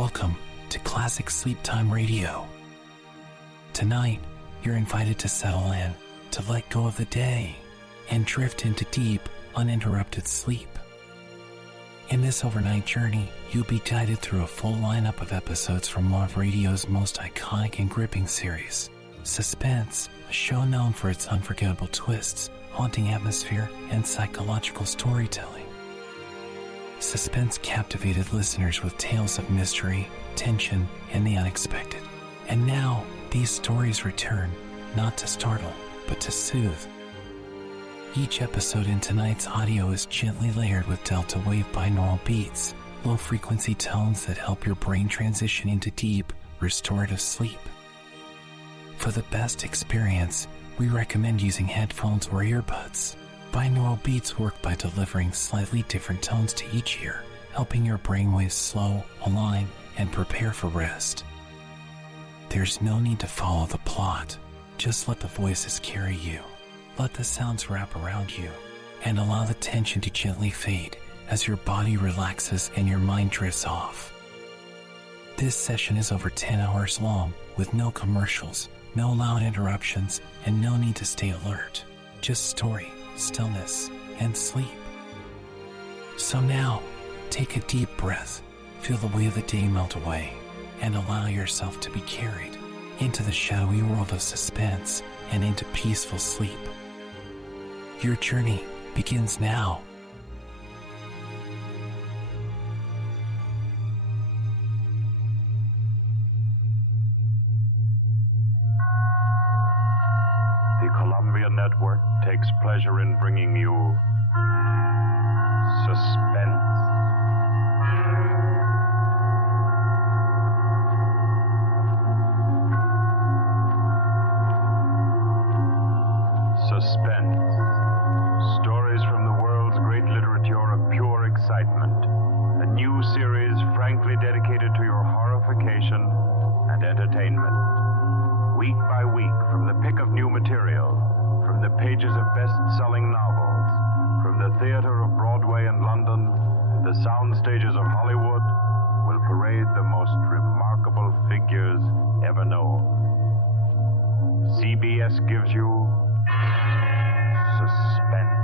Welcome to Classic SleepTime Radio. Tonight, you're invited to settle in, to let go of the day, and drift into deep, uninterrupted sleep. In this overnight journey, you'll be guided through a full lineup of episodes from one of radio's most iconic and gripping series, Suspense, a show known for its unforgettable twists, haunting atmosphere, and psychological storytelling. Suspense captivated listeners with tales of mystery, tension, and the unexpected. And now, these stories return, not to startle, but to soothe. Each episode in tonight's audio is gently layered with delta wave binaural beats, low-frequency tones that help your brain transition into deep, restorative sleep. For the best experience, we recommend using headphones or earbuds. Binaural beats work by delivering slightly different tones to each ear, helping your brainwaves slow, align, and prepare for rest. There's no need to follow the plot. Just let the voices carry you. Let the sounds wrap around you, and allow the tension to gently fade as your body relaxes and your mind drifts off. This session is over 10 hours long, with no commercials, no loud interruptions, and no need to stay alert. Just story, stillness, and sleep. So now, take a deep breath, feel the weight of the day melt away, and allow yourself to be carried into the shadowy world of suspense and into peaceful sleep. Your journey begins now. The Columbia Network takes pleasure in bringing you Suspense. Suspense. Stories from the world's great literature of pure excitement. A new series frankly dedicated to your horrification and entertainment. Week by week, from the pick of new material, from the pages of best-selling novels, from the theater of Broadway and London, the sound stages of Hollywood, will parade the most remarkable figures ever known. CBS gives you Suspense.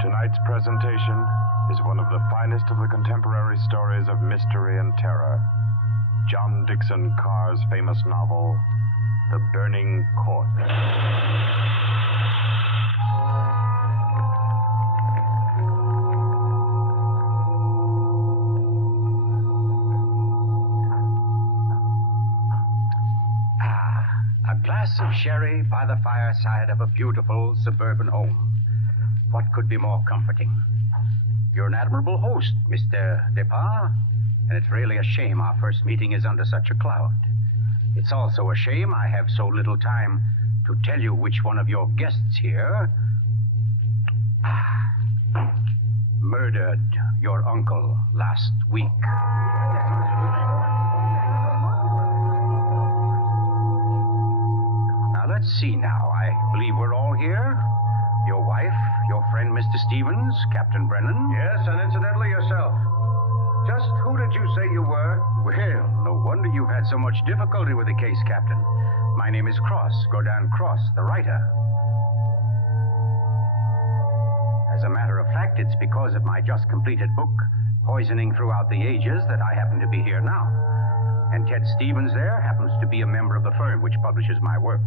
Tonight's presentation is one of the finest of the contemporary stories of mystery and terror. John Dixon Carr's famous novel, The Burning Court. A glass of sherry by the fireside of a beautiful suburban home. What could be more comforting? You're an admirable host, Mr. Depart, and it's really a shame our first meeting is under such a cloud. It's also a shame I have so little time to tell you which one of your guests here murdered your uncle last week. Let's see now. I believe we're all here. Your wife, your friend Mr. Stevens, Captain Brennan. Yes, and incidentally yourself. Just who did you say you were? Well, no wonder you've had so much difficulty with the case, Captain. My name is Cross, Gordon Cross, the writer. As a matter of fact, it's because of my just completed book, Poisoning Throughout the Ages, that I happen to be here now. And Ted Stevens there happens to be a member of the firm which publishes my work.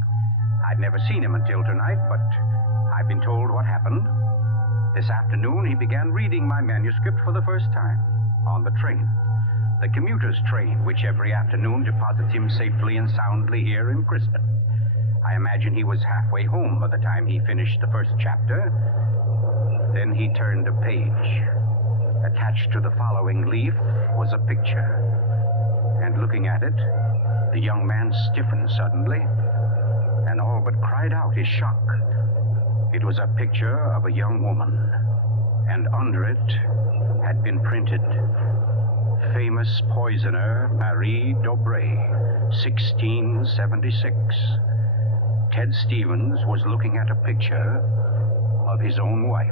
I'd never seen him until tonight, but I've been told what happened. This afternoon, he began reading my manuscript for the first time on the train. The commuter's train, which every afternoon deposits him safely and soundly here in Crispin. I imagine he was halfway home by the time he finished the first chapter. Then he turned a page. Attached to the following leaf was a picture. And looking at it, the young man stiffened suddenly and all but cried out his shock. It was a picture of a young woman, and under it had been printed, famous poisoner Marie Dobré, 1676. Ted Stevens was looking at a picture of his own wife.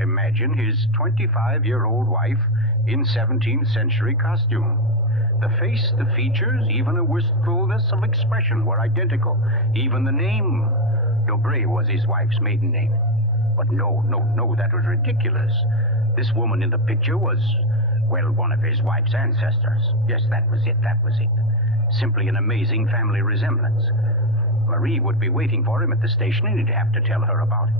Imagine his 25-year-old wife in 17th century costume. The face, the features, even a wistfulness of expression were identical. Even the name. Dobré was his wife's maiden name. But no, that was ridiculous. This woman in the picture was, well, one of his wife's ancestors. Yes, that was it. Simply an amazing family resemblance. Marie would be waiting for him at the station, and he'd have to tell her about it.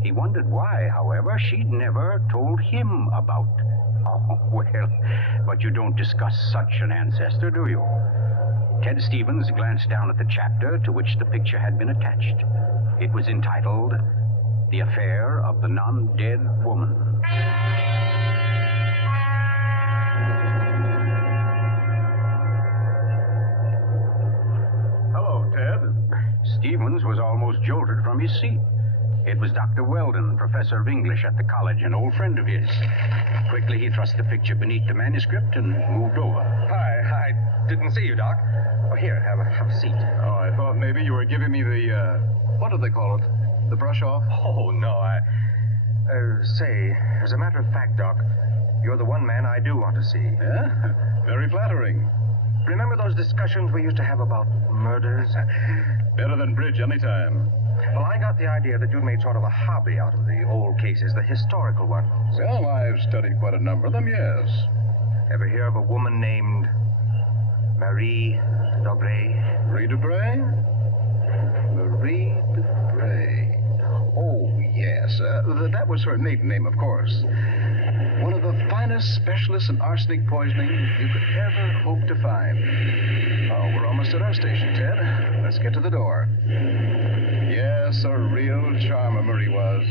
He wondered why, however, she'd never told him about. Oh, well, but you don't discuss such an ancestor, do you? Ted Stevens glanced down at the chapter to which the picture had been attached. It was entitled, The Affair of the Non-Dead Woman. Hello, Ted. Stevens was almost jolted from his seat. It was Dr. Weldon, professor of English at the college, an old friend of his. Quickly, he thrust the picture beneath the manuscript and moved over. Hi, I didn't see you, Doc. Oh, here, have a seat. Oh, I thought maybe you were giving me the, what do they call it? The brush off? Oh, no, say, as a matter of fact, Doc, you're the one man I do want to see. Yeah? Very flattering. Remember those discussions we used to have about murders? Better than bridge anytime. Well, I got the idea that you'd made sort of a hobby out of the old cases, the historical ones. Well, I've studied quite a number of them, yes. Ever hear of a woman named Marie Dobré? Marie Dobré? Marie Dobré. Oh, yes. That was her maiden name, of course. One of the finest specialists in arsenic poisoning you could ever hope to find. Oh, we're almost at our station, Ted. Let's get to the door. Yes, a real charmer Marie was.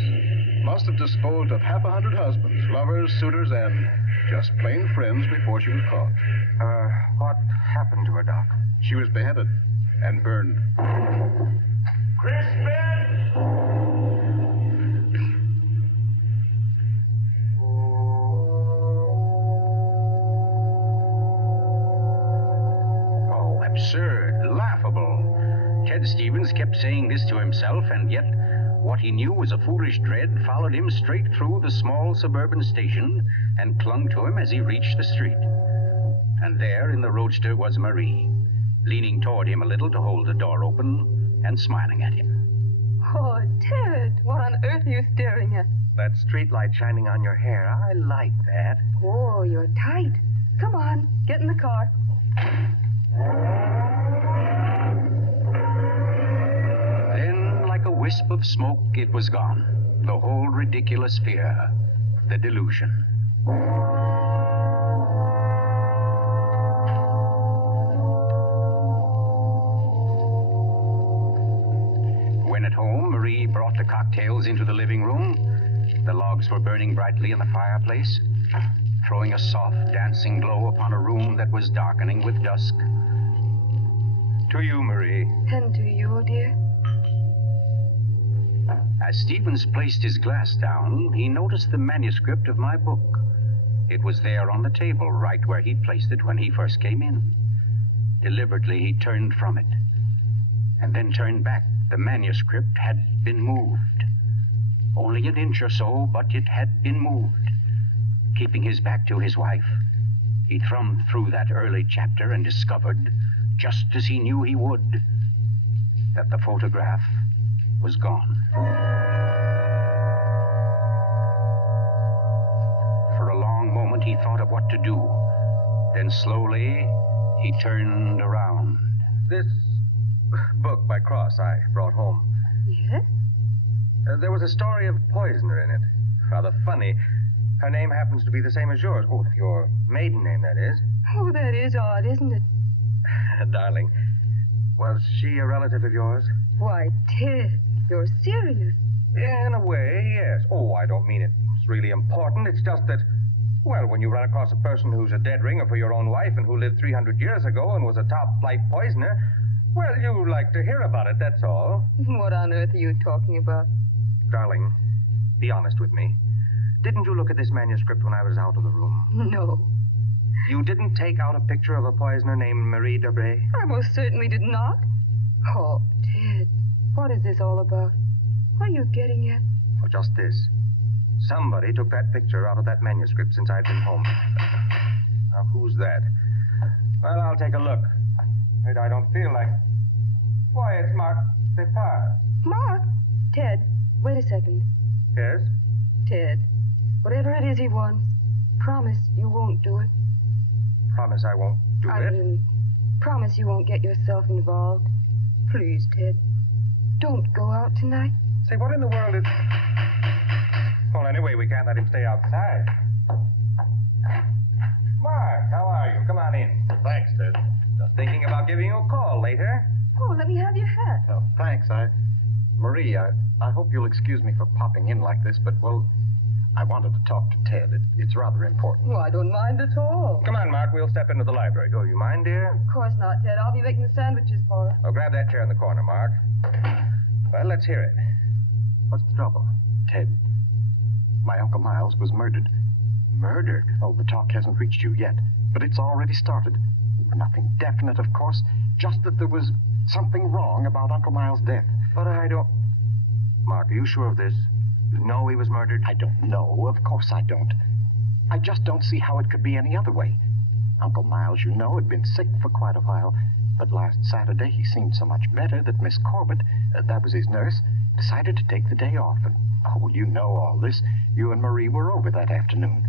Must have disposed of 100 husbands, lovers, suitors, and just plain friends before she was caught. What happened to her, Doc? She was beheaded and burned. Crispin! Oh, absurd, laughable. Ted Stevens kept saying this to himself, and yet what he knew was a foolish dread followed him straight through the small suburban station and clung to him as he reached the street. And there in the roadster was Marie, leaning toward him a little to hold the door open and smiling at him. Oh, Ted, what on earth are you staring at? That streetlight shining on your hair, I like that. Oh, you're tight. Come on, get in the car. Then, like a wisp of smoke, it was gone. The whole ridiculous fear, the delusion. When at home, Marie brought the cocktails into the living room. The logs were burning brightly in the fireplace, throwing a soft, dancing glow upon a room that was darkening with dusk. To you, Marie. And to you, dear. As Stevens placed his glass down, he noticed the manuscript of my book. It was there on the table, right where he'd placed it when he first came in. Deliberately, he turned from it, and then turned back. The manuscript had been moved. Only an inch or so, but it had been moved. Keeping his back to his wife, he thumbed through that early chapter and discovered, just as he knew he would, that the photograph was gone. For a long moment, he thought of what to do. Then slowly, he turned around. This book by Cross I brought home. Yes? There was a story of a poisoner in it. Rather funny. Her name happens to be the same as yours. Oh, your maiden name, that is. Oh, that is odd, isn't it? Darling, was she a relative of yours? Why, Ted, you're serious. In a way, yes. Oh, I don't mean it's really important. It's just that, well, when you run across a person who's a dead ringer for your own wife and who lived 300 years ago and was a top-flight poisoner, well, you like to hear about it, that's all. What on earth are you talking about? Darling, be honest with me. Didn't you look at this manuscript when I was out of the room? No, You didn't take out a picture of a poisoner named Marie Debray? I most certainly did not. Oh, Ted, what is this all about? What are you getting at? Or just this. Somebody took that picture out of that manuscript since I'd been home. Now, who's that? Well, I'll take a look. Wait, I don't feel like... Why, it's Mark Depart. Mark? Ted, wait a second. Yes? Ted, whatever it is he wants, promise you won't do it. Promise I won't do I it? mean, promise you won't get yourself involved. Please, Ted, don't go out tonight. Say, what in the world is... Well, anyway, we can't let him stay outside. Mark, how are you? Come on in. Thanks, Ted. Just thinking about giving you a call later. Oh, let me have your hat. Oh, thanks. Marie, I hope you'll excuse me for popping in like this, but, well, I wanted to talk to Ted. It's rather important. Oh, I don't mind at all. Come on, Mark, we'll step into the library. Oh, you mind, dear? Of course not, Ted. I'll be making the sandwiches for her. Oh, grab that chair in the corner, Mark. Well, let's hear it. What's the trouble? Ted, my Uncle Miles was murdered. Murdered? Oh, the talk hasn't reached you yet, but it's already started. Nothing definite, of course, just that there was something wrong about Uncle Miles' death. But I don't... Mark, are you sure of this? You know he was murdered? I don't know. Of course I don't. I just don't see how it could be any other way. Uncle Miles, you know, had been sick for quite a while, but last Saturday he seemed so much better that Miss Corbett, that was his nurse, decided to take the day off. And, oh, well, you know all this. You and Marie were over that afternoon.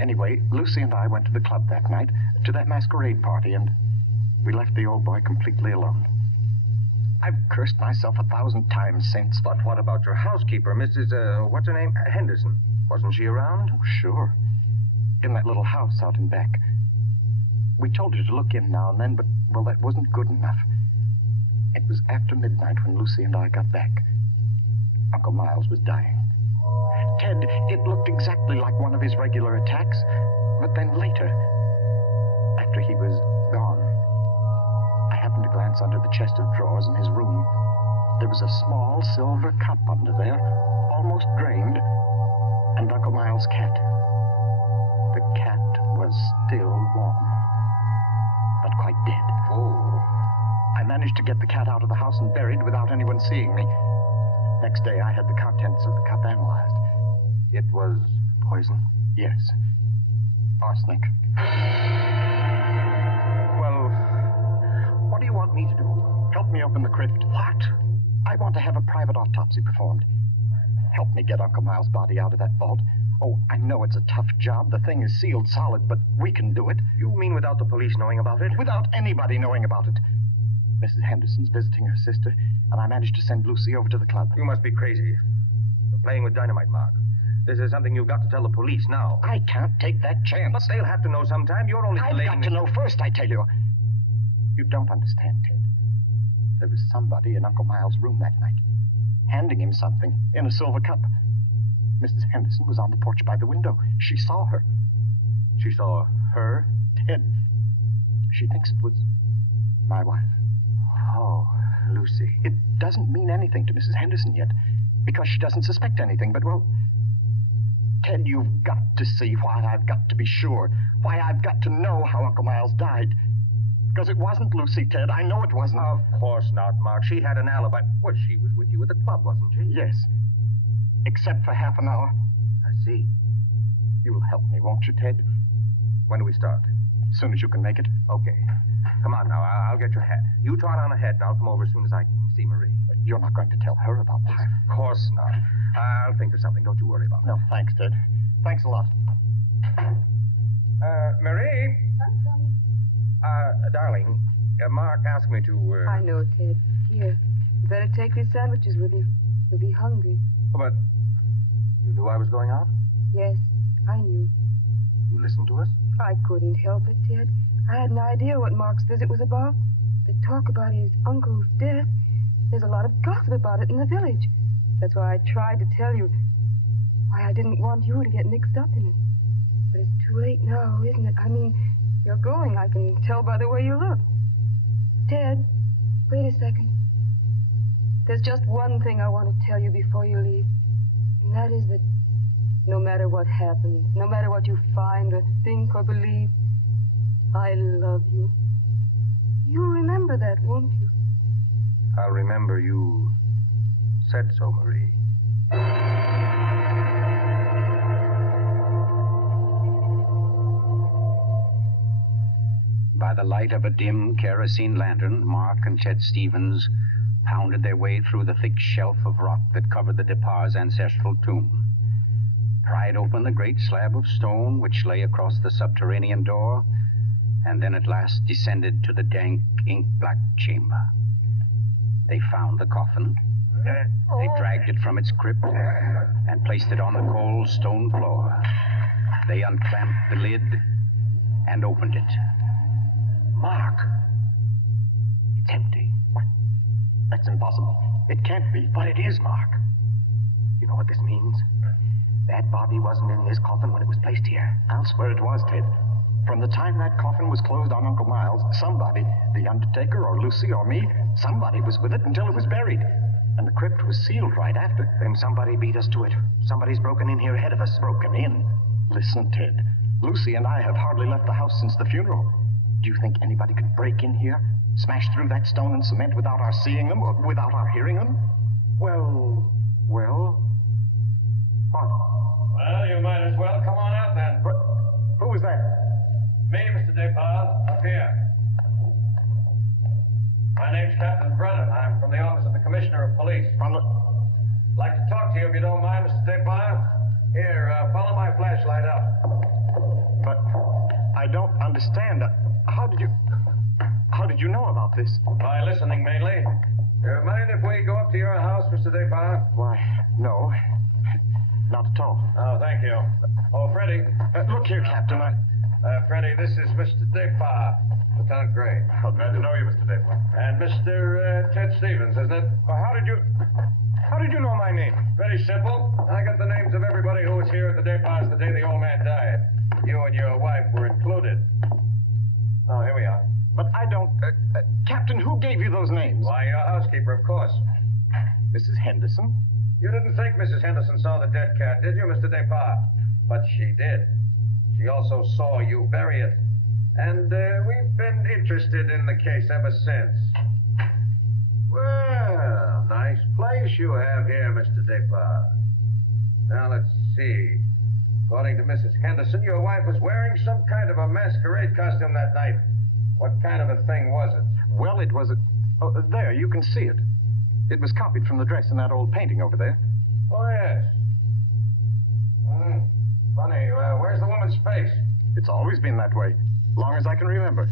Anyway, Lucy and I went to the club that night, to that masquerade party, and we left the old boy completely alone. I've cursed myself 1,000 times since. But what about your housekeeper, Mrs., what's her name? Henderson. Wasn't she around? Oh, sure. In that little house out in back. We told her to look in now and then, but, well, that wasn't good enough. It was after midnight when Lucy and I got back. Uncle Miles was dying. Ted, it looked exactly like one of his regular attacks, but then later, after he was gone, I happened to glance under the chest of drawers in his room. There was a small silver cup under there, almost drained, and Uncle Miles' cat. The cat was still warm, but quite dead. Oh. I managed to get the cat out of the house and buried without anyone seeing me. Next day, I had the contents of the cup analyzed. It was poison? Yes. Arsenic. Well, what do you want me to do? Help me open the crypt. What? I want to have a private autopsy performed. Help me get Uncle Miles' body out of that vault. Oh, I know it's a tough job. The thing is sealed solid, but we can do it. You mean without the police knowing about it? Without anybody knowing about it. Mrs. Henderson's visiting her sister, and I managed to send Lucy over to the club. You must be crazy. You're playing with dynamite, Mark. This is something you've got to tell the police now. I can't take that chance. But they'll have to know sometime. You're only I've delaying... got to know first, I tell you. You don't understand, Ted. There was somebody in Uncle Miles' room that night, handing him something in a silver cup. Mrs. Henderson was on the porch by the window. She saw her. She saw her? Ted, she thinks it was my wife. Oh, Lucy. It doesn't mean anything to Mrs. Henderson yet, because she doesn't suspect anything, but, well, Ted, you've got to see why I've got to be sure, why I've got to know how Uncle Miles died. Because it wasn't Lucy, Ted. I know it wasn't. Of course not, Mark. She had an alibi. Well, she was with you at the club, wasn't she? Yes. Except for half an hour. I see. You'll help me, won't you, Ted? When do we start? As soon as you can make it. Okay. Come on now. I'll get your hat. You trot on ahead, and I'll come over as soon as I can see Marie. You're not going to tell her about this. Of course not. I'll think of something. Don't you worry about it. No, thanks, Ted. Thanks a lot. Marie? I'm coming. Darling, Mark asked me to, I know, Ted. Here, you better take these sandwiches with you. You'll be hungry. Oh, but you knew I was going out? Yes, I knew. You listened to us? I couldn't help it, Ted. I had an idea what Mark's visit was about. The talk about his uncle's death. There's a lot of gossip about it in the village. That's why I tried to tell you. Why I didn't want you to get mixed up in it. But it's too late now, isn't it? I mean, you're going. I can tell by the way you look. Ted, wait a second. There's just one thing I want to tell you before you leave. that is that no matter what happens, no matter what you find or think or believe, I love you. You'll remember that, won't you? I'll remember you said so, Marie. By the light of a dim kerosene lantern, Mark and Chet Stevens pounded their way through the thick shelf of rock that covered the Depar's ancestral tomb, pried open the great slab of stone which lay across the subterranean door, and then at last descended to the dank, ink-black chamber. They found the coffin. They dragged it from its crypt and placed it on the cold stone floor. They unclamped the lid and opened it. Mark! It's empty. What? That's impossible. It can't be, but it is, Mark. You know what this means? That body wasn't in this coffin when it was placed here. I'll swear it was, Ted. From the time that coffin was closed on Uncle Miles, somebody, the undertaker or Lucy or me, somebody was with it until it was buried. And the crypt was sealed right after. Then somebody beat us to it. Somebody's broken in here ahead of us. Broken in? Listen, Ted. Lucy and I have hardly left the house since the funeral. Do you think anybody could break in here, smash through that stone and cement without our seeing them or without our hearing them? Well, what? Well, you might as well come on out then. But who was that? Me, Mr. Depard, up here. My name's Captain Brennan. I'm from the office of the Commissioner of Police. Like to talk to you if you don't mind, Mr. Depard. Here, follow my flashlight up. But I don't understand. How did you know about this? By listening, mainly. You mind if we go up to your house, Mr. Depard? Why, no. Not at all. Oh, thank you. Oh, Freddie. Look here, Captain. Freddie, this is Mr. Depard, Lieutenant Gray. Oh, glad to know you, Mr. Depard. And Mr. Ted Stevens, isn't it? Well, how did you know my name? Very simple. I got the names of everybody who was here at the Departs the day the old man died. You and your wife were included. Oh, here we are. But I don't... Captain, who gave you those names? Why, your housekeeper, of course. Mrs. Henderson? You didn't think Mrs. Henderson saw the dead cat, did you, Mr. Depart? But she did. She also saw you bury it. And we've been interested in the case ever since. Well, nice place you have here, Mr. Depart. Now, let's see. According to Mrs. Henderson, your wife was wearing some kind of a masquerade costume that night. What kind of a thing was it? Well, it was a... Oh, there, you can see it. It was copied from the dress in that old painting over there. Oh, yes. Funny, where's the woman's face? It's always been that way, long as I can remember.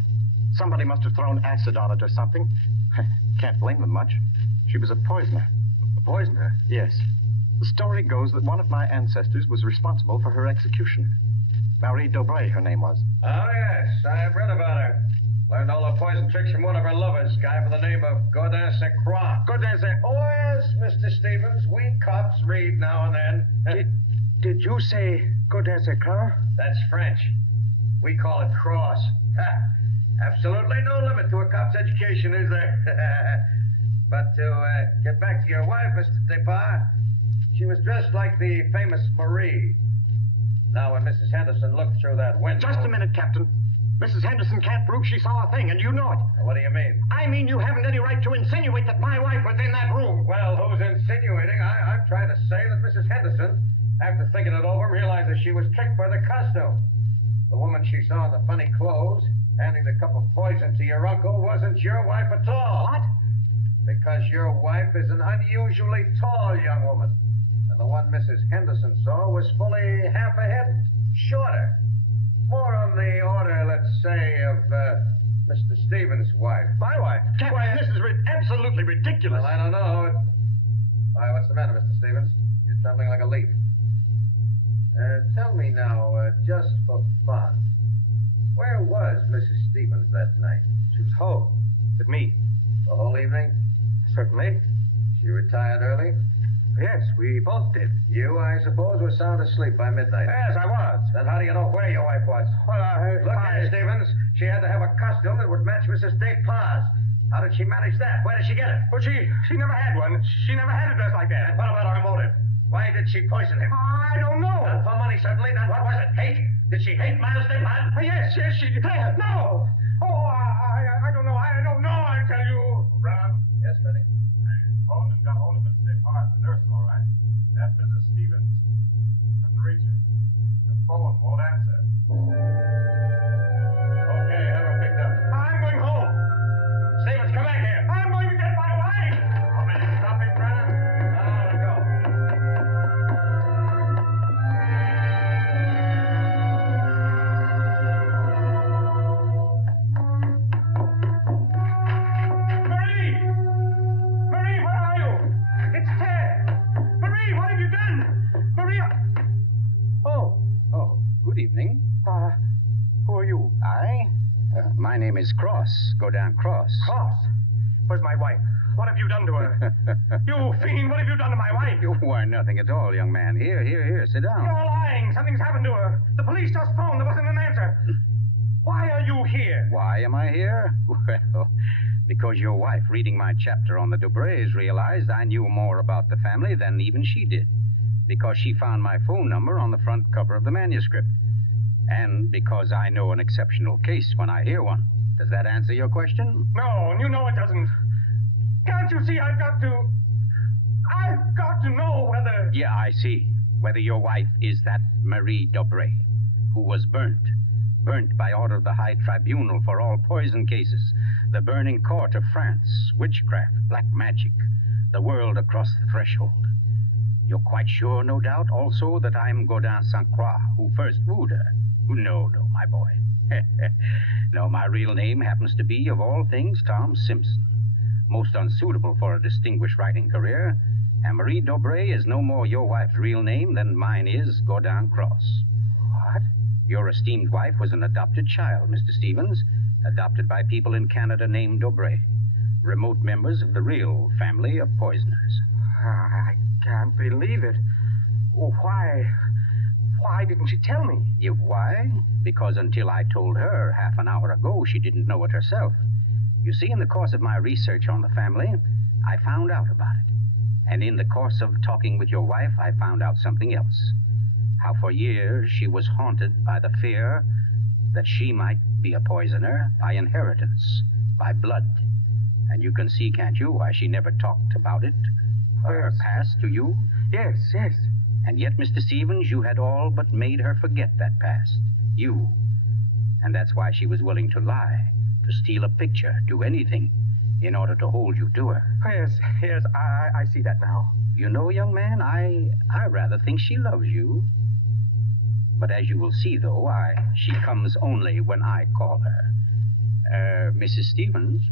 Somebody must have thrown acid on it or something. Can't blame them much. She was a poisoner. A poisoner? Yes. The story goes that one of my ancestors was responsible for her execution. Marie Dobré, her name was. Oh, yes. I've read about her. Learned all the poison tricks from one of her lovers, guy by the name of Godin St. Croix. Godin St. Oh, yes, Mr. Stevens. We cops read now and then. Did you say Godin St. Croix? That's French. We call it cross. Ha! Absolutely no limit to a cop's education, is there? But to get back to your wife, Mr. Depart, she was dressed like the famous Marie. Now, when Mrs. Henderson looked through that window... Just a minute, Captain. Mrs. Henderson can't prove she saw a thing, and you know it. What do you mean? I mean you haven't any right to insinuate that my wife was in that room. Well, who's insinuating? I'm trying to say that Mrs. Henderson, after thinking it over, realized that she was tricked by the costume. The woman she saw in the funny clothes, handing the cup of poison to your uncle, wasn't your wife at all. What? Because your wife is an unusually tall young woman. And the one Mrs. Henderson saw was fully half a head shorter. More on the order, let's say, of Mr. Stevens' wife. My wife? Captain, this is absolutely ridiculous. Well, I don't know. Why, what's the matter, Mr. Stevens? You're trembling like a leaf. Tell me now, just for fun, where was Mrs. Stevens that night? She was home. With me. The whole evening? Certainly. She retired early? Yes, we both did. You, I suppose, were sound asleep by midnight. Yes, I was. Then how do you know where your wife was? Well, Look here, Stevens. She had to have a costume that would match Mrs. Despas. How did she manage that? Where did she get it? Well, she never had one. She never had a dress like that. And what about her motive? Why did she poison him? I don't know. Not for money, certainly. Then what was it? Hate? Did she hate Miles DePont? Yes, she did. No. Oh, I don't know. I don't know, I tell you. Brown? Yes, Freddie. I phoned and got hold of Mrs. DePart, the nurse, all right. That Mrs. Stevens. Couldn't reach her. Her phone won't answer. Okay, have her picked up. I'm going home. Stevens, come back here. I'm going to get my wife. Want me to stop him, Brennan? Now, go. Marie! Marie, where are you? It's Ted. Marie, what have you done? Marie. Oh, good evening. Who are you? My name is Cross. Go down Cross. Cross. Where's my wife? What have you done to her? You fiend, what have you done to my wife? Why, nothing at all, young man. Here, sit down. You're lying. Something's happened to her. The police just phoned. There wasn't an answer. Why are you here? Why am I here? Well, because your wife, reading my chapter on the Dubrays, realized I knew more about the family than even she did. Because she found my phone number on the front cover of the manuscript. And because I know an exceptional case when I hear one. Does that answer your question? No, and you know it doesn't. Can't you see I've got to know whether... Yeah, I see. Whether your wife is that Marie Dobray, who was burnt by order of the High Tribunal for all poison cases, the burning court of France, witchcraft, black magic, the world across the threshold. You're quite sure, no doubt, also, that I'm Gaudin St. Croix, who first wooed her. No, my boy. No, my real name happens to be, of all things, Tom Simpson. Most unsuitable for a distinguished writing career. And Marie Dobray is no more your wife's real name than mine is Gaudin Cross. What? Your esteemed wife was an adopted child, Mr. Stevens, adopted by people in Canada named Dobray, remote members of the real family of poisoners. I can't believe it. Why didn't she tell me? Why? Because until I told her half an hour ago, she didn't know it herself. You see, in the course of my research on the family, I found out about it. And in the course of talking with your wife, I found out something else. How for years she was haunted by the fear that she might be a poisoner by inheritance, by blood. And you can see, can't you, why she never talked about it, her past to you? Yes. And yet, Mr. Stevens, you had all but made her forget that past. You. And that's why she was willing to lie, to steal a picture, do anything, in order to hold you to her. Yes, I see that now. You know, young man, I rather think she loves you. But as you will see, though, she comes only when I call her. Mrs. Stevens?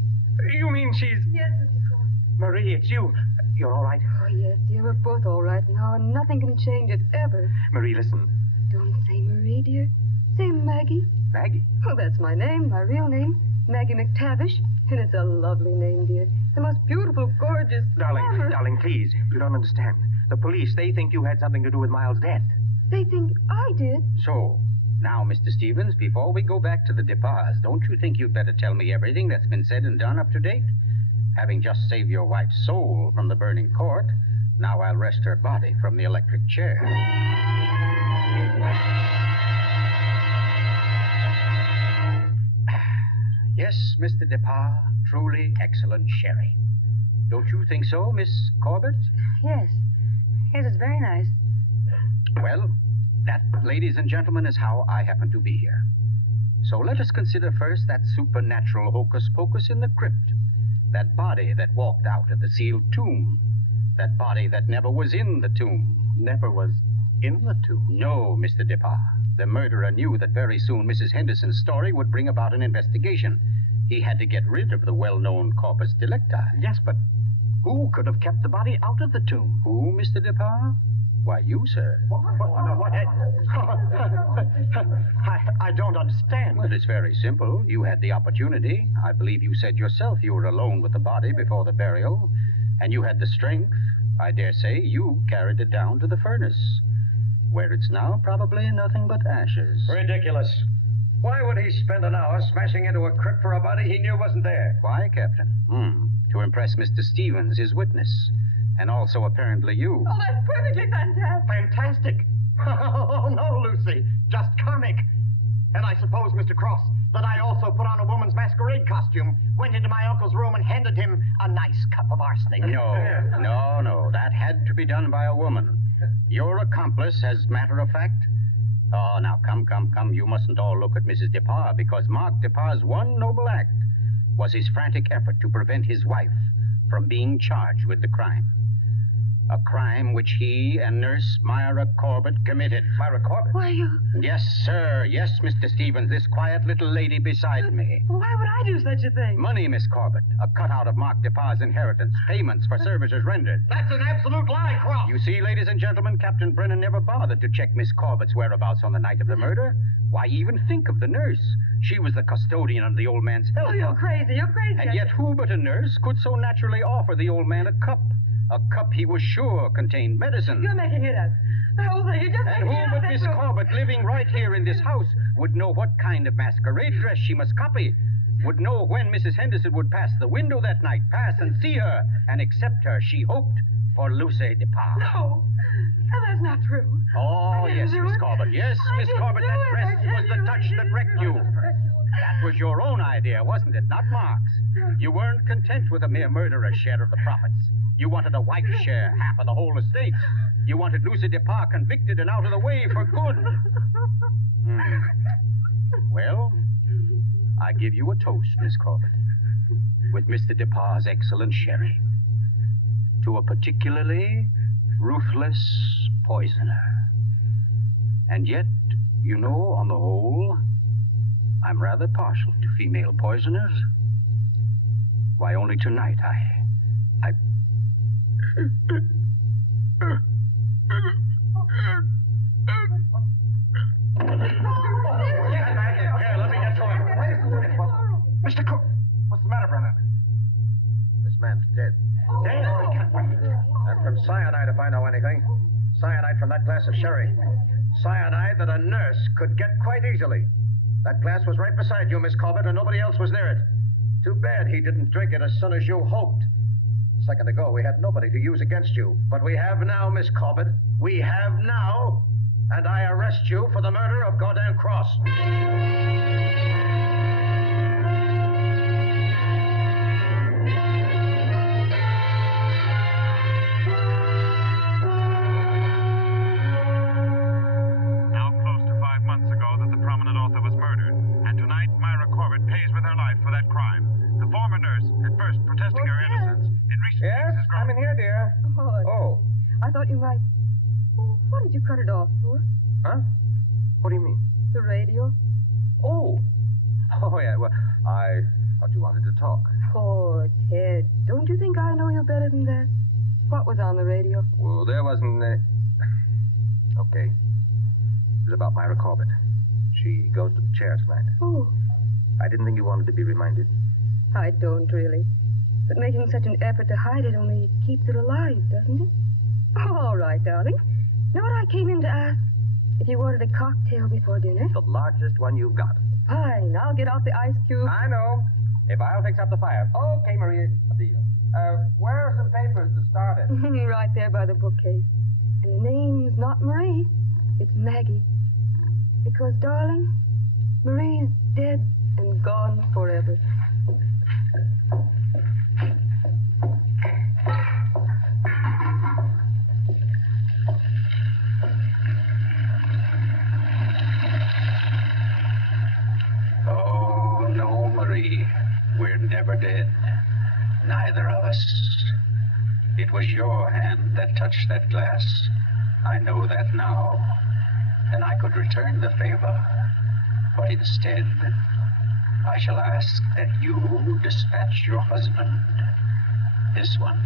You mean she's... Yes, Mr. Cross. Marie, it's you. You're all right? Oh, yes, dear. We're both all right now, and nothing can change it, ever. Marie, listen. Don't say Marie, dear. Say Maggie. Maggie? Oh, that's my name, my real name. Maggie McTavish. And it's a lovely name, dear. The most beautiful, gorgeous... Darling, please. You don't understand. The police, they think you had something to do with Miles' death. They think I did. So, now, Mr. Stevens, before we go back to the Depas, don't you think you'd better tell me everything that's been said and done up to date? Having just saved your wife's soul from the burning court, now I'll wrest her body from the electric chair. Yes, Mr. Depas, truly excellent sherry. Don't you think so, Miss Corbett? Yes. Yes, it's very nice. Well, that, ladies and gentlemen, is how I happen to be here. So let us consider first that supernatural hocus-pocus in the crypt. That body that walked out of the sealed tomb. That body that never was in the tomb. Never was in the tomb? No, Mr. Depas. The murderer knew that very soon Mrs. Henderson's story would bring about an investigation. He had to get rid of the well-known corpus delicti. Yes, but who could have kept the body out of the tomb? Who, Mr. Depas? Why, you, sir. What? I don't understand. Well, it's very simple. You had the opportunity. I believe you said yourself you were alone with the body before the burial. And you had the strength. I dare say you carried it down to the furnace, where it's now probably nothing but ashes. Ridiculous. Why would he spend an hour smashing into a crypt for a body he knew wasn't there? Why, Captain? To impress Mr. Stevens, his witness. And also apparently you. Oh, that's perfectly fantastic. Fantastic. Oh, no, Lucy. Just comic. And I suppose, Mr. Cross, that I also put on a woman's masquerade costume, went into my uncle's room and handed him a nice cup of arsenic. No. That had to be done by a woman. Your accomplice, as matter of fact. Oh, now, come. You mustn't all look at Mrs. DeParr, because Mark DeParr's one noble act was his frantic effort to prevent his wife from being charged with the crime. A crime which he and Nurse Myra Corbett committed. Myra Corbett? Why, you... Yes, sir. Yes, Mr. Stevens, this quiet little lady beside me. Why would I do such a thing? Money, Miss Corbett. A cutout of Mark DeParr's inheritance. Payments for services rendered. That's an absolute lie, Cross. You see, ladies and gentlemen, Captain Brennan never bothered to check Miss Corbett's whereabouts on the night of the murder. Why even think of the nurse? She was the custodian of the old man's health. Oh, you're crazy. And yet who but a nurse could so naturally offer the old man a cup? A cup he was sure contained medicine. You're making it up. The whole thing, you're just And making who it up. but Miss Corbett, living right here in this house, would know what kind of masquerade dress she must copy, would know when Mrs. Henderson would pass the window that night, pass and see her, and accept her, she hoped, for Lucy DeParr. No, that's not true. Oh, yes, Miss Corbett. Yes, Miss Corbett, that dress was the touch that wrecked you. That was your own idea, wasn't it? Not Mark's. You weren't content with a mere murderer's share of the profits. You wanted a wife's share, half of the whole estate. You wanted Lucy DeParr convicted and out of the way for good. Well, I give you a toast, Miss Corbett, with Mr. DeParr's excellent sherry, to a particularly ruthless poisoner. And yet, you know, on the whole, I'm rather partial to female poisoners. Why, only tonight I... Here, let me get to him. Mr. Cook, what's the matter, Brennan? This man's dead. Dead? And from cyanide, if I know anything. Cyanide from that glass of sherry. Cyanide that a nurse could get quite easily. That glass was right beside you, Miss Corbett, and nobody else was near it. Too bad he didn't drink it as soon as you hoped. A second ago, we had nobody to use against you. But we have now, Miss Corbett. We have now. And I arrest you for the murder of Gordon Cross. Now close to 5 months ago that the prominent author was murdered. And tonight, Myra Corbett pays with her life for that crime. The former nurse, at first protesting her innocence, in recent weeks has grown... I'm in here, dear. Oh. I thought you might... Oh, what did you cut it off for? Huh? What do you mean? The radio. Oh, yeah. Well, I thought you wanted to talk. Oh, Ted, don't you think I know you better than that? What was on the radio? Well, there wasn't... Okay. It was about Myra Corbett. She goes to the chair tonight. Oh, I didn't think you wanted to be reminded. I don't really. But making such an effort to hide it only keeps it alive, doesn't it? Oh, all right, darling. Know what I came in to ask? If you wanted a cocktail before dinner? The largest one you've got. Fine. I'll get out the ice cube. I know. If I'll fix up the fire. Okay, Maria. A deal. Where are some papers to start it? Right there by the bookcase. And the name's not Marie. It's Maggie. Because, darling, Marie's dead and gone forever. Oh, no, Marie. We're never dead. Neither of us. It was your hand that touched that glass. I know that now. And I could return the favor. But instead, I shall ask that you dispatch your husband. This one,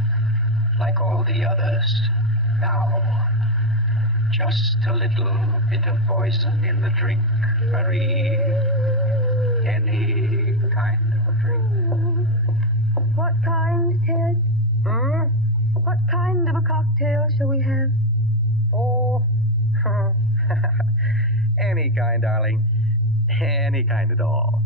like all the others. Now, just a little bit of poison in the drink, Marie. Any kind of a drink. What kind, Ted? What kind of a cocktail shall we have? Oh, any kind, darling. Any kind at all.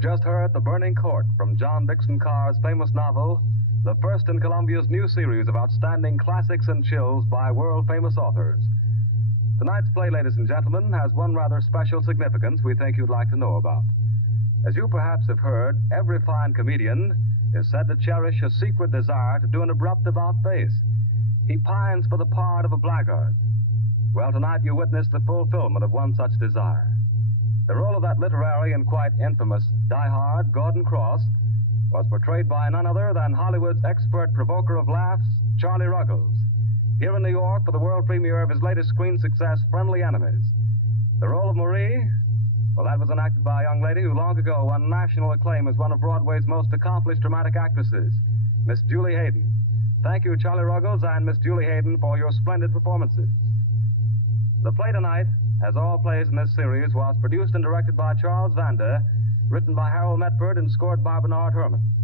have just heard The Burning Court from John Dixon Carr's famous novel, the first in Columbia's new series of outstanding classics and chills by world-famous authors. Tonight's play, ladies and gentlemen, has one rather special significance we think you'd like to know about. As you perhaps have heard, every fine comedian is said to cherish a secret desire to do an abrupt about-face. He pines for the part of a blackguard. Well, tonight you witness the fulfillment of one such desire. The role of that literary and quite infamous diehard, Gordon Cross, was portrayed by none other than Hollywood's expert provoker of laughs, Charlie Ruggles, here in New York for the world premiere of his latest screen success, Friendly Enemies. The role of Marie, well, that was enacted by a young lady who long ago won national acclaim as one of Broadway's most accomplished dramatic actresses, Miss Julie Hayden. Thank you, Charlie Ruggles and Miss Julie Hayden, for your splendid performances. The play tonight, as all plays in this series, was produced and directed by Charles Vander, written by Harold Metford and scored by Bernard Herrmann.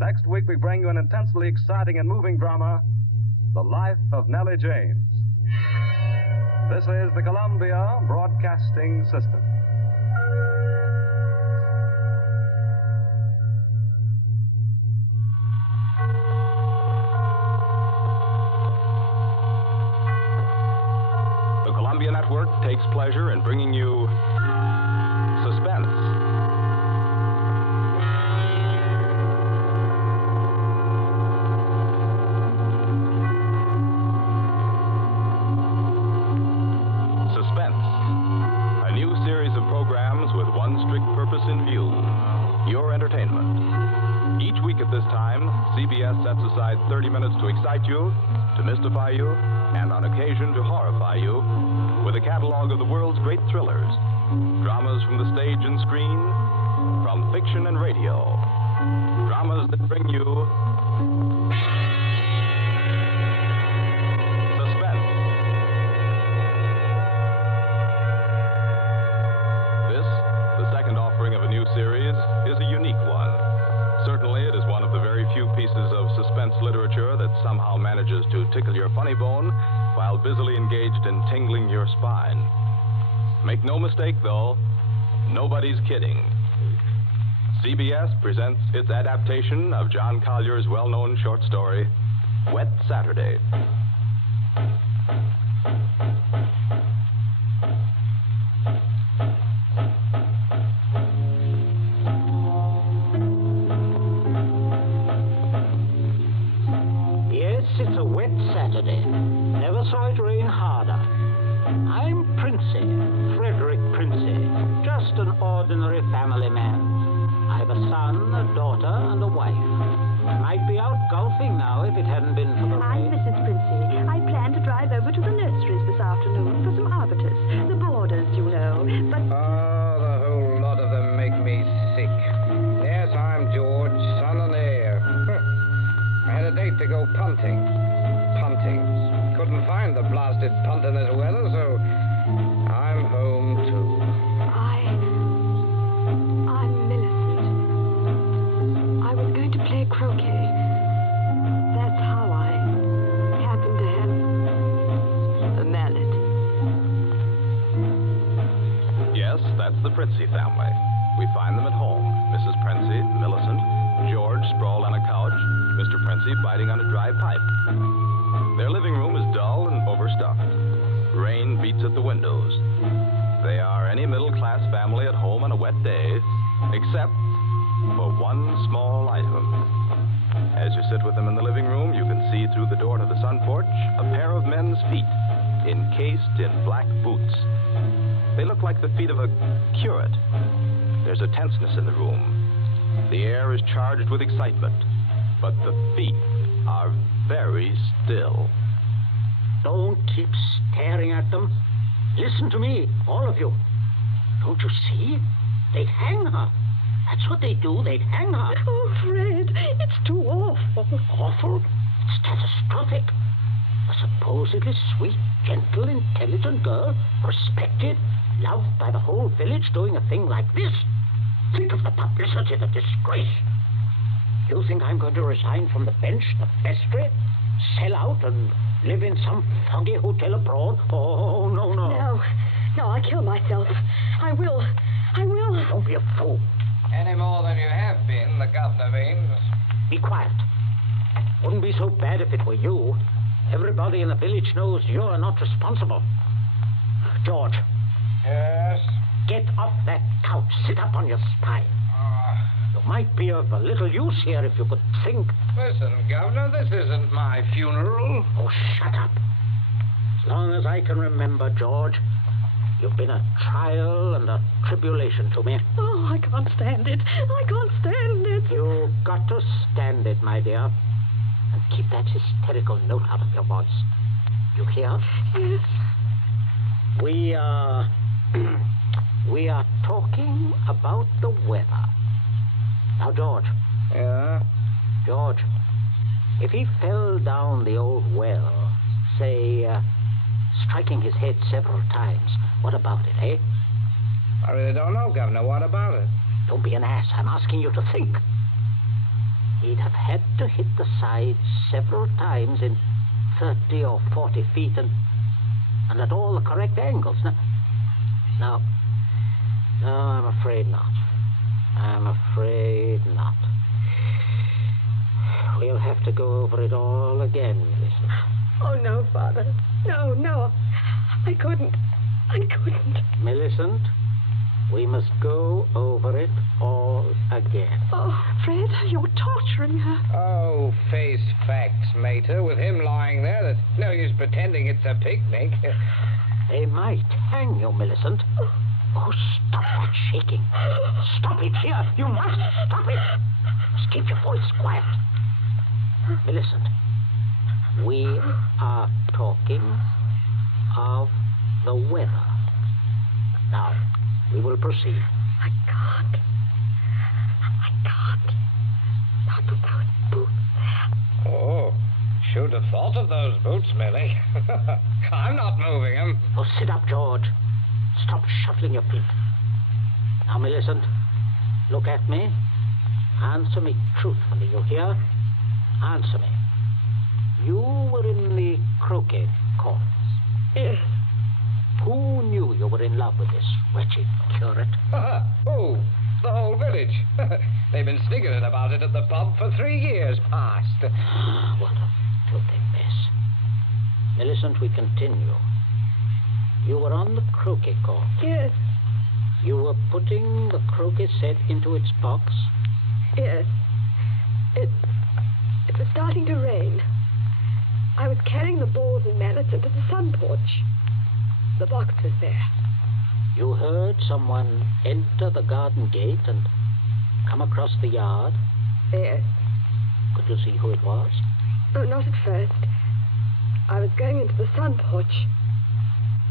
Next week, we bring you an intensely exciting and moving drama, The Life of Nellie James. This is the Columbia Broadcasting System. The Columbia Network takes pleasure in bringing you Suspense. Suspense, a new series of programs with one strict purpose in view, your entertainment. Each week at this time, CBS sets aside 30 minutes to excite you, to mystify you, and on occasion to horrify you with a catalog of the world's great thrillers, dramas from the stage and screen, from fiction and radio, dramas that bring you suspense. This, the second offering of a new series, is a unique one. Certainly, it is one of the very few pieces of suspense literature that somehow manages to tickle your funny bone while busily engaged in tingling your spine. Make no mistake, though, nobody's kidding. CBS presents its adaptation of John Collier's well-known short story, Wet Saturday. It's a wet Saturday. Never saw it rain harder. I'm Princey, Frederick Princey, just an ordinary family man. I've a son, a daughter, and a wife. Might be out golfing now if it hadn't been for the rain. I'm Mrs. Princey. I plan to drive over to the nurseries this afternoon for some arbutus. The borders, you know. But... Oh, the whole lot of them make me sick. Yes, I'm George, son and heir. I had a date to go punting. Couldn't find the blasted punt in this weather, so I'm home too. I'm Millicent. I was going to play croquet. That's how I happened to have a mallet. Yes, that's the Princey family. We find them at home. Mrs. Princey, Millicent, George sprawled on a couch, Mr. Princey biting on a dry pipe. Their living room is dull and overstuffed. Rain beats at the windows. They are any middle-class family at home on a wet day, except for one small item. As you sit with them in the living room, you can see through the door to the sun porch a pair of men's feet, encased in black boots. They look like the feet of a curate. There's a tenseness in the room. The air is charged with excitement, but the feet are very still. Don't keep staring at them. Listen to me, all of you. Don't you see? They'd hang her. That's what they do. They'd hang her. Oh, Fred, it's too awful. Awful? It's catastrophic. A supposedly sweet, gentle, intelligent girl, respected, loved by the whole village, doing a thing like this. Think of the publicity, the disgrace. You think I'm going to resign from the bench, the vestry, sell out and live in some foggy hotel abroad? Oh, no. No, I'll kill myself. I will. Don't be a fool. Any more than you have been, the governor means. Be quiet. Wouldn't be so bad if it were you. Everybody in the village knows you're not responsible. George. Yes? Get off that couch. Sit up on your spine. You might be of a little use here if you could think. Listen, Governor, this isn't my funeral. Oh, shut up. As long as I can remember, George, you've been a trial and a tribulation to me. Oh, I can't stand it. I can't stand it. You've got to stand it, my dear. And keep that hysterical note out of your voice. You hear? Yes. We are talking about the weather. Now, George. Yeah? George, if he fell down the old well, say, striking his head several times, what about it, eh? I really don't know, Governor. What about it? Don't be an ass. I'm asking you to think. He'd have had to hit the sides several times in 30 or 40 feet and at all the correct angles. No, I'm afraid not. I'm afraid not. We'll have to go over it all again, Millicent. Oh, no, Father. No. I couldn't. Millicent, we must go over it all again. Oh, Fred, you're torturing her. Oh, face facts, mater. With him lying there, there's no use pretending it's a picnic. They might hang you, Millicent. Oh, stop that shaking. Stop it here. You must stop it. Just keep your voice quiet. Millicent, we are talking of the weather. Now, we will proceed. I can't. Not with those boots. Oh, should have thought of those boots, Millie. I'm not moving them. Oh, sit up, George. Stop shuffling your feet. Now, Millicent, look at me. Answer me truthfully, you hear? Answer me. You were in the croquet courts. Yes. Who knew you were in love with this wretched curate? Oh, the whole village. They've been sniggering about it at the pub for 3 years past. What a filthy mess. Millicent, we continue. You were on the croquet court. Yes. You were putting the croquet set into its box? Yes. It was starting to rain. I was carrying the balls and mallets into the sun porch. The box was there. You heard someone enter the garden gate and come across the yard? Yes. Could you see who it was? Oh, not at first. I was going into the sun porch.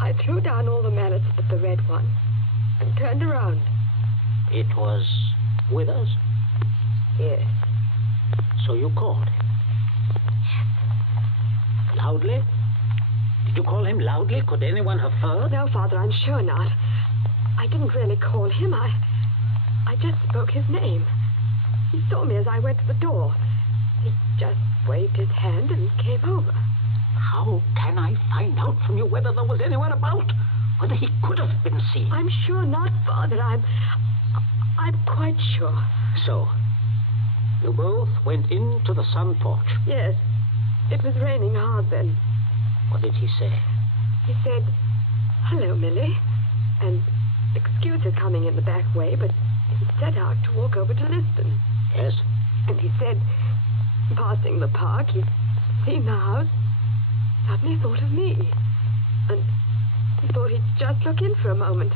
I threw down all the mallets but the red one and turned around. It was Withers? Yes. So you called him? Yes. Loudly? Did you call him loudly? Could anyone have heard? No, Father, I'm sure not. I didn't really call him. I just spoke his name. He saw me as I went to the door. He just waved his hand and came over. How can I find out from you whether there was anyone about? Whether he could have been seen? I'm sure not, Father. I'm quite sure. So, you both went into the sun porch? Yes. It was raining hard then. What did he say? He said, "Hello, Millie," and excuse his coming in the back way, but he set out to walk over to Lisbon. Yes? And he said, passing the park, he'd seen the house, suddenly thought of me, and he thought he'd just look in for a moment.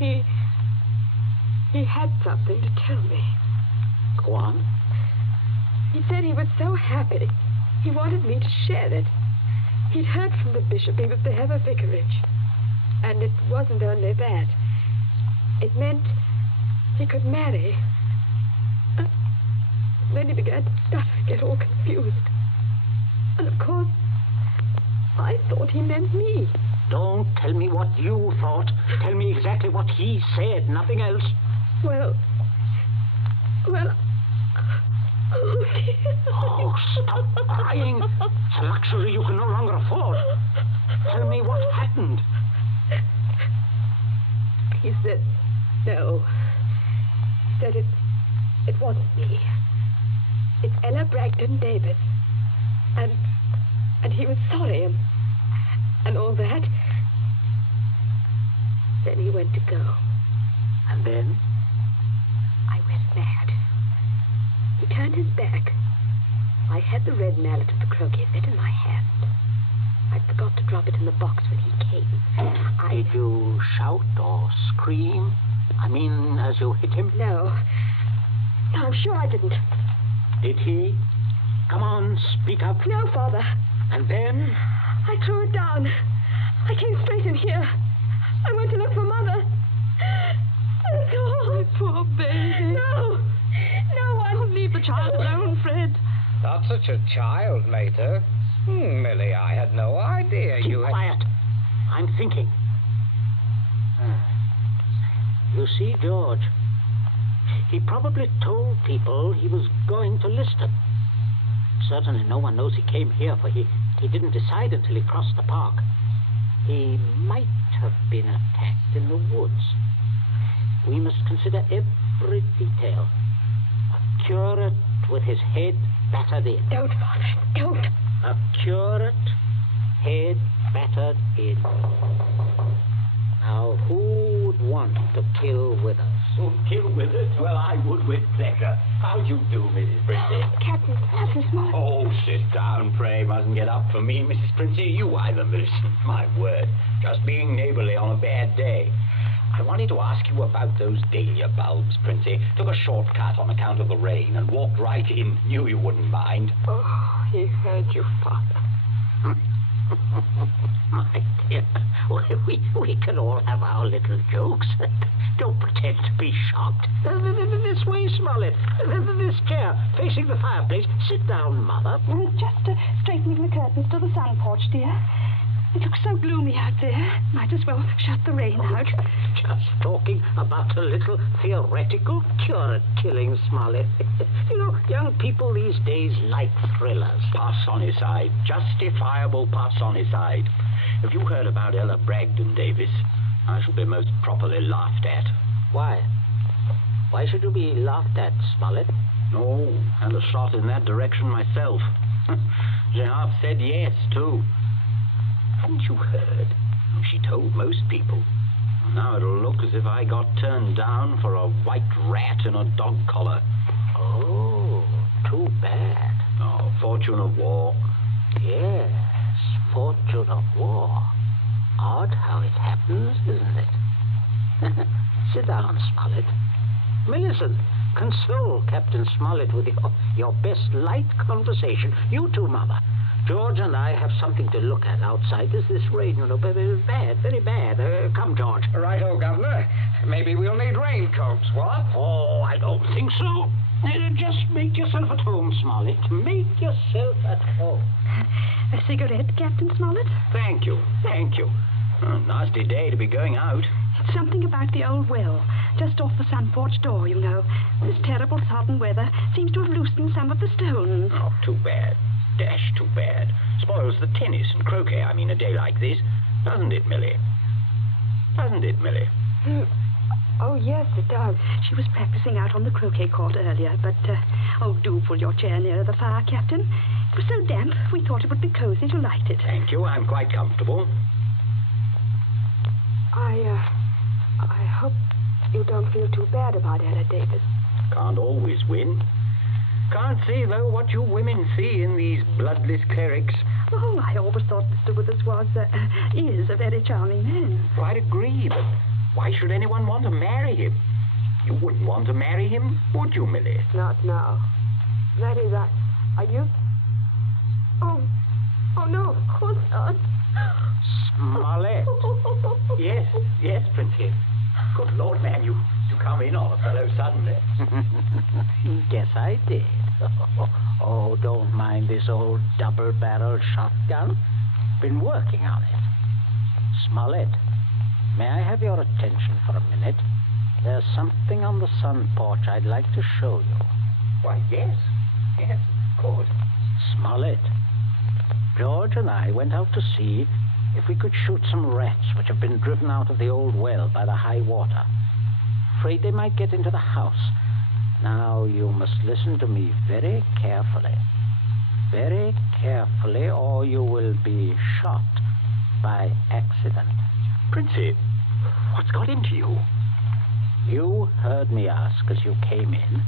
He had something to tell me. Go on. He said he was so happy, he wanted me to share it. He'd heard from the bishop he was to have a vicarage. And it wasn't only that. It meant he could marry. Then he began to stutter and get all confused. And of course, I thought he meant me. Don't tell me what you thought. Tell me exactly what he said, nothing else. Well... Oh, stop crying. It's a luxury you can no longer afford. Tell me what happened. He said no. said it wasn't me. It's Ella Bragdon Davis. And he was sorry and all that. Then he went to go. And then? I went mad. He turned his back. I had the red mallet of the croquet set in my hand. I forgot to drop it in the box when he came. Did you shout or scream? I mean, as you hit him? No, I'm sure I didn't. Did he? Come on, speak up. No, Father. And then? I threw it down. I came straight in here. I went to look for Mother. That's all. My poor baby. No one. Oh, leave the child alone, Fred. Not such a child, Mater. Millie, I had no idea Keep quiet. I'm thinking. You see, George, he probably told people he was going to Liston. Certainly no one knows he came here, for he didn't decide until he crossed the park. He might have been attacked in the woods. We must consider every detail. A curate with his head battered in. Don't, Father, don't. A curate, head battered in. Now, who would want to kill Withers? Kill Withers? Well, I would with pleasure. How do you do, Mrs. Princey? Captain Smart. Oh, sit down, pray. Mustn't get up for me, Mrs. Princey. You either, Millicent. My word. Just being neighborly on a bad day. I wanted to ask you about those dahlia bulbs, Princey. Took a shortcut on account of the rain and walked right in. Knew you wouldn't mind. Oh, he heard you, Father. My dear, we can all have our little jokes. Don't pretend to be shocked. This way, Smollett. This chair, facing the fireplace. Sit down, Mother. Just straightening the curtains to the sun porch, dear. It looks so gloomy out there. Might as well shut the rain out. Just talking about a little theoretical curate killing, Smollett. You know, young people these days like thrillers. Parsonicide. Justifiable parsonicide. Have you heard about Ella Bragdon Davis? I shall be most properly laughed at. Why? Why should you be laughed at, Smollett? No, and a shot in that direction myself. She half said yes, too. Haven't you heard? She told most people. Now it'll look as if I got turned down for a white rat in a dog collar. Oh, too bad. Oh, fortune of war. Yes, fortune of war. Odd how it happens, isn't it? Sit down, Smollett. Millicent, console Captain Smollett with your best light conversation. You too, Mother. George and I have something to look at outside. There's this rain, you know, very bad, very bad. Come, George. Righto, Governor. Maybe we'll need raincoats, what? Oh, I don't think so. Just make yourself at home, Smollett. Make yourself at home. A cigarette, Captain Smollett? Thank you, thank you. A nasty day to be going out. It's something about the old well, just off the sun porch door, you know. This terrible sodden weather seems to have loosened some of the stones. Oh, too bad. Dash too bad. Spoils the tennis and croquet, I mean, a day like this. Doesn't it, Millie? Doesn't it, Millie? Oh, yes, it does. She was practicing out on the croquet court earlier, but, do pull your chair nearer the fire, Captain. It was so damp, we thought it would be cozy to light it. Thank you, I'm quite comfortable. I hope you don't feel too bad about Ella Davis. Can't always win. Can't see, though, what you women see in these bloodless clerics. Oh, I always thought Mr. Withers is a very charming man. Quite agree, but why should anyone want to marry him? You wouldn't want to marry him, would you, Millie? Not now. That is, are you? Oh, no, of course not. Smollett. Yes, Princess. Good Lord, man, you come in on a fellow suddenly. Guess I did. Oh, don't mind this old double-barreled shotgun. Been working on it. Smollett, may I have your attention for a minute? There's something on the sun porch I'd like to show you. Why, yes, of course. Smollett, George and I went out to see if we could shoot some rats which have been driven out of the old well by the high water. Afraid they might get into the house, Now, you must listen to me very carefully. Very carefully, or you will be shot by accident. Princey, what's got into you? You heard me ask as you came in,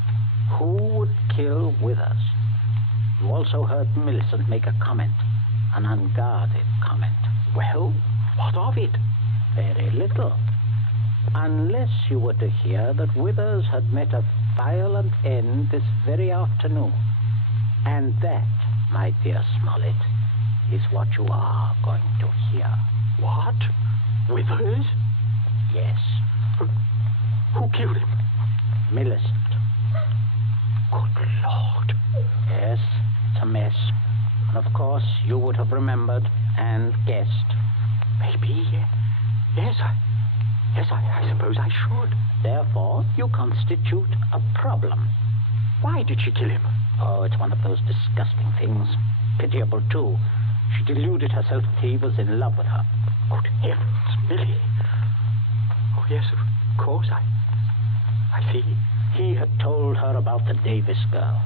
who would kill Withers? You also heard Millicent make a comment, an unguarded comment. Well, what of it? Very little. Unless you were to hear that Withers had met a violent end this very afternoon. And that, my dear Smollett, is what you are going to hear. What? Withers? Yes. Who killed him? Millicent. Good Lord. Yes, it's a mess. And of course, you would have remembered and guessed. Maybe. Yes, I suppose I should. Therefore, you constitute a problem. Why did she kill him? Oh, it's one of those disgusting things. Pitiable, too. She deluded herself that he was in love with her. Good heavens, Millie. Oh, yes, of course, I see. He had told her about the Davis girl.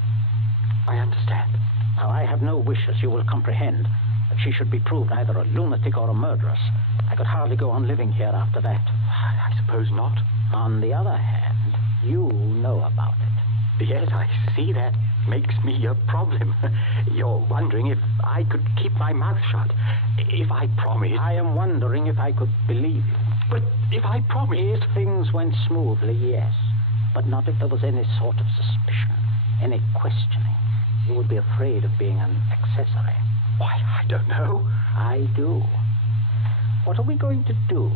I understand. Now, I have no wish, as you will comprehend, that she should be proved either a lunatic or a murderess. I could hardly go on living here after that. I suppose not. On the other hand, you know about it. Yes, I see that makes me a problem. You're wondering if I could keep my mouth shut. If I promised... I am wondering if I could believe you. But if I promised... If things went smoothly, yes. But not if there was any sort of suspicion, any questioning. You would be afraid of being an accessory. Why, I don't know. I do. What are we going to do?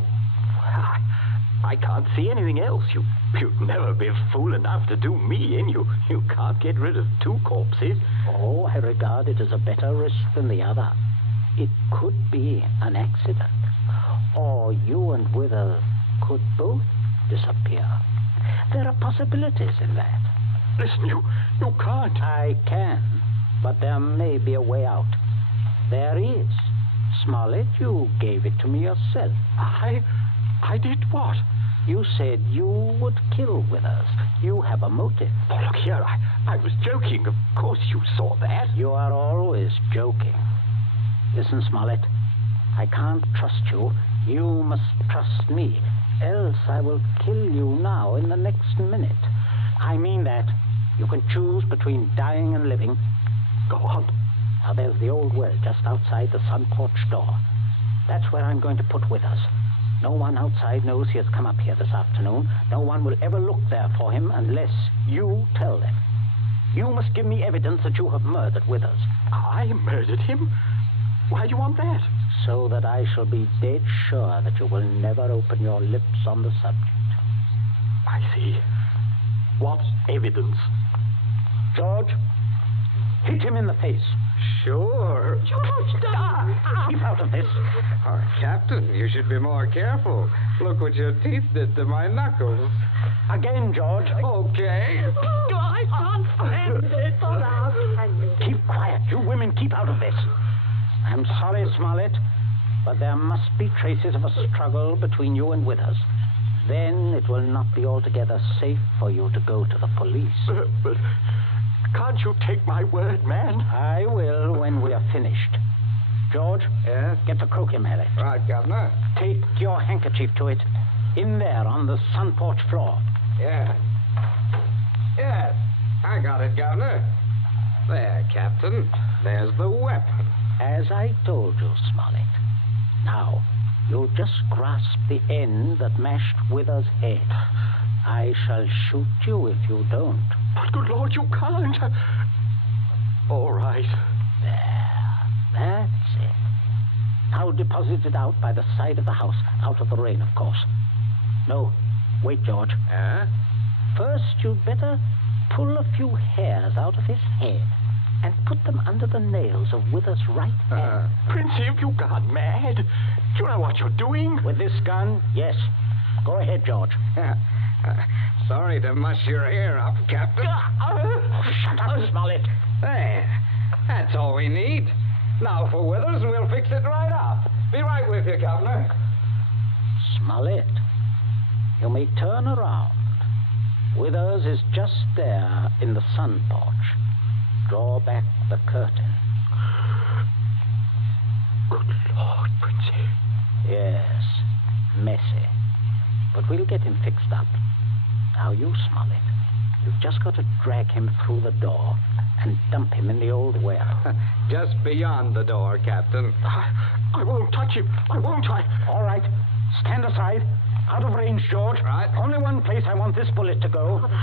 I can't see anything else. You'd never be fool enough to do me in. You can't get rid of two corpses. Oh, I regard it as a better risk than the other. It could be an accident. Or you and Withers could both disappear. There are possibilities in that. Listen, you can't. I can, but there may be a way out. There is. Smollett, you gave it to me yourself. I did what? You said you would kill Withers. You have a motive. Oh, look here, I was joking. Of course you saw that. You are always joking. Listen, Smollett, I can't trust you. You must trust me. Else I will kill you now in the next minute. I mean that. You can choose between dying and living. Go on. Now, there's the old well just outside the sun porch door. That's where I'm going to put Withers. No one outside knows he has come up here this afternoon. No one will ever look there for him unless you tell them. You must give me evidence that you have murdered Withers. I murdered him? Why do you want that? So that I shall be dead sure that you will never open your lips on the subject. I see. What evidence? George, hit him in the face. Sure. George, don't. Keep out of this. Oh, Captain, you should be more careful. Look what your teeth did to my knuckles. Again, George. Okay. I can't stand it. Keep quiet. You women, keep out of this. I'm sorry, Smollett, but there must be traces of a struggle between you and Withers. Then it will not be altogether safe for you to go to the police. But can't you take my word, man? I will when we are finished. George? Yes? Get the croquet mallet. Right, Governor. Take your handkerchief to it. In there on the sun porch floor. Yeah. Yes, I got it, Governor. There, Captain. There's the weapon. As I told you, Smollett. Now, you just grasp the end that mashed Withers' head. I shall shoot you if you don't. But good Lord, you can't. All right. There. That's it. Now deposit it out by the side of the house, out of the rain, of course. No, wait, George. First, you'd better pull a few hairs out of his head and put them under the nails of Withers' right hand. Princey, have you gone mad? Do you know what you're doing? With this gun, yes. Go ahead, George. Sorry to muss your hair up, Captain. Shut up, Smollett. There. That's all we need. Now for Withers, and we'll fix it right up. Be right with you, Governor. Smollett, you may turn around. Withers is just there in the sun porch. Draw back the curtain. Good Lord, Princey. Yes, messy. But we'll get him fixed up. Now you smell it. You've just got to drag him through the door and dump him in the old well. Just beyond the door, Captain. I won't touch him. I won't. All right. Stand aside. Out of range, George. Right. Only one place I want this bullet to go. Father.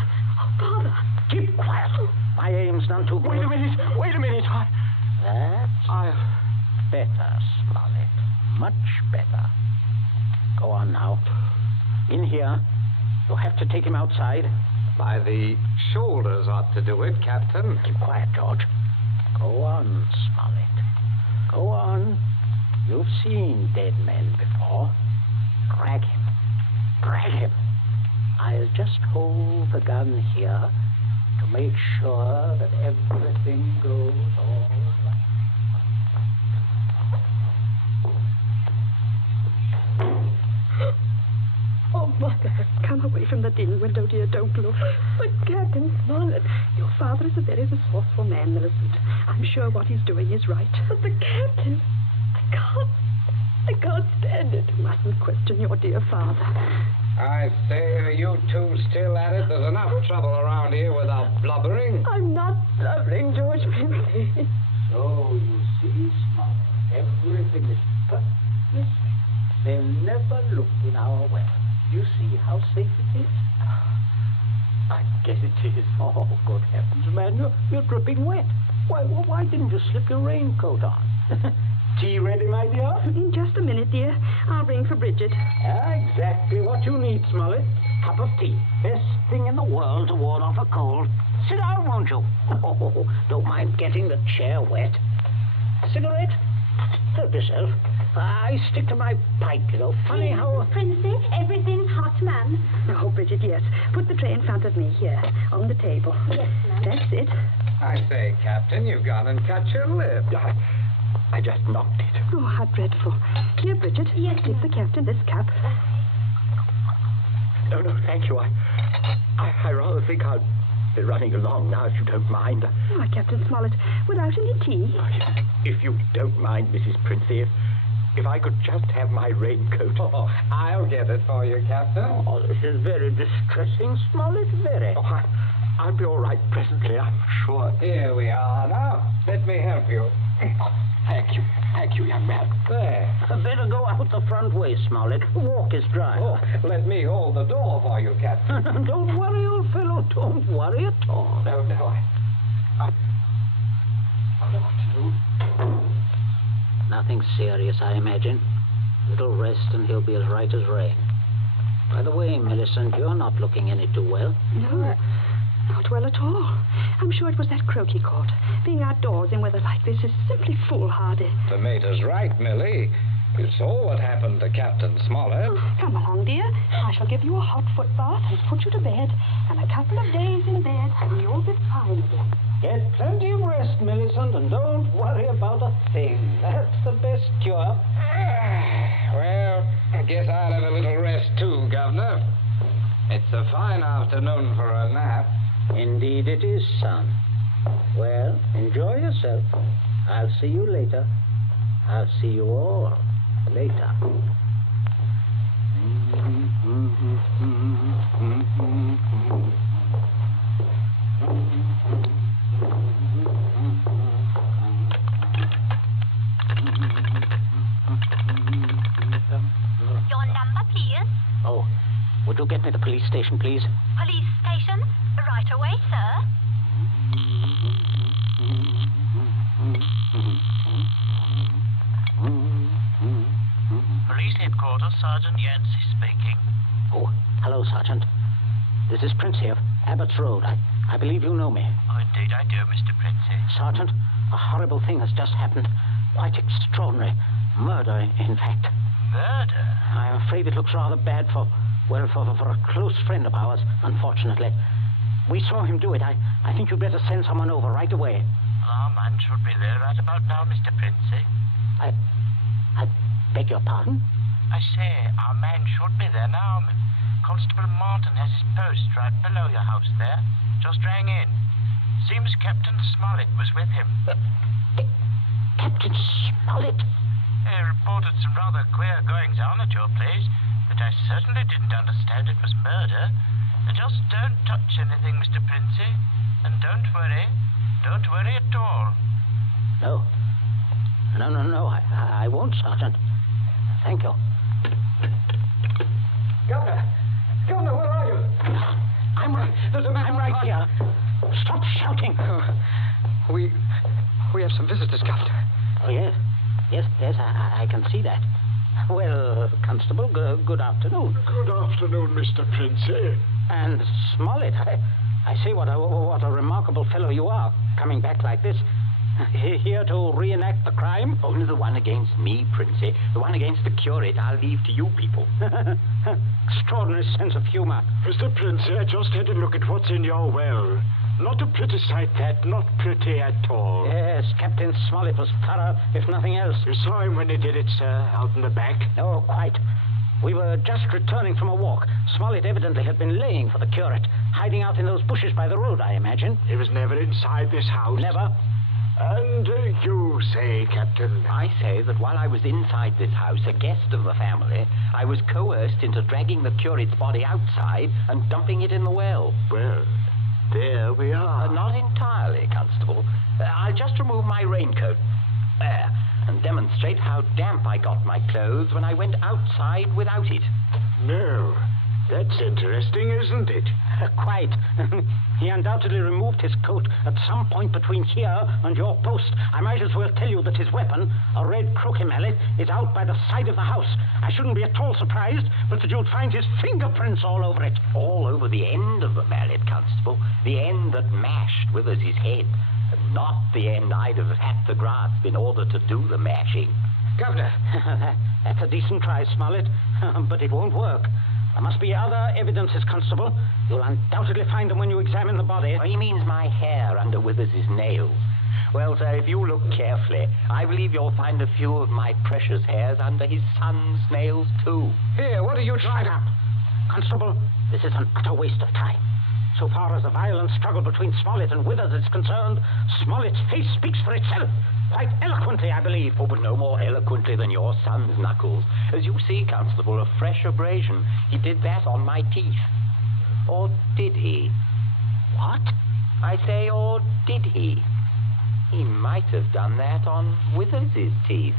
Oh, Father. Keep quiet. My aim's none too good. Wait a minute. That's better, Smollett. Much better. Go on now. In here. You'll have to take him outside. By the shoulders ought to do it, Captain. Keep quiet, George. Go on, Smollett. Go on. You've seen dead men before. Drag him. Drag him. I'll just hold the gun here to make sure that everything goes all right. Oh, Mother, come away from the dim window, dear. Don't look. But Captain Smollett, your father is a very resourceful man, Millicent. I'm sure what he's doing is right. But the Captain, I can't stand it. You mustn't question your dear father. I say, are you two still at it? There's enough trouble around here without blubbering. I'm not blubbering, George Princey. So, you see, Smollett, everything is perfectly safe. They'll never look in our well. You see how safe it is? I guess it is. Oh, good heavens, man, you're dripping wet. Why didn't you slip your raincoat on? Tea ready, my dear? In just a minute, dear. I'll ring for Bridget. Exactly what you need, Smollett. Cup of tea. Best thing in the world to ward off a cold. Sit down, won't you? Oh, don't mind getting the chair wet. Cigarette? Help yourself. I stick to my pipe, you know. Funny how... Princey, everything's hot, ma'am. Oh, Bridget, yes. Put the tray in front of me here, on the table. Yes, ma'am. That's it. I say, Captain, you've gone and cut your lip. I just knocked it. Oh, how dreadful. Here, Bridget. Yes, give the captain this cup. No, thank you. I rather think I'll be running along now, if you don't mind. Why, Captain Smollett, without any tea? If you don't mind, Mrs. Princey, if I could just have my raincoat. Oh, I'll get it for you, Captain. Oh, this is very distressing, Smollett, very. Oh, I'll be all right presently, I'm sure. Here we are now. Let me help you. Thank you, young man. There. Better go out the front way, Smollett. The walk is dry. Oh, let me hold the door for you, Captain. Don't worry, old fellow. Don't worry at all. No. Good afternoon. Nothing serious, I imagine. Little rest and he'll be as right as rain. By the way, Millicent, you're not looking any too well. No, not well at all. I'm sure it was that croaky court. Being outdoors in weather like this is simply foolhardy. The mater's right, Millie. You saw what happened to Captain Smollett. Oh, come along, dear. I shall give you a hot foot bath and put you to bed. And a couple of days in bed, and you'll be fine again. Get plenty of rest, Millicent, and don't worry about a thing. That's the best cure. Well, I guess I'll have a little rest too, Governor. It's a fine afternoon for a nap. Indeed it is, son. Well, enjoy yourself. I'll see you later. I'll see you all later. Your number, please. Oh, would you get me the police station, please? Police station? Right away, sir. Police headquarters, Sergeant Yancey speaking. Oh, hello, Sergeant. This is Prince here, Abbott's Road. I believe you know me. Oh, indeed I do, Mr. Princey. Sergeant, a horrible thing has just happened. Quite extraordinary. Murder, in fact. Murder? I'm afraid it looks rather bad for a close friend of ours, unfortunately. We saw him do it. I think you'd better send someone over right away. Well, our man should be there right about now, Mr. Princey. I beg your pardon? I say, our man should be there now. Constable Martin has his post right below your house there. Just rang in. Seems Captain Smollett was with him. Captain Smollett? He reported some rather queer goings-on at your place, but I certainly didn't understand it was murder. Just don't touch anything, Mr. Princey. And don't worry. Don't worry at all. No. No. I won't, Sergeant. Thank you. Governor, where are you? I'm right here. Stop shouting. We have some visitors, Governor. Oh, yes. Yes, I can see that. Well, Constable, good afternoon. Good afternoon, Mr. Princey. And Smollett, I say what a remarkable fellow you are, coming back like this. Here to reenact the crime? Only the one against me, Princey. The one against the curate I'll leave to you people. Extraordinary sense of humor. Mr. Princey, I just had a look at what's in your well. Not a pretty sight, that. Not pretty at all. Yes, Captain Smollett was thorough, if nothing else. You saw him when he did it, sir, out in the back? Oh, quite. We were just returning from a walk. Smollett evidently had been laying for the curate, hiding out in those bushes by the road, I imagine. He was never inside this house? Never. And you say, Captain? I say that while I was inside this house, a guest of the family, I was coerced into dragging the curate's body outside and dumping it in the well. Well, there we are. Not entirely, Constable. I'll just remove my raincoat. There. And demonstrate how damp I got my clothes when I went outside without it. No. That's interesting, isn't it? Quite. He undoubtedly removed his coat at some point between here and your post. I might as well tell you that his weapon, a red croquet mallet, is out by the side of the house. I shouldn't be at all surprised, but that you'd find his fingerprints all over it. All over the end of the mallet, Constable. The end that mashed Withers' head. And not the end I'd have had to grasp in order to do the mashing. Governor. That's a decent try, Smollett. But it won't work. There must be other evidences, Constable. You'll undoubtedly find them when you examine the body. He means my hair under Withers' nails. Well, sir, if you look carefully, I believe you'll find a few of my precious hairs under his son's nails, too. Here, what are you trying to... Constable, this is an utter waste of time. So far as the violent struggle between Smollett and Withers is concerned, Smollett's face speaks for itself. Quite eloquently, I believe. Oh, but no more eloquently than your son's knuckles. As you see, Constable, a fresh abrasion. He did that on my teeth. Or did he? What? I say, or did he? He might have done that on Withers' teeth.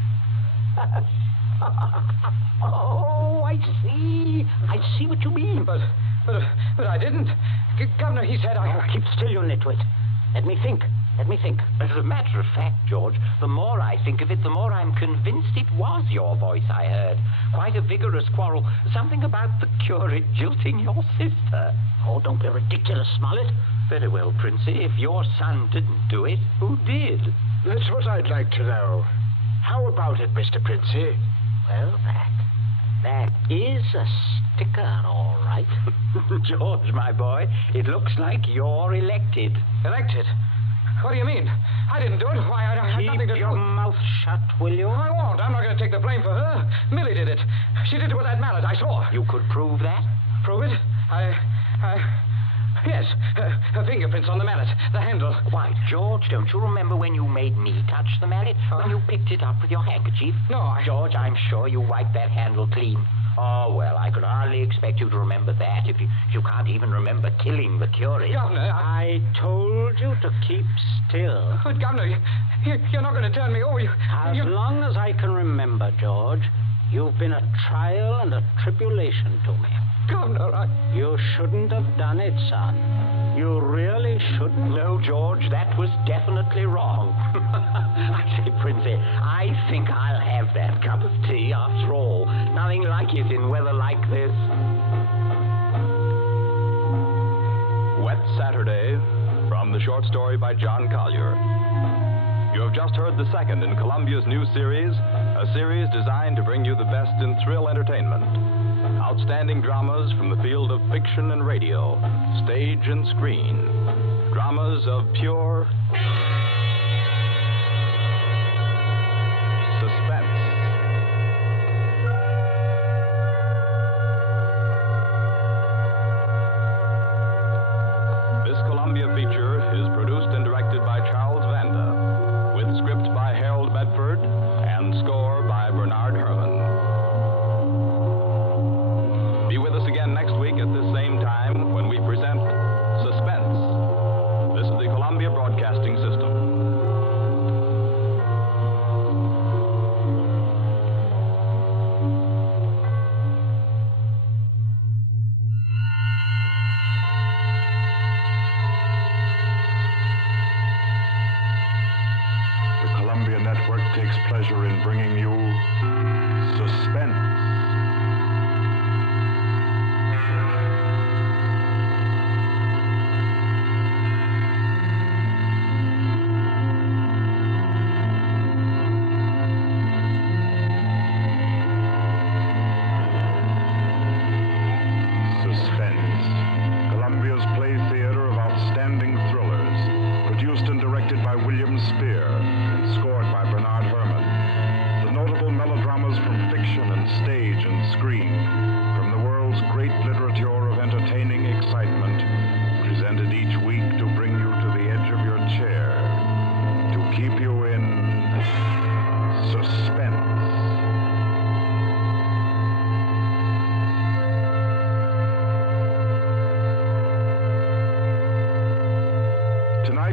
Oh, I see. I see what you mean. But I didn't. Governor, he said I... Oh, keep still, you nitwit. Let me think. As a matter of fact, George, the more I think of it, the more I'm convinced it was your voice I heard. Quite a vigorous quarrel. Something about the curate jilting your sister. Oh, don't be ridiculous, Smollett. Very well, Princey. If your son didn't do it, who did? That's what I'd like to know. How about it, Mr. Princey? Well, that is a sticker, all right. George, my boy, it looks like you're elected. Elected? What do you mean? I didn't do it. Why, I had nothing to do. Keep your mouth shut, will you? I won't. I'm not going to take the blame for her. Millie did it. She did it with that mallet. I saw. You could prove that? Prove it? Yes. Her fingerprints on the mallet. The handle. Why, George, don't you remember when you made me touch the mallet? When you picked it up with your handkerchief? No, George, I'm sure you wiped that handle clean. Oh, well, I could hardly expect you to remember that if you can't even remember killing the curate. Governor, I told you to keep still. But, Governor, you're not going to turn me over. As long as I can remember, George, you've been a trial and a tribulation to me. Governor, You shouldn't have done it, son. You really shouldn't. No, George, that was definitely wrong. I say, Princey, I think I'll have that cup of tea after all. Nothing like it in weather like this. Wet Saturday, from the short story by John Collier. You have just heard the second in Columbia's new series, a series designed to bring you the best in thrill entertainment. Outstanding dramas from the field of fiction and radio, stage and screen. Dramas of pure suspense.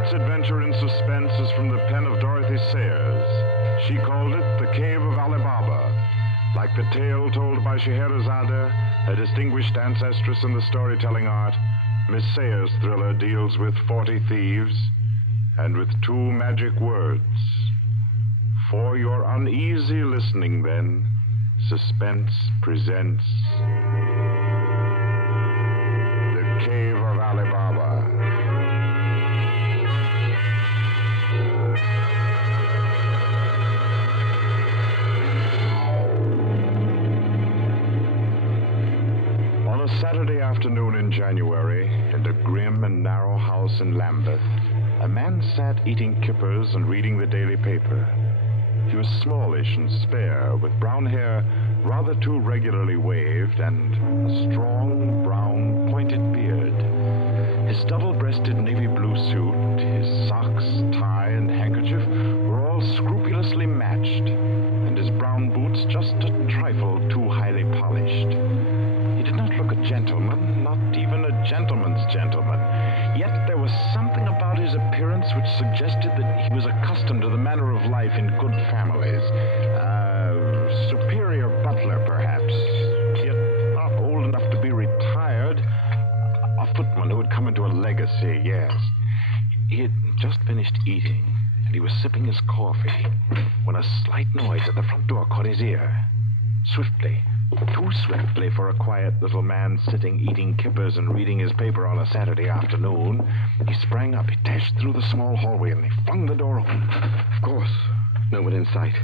Tonight's adventure in suspense is from the pen of Dorothy Sayers. She called it The Cave of Ali Baba. Like the tale told by Scheherazade, a distinguished ancestress in the storytelling art, Miss Sayers' thriller deals with 40 thieves and with 2 magic words. For your uneasy listening, then, Suspense presents The Cave of Ali Baba. On a Saturday afternoon in January, in a grim and narrow house in Lambeth, a man sat eating kippers and reading the daily paper. He was smallish and spare, with brown hair rather too regularly waved and a strong, brown, pointed beard. His double-breasted navy blue suit, his socks, tie, and handkerchief were all scrupulously matched, and his brown boots just a trifle too highly polished. He did not look a gentleman, not even a gentleman's gentleman. Yet there was something about his appearance which suggested that he was accustomed to the manner of life in good families. Superior butler, perhaps, yet not old enough to be retired. A footman who had come into a legacy, yes. He had just finished eating, and he was sipping his coffee, when a slight noise at the front door caught his ear. Swiftly, too swiftly for a quiet little man sitting eating kippers and reading his paper on a Saturday afternoon, he sprang up, he dashed through the small hallway, and he flung the door open. Of course, no one in sight.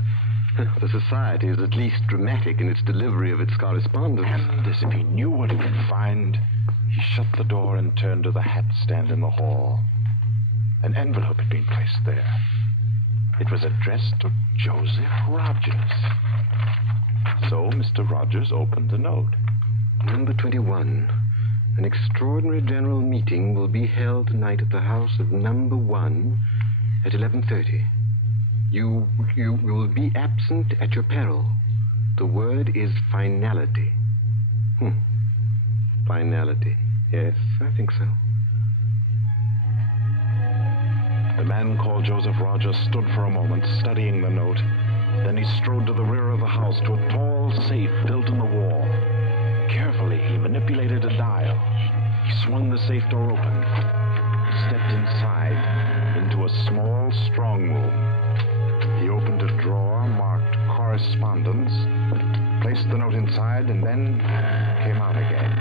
The society is at least dramatic in its delivery of its correspondence. And as if he knew what he would find, he shut the door and turned to the hat stand in the hall. An envelope had been placed there. It was addressed to Joseph Rogers. So Mr. Rogers opened the note. Number 21. An extraordinary general meeting will be held tonight at the house of number 1 at 11:30. You will be absent at your peril. The word is finality. Finality. Yes, I think so. The man called Joseph Rogers stood for a moment, studying the note. Then he strode to the rear of the house, to a tall safe built in the wall. Carefully, he manipulated a dial. He swung the safe door open, stepped inside into a small strong room. He opened a drawer marked correspondence, placed the note inside, and then came out again.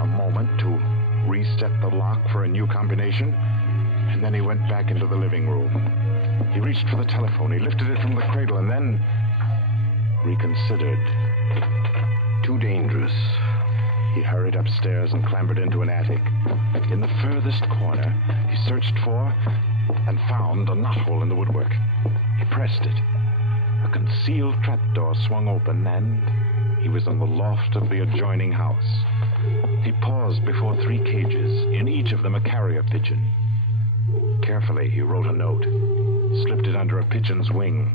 A moment to reset the lock for a new combination, and then he went back into the living room. He reached for the telephone. He lifted it from the cradle and then reconsidered. Too dangerous. He hurried upstairs and clambered into an attic. In the furthest corner, he searched for and found a knothole in the woodwork. He pressed it. A concealed trapdoor swung open, and he was in the loft of the adjoining house. He paused before 3 cages, in each of them a carrier pigeon. Carefully, he wrote a note, slipped it under a pigeon's wing.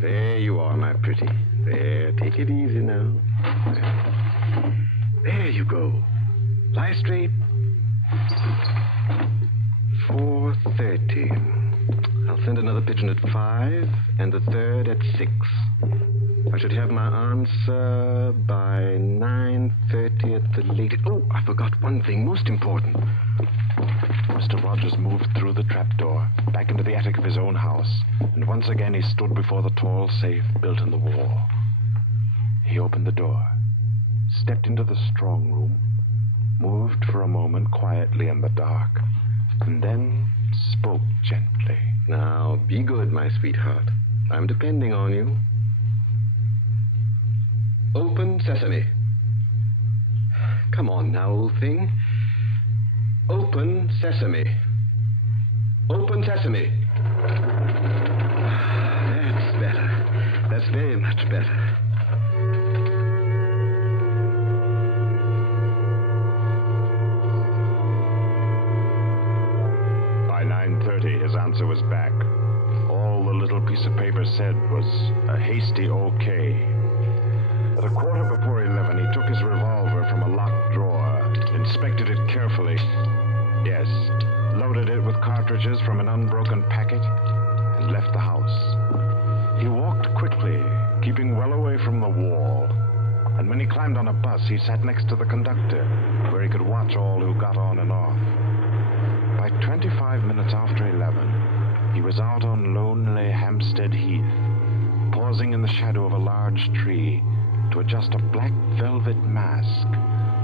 There you are, my pretty. There, take it easy now. There you go. Lie straight. 4:30. I'll send another pigeon at 5, and the third at 6. I should have my answer by 9:30 at the latest. Oh, I forgot one thing, most important. Mr. Rogers moved through the trapdoor, back into the attic of his own house, and once again he stood before the tall safe built in the wall. He opened the door, stepped into the strong room, moved for a moment quietly in the dark, and then spoke gently. Now, be good, my sweetheart. I'm depending on you. Open sesame. Come on now, old thing. Open sesame. Open sesame. That's better. That's very much better. By 9:30, his answer was back. All the little piece of paper said was a hasty okay. At a quarter before 11, he took his revolver from a locked drawer, inspected it carefully, Yes. Loaded it with cartridges from an unbroken packet and left the house. He walked quickly, keeping well away from the wall. And when he climbed on a bus, he sat next to the conductor, where he could watch all who got on and off. By 25 minutes after 11, he was out on lonely Hampstead Heath, pausing in the shadow of a large tree to adjust a black velvet mask,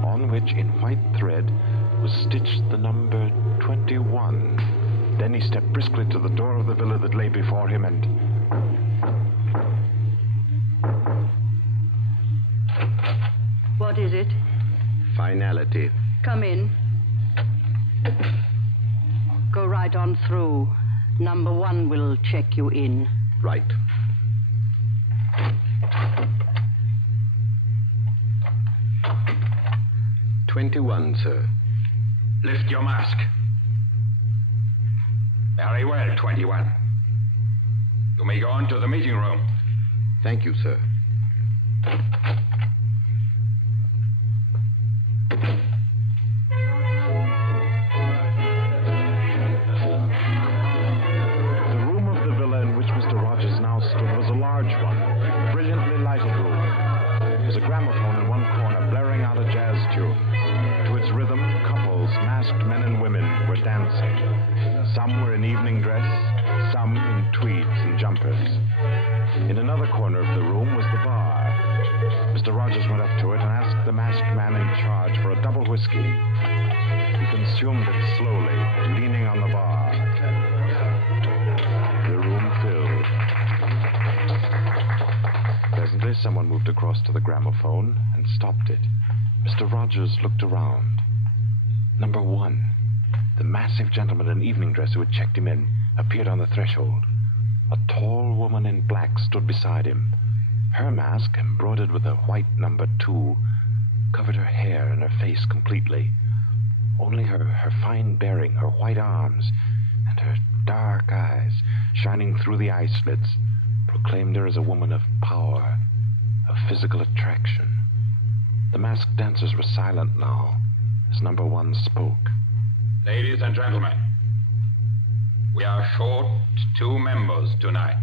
on which, in white thread, was stitched the number 21. Then he stepped briskly to the door of the villa that lay before him and... What is it? Finality. Come in. Go right on through. Number 1 will check you in. Right. "21, sir. Lift your mask. Very well, 21. You may go on to the meeting room. Thank you, sir. The room of the villa in which Mr. Rogers now stood was a large one, a brilliantly lighted room. There was a gramophone in one corner, blaring out a jazz tune. To its rhythm, couples, masked men and women, were dancing. Some were in evening dress, some in tweeds and jumpers. In another corner of the room was the bar. Mr. Rogers went up to it and asked the masked man in charge for a double whiskey. He consumed it slowly, leaning on the bar. The room filled. Presently, someone moved across to the gramophone and stopped it. Mr. Rogers looked around. Number 1, the massive gentleman in evening dress who had checked him in, appeared on the threshold. A tall woman in black stood beside him. Her mask, embroidered with a white number 2, covered her hair and her face completely. Only her fine bearing, her white arms, and her dark eyes, shining through the eye slits, proclaimed her as a woman of power, of physical attraction. The masked dancers were silent now, as number 1 spoke. Ladies and gentlemen, we are short 2 members tonight.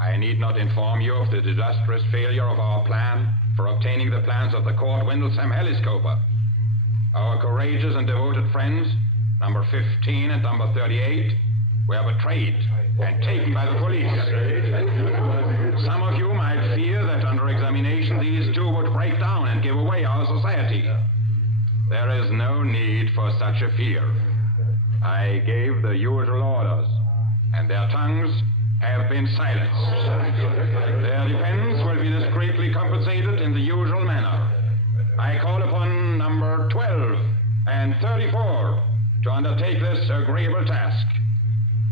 I need not inform you of the disastrous failure of our plan for obtaining the plans of the Court Windlesham Heliscoper. Our courageous and devoted friends, number 15 and number 38, were betrayed and taken by the police. Some of you might fear that under examination these 2 would break down and give away our society. There is no need for such a fear. I gave the usual orders, and their tongues have been silenced. Their defense will be discreetly compensated in the usual manner. I call upon number 12 and 34 to undertake this agreeable task.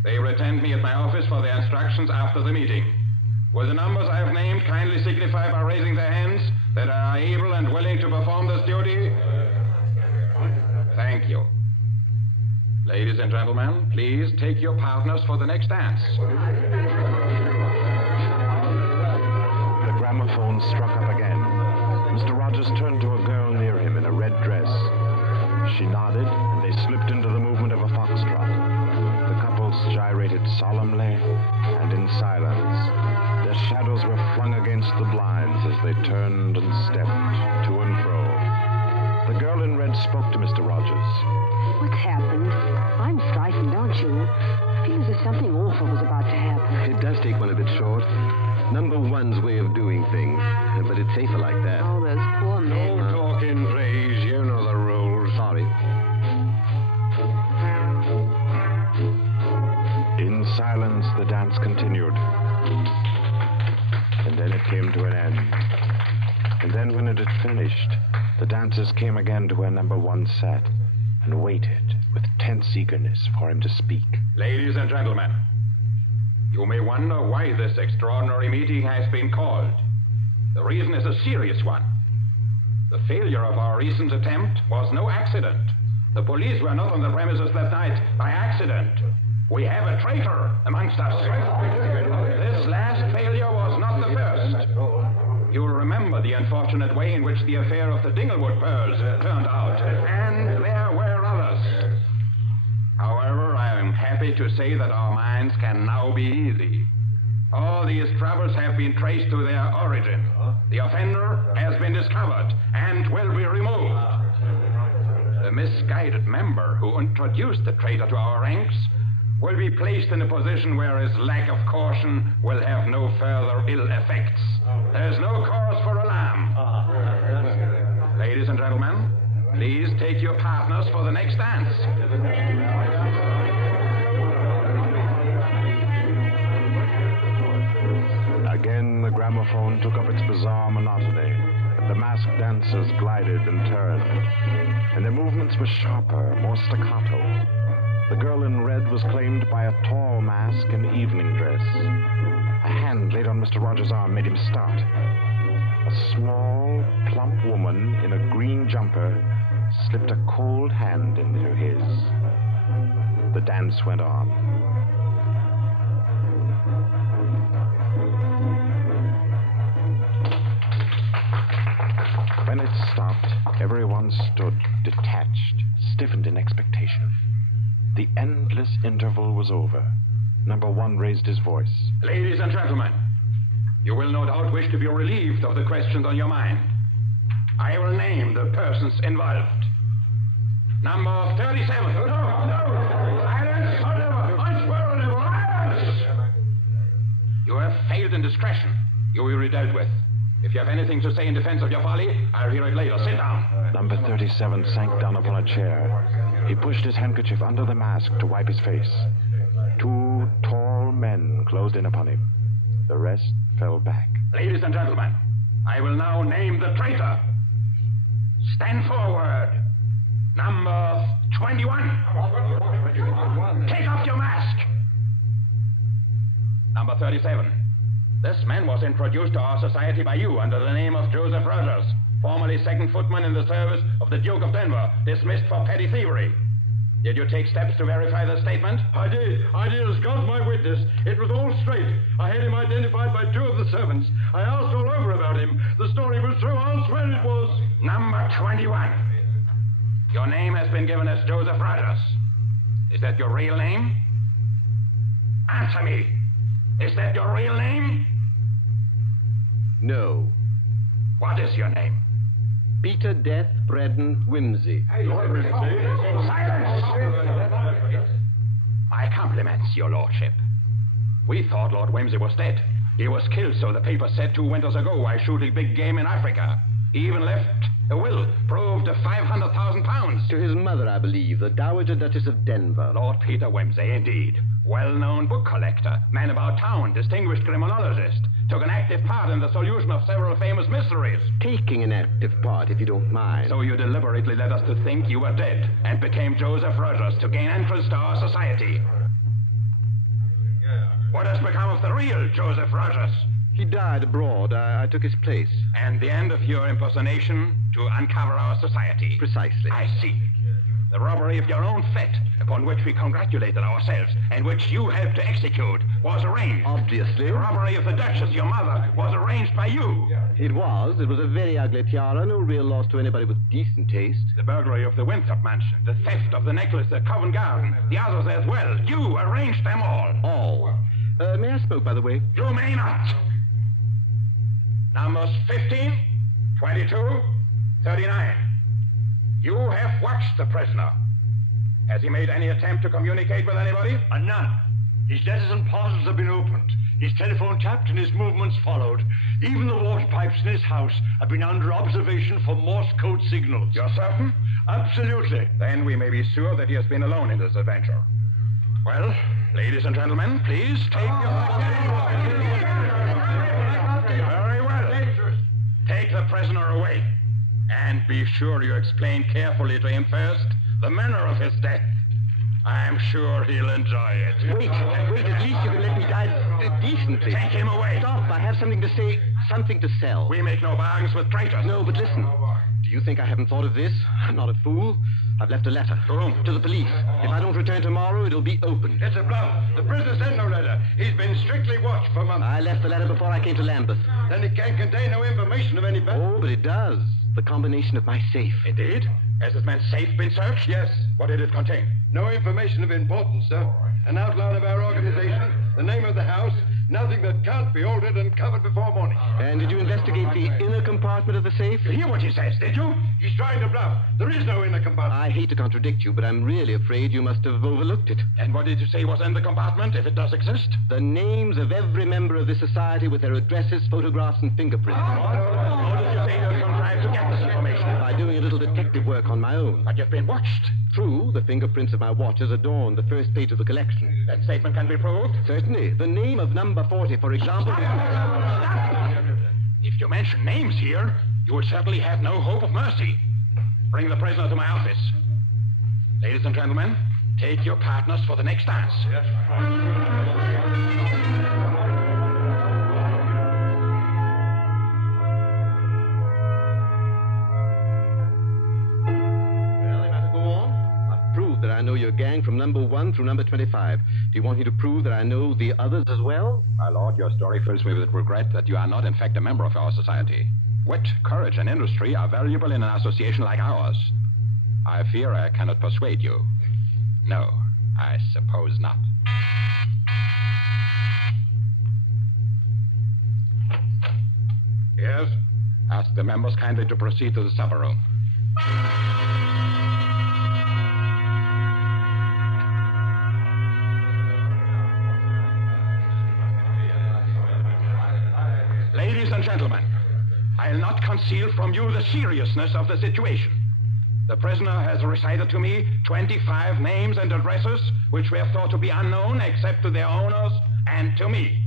They will attend me at my office for their instructions after the meeting. Will the numbers I have named kindly signify by raising their hands that they are able and willing to perform this duty? Thank you. Ladies and gentlemen, please take your partners for the next dance. The gramophone struck up again. Mr. Rogers turned to a girl near him in a red dress. She nodded, and they slipped into the movement of a foxtrot. The couples gyrated solemnly and in silence. Their shadows were flung against the blinds as they turned and stepped to and fro. The girl in red spoke to Mr. Rogers. What's happened? I'm frightened, aren't you? I feel as if something awful was about to happen. It does take one a bit short. Number 1's way of doing things, but it's safer like that. Oh, those poor men. No talking, please. You know the rules. Sorry. In silence, the dance continued. And then it came to an end. And then when it had finished, the dancers came again to where number 1 sat and waited with tense eagerness for him to speak. Ladies and gentlemen, you may wonder why this extraordinary meeting has been called. The reason is a serious one. The failure of our recent attempt was no accident. The police were not on the premises that night by accident. We have a traitor amongst us. This last failure was not the first. You'll remember the unfortunate way in which the affair of the Dinglewood pearls turned out. And there were others. However, I am happy to say that our minds can now be easy. All these troubles have been traced to their origin. The offender has been discovered and will be removed. The misguided member who introduced the traitor to our ranks will be placed in a position where his lack of caution will have no further ill effects. There's no cause for alarm. Ladies and gentlemen, please take your partners for the next dance. Again, the gramophone took up its bizarre monotony. The masked dancers glided and turned, and their movements were sharper, more staccato. The girl in red was claimed by a tall mask and evening dress. A hand laid on Mr. Rogers' arm made him start. A small, plump woman in a green jumper slipped a cold hand into his. The dance went on. When it stopped, everyone stood detached, stiffened in expectation. The endless interval was over. Number one raised his voice. Ladies and gentlemen, you will no doubt wish to be relieved of the questions on your mind. I will name the persons involved. Number 37. No! Silence! Unswearable silence! You have failed in discretion. You will be dealt with. If you have anything to say in defense of your folly, I'll hear it later. Sit down. Number 37 sank down upon a chair. He pushed his handkerchief under the mask to wipe his face. Two tall men closed in upon him. The rest fell back. Ladies and gentlemen, I will now name the traitor. Stand forward. Number 21. Take off your mask. Number 37. This man was introduced to our society by you under the name of Joseph Rogers, formerly second footman in the service of the Duke of Denver, dismissed for petty thievery. Did you take steps to verify the statement? I did as God's my witness. It was all straight. I had him identified by two of the servants. I asked all over about him. The story was true. I'll swear it was. Number 21. Your name has been given as Joseph Rogers. Is that your real name? Answer me. Is that your real name? No. What is your name? Peter Death Braden Whimsy. Silence! My compliments, your lordship. We thought Lord Whimsy was dead. He was killed, so the paper said 2 winters ago, while shooting big game in Africa. He even left a will, proved of £500,000. To his mother, I believe, the Dowager Duchess of Denver. Lord Peter Whimsy, indeed. Well-known book collector, man about town, distinguished criminologist. Took an active part in the solution of several famous mysteries. Taking an active part, if you don't mind. So you deliberately led us to think you were dead and became Joseph Rogers to gain entrance to our society. What has become of the real Joseph Rogers? He died abroad. I took his place. And the end of your impersonation to uncover our society? Precisely. I see. The robbery of your own fete, upon which we congratulated ourselves, and which you helped to execute, was arranged. Obviously. The robbery of the Duchess, your mother, was arranged by you. It was. It was a very ugly tiara, no real loss to anybody with decent taste. The burglary of the Winthrop mansion, the theft of the necklace at Covent Garden, the others as well. You arranged them all. All. May I smoke, by the way? You may not. Numbers 15, 22, 39. You have watched the prisoner. Has he made any attempt to communicate with anybody? None. His letters and parcels have been opened. His telephone tapped and his movements followed. Even the water pipes in his house have been under observation for Morse code signals. You're certain? Absolutely. Then we may be sure that he has been alone in this adventure. Well, ladies and gentlemen, please take your... Very well. Take the prisoner away. And be sure you explain carefully to him first the manner of his death. I'm sure he'll enjoy it. Wait, at least you can let me die decently. Take him away. Stop, I have something to say, something to sell. We make no bargains with traitors. No, but listen. Do you think I haven't thought of this? I'm not a fool. I've left a letter. To whom? To the police. If I don't return tomorrow, it'll be opened. It's a bluff. The prisoner sent no letter. He's been strictly watched for months. I left the letter before I came to Lambeth. Then it can't contain no information of any value. Oh, but it does. The combination of my safe. Indeed? Has this man's safe been searched? Yes. What did it contain? No information of importance, sir. An outline of our organization, the name of the house, nothing that can't be altered and covered before morning. And did you investigate the inner compartment of the safe? You hear what he says, did you? He's trying to bluff. There is no inner compartment. I hate to contradict you, but I'm really afraid you must have overlooked it. And what did you say was in the compartment, if it does exist? The names of every member of this society with their addresses, photographs, and fingerprints. How did you say you contrived to get this information? By doing a little detective work on my own. But you've been watched. True, the fingerprints of my watches adorn the first page of the collection. That statement can be proved? Certainly. The name of number 40, for example. Stop. If you mention names here, you will certainly have no hope of mercy. Bring the prisoner to my office. Ladies and gentlemen, take your partners for the next dance. Yes. I know your gang from number 1 through number 25. Do you want me to prove that I know the others as well? My lord, your story fills me with regret that you are not in fact a member of our society. Wit, courage, and industry are valuable in an association like ours. I fear I cannot persuade you. No, I suppose not. Yes? Ask the members kindly to proceed to the supper room. Ladies and gentlemen, I'll not conceal from you the seriousness of the situation. The prisoner has recited to me 25 names and addresses which were thought to be unknown except to their owners and to me.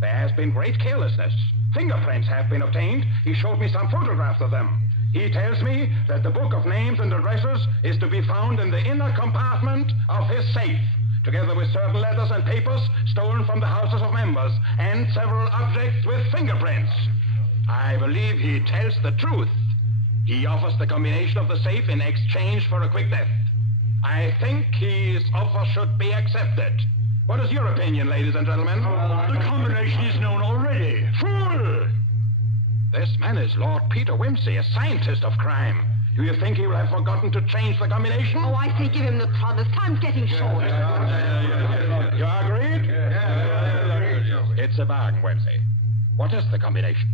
There has been great carelessness. Fingerprints have been obtained. He showed me some photographs of them. He tells me that the book of names and addresses is to be found in the inner compartment of his safe, together with certain letters and papers stolen from the houses of members, and several objects with fingerprints. I believe he tells the truth. He offers the combination of the safe in exchange for a quick death. I think his offer should be accepted. What is your opinion, ladies and gentlemen? The combination is known already. Fool! This man is Lord Peter Wimsey, a scientist of crime. Do you think he will have forgotten to change the combination? Oh, I say give him the promise. Time's getting short. You agreed? It's a bargain, Wimsey. What is the combination?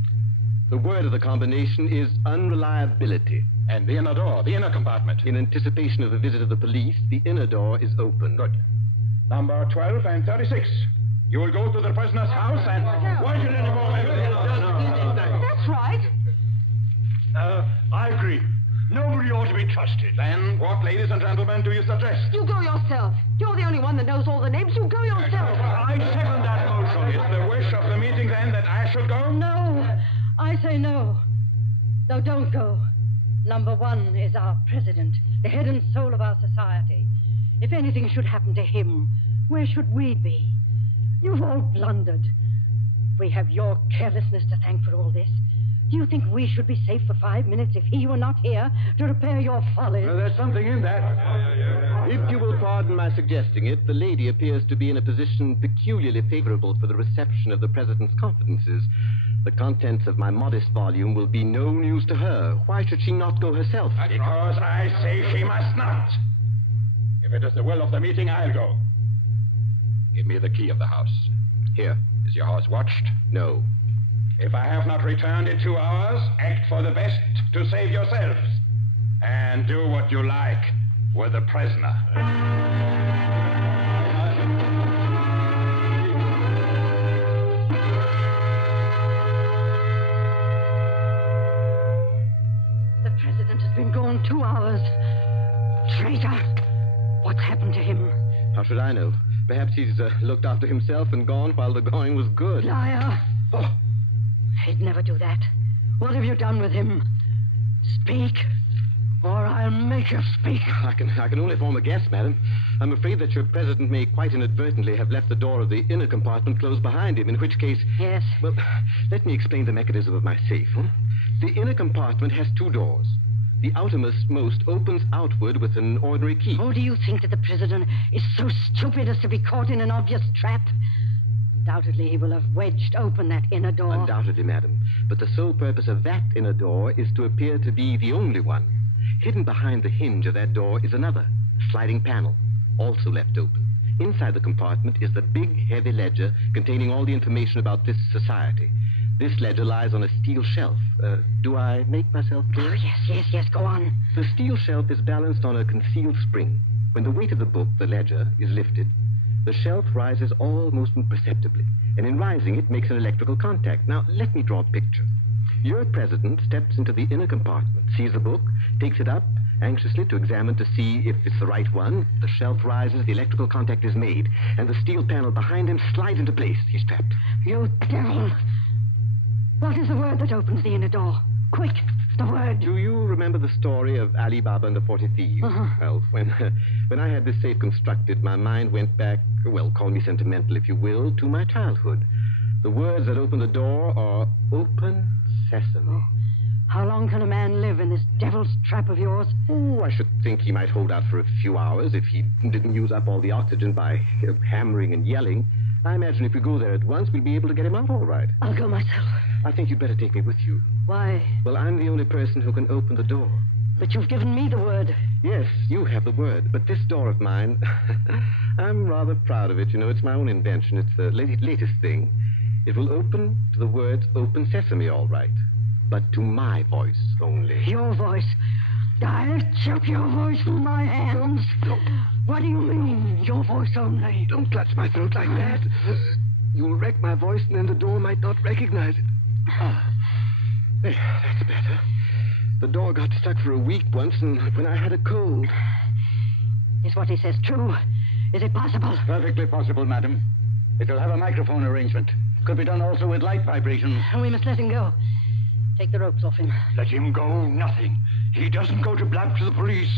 The word of the combination is unreliability. And the inner door, the inner compartment? In anticipation of the visit of the police, the inner door is open. Good. Number 12 and 36. You will go to the prisoner's house and... Why should anyone... That's right. I agree. Nobody ought to be trusted. Then what, ladies and gentlemen, do you suggest? You go yourself. You're the only one that knows all the names. You go yourself. I second that motion. It's the wish of the meeting, then, that I should go? No. I say no. No, don't go. Number 1 is our president, the head and soul of our society. If anything should happen to him, where should we be? You've all blundered. We have your carelessness to thank for all this. Do you think we should be safe for 5 minutes if he were not here to repair your folly? Well, there's something in that. If you will pardon my suggesting it, the lady appears to be in a position peculiarly favorable for the reception of the president's confidences. The contents of my modest volume will be no news to her. Why should she not go herself? Because I say she must not. If it is the will of the meeting, I'll go. Give me the key of the house. Here. Is your house watched? No. If I have not returned in 2 hours, act for the best to save yourselves. And do what you like with the prisoner. The president has been gone 2 hours. Traitor! What's happened to him? How should I know? Perhaps he's looked after himself and gone while the going was good. Liar! Oh. He'd never do that. What have you done with him? Speak, or I'll make you speak. I can only form a guess, madam. I'm afraid that your president may quite inadvertently have left the door of the inner compartment closed behind him, in which case... Yes? Well, let me explain the mechanism of my safe. The inner compartment has 2 doors. The outermost opens outward with an ordinary key. Oh, do you think that the president is so stupid as to be caught in an obvious trap? Undoubtedly, he will have wedged open that inner door. Undoubtedly, madam. But the sole purpose of that inner door is to appear to be the only one. Hidden behind the hinge of that door is another, sliding panel, also left open. Inside the compartment is the big, heavy ledger containing all the information about this society. This ledger lies on a steel shelf. Do I make myself clear? Oh, yes, go on. The steel shelf is balanced on a concealed spring. When the weight of the book, the ledger, is lifted, the shelf rises almost imperceptibly, and in rising it makes an electrical contact. Now, let me draw a picture. Your president steps into the inner compartment, sees the book, takes it up anxiously to examine to see if it's the right one. The shelf rises, the electrical contact is made, and the steel panel behind him slides into place. He's trapped. You devil! What is the word that opens the inner door? Quick, the word. Do you remember the story of Ali Baba and the 40 Thieves? Well, when I had this safe constructed, my mind went back, well, call me sentimental if you will, to my childhood. The words that open the door are open sesame. How long can a man live in this devil's trap of yours? Oh, I should think he might hold out for a few hours if he didn't use up all the oxygen by hammering and yelling. I imagine if we go there at once, we'll be able to get him out all right. I'll go myself. I think you'd better take me with you. Why? Well, I'm the only person who can open the door. But you've given me the word. Yes, you have the word. But this door of mine, I'm rather proud of it. You know, it's my own invention. It's the latest thing. It will open to the words open sesame, all right. But to my voice only. Your voice? I'll choke your voice from my hands. Don't. What do you mean, your voice only? Don't clutch my throat like that. You'll wreck my voice, and then the door might not recognize it. There, that's better. The door got stuck for a week once, and when I had a cold. Is what he says true? Is it possible? Perfectly possible, madam. It will have a microphone arrangement. Could be done also with light vibrations. We must let him go. Take the ropes off him. Let him go, nothing. He doesn't go to blab to the police.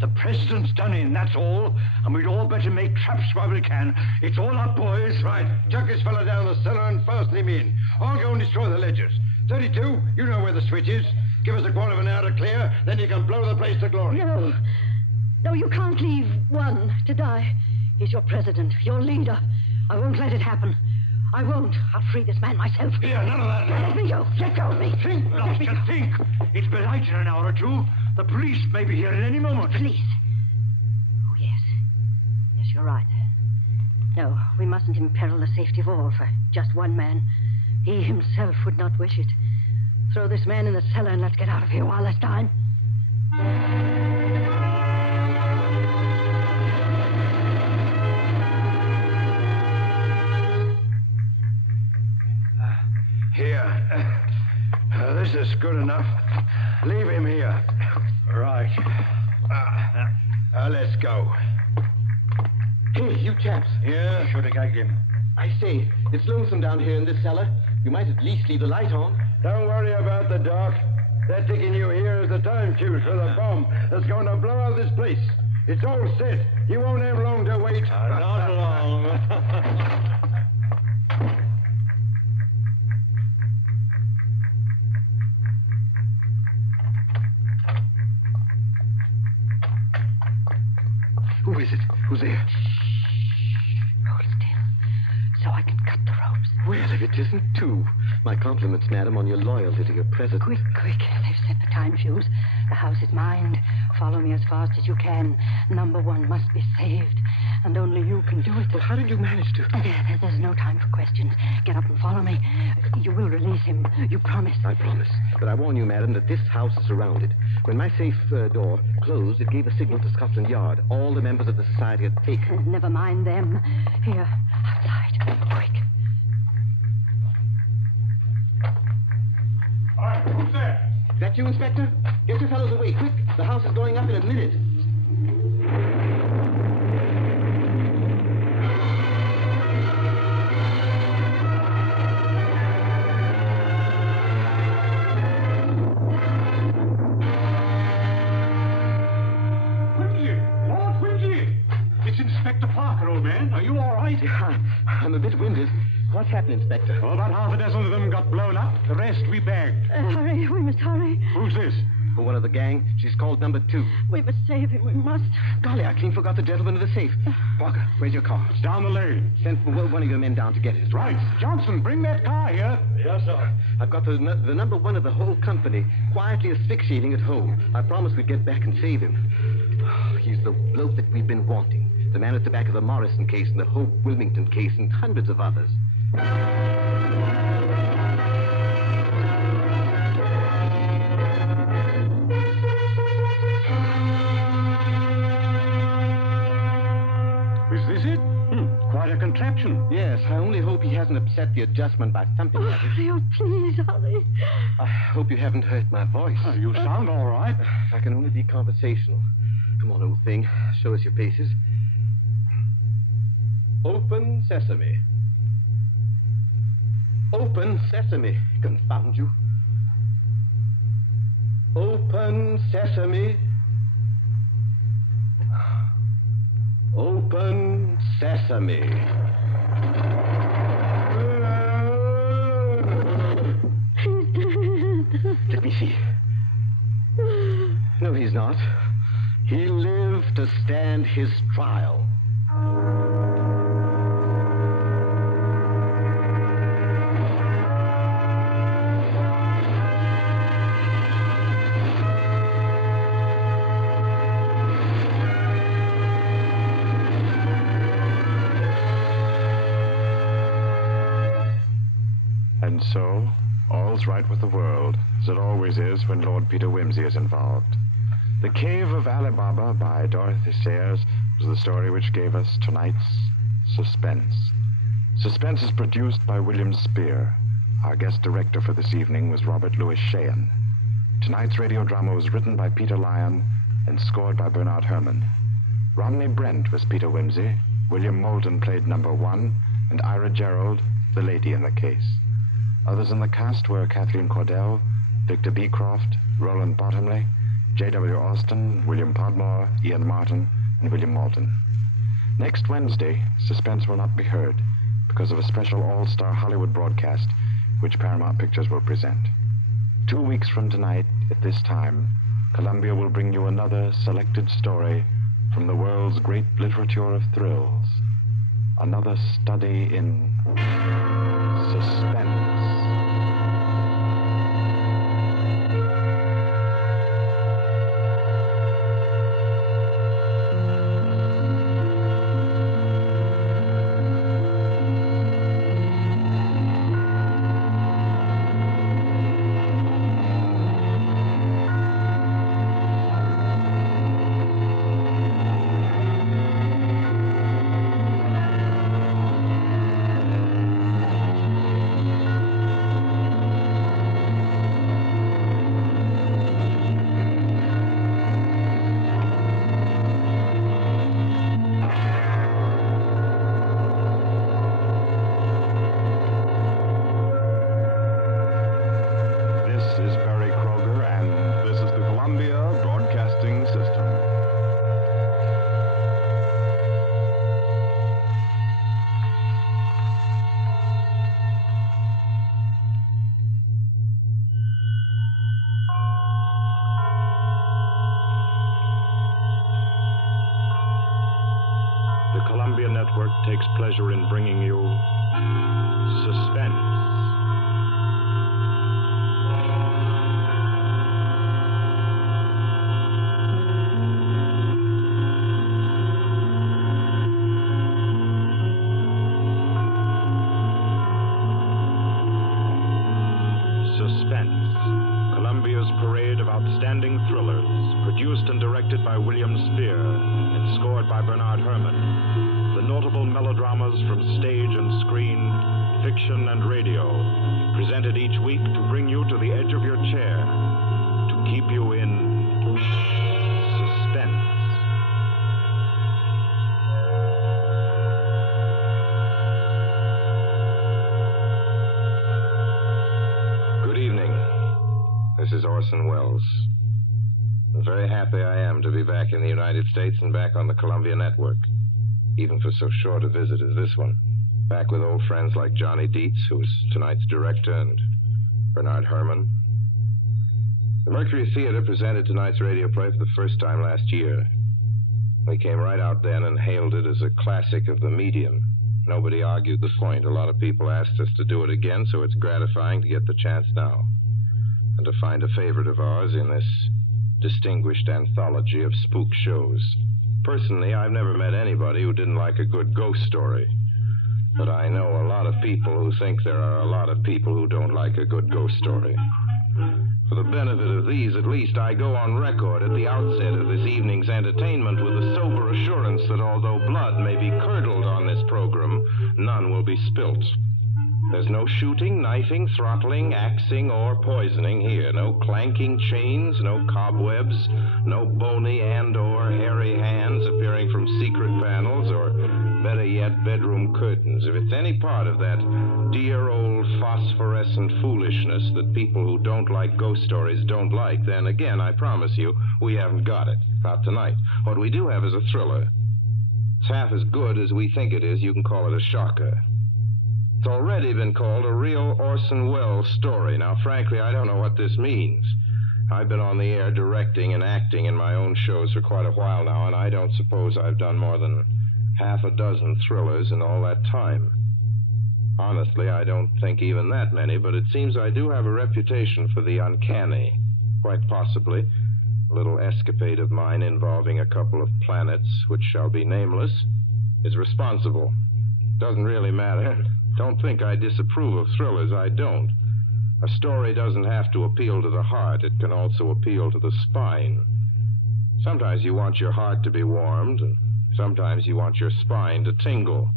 The president's done in, that's all. And we'd all better make traps while we can. It's all up, boys. Right. Chuck this fella down the cellar and fasten him in. I'll go and destroy the ledgers. 32, you know where the switch is. Give us a quarter of an hour to clear, then you can blow the place to glory. No, you can't leave one to die. He's your president, your leader. I won't let it happen. I won't. I'll free this man myself. Here, none of that. Let me go. Let go of me. Think, Blaster, think. It's been light in an hour or two. The police may be here at any moment. Police? Oh, yes. Yes, you're right. No, we mustn't imperil the safety of all for just one man. He himself would not wish it. Throw this man in the cellar and let's get out of here while there's time. Here. This is good enough. Leave him here. Right. Let's go. Hey, you chaps. Yeah? Should have gagged him. I say, it's lonesome down here in this cellar. You might at least leave the light on. Don't worry about the dark. They're taking you here as the time fuse for the bomb that's going to blow out this place. It's all set. You won't have long to wait. Not long. Who is it? Who's there? Hold still, so I can cut the ropes. Well, if it isn't two. My compliments, madam, on your loyalty to your president. Quick. They've set the time fuse. The house is mine. Follow me as fast as you can. Number one must be saved. And only you can do it. Well, how did you manage to? There's no time for questions. Get up and follow me. You will release him. You promise. I promise. But I warn you, madam, that this house is surrounded. When my safe door closed, it gave a signal to Scotland Yard. All the members of the society had taken. Never mind them. Here, outside. Quick. All right, who's there? Is that you, Inspector? Get your fellows away, quick. The house is going up in a minute. It's Inspector Parker, old man. Are you all right? Yeah, I'm a bit winded. What's happened, Inspector? Well, about half a dozen of them got blown up. The rest we bagged. Hurry, we must hurry. Who's this? for one of the gang. She's called number 2. We must save him. We must. Golly, I clean forgot the gentleman in the safe. Walker, where's your car? It's down the lane. Send one of your men down to get it. Right. Johnson, bring that car here. Yes, sir. I've got the number 1 of the whole company quietly asphyxiating at home. I promised we'd get back and save him. He's the bloke that we've been wanting. The man at the back of the Morrison case and the Hope Wilmington case and hundreds of others. Is this it? Quite a contraption. Yes, I only hope he hasn't upset the adjustment by thumping at it. Oh, please, hurry. I hope you haven't hurt my voice. You sound all right. I can only be conversational. Come on, old thing. Show us your paces. Open sesame. Open sesame. Confound you. Open sesame. Open sesame. Let me see. No, he's not. He lived to stand his trial. And so, all's right with the world, as it always is when Lord Peter Wimsey is involved. The Cave of Ali Baba by Dorothy Sayers was the story which gave us tonight's Suspense. Suspense is produced by William Spear. Our guest director for this evening was Robert Louis Sheehan. Tonight's radio drama was written by Peter Lyon and scored by Bernard Herrmann. Romney Brent was Peter Wimsey, William Moulton played number 1, and Ira Gerald, the lady in the case. Others in the cast were Kathleen Cordell, Victor Beecroft, Roland Bottomley, J.W. Austin, William Podmore, Ian Martin, and William Moulton. Next Wednesday, Suspense will not be heard because of a special all-star Hollywood broadcast which Paramount Pictures will present. 2 weeks from tonight, at this time, Columbia will bring you another selected story from the world's great literature of thrills. Another study in suspense. Network takes pleasure in bringing you Suspense. Suspense, Columbia's parade of outstanding thrillers, produced and directed by William Spear and scored by Bernard Herrmann. The notable melodramas from stage and screen, fiction and radio, presented each week to bring you to the edge of your chair, to keep you in suspense. Good evening. This is Orson Welles. I'm very happy I am to be back in the United States and back on the Columbia Network. Even for so short a visit as this one. Back with old friends like Johnny Dietz, who is tonight's director, and Bernard Herrmann. The Mercury Theater presented tonight's radio play for the first time last year. We came right out then and hailed it as a classic of the medium. Nobody argued the point. A lot of people asked us to do it again, so it's gratifying to get the chance now. And to find a favorite of ours in this distinguished anthology of spook shows. Personally, I've never met anybody who didn't like a good ghost story. But I know a lot of people who think there are a lot of people who don't like a good ghost story. For the benefit of these, at least, I go on record at the outset of this evening's entertainment with the sober assurance that although blood may be curdled on this program, none will be spilt. There's no shooting, knifing, throttling, axing, or poisoning here. No clanking chains, no cobwebs, no bony and/or hairy hands appearing from secret panels, or better yet, bedroom curtains. If it's any part of that dear old phosphorescent foolishness that people who don't like ghost stories don't like, then again, I promise you, we haven't got it. Not tonight. What we do have is a thriller. It's half as good as we think it is. You can call it a shocker. It's already been called a real Orson Welles story. Now, frankly, I don't know what this means. I've been on the air directing and acting in my own shows for quite a while now, and I don't suppose I've done more than half a dozen thrillers in all that time. Honestly, I don't think even that many, but it seems I do have a reputation for the uncanny. Quite possibly, a little escapade of mine involving a couple of planets, which shall be nameless, is responsible. Doesn't really matter. Don't think I disapprove of thrillers. I don't. A story doesn't have to appeal to the heart. It can also appeal to the spine. Sometimes you want your heart to be warmed, and sometimes you want your spine to tingle.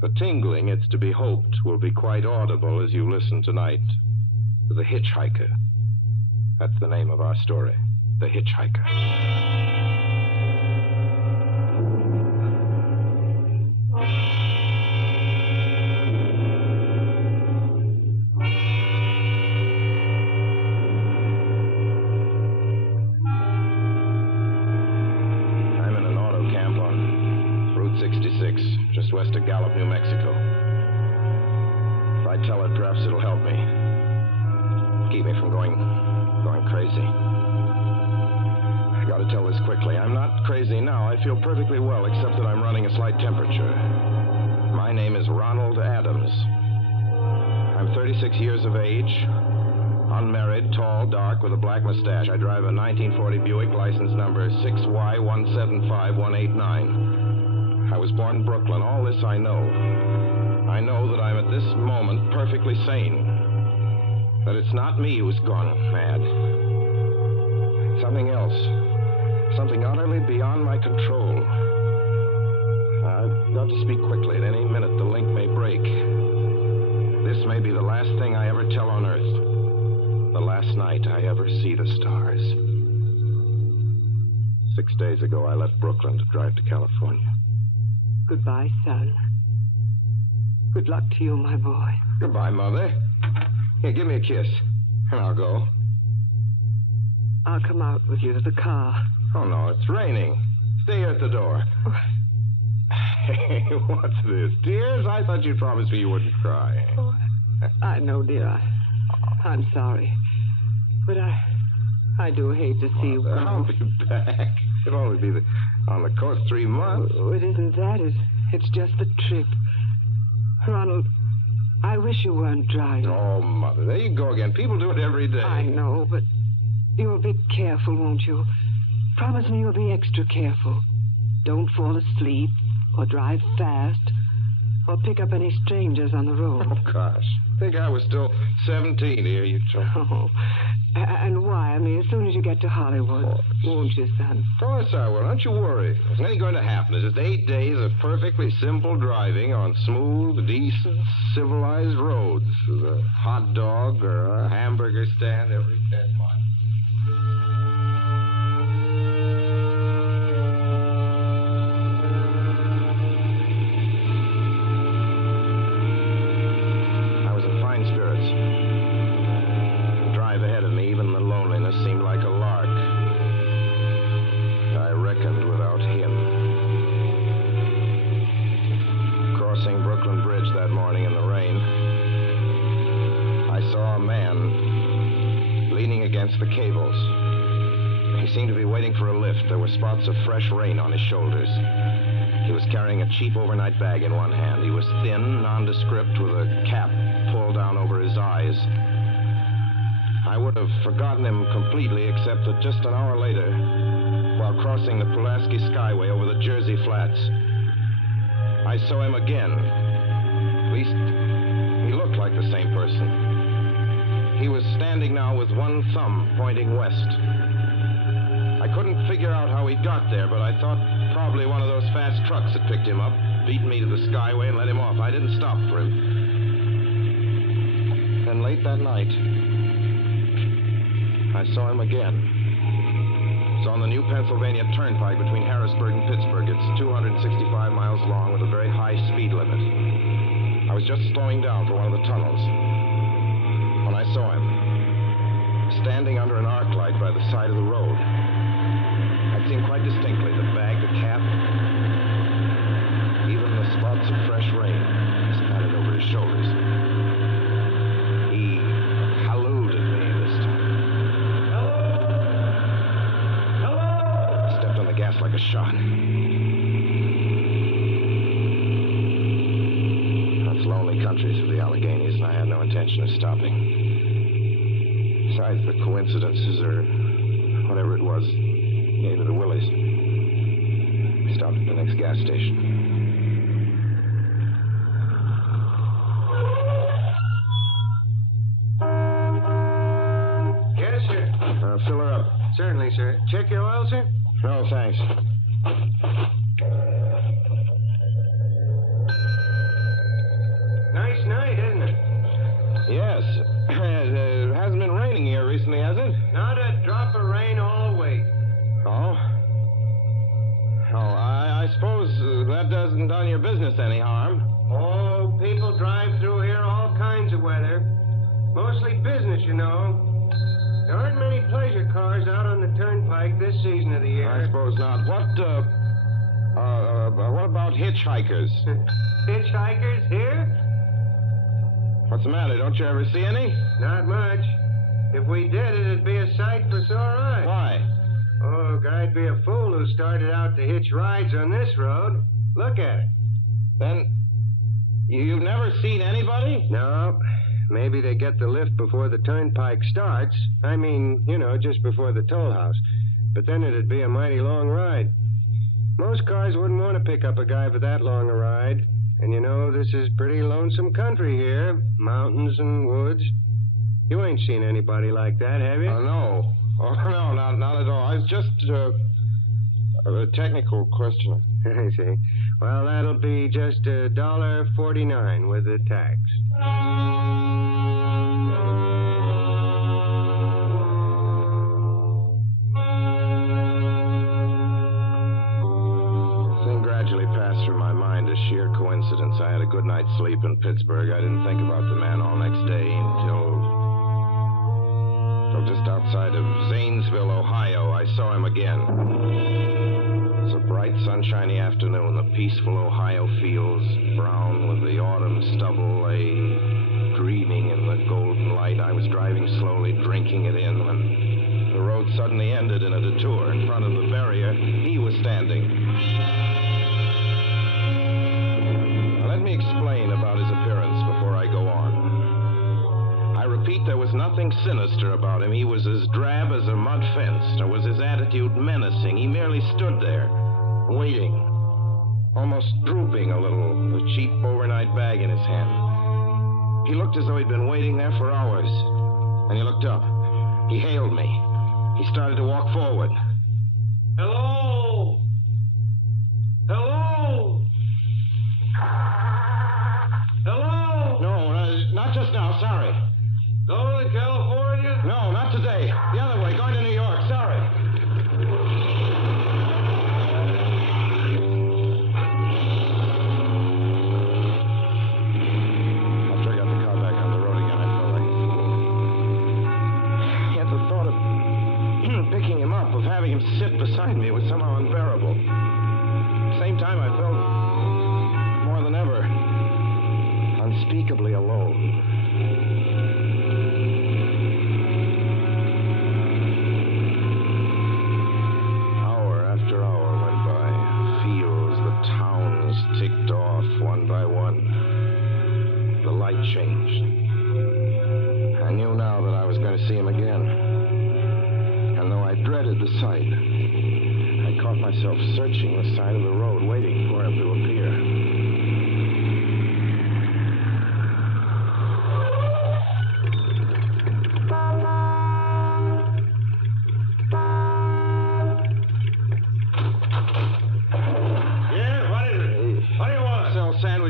The tingling, it's to be hoped, will be quite audible as you listen tonight to The Hitch-Hiker. That's the name of our story, The Hitch-Hiker. Just west of Gallup, New Mexico. If I tell it, perhaps it'll help me. Keep me from going crazy. I gotta tell this quickly. I'm not crazy now. I feel perfectly well, except that I'm running a slight temperature. My name is Ronald Adams. I'm 36 years of age, unmarried, tall, dark, with a black mustache. I drive a 1940 Buick, license number 6Y175189. I was born in Brooklyn. All this I know. I know that I'm at this moment perfectly sane. That it's not me who's gone mad. Something else. Something utterly beyond my control. I've got to speak quickly. At any minute, the link may break. This may be the last thing I ever tell on Earth. The last night I ever see the stars. 6 days ago, I left Brooklyn to drive to California. Goodbye, son. Good luck to you, my boy. Goodbye, Mother. Here, give me a kiss, and I'll go. I'll come out with you to the car. Oh, no, it's raining. Stay here at the door. Hey, what's this? Tears? I thought you'd promised me you wouldn't cry. Oh, I know, dear. I'm sorry. But I do hate to see you go. I'll be back. It'll only be on the coast 3 months. Oh, it isn't that. It's just the trip. Ronald, I wish you weren't driving. Oh, Mother, there you go again. People do it every day. I know, but you'll be careful, won't you? Promise me you'll be extra careful. Don't fall asleep, or drive fast, or pick up any strangers on the road. Oh, gosh. I think I was still 17 here, you told. Oh, and why? I mean, as soon as you get to Hollywood, won't you, son? Of course I will. Don't you worry. There's nothing going to happen. It's just 8 days of perfectly simple driving on smooth, decent, civilized roads with a hot dog or a hamburger stand every 10 miles. Seemed like a lark. I reckoned without him. Crossing Brooklyn Bridge that morning in the rain, I saw a man leaning against against the cables. He seemed to be waiting for a lift. There were spots of fresh rain on his shoulders. He was carrying a cheap overnight bag in one hand. He was thin, nondescript, with a cap pulled down over his eyes. I would have forgotten him completely, except that just an hour later, while crossing the Pulaski Skyway over the Jersey Flats, I saw him again. At least, he looked like the same person. He was standing now with one thumb pointing west. I couldn't figure out how he got there, but I thought probably one of those fast trucks had picked him up, beaten me to the Skyway, and let him off. I didn't stop for him. Then late that night, I saw him again. It's on the new Pennsylvania Turnpike between Harrisburg and Pittsburgh. It's 265 miles long with a very high speed limit. I was just slowing down for one of the tunnels when I saw him, standing under an arc light by the side of the road. I'd seen quite distinctly the bag, the cap, even the spots of fresh rain spattered over his shoulders. He hallooed at me this time. Hello! He stepped on the gas like a shot. That's lonely country through the Alleghenies, and I had no intention of stopping. Besides, the coincidences, or whatever it was, gave it the willies. We stopped at the next gas station. Yes, sir. Fill her up. Certainly, sir. Check your oil, sir? No, thanks. Nice night, isn't it? Yes. It hasn't been raining here recently, has it? Not a drop of rain all week. Oh? Oh, I suppose that doesn't done your business any harm. Oh, people drive through here all kinds of weather. Mostly business, you know. There aren't many pleasure cars out on the turnpike this season of the year. I suppose not. What about hitchhikers? Hitchhikers here? What's the matter? Don't you ever see any? Not much. If we did, it'd be a sight for sore eyes. Why? Oh, guy'd be a fool who started out to hitch rides on this road. Look at it. Then, you've never seen anybody? No. Maybe they get the lift before the turnpike starts. I mean, you know, just before the toll house. But then it'd be a mighty long ride. Most cars wouldn't want to pick up a guy for that long a ride. And you know, this is pretty lonesome country here. Mountains and woods. You ain't seen anybody like that, have you? No. Oh, no, not at all. It's just a technical question. I see. Well, that'll be just $1.49 with the tax. Gradually passed through my mind a sheer coincidence. I had a good night's sleep in Pittsburgh. I didn't think about the man all next day until just outside of Zanesville, Ohio, I saw him again. It was a bright, sunshiny afternoon. The peaceful Ohio fields, brown with the autumn stubble, lay dreaming in the golden light. I was driving slowly, drinking it in, when the road suddenly ended in a detour. In front of the barrier, he was standing. Let me explain about his appearance before I go on. I repeat, there was nothing sinister about him. He was as drab as a mud fence, nor was his attitude menacing. He merely stood there, waiting, almost drooping a little, the cheap overnight bag in his hand. He looked as though he'd been waiting there for hours. And he looked up. He hailed me. He started to walk forward. Hello? Hello? Hello? No, not just now, sorry. Going to California? No, not today. The other way, going to New York, sorry. After I got the car back on the road again, I felt like a fool. Yet the thought of picking him up, of having him sit beside me, was somehow unbearable. At the same time, I felt more than ever unspeakably alone. him again. And though I dreaded the sight, I caught myself searching the side of the road, waiting for him to appear.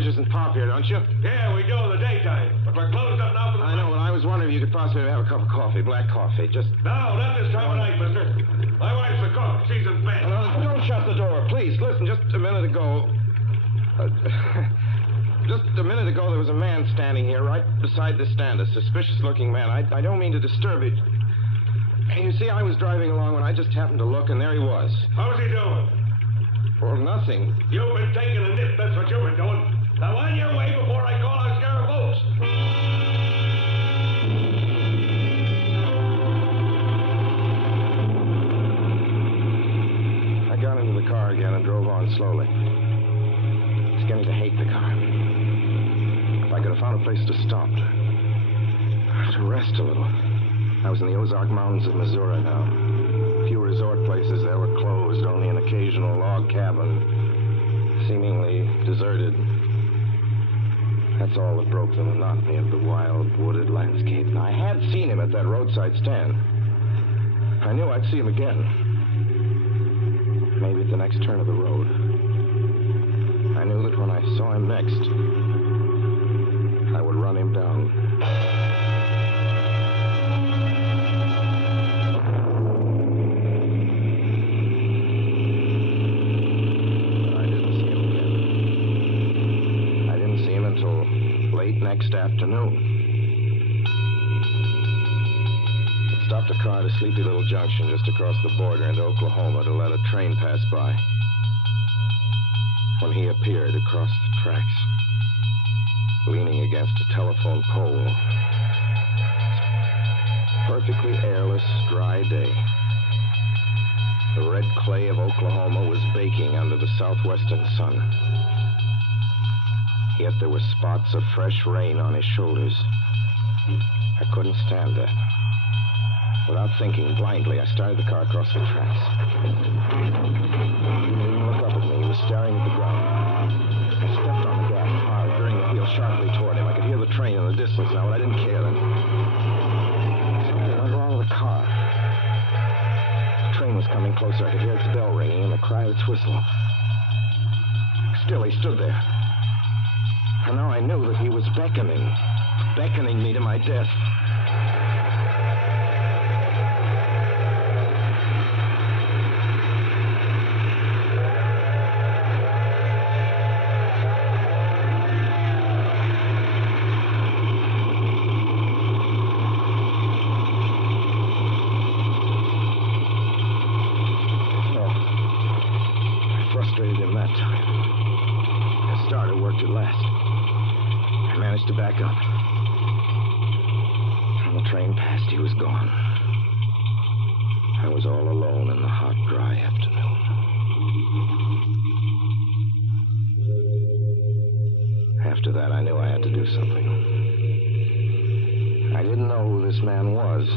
And pop here, don't you? Yeah, we do in the daytime, but we're closed up now for the I know, but I was wondering if you could possibly have a cup of coffee, black coffee, just... No, not this time of night, mister. My wife's the cook. She's in bed. No, don't shut the door, please. Listen, just a minute ago... just a minute ago, there was a man standing here right beside the stand, a suspicious-looking man. I don't mean to disturb it. You see, I was driving along when I just happened to look, and there he was. How's he doing? Well, nothing. You've been taking a nip, that's what you've been doing. Now, on your way before I call out Sheriff Oates. I got into the car again and drove on slowly. I was getting to hate the car. If I could have found a place to stop, to rest a little. I was in the Ozark Mountains of Missouri now. A few resort places there were closed, only an occasional log cabin, seemingly deserted. That's all that broke the monotony of the wild, wooded landscape. Now, I had seen him at that roadside stand. I knew I'd see him again. Maybe at the next turn of the road. I knew that when I saw him next, I would run him down. Next afternoon. I stopped the car at a sleepy little junction just across the border into Oklahoma to let a train pass by. When he appeared across the tracks, leaning against a telephone pole. Perfectly airless, dry day. The red clay of Oklahoma was baking under the southwestern sun. Yet there were spots of fresh rain on his shoulders. I couldn't stand that. Without thinking, blindly, I started the car across the tracks. He didn't look up at me. He was staring at the ground. I stepped on the gas hard, veering the wheel sharply toward him. I could hear the train in the distance now, but I didn't care then. Something went wrong with the car. The train was coming closer. I could hear its bell ringing and the cry of its whistle. Still, he stood there. And now I knew that he was beckoning me to my death. Oh, I frustrated him that time. The starter worked at last. I managed to back up. When the train passed, he was gone. I was all alone in the hot, dry afternoon. After that, I knew I had to do something. I didn't know who this man was,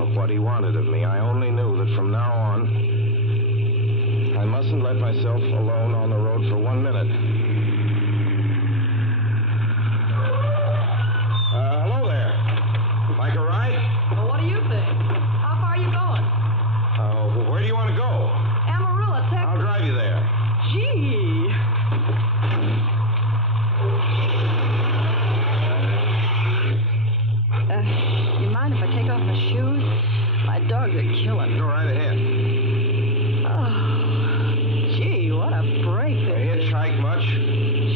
or what he wanted of me. I only knew that from now on, I mustn't let myself alone on the road for 1 minute. Like a ride? Well, what do you think? How far are you going? Where do you want to go? Amarillo, Texas. I'll drive you there. Gee. You mind if I take off my shoes? My dogs are killing. Go right ahead. Oh, gee, what a break this is. Hitch-hike much?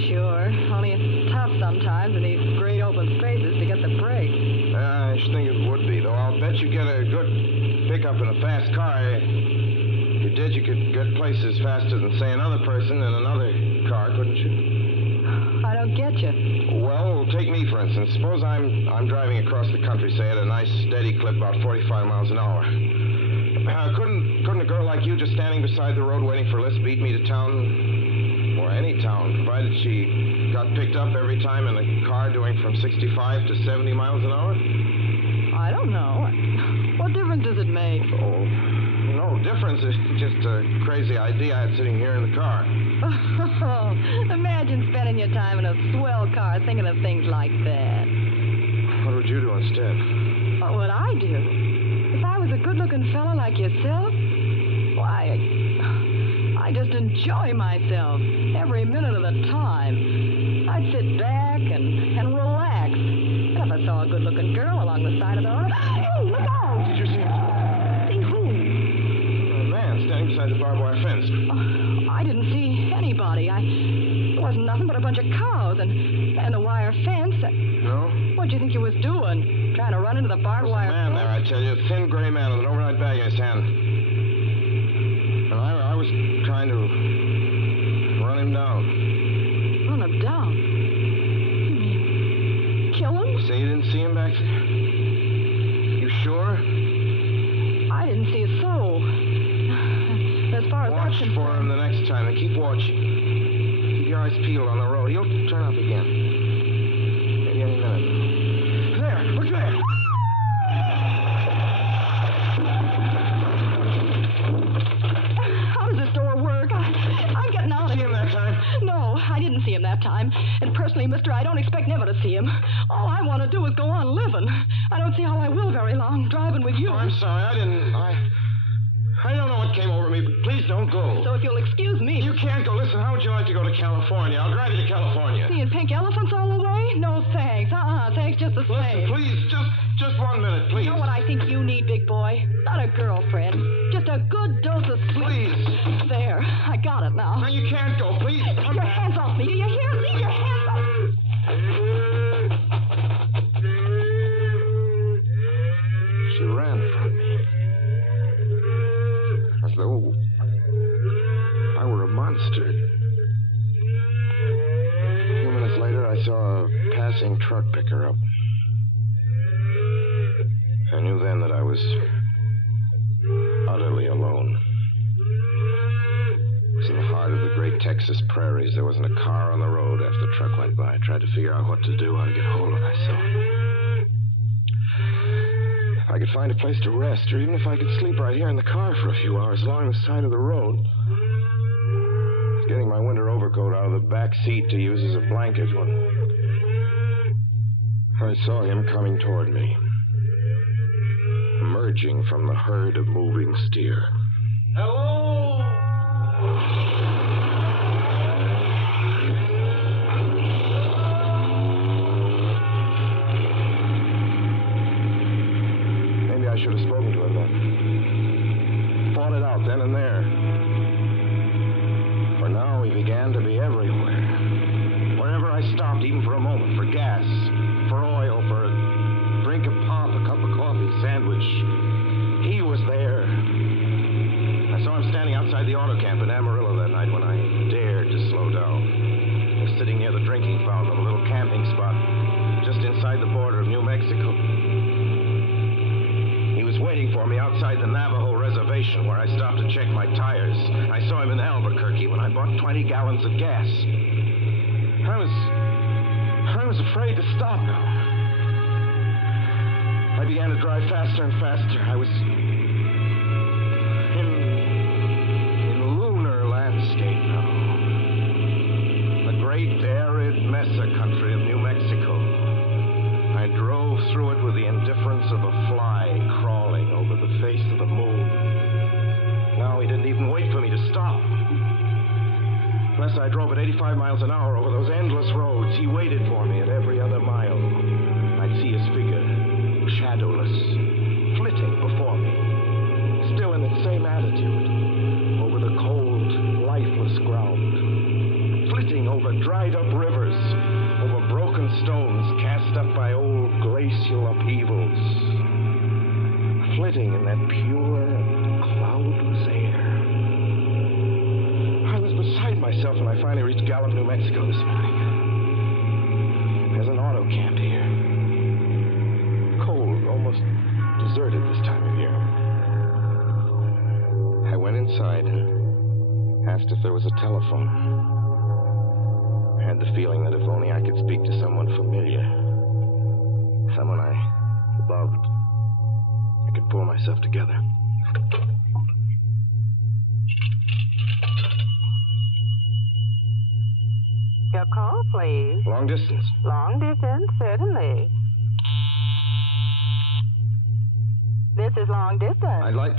Sure, only it's tough sometimes in these great open spaces to get the break. I should think it would be, though. I'll bet you get a good pickup in a fast car. If you did, you could get places faster than, say, another person in another car, couldn't you? I don't get you. Well, take me, for instance. Suppose I'm driving across the country, say, at a nice, steady clip, about 45 miles an hour. Couldn't a girl like you just standing beside the road waiting for Liz beat me to town, or any town, provided she got picked up every time in a car doing from 65 to 70 miles an hour? I don't know. What difference does it make? Oh, no difference. It's just a crazy idea I had sitting here in the car. Imagine spending your time in a swell car thinking of things like that. What would you do instead? What would I do? If I was a good-looking fella like yourself, why, I just enjoy myself every minute of the time. I'd sit back and relax. And if I saw a good-looking girl along the side of the road, hey, look out! Did you see him? See who? A man standing beside the barbed wire fence. I didn't see anybody. It wasn't nothing but a bunch of cows and a wire fence. No? What'd you think you was doing? Trying to run into the barbed wire There's a man fence? there, I tell you. A thin gray man with an overnight bag in his hand. And I was trying to run him down. Run him down? You mean kill him? Say you didn't see him back there? You sure? I didn't see a soul. As far as Watch for him the next time and keep watching. Keep your eyes peeled on the road. He'll turn up again. Maybe any minute. There! Look there! How does this door work? I'm getting out of here. See him that time? No, I didn't see him that time. And personally, mister, I don't expect never to see him. All I want to do is go on living. I don't see how I will very long, driving with you. Oh, I'm sorry. I don't know what came over me, but please don't go. So if you'll excuse me... You can't go. Listen, how would you like to go to California? I'll drive you to California. Seeing pink elephants all the way? No, thanks. Thanks just the same. Listen, please, just 1 minute, please. You know what I think you need, big boy? Not a girlfriend. Just a good dose of sleep. Please. There. I got it now. No, you can't go. Please. Keep your hands off me. Do you hear? Leave your hands off me. She ran from me. As though I were a monster. A few minutes later, I saw a passing truck pick her up. I knew then that I was utterly alone. It was in the heart of the great Texas prairies. There wasn't a car on the road after the truck went by. I tried to figure out what to do, how to get hold of myself. If I could find a place to rest, or even if I could sleep right here in the car for a few hours along the side of the road. I was getting my winter overcoat out of the back seat to use as a blanket when I saw him coming toward me, emerging from the herd of moving steer. Hello? Maybe I should have spoken to him then. Fought it out then and there. For now, he began to be everywhere. Wherever I stopped, even for a moment, for gas, for oil, for a drink of pop, a cup of coffee, sandwich, he was there. I saw him standing outside the auto camp in Amarillo that night when I dared to slow down. I was sitting near the drinking fountain of a little camping spot just inside the border of New Mexico. He was waiting for me outside the Navajo reservation where I stopped to check my tires. I saw him in Albuquerque when I bought 20 gallons of gas. I was afraid to stop now. I began to drive faster and faster. I was in lunar landscape now. The great arid mesa country of New Mexico. I drove through it with the indifference of a fly crawling over the face of the moon. Now he didn't even wait for me to stop. Unless I drove at 85 miles an hour over those endless roads, he waited for me at every other mile. I'd see his figure, shadowless, flitting before me, still in its same attitude, over the cold, lifeless ground, flitting over dried-up rivers, over broken stones cast up by old glacial upheavals, flitting in that pure, cloudless air. I was beside myself when I finally reached Gallup, New Mexico this morning. There's an auto camp here. Cold, almost deserted this time of year. I went inside and asked if there was a telephone. I had the feeling that if only I could speak to someone familiar, someone I loved pull myself together. Your call, please. Long distance. Long distance, certainly. This is long distance. I'd like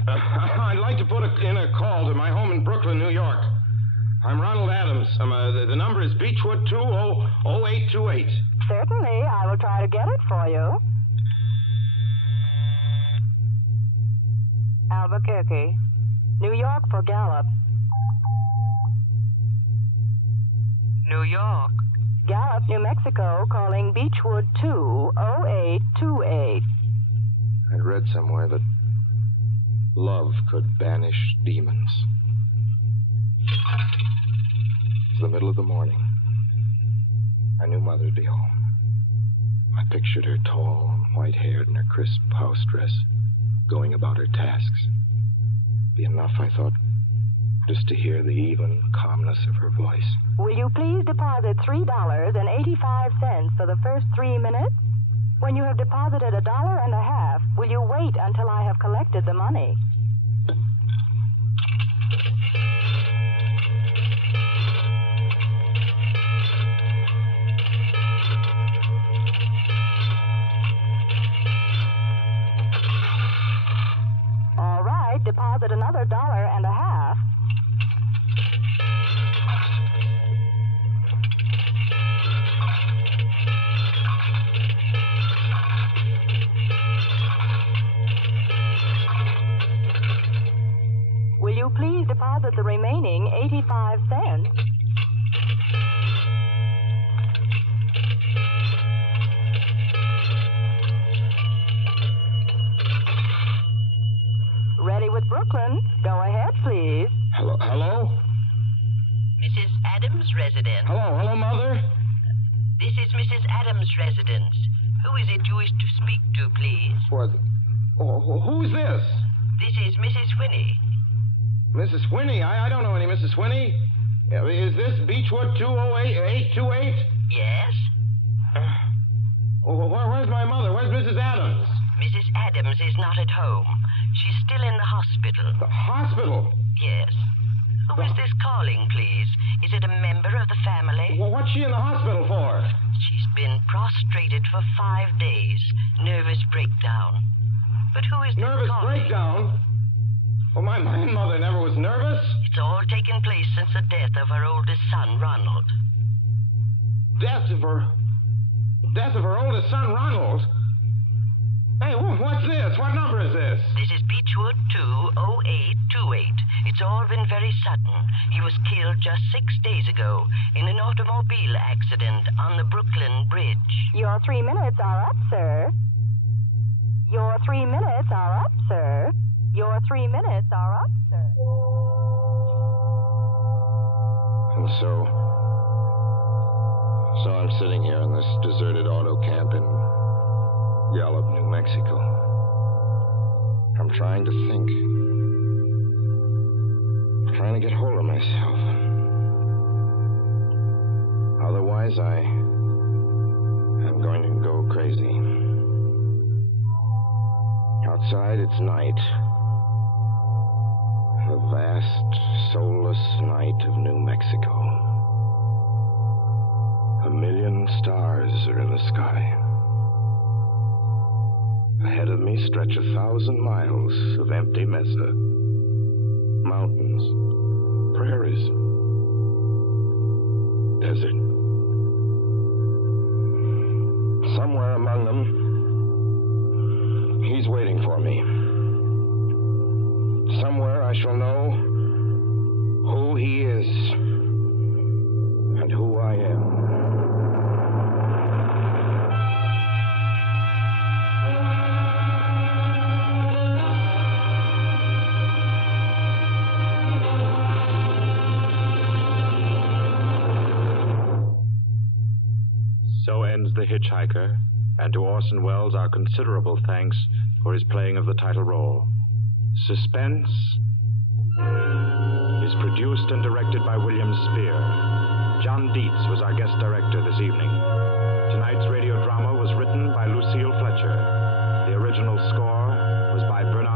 to put in a call to my home in Brooklyn, New York. I'm Ronald Adams. The number is Beechwood 200828. Certainly, I will try to get it for you. Albuquerque, New York for Gallup. New York. Gallup, New Mexico, calling Beechwood 20828. I'd read somewhere that love could banish demons. It's the middle of the morning. I knew Mother'd be home. I pictured her tall and white-haired in her crisp house dress, going about her tasks. Be enough, I thought, just to hear the even calmness of her voice. Will you please deposit $3.85 for the first 3 minutes? When you have deposited $1.50, will you wait until I have collected the money? All right, deposit another $1.50. Will you please deposit the remaining 85 cents? Ready with Brooklyn. Go ahead, please. Hello? Mrs. Adams' residence. Hello, Mother? This is Mrs. Adams' residence. Who is it you wish to speak to, please? What? Who's this? This is Mrs. Whinney. Mrs. Whinney? I don't know any Mrs. Whinney. Is this Beechwood 20828? Yes? Where's my mother? Where's Mrs. Adams? Mrs. Adams is not at home. She's still in the hospital. The hospital? Yes. Who is this calling, please? Is it a member of the family? Well, what's she in the hospital for? She's been prostrated for 5 days. Nervous breakdown. But who is this Nervous calling? breakdown? Well, my mother never was nervous. It's all taken place since the death of her oldest son, Ronald. Death of her oldest son, Ronald? Hey, what's this? What number is this? This is Beechwood 20828. It's all been very sudden. He was killed just 6 days ago in an automobile accident on the Brooklyn Bridge. Your 3 minutes are up, sir. Your 3 minutes are up, sir. Your 3 minutes are up, sir. And so I'm sitting here in this deserted auto camp in Gallup, New Mexico. I'm trying to think. I'm trying to get hold of myself. Otherwise, I'm going to go crazy. Outside, it's night. The vast, soulless night of New Mexico. 1 million stars are in the sky. Ahead of me stretch 1,000 miles of empty mesa. Mountains, prairies, desert. Somewhere among them, he's waiting for me. Somewhere I shall know who he is and who I am. So ends The Hitch-Hiker, and to Orson Welles our considerable thanks for his playing of the title role. Suspense is produced and directed by William Spear. John Dietz was our guest director this evening. Tonight's radio drama was written by Lucille Fletcher. The original score was by Benares.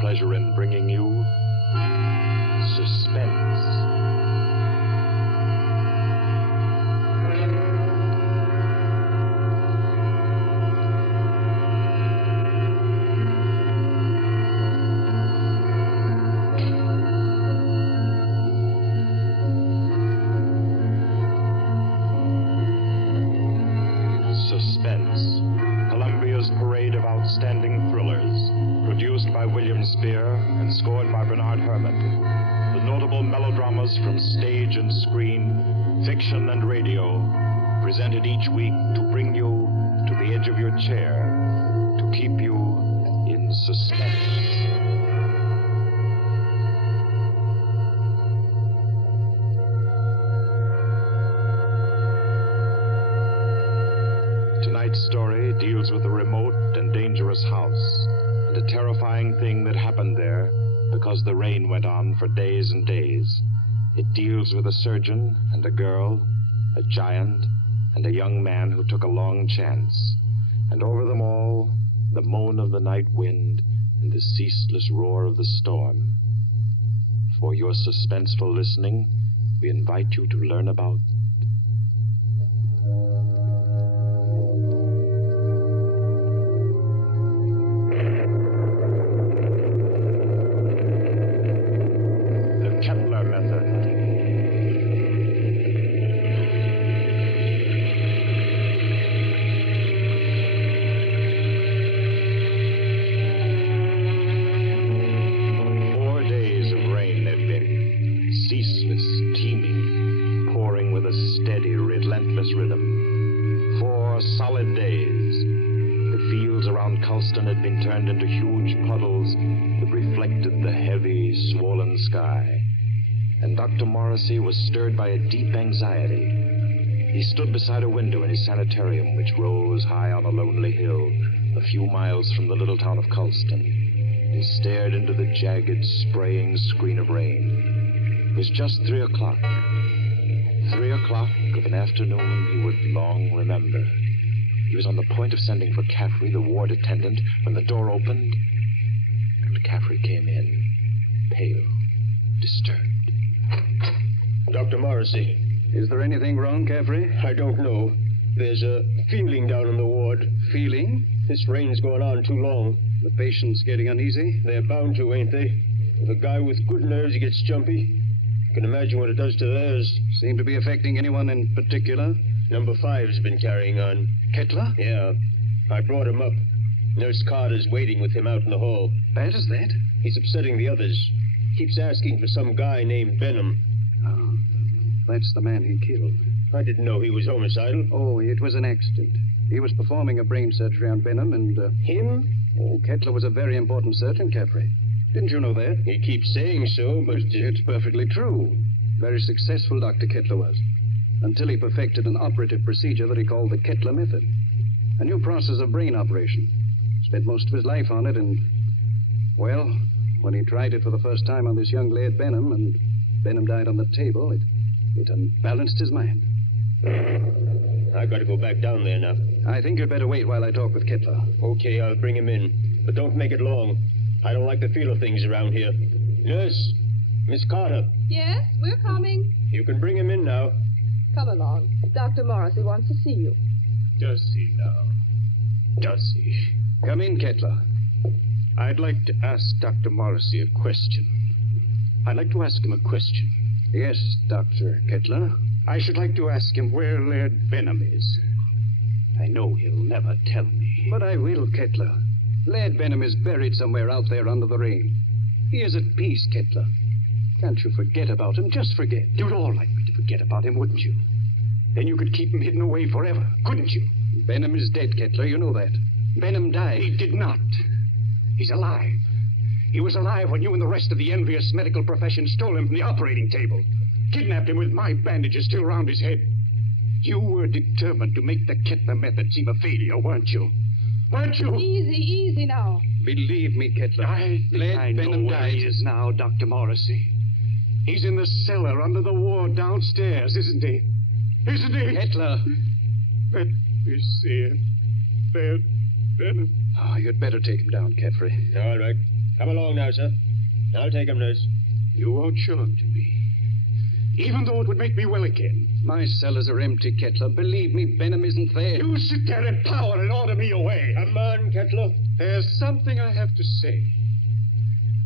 pleasure in bringing you Suspense. Suspense, Columbia's parade of outstanding thrillers, produced by William Spear and scored by Bernard Herrmann. The notable melodramas from stage and screen, fiction and radio, presented each week to bring you to the edge of your chair, to keep you in suspense. Tonight's story deals with a remote and dangerous house and a terrifying thing that happened there because the rain went on for days and days. It deals with a surgeon and a girl, a giant, and a young man who took a long chance. And over them all, the moan of the night wind and the ceaseless roar of the storm. For your suspenseful listening, we invite you to learn about the Kettler Method. Ceaseless, teeming, pouring with a steady, relentless rhythm. 4 solid days. The fields around Culston had been turned into huge puddles that reflected the heavy, swollen sky. And Dr. Morrissey was stirred by a deep anxiety. He stood beside a window in his sanitarium, which rose high on a lonely hill, a few miles from the little town of Culston, and stared into the jagged, spraying screen of rain. It was just 3 o'clock. 3 o'clock of an afternoon he would long remember. He was on the point of sending for Caffrey, the ward attendant, when the door opened, and Caffrey came in, pale, disturbed. Dr. Morrissey. Is there anything wrong, Caffrey? I don't know. There's a feeling down in the ward. Feeling? This rain's going on too long. The patient's getting uneasy? They're bound to, ain't they? If a guy with good nerves gets jumpy, you can imagine what it does to theirs. Seem to be affecting anyone in particular? Number 5's been carrying on. Kettler? Yeah. I brought him up. Nurse Carter's waiting with him out in the hall. Bad as that? He's upsetting the others. Keeps asking for some guy named Benham. Oh, that's the man he killed. I didn't know he was homicidal. Oh, it was an accident. He was performing a brain surgery on Benham and... Him? Oh, Kettler was a very important surgeon, Caffrey. Didn't you know that? He keeps saying so, but... It's perfectly true. Very successful Dr. Kettler was. Until he perfected an operative procedure that he called the Kettler Method. A new process of brain operation. Spent most of his life on it and... Well, when he tried it for the first time on this young lad Benham, and Benham died on the table, it unbalanced his mind. I gotta go back down there now. I think you'd better wait while I talk with Kettler. Okay, I'll bring him in. But don't make it long. I don't like the feel of things around here. Nurse, Miss Carter. Yes, we're coming. You can bring him in now. Come along. Dr. Morrissey wants to see you. Does he now? Does he? Come in, Kettler. I'd like to ask Dr. Morrissey a question. I'd like to ask him a question. Yes, Dr. Kettler. I should like to ask him where Laird Benham is. I know he'll never tell me. But I will, Kettler. Laird Benham is buried somewhere out there under the rain. He is at peace, Kettler. Can't you forget about him? Just forget. You'd all like me to forget about him, wouldn't you? Then you could keep him hidden away forever, couldn't you? Benham is dead, Kettler. You know that. Benham died. He did not. He's alive. He was alive when you and the rest of the envious medical profession stole him from the operating table. Kidnapped him with my bandages still round his head. You were determined to make the Kettler Method seem a failure, weren't you? Weren't you? Easy now. Believe me, Kettler. I know where he is now, Dr. Morrissey. He's in the cellar under the ward downstairs, isn't he? Isn't he? Kettler. Let me see him. There, Benham. Oh, you'd better take him down, Caffrey. All right. Come along now, sir. I'll take him, nurse. You won't show him to me. Even though it would make me well again. My cellars are empty, Kettler. Believe me, Benham isn't there. You sit there in power and order me away. Come on, Kettler. There's something I have to say.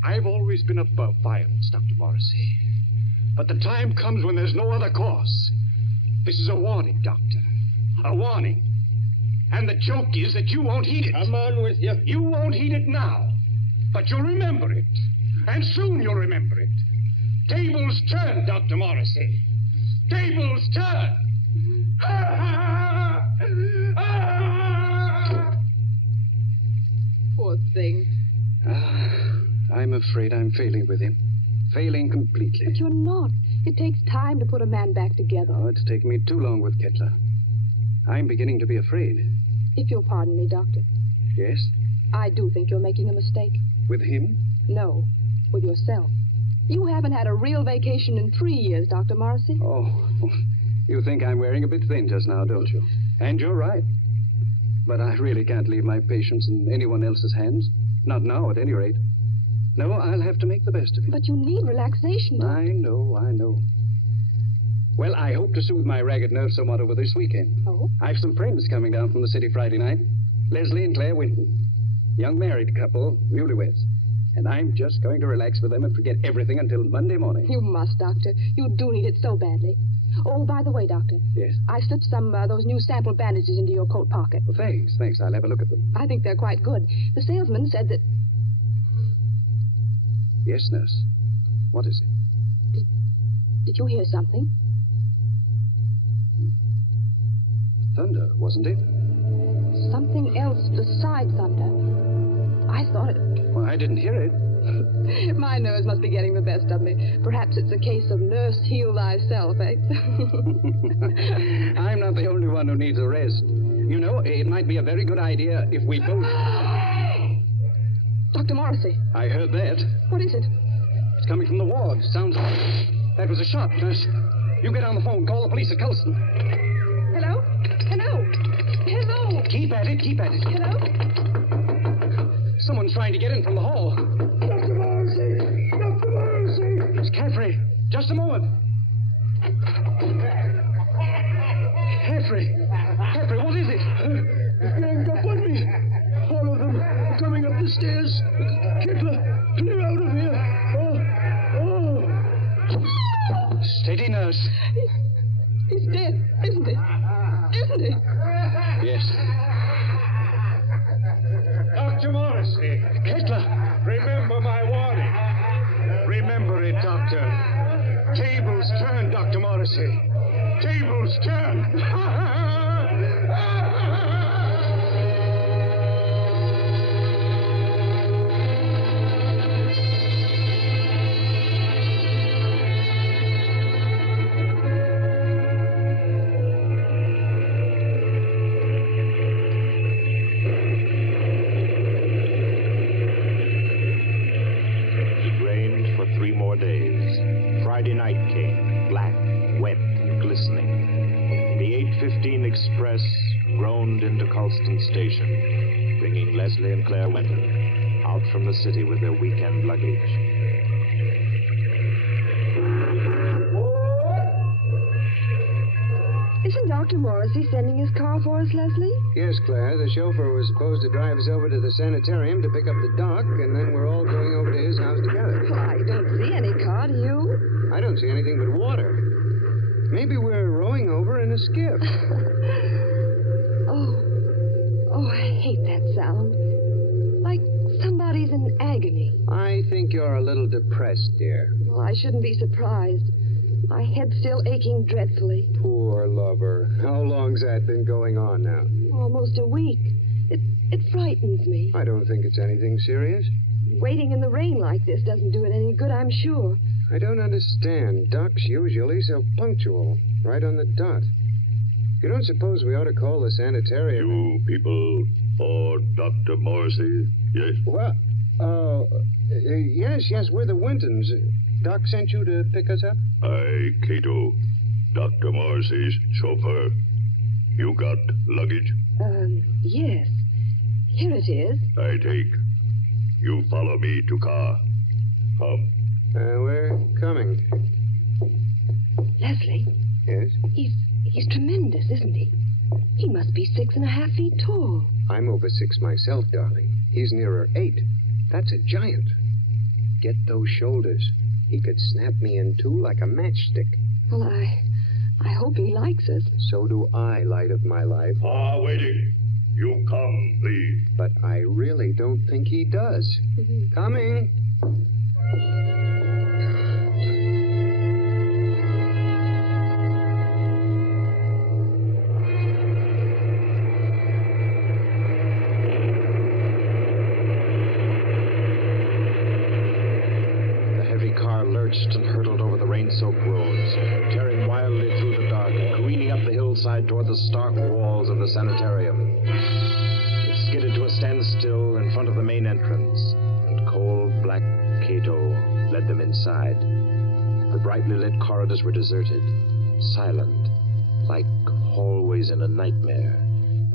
I've always been above violence, Dr. Morrissey. But the time comes when there's no other course. This is a warning, Doctor. A warning. And the joke is that you won't heed it. Come on with you. You won't heed it now. But you'll remember it. And soon you'll remember it. Tables turn, Dr. Morrissey. Tables turn. Poor thing. I'm afraid I'm failing with him. Failing completely. But you're not. It takes time to put a man back together. Oh, it's taken me too long with Kettler. I'm beginning to be afraid. If you'll pardon me, Doctor. Yes? I do think you're making a mistake. With him? No, with yourself. You haven't had a real vacation in 3 years, Dr. Morrissey. Oh, you think I'm wearing a bit thin just now, don't you? And you're right. But I really can't leave my patients in anyone else's hands. Not now, at any rate. No, I'll have to make the best of it. But you need relaxation, Doctor. I know. Well, I hope to soothe my ragged nerves somewhat over this weekend. Oh? I've some friends coming down from the city Friday night. Leslie and Claire Winton. Young married couple, newlyweds. And I'm just going to relax with them and forget everything until Monday morning. You must, Doctor. You do need it so badly. Oh, by the way, Doctor. Yes? I slipped some those new sample bandages into your coat pocket. Well, thanks. I'll have a look at them. I think they're quite good. The salesman said that... Yes, nurse. What is it? Did you hear something? Thunder, wasn't it? Something else besides thunder. I thought it... Well, I didn't hear it. My nerves must be getting the best of me. Perhaps it's a case of nurse heal thyself, eh? I'm not the only one who needs a rest. You know, it might be a very good idea if we both... Dr. Morrissey. I heard that. What is it? It's coming from the ward. Sounds like... That was a shot, nurse. You get on the phone. Call the police at Colston. Hello? Keep at it. Hello? Someone's trying to get in from the hall. Dr. Morrissey! It's Caffrey. Just a moment. Caffrey, what is it? It's ganged up on me. All of them are coming up the stairs. Kettler, clear out of here. Oh. Steady, nurse. He's dead, isn't he? Yes. Dr. Morrissey. Kettler. Remember my warning. Remember it, Doctor. Tables turn, Dr. Morrissey. Tables turn. Friday night came, black, wet, and glistening. The 8:15 express groaned into Colston Station, bringing Leslie and Claire Winton out from the city with their weekend luggage. Isn't Dr. Morrissey sending his car for us, Leslie? Yes, Claire. The chauffeur was supposed to drive us over to the sanitarium to pick up the doc, and then we're all going over to his house together. Well, I don't see any car, do you? I don't see anything but water. Maybe we're rowing over in a skiff. Oh, I hate that sound. Like somebody's in agony. I think you're a little depressed, dear. Well, I shouldn't be surprised. My head's still aching dreadfully. Poor lover. How long's that been going on now? Almost a week. It frightens me. I don't think it's anything serious. Waiting in the rain like this doesn't do it any good, I'm sure. I don't understand. Doc's usually so punctual. Right on the dot. You don't suppose we ought to call the sanitarium? You people for Dr. Morrissey, yes? Well, yes, we're the Wintons. Doc sent you to pick us up? I, Cato, Dr. Morrissey's chauffeur. You got luggage? Yes. Here it is. I take. You follow me to car. Come. We're coming. Leslie? Yes? He's tremendous, isn't he? He must be 6.5 feet tall. I'm over 6 myself, darling. He's nearer 8. That's a giant. Get those shoulders. He could snap me in two like a matchstick. Well, I hope he likes us. So do I, light of my life. Waiting. You come, please. But I really don't think he does. Coming. Lurched and hurtled over the rain-soaked roads, tearing wildly through the dark, careening up the hillside toward the stark walls of the sanitarium. It skidded to a standstill in front of the main entrance, and cold black Cato led them inside. The brightly lit corridors were deserted, silent, like hallways in a nightmare.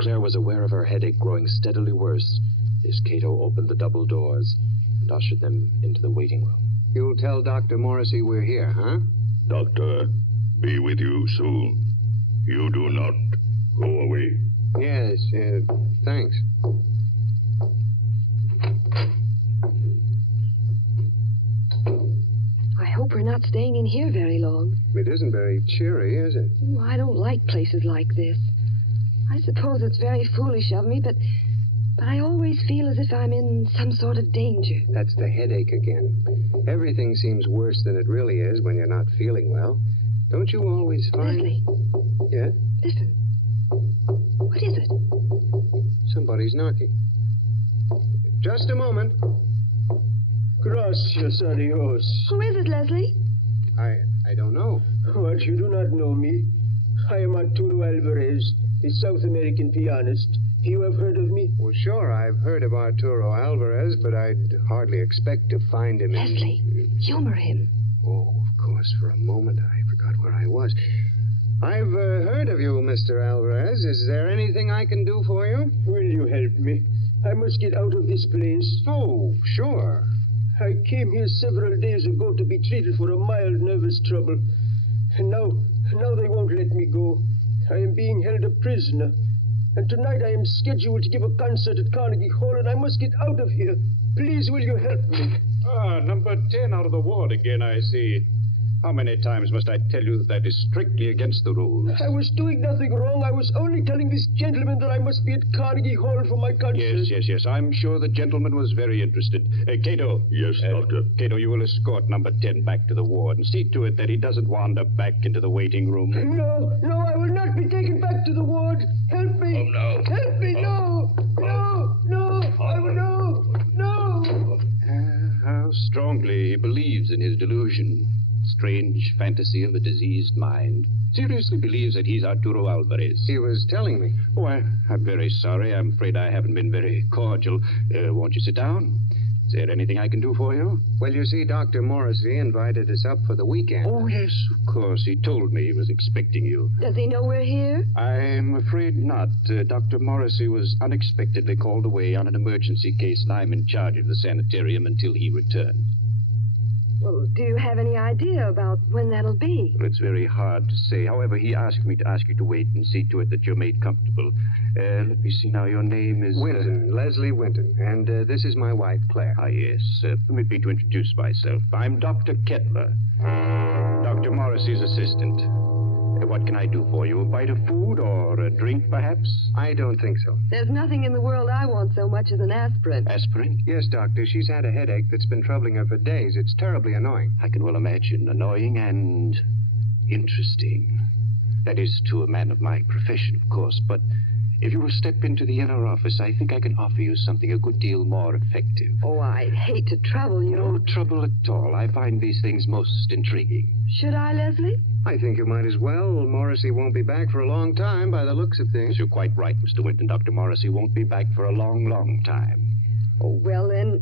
Claire was aware of her headache growing steadily worse as Cato opened the double doors and ushered them into the waiting room. You'll tell Dr. Morrissey we're here, huh? Doctor, be with you soon. You do not go away. Yes, thanks. I hope we're not staying in here very long. It isn't very cheery, is it? Oh, I don't like places like this. I suppose it's very foolish of me, but I always feel as if I'm in some sort of danger. That's the headache again. Everything seems worse than it really is when you're not feeling well. Don't you always find... Leslie. Yeah? Listen. What is it? Somebody's knocking. Just a moment. Gracias a Dios. Who is it, Leslie? I don't know. What, you do not know me? I am Arturo Alvarez, the South American pianist. You have heard of me? Well, sure, I've heard of Arturo Alvarez, but I'd hardly expect to find him Leslie, humor him. Oh, of course, for a moment I forgot where I was. I've heard of you, Mr. Alvarez. Is there anything I can do for you? Will you help me? I must get out of this place. Oh, sure. I came here several days ago to be treated for a mild nervous trouble. And now they won't let me go. I am being held a prisoner. And tonight I am scheduled to give a concert at Carnegie Hall, and I must get out of here. Please, will you help me? Number 10 out of the ward again, I see. How many times must I tell you that is strictly against the rules? I was doing nothing wrong. I was only telling this gentleman that I must be at Carnegie Hall for my concert. Yes. I'm sure the gentleman was very interested. Cato. Yes, Doctor. Cato, you will escort number 10 back to the ward and see to it that he doesn't wander back into the waiting room. No, I will not be taken back to the ward. Help me. Oh, no. Help me, no. I will no. How strongly he believes in his delusion. Strange fantasy of a diseased mind. Seriously believes that he's Arturo Alvarez. He was telling me. Oh, I'm very sorry. I'm afraid I haven't been very cordial. Won't you sit down? Is there anything I can do for you? Well, you see, Dr. Morrissey invited us up for the weekend. Oh, yes, of course. He told me he was expecting you. Does he know we're here? I'm afraid not. Dr. Morrissey was unexpectedly called away on an emergency case, and I'm in charge of the sanitarium until he returns. Well, do you have any idea about when that'll be? Well, it's very hard to say. However, he asked me to ask you to wait and see to it that you're made comfortable. Let me see now. Your name is... Winton, Leslie Winton. And this is my wife, Claire. Ah, yes. Permit me to introduce myself. I'm Dr. Kettler, Dr. Morrissey's assistant. What can I do for you? A bite of food or a drink, perhaps? I don't think so. There's nothing in the world I want so much as an aspirin. Aspirin? Yes, Doctor. She's had a headache that's been troubling her for days. It's terribly annoying. I can well imagine. Annoying and interesting. That is to a man of my profession, of course. But if you will step into the inner office, I think I can offer you something a good deal more effective. Oh, I'd hate to trouble you. No trouble at all. I find these things most intriguing. Should I, Leslie? I think you might as well. Morrissey won't be back for a long time by the looks of things. You're quite right, Mr. Winton. Dr. Morrissey won't be back for a long, long time. Oh, well, then,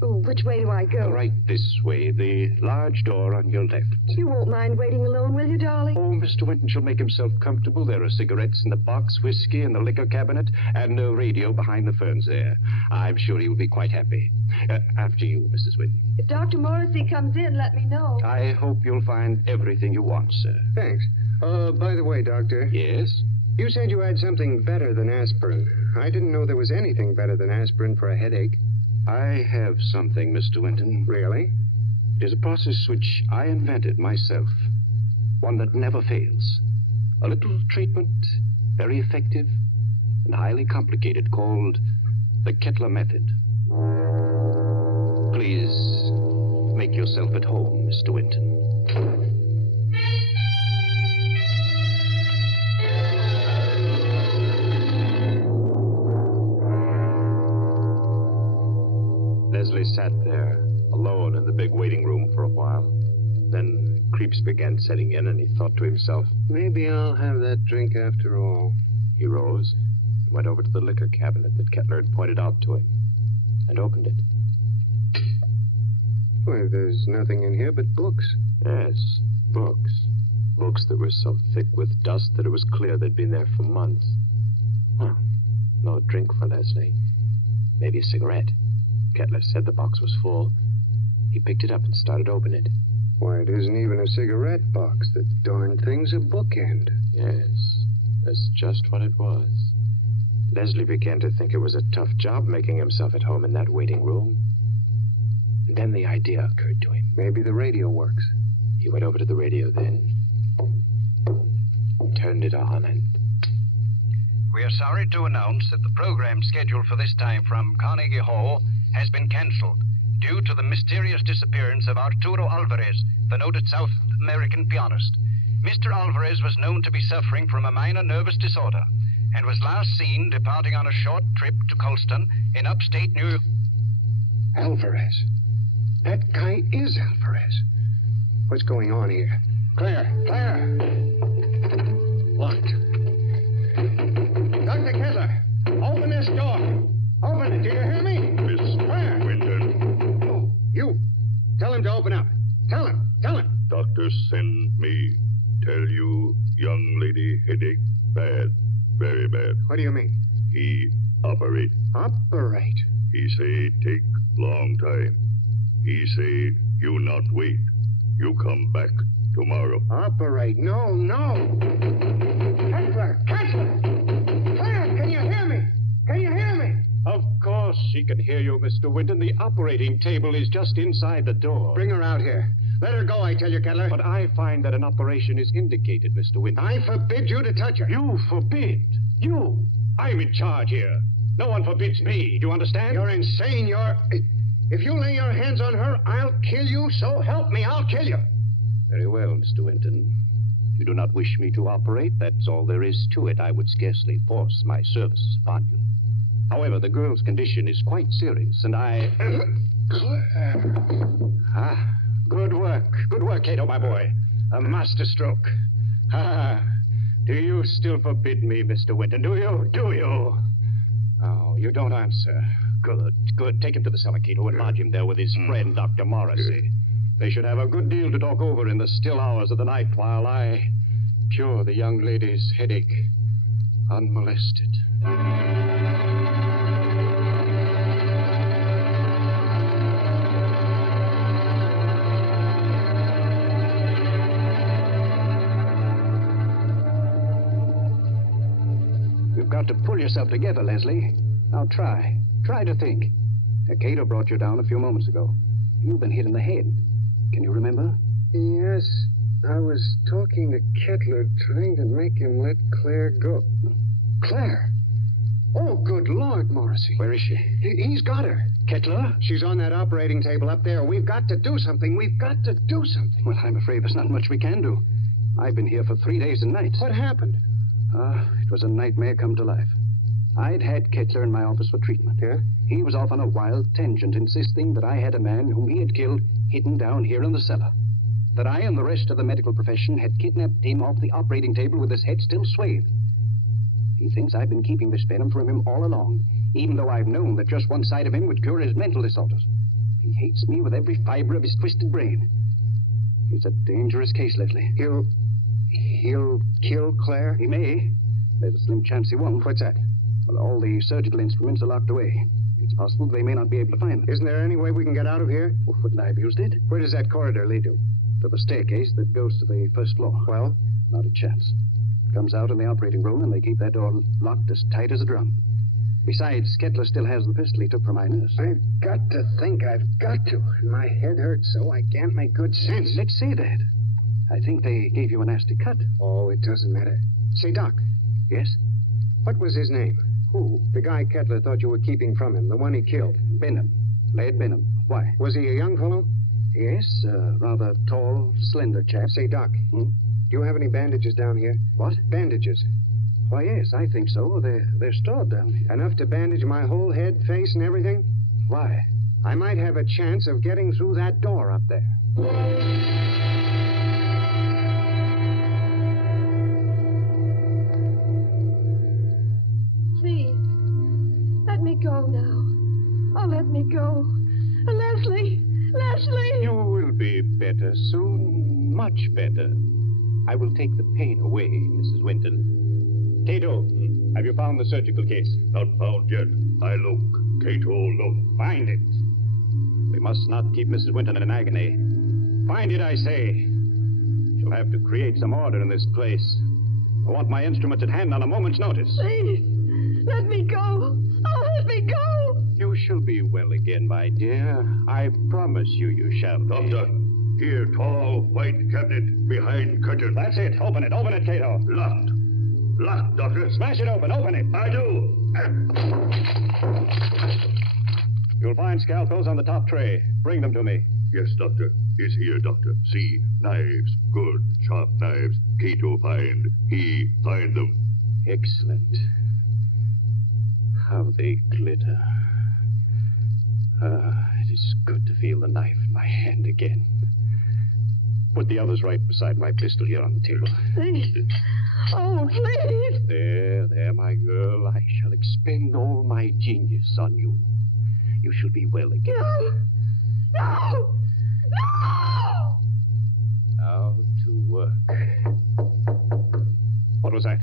which way do I go? Right this way, the large door on your left. You won't mind waiting alone, will you, darling? Oh, Mr. Winton shall make himself comfortable. There are cigarettes in the box, whiskey in the liquor cabinet, and a radio behind the ferns there. I'm sure he will be quite happy. After you, Mrs. Winton. If Dr. Morrissey comes in, let me know. I hope you'll find everything you want, sir. Thanks. By the way, Doctor. Yes? You said you had something better than aspirin. I didn't know there was anything better than aspirin for a headache. I have something, Mr. Winton. Really? It is a process which I invented myself. One that never fails. A little treatment, very effective and highly complicated, called the Kettler Method. Please make yourself at home, Mr. Winton. Leslie sat there, alone in the big waiting room for a while. Then creeps began setting in, and he thought to himself, maybe I'll have that drink after all. He rose and went over to the liquor cabinet that Kettler had pointed out to him, and opened it. Why, there's nothing in here but books. Yes, books. Books that were so thick with dust that it was clear they'd been there for months. Well, no drink for Leslie. Maybe a cigarette. Kettler said the box was full. He picked it up and started opening it. Why, it isn't even a cigarette box. The darn thing's a bookend. Yes, that's just what it was. Leslie began to think it was a tough job making himself at home in that waiting room. And then the idea occurred to him. Maybe the radio works. He went over to the radio then, turned it on, and... We are sorry to announce that the program scheduled for this time from Carnegie Hall has been cancelled due to the mysterious disappearance of Arturo Alvarez, the noted South American pianist. Mr. Alvarez was known to be suffering from a minor nervous disorder and was last seen departing on a short trip to Colston in upstate New York. Alvarez. That guy is Alvarez. What's going on here? Claire! Locked. Dr. Kettler, open this door. Open it, do you hear me? Miss Claire. Winton. Oh, you. Tell him to open up. Tell him. Doctor send me. Tell you, young lady, headache bad. Very bad. What do you mean? He operate. Operate? He say take long time. He say you not wait. You come back tomorrow. Operate? No. Kettler! Claire, can you hear me? Of course she can hear you, Mr. Winton. The operating table is just inside the door. Bring her out here. Let her go, I tell you, Kettler. But I find that an operation is indicated, Mr. Winton. I forbid you to touch her. You forbid? You? I'm in charge here. No one forbids me. Do you understand? You're insane. If you lay your hands on her, I'll kill you. So help me, I'll kill you. Very well, Mr. Winton. You do not wish me to operate. That's all there is to it. I would scarcely force my services upon you. However, the girl's condition is quite serious, and I... Good work, Cato, my boy. A masterstroke. Do you still forbid me, Mr. Winton? Do you? Oh, you don't answer. Good. Take him to the cellar, Cato, and lodge him there with his friend, Dr. Morrissey. They should have a good deal to talk over in the still hours of the night while I cure the young lady's headache unmolested. You've got to pull yourself together, Leslie. Now try to think. Cato brought you down a few moments ago. You've been hit in the head. Can you remember? Yes, I was talking to Kettler, trying to make him let Claire go. Claire? Oh, good Lord, Morrissey. Where is she? He's got her. Kettler? She's on that operating table up there. We've got to do something. Well, I'm afraid there's not much we can do. I've been here for 3 days and nights. What happened? It was a nightmare come to life. I'd had Kettler in my office for treatment. Yeah? He was off on a wild tangent, insisting that I had a man whom he had killed hidden down here in the cellar. That I and the rest of the medical profession had kidnapped him off the operating table with his head still swathed. He thinks I've been keeping this venom from him all along, even though I've known that just one side of him would cure his mental disorders. He hates me with every fiber of his twisted brain. He's a dangerous case, Leslie. He'll kill Claire? He may. There's a slim chance he won't. What's that? Well, all the surgical instruments are locked away. It's possible they may not be able to find them. Isn't there any way we can get out of here? Well, wouldn't I have used it? Where does that corridor lead to? To the staircase that goes to the first floor. Well? Not a chance. Comes out in the operating room, and they keep that door locked as tight as a drum. Besides, Kettler still has the pistol he took from my nurse. I've got to. My head hurts so I can't make good sense. Let's say that. I think they gave you a nasty cut. Oh, it doesn't matter. Say, Doc. Yes? What was his name? Who? The guy Kettler thought you were keeping from him, the one he killed. Benham. Laird Benham. Why? Was he a young fellow? Yes, rather tall, slender chap. Say, Doc, do you have any bandages down here? What? Bandages. Why, yes, I think so. They're stored down here. Enough to bandage my whole head, face, and everything? Why? I might have a chance of getting through that door up there. Please, let me go now. Oh, let me go. Leslie! You will be better soon. Much better. I will take the pain away, Mrs. Winton. Cato, have you found the surgical case? Not found yet. I look. Cato, look. Find it. We must not keep Mrs. Winton in agony. Find it, I say. She'll have to create some order in this place. I want my instruments at hand on a moment's notice. Please, let me go. Oh, let me go. You shall be well again, my dear. I promise you shall be. Doctor, here, tall, white cabinet behind curtain. That's it. Open it, Cato. Locked. Locked, Doctor. Smash it open. Open it. I do. You'll find scalpels on the top tray. Bring them to me. Yes, Doctor. Is here, Doctor. See, knives. Good, sharp knives. Cato find. He find them. Excellent. How they glitter. It is good to feel the knife in my hand again. Put the others right beside my pistol here on the table. Please. Oh, please. There, my girl. I shall expend all my genius on you. You shall be well again. No! Now to work. What was that?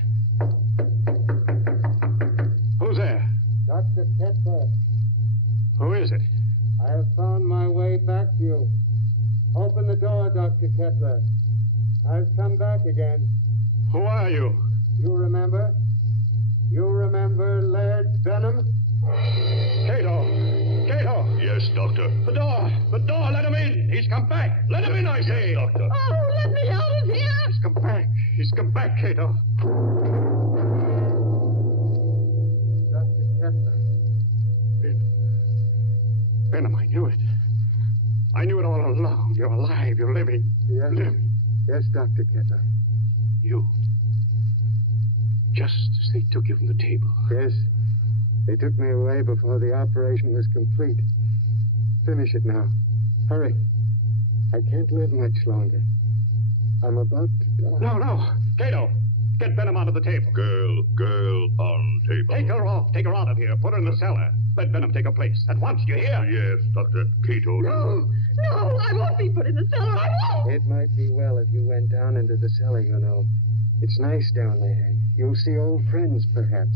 Who's there? Dr. Kettler. Who is it? I have found my way back to you. Open the door, Dr. Kettler. I've come back again. Who are you? You remember? You remember Laird Benham? Cato! Yes, Doctor. The door! Let him in! He's come back! Let him in, I say! Yes, Doctor. Oh, let me out of here! He's come back, Cato. Dr. Kettler. Benham, I knew it. I knew it all along. You're alive. You're living. Yes. Living. Yes, Dr. Kettler. You. Just as they took you from the table. Yes. They took me away before the operation was complete. Finish it now. Hurry. I can't live much longer. I'm about to die. No. Cato, get Benham onto the table. Girl on table. Take her off. Take her out of here. Put her in the cellar. Let Benham take her place. At once, do you hear? Yes, Doctor. Cato. No, I won't be put in the cellar. I won't. It might be well if you went down into the cellar, you know. It's nice down there. You'll see old friends, perhaps.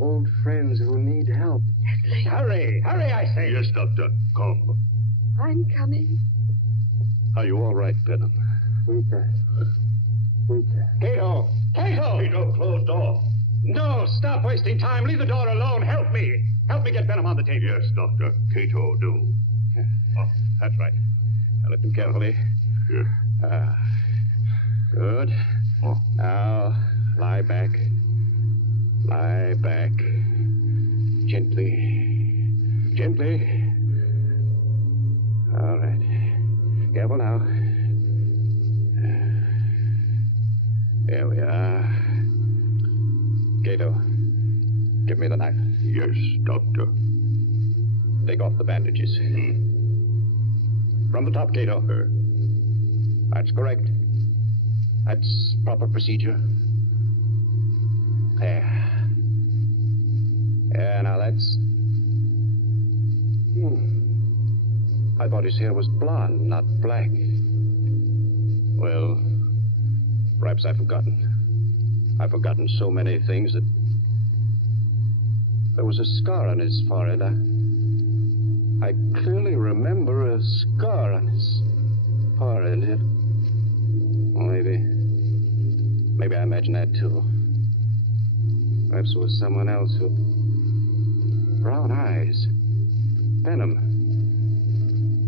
Old friends who need help. Hurry, I say. Yes, Doctor. Come. I'm coming. Are you all right, Benham? Weaker. Cato! Cato, close door. No, stop wasting time. Leave the door alone. Help me. Help me get Benham on the table. Yes, Doctor. Cato, do. Oh, that's right. Now lift him carefully. Yes. Good. Oh. Now, lie back. Lie back. Gently. All right. Careful now. There we are. Cato, give me the knife. Yes, Doctor. Take off the bandages. From the top, Cato. That's correct. That's proper procedure. Yeah, now that's... I thought his hair was blonde, not black. Well, perhaps I've forgotten. I've forgotten so many things that... There was a scar on his forehead. I clearly remember a scar on his forehead. Maybe I imagined that, too. Perhaps it was someone else with brown eyes. Benham,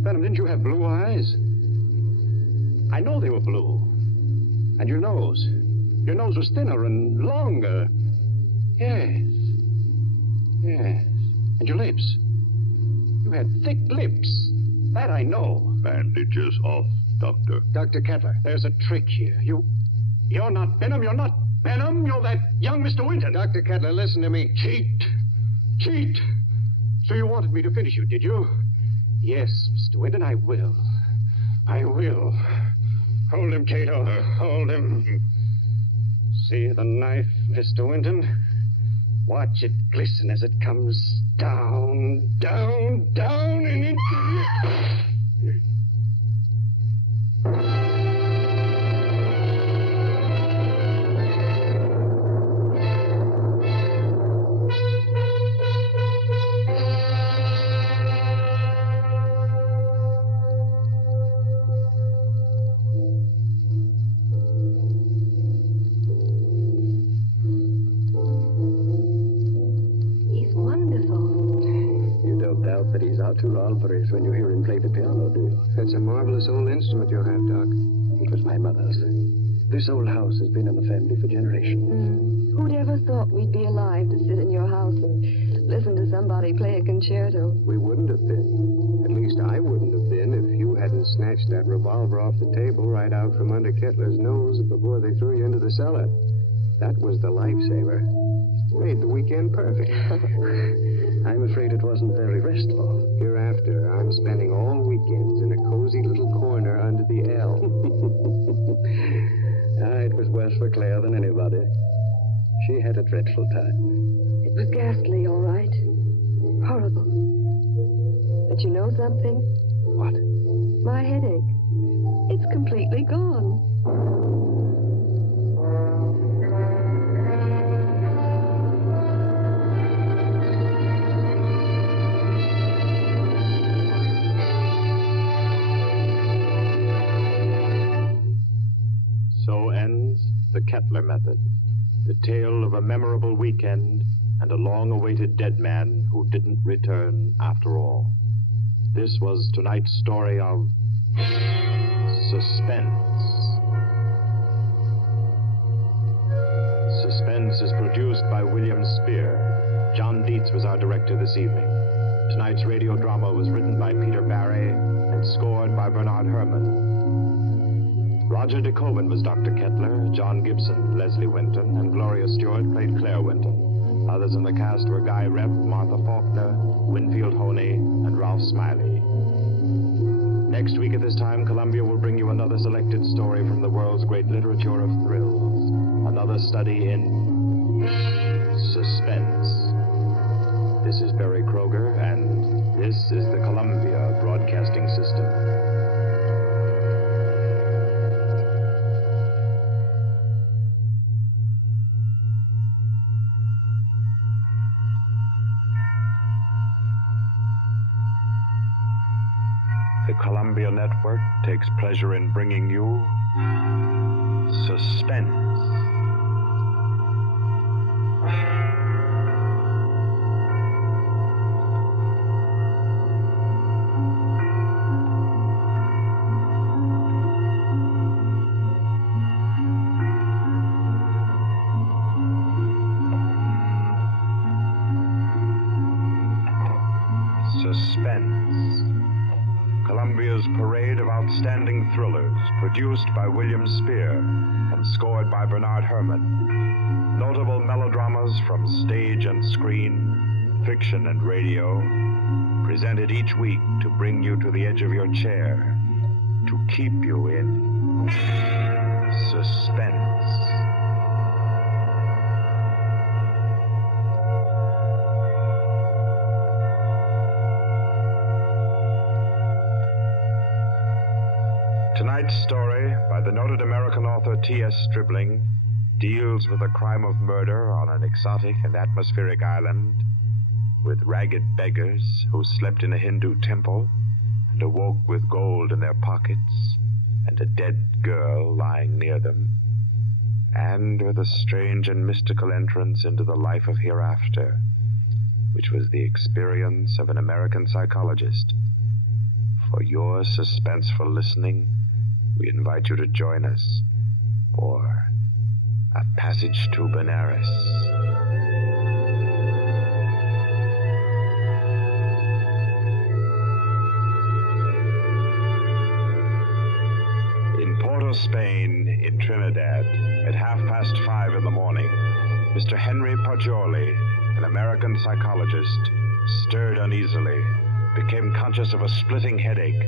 didn't you have blue eyes? I know they were blue. And your nose was thinner and longer. Yes. And your lips. You had thick lips. That I know. Bandages off, Doctor. Dr. Kettler, there's a trick here. You're not Benham. You're not Benham. You're that young Mr. Winton. Dr. Kettler, listen to me. Cheat. So you wanted me to finish you, did you? Yes, Mr. Winton, I will. Hold him, Cato. Hold him. See the knife, Mr. Winton? Watch it glisten as it comes down, and into the... To Alvarez when you hear him play the piano, do you? That's a marvelous old instrument you have, Doc. It was my mother's. This old house has been in the family for generations. Who'd ever thought we'd be alive to sit in your house and listen to somebody play a concerto? We wouldn't have been. At least I wouldn't have been if you hadn't snatched that revolver off the table right out from under Kettler's nose before they threw you into the cellar. That was the lifesaver. Made the weekend perfect. I'm afraid it wasn't very restful. Hereafter, I'm spending all weekends in a cozy little corner under the L. It was worse for Claire than anybody. She had a dreadful time. It was ghastly, all right. Horrible. But you know something? What? My headache. It's completely gone. So ends the Kettler Method, the tale of a memorable weekend and a long-awaited dead man who didn't return after all. This was tonight's story of Suspense. Suspense is produced by William Spear. John Dietz was our director this evening. Tonight's radio drama was written by Peter Barry and scored by Bernard Herrmann. Roger DeCoven was Dr. Kettler, John Gibson, Leslie Winton, and Gloria Stewart played Claire Winton. Others in the cast were Guy Repp, Martha Faulkner, Winfield Honey, and Ralph Smiley. Next week at this time, Columbia will bring you another selected story from the world's great literature of thrills. Another study in suspense. This is Barry Kroger, and this is the Columbia Broadcasting System. The Columbia Network takes pleasure in bringing you Suspense. Suspense. Columbia's parade of outstanding thrillers, produced by William Spear and scored by Bernard Herrmann. Notable melodramas from stage and screen, fiction and radio, presented each week to bring you to the edge of your chair, to keep you in suspense. Tonight's story, by the noted American author T.S. Stribling, deals with a crime of murder on an exotic and atmospheric island, with ragged beggars who slept in a Hindu temple and awoke with gold in their pockets and a dead girl lying near them, and with a strange and mystical entrance into the life of hereafter, which was the experience of an American psychologist. For your suspenseful listening, we invite you to join us for A Passage to Benares. In Porto, Spain, in Trinidad, at 5:30 in the morning, Mr. Henry Poggioli, an American psychologist, stirred uneasily, became conscious of a splitting headache,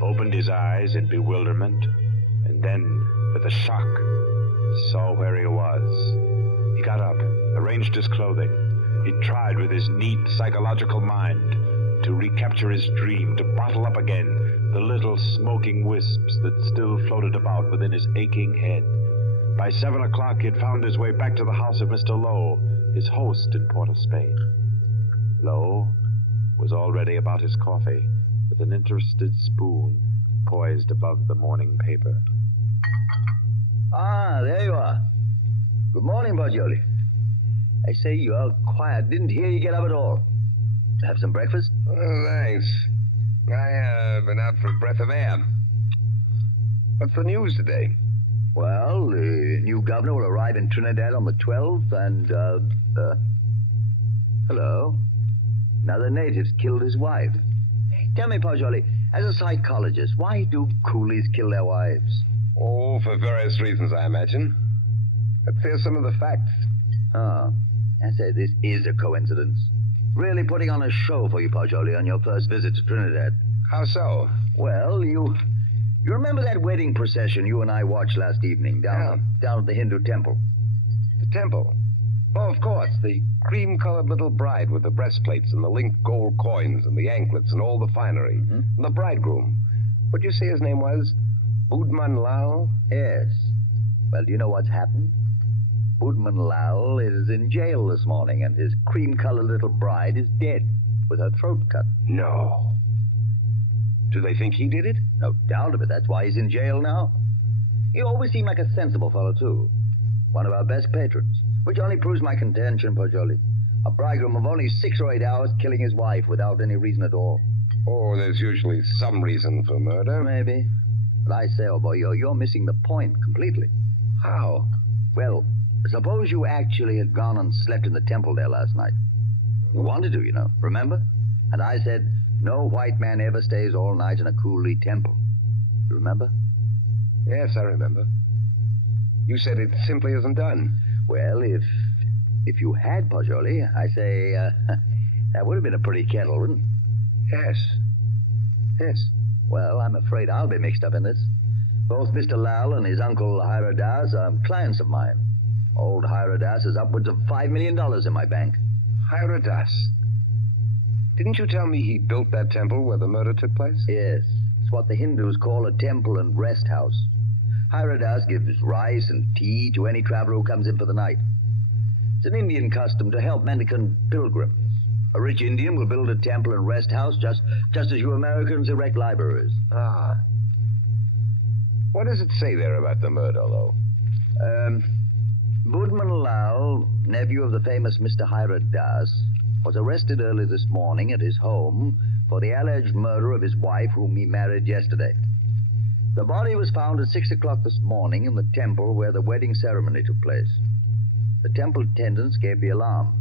opened his eyes in bewilderment, and then, with a shock, saw where he was. He got up, arranged his clothing. He tried with his neat psychological mind to recapture his dream, to bottle up again the little smoking wisps that still floated about within his aching head. By 7 o'clock, he had found his way back to the house of Mr. Lowe, his host in Port of Spain. Lowe was already about his coffee, with an interested spoon poised above the morning paper. Ah, there you are. Good morning, Poggioli. I say, you are quiet. Didn't hear you get up at all. Have some breakfast? Oh, thanks. I, been out for a breath of air. What's the news today? Well, the new governor will arrive in Trinidad on the 12th, and, hello. Another native's killed his wife. Tell me, Poggioli, as a psychologist, why do coolies kill their wives? Oh, for various reasons, I imagine. Let's hear some of the facts. Ah, I say, this is a coincidence. Really putting on a show for you, Poggioli, on your first visit to Trinidad. How so? Well, you remember that wedding procession you and I watched last evening down at the Hindu temple? The temple? Oh, of course, the cream-colored little bride with the breastplates and the linked gold coins and the anklets and all the finery. Mm-hmm. And the bridegroom. What'd you say his name was? Budman Lal? Yes. Well, do you know what's happened? Budman Lal is in jail this morning, and his cream-colored little bride is dead, with her throat cut. No. Do they think he did it? No doubt of it. That's why he's in jail now. He always seemed like a sensible fellow, too. One of our best patrons. Which only proves my contention, Poggioli. A bridegroom of only 6 or 8 hours killing his wife without any reason at all. Oh, there's usually some reason for murder. Maybe. But I say, oh boy, you're missing the point completely. How? Well, suppose you actually had gone and slept in the temple there last night. You wanted to, you know, remember? And I said, no white man ever stays all night in a coolie temple. You remember? Yes, I remember. You said it simply isn't done. Well, if you had, Poggioli, I say, that would have been a pretty kettle, wouldn't it? Yes. Yes. Well, I'm afraid I'll be mixed up in this. Both Mr. Lal and his uncle Hiradas are clients of mine. Old Hiradas has upwards of $5 million in my bank. Hiradas? Didn't you tell me he built that temple where the murder took place? Yes. It's what the Hindus call a temple and rest house. Hiradas gives rice and tea to any traveler who comes in for the night. It's an Indian custom to help mendicant pilgrims. A rich Indian will build a temple and rest house just as you Americans erect libraries. Ah. What does it say there about the murder, though? Budman Lal, nephew of the famous Mr. Hiradas, was arrested early this morning at his home for the alleged murder of his wife, whom he married yesterday. The body was found at 6 o'clock this morning in the temple where the wedding ceremony took place. The temple attendants gave the alarm.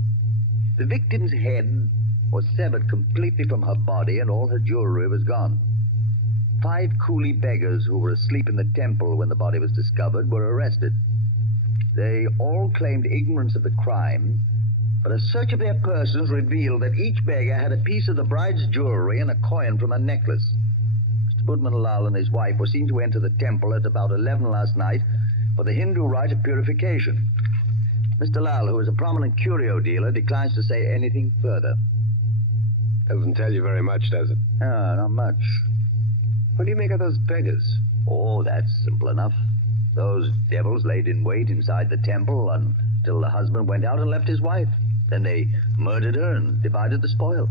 The victim's head was severed completely from her body, and all her jewelry was gone. 5 coolie beggars who were asleep in the temple when the body was discovered were arrested. They all claimed ignorance of the crime, but a search of their persons revealed that each beggar had a piece of the bride's jewelry and a coin from her necklace. Mr. Budman Lal and his wife were seen to enter the temple at about 11 last night for the Hindu rite of purification. Mr. Lal, who is a prominent curio dealer, declines to say anything further. Doesn't tell you very much, does it? No, not much. What do you make of those beggars? Oh, that's simple enough. Those devils laid in wait inside the temple until the husband went out and left his wife. Then they murdered her and divided the spoil.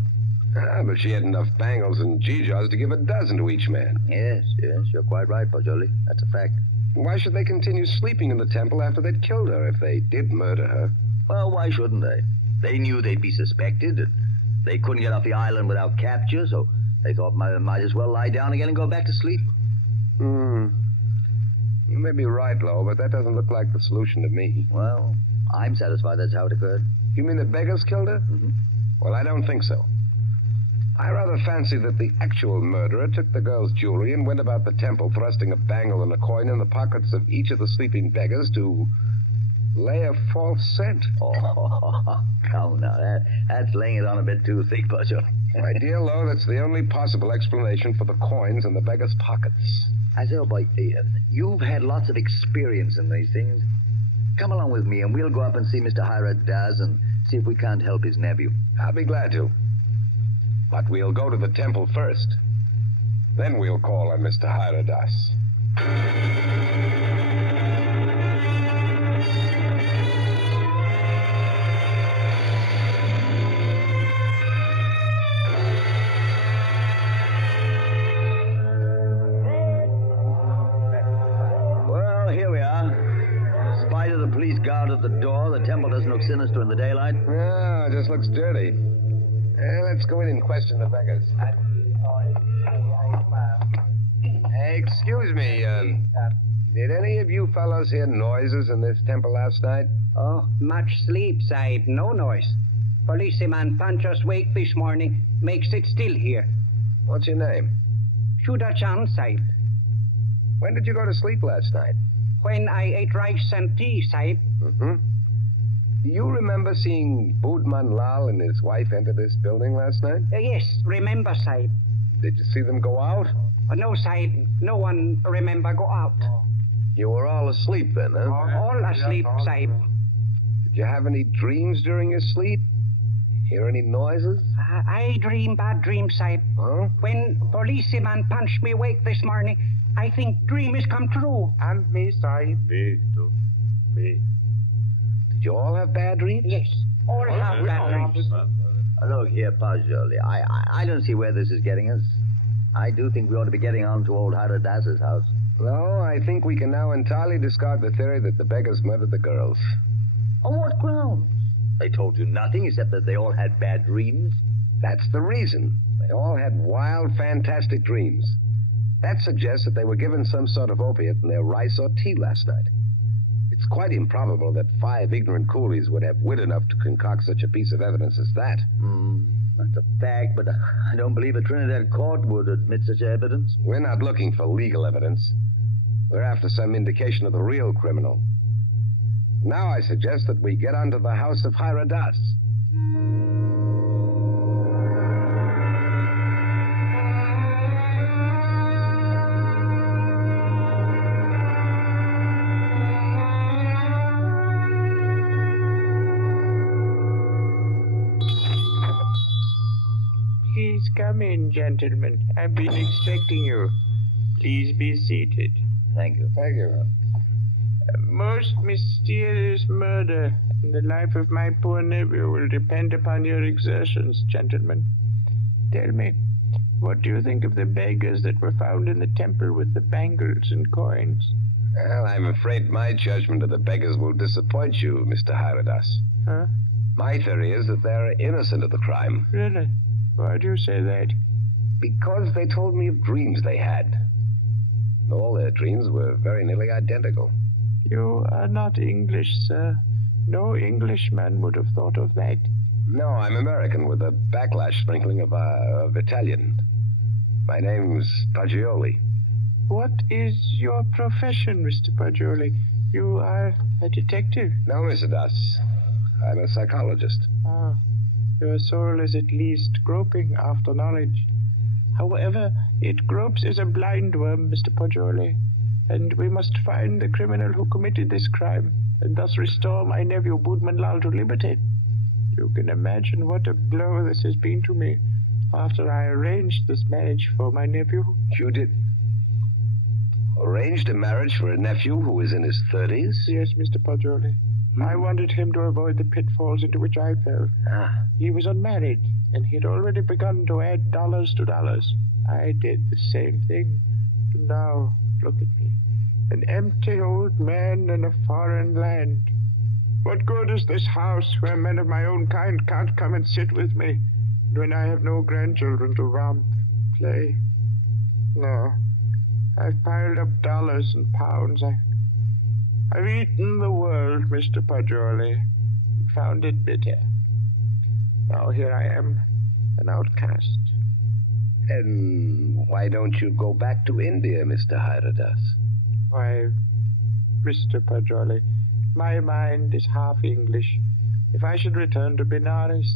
Ah, but she had enough bangles and geegaws to give a dozen to each man. Yes, you're quite right, Pajoli. That's a fact. Why should they continue sleeping in the temple after they'd killed her if they did murder her? Well, why shouldn't they? They knew they'd be suspected, and they couldn't get off the island without capture, so they thought might as well lie down again and go back to sleep. You may be right, Lo, but that doesn't look like the solution to me. Well, I'm satisfied that's how it occurred. You mean the beggars killed her? Mm-hmm. Well, I don't think so. I rather fancy that the actual murderer took the girl's jewelry and went about the temple thrusting a bangle and a coin in the pockets of each of the sleeping beggars to lay a false scent. Oh, come now. That's laying it on a bit too thick, Pajoli. My dear Lo, that's the only possible explanation for the coins in the beggars' pockets. I say, oh, boy, you've had lots of experience in these things. Come along with me, and we'll go up and see Mr. Hirat Das and see if we can't help his nephew. I'll be glad to. But we'll go to the temple first. Then we'll call on Mr. Hirat Das. Well, here we are. In spite of the police guard at the door, the temple doesn't look sinister in the daylight. No, it just looks dirty. Let's go in and question the beggars. Hey, excuse me, did any of you fellows hear noises in this temple last night? Oh, much sleep, Sahib. No noise. Policeman punch us wake this morning. Makes it still here. What's your name? Shuda Chan, Sahib. When did you go to sleep last night? When I ate rice and tea, Sahib. Mm-hmm. Do you remember seeing Budman Lal and his wife enter this building last night? Yes, remember, Sahib. Did you see them go out? No, Sahib. No one remember go out. You were all asleep then, huh? All asleep, Sahib. Did you have any dreams during your sleep? Hear any noises? I dream bad dreams, Sahib. Huh? When policeman punched me awake this morning, I think dream has come true. And me, Sahib. Me too. Me. Did you all have bad dreams? Yes, all have bad dreams. Look here, Pajoli. I don't see where this is getting us. I do think we ought to be getting on to old Hirat Das's house. No, I think we can now entirely discard the theory that the beggars murdered the girls. On what grounds? They told you nothing except that they all had bad dreams. That's the reason. They all had wild, fantastic dreams. That suggests that they were given some sort of opiate in their rice or tea last night. It's quite improbable that 5 ignorant coolies would have wit enough to concoct such a piece of evidence as that. That's a fact, but I don't believe a Trinidad court would admit such evidence. We're not looking for legal evidence. We're after some indication of the real criminal. Now I suggest that we get onto the house of Hirat Das. Please come in, gentlemen. I've been expecting you. Please be seated. Thank you. Thank you. A most mysterious murder in the life of my poor nephew will depend upon your exertions, gentlemen. Tell me, what do you think of the beggars that were found in the temple with the bangles and coins? Well, I'm afraid my judgment of the beggars will disappoint you, Mr. Hirat Das. Huh? My theory is that they're innocent of the crime. Really? Why do you say that? Because they told me of dreams they had. All their dreams were very nearly identical. You are not English, sir. No Englishman would have thought of that. No, I'm American with a backlash sprinkling of Italian. My name's Paggioli. What is your profession, Mr. Paggioli? You are a detective? No, Mr. Das. I'm a psychologist. Ah, your soul is at least groping after knowledge. However, it gropes as a blind worm, Mr. Paggioli, and we must find the criminal who committed this crime, and thus restore my nephew Budman Lal to liberty. You can imagine what a blow this has been to me after I arranged this marriage for my nephew. You did? arranged a marriage for a nephew who is in his 30s? Yes, Mr. Poggioli. I wanted him to avoid the pitfalls into which I fell. He was unmarried, and he'd already begun to add dollars to dollars. I did the same thing. And now, look at me. An empty old man in a foreign land. What good is this house where men of my own kind can't come and sit with me, and when I have no grandchildren to romp and play? No. I've piled up dollars and pounds. I've eaten the world, Mr. Poggioli, and found it bitter. Now here I am, an outcast. Then why don't you go back to India, Mr. Hyradas? Why, Mr. Poggioli, my mind is half English. If I should return to Benares,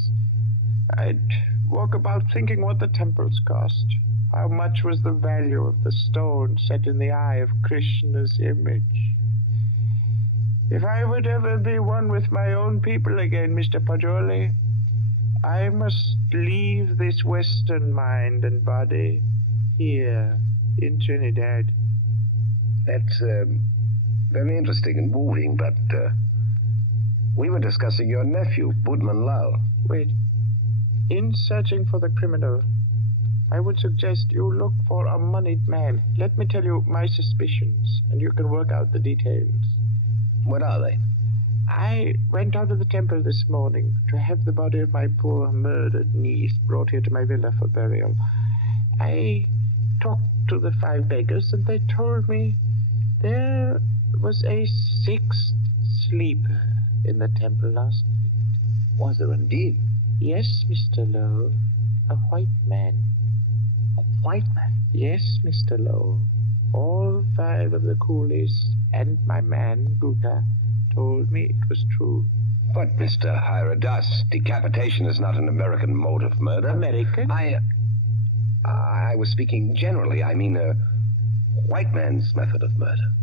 I'd walk about thinking what the temples cost. How much was the value of the stone set in the eye of Krishna's image? If I would ever be one with my own people again, Mr. Poggioli, I must leave this Western mind and body here in Trinidad. That's very interesting and moving, but we were discussing your nephew, Budman Lal. Wait. In searching for the criminal, I would suggest you look for a moneyed man. Let me tell you my suspicions, and you can work out the details. What are they? I went out of the temple this morning to have the body of my poor murdered niece brought here to my villa for burial. I talked to the 5 beggars, and they told me there was a 6th sleeper in the temple last night. Was there indeed? Yes, Mr. Lowe. A white man. A white man? Yes, Mr. Lowe. All 5 of the coolies and my man, Guta, told me it was true. But, Mr. Hyradas, decapitation is not an American mode of murder. American? I was speaking generally. I mean a white man's method of murder.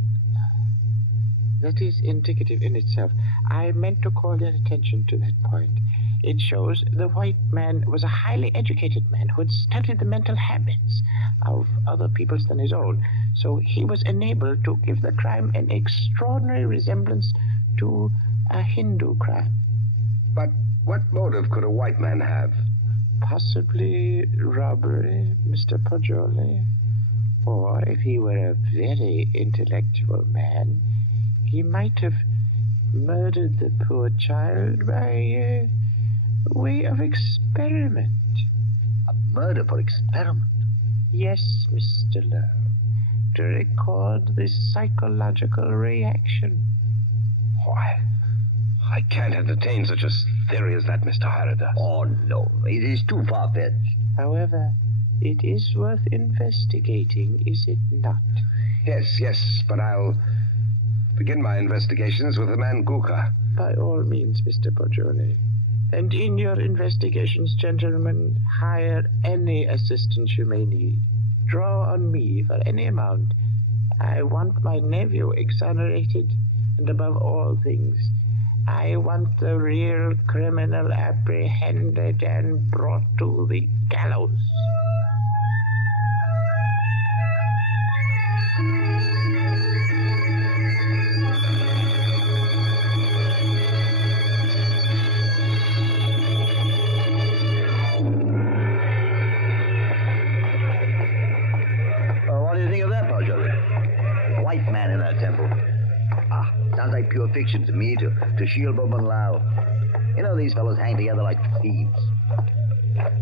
That is indicative in itself. I meant to call your attention to that point. It shows the white man was a highly educated man who had studied the mental habits of other peoples than his own. So he was enabled to give the crime an extraordinary resemblance to a Hindu crime. But what motive could a white man have? Possibly robbery, Mr. Poggioli. Or if he were a very intellectual man, he might have murdered the poor child by way of experiment. A murder for experiment? Yes, Mr. Lowe. To record the psychological reaction. Why, I can't entertain such a theory as that, Mr. Hyradas. Oh, no. It is too far-fetched. However, it is worth investigating, is it not? Yes, but I'll begin my investigations with the man Guka. By all means, Mr. Poggioli. And in your investigations, gentlemen, hire any assistance you may need. Draw on me for any amount. I want my nephew exonerated, and above all things, I want the real criminal apprehended and brought to the gallows. What do you think of that, Poggioli? White man in our temple. Sounds like pure fiction to me, to shield Bowman Lau. You know, these fellows hang together like thieves.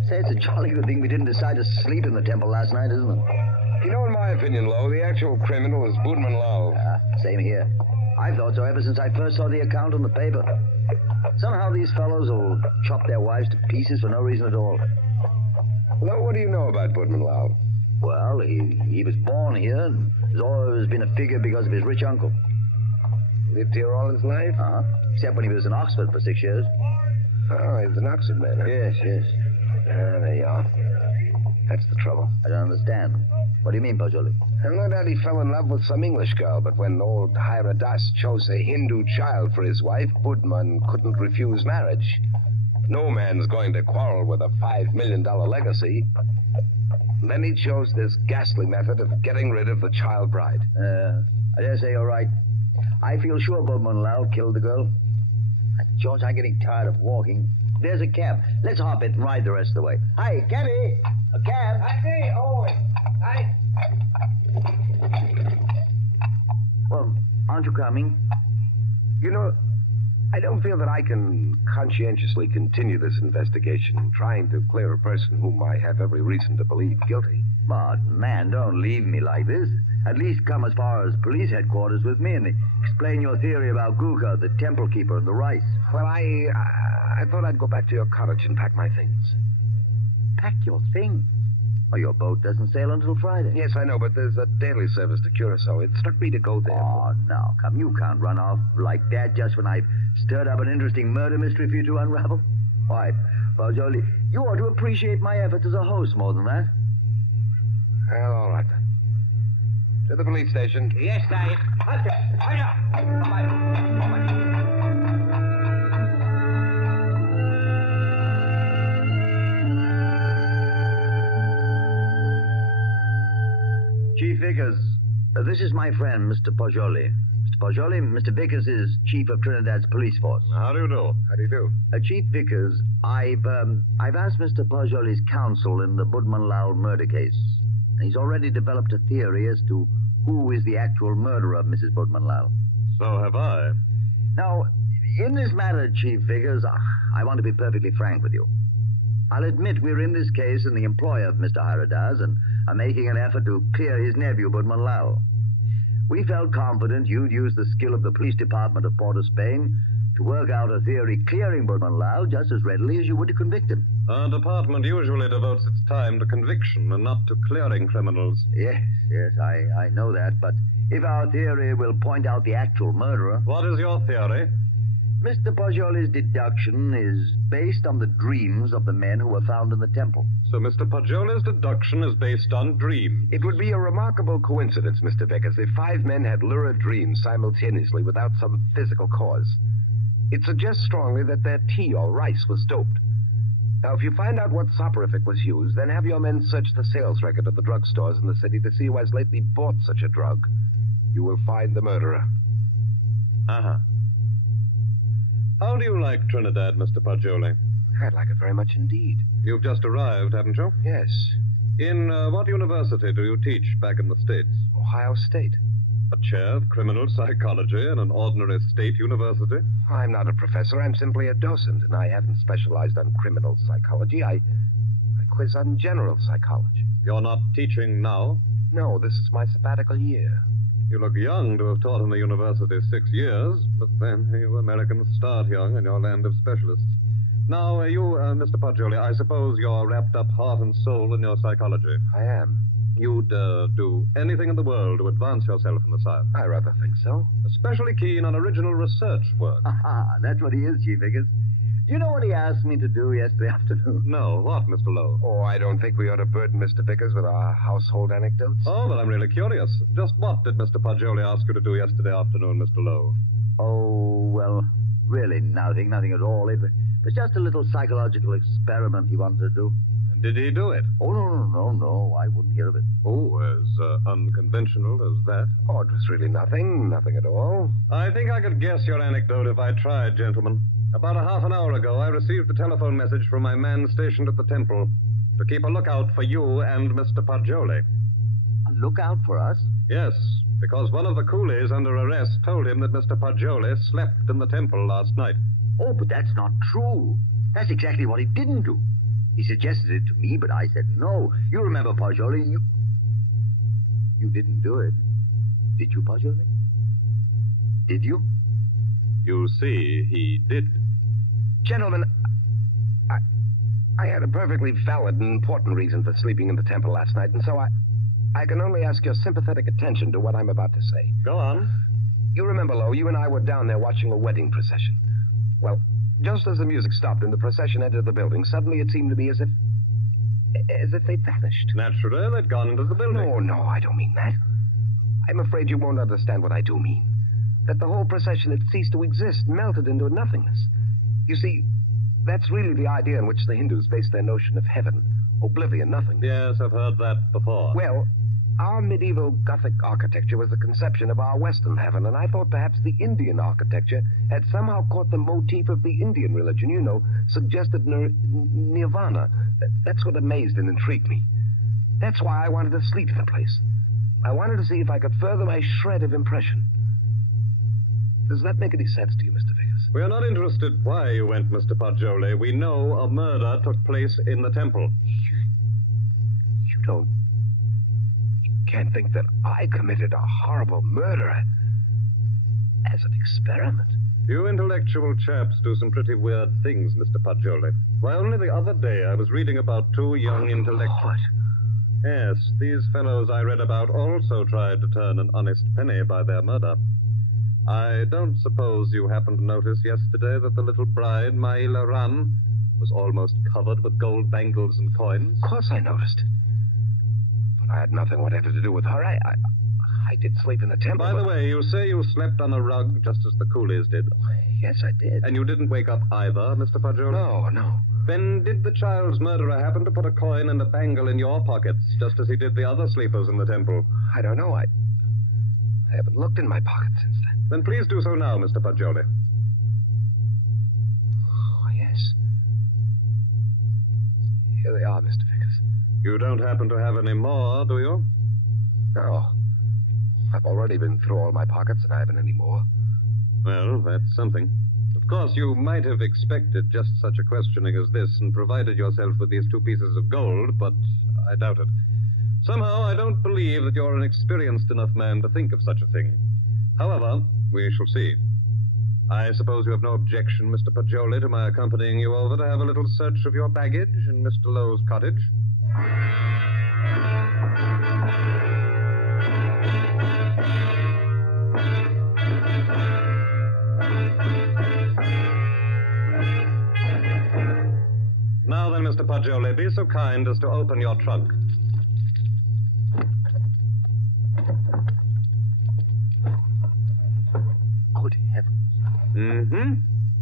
Say, it's a jolly good thing we didn't decide to sleep in the temple last night, isn't it? You know, in my opinion, Lowe, the actual criminal is Budman Lau. Same here. I thought so ever since I first saw the account on the paper. Somehow these fellows will chop their wives to pieces for no reason at all. Lowe, what do you know about Budman Lau? Well, he was born here and has always been a figure because of his rich uncle. Lived here all his life? Except when he was in Oxford for 6 years. Oh, he's an Oxford man, huh? Yes. There you are. That's the trouble. I don't understand. What do you mean, Poggioli? No doubt he fell in love with some English girl, but when old Hyradas chose a Hindu child for his wife, Budman couldn't refuse marriage. No man's going to quarrel with a $5 million legacy. And then he chose this ghastly method of getting rid of the child bride. I dare say you're right. I feel sure Boatman Lal killed the girl. George, I'm getting tired of walking. There's a cab. Let's hop it and ride the rest of the way. Hi, cabby! A cab! I see. Oh, hi. Well, aren't you coming? You know, I don't feel that I can conscientiously continue this investigation, trying to clear a person whom I have every reason to believe guilty. But, man, don't leave me like this. At least come as far as police headquarters with me and explain your theory about Guga, the temple keeper, and the rice. Well, I thought I'd go back to your cottage and pack my things. Pack your things? Oh, your boat doesn't sail until Friday. Yes, I know, but there's a daily service to Curacao. It struck me to go there. Oh, now, come. You can't run off like that just when I've stirred up an interesting murder mystery for you to unravel. Why, Pajoli, you ought to appreciate my efforts as a host more than that. Well, all right, then. To the police station. Yes, Dave. Chief Vickers, this is my friend, Mr. Pajoli. Mr. Pajoli, Mr. Vickers is chief of Trinidad's police force. How do you do? How do you do? Chief Vickers, I've asked Mr. Pajoli's counsel in the Budman Lal murder case. He's already developed a theory as to who is the actual murderer of Mrs. Budman Lal. So have I. Now, in this matter, Chief Vickers, I want to be perfectly frank with you. I'll admit we're in this case in the employ of Mr. Hiradas and are making an effort to clear his nephew, Budman Lal. We felt confident you'd use the skill of the police department of Port of Spain to work out a theory clearing Budman Lal just as readily as you would to convict him. Our department usually devotes its time to conviction and not to clearing criminals. Yes, I know that, but if our theory will point out the actual murderer... What is your theory? Mr. Pajoli's deduction is based on the dreams of the men who were found in the temple. So Mr. Pajoli's deduction is based on dreams. It would be a remarkable coincidence, Mr. Vickers, if 5 men had lurid dreams simultaneously without some physical cause. It suggests strongly that their tea or rice was doped. Now, if you find out what soporific was used, then have your men search the sales record of the drugstores in the city to see who has lately bought such a drug. You will find the murderer. Uh-huh. How do you like Trinidad, Mr. Pajoli? I'd like it very much indeed. You've just arrived, haven't you? Yes. In what university do you teach back in the States? Ohio State. A chair of criminal psychology in an ordinary state university? I'm not a professor. I'm simply a docent, and I haven't specialized on criminal psychology. I quiz on general psychology. You're not teaching now? No, this is my sabbatical year. You look young to have taught in the university 6 years, but then you Americans start young in your land of specialists. Now, Mr. Pajoli, I suppose you're wrapped up heart and soul in your psychology. I am. You'd do anything in the world to advance yourself in the science. I rather think so. Especially keen on original research work. That's what he is, Chief Vickers. Do you know what he asked me to do yesterday afternoon? No, what, Mr. Lowe? Oh, I don't think we ought to burden Mr. Vickers with our household anecdotes. Oh, but I'm really curious. Just what did Mr. Pajoli ask you to do yesterday afternoon, Mr. Lowe? Oh, well, really nothing at all. It was just a little psychological experiment he wanted to do. And did he do it? Oh, no, I wouldn't hear of it. Oh, as unconventional as that? Oh, it was really nothing at all. I think I could guess your anecdote if I tried, gentlemen. About a half an hour ago, I received a telephone message from my man stationed at the temple to keep a lookout for you and Mr. Pajoli. A lookout for us? Yes, because one of the coolies under arrest told him that Mr. Pajoli slept in the temple last night. Oh, but that's not true. That's exactly what he didn't do. He suggested it to me, but I said no. You remember, Pajoli, you didn't do it. Did you, Pajoli? Did you? You see, he did. Gentlemen, I had a perfectly valid and important reason for sleeping in the temple last night, and so I can only ask your sympathetic attention to what I'm about to say. Go on. You remember, Lowe, you and I were down there watching a wedding procession. Well, just as the music stopped and the procession entered the building, suddenly it seemed to me as if they'd vanished. Naturally, they'd gone into the building. No, I don't mean that. I'm afraid you won't understand what I do mean. That the whole procession had ceased to exist, melted into nothingness. You see, That's really the idea on which the Hindus base their notion of heaven. Oblivion, nothing. Yes, I've heard that before. Well, our medieval Gothic architecture was the conception of our Western heaven, and I thought perhaps the Indian architecture had somehow caught the motif of the Indian religion, you know, suggested nirvana. That's what amazed and intrigued me. That's why I wanted to sleep in the place. I wanted to see if I could further my shred of impression. Does that make any sense to you, Mr. Vickers? We are not interested why you went, Mr. Poggioli. We know a murder took place in the temple. You don't... You can't think that I committed a horrible murder as an experiment. You intellectual chaps do some pretty weird things, Mr. Poggioli. Why, only the other day I was reading about two young intellectuals. What? Yes, these fellows I read about also tried to turn an honest penny by their murder. I don't suppose you happened to notice yesterday that the little bride, Maila Ram, was almost covered with gold bangles and coins? Of course I noticed it. But I had nothing whatever to do with her. I did sleep in the temple. By the way, you say you slept on a rug just as the coolies did. Yes, I did. And you didn't wake up either, Mr. Poggioli? No. Then did the child's murderer happen to put a coin and a bangle in your pockets, just as he did the other sleepers in the temple? I don't know. I haven't looked in my pocket since then. Then please do so now, Mr. Poggioli. Oh, yes. Here they are, Mr. Vickers. You don't happen to have any more, do you? No. I've already been through all my pockets, and I haven't any more. Well, that's something. Of course, you might have expected just such a questioning as this and provided yourself with these 2 pieces of gold, but I doubt it. Somehow, I don't believe that you're an experienced enough man to think of such a thing. However, we shall see. I suppose you have no objection, Mr. Poggioli, to my accompanying you over to have a little search of your baggage in Mr. Lowe's cottage? Now then, Mr. Poggioli, be so kind as to open your trunk. Good heavens. Mm-hmm.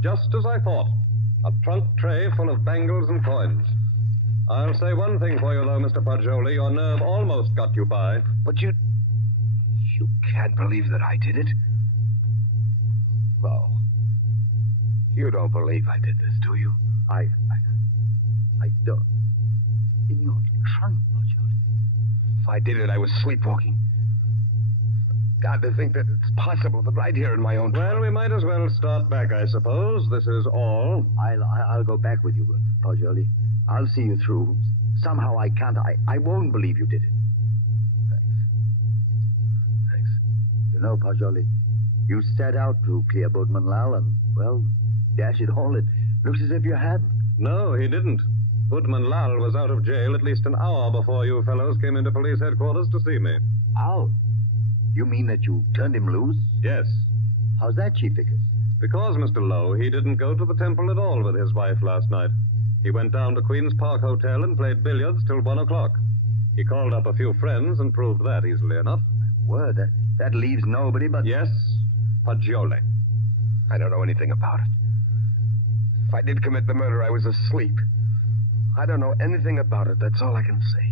Just as I thought. A trunk tray full of bangles and coins. I'll say one thing for you, though, Mr. Poggioli. Your nerve almost got you by. But you can't believe that I did it? Well, you don't believe I did this, do you? I don't. In your trunk, Poggioli. If I did it, I was sleepwalking. God, to think that it's possible that right here in my own trunk. Well, we might as well start back, I suppose. This is all. I'll go back with you, Poggioli. I'll see you through. Somehow I can't. I won't believe you did it. Thanks. You know, Poggioli, you set out to clear Bodman Lal, and, well, dash it all, it looks as if you have. No, he didn't. Bodman Lal was out of jail at least an hour before you fellows came into police headquarters to see me. Out? You mean that you turned him loose? Yes. How's that, Chief Vickers? Because, Mr. Lowe, he didn't go to the temple at all with his wife last night. He went down to Queen's Park Hotel and played billiards till 1 o'clock. He called up a few friends and proved that easily enough. My word, that leaves nobody but... Yes, Poggioli. I don't know anything about it. If I did commit the murder, I was asleep. I don't know anything about it. That's all I can say.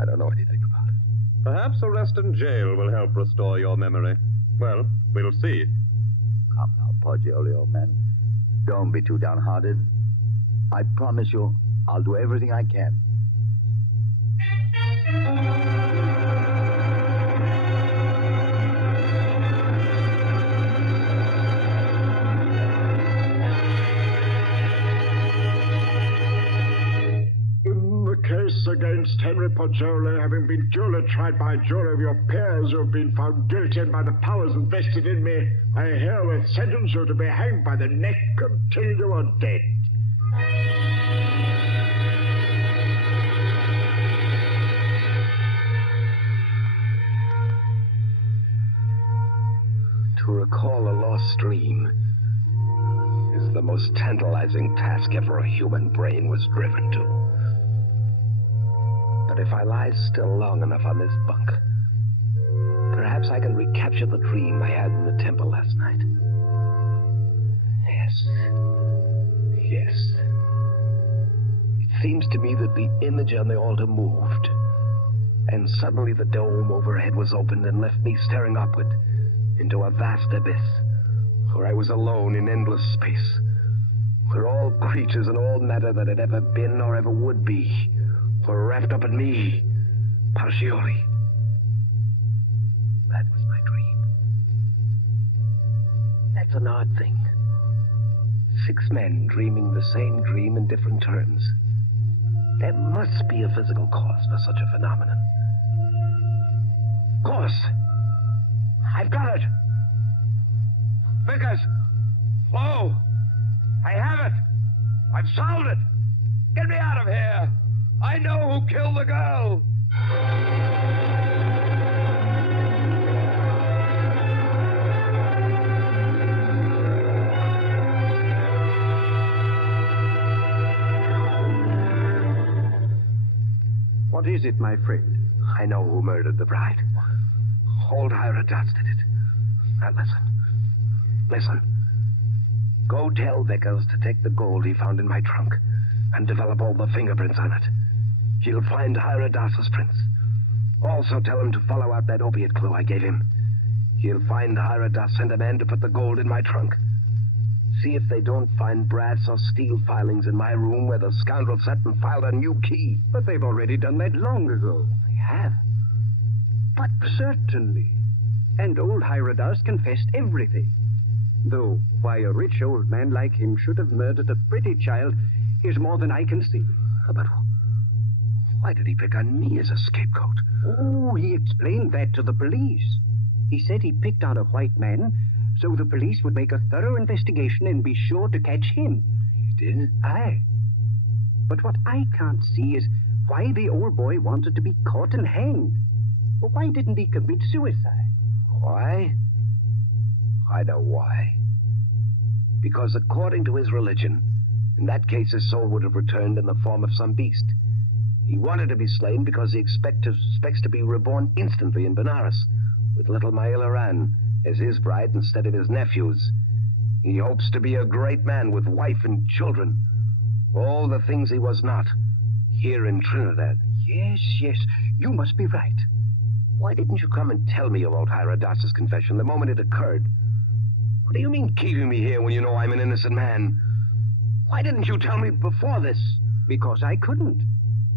I don't know anything about it. Perhaps arrest and jail will help restore your memory. Well, we'll see. Come now, Poggioli, old man. Don't be too downhearted. I promise you, I'll do everything I can. Case against Henry Poggioli, having been duly tried by a jury of your peers who have been found guilty and by the powers invested in me, I herewith sentence you to be hanged by the neck until you are dead. To recall a lost dream is the most tantalizing task ever a human brain was driven to. But if I lie still long enough on this bunk, perhaps I can recapture the dream I had in the temple last night. Yes. Yes. Yes. It seems to me that the image on the altar moved, and suddenly the dome overhead was opened and left me staring upward into a vast abyss, where I was alone in endless space, where all creatures and all matter that had ever been or ever would be were wrapped up in me, partially. That was my dream. That's an odd thing. 6 men dreaming the same dream in different terms. There must be a physical cause for such a phenomenon. Course! I've got it! Vickers! Flo! I have it! I've solved it! Get me out of here! I know who killed the girl! What is it, my friend? I know who murdered the bride. Old Hiradas did it. Now listen. Go tell Vickers to take the gold he found in my trunk and develop all the fingerprints on it. He'll find Hiradas's prints. Also tell him to follow out that opiate clue I gave him. He'll find Hiradas sent a man to put the gold in my trunk. See if they don't find brass or steel filings in my room where the scoundrel sat and filed a new key. But they've already done that long ago. They have? But certainly. And old Hiradas confessed everything. Though why a rich old man like him should have murdered a pretty child is more than I can see. But why did he pick on me as a scapegoat? Oh, he explained that to the police. He said he picked on a white man so the police would make a thorough investigation and be sure to catch him. He did? Aye. But what I can't see is why the old boy wanted to be caught and hanged. Well, why didn't he commit suicide? Why? I know why. Because according to his religion, in that case his soul would have returned in the form of some beast. He wanted to be slain because he expects to be reborn instantly in Benares, with little Maila Ran as his bride instead of his nephew's. He hopes to be a great man with wife and children. All the things he was not, here in Trinidad. Yes, you must be right. Why didn't you come and tell me about Hiradas's confession the moment it occurred? What do you mean keeping me here when you know I'm an innocent man? Why didn't you tell me before this? Because I couldn't.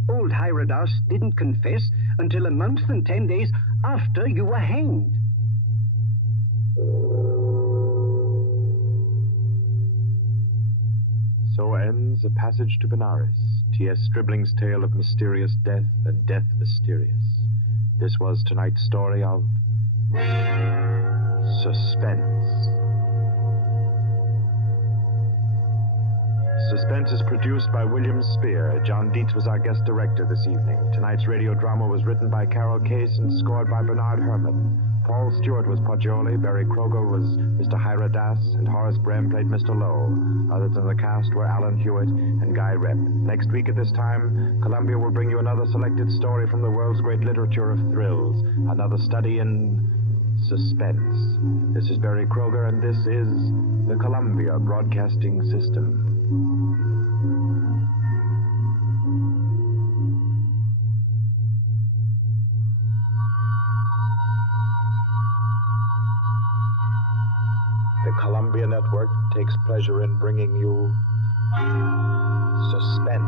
Old Hiradas didn't confess until a month and 10 days after you were hanged. So ends A Passage to Benares, T.S. Stribling's tale of mysterious death and death mysterious. This was tonight's story of Suspense. Suspense is produced by William Spear. John Dietz was our guest director this evening. Tonight's radio drama was written by Carol Case and scored by Bernard Herrmann. Paul Stewart was Poggioli, Barry Kroger was Mr. Hiradas, and Horace Brem played Mr. Lowe. Others in the cast were Alan Hewitt and Guy Rep. Next week at this time, Columbia will bring you another selected story from the world's great literature of thrills, another study in suspense. This is Barry Kroger, and this is the Columbia Broadcasting System. The Columbia Network takes pleasure in bringing you Suspense.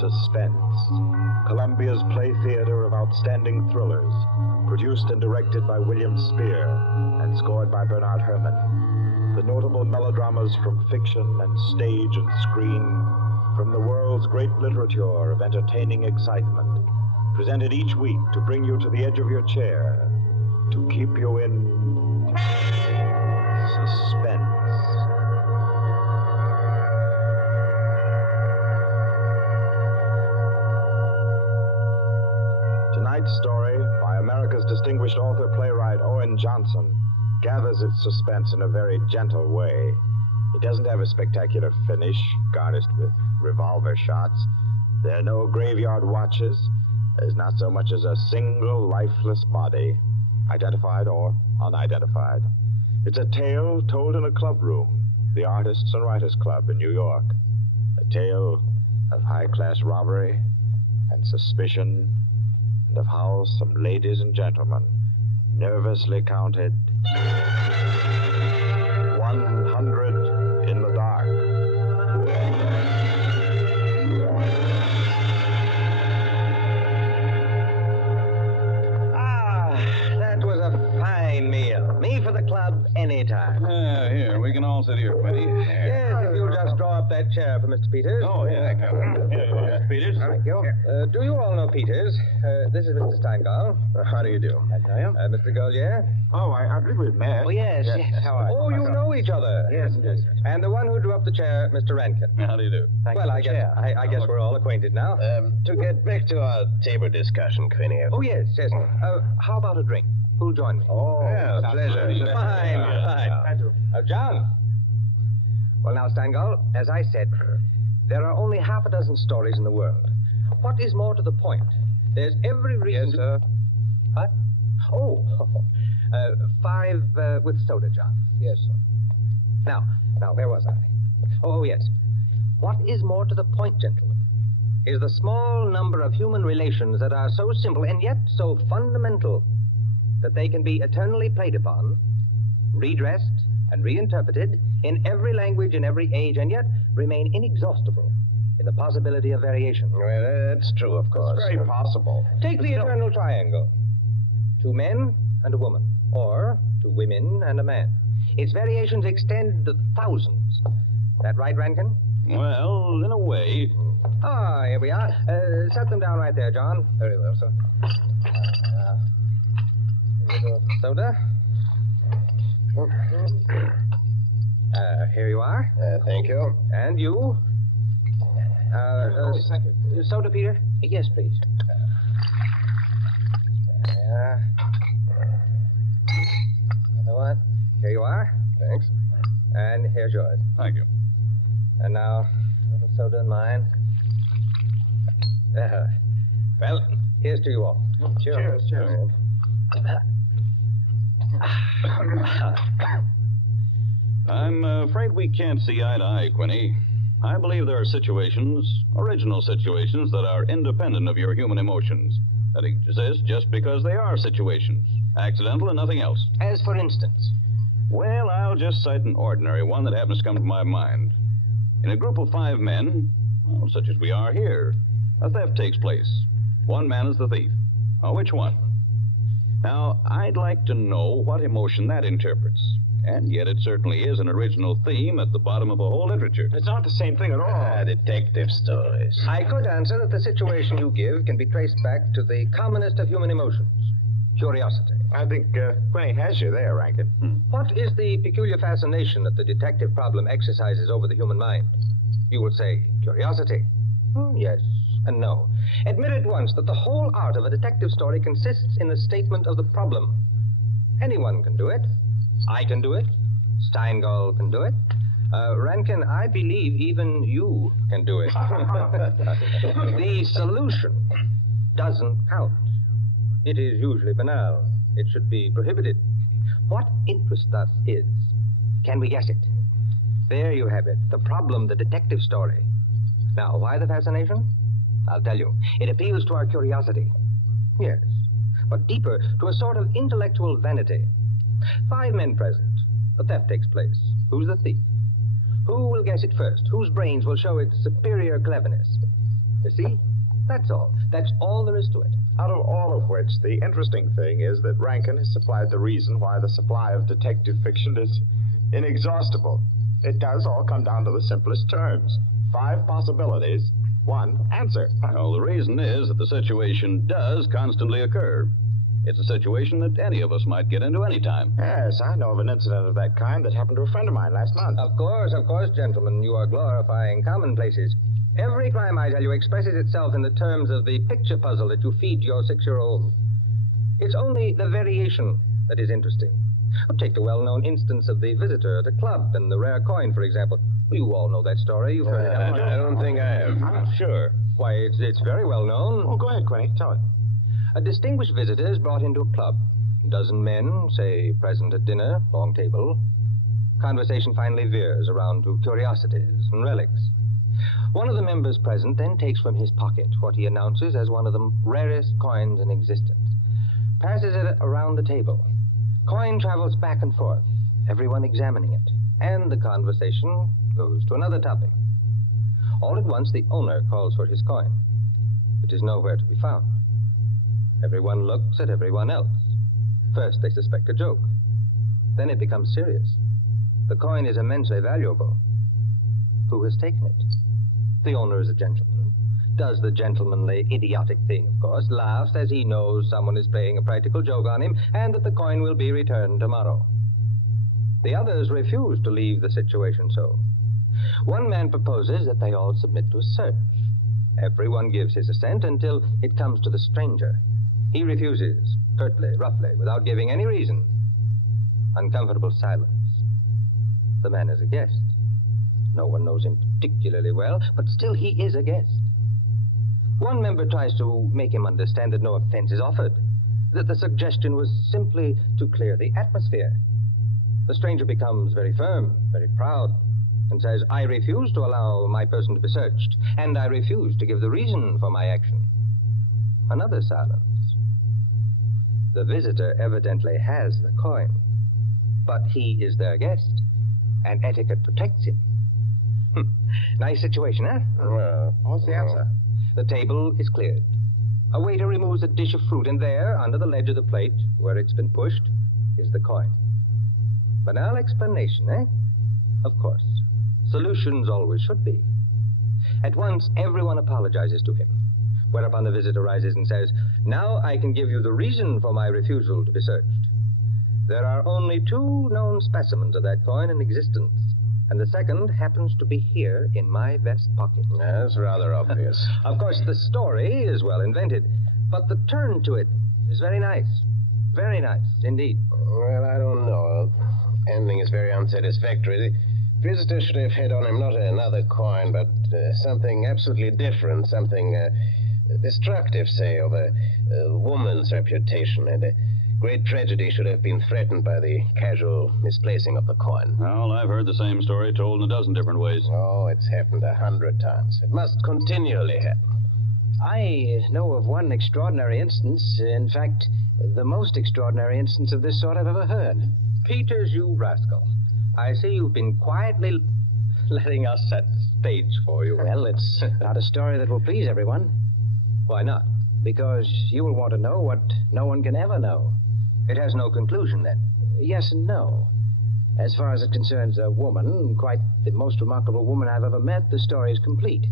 Suspense, Columbia's play theater of outstanding thrillers, produced and directed by William Spear and scored by Bernard Herrmann. The notable melodramas from fiction and stage and screen, from the world's great literature of entertaining excitement, presented each week to bring you to the edge of your chair, to keep you in suspense. Tonight's story, by America's distinguished author-playwright Owen Johnson, gathers its suspense in a very gentle way. It doesn't have a spectacular finish, garnished with revolver shots. There are no graveyard watches. There's not so much as a single lifeless body, identified or unidentified. It's a tale told in a club room, the Artists and Writers Club in New York. A tale of high-class robbery and suspicion, and of how some ladies and gentlemen nervously counted 100 in the dark. That was a fine meal. Me for the club anytime. Here, we can all sit here, Quinny. Yes, if you'll just draw up that chair for Mr. Peters. Oh, yeah, thank you. Here you are, Mr. Peters. Thank you. Do you all know Peters? This is Mr. Steingall. How do you do? I know you. Mr. Golier? Oh, I believe we've met. Oh, yes. How are you? Oh, you know each other. Yes. And the one who drew up the chair, Mr. Rankin. How do you do? Well, I guess we're all acquainted now. To get back to our table discussion, Quinny. Oh, yes. How about a drink? Who'll join me? Oh, yeah, pleasure. Fine. John. Well, now, Steingall, as I said, there are only half a dozen stories in the world. What is more to the point? There's every reason... Yes, sir. What? Oh, 5 with soda, John. Yes, sir. Now, where was I? Oh, yes. What is more to the point, gentlemen, is the small number of human relations that are so simple and yet so fundamental that they can be eternally played upon, redressed, and reinterpreted in every language, in every age, and yet remain inexhaustible in the possibility of variation. Well, that's true, of course. It's very possible. Take the eternal triangle. 2 men and a woman, or 2 women and a man. Its variations extend to thousands. That right, Rankin? Well, in a way. Ah, here we are. Set them down right there, John. Very well, sir. A little soda. Here you are. Thank you. And you? Thank you. Soda, Peter? Yes, please. Another one. Here you are. Thanks. And here's yours. Thank you. And now, a little soda in mine. Well, here's to you all. Cheers. Cheers. I'm afraid we can't see eye to eye, Quinny. I believe there are situations, original situations, that are independent of your human emotions, that exist just because they are situations, accidental and nothing else. As for instance? Well, I'll just cite an ordinary one that happens to come to my mind. In a group of 5 men, such as we are here, a theft takes place. 1 man is the thief. Which one? Now, I'd like to know what emotion that interprets. And yet it certainly is an original theme at the bottom of a whole literature. It's not the same thing at all. Detective stories. I could answer that the situation you give can be traced back to the commonest of human emotions, curiosity. I think Quinny has you there, Rankin. What is the peculiar fascination that the detective problem exercises over the human mind? You will say, curiosity. Yes and no. Admit at once that the whole art of a detective story consists in the statement of the problem. Anyone can do it. I can do it. Steingall can do it. Rankin, I believe even you can do it. The solution doesn't count. It is usually banal. It should be prohibited. What interests us is, can we guess it? There you have it, the problem, the detective story. Now, why the fascination? I'll tell you. It appeals to our curiosity. Yes, but deeper, to a sort of intellectual vanity. 5 men present. The theft takes place. Who's the thief? Who will guess it first? Whose brains will show its superior cleverness? You see? That's all. That's all there is to it. Out of all of which, the interesting thing is that Rankin has supplied the reason why the supply of detective fiction is inexhaustible. It does all come down to the simplest terms. 5 possibilities, 1 answer. Well, the reason is that the situation does constantly occur. It's a situation that any of us might get into any time. Yes, I know of an incident of that kind that happened to a friend of mine last month. Of course, gentlemen. You are glorifying commonplaces. Every crime, I tell you, expresses itself in the terms of the picture puzzle that you feed to your 6-year-old. It's only the variation that is interesting. Take the well-known instance of the visitor at a club and the rare coin, for example. You all know that story. You've heard it. I don't think I have. Sure. Why, it's very well known. Oh, go ahead, Quinny. Tell it. A distinguished visitor is brought into a club. A dozen men, say, present at dinner, long table. Conversation finally veers around to curiosities and relics. One of the members present then takes from his pocket what he announces as one of the rarest coins in existence. Passes it around the table. Coin travels back and forth, everyone examining it, and the conversation goes to another topic. All at once, the owner calls for his coin. It is nowhere to be found. Everyone looks at everyone else. First, they suspect a joke. Then it becomes serious. The coin is immensely valuable. Who has taken it? The owner is a gentleman. Does the gentlemanly, idiotic thing, of course, laughs as he knows someone is playing a practical joke on him and that the coin will be returned tomorrow. The others refuse to leave the situation so. One man proposes that they all submit to a search. Everyone gives his assent until it comes to the stranger. He refuses, curtly, roughly, without giving any reason. Uncomfortable silence. The man is a guest. No one knows him particularly well, but still he is a guest. One member tries to make him understand that no offense is offered, that the suggestion was simply to clear the atmosphere. The stranger becomes very firm, very proud, and says, I refuse to allow my person to be searched, and I refuse to give the reason for my action. Another silence. The visitor evidently has the coin, but he is their guest, and etiquette protects him. Nice situation, huh? Well, what's the answer? The table is cleared. A waiter removes a dish of fruit, and there, under the ledge of the plate, where it's been pushed, is the coin. Banal explanation, eh? Of course. Solutions always should be. At once, everyone apologizes to him, whereupon the visitor rises and says, now I can give you the reason for my refusal to be searched. There are only 2 known specimens of that coin in existence, and the second happens to be here in my vest pocket. That's rather obvious. Of course, the story is well invented, but the turn to it is very nice. Very nice, indeed. Well, I don't know. Ending is very unsatisfactory. The visitor should have had on him not another coin, but something absolutely different, something destructive, say, of a woman's reputation, and a great tragedy should have been threatened by the casual misplacing of the coin. Well, I've heard the same story told in a dozen different ways. Oh, it's happened 100 times. It must continually happen. I know of one extraordinary instance. In fact, the most extraordinary instance of this sort I've ever heard. Peters, you rascal. I see you've been quietly letting us set the stage for you. Well, it's not a story that will please everyone. Why not? Because you will want to know what no one can ever know. It has no conclusion, then? Yes and no. As far as it concerns a woman, quite the most remarkable woman I've ever met, the story is complete.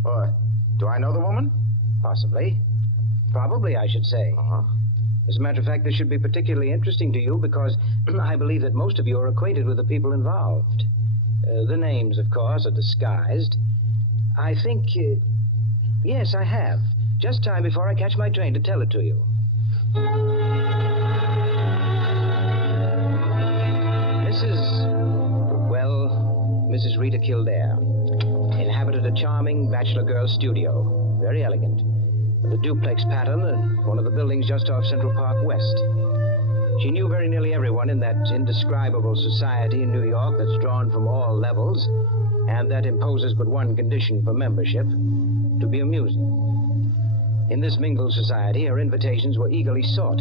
Do I know the woman? Possibly. Probably, I should say. As a matter of fact, this should be particularly interesting to you because I believe that most of you are acquainted with the people involved. The names, of course, are disguised. I think... yes, I have. Just time before I catch my train to tell it to you. Mrs. Rita Kildare inhabited a charming bachelor girl's studio. Very elegant. With a duplex pattern in one of the buildings just off Central Park West. She knew very nearly everyone in that indescribable society in New York that's drawn from all levels and that imposes but one condition for membership, to be amusing. In this mingled society, her invitations were eagerly sought.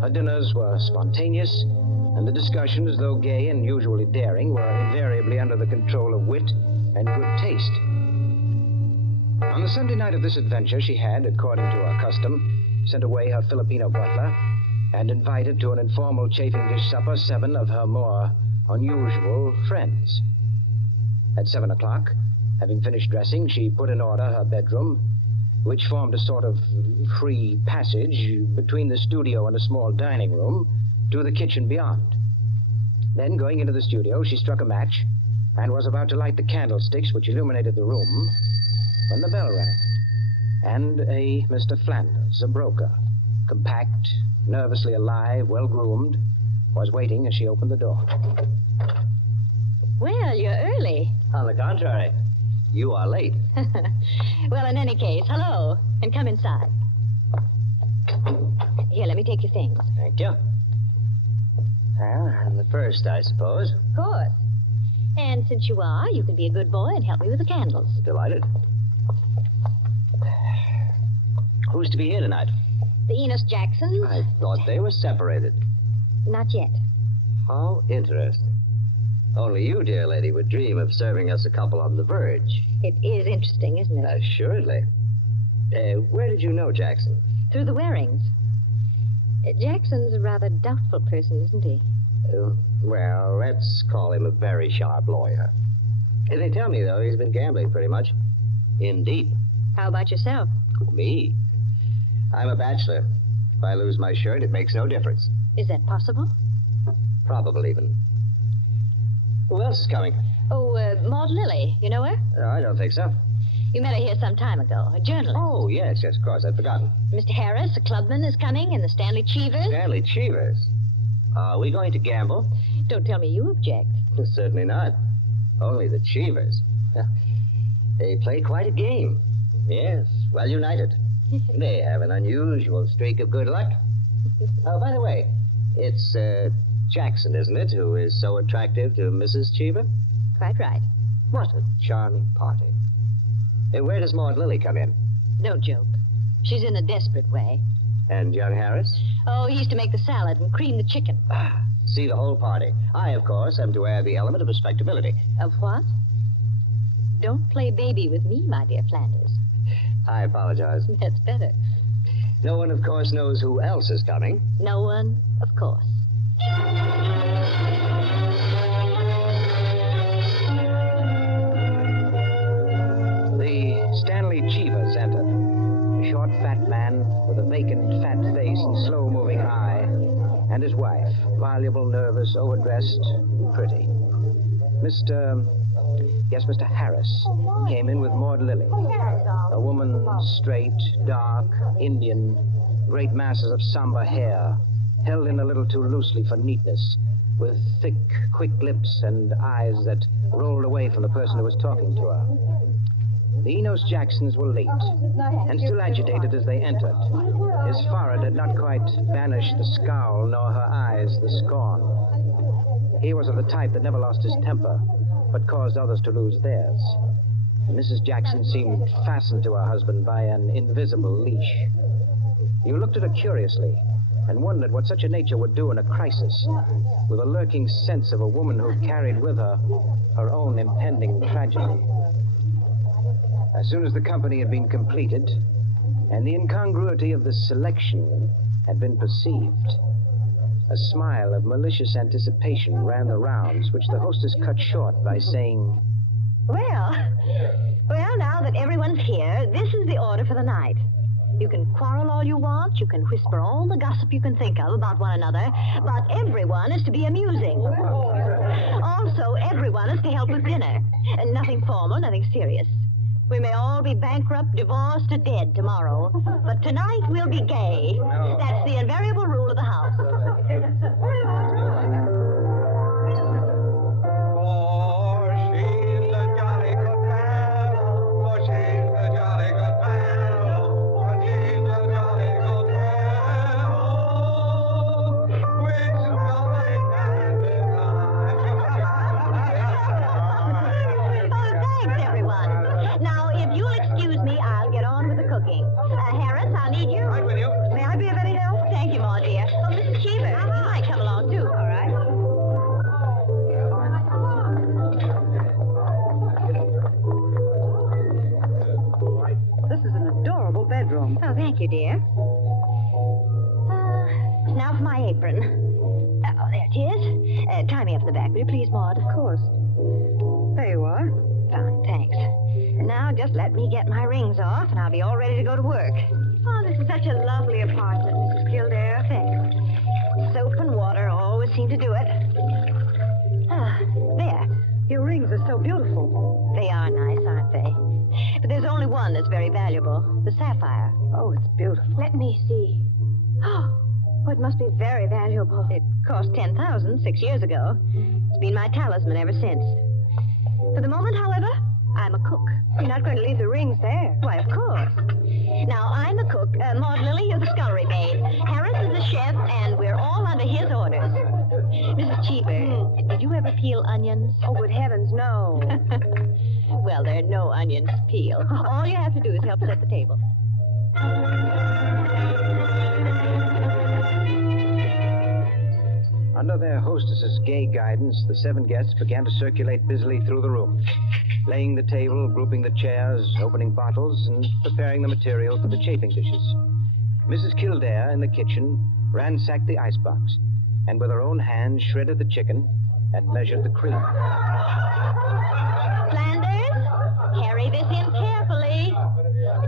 Her dinners were spontaneous, and the discussions, though gay and usually daring, were invariably under the control of wit and good taste. On the Sunday night of this adventure, she had, according to her custom, sent away her Filipino butler and invited to an informal chafing dish supper 7 of her more unusual friends. At 7 o'clock, having finished dressing, she put in order her bedroom, which formed a sort of free passage between the studio and a small dining room to the kitchen beyond. Then, going into the studio, she struck a match and was about to light the candlesticks which illuminated the room when the bell rang. And a Mr. Flanders, a broker, compact, nervously alive, well-groomed, was waiting as she opened the door. Well, you're early. On the contrary, you are late. Well, in any case, hello, and come inside. Here, let me take your things. Thank you. Well, I'm the first, I suppose. Of course. And since you are, you can be a good boy and help me with the candles. Delighted. Who's to be here tonight? The Enos Jacksons? I thought they were separated. Not yet. How interesting. Only you, dear lady, would dream of serving us a couple on the verge. It is interesting, isn't it? Assuredly. Where did you know Jackson? Through the Warings. Jackson's a rather doubtful person, isn't he? Well, let's call him a very sharp lawyer. They tell me, though, he's been gambling pretty much. In deep. How about yourself? Me? I'm a bachelor. If I lose my shirt, it makes no difference. Is that possible? Probable, even. Who else is coming? Oh, Maud Lily. You know her? I don't think so. You met her here some time ago. A journalist. Oh, yes, of course. I'd forgotten. Mr. Harris, a clubman, is coming, and the Stanley Cheevers. Stanley Cheevers? Are we going to gamble? Don't tell me you object. Certainly not. Only the Cheevers. They play quite a game. Yes, well united. They have an unusual streak of good luck. Oh, by the way, it's Jackson, isn't it, who is so attractive to Mrs. Cheever? Quite right. What a charming party. Where does Maud Lily come in? Don't joke. She's in a desperate way. And young Harris? Oh, he used to make the salad and cream the chicken. See the whole party. I, of course, am to add the element of respectability. Of what? Don't play baby with me, my dear Flanders. I apologize. That's better. No one, of course, knows who else is coming. No one, of course. The Stanley Cheevers entered. A short, fat man with a vacant, fat face and slow-moving eye. And his wife, voluble, nervous, overdressed, pretty. Mr. Harris came in with Maud Lily. A woman straight, dark, Indian, great masses of somber hair, held in a little too loosely for neatness, with thick, quick lips and eyes that rolled away from the person who was talking to her. The Enos Jacksons were late, and still agitated as they entered. His forehead had not quite banished the scowl, nor her eyes the scorn. He was of the type that never lost his temper, but caused others to lose theirs. Mrs. Jackson seemed fastened to her husband by an invisible leash. You looked at her curiously, and wondered what such a nature would do in a crisis, with a lurking sense of a woman who carried with her her own impending tragedy. As soon as the company had been completed, and the incongruity of the selection had been perceived, a smile of malicious anticipation ran the rounds, which the hostess cut short by saying, Well, now that everyone's here, this is the order for the night. You can quarrel all you want, you can whisper all the gossip you can think of about one another, but everyone is to be amusing. Also, everyone is to help with dinner. And nothing formal, nothing serious. We may all be bankrupt, divorced, or dead tomorrow, but tonight we'll be gay. That's the invariable rule of the house. Harris, I'll need you. Right with you. May I be of any help? Thank you, Maud, dear. Oh, Mrs. Cheever, you might come along, too. All right. This is an adorable bedroom. Oh, thank you, dear. Now for my apron. Oh, there it is. Tie me up the back, will you please, Maud? Of course. There you are. Fine, thanks. Now just let me get my rings off, and I'll be all ready to go to work. Oh, this is such a lovely apartment, Mrs. Kildare. Thanks. Soap and water always seem to do it. There. Your rings are so beautiful. They are nice, aren't they? But there's only one that's very valuable, the sapphire. Oh, it's beautiful. Let me see. Oh, what it must be very valuable. It cost $10,000 6 years ago. It's been my talisman ever since. For the moment, however, I'm a cook. You're not going to leave the rings there. Why, of course. Now, I'm the cook. Maud Lily, you're the scullery maid. Harris is the chef, and we're all under his orders. Mrs. Cheever, did you ever peel onions? Oh, good heavens, no. Well, there are no onions to peel. All you have to do is help set the table. Under their hostess's gay guidance, the 7 guests began to circulate busily through the room, laying the table, grouping the chairs, opening bottles, and preparing the material for the chafing dishes. Mrs. Kildare, in the kitchen, ransacked the icebox, and with her own hands shredded the chicken and measured the cream. Flanders, carry this in carefully.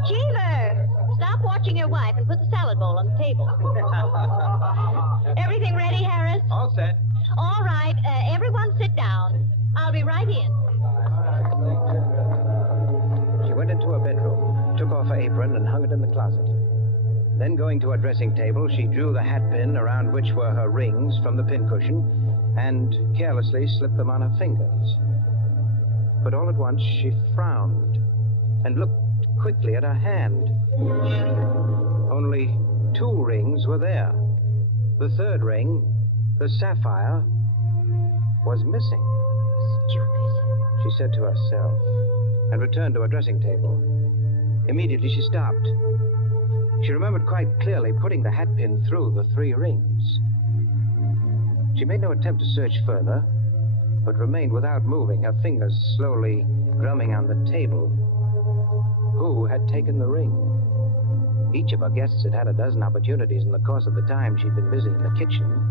Cheever, stop watching your wife and put the salad bowl on the table. Everything ready, Harris? All set. All right, everyone sit down. I'll be right in. She went into her bedroom, took off her apron, and hung it in the closet. Then, going to her dressing table, she drew the hat pin around which were her rings from the pincushion and carelessly slipped them on her fingers. But all at once, she frowned and looked quickly at her hand. Only 2 rings were there. The 3rd ring, the sapphire, was missing. Stupid, she said to herself, and returned to her dressing table. Immediately, she stopped. She remembered quite clearly putting the hat pin through the 3 rings. She made no attempt to search further, but remained without moving, her fingers slowly drumming on the table. Who had taken the ring? Each of her guests had had a dozen opportunities in the course of the time she'd been busy in the kitchen.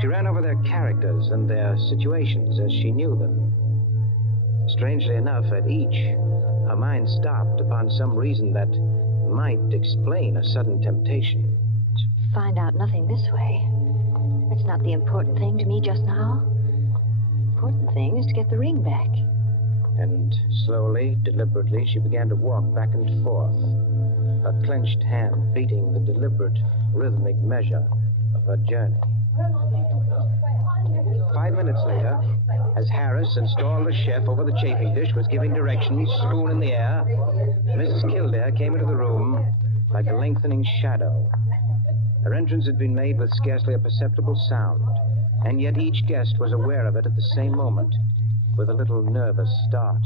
She ran over their characters and their situations as she knew them. Strangely enough, at each, her mind stopped upon some reason that might explain a sudden temptation. find out nothing this way. That's not the important thing to me just now. The important thing is to get the ring back. And slowly, deliberately, she began to walk back and forth, her clenched hand beating the deliberate, rhythmic measure of her journey. 5 minutes later, as Harris, installed as chef over the chafing dish, was giving directions, spoon in the air, Mrs. Kildare came into the room like a lengthening shadow. Her entrance had been made with scarcely a perceptible sound, and yet each guest was aware of it at the same moment, with a little nervous start.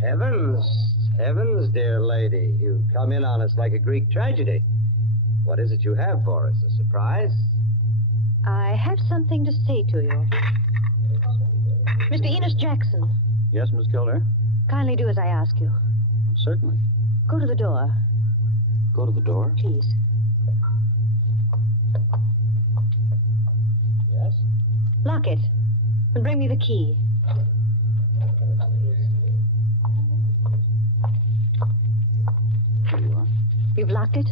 Heavens, dear lady, you come in on us like a Greek tragedy. What is it you have for us? A surprise? I have something to say to you. Mr. Enos Jackson. Yes, Miss Kildare? Kindly do as I ask you. Certainly. Go to the door. Go to the door? Please. Yes? Lock it. And bring me the key. Here you are. You've locked it?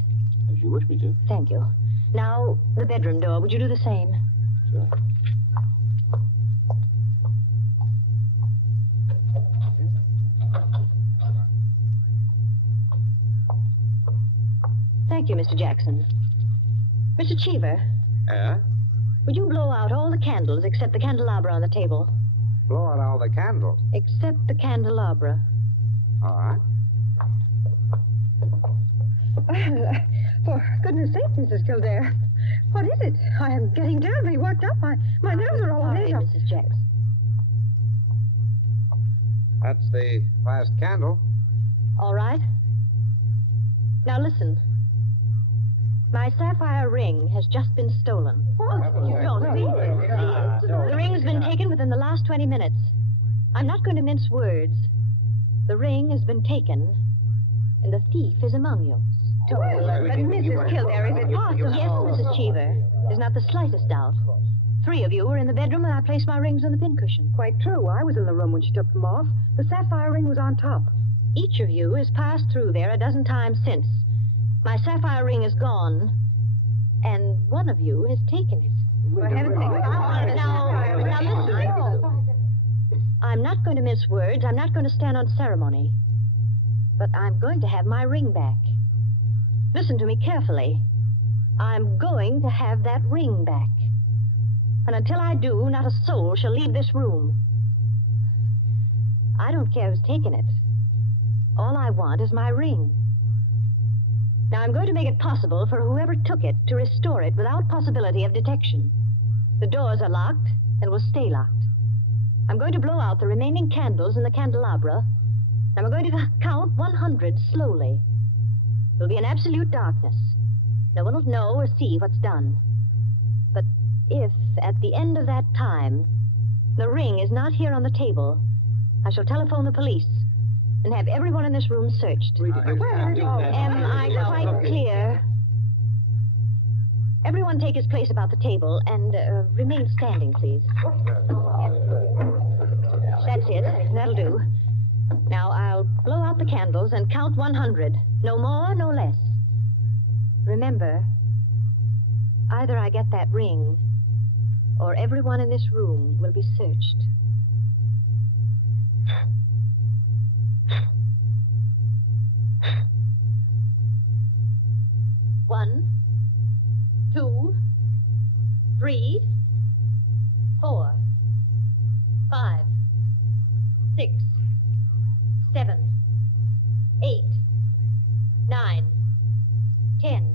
As you wish me to. Thank you. Now, the bedroom door. Would you do the same? Sure. Thank you, Mr. Jackson. Mr. Cheever, Yeah? would you blow out all the candles except the candelabra on the table? Blow out all the candles. Except the candelabra. All right. For goodness sake, Mrs. Kildare. What is it? I am getting terribly worked up. My nerves are all Sorry, ablaze. Mrs. Jackson. That's the last candle. All right. Now listen. My sapphire ring has just been stolen. You don't see The ring's been taken within the last 20 minutes. I'm not going to mince words. The ring has been taken, and the thief is among you. But Mrs. Kildare, is it possible? Yes, Mrs. Cheever. There's not the slightest doubt. 3 of you were in the bedroom when I placed my rings on the pincushion. Quite true. I was in the room when she took them off. The sapphire ring was on top. Each of you has passed through there a dozen times since. My sapphire ring is gone, and one of you has taken it. For heaven's sake. Now listen. I'm not going to mince words. I'm not going to stand on ceremony. But I'm going to have my ring back. Listen to me carefully. I'm going to have that ring back. And until I do, not a soul shall leave this room. I don't care who's taken it. All I want is my ring. Now, I'm going to make it possible for whoever took it to restore it without possibility of detection. The doors are locked and will stay locked. I'm going to blow out the remaining candles in the candelabra. And I'm going to count 100 slowly. There'll be an absolute darkness. No one will know or see what's done. But if, at the end of that time, the ring is not here on the table, I shall telephone the police and have everyone in this room searched. Am I quite clear? Everyone take his place about the table and remain standing, please. That's it. That'll do. Now, I'll blow out the candles and count 100. No more, no less. Remember, either I get that ring, or everyone in this room will be searched. One, 2, 3, 4, 5, 6, 7, 8, 9, 10,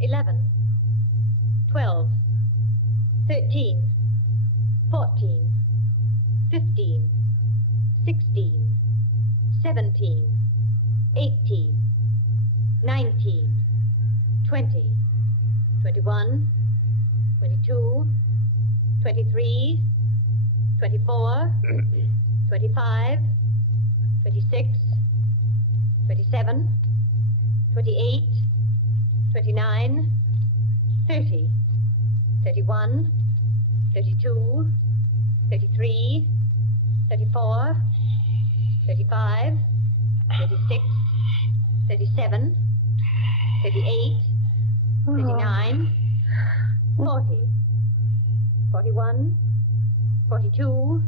11, 12, 13, 14, 15, 16, 17, 18, 19, 20, 21, 22, 23, 24, 25, 26, 27, 28, 29, 30, 31, 32, 33, 34, 35, 36, 37, 38, 39, 40, 41, 42,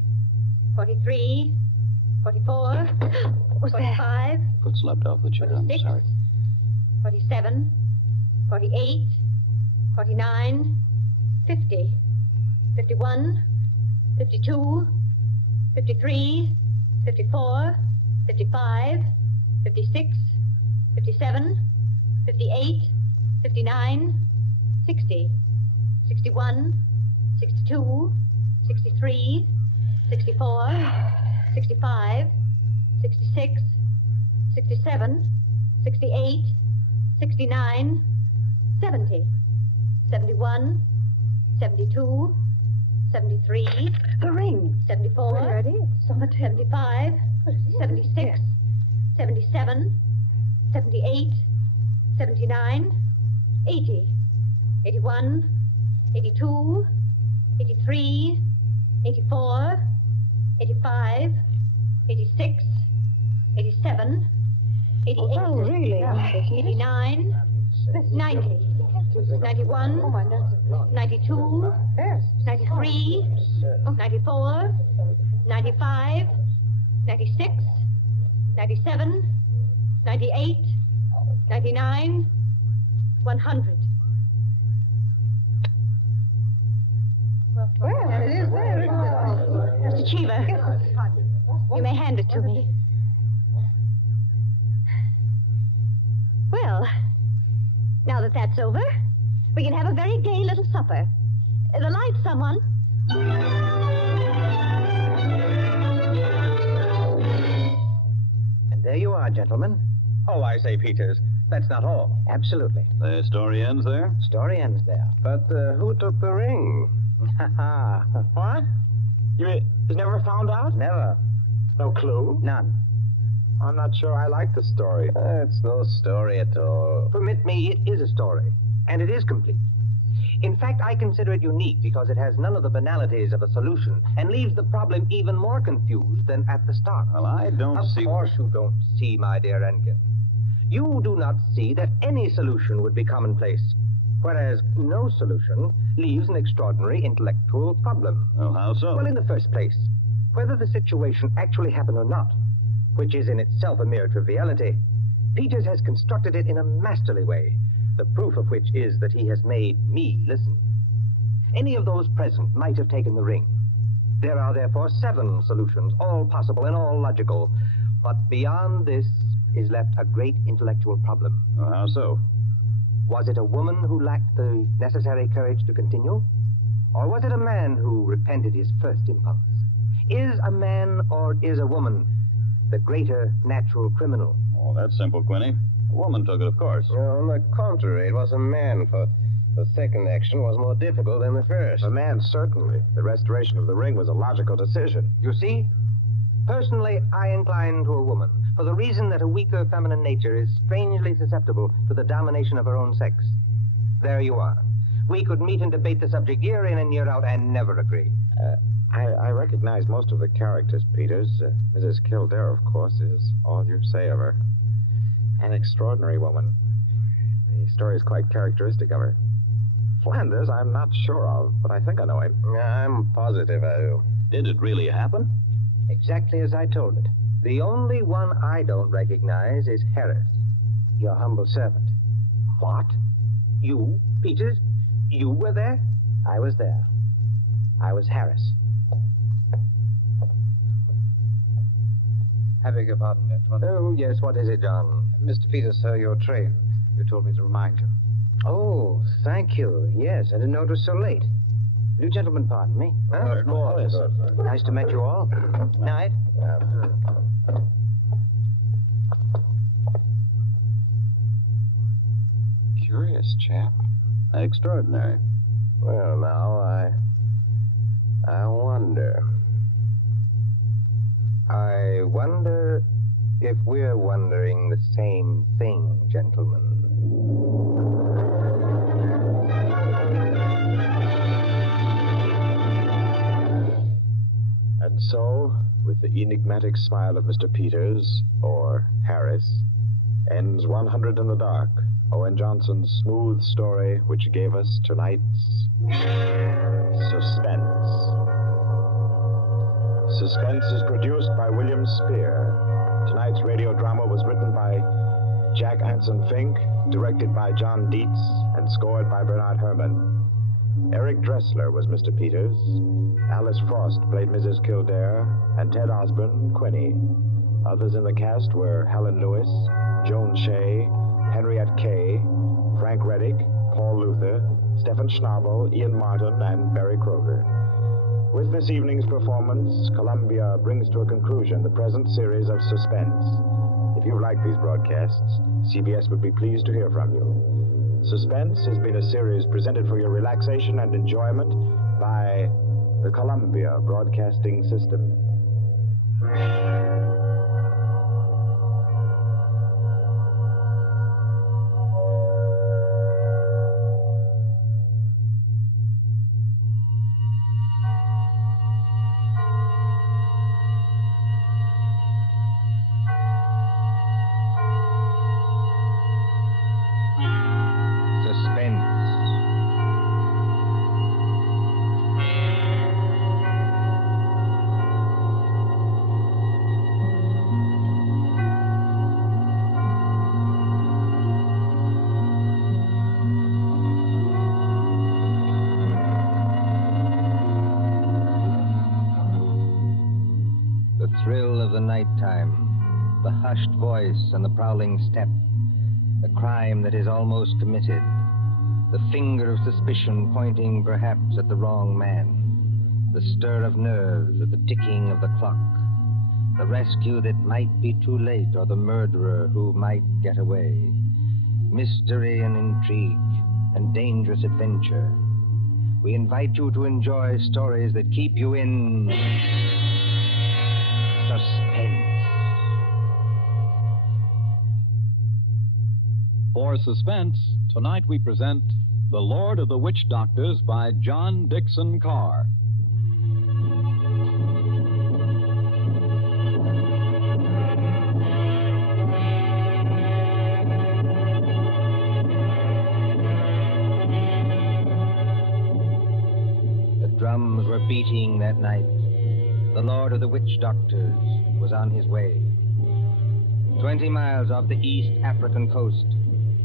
43, 44, 45, Foot slipped off the chair. I'm 46, sorry. 47, 48, 49, 50, 51, 52, 53, 54, 55, 56, 57, 58, 59, 60, 61, 62, 63, 64, 65, 66, 67, 68, 69, 70, 71, 72, 73. The ring. 74. There it is. 75, 76, 77, 78, 79, 80, 81, 82, 83, 84, 85, 86, 87, 88, Oh, really? 89, 90, 91, 92, 93, 94, 95, 96, 97, 98, 99, 100. Well, it is there, isn't it? Mr. Cheever, you may hand it to me. Well, now that that's over, we can have a very gay little supper. The lights, someone. And there you are, gentlemen. Oh, I say, Peters, that's not all. Absolutely. The story ends there? Story ends there. But who took the ring? What? You was never found out? Never. No clue? None. I'm not sure I like the story. It's no story at all. Permit me, it is a story, and it is complete. In fact, I consider it unique because it has none of the banalities of a solution and leaves the problem even more confused than at the start. Well, I don't see... Of course you don't see, my dear Enkin. You do not see that any solution would be commonplace, whereas no solution leaves an extraordinary intellectual problem. Oh, how so? Well, in the first place, whether the situation actually happened or not, which is in itself a mere triviality, Peters has constructed it in a masterly way, the proof of which is that he has made me listen. Any of those present might have taken the ring. There are therefore 7 solutions, all possible and all logical. But beyond this is left a great intellectual problem. How so? Was it a woman who lacked the necessary courage to continue? Or was it a man who repented his first impulse? Is a man or is a woman the greater natural criminal? Oh, that's simple, Quinny. A woman took it, of course. On the contrary, it was a man, for the second action was more difficult than the first. A man, certainly. The restoration of the ring was a logical decision. You see? Personally, I incline to a woman, for the reason that a weaker feminine nature is strangely susceptible to the domination of her own sex. There you are. We could meet and debate the subject year in and year out and never agree. I recognize most of the characters, Peters. Mrs. Kildare, of course, is all you say of her. An extraordinary woman. The story is quite characteristic of her. Flanders, I'm not sure of, but I think I know him. I'm positive I do. Did it really happen? Exactly as I told it. The only one I don't recognize is Harris, your humble servant. What? You, Peters? You were there? I was there. I was Harris. I beg your pardon, gentlemen. Oh, yes, what is it, John? Mr. Peters, sir, your train. You told me to remind you. Oh, thank you. Yes, I didn't know it was so late. Will you gentlemen pardon me? Huh? Of course. Nice to meet you all. Night. Curious chap. Extraordinary. Well, now, I wonder. I wonder if we're wondering the same thing, gentlemen. And so, with the enigmatic smile of Mr. Peters, or Harris, ends 100 in the Dark, Owen Johnson's smooth story which gave us tonight's Suspense. Suspense is produced by William Spear. Tonight's radio drama was written by Jack Anson Fink, directed by John Dietz, and scored by Bernard Herrmann. Eric Dressler was Mr. Peters. Alice Frost played Mrs. Kildare, and Ted Osborne, Quinny. Others in the cast were Helen Lewis, Joan Shea, Henriette Kay, Frank Reddick, Paul Luther, Stephen Schnabel, Ian Martin, and Barry Kroger. With this evening's performance, Columbia brings to a conclusion the present series of Suspense. If you like these broadcasts, CBS would be pleased to hear from you. Suspense has been a series presented for your relaxation and enjoyment by the Columbia Broadcasting System. The hushed voice and the prowling step, the crime that is almost committed, the finger of suspicion pointing perhaps at the wrong man, the stir of nerves at the ticking of the clock, the rescue that might be too late, or the murderer who might get away, mystery and intrigue and dangerous adventure. We invite you to enjoy stories that keep you in suspense. For Suspense, tonight we present The Lord of the Witch Doctors by John Dixon Carr. The drums were beating that night. The Lord of the Witch Doctors was on his way. 20 miles off the East African coast,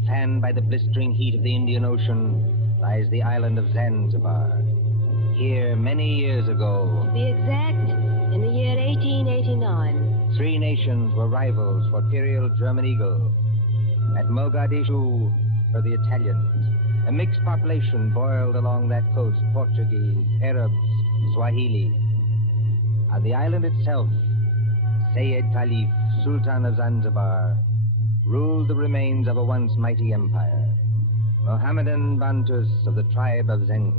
fanned by the blistering heat of the Indian Ocean, lies the island of Zanzibar. Here, many years ago, To be exact, in the year 1889. 3 nations were rivals for imperial German eagle. At Mogadishu were the Italians. A mixed population boiled along that coast, Portuguese, Arabs, Swahili. On the island itself, Sayyid Khalif, Sultan of Zanzibar, ruled the remains of a once mighty empire. Mohammedan Bantus of the tribe of Zeng.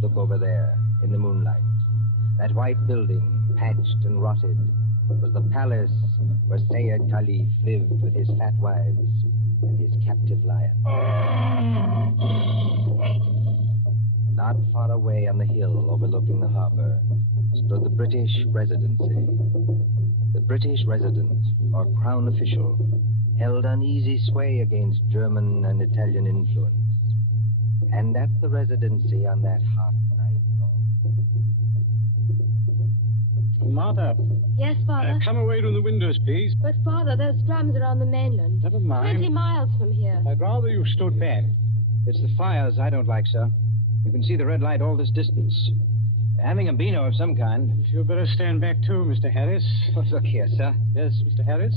Look over there, in the moonlight. That white building, patched and rotted, was the palace where Sayyid Khalif lived with his fat wives and his captive lion. Not far away on the hill overlooking the harbor stood the British Residency. The British resident, or crown official, held uneasy sway against German and Italian influence. And at the Residency on that hot night long... Martha. Yes, Father? Come away from the windows, please. But, Father, those drums are on the mainland. Never mind. 20 miles from here. I'd rather you stood back. It's the fires I don't like, sir. You can see the red light all this distance. They're having a Beano of some kind. You'd better stand back, too, Mr. Harris. Oh, look here, sir. Yes, Mr. Harris?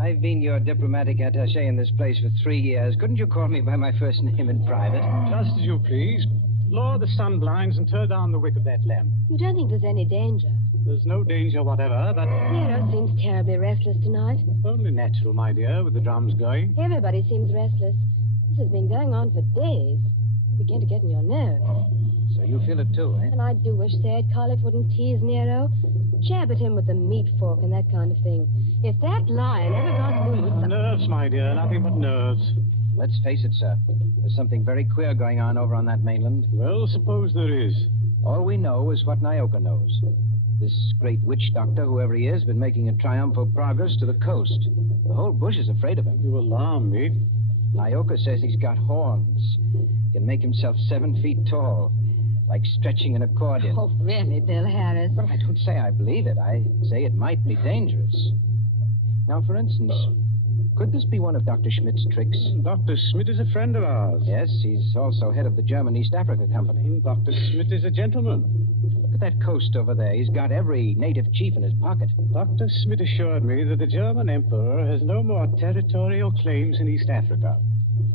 I've been your diplomatic attaché in this place for 3 years. Couldn't you call me by my first name in private? Just as you please. Lower the sun blinds and turn down the wick of that lamp. You don't think there's any danger? There's no danger whatever, but... Nero seems terribly restless tonight. Only natural, my dear, with the drums going. Everybody seems restless. This has been going on for days. You begin to get on your nerves. So you feel it too, eh? And I do wish Sayyid Khalif wouldn't tease Nero. Jab at him with the meat fork and that kind of thing. If that lion ever got loose... Nerves, my dear, nothing but nerves. Let's face it, sir. There's something very queer going on over on that mainland. Well, suppose there is. All we know is what Nyoka knows. This great witch doctor, whoever he is, been making a triumphal progress to the coast. The whole bush is afraid of him. You alarm me. Nyoka says he's got horns. He can make himself 7 feet tall, like stretching an accordion. Oh, really, Bill Harris? But I don't say I believe it. I say it might be dangerous. Now, for instance, could this be one of Dr. Schmidt's tricks? Dr. Schmidt is a friend of ours. Yes, he's also head of the German East Africa Company. Dr. Schmidt is a gentleman. Look at that coast over there. He's got every native chief in his pocket. Dr. Schmidt assured me that the German emperor has no more territorial claims in East Africa.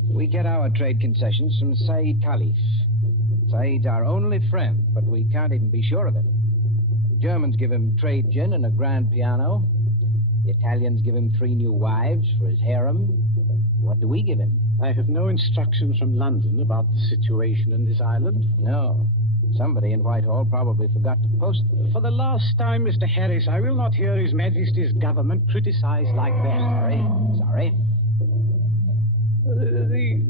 We get our trade concessions from Sayyid Khalif. Sayyid's our only friend, but we can't even be sure of it. The Germans give him trade gin and a grand piano. The Italians give him 3 new wives for his harem. What do we give him? I have no instructions from London about the situation in this island. No. Somebody in Whitehall probably forgot to post them. For the last time, Mr. Harris, I will not hear His Majesty's government criticized like that. Sorry.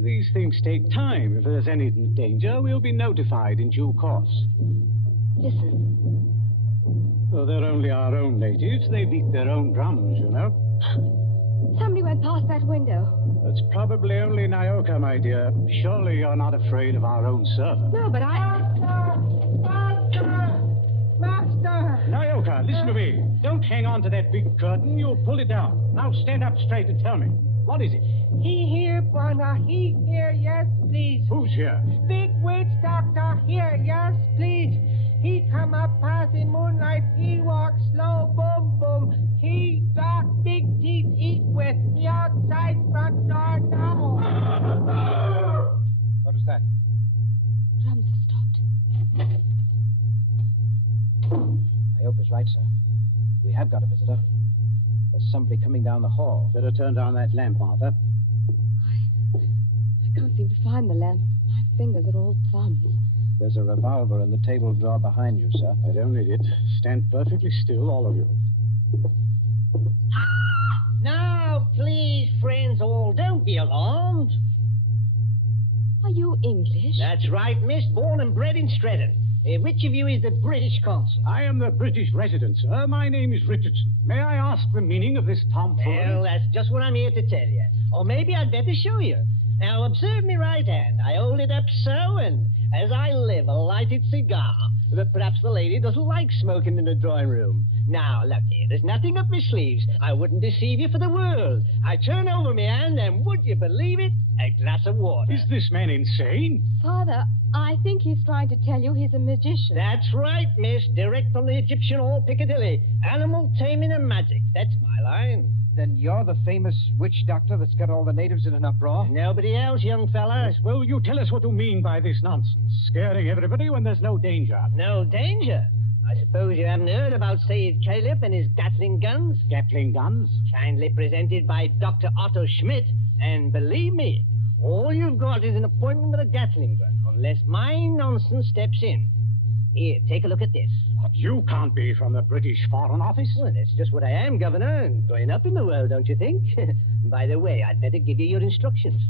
These things take time. If there's any danger, we'll be notified in due course. Listen. Well, they're only our own natives. They beat their own drums, you know. Somebody went past that window. That's probably only Nyoka, my dear. Surely you're not afraid of our own servant. No, but Master! Nyoka, listen to me. Don't hang on to that big curtain. You'll pull it down. Now stand up straight and tell me. What is it? He here, Bwana. He here, yes, please. Who's here? Big witch doctor here, yes, please. He come up past in moonlight. He walk slow, boom, boom. He got big teeth, eat with. He outside front door now. What was that? Drums have stopped. Nyoka's right, sir. We have got a visitor. There's somebody coming down the hall. Better turn down that lamp, Martha. I can't seem to find the lamp. My fingers are all thumbs. There's a revolver in the table drawer behind you, sir. I don't need it. Stand perfectly still, all of you. Now, please, friends all, don't be alarmed. Are you English? That's right, miss. Born and bred in Stretton. Which of you is the British consul? I am the British resident, sir. My name is Richardson. May I ask the meaning of this tomfoolery? Well, that's just what I'm here to tell you. Or maybe I'd better show you. Now, observe me right hand. I hold it up so, and as I live, a lighted cigar. But perhaps the lady doesn't like smoking in the drawing room. Now, look here, there's nothing up my sleeves. I wouldn't deceive you for the world. I turn over my hand, and would you believe it? A glass of water. Is this man insane? Father, I think he's trying to tell you he's a magician. That's right, miss. Direct from the Egyptian or Piccadilly. Animal taming and magic. That's my line. Then you're the famous witch doctor that's got all the natives in an uproar? Nobody else, young fella. Yes, well, you tell us what you mean by this nonsense. Scaring everybody when there's no danger. No danger? I suppose you haven't heard about Sayyid Caliph and his Gatling guns? Gatling guns? Kindly presented by Dr. Otto Schmidt. And believe me, all you've got is an appointment with a Gatling gun, unless my nonsense steps in. Here, take a look at this. But you can't be from the British Foreign Office. Well, that's just what I am, Governor, and going up in the world, don't you think? By the way, I'd better give you your instructions.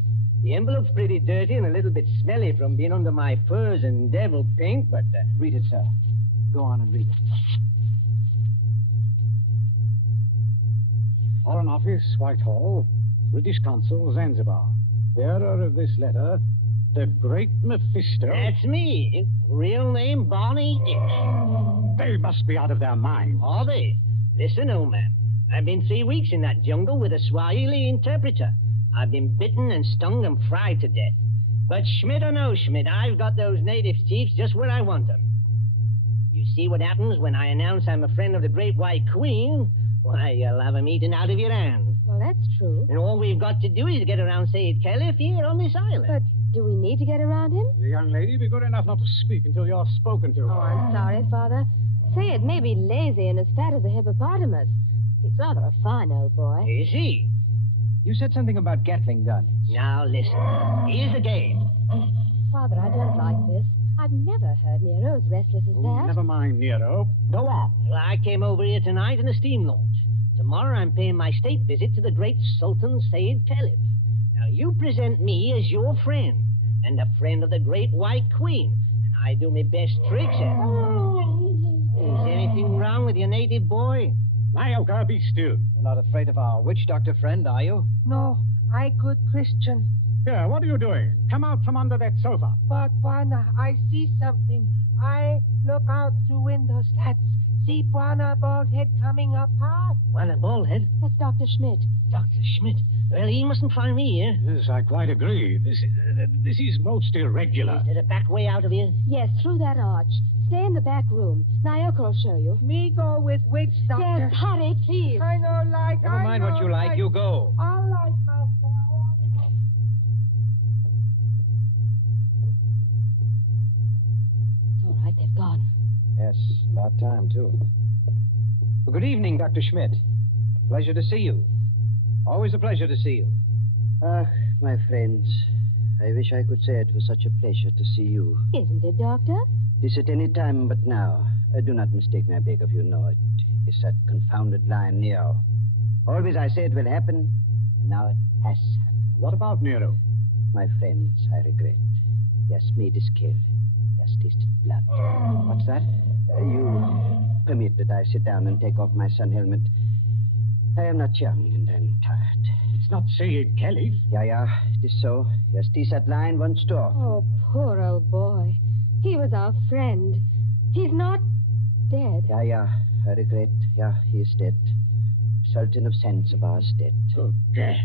The envelope's pretty dirty and a little bit smelly from being under my furs and devil paint, but... Read it, sir. Go on and read it. Foreign Office, Whitehall, British Consul, Zanzibar. Bearer of this letter, the Great Mephisto. That's me. Real name, Barney Hitch. They must be out of their minds. Are they? Listen, old man. I've been 3 weeks in that jungle with a Swahili interpreter. I've been bitten and stung and fried to death. But Schmidt or no Schmidt, I've got those native chiefs just where I want them. You see what happens when I announce I'm a friend of the Great White Queen? Why, you'll have 'em eaten out of your hand. Well, that's true. And all we've got to do is get around Sayyid Caliph here on this island. But do we need to get around him? The young lady, be good enough not to speak until you're spoken to. Oh, I'm sorry, Father. Sayed may be lazy and as fat as a hippopotamus. He's rather a fine old boy. Is he? You said something about Gatling guns. Now, listen. Here's the game. Father, I don't like this. I've never heard Nero as restless as that. Never mind, Nero. Go on. Well, I came over here tonight in a steam launch. Tomorrow I'm paying my state visit to the great Sultan Sayyid Caliph. Now, you present me as your friend, and a friend of the Great White Queen, and I do my best tricks at it. Is anything wrong with your native boy? Nyoka, be still. You're not afraid of our witch doctor friend, are you? No, I good Christian. Here, what are you doing? Come out from under that sofa. But, Bwana, I see something. I look out through window slats. See Bwana bald head coming up past. Bwana bald head? That's Dr. Schmidt. Dr. Schmidt? Well, he mustn't find me here. Yes, I quite agree. This is most irregular. Is there a back way out of here? Yes, through that arch. Stay in the back room. Naoka will show you. Me go with witch doctor. Yes, hurry, please. I know like. Never mind what you like. You go. All right, master. It's all right, they've gone. Yes, about time, too. Well, good evening, Dr. Schmidt. Pleasure to see you. Always a pleasure to see you. Ah, my friends, I wish I could say it was such a pleasure to see you. Isn't it, Doctor? This at any time but now. Do not mistake me, I beg of you. No, it is that confounded lion, Nero. Always I say it will happen, and now it has happened. What about Nero? My friends, I regret. He has made his kill. He has tasted blood. What's that? You permit that I sit down and take off my sun helmet. I am not young, and I'm tired. It's not Sayyid Caliph. Yeah, it is so. He has teased that lion once too often. Oh, poor old boy. He was our friend. He's not dead. Yeah, I regret. Yeah, he is dead. Sultan of Zanzibar is dead. Oh, God.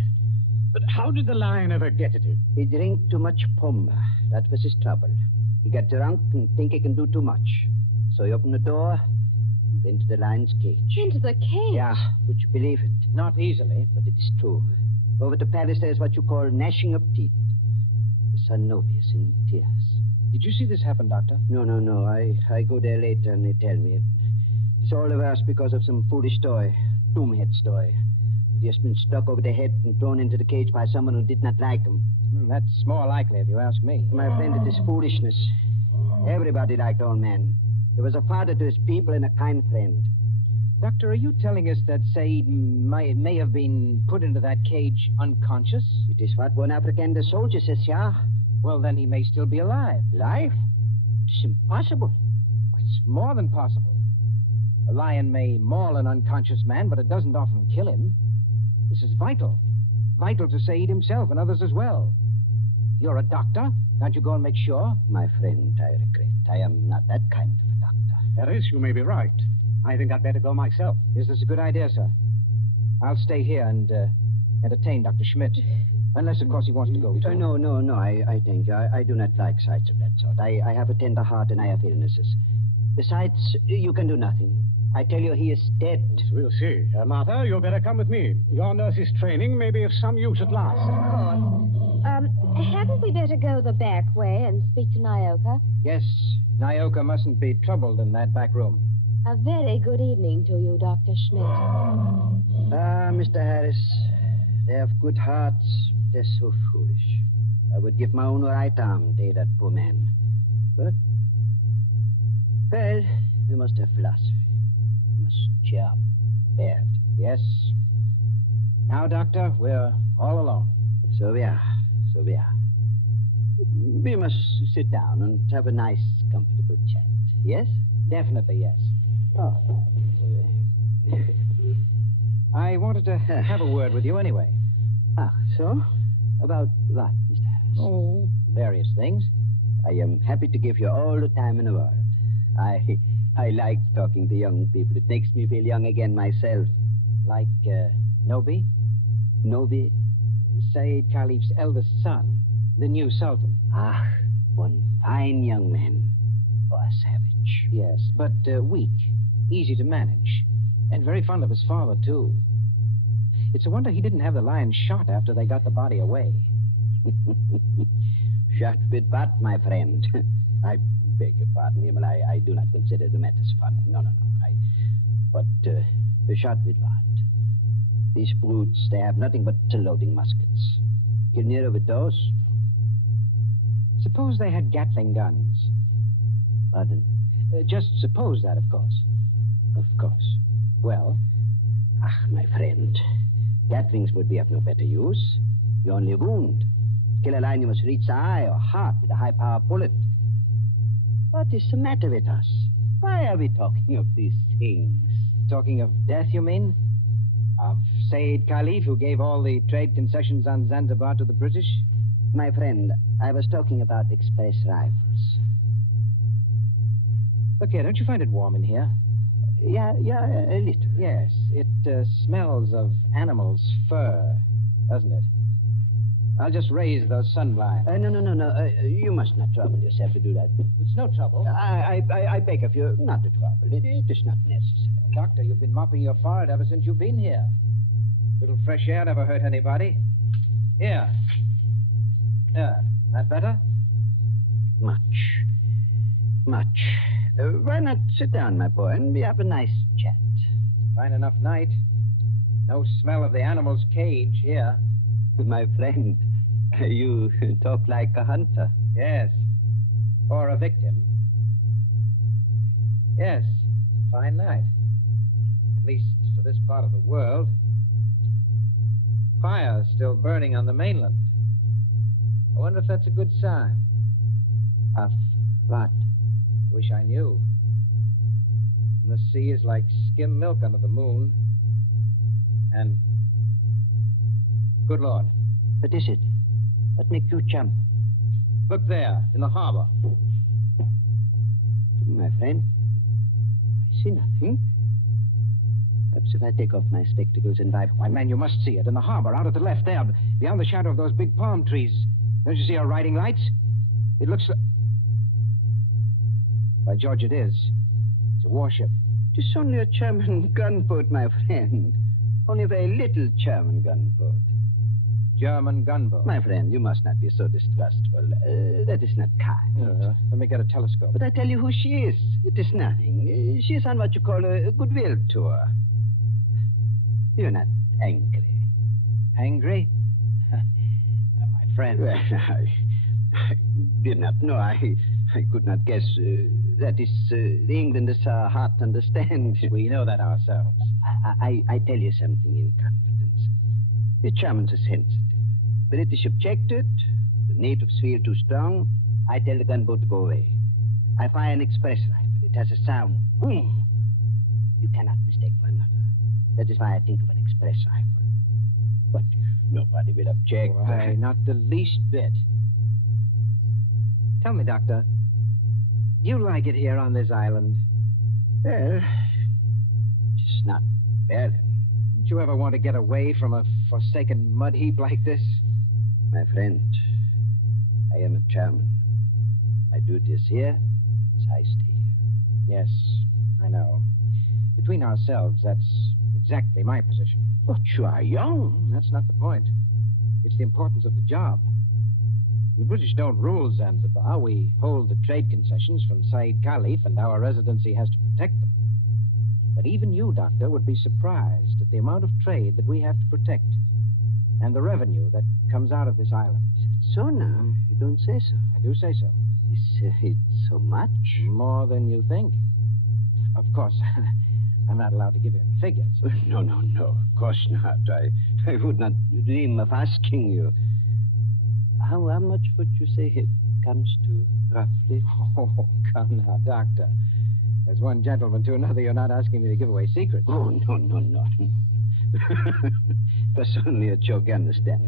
But how did the lion ever get at him? He drank too much pumba. That was his trouble. He got drunk and think he can do too much. So he opened the door and went to the lion's cage. Into the cage? Yeah, would you believe it? Not easily. But it is true. Over the palace there's what you call gnashing of teeth. His son Nobi is in tears. Did you see this happen, Doctor? No. I go there later and they tell me. It's all the worse because of some foolish toy. Doomhead's toy. He has been stuck over the head and thrown into the cage by someone who did not like him. That's more likely, if you ask me. My friend, it is foolishness. Everybody liked old man. He was a father to his people and a kind friend. Doctor, are you telling us that Said may have been put into that cage unconscious? It is what one African soldier says, yeah. Well, then he may still be alive. Alive? It is impossible. It's more than possible. A lion may maul an unconscious man, but it doesn't often kill him. This is vital. Vital to Said himself and others as well. You're a doctor. Can't you go and make sure? My friend, I regret. I am not that kind of a doctor. Harris, you may be right. I think I'd better go myself. Is this a good idea, sir? I'll stay here and entertain Dr. Schmidt. Unless, of course, he wants to go, too. No, I thank you. I do not like sights of that sort. I have a tender heart and I have illnesses. Besides, you can do nothing. I tell you, he is dead. We'll see. Martha, you'd better come with me. Your nurse's training may be of some use at last. Of course. Hadn't we better go the back way and speak to Nyoka? Yes, Nyoka mustn't be troubled in that back room. A very good evening to you, Dr. Schmidt. Mr. Harris, they have good hearts, but they're so foolish. I would give my own right arm to that poor man. But, well, we must have philosophy. We must cheer up. Bear it. Yes. Now, Doctor, we're all alone. So we are. We must sit down and have a nice, comfortable chat. Yes? Definitely, yes. Oh. I wanted to have a word with you anyway. So? About what, Mr. Harris? Oh, various things. I am happy to give you all the time in the world. I like talking to young people. It makes me feel young again myself. Like, Nobi? Nobi? Said Khalif's eldest son, the new sultan. One fine young man. Or a savage. Yes, but weak, easy to manage, and very fond of his father, too. It's a wonder he didn't have the lion shot after they got the body away. Shot with what, my friend? I beg your pardon, Himmel. I do not consider the matters funny. No. But shot with what? These brutes, they have nothing but loading muskets. Kill nearer with those? Suppose they had Gatling guns. Pardon? Just suppose that, of course. Of course. Well? My friend, Gatlings would be of no better use. You only wound. To kill a lion, you must reach the eye or heart with a high-power bullet. What is the matter with us? Why are we talking of these things? Talking of death, you mean? Of Said Khalif, who gave all the trade concessions on Zanzibar to the British? My friend, I was talking about express rifles. Look here, don't you find it warm in here? Yeah, a little. Yes, it smells of animal's fur, doesn't it? I'll just raise those sun blinds. No. You must not trouble yourself to do that. It's no trouble. I beg of you not to trouble. It is not necessary. Doctor, you've been mopping your forehead ever since you've been here. Little fresh air never hurt anybody. Here. That better? Much. Why not sit down, my boy, and we have a nice chat? Fine enough night. No smell of the animal's cage here. My friend, you talk like a hunter. Yes. Or a victim. Yes, it's a fine night. At least for this part of the world. Fire's still burning on the mainland. I wonder if that's a good sign. Of what? I wish I knew. And the sea is like skim milk under the moon. And... Good Lord. What is it? What makes you jump? Look there, in the harbor. My friend, I see nothing. Perhaps if I take off my spectacles and wipe... Why, man, you must see it. In the harbor, out at the left there, beyond the shadow of those big palm trees. Don't you see our riding lights? It looks like... By George, it is. It's a warship. It is only a German gunboat, my friend. Only a very little German gunboat. German gunboat? My friend, you must not be so distrustful. That is not kind. Let me get a telescope. But I tell you who she is. It is nothing. She is on what you call a goodwill tour. You're not angry. Angry? My friend. Well, I did not know. I could not guess. That is, the Englanders are hard to understand. We know that ourselves. I tell you something in confidence. The Germans are sensitive. The British objected. The natives feel too strong. I tell the gunboat to go away. I fire an express rifle. It has a sound. Boom! You cannot mistake one another. That is why I think of an express rifle. But if nobody will object... Why, not the least bit. Tell me, Doctor, do you like it here on this island? Well, it's not bad. Don't you ever want to get away from a forsaken mud heap like this? My friend, I am a chairman. My duty is here, as I stay here. Yes, I know. Between ourselves, that's exactly my position. But you are young. That's not the point. It's the importance of the job. The British don't rule Zanzibar. We hold the trade concessions from Said Khalif, and our residency has to protect them. But even you, Doctor, would be surprised at the amount of trade that we have to protect and the revenue that comes out of this island. So now, you don't say so. I do say so. It's so much? More than you think. Of course, I'm not allowed to give you any figures. No, of course not. I would not dream of asking you. How much would you say it comes to, roughly? Oh, come now, Doctor. As one gentleman to another, you're not asking me to give away secrets. Oh, no. It was only a joke, you understand.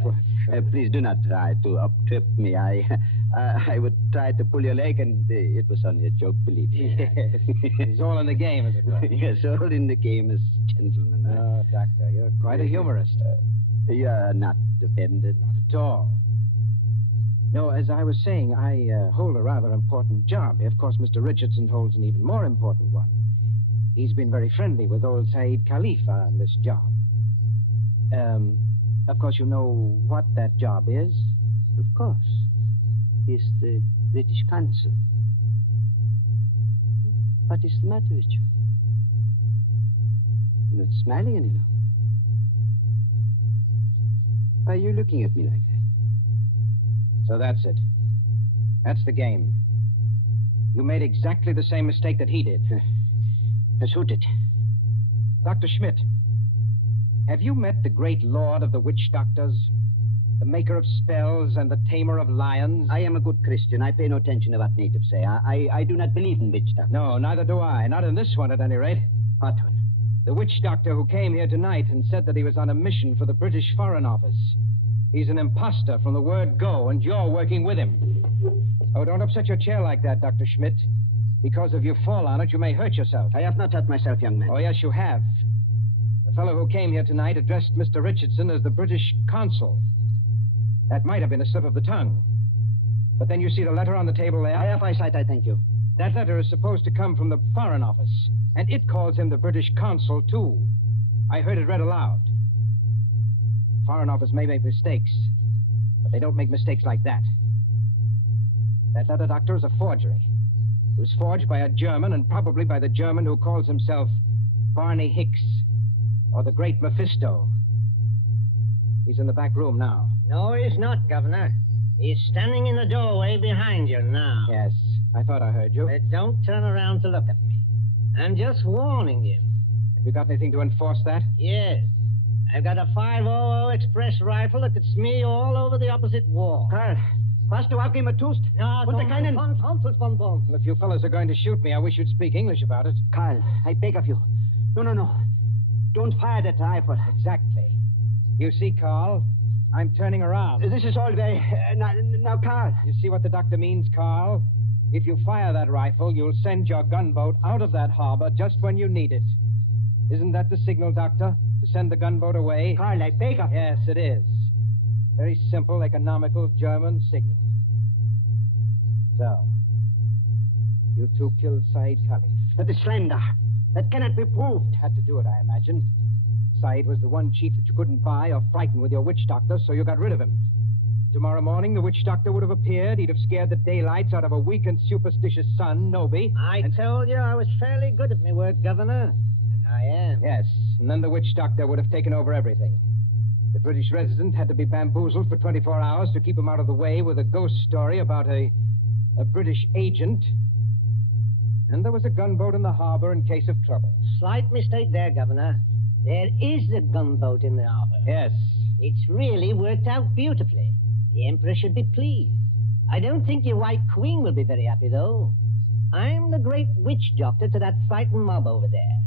Please do not try to up-trip me. I would try to pull your leg, and it was only a joke, believe me. Yes. It's all in the game, as it were. Yes, all in the game as gentlemen. Oh, Doctor, you're quite a humorist. You're not offended? Not at all. No, as I was saying, I hold a rather important job. Of course, Mr. Richardson holds an even more important one. He's been very friendly with old Said Khalif on this job. Of course, you know what that job is? Of course. He's the British consul. What is the matter with you? You're not smiling any longer. Why are you looking at me like that? So that's it. That's the game. You made exactly the same mistake that he did. Who did? Dr. Schmidt, have you met the great lord of the witch doctors? The maker of spells and the tamer of lions? I am a good Christian. I pay no attention to what natives say. I do not believe in witch doctors. No, neither do I. Not in this one, at any rate. What one? The witch doctor who came here tonight and said that he was on a mission for the British Foreign Office. He's an imposter from the word go, and you're working with him. Oh, don't upset your chair like that, Dr. Schmidt. Because if you fall on it, you may hurt yourself. I have not hurt myself, young man. Oh, yes, you have. The fellow who came here tonight addressed Mr. Richardson as the British consul. That might have been a slip of the tongue. But then you see the letter on the table there? I have eyesight, I thank you. That letter is supposed to come from the Foreign Office, and it calls him the British consul, too. I heard it read aloud. The Foreign Office may make mistakes, but they don't make mistakes like that. That letter, Doctor, is a forgery. It was forged by a German, and probably by the German who calls himself Barney Hicks, or the Great Mephisto. He's in the back room now. No, he's not, Governor. He's standing in the doorway behind you now. Yes, I thought I heard you. But don't turn around to look at me. I'm just warning you. Have you got anything to enforce that? Yes. I've got a 500 express rifle that could smear you all over the opposite wall. Karl, was du auch immer tust? No, Unter keinen... Well, if you fellas are going to shoot me, I wish you'd speak English about it. Karl, I beg of you. No. Don't fire that rifle. Exactly. You see, Carl, I'm turning around. This is all very... now, Karl. You see what the doctor means, Carl? If you fire that rifle, you'll send your gunboat out of that harbor just when you need it. Isn't that the signal, Doctor? To send the gunboat away? Karl, I beg of you. Yes, it is. Very simple, economical German signal. So, you two killed Said Khalif. That is slander. That cannot be proved. Had to do it, I imagine. Said was the one chief that you couldn't buy or frighten with your witch doctor, so you got rid of him. Tomorrow morning, the witch doctor would have appeared. He'd have scared the daylights out of a weak and superstitious son, Noby. I told you I was fairly good at my work, Governor. And I am. Yes, and then the witch doctor would have taken over everything. The British resident had to be bamboozled for 24 hours to keep him out of the way with a ghost story about a British agent. And there was a gunboat in the harbor in case of trouble. Slight mistake there, Governor. There is a gunboat in the harbor. Yes. It's really worked out beautifully. The Emperor should be pleased. I don't think your White Queen will be very happy, though. I'm the great witch doctor to that frightened mob over there.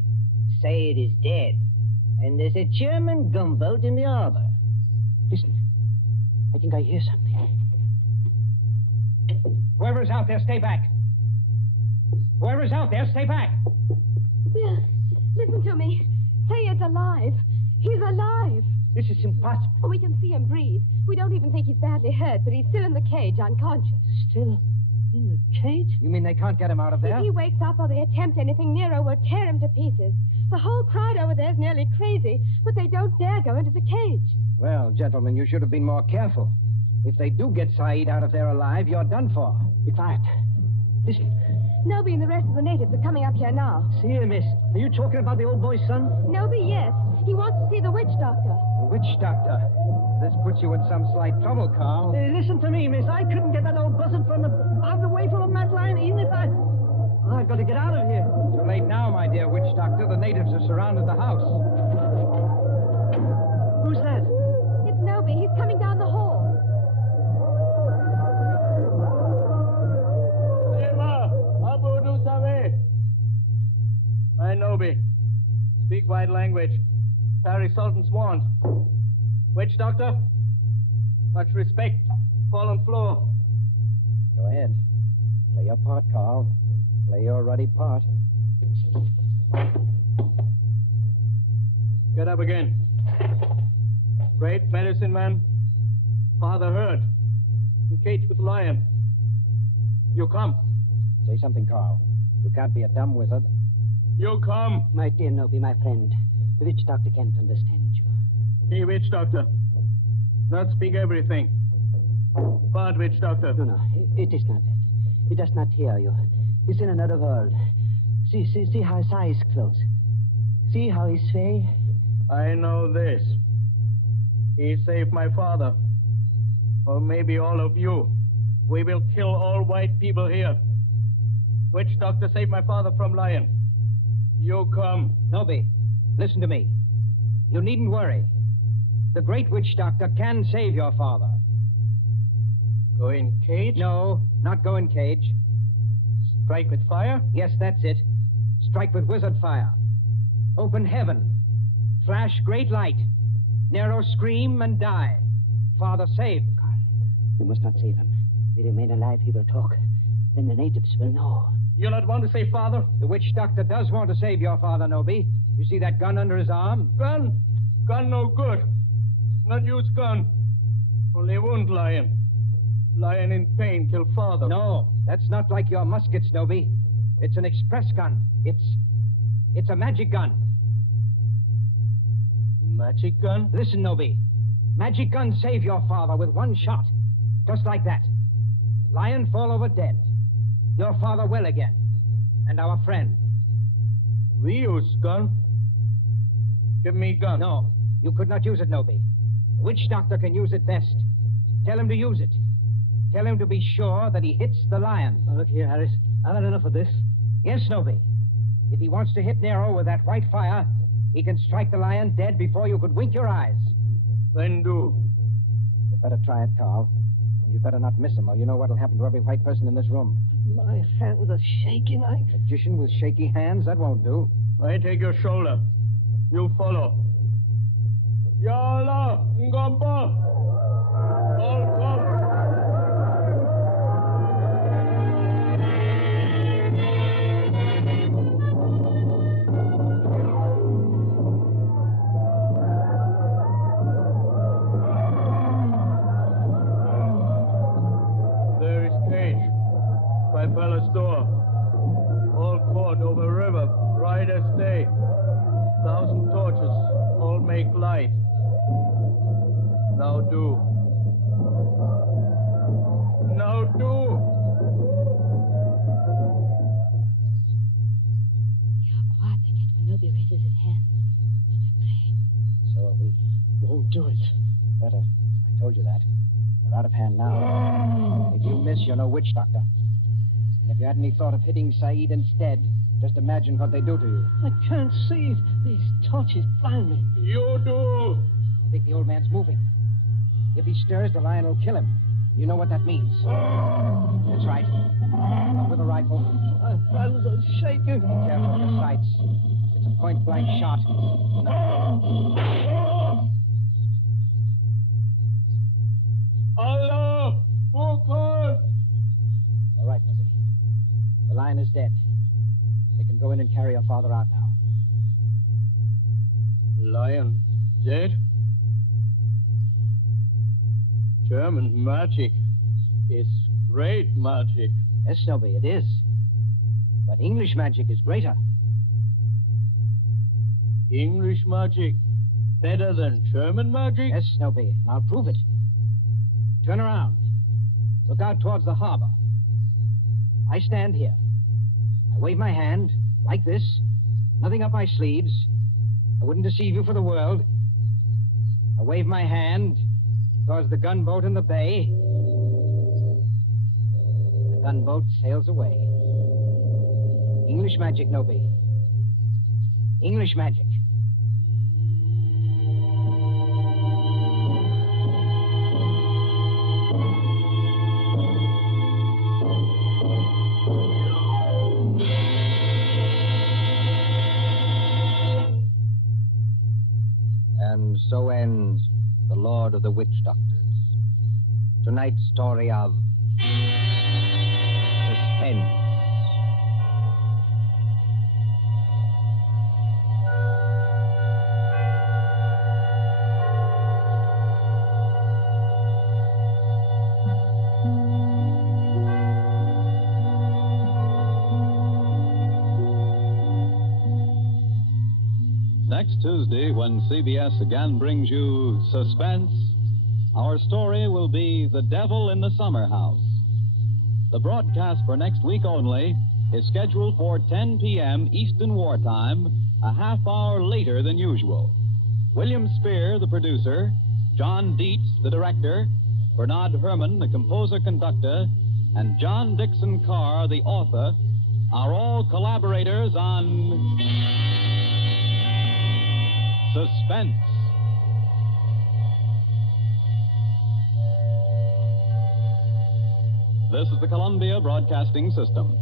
Said is dead. And there's a German gunboat in the harbor. Listen. I think I hear something. Whoever's out there, stay back. Whoever's out there, stay back. Bill, listen to me. Say it's alive. He's alive. This is impossible. Oh, we can see him breathe. We don't even think he's badly hurt, but he's still in the cage, unconscious. Still in the cage? You mean they can't get him out of there? If he wakes up or they attempt anything, Nero will tear him to pieces. The whole crowd over there is nearly crazy, but they don't dare go into the cage. Well, gentlemen, you should have been more careful. If they do get Saeed out of there alive, you're done for. Be quiet. Listen. Nobi and the rest of the natives are coming up here now. See here, miss. Are you talking about the old boy's son? Nobi, yes. He wants to see the witch doctor. The witch doctor? This puts you in some slight trouble, Carl. Listen to me, miss. I couldn't get that old buzzard out of the way from a mad lion, even if I've got to get out of here. Too late now, my dear witch doctor. The natives have surrounded the house. Who's that? It's Nobi. He's coming down the hall. I Nobi. Speak white language. Parry Sultan's wand. Witch doctor? Much respect. Fallen floor. Go ahead. Play your part, Carl. Play your ruddy part. Get up again. Great medicine man. Father heard. Encaged with lion. You come. Say something, Carl. You can't be a dumb wizard. You come. My dear Nobi, my friend, the witch doctor can't understand you. Hey, witch doctor. Not speak everything. Bad witch doctor. No, it is not that. He does not hear you. He's in another world. See how his eyes close. See how he sway. I know this. He saved my father. Or maybe all of you. We will kill all white people here. Witch doctor saved my father from lion. You come. Nobi, listen to me. You needn't worry. The great witch doctor can save your father. Go in cage? No, not go in cage. Strike with fire? Yes, that's it. Strike with wizard fire. Open heaven. Flash great light. Nero scream and die. Father saved. Carl, you must not save him. If he remain alive, he will talk. Then the natives will know. You not want to save father? The witch doctor does want to save your father, Nobi. You see that gun under his arm? Gun? Gun no good. Not use gun. Only wound lion. Lion in pain kill father. No, that's not like your muskets, Nobi. It's an express gun. It's a magic gun. Magic gun? Listen, Nobi. Magic gun save your father with one shot. Just like that. Lion fall over dead. Your father well again. And our friend. We use gun. Give me gun. No, you could not use it, Nobi. Witch doctor can use it best. Tell him to use it. Tell him to be sure that he hits the lion. Now, look here, Harris. I've had enough of this. Yes, Nobi. If he wants to hit Nero with that white fire, he can strike the lion dead before you could wink your eyes. Then do. You better try it, Carl. And you better not miss him, or you know what'll happen to every white person in this room. My hands are shaking. Magician with shaky hands? That won't do. I take your shoulder. You follow. Yala, Ngamba. All come. There is cage by palace door. All court over river, bright as day. 1,000 torches, all make light. Now do. Now do. See how quiet they get when Nobi raises his hands. They're praying. So are we. Won't do it. Better. I told you that. They're out of hand now. If you miss, you're no witch doctor. And if you had any thought of hitting Saeed instead, just imagine what they do to you. I can't see. These torches blind me. You do. I think the old man's moving. If he stirs, the lion will kill him. You know what that means. That's right. Up with a rifle. My hands are shaking. Be careful of the sights. It's a point-blank shot. Allah! Who called? The lion is dead. They can go in and carry your father out now. Lion dead? German magic is great magic. Yes, Snowby, it is. But English magic is greater. English magic better than German magic? Yes, Snowby, and I'll prove it. Turn around. Look out towards the harbor. I stand here. I wave my hand, like this. Nothing up my sleeves. I wouldn't deceive you for the world. I wave my hand towards the gunboat in the bay. The gunboat sails away. English magic, Noby. English magic. And so ends The Lord of the Witch Doctors. Tonight's story of Suspense. Next Tuesday, when CBS again brings you Suspense, our story will be The Devil in the Summer House. The broadcast for next week only is scheduled for 10 p.m. Eastern Wartime, a half hour later than usual. William Spear, the producer, John Dietz, the director, Bernard Herrmann, the composer-conductor, and John Dixon Carr, the author, are all collaborators on Suspense. This is the Columbia Broadcasting System.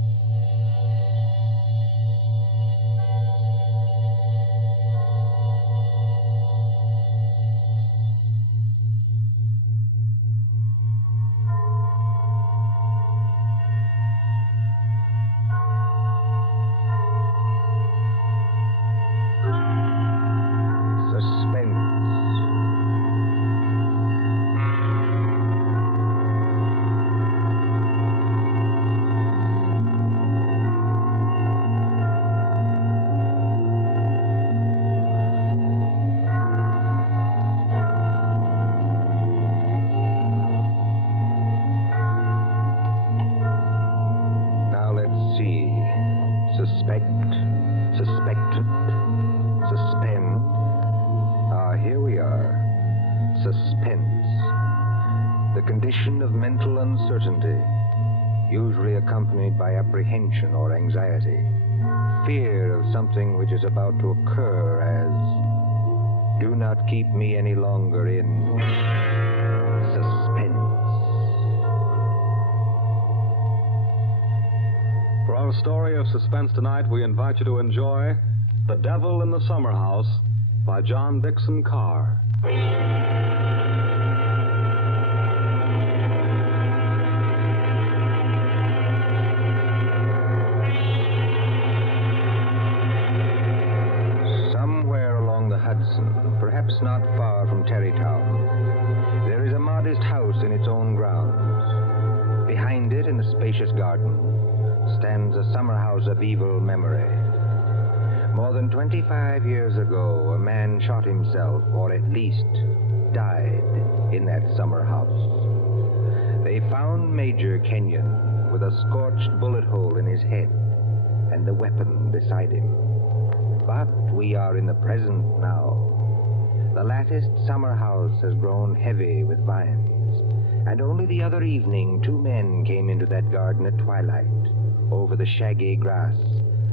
Suspected, suspend. Here we are. Suspense. The condition of mental uncertainty, usually accompanied by apprehension or anxiety. Fear of something which is about to occur, as do not keep me any longer in suspense. For our story of suspense tonight, we invite you to enjoy The Devil in the Summer House by John Dixon Carr. Somewhere along the Hudson, perhaps not far from Terrytown, there is a modest house in its own grounds. Behind it, in a spacious garden, stands a summer house of evil memory. More than 25 years ago, a man shot himself, or at least died, in that summer house. They found Major Kenyon with a scorched bullet hole in his head and the weapon beside him. But we are in the present now. The latticed summer house has grown heavy with vines, and only the other evening 2 men came into that garden at twilight, over the shaggy grass,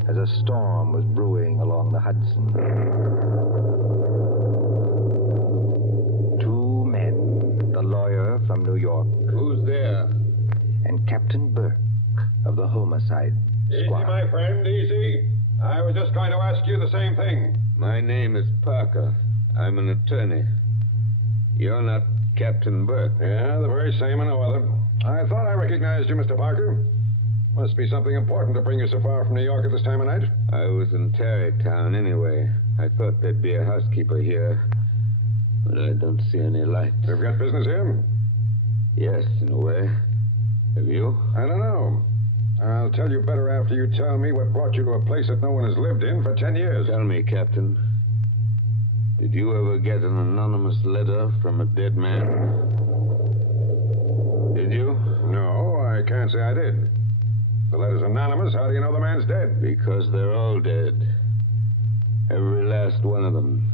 as a storm was brewing along the Hudson. 2 men, the lawyer from New York. Who's there? And Captain Burke of the homicide squad. Easy, my friend, easy. I was just going to ask you the same thing. My name is Parker. I'm an attorney. You're not Captain Burke. Yeah, the very same and no other. I thought I recognized you, Mr. Parker. Must be something important to bring you so far from New York at this time of night. I was in Tarrytown anyway. I thought there'd be a housekeeper here, but I don't see any light. You've got business here? Yes, in a way. Have you? I don't know. I'll tell you better after you tell me what brought you to a place that no one has lived in for 10 years. Tell me, Captain. Did you ever get an anonymous letter from a dead man? Did you? No, I can't say I did. The letter's anonymous. How do you know the man's dead? Because they're all dead. Every last one of them.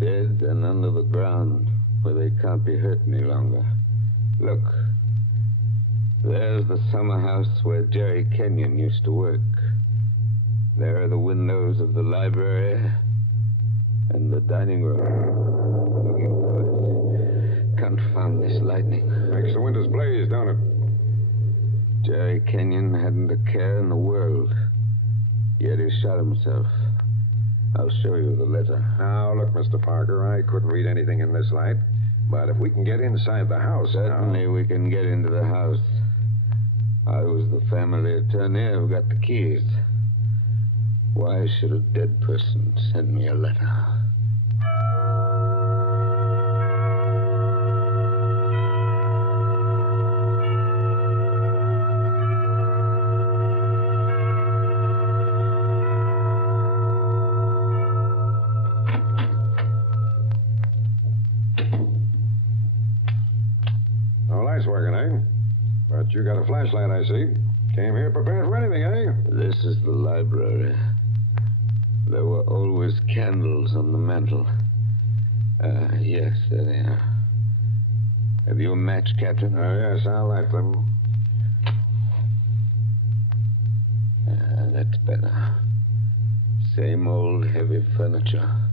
Dead and under the ground, where they can't be hurt any longer. Look. There's the summer house where Jerry Kenyon used to work. There are the windows of the library and the dining room. Looking good. Confound this lightning. Makes the windows blaze, don't it? Jerry Kenyon hadn't a care in the world. Yet he shot himself. I'll show you the letter. Now, look, Mr. Parker, I couldn't read anything in this light. But if we can get inside the house... Certainly we can get into the house. I was the family attorney who got the keys. Why should a dead person send me a letter? No lights working, eh? But you got a flashlight, I see. Came here prepared for anything, eh? This is the library. There were always candles on the mantel. Yes, there they are. Have you a match, Captain? Yes, I'll light them. That's better. Same old heavy furniture.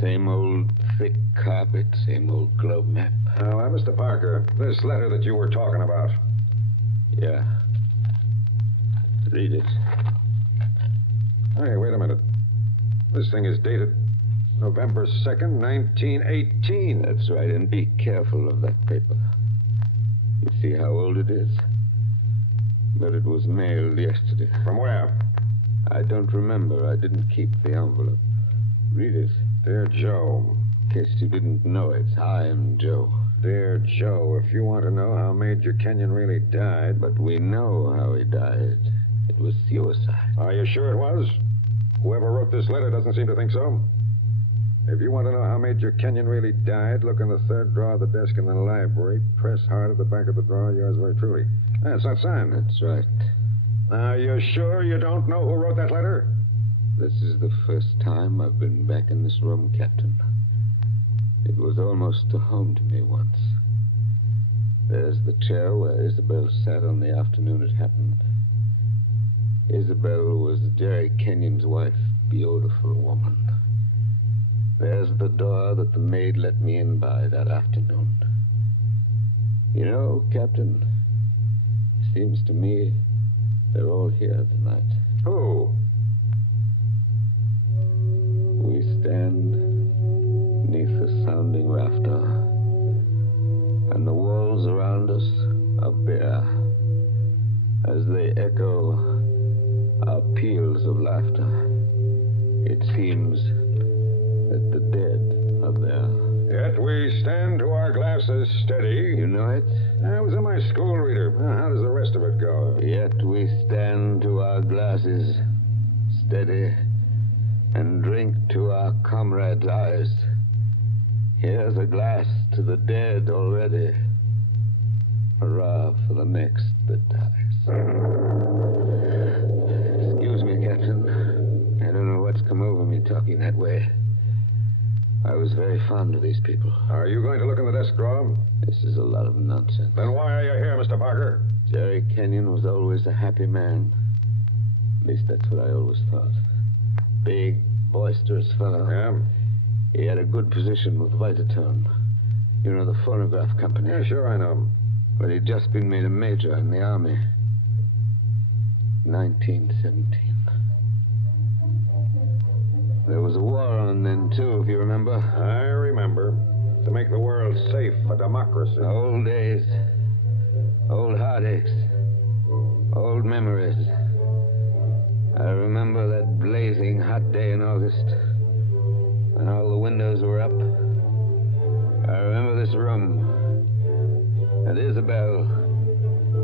Same old thick carpet. Same old globe map. Now, Mr. Parker, this letter that you were talking about. Yeah. Read it. Hey, wait a minute. This thing is dated November 2nd, 1918. That's right, and be careful of that paper. You see how old it is? But it was mailed yesterday. From where? I don't remember. I didn't keep the envelope. Read it. Dear Joe. In case you didn't know it, I'm Joe. Dear Joe, if you want to know how Major Kenyon really died... But we know how he died. It was suicide. Are you sure it was? Whoever wrote this letter doesn't seem to think so. If you want to know how Major Kenyon really died, look in the third drawer of the desk in the library. Press hard at the back of the drawer. Yours very truly. That's not signed. That's right. Now, you're sure you don't know who wrote that letter? This is the first time I've been back in this room, Captain. It was almost a home to me once. There's the chair where Isabel sat on the afternoon it happened. Isabel was Jerry Kenyon's wife, beautiful woman. There's the door that the maid let me in by that afternoon. You know, Captain, seems to me they're all here tonight. Who? We stand beneath the sounding rafter, and the walls around us are bare as they echo our peals of laughter. It seems that the dead are there. Yet we stand to our glasses steady. You know it? I was in my school reader. How does the rest of it go? Yet we stand to our glasses steady and drink to our comrades' eyes. Here's a glass to the dead already. Hurrah for the next that dies. Excuse me, Captain. I don't know what's come over me talking that way. I was very fond of these people. Are you going to look in the desk drawer? This is a lot of nonsense. Then why are you here, Mr. Parker? Jerry Kenyon was always a happy man. At least that's what I always thought. Big, boisterous fellow. Yeah? He had a good position with Vitaton. You know, the phonograph company. Yeah, sure, I know. But he'd just been made a major in the army. 1917. There was a war on then, too, if you remember. I remember. To make the world safe for democracy. Old days. Old heartaches. that day in August when all the windows were up. I remember this room and Isabel,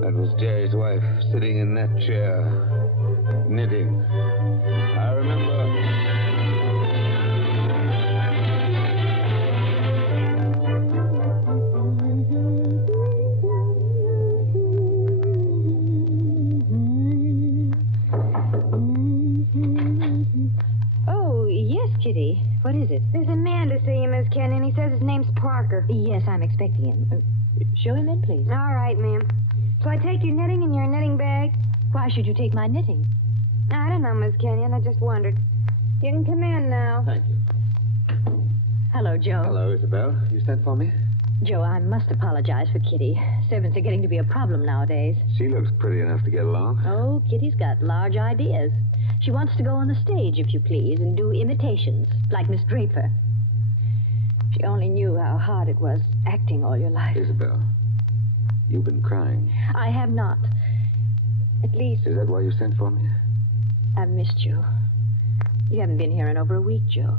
that was Jerry's wife, sitting in that chair, knitting. I remember... Oh, yes, Kitty. What is it? There's a man to see you, Miss Kenyon. He says his name's Parker. Yes, I'm expecting him. Show him in, please. All right, ma'am. Shall I take your knitting in your knitting bag? Why should you take my knitting? I don't know, Miss Kenyon. I just wondered. You can come in now. Thank you. Hello, Joe. Hello, Isabel. You sent for me? Joe, I must apologize for Kitty. Servants are getting to be a problem nowadays. She looks pretty enough to get along. Oh, Kitty's got large ideas. She wants to go on the stage, if you please, and do imitations, like Miss Draper. She only knew how hard it was acting all your life. Isabel, you've been crying. I have not. At least... Is that why you sent for me? I've missed you. You haven't been here in over a week, Joe.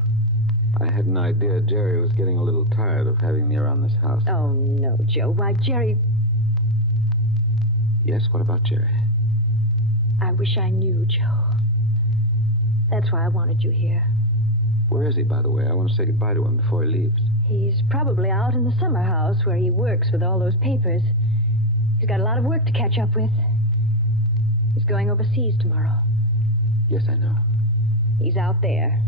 I had an idea Jerry was getting a little tired of having me around this house. Oh, no, Joe. Why, Jerry... Yes, what about Jerry? I wish I knew, Joe. That's why I wanted you here. Where is he, by the way? I want to say goodbye to him before he leaves. He's probably out in the summer house where he works with all those papers. He's got a lot of work to catch up with. He's going overseas tomorrow. Yes, I know. He's out there.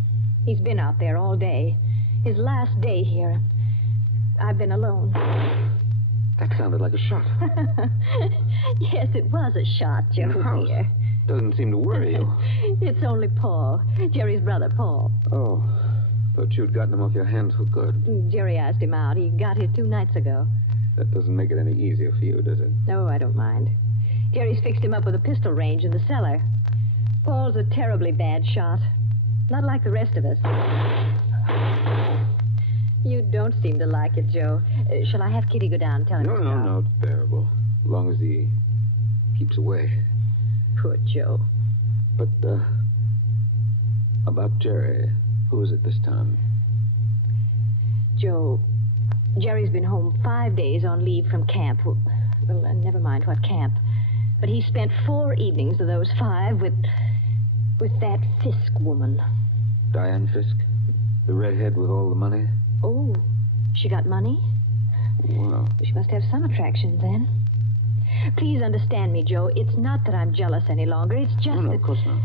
He's been out there all day. His last day here. I've been alone. That sounded like a shot. Yes, it was a shot, Joe, dear. Doesn't seem to worry you. It's only Paul. Jerry's brother, Paul. Oh, thought you'd gotten him off your hands for good. Jerry asked him out. He got here 2 nights ago. That doesn't make it any easier for you, does it? No, I don't mind. Jerry's fixed him up with a pistol range in the cellar. Paul's a terribly bad shot. Not like the rest of us. You don't seem to like it, Joe. Shall I have Kitty go down and tell him? No, it's bearable. As long as he keeps away. Poor Joe. But, about Jerry, who is it this time? Joe, Jerry's been home 5 days on leave from camp. Well, never mind what camp. But he spent 4 evenings of those 5 with that Fisk woman. Diane Fisk? The redhead with all the money? Oh, she got money? Wow. She must have some attractions then. Please understand me, Joe. It's not that I'm jealous any longer. It's just No, that of course not.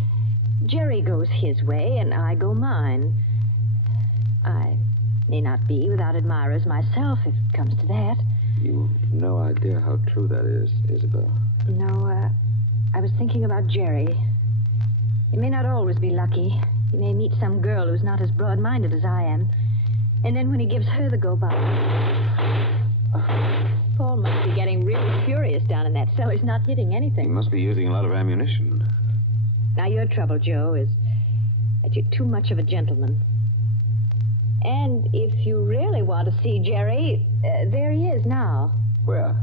Jerry goes his way and I go mine. I may not be without admirers myself, if it comes to that. You've no idea how true that is, Isabel. No, I was thinking about Jerry. He may not always be lucky. He may meet some girl who's not as broad-minded as I am. And then when he gives her the go-by... Paul must be getting really furious down in that cellar. He's not hitting anything. He must be using a lot of ammunition. Now, your trouble, Joe, is that you're too much of a gentleman. And if you really want to see Jerry, there he is now. Where?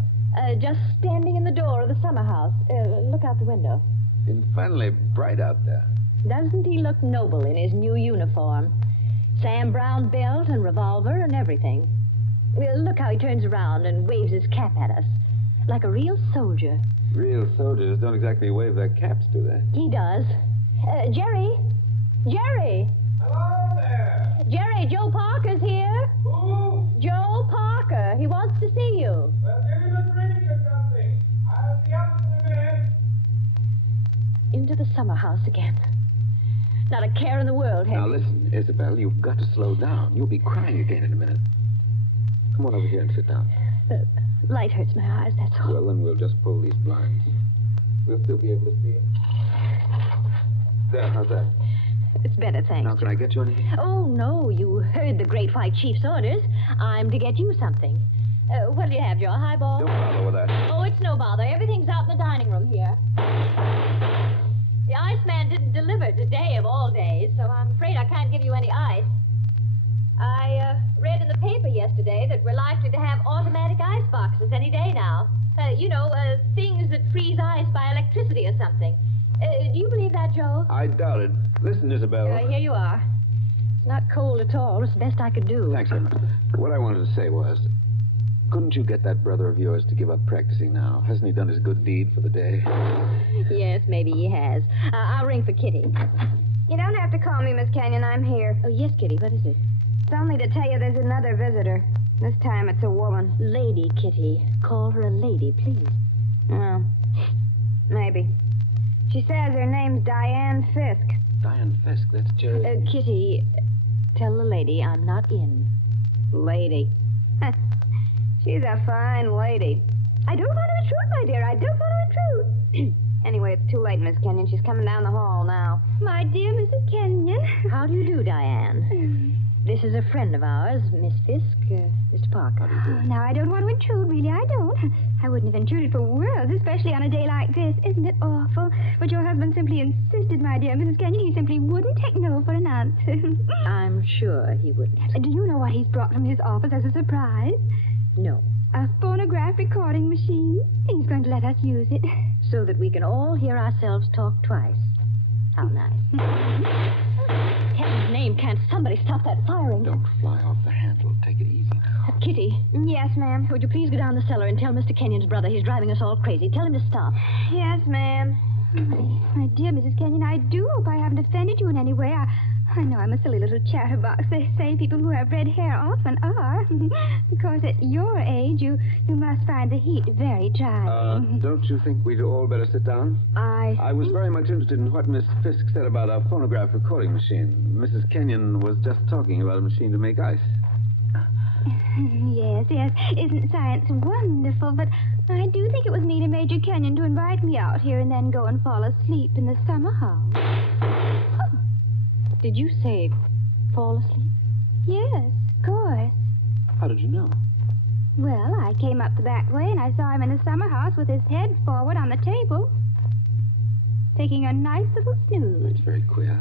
Just standing in the door of the summer house. Look out the window. Infernally bright out there. Doesn't he look noble in his new uniform? Sam Brown belt and revolver and everything. Look how he turns around and waves his cap at us. Like a real soldier. Real soldiers don't exactly wave their caps, do they? He does. Jerry? Jerry! Hello there! Jerry, Joe Parker's here. Who? Joe Parker. He wants to see you. Well, give him a drink or something. I'll be up in a minute. Into the summer house again. Not a care in the world, Now, listen, Isabel, you've got to slow down. You'll be crying again in a minute. Come on over here and sit down. The light hurts my eyes, that's all. Well, then we'll just pull these blinds. We'll still be able to see it. There, how's that? It's better, thanks. Now, can I get you anything? Oh, no, you heard the Great White Chief's orders. I'm to get you something. What do you have, Joe? A highball? Don't bother with that. Oh, it's no bother. Everything's out in the dining room here. The iceman didn't deliver today of all days, so I'm afraid I can't give you any ice. I read in the paper yesterday that we're likely to have automatic ice boxes any day now. Things that freeze ice by electricity or something. Do you believe that, Joe? I doubt it. Listen, Isabel. Here you are. It's not cold at all. It's the best I could do. Thanks very much. What I wanted to say was, couldn't you get that brother of yours to give up practicing now? Hasn't he done his good deed for the day? Yes, maybe he has. I'll ring for Kitty. You don't have to call me, Miss Canyon. I'm here. Oh, yes, Kitty. What is it? It's only to tell you there's another visitor. This time it's a woman. Lady, Kitty. Call her a lady, please. Well, maybe. She says her name's Diane Fisk. Diane Fisk, that's Jerry. Kitty, tell the lady I'm not in. Lady. She's a fine lady. I don't want to intrude, my dear. I don't want to intrude. Anyway, it's too late, Miss Kenyon. She's coming down the hall now. My dear Mrs. Kenyon. How do you do, Diane? This is a friend of ours, Miss Fisk, Mr. Parker. Oh, now, I don't want to intrude, really. I don't. I wouldn't have intruded for worlds, especially on a day like this. Isn't it awful? But your husband simply insisted, my dear Mrs. Kenyon. He simply wouldn't take no for an answer. I'm sure he wouldn't. Do you know what he's brought from his office as a surprise? No. A phonograph recording machine. He's going to let us use it. So that we can all hear ourselves talk twice. How nice. Heaven's name, can't somebody stop that firing? Don't fly off the handle. Take it easy now. Kitty. Yes, ma'am. Would you please go down the cellar and tell Mr. Kenyon's brother he's driving us all crazy. Tell him to stop. Yes, ma'am. My dear Mrs. Kenyon, I do hope I haven't offended you in any way. I know I'm a silly little chatterbox. They say people who have red hair often are. Because at your age, you must find the heat very trying. Don't you think we'd all better sit down? I was very much interested in what Miss Fisk said about our phonograph recording machine. Mrs. Kenyon was just talking about a machine to make ice. Yes. Isn't science wonderful? But I do think it was mean of Major Kenyon to invite me out here and then go and fall asleep in the summer house. Oh. Did you say fall asleep? Yes, of course. How did you know? Well, I came up the back way and I saw him in the summer house with his head forward on the table, taking a nice little snooze. That's very queer.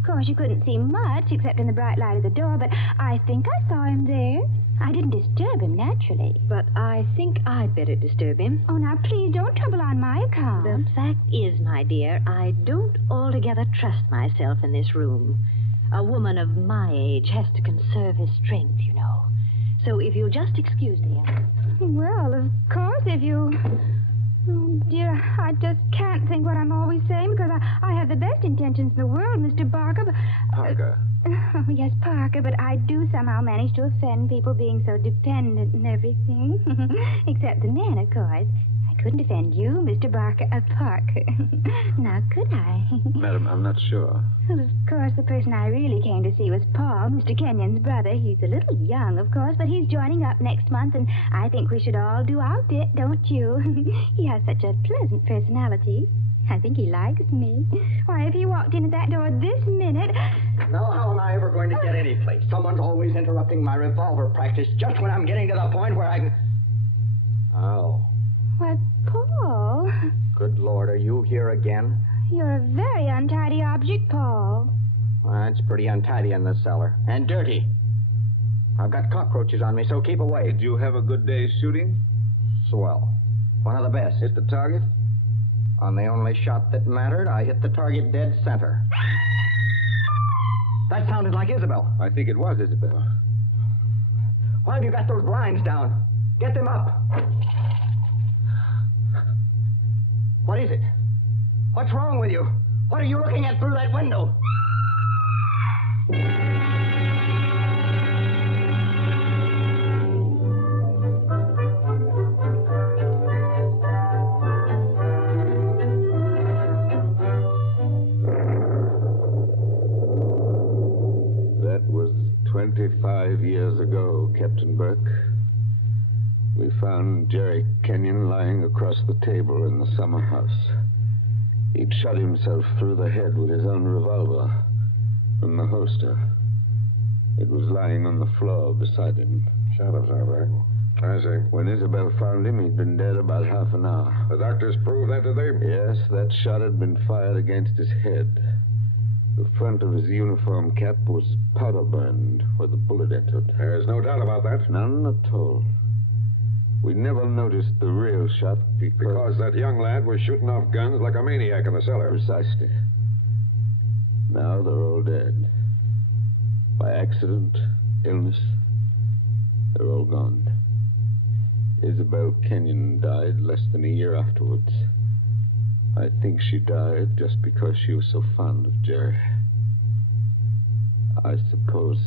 Of course, you couldn't see much except in the bright light of the door, but I think I saw him there. I didn't disturb him, naturally. But I think I'd better disturb him. Oh, now, please don't trouble on my account. The fact is, my dear, I don't altogether trust myself in this room. A woman of my age has to conserve his strength, you know. So if you'll just excuse me. Well, of course, if you... Oh, dear, I just can't think what I'm always saying because I have the best intentions in the world, Mr. Barker, but... Parker. Oh, yes, Parker, but I do somehow manage to offend people being so dependent and everything. Except the men, of course. I couldn't offend you, Mr. Barker, Parker. Now, could I? Madam, I'm not sure. Well, of course, the person I really came to see was Paul, Mr. Kenyon's brother. He's a little young, of course, but he's joining up next month, and I think we should all do our bit, don't you? He has such a pleasant personality. I think he likes me. Why, if he walked in at that door this minute... Now, how am I ever going to get any place? Someone's always interrupting my revolver practice just when I'm getting to the point where I can... Oh. Why, Paul. Good Lord, are you here again? You're a very untidy object, Paul. Well, it's pretty untidy in this cellar. And dirty. I've got cockroaches on me, so keep away. Did you have a good day shooting? Swell. One of the best. Hit the target? On the only shot that mattered, I hit the target dead center. That sounded like Isabel. I think it was Isabel. Why have you got those blinds down? Get them up. What is it? What's wrong with you? What are you looking at through that window? That was 25 years ago, Captain Burke. We found Jerry Kenyon lying across the table in the summer house. He'd shot himself through the head with his own revolver from the holster. It was lying on the floor beside him. Shot himself, eh? I see. When Isabel found him, he'd been dead about half an hour. The doctors proved that, did they? Yes, that shot had been fired against his head. The front of his uniform cap was powder burned where the bullet entered. There's no doubt about that. None at all. We never noticed the real shot Because that young lad was shooting off guns like a maniac in the cellar. Precisely. Now they're all dead. By accident, illness, they're all gone. Isabel Kenyon died less than a year afterwards. I think she died just because she was so fond of Jerry. I suppose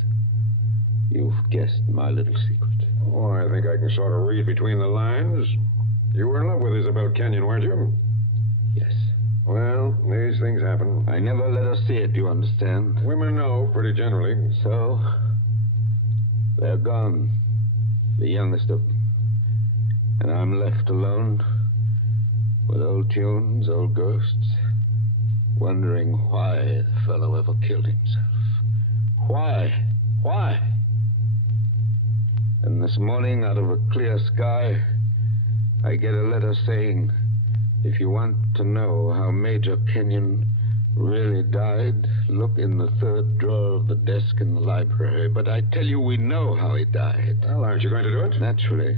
you've guessed my little secret. Oh, I think I can sort of read between the lines. You were in love with Isabel Kenyon, weren't you? Yes. Well, these things happen. I never let her see it, you understand? Women know, pretty generally. So, they're gone. The youngest of them. And I'm left alone with old tunes, old ghosts, wondering why the fellow ever killed himself. Why? Why? And this morning, out of a clear sky, I get a letter saying, if you want to know how Major Kenyon really died, look in the third drawer of the desk in the library. But I tell you, we know how he died. Well, aren't you going to do it? Naturally.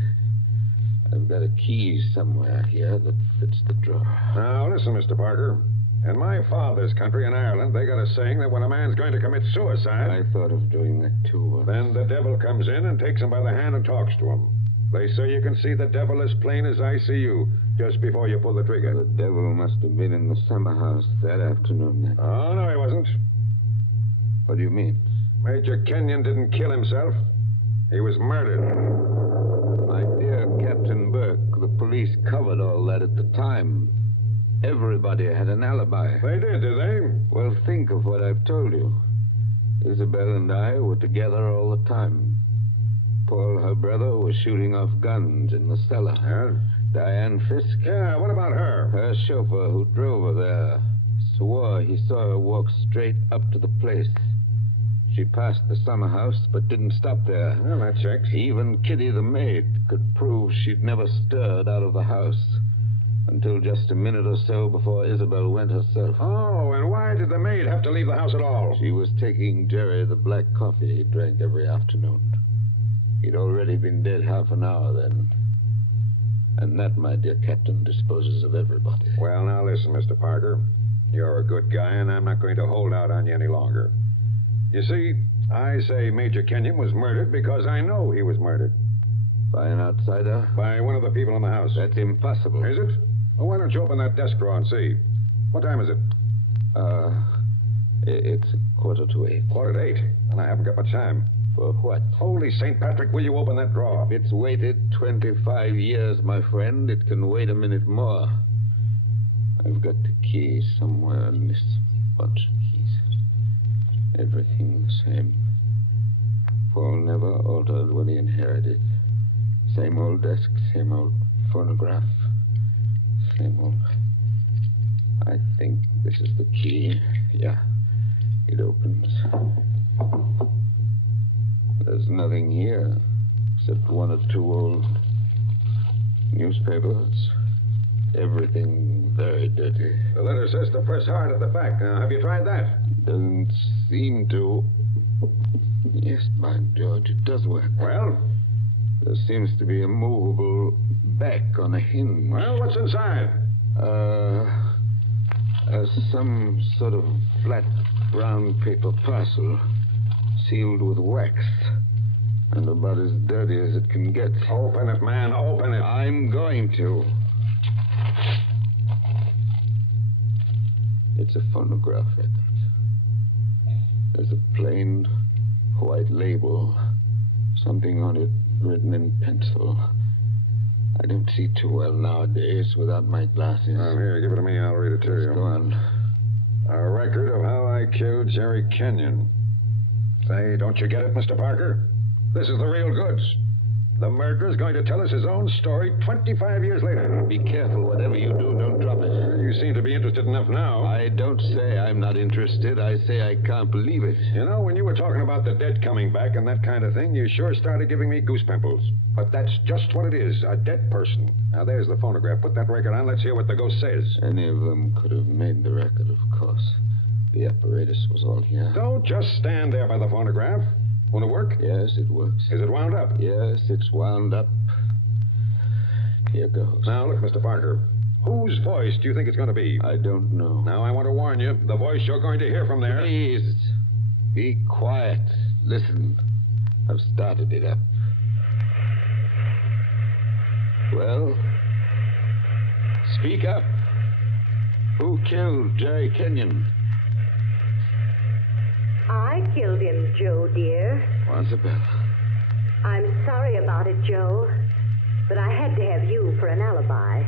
I've got a key somewhere here that fits the drawer. Now, listen, Mr. Parker. In my father's country, in Ireland, they got a saying that when a man's going to commit suicide... I thought of doing that, too. Then the devil comes in and takes him by the hand and talks to him. They say you can see the devil as plain as I see you, just before you pull the trigger. The devil must have been in the summer house that afternoon, then. Oh, no, he wasn't. What do you mean? Major Kenyon didn't kill himself. He was murdered. My dear Captain Burke, the police covered all that at the time. Everybody had an alibi. They did they? Well, think of what I've told you. Isabel and I were together all the time. Paul, her brother, was shooting off guns in the cellar. Yeah? Diane Fisk? Yeah, what about her? Her chauffeur who drove her there swore he saw her walk straight up to the place. She passed the summer house, but didn't stop there. Well, that checks. Even Kitty, the maid, could prove she'd never stirred out of the house until just a minute or so before Isabel went herself. Oh, and why did the maid have to leave the house at all? She was taking Jerry the black coffee he drank every afternoon. He'd already been dead half an hour then. And that, my dear Captain, disposes of everybody. Well, now listen, Mr. Parker. You're a good guy, and I'm not going to hold out on you any longer. You see, I say Major Kenyon was murdered because I know he was murdered. By an outsider? By one of the people in the house. That's impossible. Is it? Well, why don't you open that desk drawer and see? What time is it? It's 7:45. 7:45? And I haven't got much time. For what? Holy St. Patrick, will you open that drawer? If it's waited 25 years, my friend, it can wait a minute more. I've got the key somewhere in this bunch of keys. Everything the same. Paul never altered what he inherited. Same old desk, same old phonograph. Same old... I think this is the key. Yeah, it opens. There's nothing here except one or two old newspapers. Everything very dirty. The letter says to press hard at the back. Now, have you tried that? Doesn't seem to. Yes, by George, it does work. Well? There seems to be a movable back on a hinge. Well, what's inside? Some sort of flat brown paper parcel sealed with wax. And about as dirty as it can get. Open it, man, open it. I'm going to. It's a phonograph record. There's a plain white label. Something on it written in pencil. I don't see too well nowadays without my glasses. Here, give it to me. I'll read it to you. Go on. A record of how I killed Jerry Kenyon. Say, don't you get it, Mr. Parker? This is the real goods. The murderer's going to tell us his own story 25 years later. Be careful. Whatever you do, don't drop it. You seem to be interested enough now. I don't say I'm not interested. I say I can't believe it. You know, when you were talking about the dead coming back and that kind of thing, you sure started giving me goose pimples. But that's just what it is, a dead person. Now, there's the phonograph. Put that record on. Let's hear what the ghost says. Any of them could have made the record, of course. The apparatus was all here. Don't just stand there by the phonograph. Won't it work? Yes, it works. Is it wound up? Yes, it's wound up. Here goes. Now, look, Mr. Parker. Whose voice do you think it's going to be? I don't know. Now, I want to warn you, the voice you're going to hear from there... Please, be quiet. Listen, I've started it up. Well, speak up. Who killed Jerry Kenyon? I killed him, Joe, dear. Isabel. I'm sorry about it, Joe, but I had to have you for an alibi.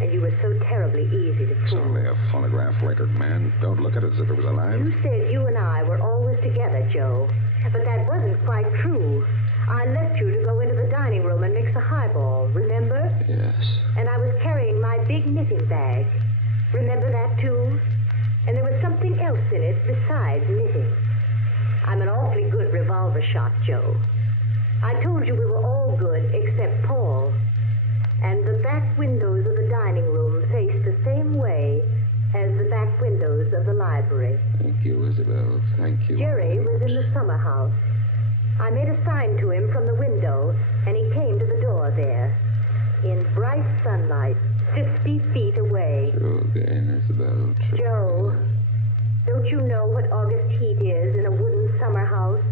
And you were so terribly easy to It's fool. only a phonograph record, man. Don't look at it as if it was alive. You said you and I were always together, Joe, but that wasn't quite true. I left you to go into the dining room and mix a highball, remember? Yes. And I was carrying my big knitting bag. Remember that, too? And there was something else in it besides knitting. I'm an awfully good revolver shot, Joe. I told you we were all good except Paul. And the back windows of the dining room faced the same way as the back windows of the library. Thank you, Isabel. Thank you. Jerry was in the summer house. I made a sign to him from the window, and he came to the door there. In bright sunlight, 50 feet away. True again, Isabel. True. Joe, don't you know what August heat is in a wooden summer house?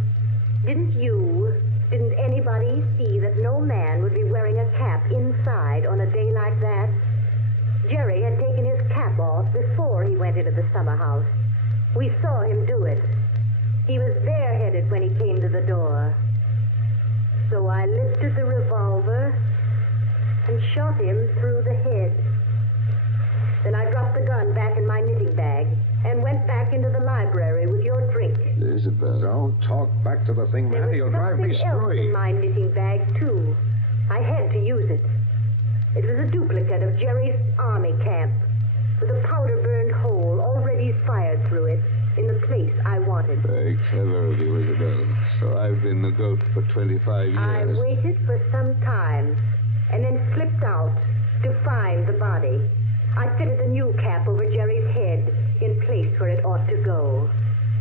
Didn't anybody see that no man would be wearing a cap inside on a day like that? Jerry had taken his cap off before he went into the summer house. We saw him do it. He was bareheaded when he came to the door. So I lifted the revolver and shot him through the head. Then I dropped the gun back in my knitting bag and went back into the library with your drink. Isabel. Don't talk back to the thing, man. You'll drive me Something else screwy. in my knitting bag, too. I had to use it. It was a duplicate of Jerry's army camp, with a powder-burned hole already fired through it in the place I wanted. Very clever of you, Isabel. So I've been the goat for 25 years. I waited for some time, and then slipped out to find the body. I fitted a new cap over Jerry's head in place where it ought to go.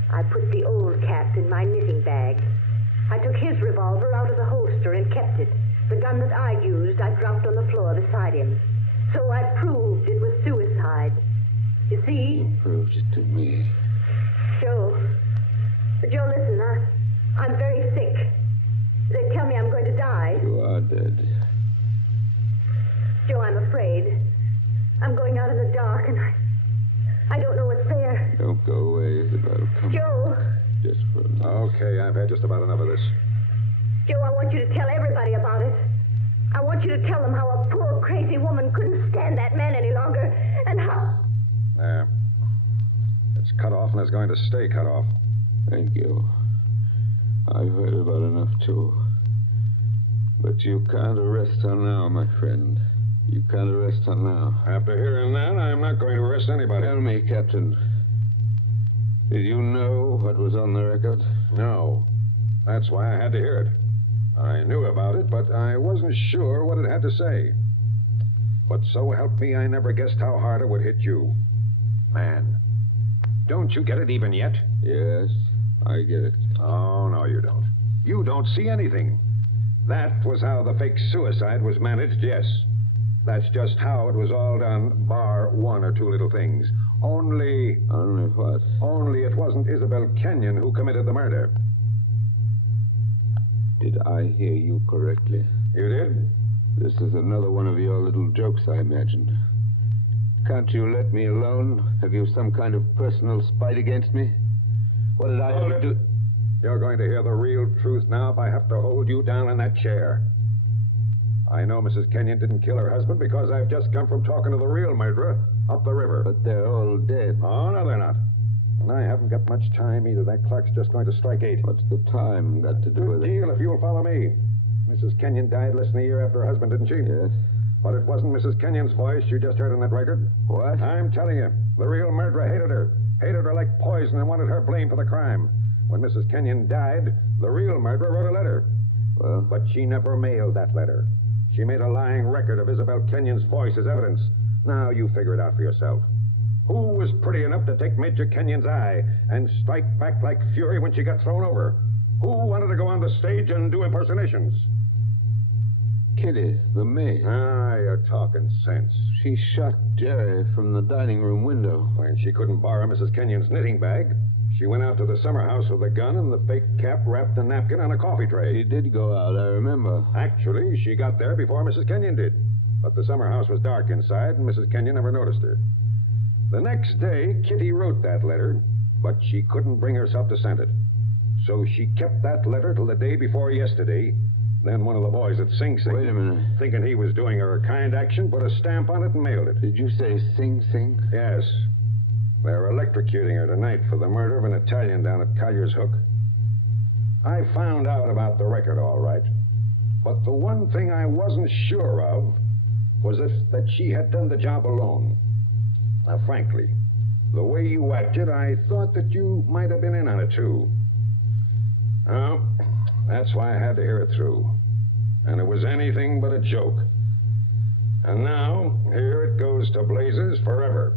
I put the old cap in my knitting bag. I took his revolver out of the holster and kept it. The gun that I used, I dropped on the floor beside him. So I proved it was suicide. You see? You proved it to me. Joe, listen, I'm very sick. They tell me I'm going to die. You are dead. Joe, I'm afraid. I'm going out in the dark, and I don't know what's there. Don't go away, Isabel. Come Joe! on. Just for a minute. Okay, I've had just about enough of this. Joe, I want you to tell everybody about it. I want you to tell them how a poor, crazy woman couldn't stand that man any longer, and how... There. It's cut off, and it's going to stay cut off. Thank you. I've heard about enough, too. But you can't arrest her now, my friend. You can't arrest her now. After hearing that, I'm not going to arrest anybody. Tell me, Captain. Did you know what was on the record? No. That's why I had to hear it. I knew about it, but I wasn't sure what it had to say. But so help me, I never guessed how hard it would hit you. Man, don't you get it even yet? Yes, I get it. Oh, no, you don't. You don't see anything. That was how the fake suicide was managed, yes. That's just how it was all done, bar one or two little things. Only what? Only it wasn't Isabel Kenyon who committed the murder. Did I hear you correctly? You did? This is another one of your little jokes, I imagine. Can't you let me alone? Have you some kind of personal spite against me? What did I ever do? You're going to hear the real truth now if I have to hold you down in that chair. I know Mrs. Kenyon didn't kill her husband because I've just come from talking to the real murderer up the river. But they're all dead. Oh, no, they're not. And I haven't got much time either. That clock's just going to strike 8. What's the time got to do with it? Deal if you'll follow me. Mrs. Kenyon died less than a year after her husband, didn't she? Yes. But it wasn't Mrs. Kenyon's voice you just heard on that record. What? I'm telling you, the real murderer hated her. Hated her like poison and wanted her blamed for the crime. When Mrs. Kenyon died, the real murderer wrote a letter. Well? But she never mailed that letter. She made a lying record of Isabel Kenyon's voice as evidence. Now you figure it out for yourself. Who was pretty enough to take Major Kenyon's eye and strike back like fury when she got thrown over? Who wanted to go on the stage and do impersonations? Kitty, the maid. Ah, you're talking sense. She shot Jerry from the dining room window. When she couldn't borrow Mrs. Kenyon's knitting bag, she went out to the summer house with a gun and the fake cap wrapped a napkin on a coffee tray. She did go out, I remember. Actually, she got there before Mrs. Kenyon did. But the summer house was dark inside, and Mrs. Kenyon never noticed her. The next day, Kitty wrote that letter, but she couldn't bring herself to send it. So she kept that letter till the day before yesterday. Then one of the boys at Sing Sing, Wait a minute. thinking he was doing her a kind action, put a stamp on it and mailed it. Did you say Sing Sing? Yes. They're electrocuting her tonight for the murder of an Italian down at Collier's Hook. I found out about the record, all right. But the one thing I wasn't sure of was that she had done the job alone. Now, frankly, the way you acted, I thought that you might have been in on it, too. Well, that's why I had to hear it through. And it was anything but a joke. And now, here it goes to blazes forever.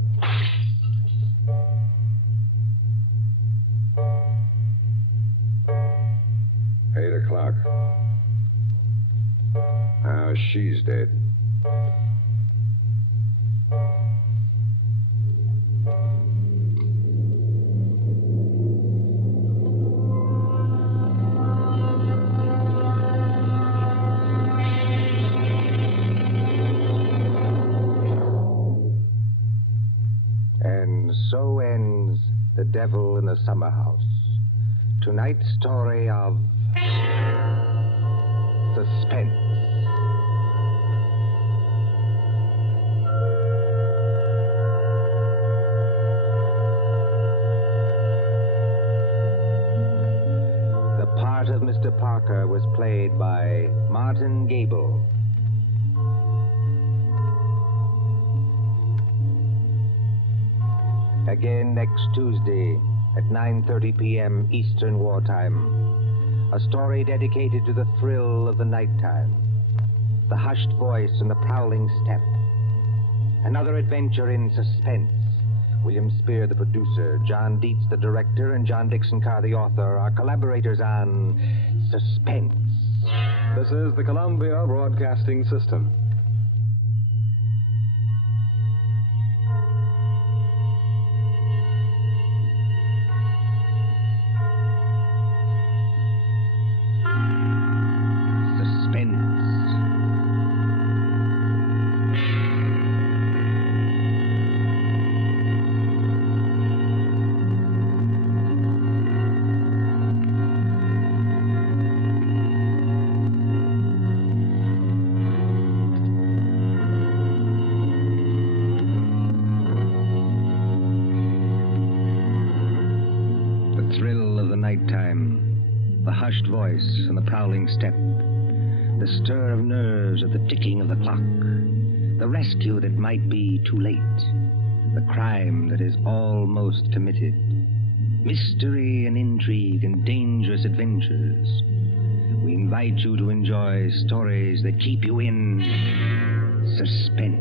$8:00. Now she's dead. And so ends The Devil in the Summer House. Tonight's story of Suspense. The part of Mr. Parker was played by Martin Gable. Again next Tuesday at 9:30 p.m. Eastern Wartime. A story dedicated to the thrill of the nighttime, the hushed voice and the prowling step. Another adventure in suspense. William Spear, the producer, John Dietz, the director, and John Dixon Carr, the author, are collaborators on Suspense. This is the Columbia Broadcasting System. Voice and the prowling step, the stir of nerves at the ticking of the clock, the rescue that might be too late, the crime that is almost committed, mystery and intrigue and dangerous adventures. We invite you to enjoy stories that keep you in suspense.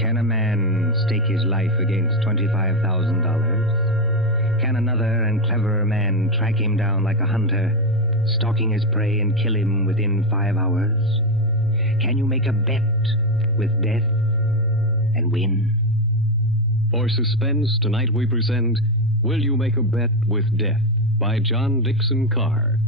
Can a man stake his life against $25,000? Can another and cleverer man track him down like a hunter, stalking his prey and kill him within 5 hours? Can you make a bet with death and win? For Suspense, tonight we present Will You Make a Bet with Death by John Dixon Carr.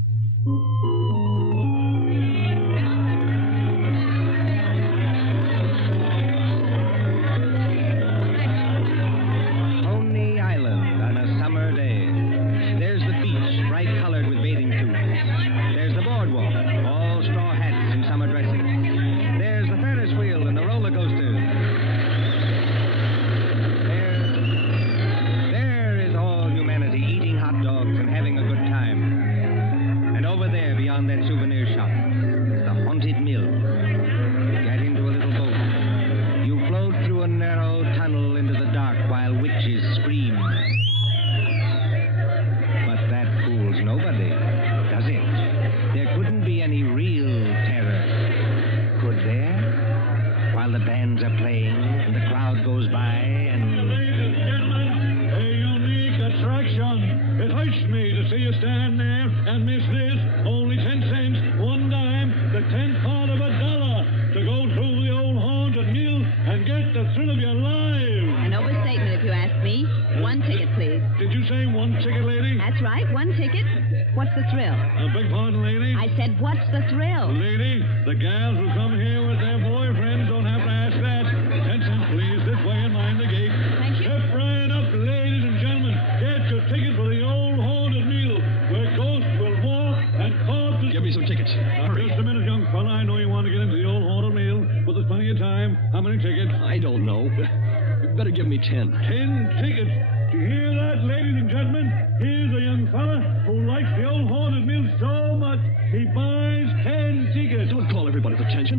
one ticket, lady? That's right, one ticket. What's the thrill? Beg pardon, lady? I said, what's the thrill? Lady, the gals who come here with their boyfriends don't have to ask that. Attention, please, this way and mind the gate. Thank you. Step right up, ladies and gentlemen. Get your ticket for the old haunted meal, where ghosts will walk and corpses... Give me some tickets. Hurry. Just a minute, young fella. I know you want to get into the old haunted meal, but there's plenty of time. How many tickets? I don't know. You better give me 10. 10 tickets. Do you hear that, ladies and gentlemen? Here's a young fella who likes the old haunted meal so much, he buys 10 tickets. Don't call everybody's attention.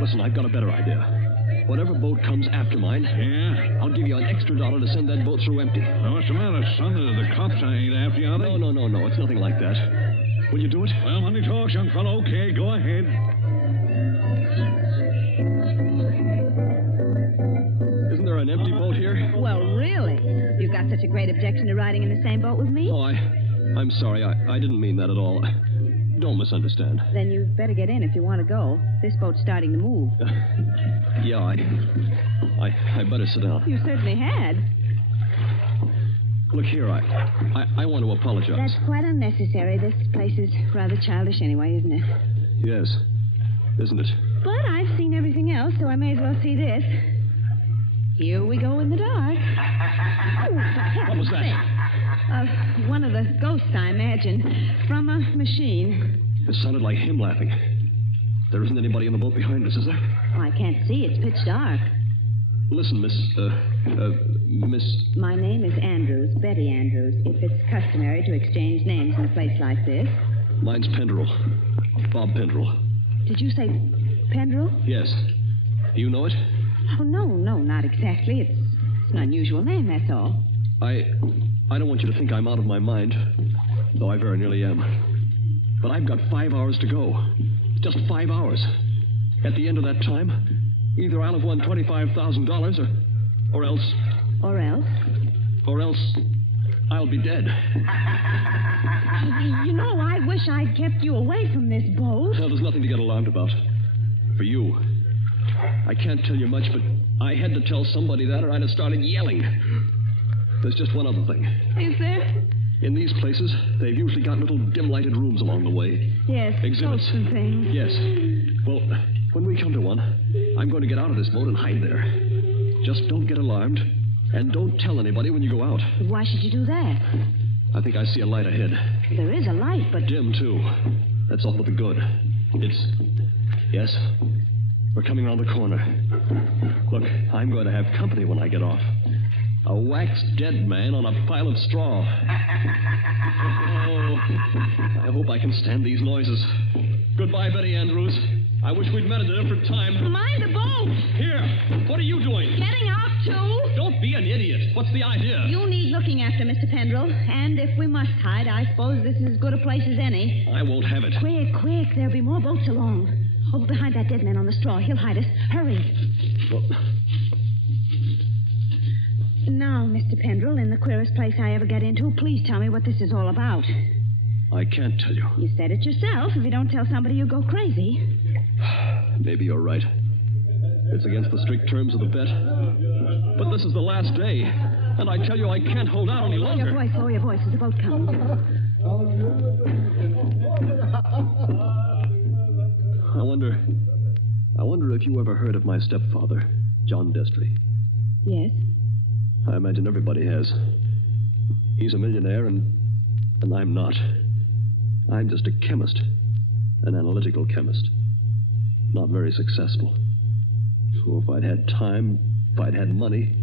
Listen, I've got a better idea. Whatever boat comes after mine, I'll give you an extra $1 to send that boat through empty. Now, what's the matter, son? The cops ain't after you, are they? No. It's nothing like that. Will you do it? Well, money talks, young fellow. Okay, go ahead. Isn't there an empty boat here? Well, really? You've got such a great objection to riding in the same boat with me? Oh, I'm sorry. I didn't mean that at all. Don't misunderstand. Then you'd better get in if you want to go. This boat's starting to move. Yeah, I better sit down. You certainly had. Look here, I want to apologize. That's quite unnecessary. This place is rather childish anyway, isn't it? Yes, isn't it? But I've seen everything else, so I may as well see this. Here we go in the dark. What was that? One of the ghosts, I imagine, from a machine. It sounded like him laughing. There isn't anybody in the boat behind us, is there? Oh, I can't see. It's pitch dark. Listen, Miss... My name is Andrews, Betty Andrews. If it's customary to exchange names in a place like this. Mine's Pendrell. Bob Pendrell. Did you say Pendrell? Yes. Do you know it? Oh, no, not exactly. It's an unusual name, that's all. I don't want you to think I'm out of my mind, though I very nearly am. But I've got 5 hours to go. Just 5 hours. At the end of that time, either I'll have won $25,000 or else... Or else? Or else I'll be dead. You know, I wish I'd kept you away from this boat. Well, there's nothing to get alarmed about. For you. I can't tell you much, but I had to tell somebody that or I'd have started yelling. There's just one other thing. Is there? In these places, they've usually got little dim-lighted rooms along the way. Yes, exhibits. Boats and things. Yes. Well, when we come to one, I'm going to get out of this boat and hide there. Just don't get alarmed, and don't tell anybody when you go out. Why should you do that? I think I see a light ahead. There is a light, but... Dim, too. That's all for the good. It's... Yes? We're coming around the corner. Look, I'm going to have company when I get off. A wax-dead man on a pile of straw. Oh, I hope I can stand these noises. Goodbye, Betty Andrews. I wish we'd met at a different time. Mind the boat! Here, what are you doing? Getting out, too? Don't be an idiot. What's the idea? You need looking after, Mr. Pendrell. And if we must hide, I suppose this is as good a place as any. I won't have it. Quick. There'll be more boats along. Over behind that dead man on the straw. He'll hide us. Hurry. Well... Now, Mr. Pendrell, in the queerest place I ever get into, please tell me what this is all about. I can't tell you. You said it yourself. If you don't tell somebody, you go crazy. Maybe you're right. It's against the strict terms of the bet. But this is the last day, and I tell you I can't hold out any longer. Lower your voice. There's a boat coming. I wonder if you ever heard of my stepfather, John Destry. Yes. I imagine everybody has. He's a millionaire, and I'm not. I'm just a chemist, an analytical chemist. Not very successful. So if I'd had time, if I'd had money,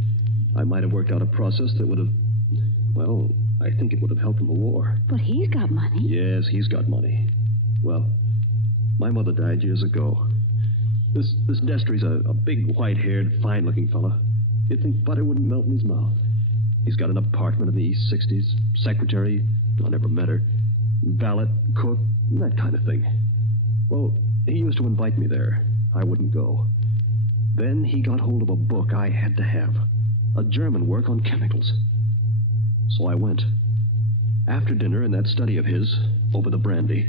I might have worked out a process that would have, well, I think it would have helped in the war. But he's got money. Yes, he's got money. Well, my mother died years ago. This Destry's a big, white-haired, fine-looking fella. You'd think butter wouldn't melt in his mouth. He's got an apartment in the East 60s, secretary, I never met her, valet, cook, that kind of thing. Well, he used to invite me there. I wouldn't go. Then he got hold of a book I had to have, a German work on chemicals. So I went. After dinner, in that study of his, over the brandy.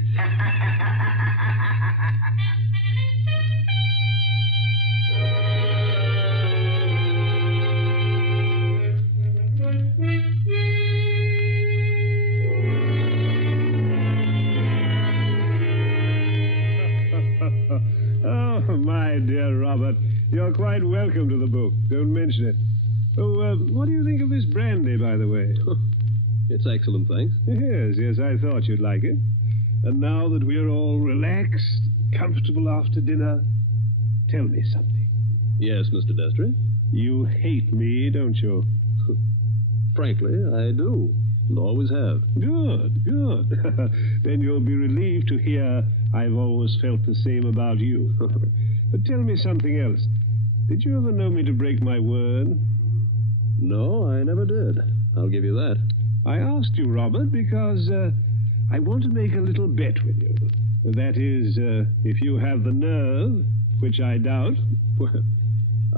Robert. You're quite welcome to the book. Don't mention it. Oh, what do you think of this brandy, by the way? It's excellent, thanks. Yes, I thought you'd like it. And now that we're all relaxed, comfortable after dinner, tell me something. Yes, Mr. Destry? You hate me, don't you? Frankly, I do. And always have. Good. Then you'll be relieved to hear I've always felt the same about you. But tell me something else. Did you ever know me to break my word? No, I never did. I'll give you that. I asked you, Robert, because I want to make a little bet with you. That is, if you have the nerve, which I doubt. Well,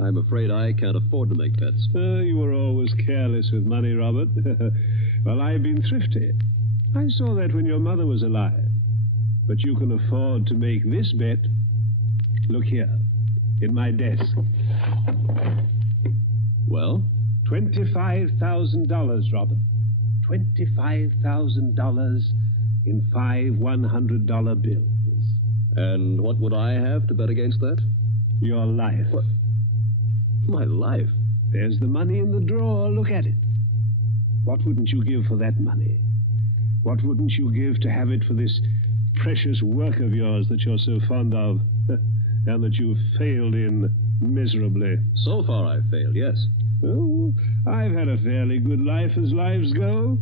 I'm afraid I can't afford to make bets. You were always careless with money, Robert. Well, I've been thrifty. I saw that when your mother was alive. But you can afford to make this bet. Look here, in my desk. Well? $25,000, Robert. $25,000 in 5 $100 bills. And what would I have to bet against that? Your life. What? My life? There's the money in the drawer. Look at it. What wouldn't you give for that money? What wouldn't you give to have it for this precious work of yours that you're so fond of and that you've failed in miserably? So far I've failed, yes. Oh, I've had a fairly good life as lives go.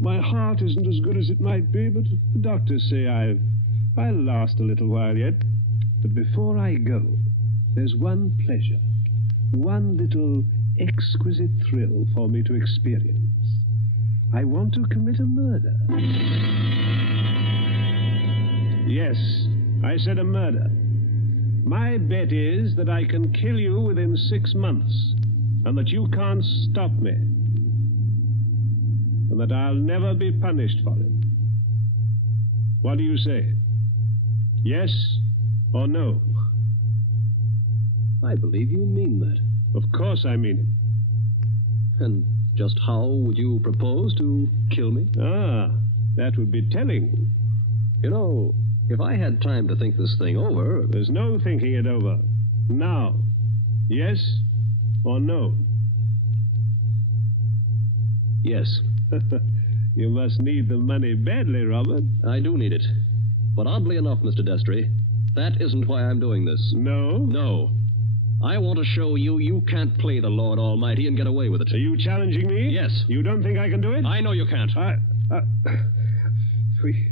My heart isn't as good as it might be, but the doctors say I'll last a little while yet. But before I go, there's one pleasure, one little exquisite thrill for me to experience. I want to commit a murder. Yes, I said a murder. My bet is that I can kill you within 6 months, and that you can't stop me, and that I'll never be punished for it. What do you say? Yes or no? I believe you mean that. Of course I mean it. And just how would you propose to kill me? That would be telling. You know, if I had time to think this thing over... There's no thinking it over. Now. Yes or no? Yes. You must need the money badly, Robert. I do need it. But oddly enough, Mr. Destry, that isn't why I'm doing this. No? No. I want to show you can't play the Lord Almighty and get away with it. Are you challenging me? Yes. You don't think I can do it? I know you can't. We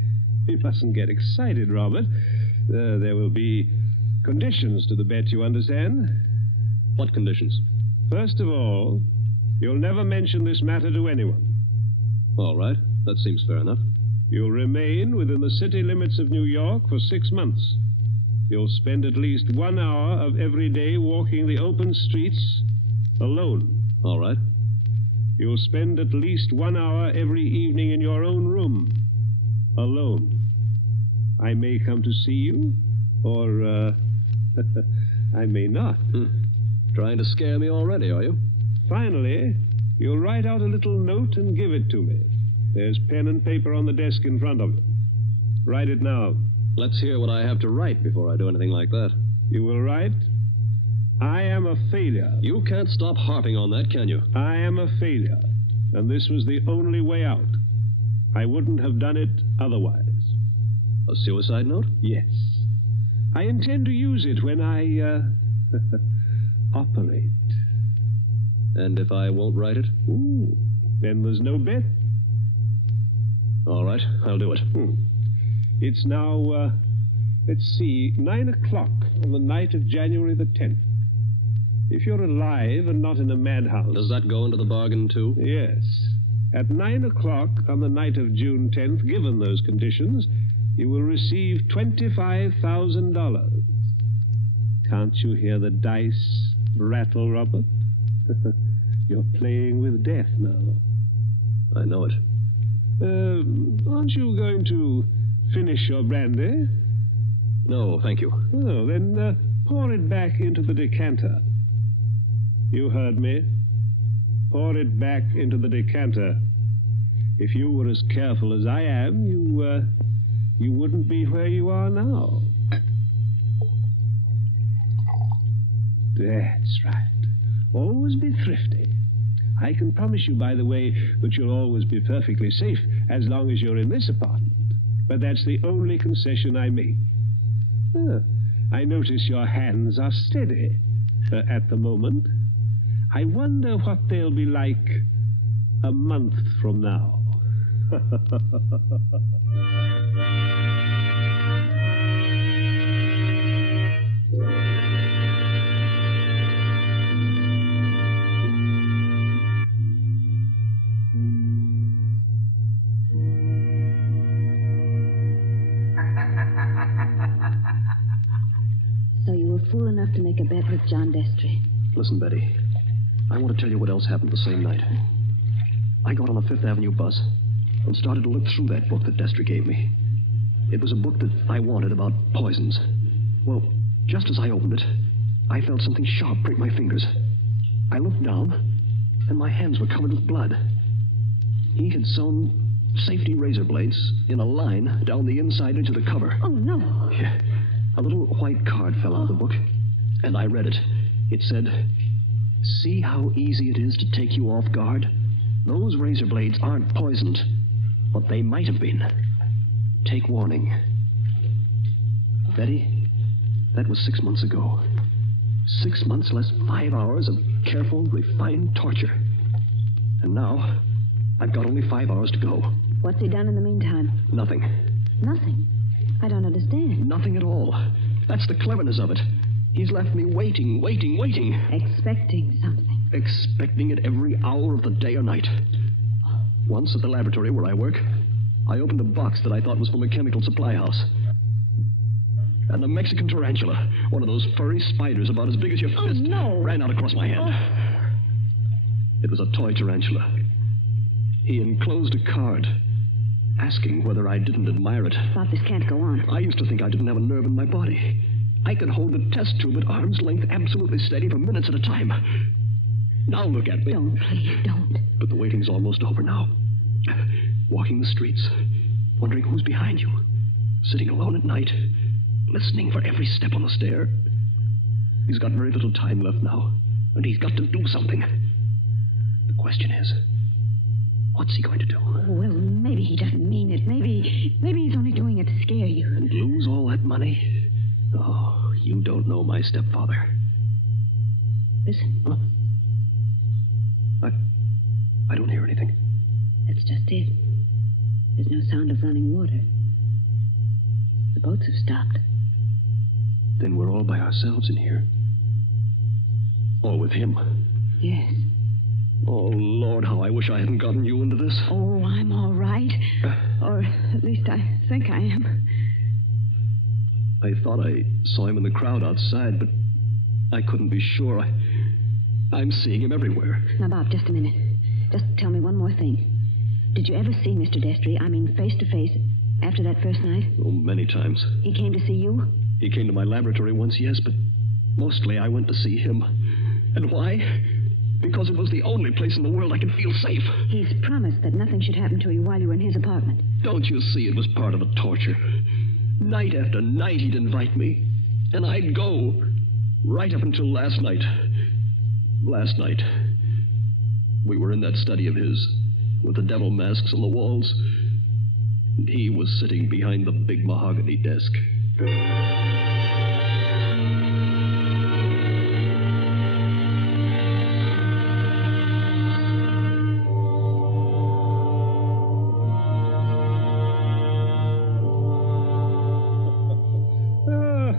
mustn't get excited, Robert. There will be conditions to the bet, you understand? What conditions? First of all, you'll never mention this matter to anyone. All right. That seems fair enough. You'll remain within the city limits of New York for 6 months. You'll spend at least 1 hour of every day walking the open streets alone. All right. You'll spend at least 1 hour every evening in your own room, alone. I may come to see you, or I may not. Trying to scare me already, are you? Finally, you'll write out a little note and give it to me. There's pen and paper on the desk in front of you. Write it now. Let's hear what I have to write before I do anything like that. You will write, I am a failure. You can't stop harping on that, can you? I am a failure, and this was the only way out. I wouldn't have done it otherwise. A suicide note? Yes. I intend to use it when I, operate. And if I won't write it? Ooh, then there's no bet. All right, I'll do it. It's now, let's see, 9 o'clock on the night of January the 10th. If you're alive and not in a madhouse... Does that go into the bargain, too? Yes. At 9 o'clock on the night of June 10th, given those conditions, you will receive $25,000. Can't you hear the dice rattle, Robert? You're playing with death now. I know it. Aren't you going to finish your brandy? No, thank you. Oh, then pour it back into the decanter. You heard me. Pour it back into the decanter. If you were as careful as I am, you wouldn't be where you are now. That's right. Always be thrifty. I can promise you, by the way, that you'll always be perfectly safe as long as you're in this apartment. But that's the only concession I make. I notice your hands are steady at the moment. I wonder what they'll be like a month from now. So you were fool enough to make a bet with John Destry. Listen, Betty, I want to tell you what else happened the same night. I got on a Fifth Avenue bus and started to look through that book that Destry gave me. It was a book that I wanted about poisons. Well, just as I opened it, I felt something sharp prick my fingers. I looked down, and my hands were covered with blood. He had sewn safety razor blades in a line down the inside edge of the cover. Oh, no. Yeah. A little white card fell out of the book, and I read it. It said, "See how easy it is to take you off guard? Those razor blades aren't poisoned, but they might have been. Take warning." Betty, that was 6 months ago. 6 months less 5 hours of careful, refined torture. And now, I've got only 5 hours to go. What's he done in the meantime? Nothing. Nothing. I don't understand. Nothing at all. That's the cleverness of it. He's left me waiting. Expecting something. Expecting it every hour of the day or night. Once at the laboratory where I work, I opened a box that I thought was from a chemical supply house. And a Mexican tarantula, one of those furry spiders about as big as your fist, ran out across my hand. It was a toy tarantula. He enclosed a card asking whether I didn't admire it. Bob, this can't go on. I used to think I didn't have a nerve in my body. I could hold the test tube at arm's length absolutely steady for minutes at a time. Now look at me. Don't, please, don't. But the waiting's almost over now. Walking the streets, wondering who's behind you. Sitting alone at night, listening for every step on the stair. He's got very little time left now, and he's got to do something. The question is, what's he going to do? Well, maybe he doesn't mean it. Maybe he's only doing it to scare you. And lose all that money? Oh, you don't know my stepfather. Listen. Huh? I don't hear anything. That's just it. There's no sound of running water. The boats have stopped. Then we're all by ourselves in here. All with him. Yes. Oh, Lord, how I wish I hadn't gotten you into this. Oh, I'm all right. Or at least I think I am. I thought I saw him in the crowd outside, but I couldn't be sure. I'm seeing him everywhere. Now, Bob, just a minute. Just tell me one more thing. Did you ever see Mr. Destry, I mean face to face, after that first night? Oh, many times. He came to see you? He came to my laboratory once, yes, but mostly I went to see him. And why? Because it was the only place in the world I could feel safe. He's promised that nothing should happen to you while you were in his apartment. Don't you see it was part of the torture? Night after night he'd invite me, and I'd go, right up until last night. Last night, we were in that study of his, with the devil masks on the walls, and he was sitting behind the big mahogany desk.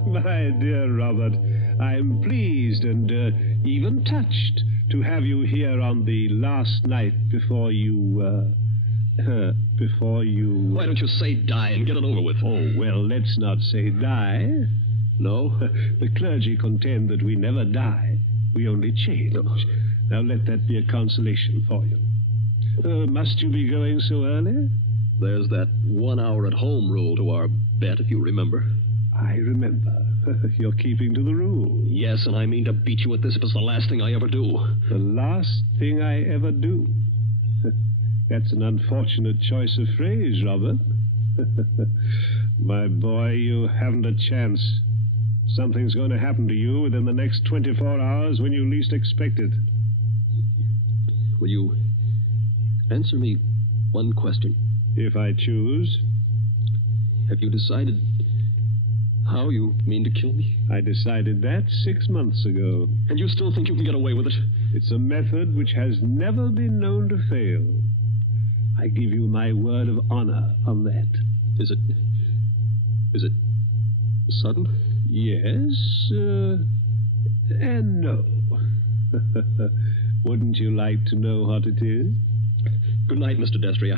My dear Robert, I'm pleased and even touched to have you here on the last night before you, Why don't you say die and get it over with? Oh, well, let's not say die. No, the clergy contend that we never die. We only change. Now let that be a consolation for you. Must you be going so early? There's that 1 hour at home rule to our bet, if you remember. I remember. You're keeping to the rule. Yes, and I mean to beat you at this if it's the last thing I ever do. The last thing I ever do? That's an unfortunate choice of phrase, Robert. My boy, you haven't a chance. Something's going to happen to you within the next 24 hours when you least expect it. Will you answer me one question? If I choose. Have you decided how you mean to kill me? I decided that 6 months ago. And you still think you can get away with it? It's a method which has never been known to fail. I give you my word of honor on that. Is it sudden? Yes, and no. Wouldn't you like to know what it is? Good night, Mr. Destry.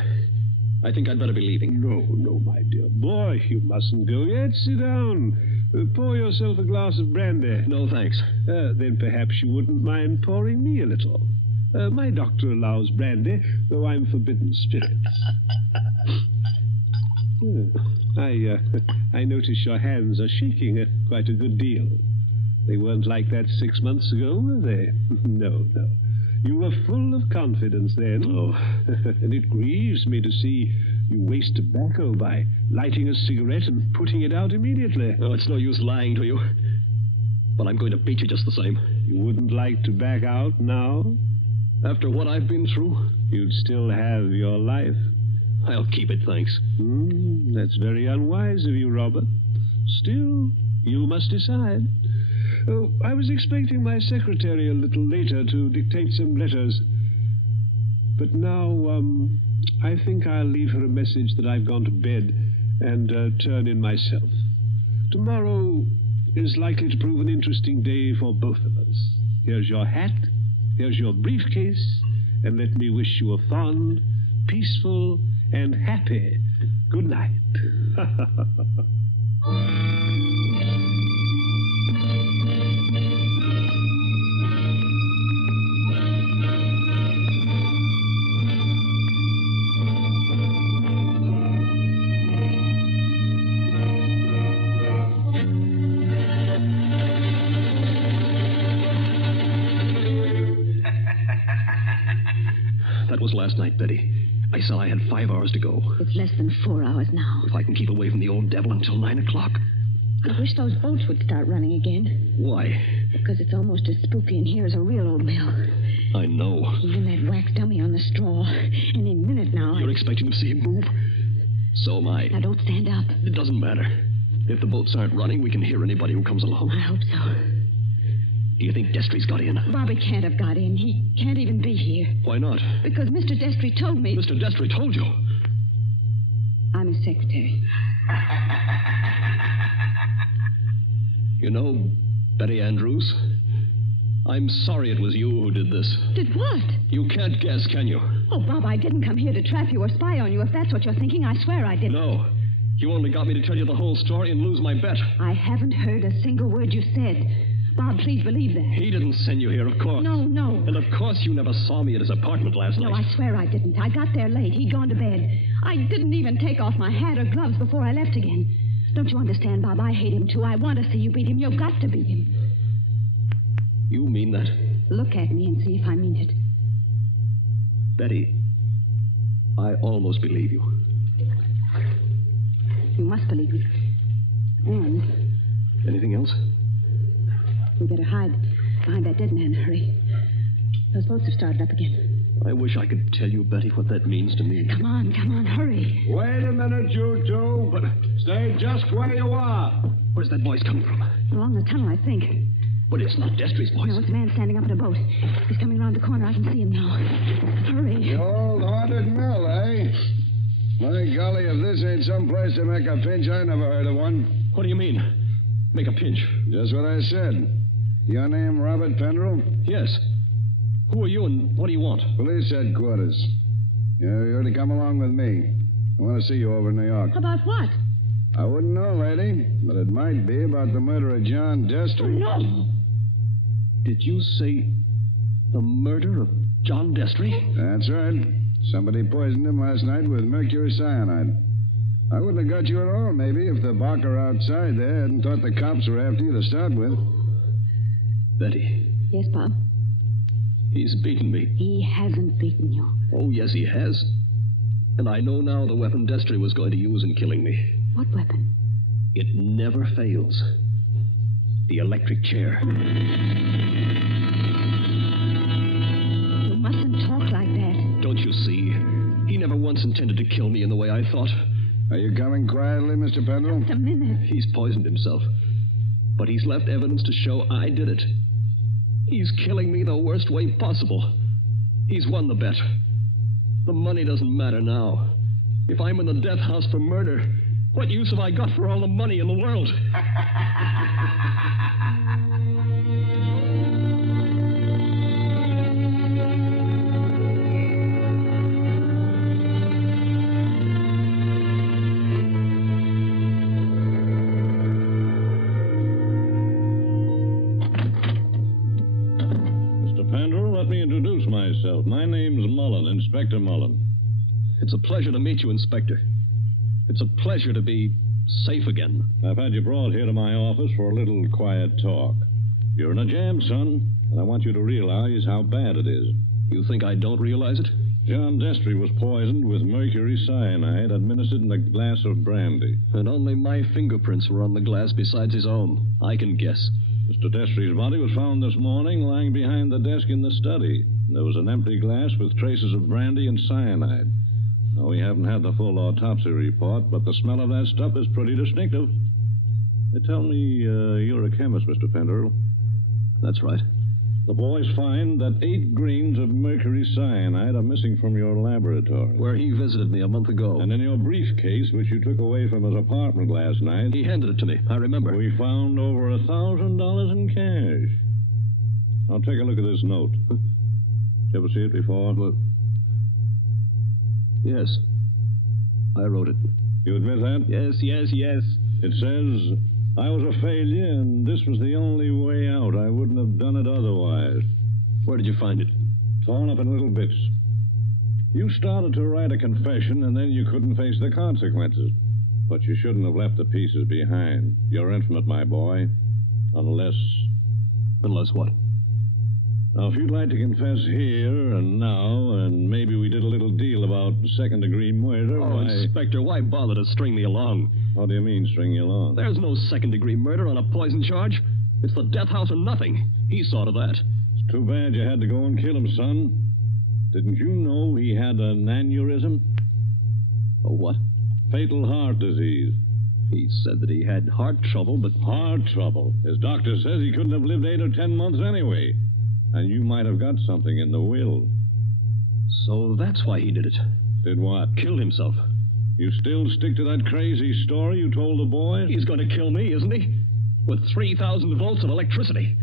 I think I'd better be leaving. No, my dear boy, you mustn't go yet. Sit down. Pour yourself a glass of brandy. No, thanks. Then perhaps you wouldn't mind pouring me a little. My doctor allows brandy, though I'm forbidden spirits. I notice your hands are shaking quite a good deal. They weren't like that 6 months ago, were they? No. You were full of confidence then. Oh. And it grieves me to see you waste tobacco by lighting a cigarette and putting it out immediately. Oh, it's no use lying to you. But I'm going to beat you just the same. You wouldn't like to back out now? After what I've been through? You'd still have your life. I'll keep it, thanks. That's very unwise of you, Robert. Still, you must decide. Oh, I was expecting my secretary a little later to dictate some letters. But now, I think I'll leave her a message that I've gone to bed and turn in myself. Tomorrow is likely to prove an interesting day for both of us. Here's your hat, here's your briefcase, and let me wish you a fond, peaceful, and happy good night. That was last night, Betty. I said I had 5 hours to go. It's less than 4 hours now. If I can keep away from the old devil until 9 o'clock. I wish those boats would start running again. Why? Because it's almost as spooky in here as a real old mill. I know. Even that wax dummy on the straw. Any minute now. You're expecting to see him move? So am I. Now, don't stand up. It doesn't matter. If the boats aren't running, we can hear anybody who comes along. I hope so. Do you think Destry's got in? Bobby can't have got in. He can't even be here. Why not? Because Mr. Destry told me... Mr. Destry told you? I'm his secretary. You know, Betty Andrews, I'm sorry it was you who did this. Did what? You can't guess, can you? Oh, Bob, I didn't come here to trap you or spy on you. If that's what you're thinking, I swear I didn't. No. You only got me to tell you the whole story and lose my bet. I haven't heard a single word you said. Bob, please believe that. He didn't send you here, of course. No. And of course you never saw me at his apartment last night. No, I swear I didn't. I got there late. He'd gone to bed. I didn't even take off my hat or gloves before I left again. Don't you understand, Bob? I hate him, too. I want to see you beat him. You've got to beat him. You mean that? Look at me and see if I mean it. Betty, I almost believe you. You must believe me. And... Anything else? We better hide behind that dead man. Hurry. Those boats have started up again. I wish I could tell you, Betty, what that means to me. Come on, hurry. Wait a minute, you two. But stay just where you are. Where's that voice coming from? Along the tunnel, I think. But it's not Destry's voice. No, it's a man standing up in a boat. He's coming around the corner. I can see him now. Hurry. The old haunted mill, eh? My golly, if this ain't some place to make a pinch, I never heard of one. What do you mean? Make a pinch? Just what I said. Your name Robert Pendrell? Yes. Who are you and what do you want? Police headquarters. You're to come along with me. I want to see you over in New York. About what? I wouldn't know, lady, but it might be about the murder of John Destry. Oh, no. Did you say the murder of John Destry? That's right. Somebody poisoned him last night with mercury cyanide. I wouldn't have got you at all, maybe, if the barker outside there hadn't thought the cops were after you to start with. Betty. Yes, Bob? He's beaten me. He hasn't beaten you. Oh, yes, he has. And I know now the weapon Destry was going to use in killing me. What weapon? It never fails. The electric chair. You mustn't talk like that. Don't you see? He never once intended to kill me in the way I thought. Are you coming quietly, Mr. Pendle? Just a minute. He's poisoned himself. But he's left evidence to show I did it. He's killing me the worst way possible. He's won the bet. The money doesn't matter now. If I'm in the death house for murder, what use have I got for all the money in the world? Mr. Pendle, let me introduce myself. My name's Mullen, Inspector Mullen. It's a pleasure to meet you, Inspector. It's a pleasure to be safe again. I've had you brought here to my office for a little quiet talk. You're in a jam, son, and I want you to realize how bad it is. You think I don't realize it? John Destry was poisoned with mercury cyanide administered in a glass of brandy. And only my fingerprints were on the glass besides his own. I can guess. Mr. Destry's body was found this morning lying behind the desk in the study. There was an empty glass with traces of brandy and cyanide. Now, we haven't had the full autopsy report, but the smell of that stuff is pretty distinctive. They tell me you're a chemist, Mr. Pendle. That's right. The boys find that 8 grains of mercury cyanide are missing from your laboratory. Where he visited me a month ago. And in your briefcase, which you took away from his apartment last night... He handed it to me, I remember. We found over $1,000 in cash. Now, take a look at this note. Did you ever see it before? Well, yes. I wrote it. You admit that? Yes. It says, I was a failure, and this was the only way out. I wouldn't have done it otherwise. Where did you find it? Torn up in little bits. You started to write a confession, and then you couldn't face the consequences. But you shouldn't have left the pieces behind. You're infinite, my boy. Unless... Unless what? Now, if you'd like to confess here and now, and maybe we did a little deal about second-degree murder, Oh, Inspector, why bother to string me along? What do you mean, string you along? There's no second-degree murder on a poison charge. It's the death house or nothing. He saw to that. It's too bad you had to go and kill him, son. Didn't you know he had an aneurysm? A what? Fatal heart disease. He said that he had heart trouble, but... Heart trouble? His doctor says he couldn't have lived 8 or 10 months anyway. And you might have got something in the will. So that's why he did it. Did what? Killed himself. You still stick to that crazy story you told the boys? He's going to kill me, isn't he? With 3,000 volts of electricity.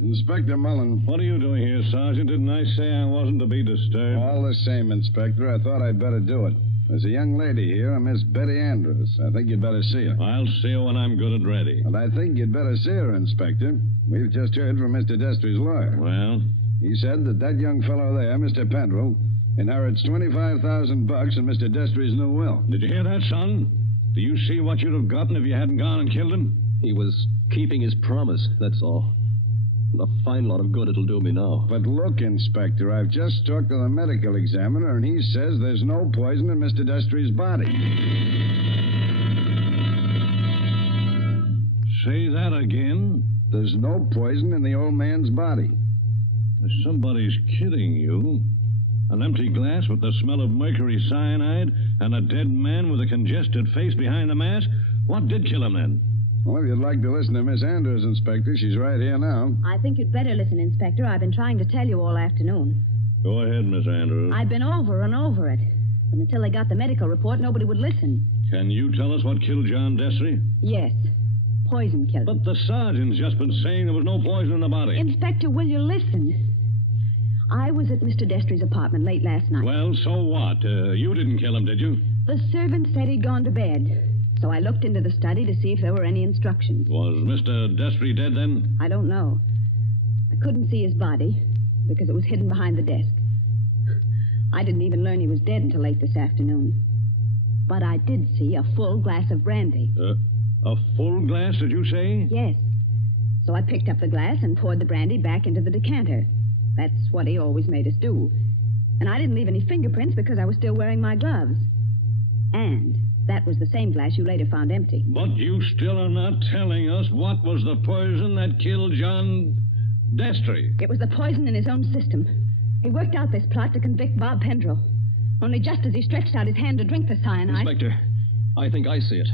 Inspector Mullen. What are you doing here, Sergeant? Didn't I say I wasn't to be disturbed? All the same, Inspector. I thought I'd better do it. There's a young lady here, a Miss Betty Andrews. I think you'd better see her. I'll see her when I'm good and ready. And I think you'd better see her, Inspector. We've just heard from Mr. Destry's lawyer. Well? He said that young fellow there, Mr. Pendle, inherits $25,000 in Mr. Destry's new will. Did you hear that, son? Do you see what you'd have gotten if you hadn't gone and killed him? He was keeping his promise, that's all. A fine lot of good it'll do me now. But look, Inspector, I've just talked to the medical examiner, and he says there's no poison in Mr. Destry's body. Say that again? There's no poison in the old man's body. Somebody's kidding you. An empty glass with the smell of mercury cyanide and a dead man with a congested face behind the mask? What did kill him then? Well, if you'd like to listen to Miss Andrews, Inspector, she's right here now. I think you'd better listen, Inspector. I've been trying to tell you all afternoon. Go ahead, Miss Andrews. I've been over and over it. But until they got the medical report, nobody would listen. Can you tell us what killed John Destry? Yes. Poison killed him. But the sergeant's just been saying there was no poison in the body. Inspector, will you listen? I was at Mr. Destry's apartment late last night. Well, so what? You didn't kill him, did you? The servant said he'd gone to bed. So I looked into the study to see if there were any instructions. Was Mr. Destry dead then? I don't know. I couldn't see his body because it was hidden behind the desk. I didn't even learn he was dead until late this afternoon. But I did see a full glass of brandy. A full glass, did you say? Yes. So I picked up the glass and poured the brandy back into the decanter. That's what he always made us do. And I didn't leave any fingerprints because I was still wearing my gloves. And That was the same glass you later found empty. But you still are not telling us what was the poison that killed John Destry. It was the poison in his own system. He worked out this plot to convict Bob Pendrell. Only just as he stretched out his hand to drink the cyanide... Inspector, I think I see it.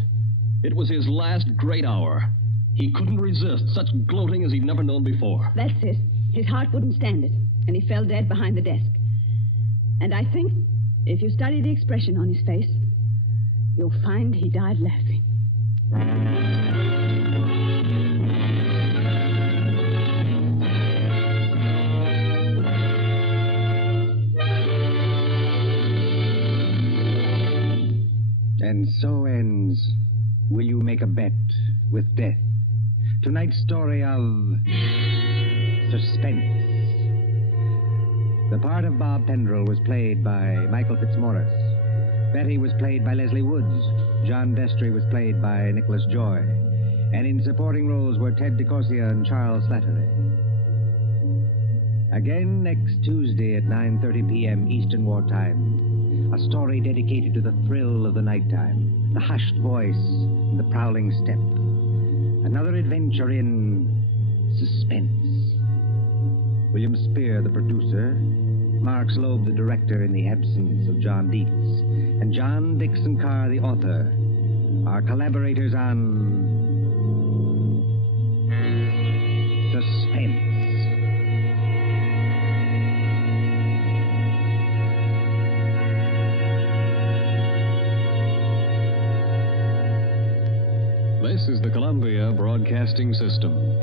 It was his last great hour. He couldn't resist such gloating as he'd never known before. That's it. His heart wouldn't stand it, and he fell dead behind the desk. And I think, if you study the expression on his face, you'll find he died laughing. And so ends Will You Make a Bet with Death? Tonight's story of Suspense. The part of Bob Pendrell was played by Michael Fitzmaurice. Betty was played by Leslie Woods. John Destry was played by Nicholas Joy. And in supporting roles were Ted DeCorsia and Charles Slattery. Again next Tuesday at 9:30 p.m. Eastern Wartime. A story dedicated to the thrill of the nighttime, the hushed voice, and the prowling step. Another adventure in suspense. William Spear, the producer, Mark Slobe, the director in the absence of John Dietz, and John Dixon Carr, the author, are collaborators on Suspense. This is the Columbia Broadcasting System.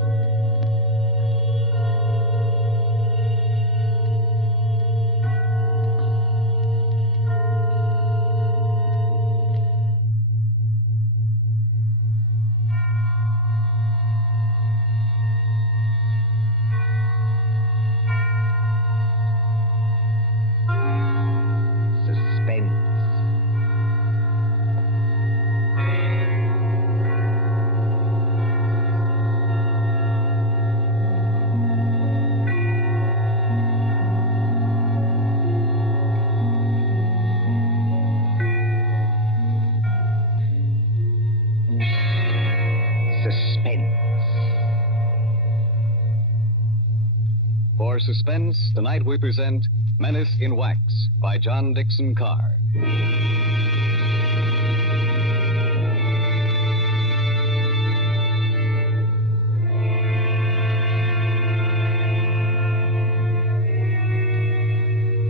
For Suspense, tonight we present Menace in Wax by John Dixon Carr.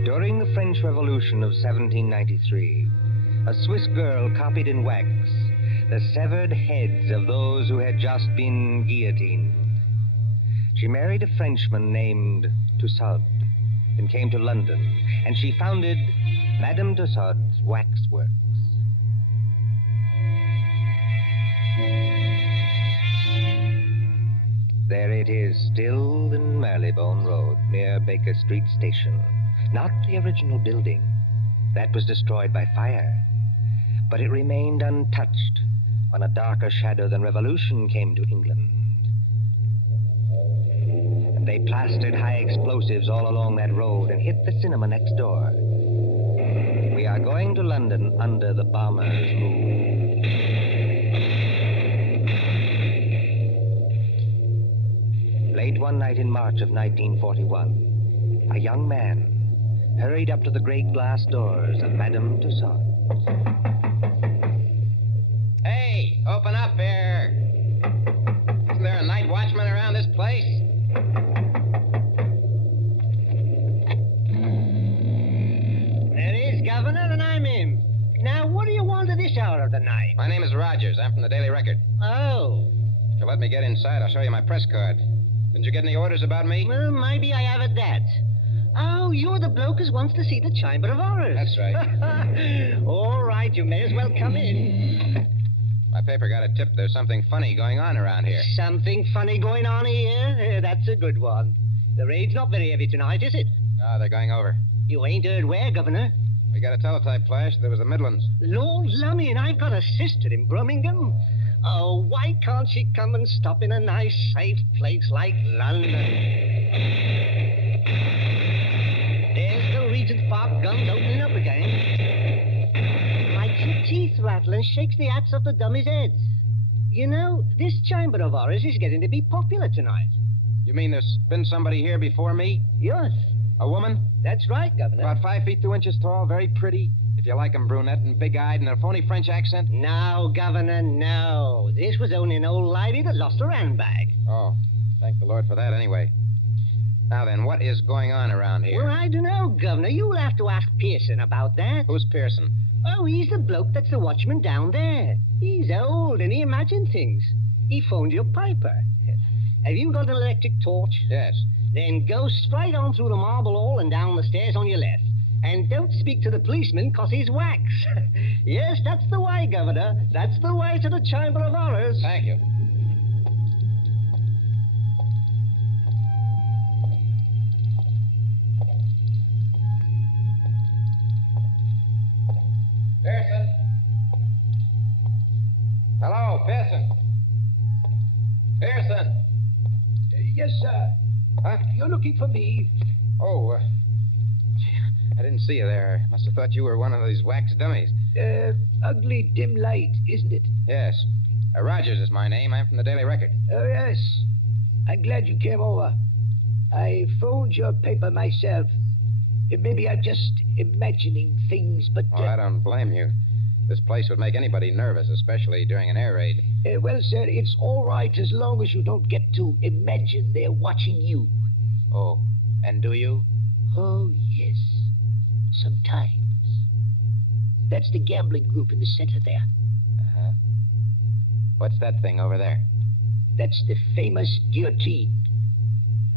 During the French Revolution of 1793, a Swiss girl copied in wax the severed heads of those who had just been guillotined. She married a Frenchman named Tussaud and came to London, and she founded Madame Tussaud's Waxworks. There it is, still in Marylebone Road, near Baker Street Station. Not the original building. That was destroyed by fire. But it remained untouched when a darker shadow than revolution came to England. And they plastered high explosives all along that road and hit the cinema next door. We are going to London under the bomber's rule. Late one night in March of 1941, a young man hurried up to the great glass doors of Madame Tussaud's. Hey, open up here. Isn't there a night watchman around this place? There is, Governor, and I'm him. Now, what do you want at this hour of the night? My name is Rogers. I'm from the Daily Record. Oh. If you'll let me get inside, I'll show you my press card. Didn't you get any orders about me? Well, maybe I have at that. Oh, you're the bloke who wants to see the Chamber of Horrors. That's right. All right, you may as well come in. My paper got a tip there's something funny going on around here. Something funny going on here? That's a good one. The rain's not very heavy tonight, is it? No, they're going over. You ain't heard where, Governor? We got a teletype flash. There was the Midlands. Lord lummy, and I've got a sister in Birmingham. Oh, why can't she come and stop in a nice, safe place like London? There's the Regent's Park guns opening up again. Like some teeth rattle and shakes the hats off the dummies' heads. You know, this chamber of ours is getting to be popular tonight. You mean there's been somebody here before me? Yes. A woman? That's right, Governor. About 5 feet 2 inches tall, very pretty. If you like 'em brunette and big-eyed and a phony French accent. No, Governor, no. This was only an old lady that lost her handbag. Oh, thank the Lord for that anyway. Now then, what is going on around here? Well, I don't know, Governor. You'll have to ask Pearson about that. Who's Pearson? Oh, he's the bloke that's the watchman down there. He's old and he imagines things. He phoned your Piper. Have you got an electric torch? Yes. Then go straight on through the marble hall and down the stairs on your left. And don't speak to the policeman, 'cause he's wax. Yes, that's the way, Governor. That's the way to the Chamber of Horrors. Thank you. Pearson? Hello, Pearson. Pearson? Yes, sir. Huh? You're looking for me. Oh, I didn't see you there. I must have thought you were one of these wax dummies. Ugly dim light, isn't it? Yes. Rogers is my name. I'm from the Daily Record. Oh, yes. I'm glad you came over. I phoned your paper myself. Maybe I'm just imagining things, but... Oh, I don't blame you. This place would make anybody nervous, especially during an air raid. Well, sir, it's all right as long as you don't get to imagine they're watching you. Oh, and do you? Oh, yes. Sometimes. That's the gambling group in the center there. Uh-huh. What's that thing over there? That's the famous guillotine.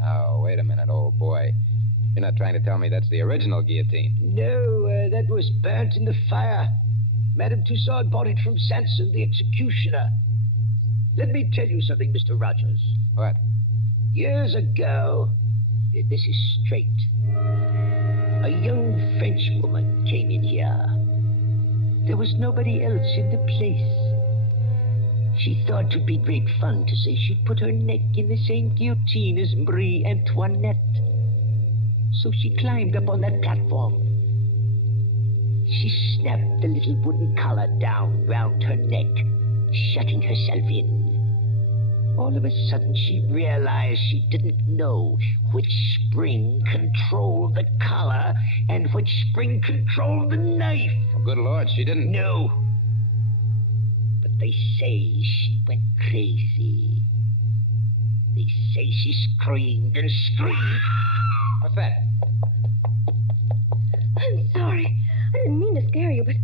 Oh, wait a minute, old boy. You're not trying to tell me that's the original guillotine? No, that was burnt in the fire. Madame Tussaud bought it from Sanson, the executioner. Let me tell you something, Mr. Rogers. What? Years ago, this is straight, a young French woman came in here. There was nobody else in the place. She thought it would be great fun to say she'd put her neck in the same guillotine as Marie Antoinette. So she climbed up on that platform. She snapped the little wooden collar down round her neck, shutting herself in. All of a sudden, she realized she didn't know which spring controlled the collar and which spring controlled the knife. Oh, good Lord, she didn't... No. But they say she went crazy. They say she screamed and screamed. What's that? I'm sorry. I didn't mean to scare you, but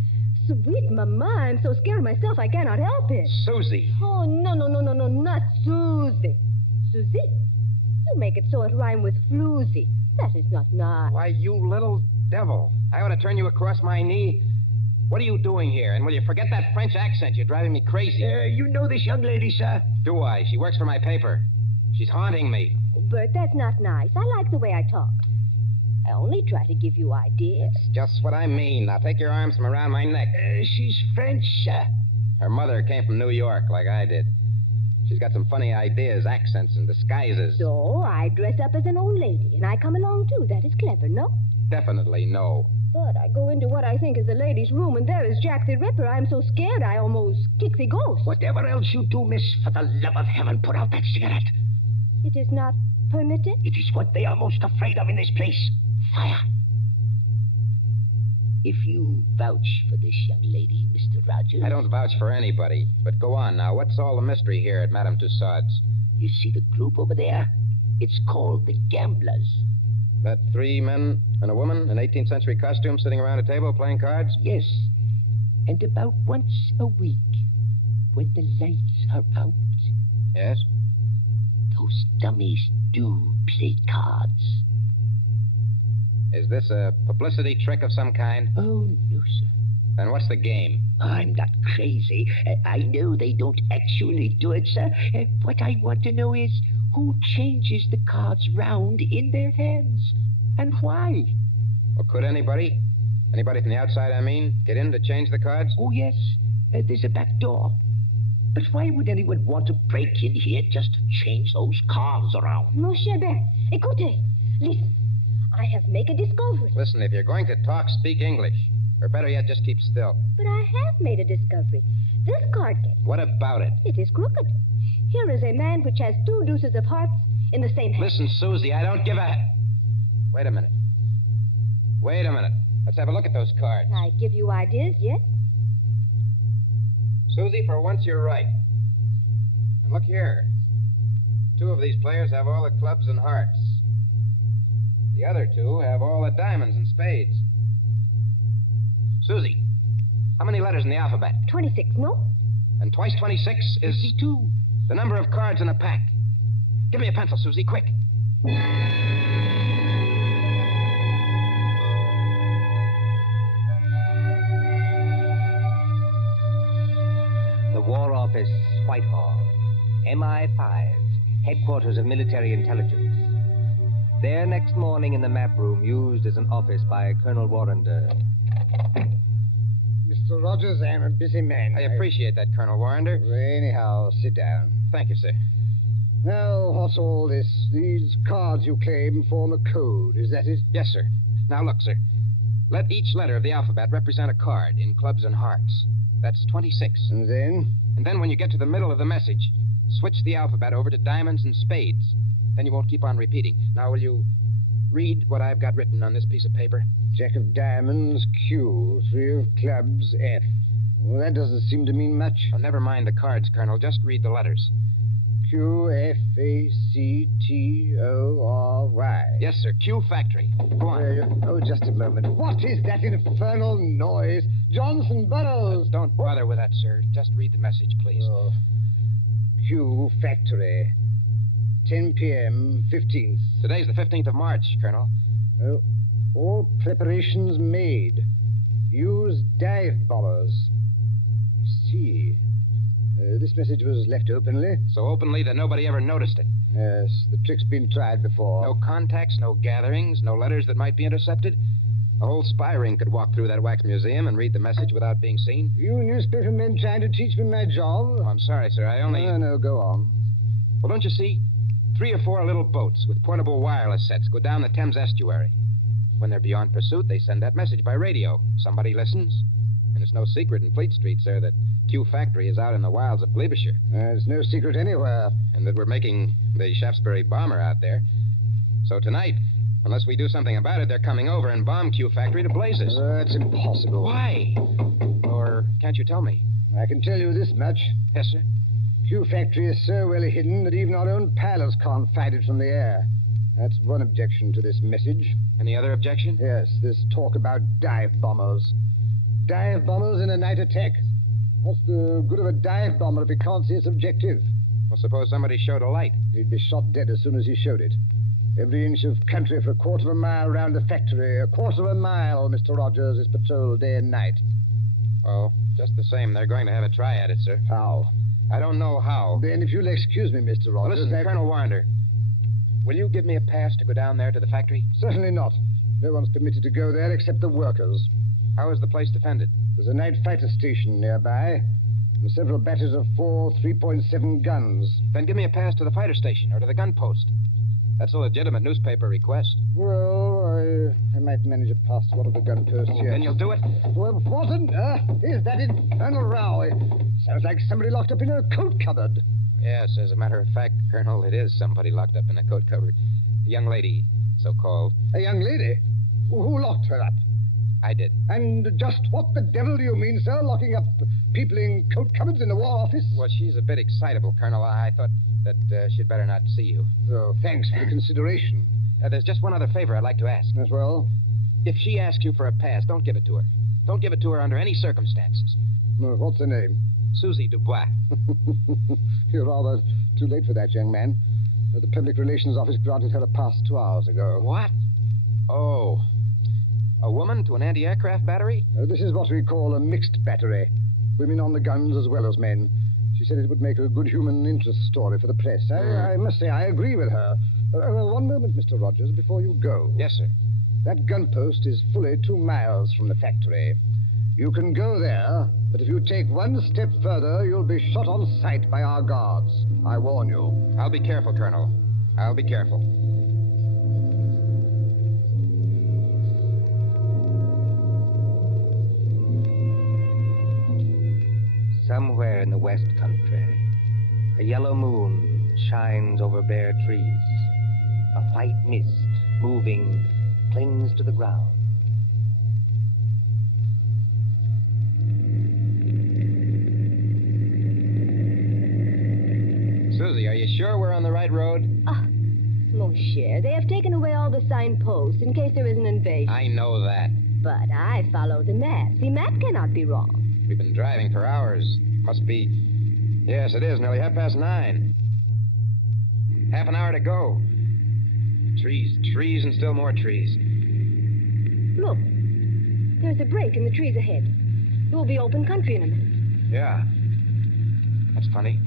sweet mama, I'm so scared myself I cannot help it. Susie. Oh, no, not Susie. Susie? You make it so it rhyme with floozy. That is not nice. Why, you little devil. I ought to turn you across my knee. What are you doing here? And will you forget that French accent? You're driving me crazy. You know this young lady, sir? Do I? She works for my paper. She's haunting me. Bert, that's not nice. I like the way I talk. I only try to give you ideas. That's just what I mean. Now take your arms from around my neck. She's French, sir. Her mother came from New York, like I did. She's got some funny ideas, accents, and disguises. So I dress up as an old lady, and I come along, too. That is clever, no? Definitely no. But I go into what I think is the ladies' room, and there is Jack the Ripper. I'm so scared I almost kick the ghost. Whatever else you do, miss, for the love of heaven, put out that cigarette. It is not permitted? It is what they are most afraid of in this place. Fire. If you vouch for this young lady, Mr. Rogers... I don't vouch for anybody. But go on now. What's all the mystery here at Madame Tussaud's? You see the group over there? It's called the Gamblers. That 3 men and a woman in 18th century costume sitting around a table playing cards? Yes. And about once a week, when the lights are out... Yes? Those dummies do play cards. Is this a publicity trick of some kind? Oh, no, sir. Then what's the game? I'm not crazy. I know they don't actually do it, sir. What I want to know is who changes the cards round in their hands, and why? Well, could anybody? Anybody from the outside, I mean, get in to change the cards? Oh, yes. There's a back door. But why would anyone want to break in here just to change those cards around? Mon cher Bert, écoutez. Listen. I have made a discovery. Listen, if you're going to talk, speak English. Or better yet, just keep still. But I have made a discovery. This card game. What about it? It is crooked. Here is a man which has 2 deuces of hearts in the same hand. Listen, Susie, I don't give a... Wait a minute. Let's have a look at those cards. I give you ideas, yes? Susie, for once you're right. And look here. 2 of these players have all the clubs and hearts. The other 2 have all the diamonds and spades. Susie, how many letters in the alphabet? 26, no? And twice 26 is... 52. The number of cards in a pack. Give me a pencil, Susie, quick. The War Office, Whitehall. MI5, headquarters of military intelligence. There next morning in the map room used as an office by Colonel Warrender. Mr. Rogers, I'm a busy man. I appreciate that, Colonel Warrender. Anyhow, sit down. Thank you, sir. Now, what's all this? These cards you claim form a code, is that it? Yes, sir. Now, look, sir. Let each letter of the alphabet represent a card in clubs and hearts. That's 26. And then? And then when you get to the middle of the message, switch the alphabet over to diamonds and spades. Then you won't keep on repeating. Now, will you read what I've got written on this piece of paper? Jack of diamonds, Q. 3 of clubs, F. Well, that doesn't seem to mean much. Oh, never mind the cards, Colonel. Just read the letters. Q, F, A, C, T, O, R, Y. Yes, sir. Q Factory. Go on. Oh, just a moment. What is that infernal noise? Johnson Burroughs. Don't bother with that, sir. Just read the message, please. Oh. Q Factory. 10 p.m., 15th. Today's the 15th of March, Colonel. Oh, all preparations made. Use dive bombers. I see. This message was left openly. So openly that nobody ever noticed it. Yes, the trick's been tried before. No contacts, no gatherings, no letters that might be intercepted. A whole spy ring could walk through that wax museum and read the message without being seen. You newspaper men trying to teach me my job? Oh, I'm sorry, sir. I only... No, go on. Well, don't you see? 3 or 4 little boats with portable wireless sets go down the Thames estuary. When they're beyond pursuit, they send that message by radio. Somebody listens. And it's no secret in Fleet Street, sir, that Q Factory is out in the wilds of Gloucestershire. There's no secret anywhere. And that we're making the Shaftesbury bomber out there. So tonight, unless we do something about it, they're coming over and bomb Q Factory to blazes. That's impossible. Why? Or can't you tell me? I can tell you this much. Yes, sir? Q Factory is so well hidden that even our own pilots can't find it from the air. That's one objection to this message. Any other objection? Yes, this talk about dive bombers. Dive bombers in a night attack. What's the good of a dive bomber if he can't see its objective? Well, suppose somebody showed a light. He'd be shot dead as soon as he showed it. Every inch of country for a quarter of a mile round the factory. A quarter of a mile, Mr. Rogers, is patrolled day and night. Oh, just the same, they're going to have a try at it, sir. How? I don't know how. Then, if you'll excuse me, Mr. Rogers... Well, listen, Colonel Warrender, will you give me a pass to go down there to the factory? Certainly not. No one's permitted to go there except the workers. How is the place defended? There's a night fighter station nearby, and several batteries of 4 3.7 guns. Then give me a pass to the fighter station or to the gun post. That's a legitimate newspaper request. Well, I might manage a pass to one of the gun posts here. Then you'll do it? Well, what on earth is that infernal row? It sounds like somebody locked up in a coat cupboard. Yes, as a matter of fact, Colonel, it is somebody locked up in a coat cupboard. A young lady, so-called. A young lady? Who locked her up? I did. And just what the devil do you mean, sir, locking up people in coat cupboards in the War Office? Well, she's a bit excitable, Colonel. I thought that she'd better not see you. Oh, thanks for the consideration. There's just one other favor I'd like to ask. As well? If she asks you for a pass, don't give it to her. Don't give it to her under any circumstances. What's her name? Susie Dubois. You're rather too late for that, young man. The Public Relations Office granted her a pass 2 hours ago. What? Oh. A woman to an anti-aircraft battery? This is what we call a mixed battery. Women on the guns as well as men. She said it would make a good human interest story for the press. I must say, I agree with her. One moment, Mr. Rogers, before you go. Yes, sir. That gun post is fully 2 miles from the factory. You can go there, but if you take one step further, you'll be shot on sight by our guards. I warn you. I'll be careful, Colonel. I'll be careful. West Country. A yellow moon shines over bare trees. A white mist, moving, clings to the ground. Susie, are you sure we're on the right road? Ah, mon cher, they have taken away all the signposts in case there is an invasion. I know that. But I follow the map. The map cannot be wrong. We've been driving for hours. Must be... Yes, it is. Nearly 9:30. Half an hour to go. Trees, and still more trees. Look, there's a break in the trees ahead. It will be open country in a minute. Yeah. That's funny.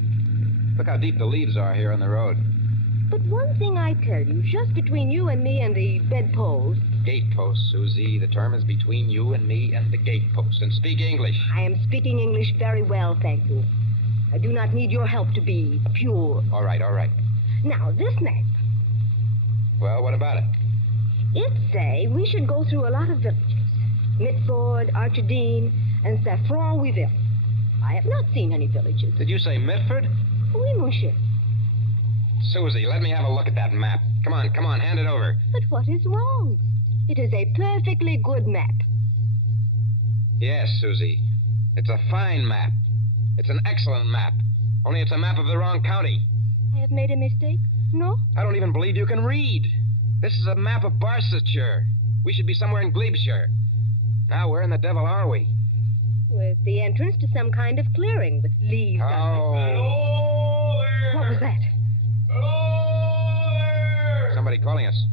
Look how deep the leaves are here on the road. But one thing I tell you, just between you and me and the bedpost... Gatepost, Susie. The term is between you and me and the gatepost. And speak English. I am speaking English very well, thank you. I do not need your help to be pure. All right. Now, this map. Well, what about it? It say we should go through a lot of villages. Mitford, Archidine, and Saffron-Weville. I have not seen any villages. Did you say Mitford? Oui, monsieur. Susie, let me have a look at that map. Come on, hand it over. But what is wrong? It is a perfectly good map. Yes, Susie. It's a fine map. It's an excellent map. Only it's a map of the wrong county. I have made a mistake? No? I don't even believe you can read. This is a map of Barsetshire. We should be somewhere in Glebeshire. Now, where in the devil are we? With the entrance to some kind of clearing with leaves on it. Oh. What was that? Somebody calling us.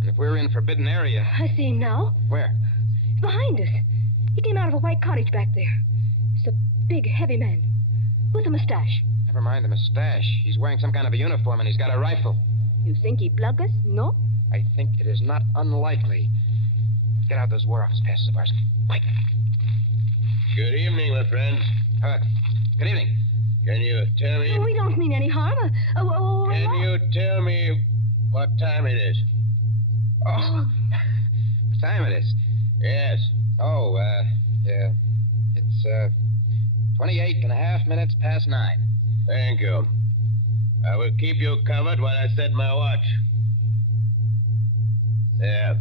And if we're in forbidden area... I see him now. Where? Behind us. He came out of a white cottage back there. He's a big, heavy man. With a mustache. Never mind the mustache. He's wearing some kind of a uniform and he's got a rifle. You think he plug us? No? I think it is not unlikely. Get out those War Office passes of ours. Quick. Good evening, my friends. Good evening. Can you tell me... We don't mean any harm. Can you tell me what time it is? Oh, what time it is? Yes. Oh, yeah. It's, 28.5 past 9. Thank you. I will keep you covered while I set my watch. There.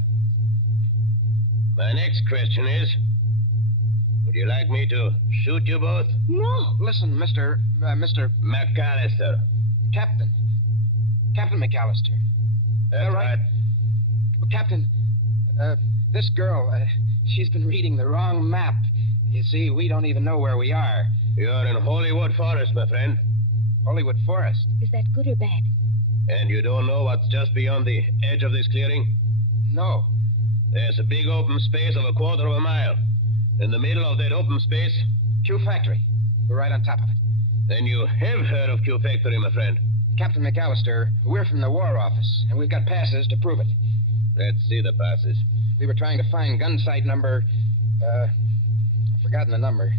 My next question is, would you like me to shoot you both? No. Listen, Mr. McAllister. Captain McAllister. That's right. Well, Captain, this girl, she's been reading the wrong map. You see, we don't even know where we are. You're in Hollywood Forest, my friend. Hollywood Forest? Is that good or bad? And you don't know what's just beyond the edge of this clearing? No. There's a big open space of 1/4 of a mile. In the middle of that open space... Q Factory. We're right on top of it. Then you have heard of Q Factory, my friend. Captain McAllister, we're from the War Office, and we've got passes to prove it. Let's see the passes. We were trying to find gun site number... I've forgotten the number.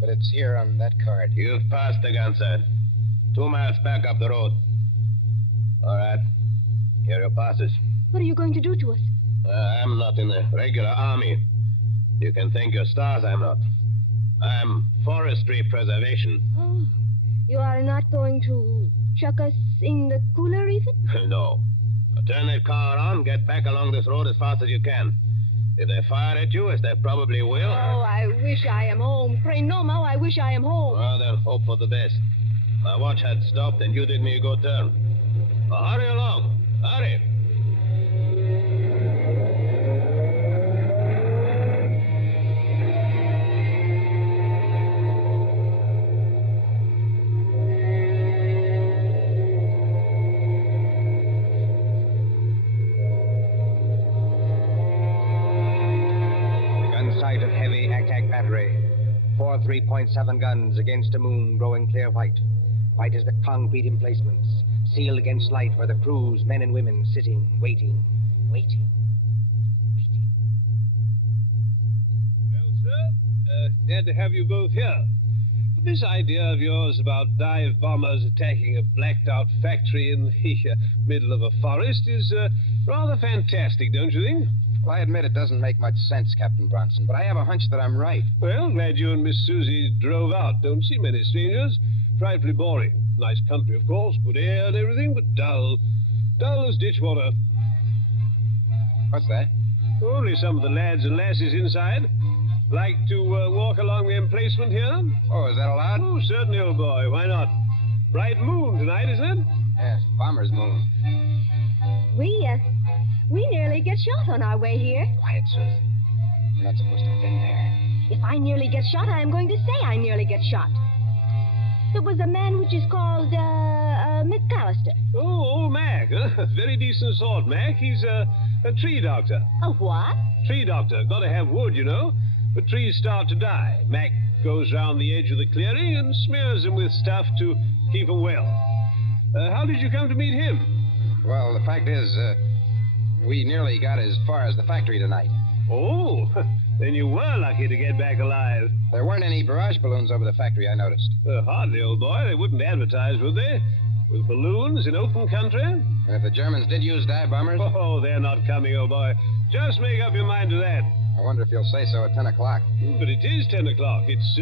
But it's here on that card. You've passed the gun site. 2 miles back up the road. All right. Here are your passes. What are you going to do to us? I'm not in the regular army. You can thank your stars I'm not. I'm forestry preservation. Oh, you are not going to chuck us in the cooler even? No. Now turn that car on, get back along this road as fast as you can. If they fire at you, as they probably will... Oh, I wish I am home. Pray no, Mo, I wish I am home. Well, then hope for the best. My watch had stopped and you did me a good turn. Now, hurry along. Hurry. Sight of heavy attack battery. 4 3.7 guns against a moon growing clear white. White as the concrete emplacements. sealed against light were the crew's men and women sitting, waiting. Well, sir, glad to have you both here. This idea of yours about dive bombers attacking a blacked-out factory in the middle of a forest is rather fantastic, don't you think? Well, I admit it doesn't make much sense, Captain Bronson, but I have a hunch that I'm right. Well, glad you and Miss Susie drove out. Don't see many strangers. Frightfully boring. Nice country, of course, good air and everything, but dull. Dull as ditch water. What's that? Only some of the lads and lasses inside. Like to walk along the emplacement here? Oh, is that allowed? Oh, certainly, old boy. Why not? Bright moon tonight, isn't it? Yes, bomber's moon. We nearly get shot on our way here. Quiet, Susie. We're not supposed to have been there. If I nearly get shot, I am going to say I nearly get shot. It was a man which is called, McAllister. Oh, old Mac. Very decent sort, Mac. He's a tree doctor. A what? Tree doctor. Got to have wood, you know. But trees start to die. Mac goes round the edge of the clearing and smears them with stuff to keep them well. How did you come to meet him? Well, the fact is, we nearly got as far as the factory tonight. Oh, then you were lucky to get back alive. There weren't any barrage balloons over the factory, I noticed. Hardly, old boy. They wouldn't advertise, would they? With balloons in open country? And if the Germans did use dive bombers? Oh, they're not coming, old boy. Just make up your mind to that. I wonder if you'll say so at 10 o'clock. But it is 10 o'clock. It's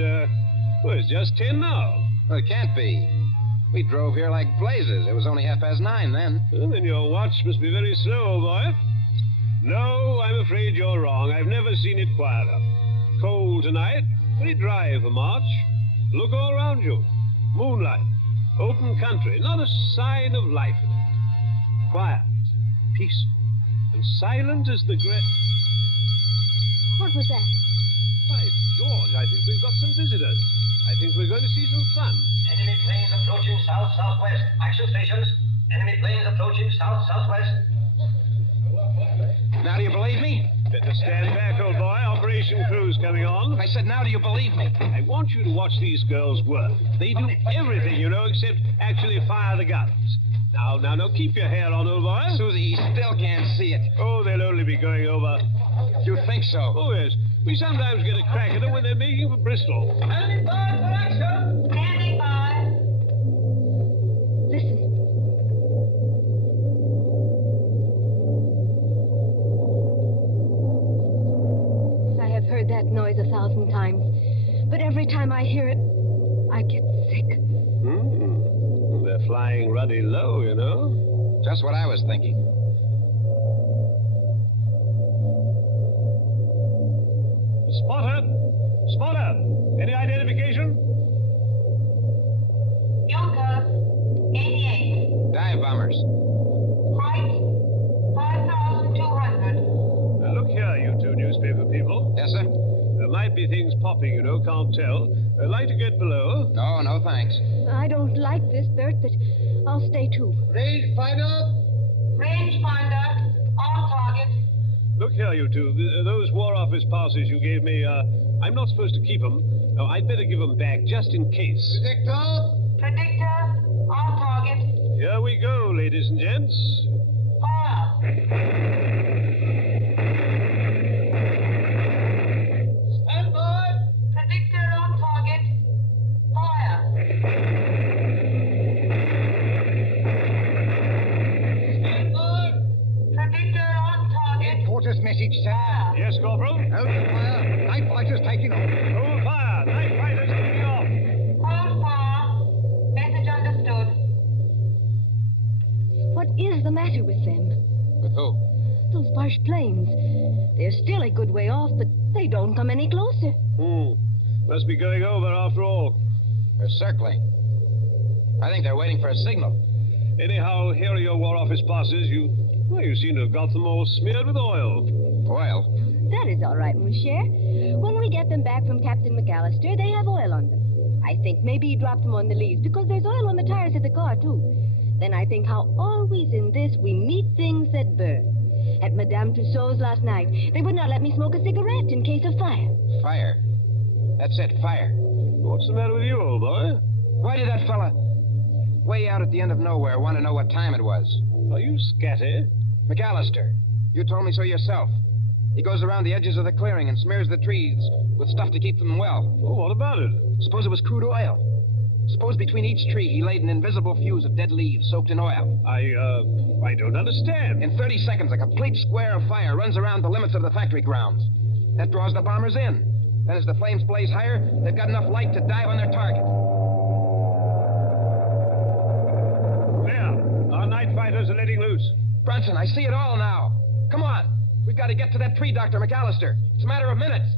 just 10 now. Well, it can't be. We drove here like blazes. It was only 9:30 then. Well, then your watch must be very slow, old boy. No, I'm afraid you're wrong. I've never seen it quieter. Cold tonight, very dry for March. Look all around you. Moonlight, open country, not a sign of life in it. Quiet, peaceful, and silent as the great... What was that? By George, I think we've got some visitors. I think we're going to see some fun. Enemy planes approaching south-southwest. Action stations. Enemy planes approaching south-southwest. Now do you believe me? Better stand back, old boy. Operation crew's coming on. I said, now do you believe me? I want you to watch these girls work. They do everything, you know, except actually fire the guns. Now, keep your hair on, old boy. Susie, he still can't see it. Oh, they'll only be going over. You think so? Oh, yes. We sometimes get a crack at them when they're making for Bristol. Standing by for action. Standing by. Listen. I have heard that noise 1,000 times, but every time I hear it, I get sick. They're flying ruddy low, you know. Just what I was thinking. Spotter! Any identification? Yoga, 88. Dive bombers. Height, 5,200. Look here, you two newspaper people. Yes, sir? There might be things popping, you know, can't tell. Like to get below? No, thanks. I don't like this, Bert, but I'll stay too. Range finder. Range finder, on target. Look here, you two. Those War Office passes you gave me, I'm not supposed to keep them. No, I'd better give them back, just in case. Predictor, on target. Here we go, ladies and gents. Fire. Stand by. Predictor on target. Fire. Stand by. Predictor on target. Quarters message, sir. Yes, Corporal? Hold fire. Night fighters taking off. Hold fire. Night fighters taking off. Hold fire. Message understood. What is the matter with them? With who? Those Boche planes. They're still a good way off, but they don't come any closer. Must be going over after all. They're circling. I think they're waiting for a signal. Anyhow, here are your War Office passes. You seem to have got them all smeared with oil. Oil? That is all right, mon cher. When we get them back from Captain McAllister, they have oil on them. I think maybe he dropped them on the leaves, because there's oil on the tires of the car, too. Then I think how always in this we meet things that burn. At Madame Tussauds last night, they would not let me smoke a cigarette in case of fire. Fire. That's it, fire. What's the matter with you, old boy? Why did that fella... way out at the end of nowhere. Want to know what time it was. Are you scatty? McAllister, you told me so yourself. He goes around the edges of the clearing and smears the trees with stuff to keep them well. Oh, what about it? Suppose it was crude oil. Suppose between each tree he laid an invisible fuse of dead leaves soaked in oil. I don't understand. In 30 seconds, a complete square of fire runs around the limits of the factory grounds. That draws the bombers in. Then as the flames blaze higher, they've got enough light to dive on their target. There, our night fighters are letting loose. Brunson, I see it all now. Come on. We've got to get to that tree, Dr. McAllister. It's a matter of minutes.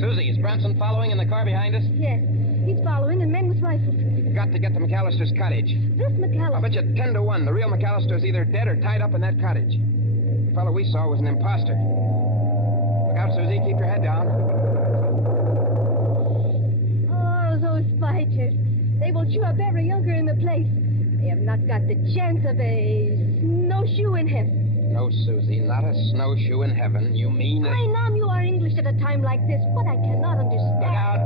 Susie, is Brunson following in the car behind us? Yes, he's following, and men with rifles. We've got to get to McAllister's cottage. This McAllister? I'll bet you 10 to 1 the real McAllister's either dead or tied up in that cottage. The fellow we saw was an imposter. Look out, Susie. Keep your head down. Oh, those fighters. They will chew up every younker in the place. They have not got the chance of a snowshoe in heaven. No, Susie, not a snowshoe in heaven. You mean... I know you are English at a time like this, but I cannot understand. Look out.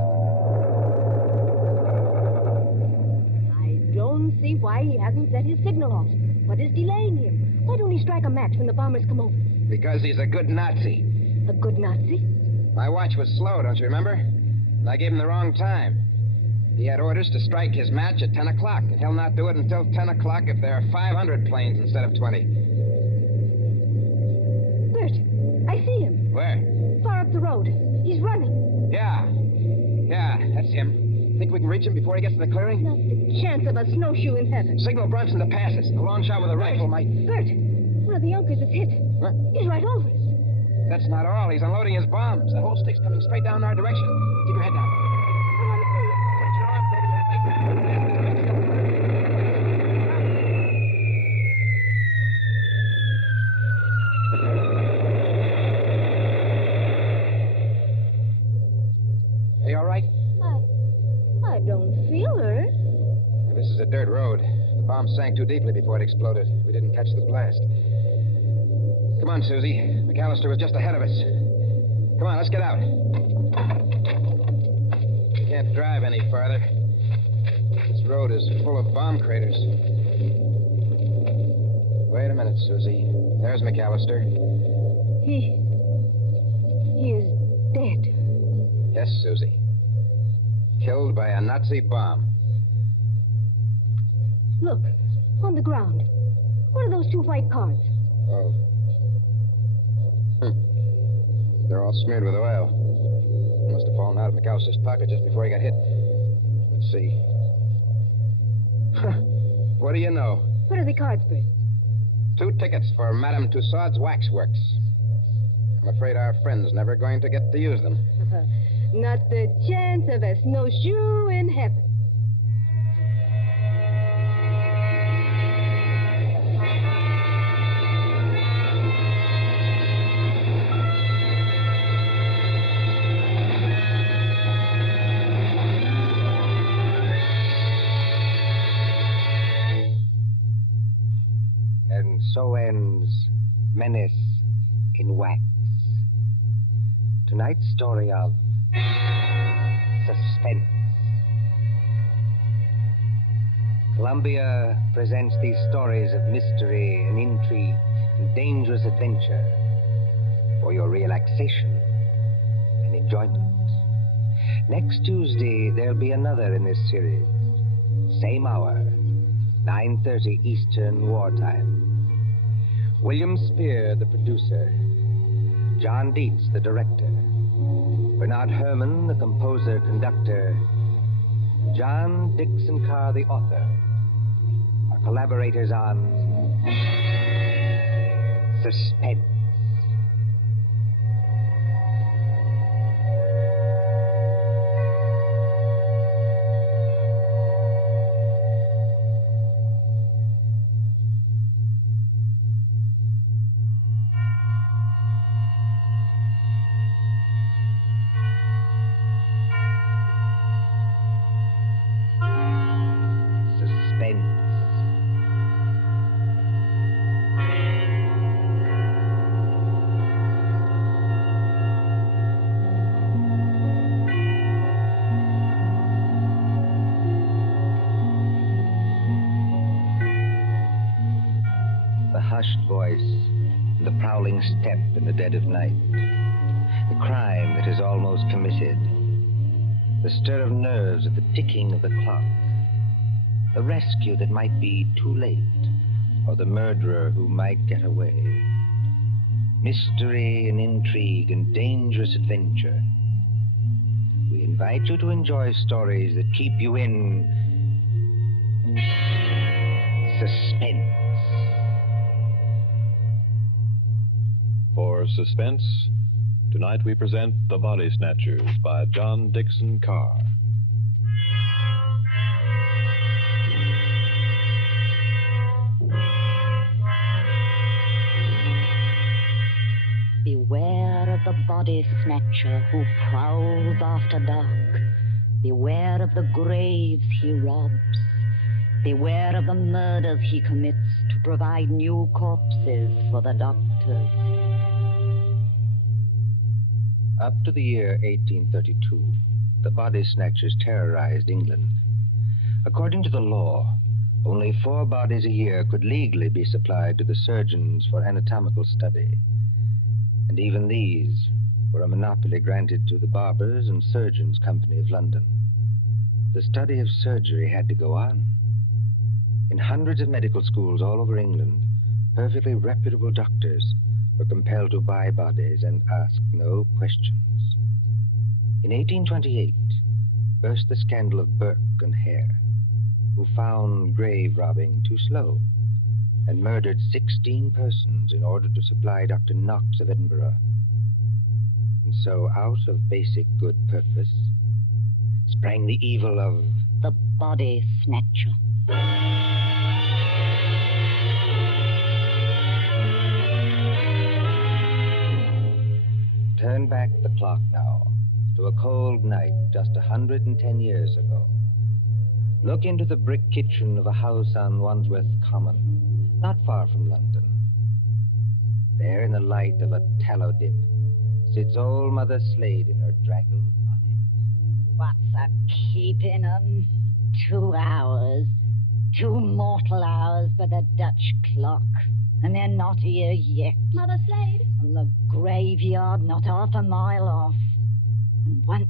I don't see why he hasn't set his signal off. What is delaying him? Why don't he strike a match when the bombers come over? Because he's a good Nazi. A good Nazi? My watch was slow, don't you remember? And I gave him the wrong time. He had orders to strike his match at 10 o'clock, and he'll not do it until 10 o'clock if there are 500 planes instead of 20. Bert, I see him. Where? Far up the road. He's running. Yeah, that's him. Think we can reach him before he gets to the clearing? Not the chance of a snowshoe in heaven. Signal Brunson to pass us. A long shot with a rifle might... Bert, one of the Junkers is hit. What? He's right over us. That's not all. He's unloading his bombs. That whole stick's coming straight down our direction. Keep your head down. Are you all right? I don't feel hurt. This is a dirt road. The bomb sank too deeply before it exploded. We didn't catch the blast. Come on, Susie. McAllister was just ahead of us. Come on, let's get out. We can't drive any farther. This road is full of bomb craters. Wait a minute, Susie. There's McAllister. He is dead. Yes, Susie. Killed by a Nazi bomb. Look, on the ground. What are those two white cards? Oh. They're all smeared with oil. Must have fallen out of McAllister's pocket just before he got hit. Let's see. What do you know? What are the cards, Bert? 2 tickets for Madame Tussaud's Waxworks. I'm afraid our friend's never going to get to use them. Not the chance of a snowshoe in heaven. And so ends Menace in Wax. Tonight's story of Suspense. Columbia presents these stories of mystery and intrigue and dangerous adventure for your relaxation and enjoyment. Next Tuesday, there'll be another in this series. Same hour, 9:30 Eastern Wartime. William Spear, the producer. John Dietz, the director. Bernard Herrmann, the composer-conductor. John Dixon Carr, the author. Our collaborators on Suspense. The hushed voice, the prowling step in the dead of night. The crime that is almost committed. The stir of nerves at the ticking of the clock. The rescue that might be too late, or the murderer who might get away. Mystery and intrigue and dangerous adventure. We invite you to enjoy stories that keep you in suspense. For Suspense, tonight we present The Body Snatchers by John Dixon Carr. Beware of the body snatcher who prowls after dark. Beware of the graves he robs. Beware of the murders he commits to provide new corpses for the doctors. Up to the year 1832, the body snatchers terrorized England. According to the law, only 4 bodies a year could legally be supplied to the surgeons for anatomical study. And even these were a monopoly granted to the Barbers and Surgeons Company of London. The study of surgery had to go on. In hundreds of medical schools all over England, perfectly reputable doctors were compelled to buy bodies and ask no questions. In 1828, burst the scandal of Burke and Hare, who found grave robbing too slow and murdered 16 persons in order to supply Dr. Knox of Edinburgh. And so, out of basic good purpose, sprang the evil of the body snatcher. Turn back the clock now to a cold night just 110 years ago. Look into the brick kitchen of a house on Wandsworth Common, not far from London. There, in the light of a tallow dip, sits old Mother Slade in her draggled bonnet. What's a keeping 'em? 2 hours. 2 mortal hours by the Dutch clock. And they're not here yet. Mother Slade? The graveyard not half a mile off. And once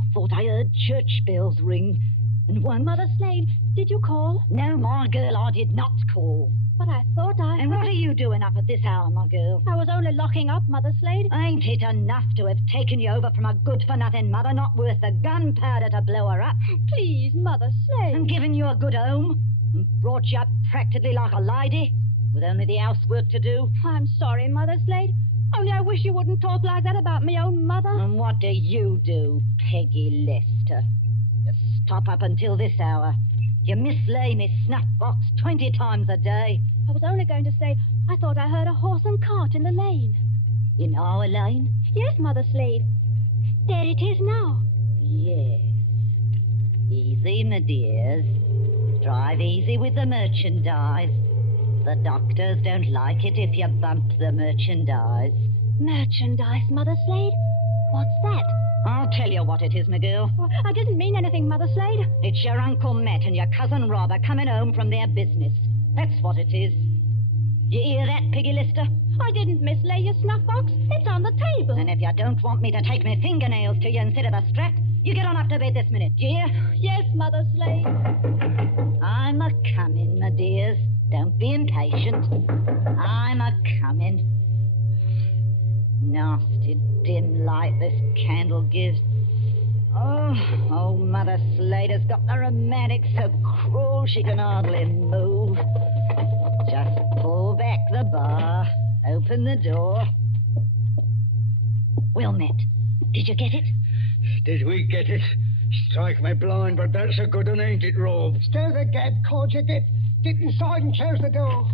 I thought I heard church bells ring. And one... Mother Slade, did you call? No, my girl, I did not call. But I thought I... And what are you doing up at this hour, my girl? I was only locking up, Mother Slade. Ain't it enough to have taken you over from a good-for-nothing mother not worth the gunpowder to blow her up? Please, Mother Slade. And given you a good home and brought you up practically like a lady with only the housework to do? I'm sorry, Mother Slade. Only I wish you wouldn't talk like that about me own mother. And what do you do, Peggy Lester? You stop up until this hour. You mislay me snuff box 20 times a day. I was only going to say, I thought I heard a horse and cart in the lane. In our lane? Yes, Mother Slade. There it is now. Yes. Easy, my dears. Drive easy with the merchandise. The doctors don't like it if you bump the merchandise. Merchandise, Mother Slade? What's that? I'll tell you what it is, my girl. Well, I didn't mean anything, Mother Slade. It's your Uncle Matt and your cousin Rob are coming home from their business. That's what it is. You hear that, Peggy Lister? I didn't mislay your snuff box. It's on the table. And if you don't want me to take my fingernails to you instead of a strap, you get on up to bed this minute, do you? Yes, Mother Slade. I'm a-coming, my dears. Don't be impatient. I'm a-coming. Nasty dim light this candle gives. Oh, Mother Slade got the rheumatic so cruel she can hardly move. Just pull back the bar, open the door. Well, Matt, did you get it? Did we get it? Strike me blind, but that's a good one, ain't it, Rob? Stir the gad, can't you? Get inside and close the door.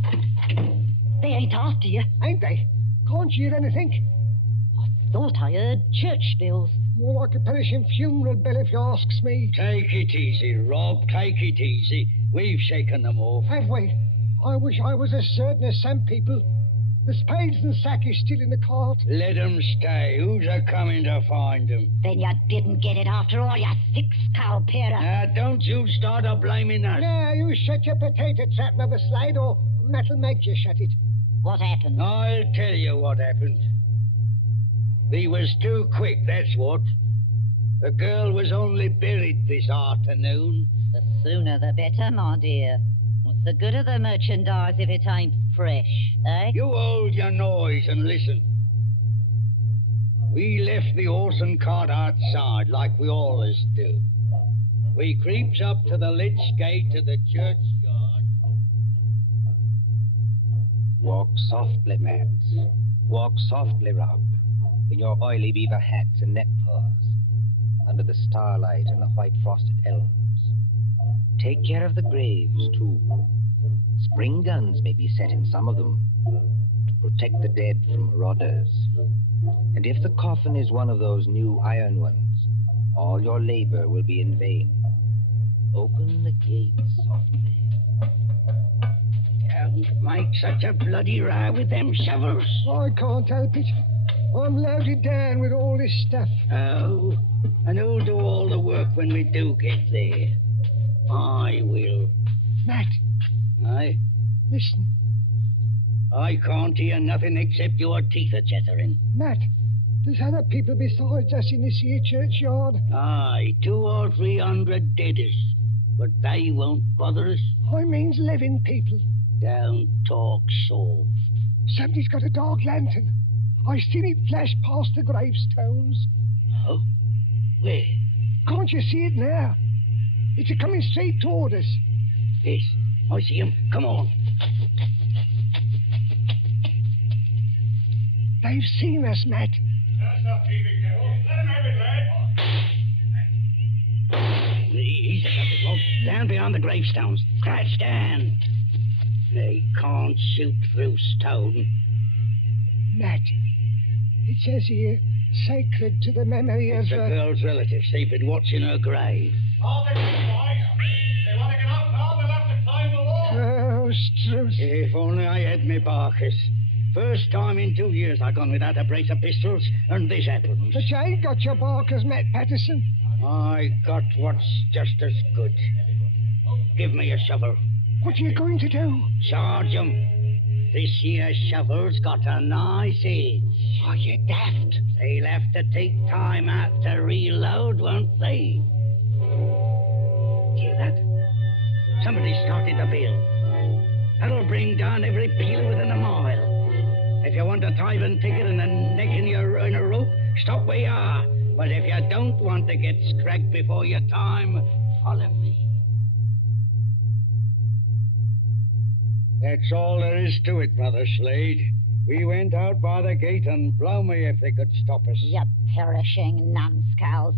They ain't after you. Ain't they? Can't you hear anything? I thought I heard church bells. More like a perishing funeral bell, if you asks me. Take it easy, Rob. Take it easy. We've shaken them off. Have we? I wish I was as certain as some people. The spades and sack is still in the cart. Let 'em stay. Who's a-coming to find 'em? Then you didn't get it after all, you thick-skull pair of... Now, don't you start a-blaming us. Now, you shut your potato trap, Mother Slade, or That'll make you shut it. What happened? I'll tell you what happened. We was too quick, that's what. The girl was only buried this afternoon. The sooner the better, my dear. What's the good of the merchandise if it ain't fresh, eh? You hold your noise and listen. We left the horse and cart outside like we always do. We creeps up to the lich gate of the churchyard. Walk softly, Matt. Walk softly, Rob, in your oily beaver hats and neckcloths, under the starlight and the white frosted elms. Take care of the graves, too. Spring guns may be set in some of them to protect the dead from marauders. And if the coffin is one of those new iron ones, all your labor will be in vain. Open the gates softly. Don't make such a bloody row with them shovels. I can't help it. I'm loaded down with all this stuff. Oh, and who'll do all the work when we do get there? I will. Matt. Aye? Listen. I can't hear nothing except your teeth are chattering. Matt, there's other people besides us in this here churchyard. Aye, 200 or 300 deaders. But they won't bother us. I means living people. Don't talk soft. Somebody's got a dark lantern. I seen it flash past the gravestones. Oh? Where? Can't you see it now? It's coming straight toward us. Yes, I see him. Come on. They've seen us, Matt. That's not TV, Carol. Let him have it, lad. Easy, down beyond the gravestones. Crouch down. They can't shoot through stone. Matt, it says here, sacred to the memory of... It's the girl's relatives. They've been watching her grave. All they need, boys. They want to get up now, they'll have to climb the wall. Oh, Struth. If only I had me barkers. First time in 2 years I've gone without a brace of pistols, and this happens. But you ain't got your barkers, Matt Patterson. I got what's just as good. Give me a shovel. What are you going to do? Charge 'em. This here shovel's got a nice edge. Are you daft? They'll have to take time out to reload, won't they? Hear that? Somebody's started the bill. That'll bring down every peeler within a mile. If you want a tithing ticket and a neck in a rope, stop where you are. But if you don't want to get scragged before your time, follow me. That's all there is to it, Mother Slade. We went out by the gate, and blow me if they could stop us. You perishing numbskulls.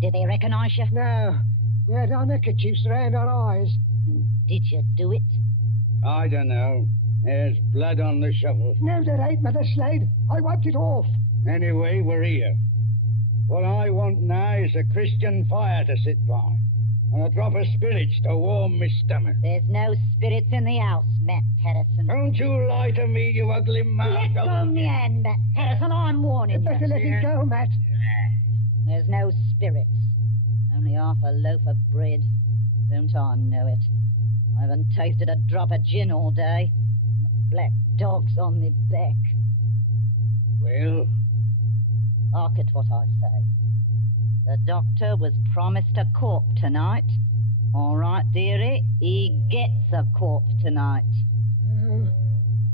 Did they recognize you? No. We had our neckerchiefs around our eyes. Did you do it? I don't know. There's blood on the shovel. No, there ain't, Mother Slade. I wiped it off. Anyway, we're here. What I want now is a Christian fire to sit by, and a drop of spirits to warm my stomach. There's no spirits in the house, Matt Patterson. Don't you lie to me, you ugly mouth. Let go me hand, Matt Patterson. I'm warning you. Better let it go, Matt. There's no spirits. Only half a loaf of bread. Don't I know it? I haven't tasted a drop of gin all day. Black dogs on me back. Well? Hark at what I say. The doctor was promised a corp tonight. All right, dearie, he gets a corp tonight.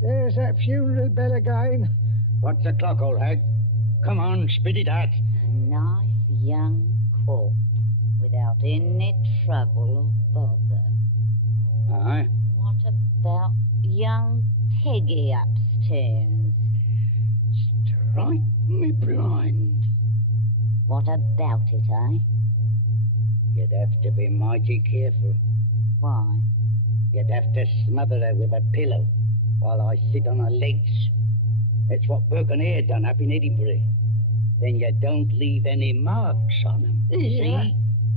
There's that funeral bell again. What's the clock, old hag? Come on, spit it out. A nice young corp without any trouble or bother. Aye? What about young Peggy upstairs? Strike me blind. What about it, eh? You'd have to be mighty careful. Why? You'd have to smother her with a pillow while I sit on her legs. That's what Burke and Hare done up in Edinburgh. Then you don't leave any marks on them. See?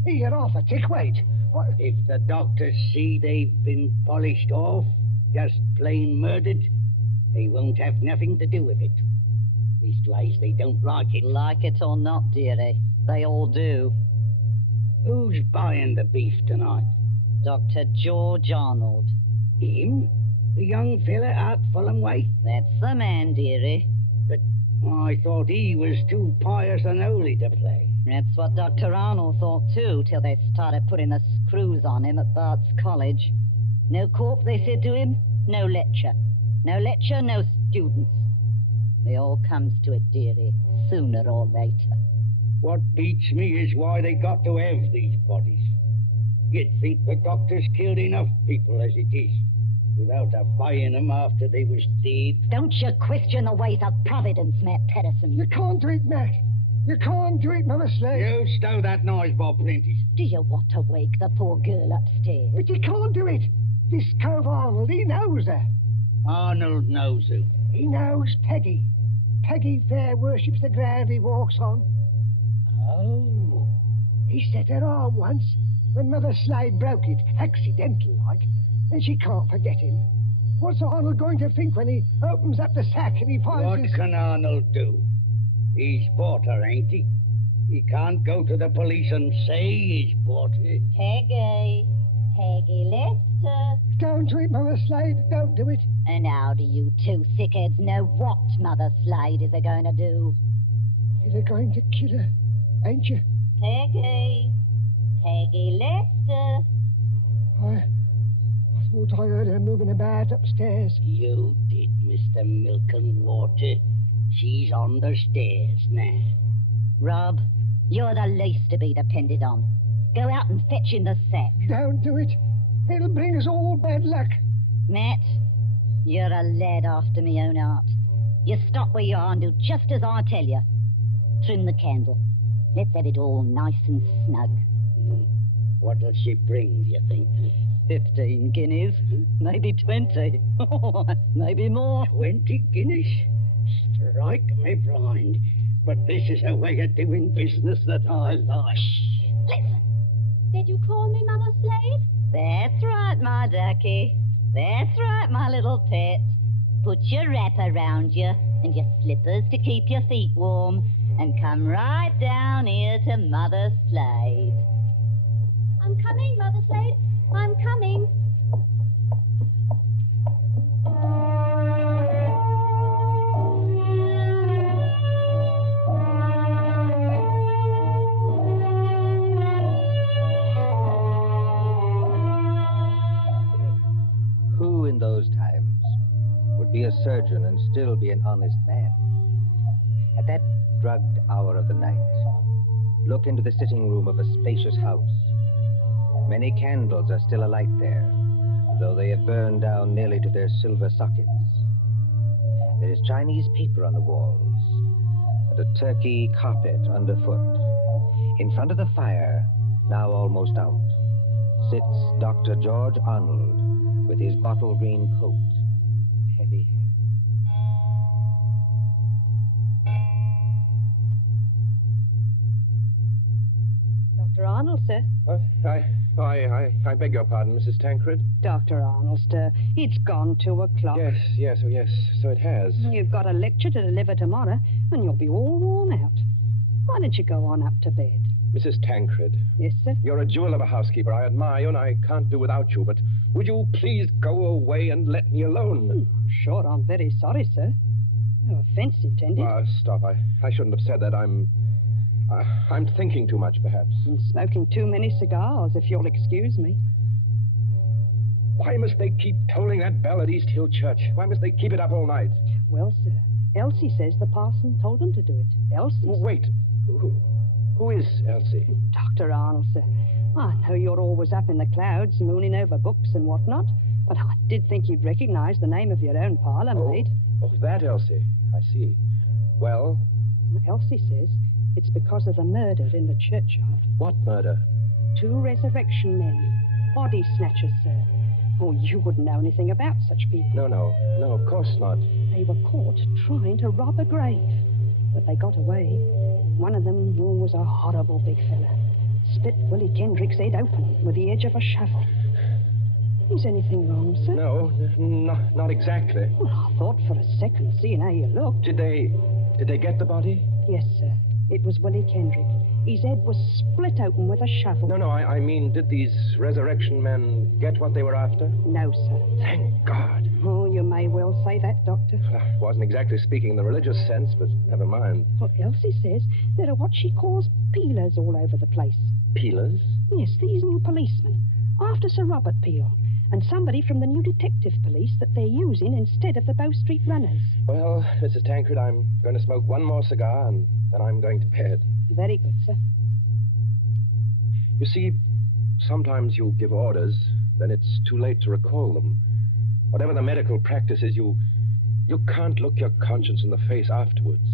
You're off a tick. Wait. What? If the doctors see they've been polished off, just plain murdered, they won't have nothing to do with it. Leastways, they don't like it. Like it or not, dearie, they all do. Who's buying the beef tonight? Dr. George Arnold. Him? The young fella out Fulham way? That's the man, dearie. But I thought he was too pious and holy to play. That's what Dr. Arnold thought, too, till they started putting the screws on him at Bart's College. No corp, they said to him, no lecture. No lecture, no students. It all comes to it, dearie, sooner or later. What beats me is why they got to have these bodies. You'd think the doctors killed enough people as it is, without buying them after they was dead. Don't you question the ways of Providence, Matt Pedersen. You can't do it, Matt. You can't do it, Mother Slade. You stow that noise, Bob Prentice. Do you want to wake the poor girl upstairs? But you can't do it. This cove Arnold, he knows her. Arnold knows who. He knows Peggy. Peggy fair worships the ground he walks on. Oh. He set her arm once when Mother Slade broke it, accidental like, and she can't forget him. What's Arnold going to think when he opens up the sack and he finds What his... can Arnold do? He's bought her, ain't he? He can't go to the police and say he's bought her. Peggy. Peggy Lester. Don't do it, Mother Slade. Don't do it. And how do you two sickheads know what Mother Slade is going to do? You're going to kill her, ain't you? Peggy. Peggy Lester. I thought I heard her moving about upstairs. You did, Mr. Milk and Water. She's on the stairs now. Rob, you're the least to be depended on. Go out and fetch in the sack. Don't do it. It'll bring us all bad luck. Matt, you're a lad after me own heart. You stop where you are and do just as I tell you. Trim the candle. Let's have it all nice and snug. What'll she bring, do you think? 15 guineas. Maybe 20. Maybe more. 20 guineas? Strike me blind. But this is a way of doing business that I like. Listen. Did you call me Mother Slade? That's right, my ducky. That's right, my little pet. Put your wrap around you and your slippers to keep your feet warm and come right down here to Mother Slade. I'm coming, Mother Slade. I'm coming. Who in those times would be a surgeon and still be an honest man? At that drugged hour of the night, look into the sitting room of a spacious house. Many candles are still alight there, though they have burned down nearly to their silver sockets. There is Chinese paper on the walls, and a turkey carpet underfoot. In front of the fire, now almost out, sits Dr. George Arnold with his bottle green coat and heavy hair. Dr. Arnold, sir. I beg your pardon, Mrs. Tancred. Dr. Arnold, sir. It's gone 2 o'clock. Yes, so it has. You've got a lecture to deliver tomorrow, and you'll be all worn out. Why don't you go on up to bed? Mrs. Tancred. Yes, sir? You're a jewel of a housekeeper. I admire you, and I can't do without you, but would you please go away and let me alone? Sure, I'm very sorry, sir. No offense intended. Stop. I shouldn't have said that. I'm thinking too much, perhaps. And smoking too many cigars, if you'll excuse me. Why must they keep tolling that bell at East Hill Church? Why must they keep it up all night? Well, sir, Elsie says the parson told them to do it. Elsie? Wait. Who is Elsie? Dr. Arnold, sir. I know you're always up in the clouds, mooning over books and whatnot, but I did think you'd recognize the name of your own parlour maid. Oh, that Elsie. I see. Well? Elsie says it's because of the murder in the churchyard. What murder? 2 resurrection men. Body Snatchers, sir. Oh, you wouldn't know anything about such people. No, of course not. They were caught trying to rob a grave, but they got away. One of them was a horrible big fella. Split Willie Kendrick's head open with the edge of a shovel. Is anything wrong, sir? No, not exactly. Well, I thought for a second, seeing how you looked. Did they get the body? Yes, sir. It was Willie Kendrick. His head was split open with a shovel. No, I mean, did these resurrection men get what they were after? No, sir. Thank God. Oh, you may well say that, Doctor. I wasn't exactly speaking in the religious sense, but never mind. Well, Elsie says there are what she calls peelers all over the place. Peelers? Yes, these new policemen. After Sir Robert Peel. And somebody from the new detective police that they're using instead of the Bow Street runners. Well, Mrs. Tancred, I'm going to smoke one more cigar, and then I'm going to bed. Very good, sir. You see, sometimes you give orders, then it's too late to recall them. Whatever the medical practice is, you can't look your conscience in the face afterwards.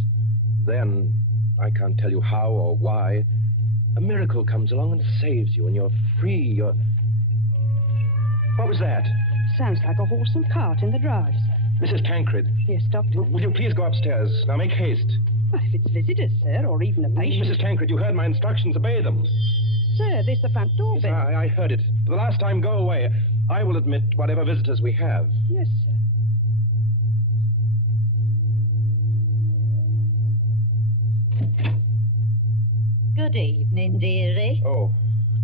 Then, I can't tell you how or why, a miracle comes along and saves you, and you're free, What was that? Sounds like a horse and cart in the drive, sir. Mrs. Tancred. Yes, Doctor. Will you please go upstairs? Now make haste. Well, if it's visitors, sir, or even a patient... Mrs. Tancred, you heard my instructions. Obey them. Sir, there's the front door Yes, bell. I heard it. For the last time, go away. I will admit whatever visitors we have. Yes, sir. Good evening, dearie. Oh,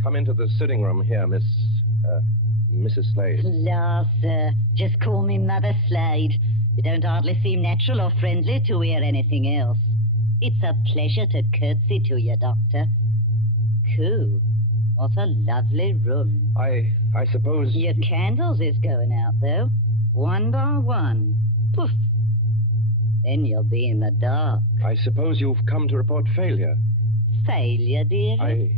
come into the sitting room here, Mrs. Slade. La, sir. Just call me Mother Slade. You don't hardly seem natural or friendly to hear anything else. It's a pleasure to curtsy to you, Doctor. Coo. What a lovely room. I suppose... Your candles is going out, though. One by one. Poof. Then you'll be in the dark. I suppose you've come to report failure. Failure, dearie?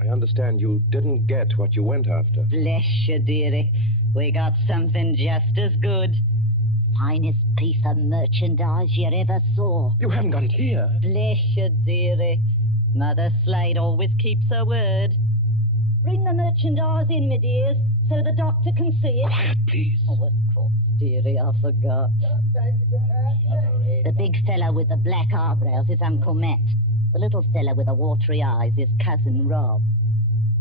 I understand you didn't get what you went after. Bless you, dearie. We got something just as good. Finest piece of merchandise you ever saw. You haven't got it here. Bless you, dearie. Mother Slade always keeps her word. Bring the merchandise in, my dears, so the doctor can see it. Quiet, please. Oh, of course, dearie, I forgot. The big fella with the black eyebrows is Uncle Matt. The little fella with the watery eyes is Cousin Rob.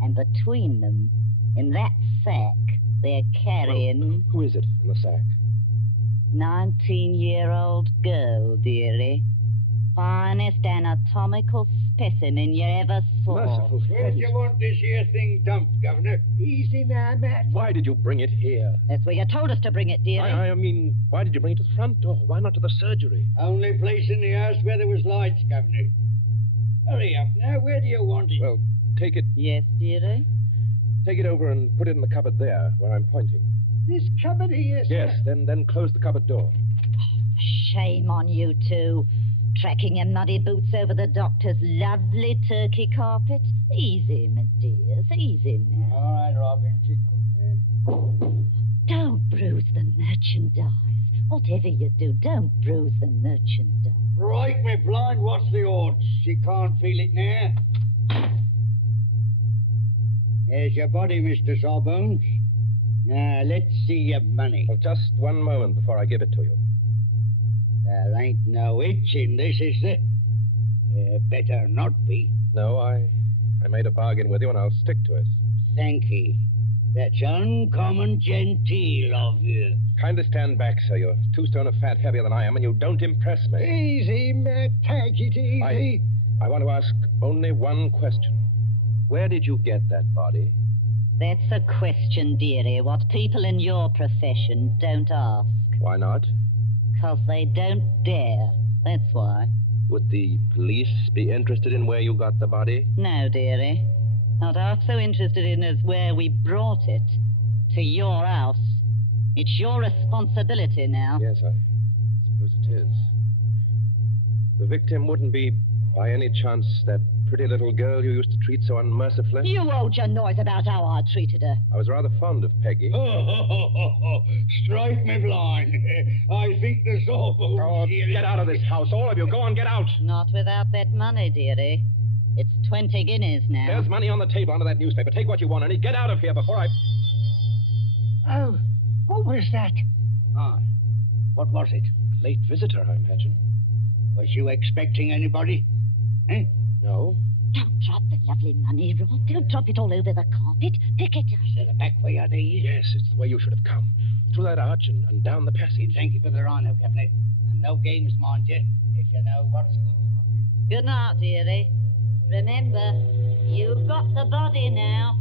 And between them, in that sack, they're carrying... Well, who is it in the sack? 19-year-old girl, dearie. Finest anatomical specimen you ever saw. Merciful Where do you want this here thing dumped, Governor? Easy now, Matt. Why did you bring it here? That's where you told us to bring it, dearie. I mean, why did you bring it to the front door? Why not to the surgery? Only place in the house where there was lights, Governor. Hurry up now. Where do you want it? Well, take it... Yes, dearie? Take it over and put it in the cupboard there, where I'm pointing. This cupboard here, sir. Yes, then close the cupboard door. Shame on you two. Tracking your muddy boots over the doctor's lovely turkey carpet. Easy, my dears, easy now. All right, Robin. Don't bruise the merchandise. Whatever you do, don't bruise the merchandise. Right, me blind. What's the odds? She can't feel it now. There's your body, Mr. Sawbones. Now, let's see your money. Well, just one moment before I give it to you. There ain't no itch in this, is there? Better not be. No, I made a bargain with you, and I'll stick to it. Thank ye. That's uncommon genteel of you. Kindly stand back, sir. You're 2 stone of fat heavier than I am, and you don't impress me. Easy, Matt. Take it easy. I want to ask only one question. Where did you get that body? That's a question, dearie, what people in your profession don't ask. Why not? 'Cause they don't dare. That's why. Would the police be interested in where you got the body? No, dearie. Not half so interested in as where we brought it. To your house. It's your responsibility now. Yes, I suppose it is. The victim wouldn't be, by any chance, that pretty little girl you used to treat so unmercifully? You hold your noise about how I treated her. I was rather fond of Peggy. Strike me blind. I think the Sawbones... Oh, get out of this house, all of you. Go on, get out. Not without that money, dearie. It's 20 guineas now. There's money on the table under that newspaper. Take what you want, and get out of here before I... Oh, what was that? Aye. What was it? A late visitor, I imagine. Was you expecting anybody? Eh? No. Don't drop the lovely money, Rob. Don't drop it all over the carpet. Pick it up. So the back way are these? Yes, it's the way you should have come. Through that arch and down the passage. Thank you for the honour, Captain. And no games, mind you, if you know what's good for you. Good night, dearie. Remember, you've got the body now.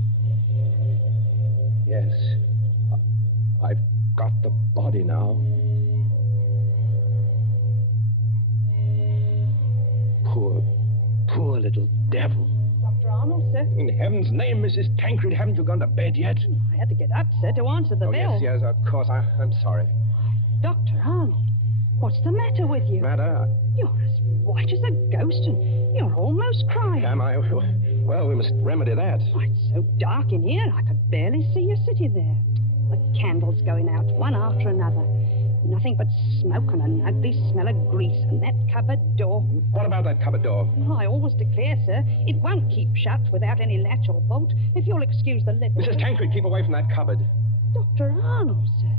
Yes. I've got the body now. Poor little devil. Dr. Arnold, sir. In heaven's name, Mrs. Tancred, haven't you gone to bed yet? I had to get up, sir, to answer the bell. Yes, of course. I'm sorry. Dr. Arnold, what's the matter with you? Matter? You're as white as a ghost, and you're almost crying. Am I? Well, we must remedy that. Oh, it's so dark in here, I could barely see you sitting there. The candles going out, one after another. Nothing but smoke and an ugly smell of grease, and that cupboard door. What about that cupboard door? Oh, I always declare, sir, it won't keep shut without any latch or bolt, if you'll excuse the level. Mrs. Tancred, keep away from that cupboard. Dr. Arnold, sir.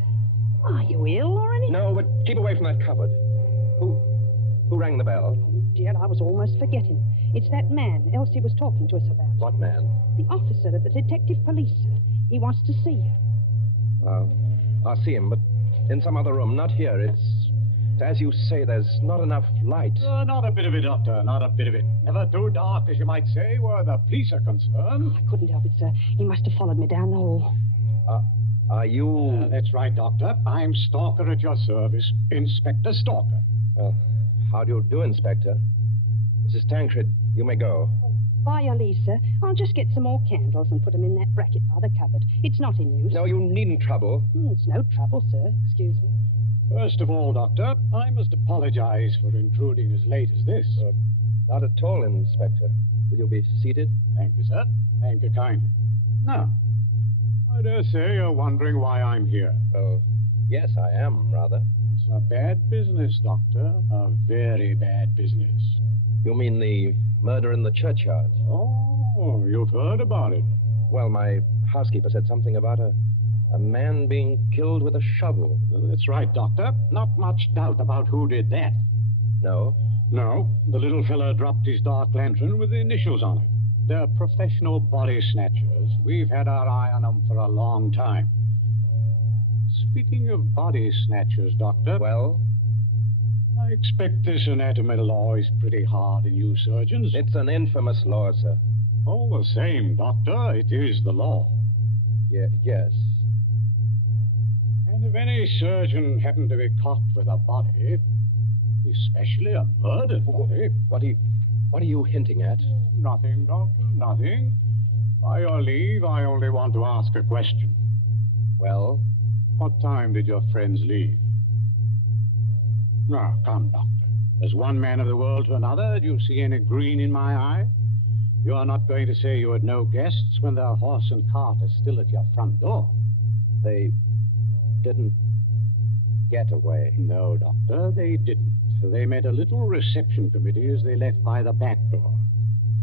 Are you ill or anything? No, but keep away from that cupboard. Who rang the bell? Oh, dear, I was almost forgetting. It's that man Elsie was talking to us about. What man? The officer of the detective police, sir. He wants to see you. I'll see him, but in some other room, not here. It's as you say, there's not enough light. Not a bit of it, Doctor, not a bit of it. Never too dark, as you might say, where the police are concerned. I couldn't help it, sir. He must have followed me down the hall. Are you... That's right, Doctor. I'm Stalker at your service. Inspector Stalker. Well, how do you do, Inspector? Mrs. Tancred, you may go. By your leave, sir. I'll just get some more candles and put them in that bracket by the cupboard. It's not in use. No, you needn't trouble. It's no trouble, sir. Excuse me. First of all, Doctor, I must apologize for intruding as late as this. Not at all, Inspector. Will you be seated? Thank you, sir. Thank you kindly. Now, I dare say you're wondering why I'm here. Oh, yes, I am, rather. It's a bad business, Doctor. A very bad business. You mean the murder in the churchyard? Oh, you've heard about it. Well, my housekeeper said something about a man being killed with a shovel. That's right, Doctor. Not much doubt about who did that. No? No. The little fella dropped his dark lantern with the initials on it. They're professional body snatchers. We've had our eye on them for a long time. Speaking of body snatchers, Doctor... Well? I expect this anatomy law is pretty hard on you surgeons. It's an infamous law, sir. All the same, Doctor, it is the law. Yes. And if any surgeon happened to be caught with a body, especially a murdered body... What are you hinting at? Nothing, Doctor, nothing. By your leave, I only want to ask a question. Well? What time did your friends leave? Now, come, Doctor. As one man of the world to another, do you see any green in my eye? You are not going to say you had no guests when their horse and cart are still at your front door. They didn't get away. No, Doctor, they didn't. They made a little reception committee as they left by the back door.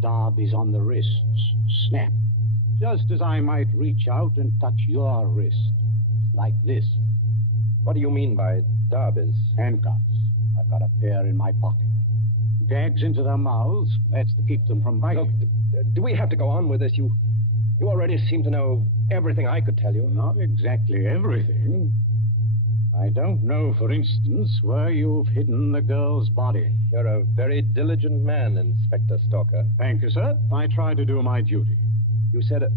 Darby's on the wrists. Snap. Just as I might reach out and touch your wrist. Like this. What do you mean by Darby's? Handcuffs. I've got a pair in my pocket. Gags into their mouths. That's to keep them from biting. Look, do we have to go on with this? You already seem to know everything I could tell you. Not exactly everything. I don't know, for instance, where you've hidden the girl's body. You're a very diligent man, Inspector Stalker. Thank you, sir. I try to do my duty. You said a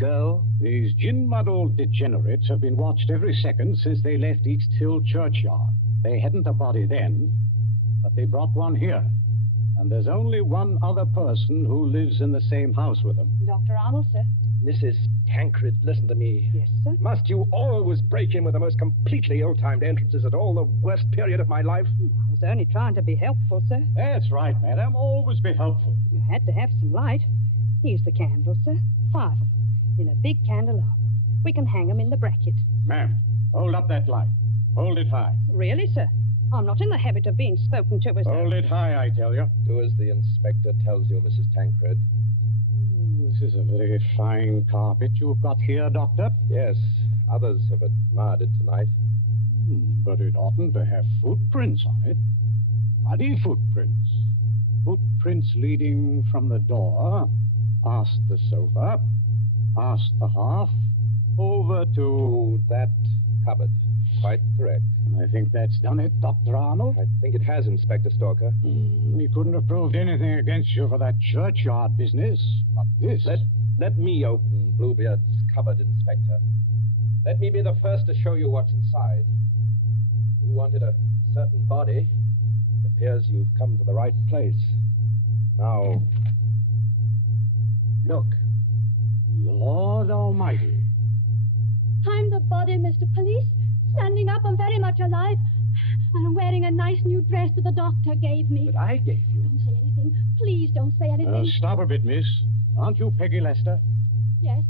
girl? These gin-muddled degenerates have been watched every second since they left East Hill Churchyard. They hadn't a body then, but they brought one here. And there's only one other person who lives in the same house with them. Dr. Arnold, sir. Mrs. Tancred, listen to me. Yes, sir? Must you always break in with the most completely ill-timed entrances at all the worst period of my life? I was only trying to be helpful, sir. That's right, madam. Always be helpful. You had to have some light. Here's the candles, sir. 5 of them, in a big candelabrum. We can hang them in the bracket. Ma'am, hold up that light. Hold it high. Really, sir? I'm not in the habit of being spoken to as... Hold it high, I tell you. Do as the inspector tells you, Mrs. Tancred. This is a very fine carpet you've got here, Doctor. Yes, others have admired it tonight. But it oughtn't to have footprints on it. Muddy footprints. Footprints leading from the door, past the sofa, past the hearth, over to that cupboard. Quite correct. I think that's done it, Dr. Arnold. I think it has, Inspector Stalker. We couldn't have proved anything against you for that churchyard business, but this... Let me open Bluebeard's cupboard, Inspector. Let me be the first to show you what's inside. You wanted a certain body. It appears you've come to the right place. Now, look. Lord Almighty. I'm the body, Mr. Police. Standing up, I'm very much alive. And I'm wearing a nice new dress that the doctor gave me. That I gave you? Don't say anything. Please don't say anything. Stop a bit, miss. Aren't you Peggy Lester? Yes.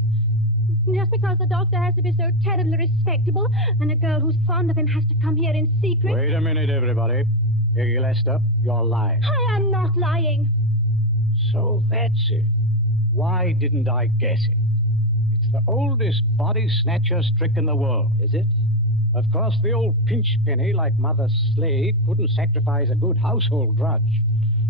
Just because the doctor has to be so terribly respectable, and a girl who's fond of him has to come here in secret. Wait a minute, everybody. Peggy Lester, you're lying. I am not lying. So that's it. Why didn't I guess it? It's the oldest body snatchers trick in the world. Is it? Of course, the old pinch penny like Mother Slade couldn't sacrifice a good household drudge.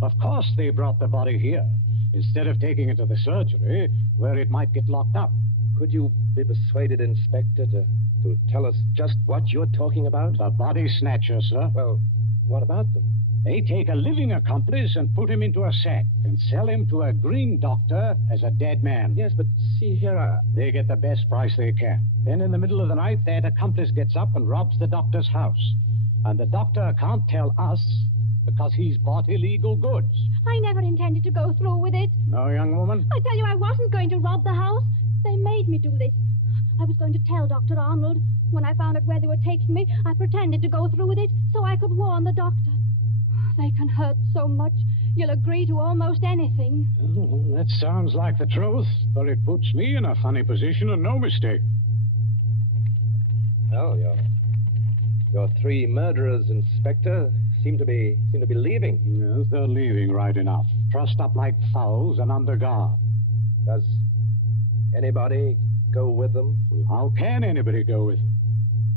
Of course they brought the body here, instead of taking it to the surgery, where it might get locked up. Could you be persuaded, Inspector, to tell us just what you're talking about? The body snatchers, sir. Well, what about them? They take a living accomplice and put him into a sack and sell him to a green doctor as a dead man. Yes, but see here, They get the best price they can. Then in the middle of the night, that accomplice gets up and robs the doctor's house. And the doctor can't tell us because he's bought illegal goods. I never intended to go through with it. No, young woman? I tell you, I wasn't going to rob the house. They made me do this. I was going to tell Dr. Arnold. When I found out where they were taking me, I pretended to go through with it so I could warn the doctor. They can hurt so much, you'll agree to almost anything. Oh, that sounds like the truth, but it puts me in a funny position and no mistake. Well, your three murderers, Inspector, seem to be leaving. Yes, they're leaving right enough. Trussed up like fowls and under guard. Does anybody go with them? Well, how can anybody go with them?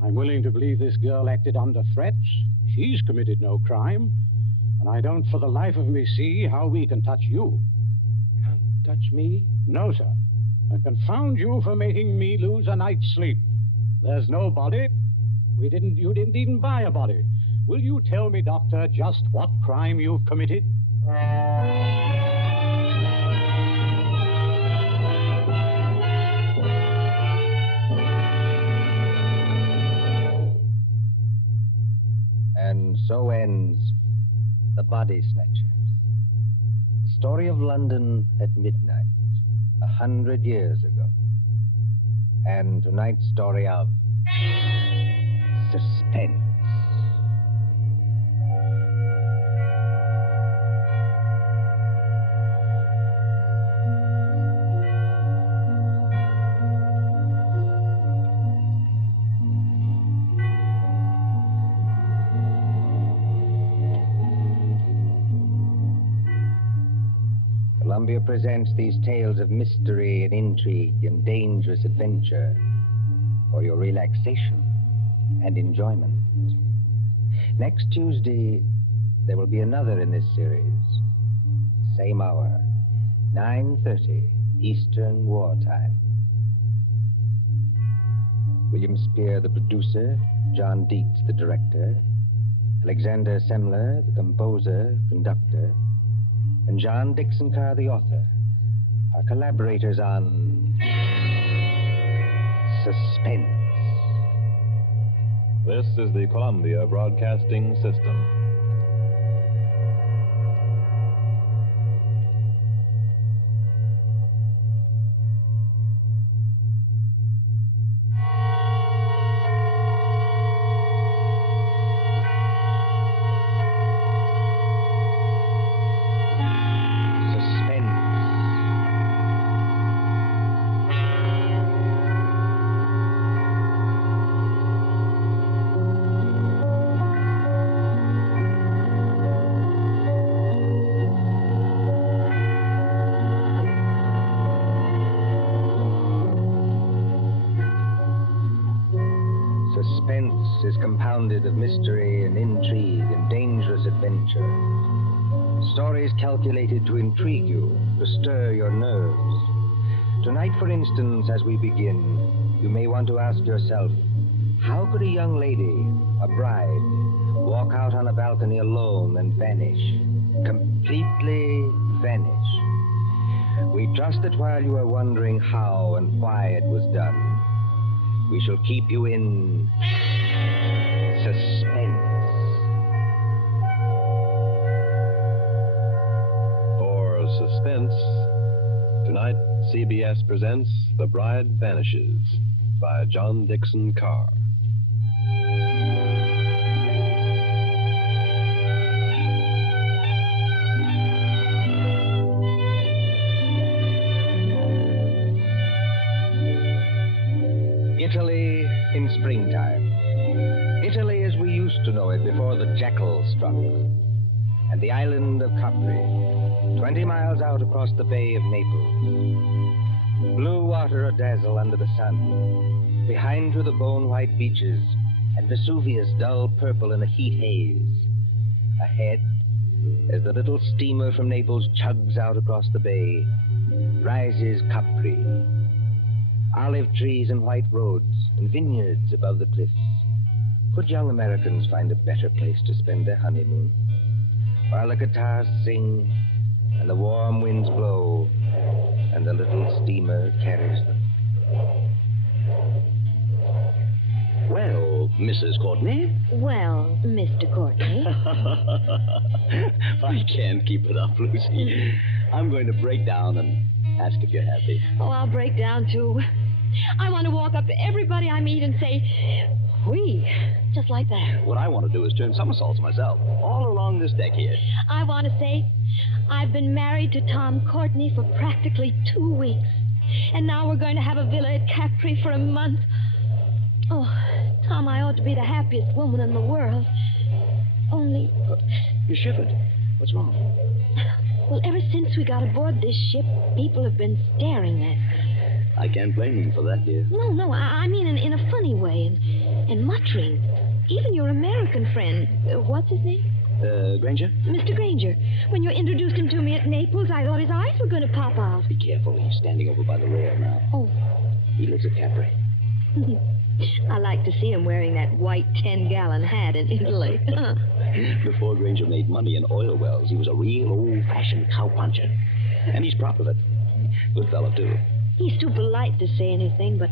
I'm willing to believe this girl acted under threats. She's committed no crime. And I don't for the life of me see how we can touch you. Can't touch me? No, sir. And confound you for making me lose a night's sleep. There's no body. You didn't even buy a body. Will you tell me, Doctor, just what crime you've committed? And so ends The Body Snatchers, a story of London at midnight, 100 years ago. And tonight's story of Suspense. Columbia presents these tales of mystery and intrigue and dangerous adventure for your relaxation and enjoyment. Next Tuesday, there will be another in this series. Same hour, 9:30 Eastern Wartime. William Spear, the producer, John Dietz, the director, Alexander Semler, the composer, conductor, and John Dixon Carr, the author, are collaborators on Suspense. This is the Columbia Broadcasting System. mystery and intrigue and dangerous adventure. Stories calculated to intrigue you, to stir your nerves. Tonight, for instance, as we begin, you may want to ask yourself, how could a young lady, a bride, walk out on a balcony alone and vanish? Completely vanish. We trust that while you are wondering how and why it was done, we shall keep you in suspense. For Suspense, tonight CBS presents The Bride Vanishes by John Dixon Carr. Italy in springtime. Italy as we used to know it before the jackal struck. And the island of Capri, 20 miles out across the Bay of Naples. Blue water a-dazzle under the sun. Behind you the bone-white beaches, and Vesuvius dull purple in a heat haze. Ahead, as the little steamer from Naples chugs out across the bay, rises Capri. Olive trees and white roads, and vineyards above the cliffs. Could young Americans find a better place to spend their honeymoon? While the guitars sing, and the warm winds blow, and the little steamer carries them. Well, Mrs. Courtney? Well, Mr. Courtney. I can't keep it up, Lucy. I'm going to break down and ask if you're happy. Oh, I'll break down, too. I want to walk up to everybody I meet and say, "We," just like that. What I want to do is turn somersaults myself, all along this deck here. I want to say, I've been married to Tom Courtney for practically 2 weeks. And now we're going to have a villa at Capri for a month. Oh, Tom, I ought to be the happiest woman in the world. Only... You shivered. What's wrong? Well, ever since we got aboard this ship, people have been staring at me. I can't blame them for that, dear. No, I mean in a funny way, and muttering. Even your American friend, what's his name? Granger? Mr. Granger. When you introduced him to me at Naples, I thought his eyes were going to pop out. Be careful. He's standing over by the rail now. Oh. He lives at Capri. I like to see him wearing that white 10-gallon hat in Italy. Before Granger made money in oil wells, he was a real old-fashioned cowpuncher. And he's proud of it. Good fellow, too. He's too polite to say anything, but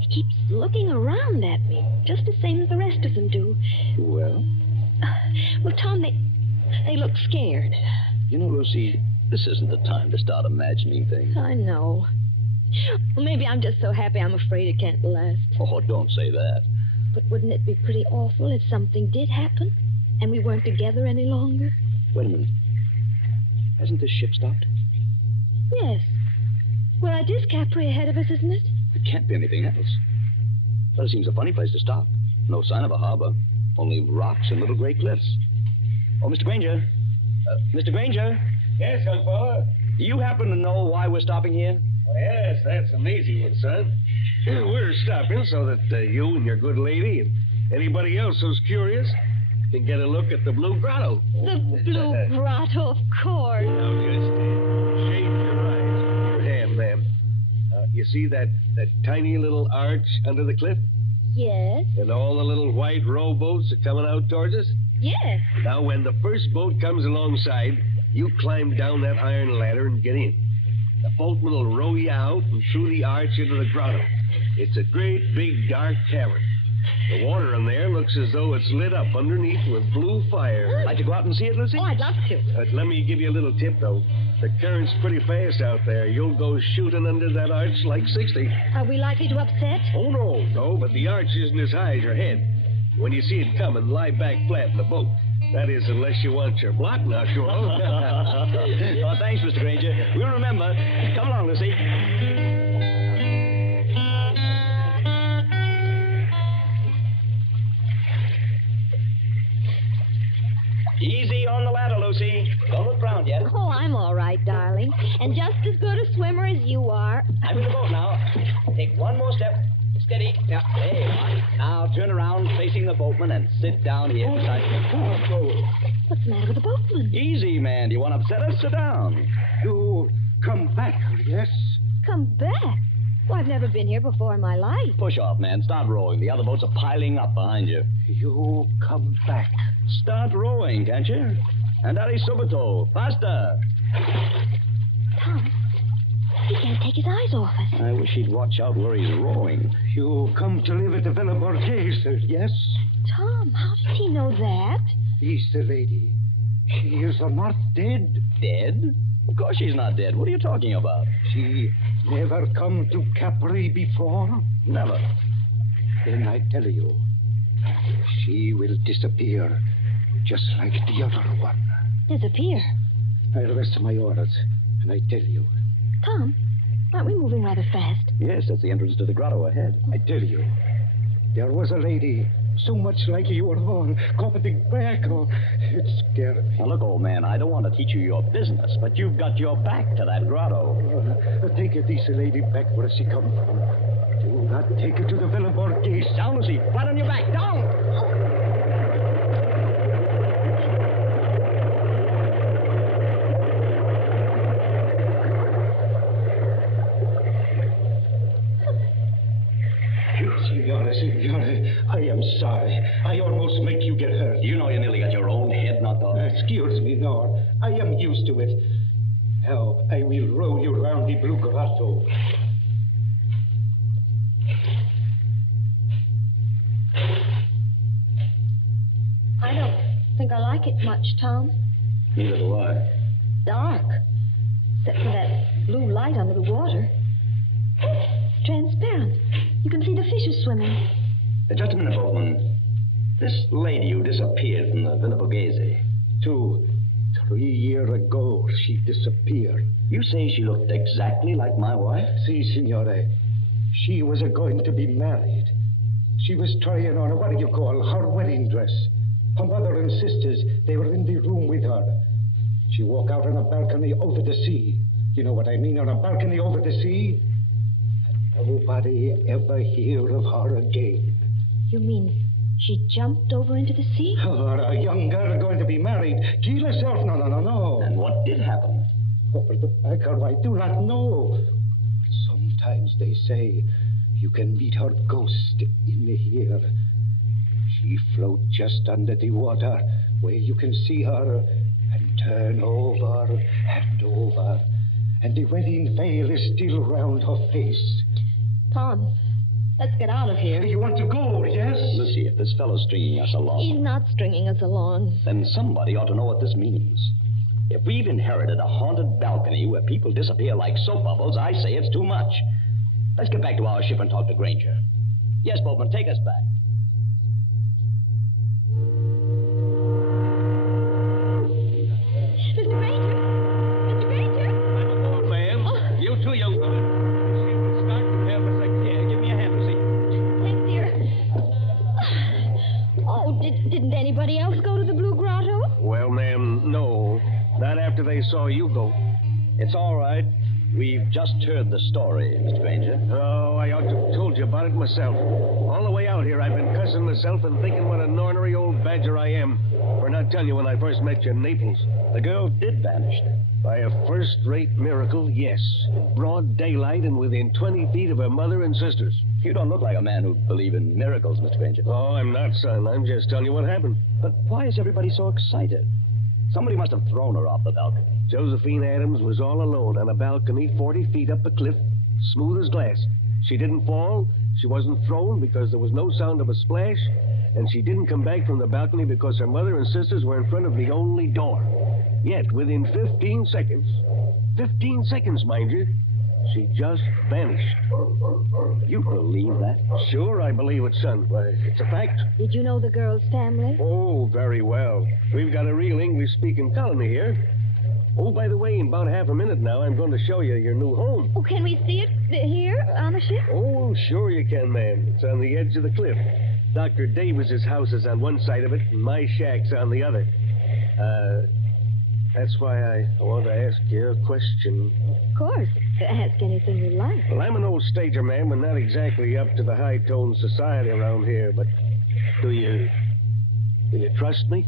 he keeps looking around at me, just the same as the rest of them do. Well? Well, Tom, they look scared. You know, Lucy, this isn't the time to start imagining things. I know. Well, maybe I'm just so happy I'm afraid it can't last. Oh, don't say that. But wouldn't it be pretty awful if something did happen and we weren't together any longer? Wait a minute. Hasn't this ship stopped? Yes. Well, it is Capri ahead of us, isn't it? It can't be anything else. Well, it seems a funny place to stop. No sign of a harbor. Only rocks and little gray cliffs. Oh, Mr. Granger. Mr. Granger? Yes, young fella? Do you happen to know why we're stopping here? Oh, yes, that's an easy one, son. We're stopping so that you and your good lady and anybody else who's curious can get a look at the Blue Grotto. The Blue Grotto, of course. Now, just shade your eyes with your hand, ma'am. You see that tiny little arch under the cliff? Yes. And all the little white rowboats are coming out towards us? Yes. Now, when the first boat comes alongside, you climb down that iron ladder and get in. The boatman will row you out and through the arch into the grotto. It's a great, big, dark cavern. The water in there looks as though it's lit up underneath with blue fire. Like to go out and see it, Lucy? Oh, I'd love to. Let me give you a little tip, though. The current's pretty fast out there. You'll go shooting under that arch like 60. Are we likely to upset? Oh, no, but the arch isn't as high as your head. When you see it coming, lie back flat in the boat. That is, unless you want your block knocked off. Oh, thanks, Mr. Granger. We'll remember. Come along, Lucy. Easy on the ladder, Lucy. Don't look round yet. Oh, I'm all right, darling. And just as good a swimmer as you are. I'm in the boat now. Take one more step. Steady. Yeah. Hey, now turn around facing the boatman and sit down here beside me. What's the matter with the boatman? Easy, man. Do you want to upset us? Sit down. You come back, yes? Come back? Well, I've never been here before in my life. Push off, man. Start rowing. The other boats are piling up behind you. You come back. Start rowing, can't you? And hurry subito. Faster. Tom, he can't take his eyes off us. I wish he'd watch out where he's rowing. You come to live at the Villa Borghese, yes? Tom, how does he know that? He's the lady. She is not dead. Dead? Of course she's not dead. What are you talking about? She never come to Capri before? Never. Then I tell you, she will disappear, just like the other one. Disappear? I'll rest my orders, and I tell you. Tom, aren't we moving rather fast? Yes, that's the entrance to the grotto ahead. I tell you, there was a lady so much like you at all, coming back. Oh, it scared me. Now, look, old man, I don't want to teach you your business, but you've got your back to that grotto. Take this lady back where she come from. Do not take her to the Villa Borghese. Down, Lucy. Flat on your back. Down. Signore, I am sorry. I almost make you get hurt. You know you nearly got your own head knocked off. Excuse me, no. I am used to it. Now, I will row you round the blue grotto. I don't think I like it much, Tom. Neither do I. Dark. Except for that blue light under the water. Transparent. You can see the fishes swimming. Just a minute, boatman. This lady who disappeared from the Villa Borghese. 3 years ago, she disappeared. You say she looked exactly like my wife? Si, signore. She was going to be married. She was trying on, what do you call, her wedding dress. Her mother and sisters, they were in the room with her. She walked out on a balcony over the sea. You know what I mean, on a balcony over the sea? Nobody ever hear of her again. You mean she jumped over into the sea? Oh, a young girl going to be married. Kill herself? No. And what did happen? Over the back, I do not know. But sometimes they say you can meet her ghost in the air. She floats just under the water where you can see her and turn over and over. And the wedding veil is still round her face. Tom, let's get out of here. You want to go, yes? Lucy, if this fellow's stringing us along... He's not stringing us along. Then somebody ought to know what this means. If we've inherited a haunted balcony where people disappear like soap bubbles, I say it's too much. Let's get back to our ship and talk to Granger. Yes, boatman, take us back. Mr. Granger! Mr. Granger! I'm aboard, ma'am. Oh. You too, young woman. She will start to help us again. Give me a hand, Lucy. Thanks, dear. Oh, didn't anybody else go to the Blue Grotto? Well, ma'am, no. Not after they saw you go. It's all right. We've just heard the story, Mr. Granger. Oh, I ought to have told you about it myself. All the way out here, I've been cussing myself and thinking what an ornery old badger I am for not telling you when I first met you in Naples. The girl did vanish. By a first-rate miracle, yes. In broad daylight and within 20 feet of her mother and sisters. You don't look like a man who'd believe in miracles, Mr. Granger. Oh, I'm not, son. I'm just telling you what happened. But why is everybody so excited? Somebody must have thrown her off the balcony. Josephine Adams was all alone on a balcony 40 feet up a cliff, smooth as glass. She didn't fall, she wasn't thrown because there was no sound of a splash, and she didn't come back from the balcony because her mother and sisters were in front of the only door. Yet, within 15 seconds, mind you, she just vanished. You believe that? Sure, I believe it, son. Why, it's a fact. Did you know the girl's family? Oh, very well. We've got a real English-speaking colony here. Oh, by the way, in about half a minute now, I'm going to show you your new home. Oh, can we see it here on the ship? Oh, sure you can, ma'am. It's on the edge of the cliff. Dr. Davis's house is on one side of it, and my shack's on the other. That's why I want to ask you a question. Of course. Ask anything you like. Well, I'm an old stager man, but not exactly up to the high-toned society around here. But do you trust me?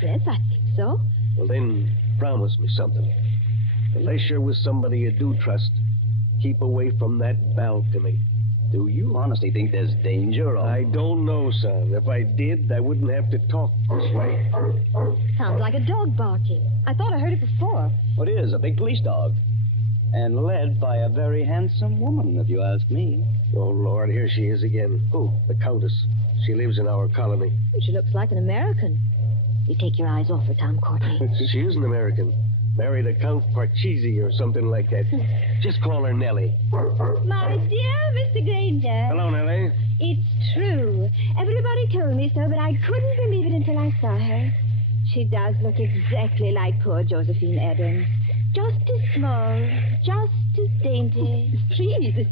Yes, I think so. Well, then promise me something. Unless you're with somebody you do trust, keep away from that balcony. Do you honestly think there's danger? I don't know, son. If I did, I wouldn't have to talk this way. Sounds like a dog barking. I thought I heard it before. What is a big police dog? And led by a very handsome woman, if you ask me. Oh, Lord, here she is again. Who? The Countess. She lives in our colony. She looks like an American. You take your eyes off her, Tom Courtney. She is an American. Married a Count Parcheesi or something like that. Just call her Nellie. My dear Mr. Granger. Hello, Nellie. It's true. Everybody told me so, but I couldn't believe it until I saw her. She does look exactly like poor Josephine Adams. Just as small, just as dainty. Please, is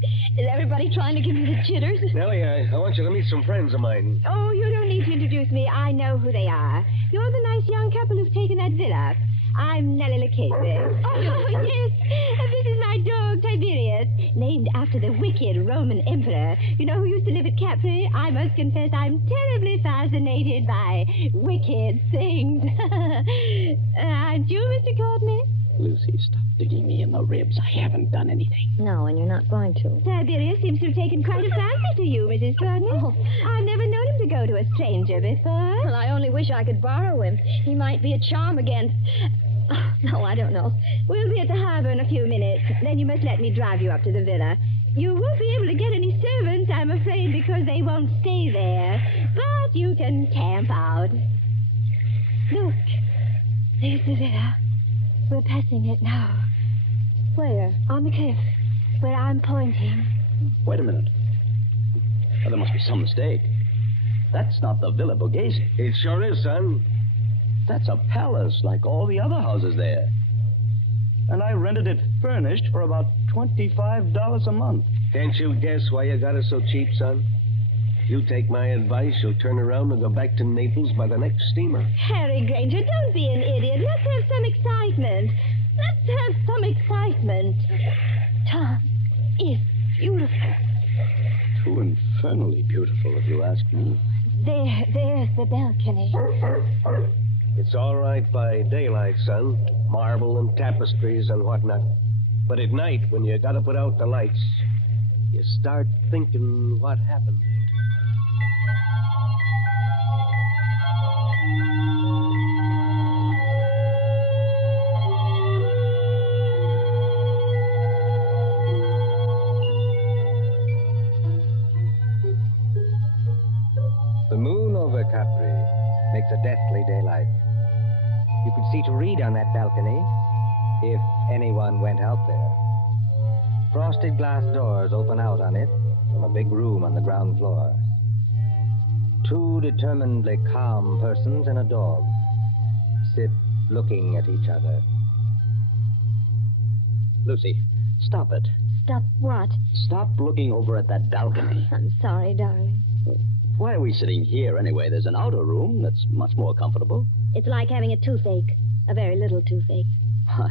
everybody trying to give me the jitters? Nellie, I want you to meet some friends of mine. Oh, you don't need to introduce me. I know who they are. You're the nice young couple who've taken that villa. I'm Nellie Lucchese. Oh, yes. This is my dog, Tiberius, named after the wicked Roman emperor. You know who used to live at Capri? I must confess I'm terribly fascinated by wicked things. Aren't you, Mr. Courtney? Lucy, stop digging me in the ribs. I haven't done anything. No, and you're not going to. Tiberius seems to have taken quite a fancy to you, Mrs. Courtney. Oh. I've never known him to go to a stranger before. Well, I only wish I could borrow him. He might be a charm against... Oh, no, I don't know. We'll be at the harbor in a few minutes. Then you must let me drive you up to the villa. You won't be able to get any servants, I'm afraid, because they won't stay there. But you can camp out. Look, there's the villa. We're passing it now. Where? On the cliff, where I'm pointing. Wait a minute. Well, there must be some mistake. That's not the Villa Borghese. It sure is, son. That's a palace like all the other houses there. And I rented it furnished for about $25 a month. Can't you guess why you got it so cheap, son? You take my advice, you'll turn around and go back to Naples by the next steamer. Harry Granger, don't be an idiot. Let's have some excitement. Tom is beautiful. Too infernally beautiful, if you ask me. There's the balcony. It's all right by daylight, son. Marble and tapestries and whatnot. But at night, when you gotta put out the lights, you start thinking what happened. The moon over Capri makes a deathly daylight. You could see to read on that balcony if anyone went out there. Frosted glass doors open out on it from a big room on the ground floor. Two determinedly calm persons and a dog sit looking at each other. Lucy, stop it. Stop what? Stop looking over at that balcony. I'm sorry, darling. Why are we sitting here anyway? There's an outer room that's much more comfortable. It's like having a toothache. A very little toothache.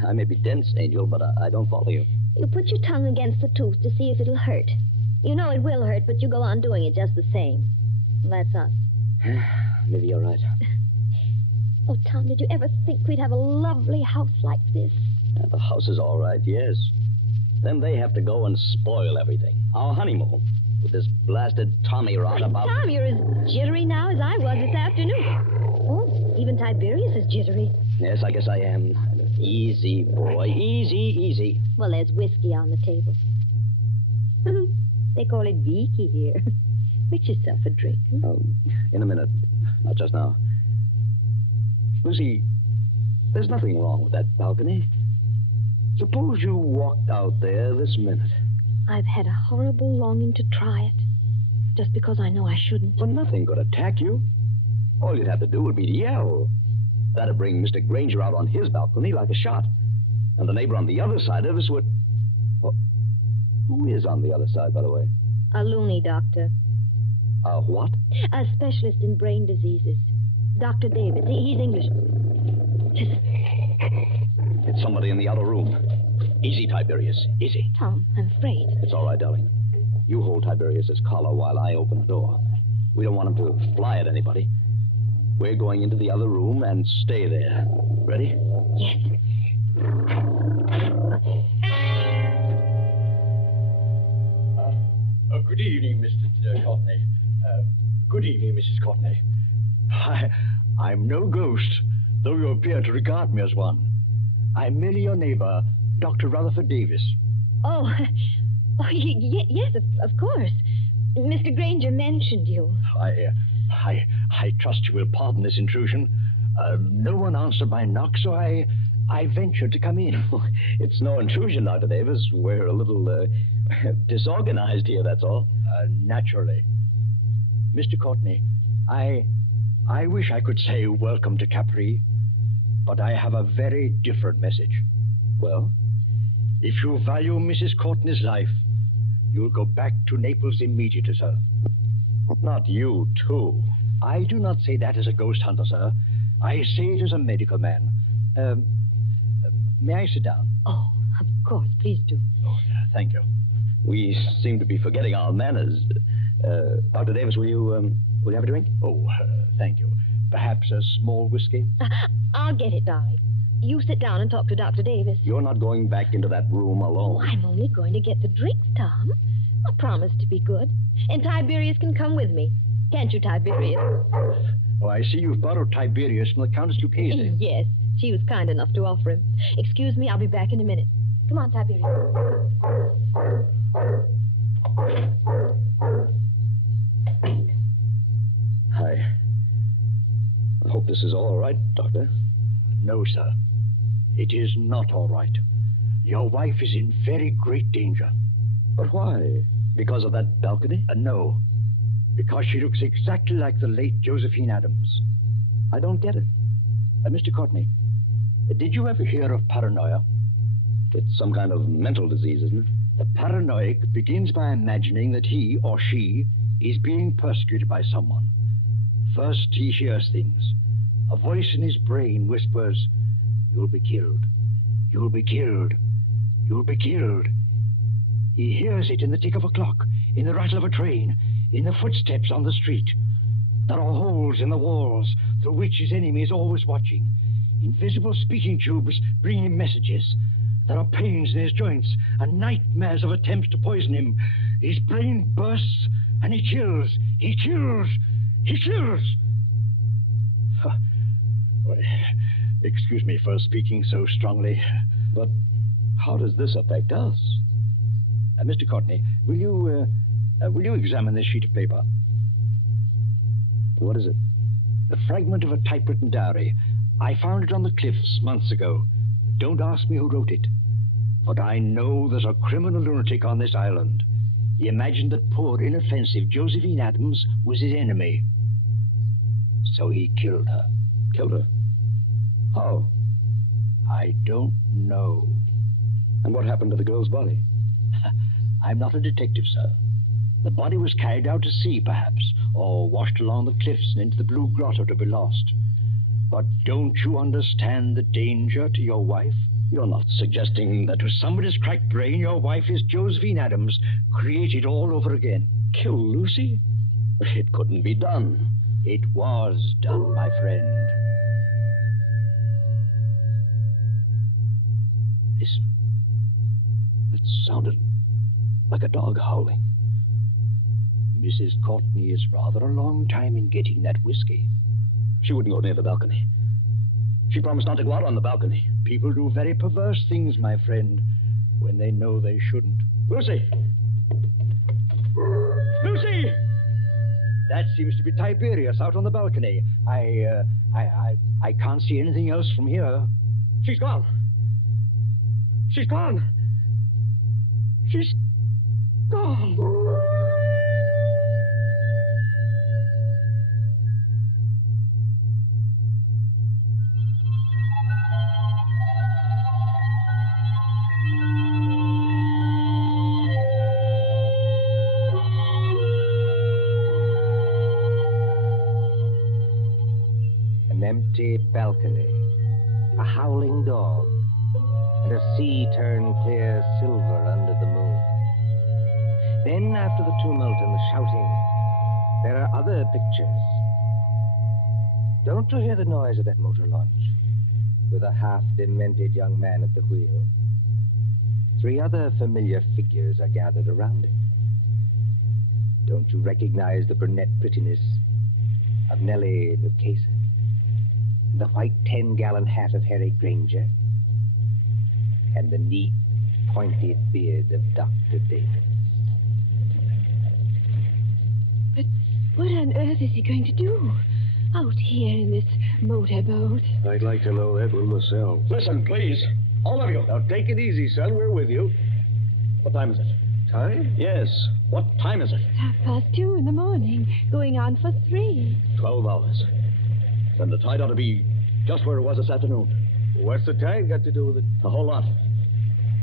I may be dense, Angel, but I don't follow you. You put your tongue against the tooth to see if it'll hurt. You know it will hurt, but you go on doing it just the same. That's us. Maybe you're right. Oh, Tom, did you ever think we'd have a lovely house like this? Yeah, the house is all right, yes. Then they have to go and spoil everything. Our honeymoon. With this blasted Tommy rod about... Tom, you're as jittery now as I was this afternoon. Oh, even Tiberius is jittery. Yes, I guess I am. Easy, boy. Easy. Well, there's whiskey on the table. They call it Vicky here. Mix yourself a drink. In a minute. Not just now. Lucy, there's nothing wrong with that balcony. Suppose you walked out there this minute. I've had a horrible longing to try it. Just because I know I shouldn't. Well, nothing could attack you. All you'd have to do would be to yell. That'd bring Mr. Granger out on his balcony like a shot. And the neighbor on the other side of us would... Well, who is on the other side, by the way? A loony doctor. A what? A specialist in brain diseases. Dr. Davis. He's English. Listen. It's somebody in the outer room. Easy, Tiberius. Easy. Tom, I'm afraid. It's all right, darling. You hold Tiberius's collar while I open the door. We don't want him to fly at anybody. We're going into the other room and stay there. Ready? Yes. Good evening, Mr. Courtney. Good evening, Mrs. Courtney. I'm no ghost, though you appear to regard me as one. I'm merely your neighbor, Dr. Rutherford Davis. Oh, yes, of course. Mr. Granger mentioned you. I trust you will pardon this intrusion. No one answered my knock, so I ventured to come in. It's no intrusion, Dr. Davis. We're a little disorganized here, that's all. Naturally. Mr. Courtney, I wish I could say welcome to Capri, but I have a very different message. Well? If you value Mrs. Courtney's life, you'll go back to Naples immediately, sir. Not you, too. I do not say that as a ghost hunter, sir. I say it as a medical man. May I sit down? Oh, of course. Please do. Oh, thank you. We seem to be forgetting our manners. Dr. Davis, will you have a drink? Oh, thank you. Perhaps a small whiskey? I'll get it, darling. You sit down and talk to Dr. Davis. You're not going back into that room alone. Oh, I'm only going to get the drinks, Tom. I promise to be good. And Tiberius can come with me. Can't you, Tiberius? Oh, I see you've borrowed Tiberius from the Countess Lucchese. Yes, she was kind enough to offer him. Excuse me, I'll be back in a minute. Come on, Tiberius. I hope this is all right, Doctor. No, sir. It is not all right. Your wife is in very great danger. But why? Because of that balcony? No. Because she looks exactly like the late Josephine Adams. I don't get it. Mr. Courtney, did you ever hear of paranoia? It's some kind of mental disease, isn't it? The paranoic begins by imagining that he or she is being persecuted by someone. First, he hears things. A voice in his brain whispers, "You'll be killed. You'll be killed. You'll be killed." He hears it in the tick of a clock, in the rattle of a train, in the footsteps on the street. There are holes in the walls through which his enemy is always watching. Invisible speaking tubes bring him messages. There are pains in his joints and nightmares of attempts to poison him. His brain bursts and he kills. He kills. He kills. Well, excuse me for speaking so strongly. But how does this affect us? Mr. Courtney, will you examine this sheet of paper? What is it? The fragment of a typewritten diary. I found it on the cliffs months ago. Don't ask me who wrote it. But I know there's a criminal lunatic on this island. He imagined that poor, inoffensive Josephine Adams was his enemy. So he killed her. Killed her? How? I don't know. And what happened to the girl's body? I'm not a detective, sir. The body was carried out to sea, perhaps, or washed along the cliffs and into the Blue Grotto to be lost. But don't you understand the danger to your wife? You're not suggesting that with somebody's cracked brain, your wife is Josephine Adams, created all over again. Kill Lucy? It couldn't be done. It was done, my friend. Listen. It sounded like a dog howling. Mrs. Courtney is rather a long time in getting that whiskey. She wouldn't go near the balcony. She promised not to go out on the balcony. People do very perverse things, my friend, when they know they shouldn't. Lucy! Lucy! That seems to be Tiberius out on the balcony. I can't see anything else from here. She's gone. She's gone. She's gone. An empty balcony. a howling dog, and a sea turned clear silver under the moon. Then, after the tumult and the shouting, there are other pictures. Don't you hear the noise of that motor launch, with a half-demented young man at the wheel? 3 other familiar figures are gathered around it. Don't you recognize the brunette prettiness of Nellie Lucchese? And the white 10-gallon hat of Harry Granger? And the neat, pointed beard of Dr. Davis? But what on earth is he going to do out here in this motorboat? I'd like to know that one myself. Listen, please. All of you. Now, take it easy, son. We're with you. What time is it? Time? Yes. What time is it? It's 2:30 in the morning, going on for 3. 12 hours. Then the tide ought to be just where it was this afternoon. What's the tide got to do with it? A whole lot.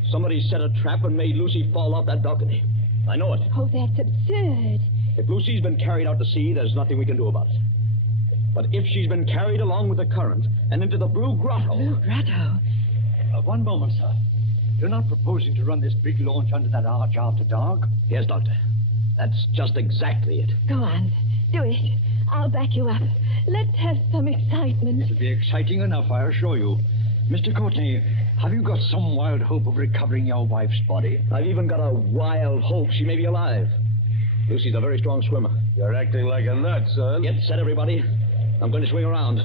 Somebody set a trap and made Lucy fall off that balcony. I know it. Oh, that's absurd. If Lucy's been carried out to sea, there's nothing we can do about it. But if she's been carried along with the current and into the Blue Grotto... Blue Grotto? One moment, sir. You're not proposing to run this big launch under that arch after dark? Yes, Doctor. That's just exactly it. Go on. Do it. I'll back you up. Let's have some excitement. It'll be exciting enough, I assure you. Mr. Courtney, have you got some wild hope of recovering your wife's body? I've even got a wild hope she may be alive. Lucy's a very strong swimmer. You're acting like a nut, son. Get set, everybody. I'm going to swing around.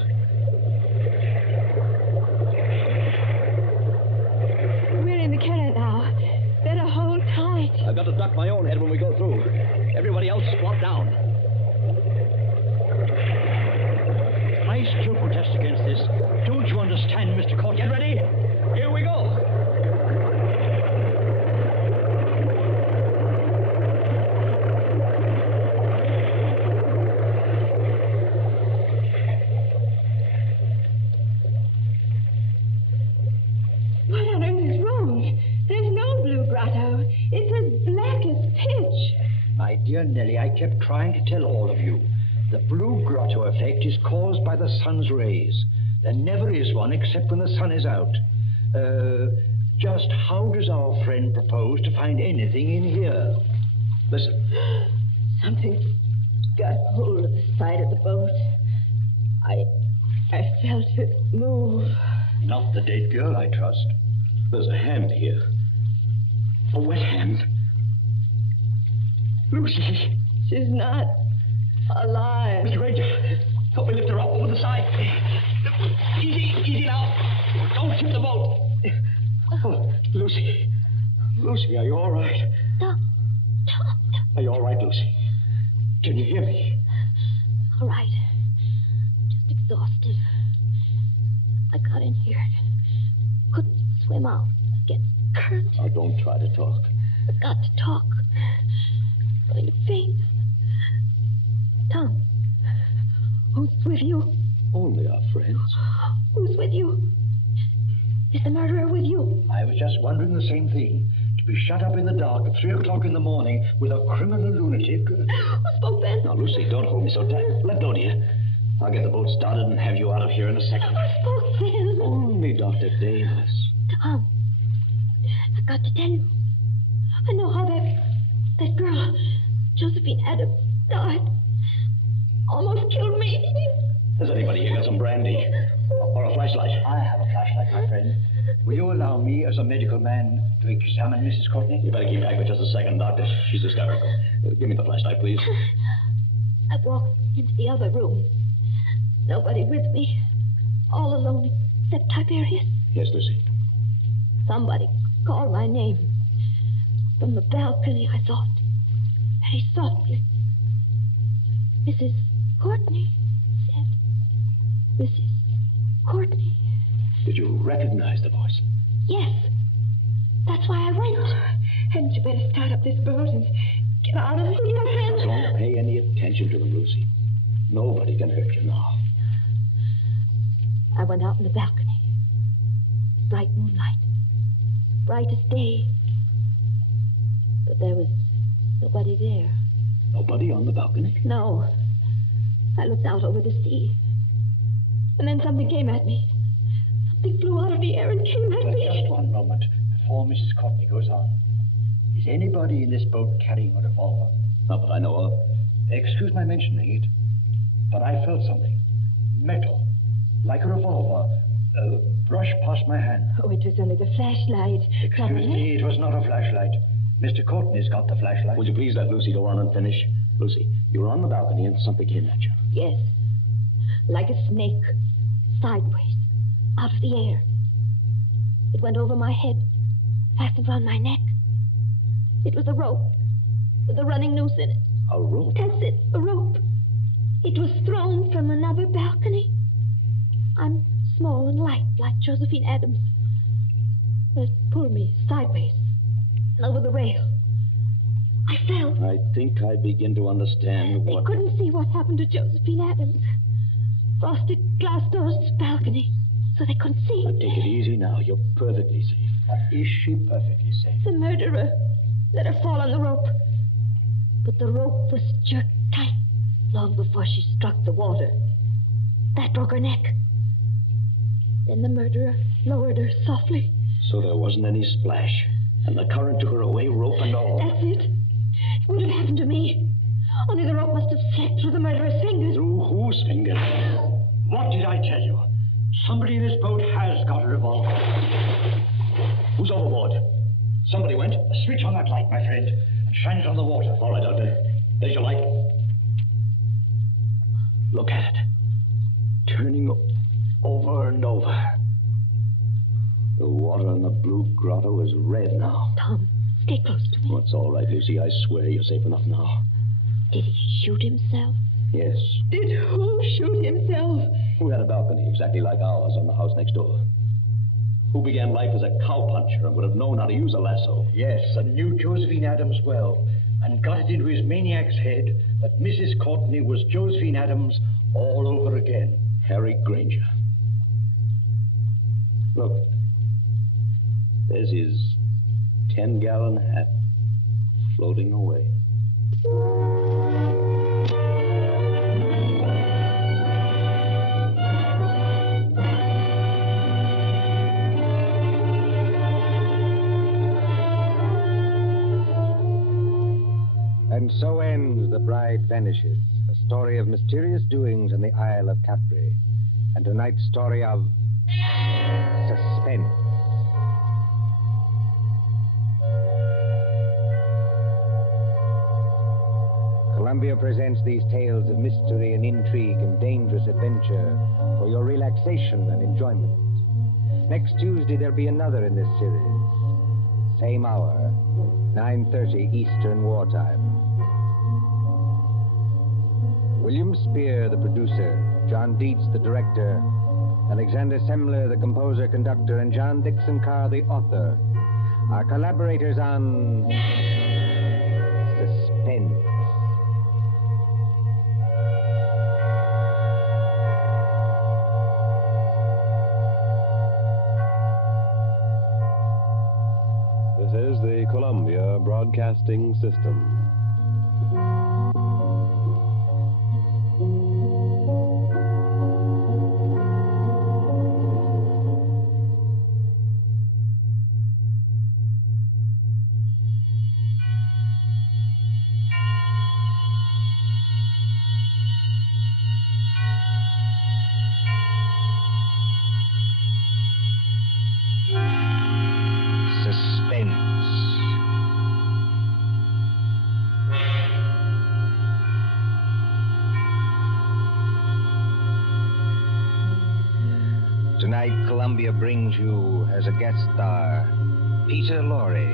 We're in the current now. Better hold tight. I've got to duck my own head when we go through. Everybody else squat down. I still protest against this. Don't you understand, Mr. Courtney? Get ready. Here we go. What on earth is wrong? There's no Blue Grotto. It's as black as pitch. My dear Nellie, I kept trying to tell all of you. The Blue Grotto effect is caused by the sun's rays. There never is one except when the sun is out. Just how does our friend propose to find anything in here? Listen. Something got hold of the side of the boat. I felt it move. Not the dead girl, I trust. There's a hand here. A wet hand. Lucy. She's not alive. Mr. Granger, help me lift her up over the side. Easy now. Don't tip the boat. Oh, Lucy. Lucy, are you all right? Stop. Are you all right, Lucy? Can you hear me? All right. I'm just exhausted. I got in here. Couldn't swim out against the current. Oh, don't try to talk. I've got to talk. I'm going to faint. Tom, who's with you? Only our friends. Who's with you? Is the murderer with you? I was just wondering the same thing. To be shut up in the dark at 3 o'clock in the morning with a criminal lunatic. Who spoke then? Now, Lucy, don't hold me so tight. Let go, dear. I'll get the boat started and have you out of here in a second. Who spoke then? Only Dr. Davis. Tom, I've got to tell you. I know how that girl, Josephine Adams, died. Almost killed me. Has anybody here got some brandy? Or a flashlight? I have a flashlight, my friend. Will you allow me, as a medical man, to examine Mrs. Courtney? You better keep back for just a second, Doctor. She's hysterical. Give me the flashlight, please. I walked into the other room. Nobody with me. All alone except Tiberius. Yes, Lucy. Somebody called my name. From the balcony, I thought. Very softly. Mrs. Courtney said. Mrs. Courtney. Did you recognize the voice? Yes. That's why I went. Hadn't you better start up this boat and get out of here, then? Don't pay any attention to them, Lucy. Nobody can hurt you now. I went out on the balcony. Bright moonlight. Bright as day. But there was nobody there. Nobody on the balcony? No. I looked out over the sea. And then something came at me. They flew out of the air and came at me. Just one moment before Mrs. Courtney goes on. Is anybody in this boat carrying a revolver? Not that I know of. Excuse my mentioning it, but I felt something. Metal. Like a revolver. Brush past my hand. Oh, it was only the flashlight. Excuse me, it was not a flashlight. Mr. Courtney's got the flashlight. Would you please let Lucy go on and finish? Lucy, you were on the balcony and something came at you. Yes. Like a snake. Sideways. Out of the air. It went over my head. Fastened around my neck. It was a rope. With a running noose in it. A rope? That's it. A rope. It was thrown from another balcony. I'm small and light, like Josephine Adams. It pulled me sideways and over the rail. I fell. I think I begin to understand They couldn't see what happened to Josephine Adams. Frosted glass doors balcony, so they couldn't see. Now, take it easy now. You're perfectly safe. Is she perfectly safe? The murderer let her fall on the rope. But the rope was jerked tight long before she struck the water. That broke her neck. Then the murderer lowered her softly. So there wasn't any splash, and the current took her away, rope and all. That's it. It would have happened to me. Only the rope must have slipped through the murderer's fingers. Through whose fingers? What did I tell you? Somebody in this boat has got a revolver. Who's overboard? Somebody went. Switch on that light, my friend, and shine it on the water. All right, Doctor. There's your light. Look at it. Turning over and over. The water in the blue grotto is red now. Tom, stay close to me. Oh, it's all right, Lucy. I swear you're safe enough now. Did he shoot himself? Yes. Did who shoot himself? Who had a balcony exactly like ours on the house next door? Who began life as a cowpuncher and would have known how to use a lasso? Yes, and knew Josephine Adams well, and got it into his maniac's head that Mrs. Courtney was Josephine Adams all over again. Harry Granger. Look. There's his 10-gallon hat floating away. And so ends The Bride Vanishes, a story of mysterious doings in the Isle of Capri, and tonight's story of suspense. Columbia presents these tales of mystery and intrigue and dangerous adventure for your relaxation and enjoyment. Next Tuesday, there'll be another in this series. Same hour, 9:30 Eastern Wartime. William Spear, the producer, John Dietz, the director, Alexander Semler, the composer-conductor, and John Dixon Carr, the author, are collaborators on Suspense. This is the Columbia Broadcasting System. Tonight, Columbia brings you as a guest star Peter Lorre,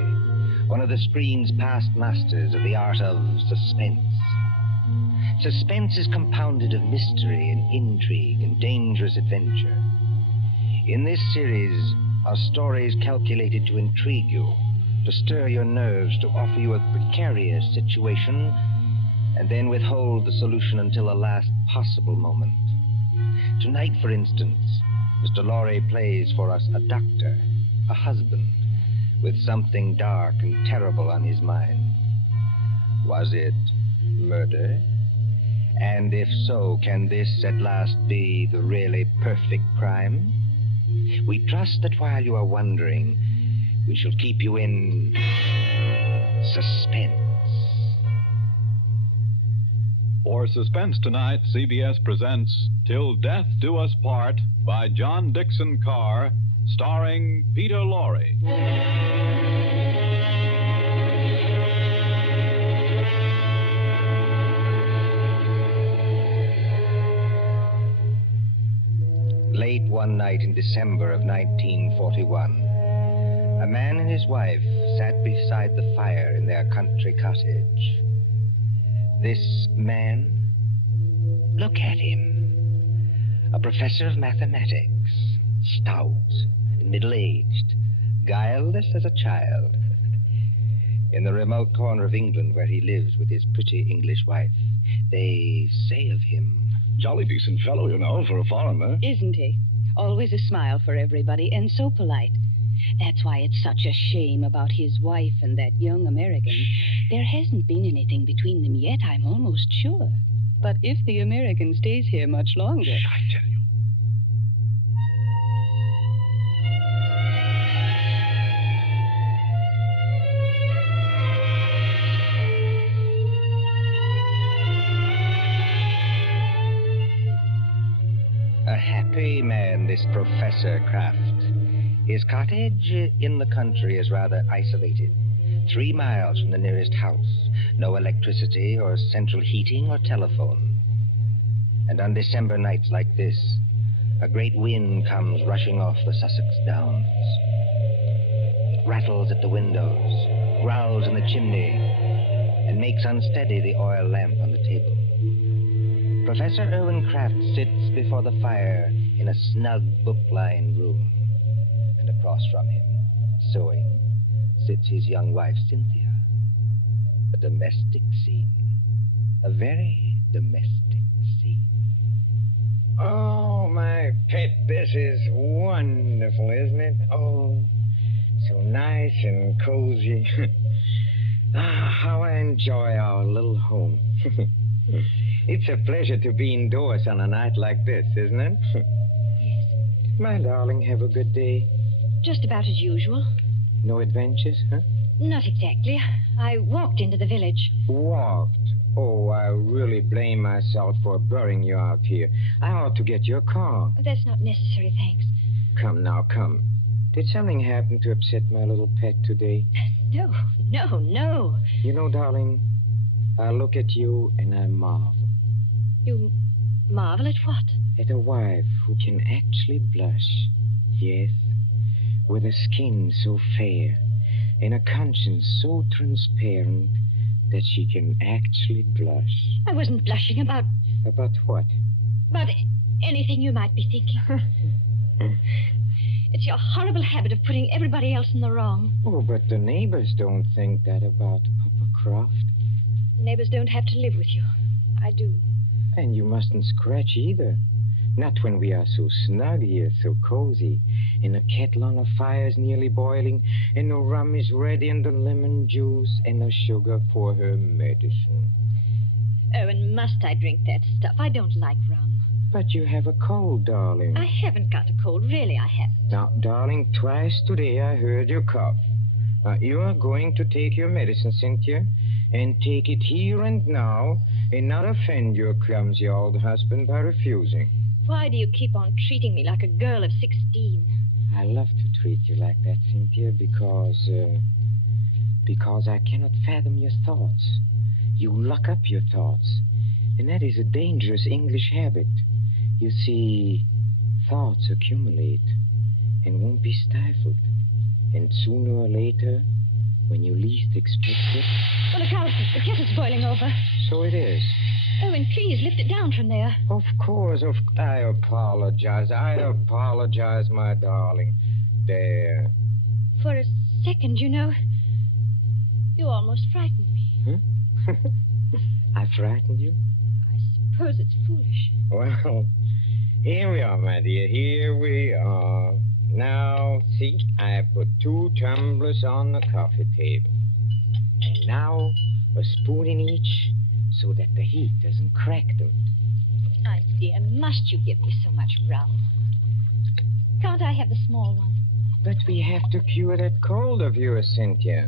one of the screen's past masters of the art of suspense. Suspense is compounded of mystery and intrigue and dangerous adventure. In this series are stories calculated to intrigue you, to stir your nerves, to offer you a precarious situation, and then withhold the solution until the last possible moment. Tonight, for instance, Mr. Lorre plays for us a doctor, a husband, with something dark and terrible on his mind. Was it murder? And if so, can this at last be the really perfect crime? We trust that while you are wondering, we shall keep you in suspense. For Suspense tonight, CBS presents Till Death Do Us Part by John Dixon Carr, starring Peter Lorre. Late one night in December of 1941, a man and his wife sat beside the fire in their country cottage. This man, look at him, a professor of mathematics, stout and middle-aged, guileless as a child. In the remote corner of England where he lives with his pretty English wife, they say of him, Jolly decent fellow, you know, for a foreigner. Isn't he? Always a smile for everybody, and so polite. That's why it's such a shame about his wife and that young American. There hasn't been anything between them yet, I'm almost sure. But if the American stays here much longer... I tell you. A happy man, this Professor Kraft. His cottage in the country is rather isolated. 3 miles from the nearest house. No electricity or central heating or telephone. And on December nights like this, a great wind comes rushing off the Sussex Downs. It rattles at the windows, growls in the chimney, and makes unsteady the oil lamp on the table. Professor Irwin Kraft sits before the fire in a snug book-lined room. And across from him, sewing, sits his young wife, Cynthia. A domestic scene. A very domestic scene. Oh, my pet, this is wonderful, isn't it? Oh, so nice and cozy. How I enjoy our little home. It's a pleasure to be indoors on a night like this, isn't it? Yes. Did my darling have a good day? Just about as usual. No adventures, huh? Not exactly. I walked into the village. Walked? Oh, I really blame myself for burying you out here. I ought to get your car. That's not necessary, thanks. Come now, come. Did something happen to upset my little pet today? No. You know, darling, I look at you and I marvel. You marvel at what? At a wife who can actually blush. Yes, with a skin so fair and a conscience so transparent that she can actually blush. I wasn't blushing about... About what? About anything you might be thinking. It's your horrible habit of putting everybody else in the wrong. Oh, but the neighbors don't think that about Papa Croft. Neighbors don't have to live with you. I do. And you mustn't scratch either. Not when we are so snug here, so cozy, and the kettle on the fire's nearly boiling, and the rum is ready, and the lemon juice, and the sugar for her medicine. Oh, and must I drink that stuff? I don't like rum. But you have a cold, darling. I haven't got a cold. Really, I haven't. Now, darling, twice today I heard you cough. You are going to take your medicine, Cynthia, and take it here and now, and not offend your clumsy old husband by refusing. Why do you keep on treating me like a girl of 16? I love to treat you like that, Cynthia, because I cannot fathom your thoughts. You lock up your thoughts, and that is a dangerous English habit. You see, thoughts accumulate and won't be stifled. And sooner or later, when you least expect it... Well, look out. The kettle's boiling over. So it is. Oh, and please lift it down from there. Of course. I apologize, my darling. There. For a second, you know, you almost frightened me. Huh? I frightened you? I suppose it's foolish. Well, here we are, my dear. Here we are. Now, see, I have put 2 tumblers on the coffee table. And now, a spoon in each, so that the heat doesn't crack them. My dear, must you give me so much rum? Can't I have the small one? But we have to cure that cold of yours, Cynthia.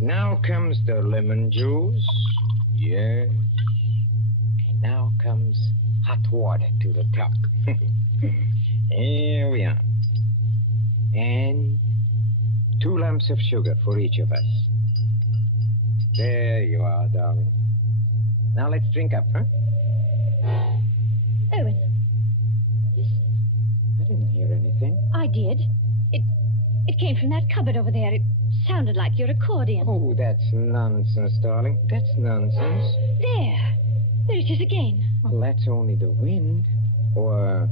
Now comes the lemon juice. Yes. And now comes hot water to the top. Here we are. And 2 lumps of sugar for each of us. There you are, darling. Now let's drink up, huh? Owen, I didn't hear anything. I did. It came from that cupboard over there. It sounded like your accordion. Oh, that's nonsense, darling. That's nonsense. There it is again. Well, that's only the wind. Or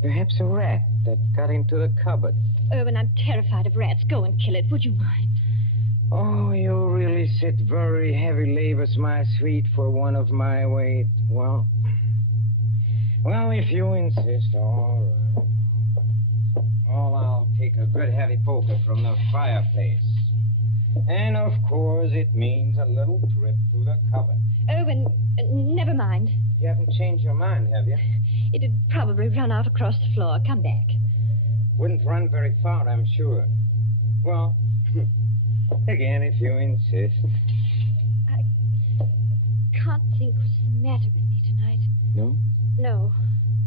perhaps a rat that got into the cupboard. Owen, I'm terrified of rats. Go and kill it, would you mind? Oh, you really sit very heavy labors, my sweet, for one of my weight. Well, if you insist, all right. Well, I'll take a good heavy poker from the fireplace. And, of course, it means a little trip to the cupboard. Owen, never mind. You haven't changed your mind, have you? It'd probably run out across the floor. Come back. Wouldn't run very far, I'm sure. Well, again, if you insist. I can't think what's the matter with me tonight. No? No,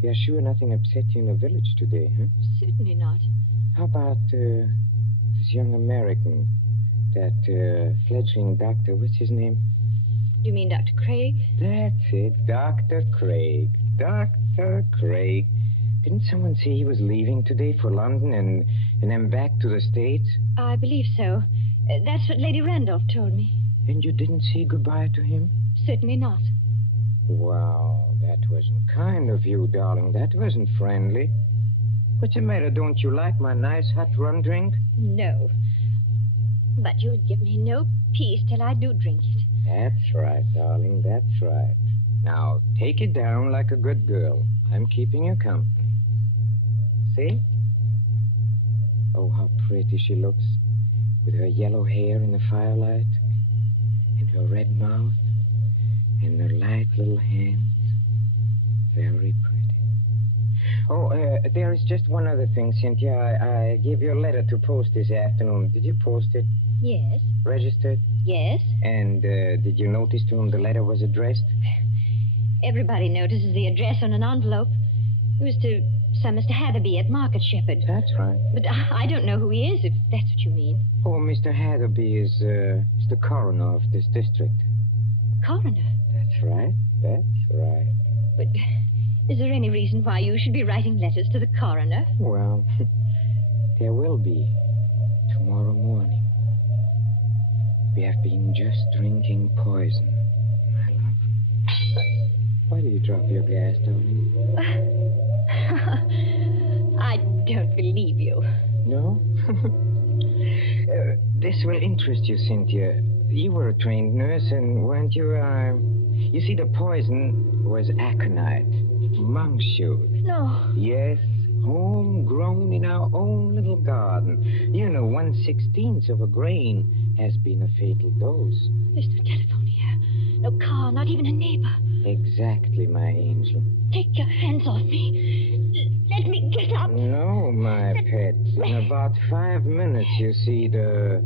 You're sure nothing upset you in the village today, huh? certainly not. How about this young American, that fledgling doctor, what's his name? You mean Dr. Craig? That's it, Dr. Craig. Dr. Craig. Didn't someone say he was leaving today for London and then back to the States? I believe so. That's what Lady Randolph told me. And you didn't say goodbye to him? Certainly not. Wow, that wasn't kind of you, darling. That wasn't friendly. What's the matter? Don't you like my nice hot rum drink? No. But you'll give me no peace till I do drink it. That's right, darling. That's right. Now, take it down like a good girl. I'm keeping you company. See? Oh, how pretty she looks. With her yellow hair in the firelight. And her red mouth. And her light little hands. Very pretty. Oh, there is just one other thing, Cynthia. I gave you a letter to post this afternoon. Did you post it? Yes. Registered? Yes. And did you notice to whom the letter was addressed? Everybody notices the address on an envelope. It was to some Mr. Hatherby at Market Shepherd. That's right. But I don't know who he is, if that's what you mean. Oh, Mr. Hatherby is the coroner of this district. Coroner? That's right. That's right. But is there any reason why you should be writing letters to the coroner? Well, there will be tomorrow morning. We have been just drinking poison, my love. Why did you drop your glass, darling? I don't believe you. No? This will interest you, Cynthia. You were a trained nurse, and weren't you, You see, the poison was aconite, monk's shoot. No. Yes, homegrown in our own little garden. You know, 1/16 of a grain has been a fatal dose. There's no telephone here. No car, not even a neighbor. Exactly, my angel. Take your hands off me. Let me get up. No, my pet. In about 5 minutes, you see, the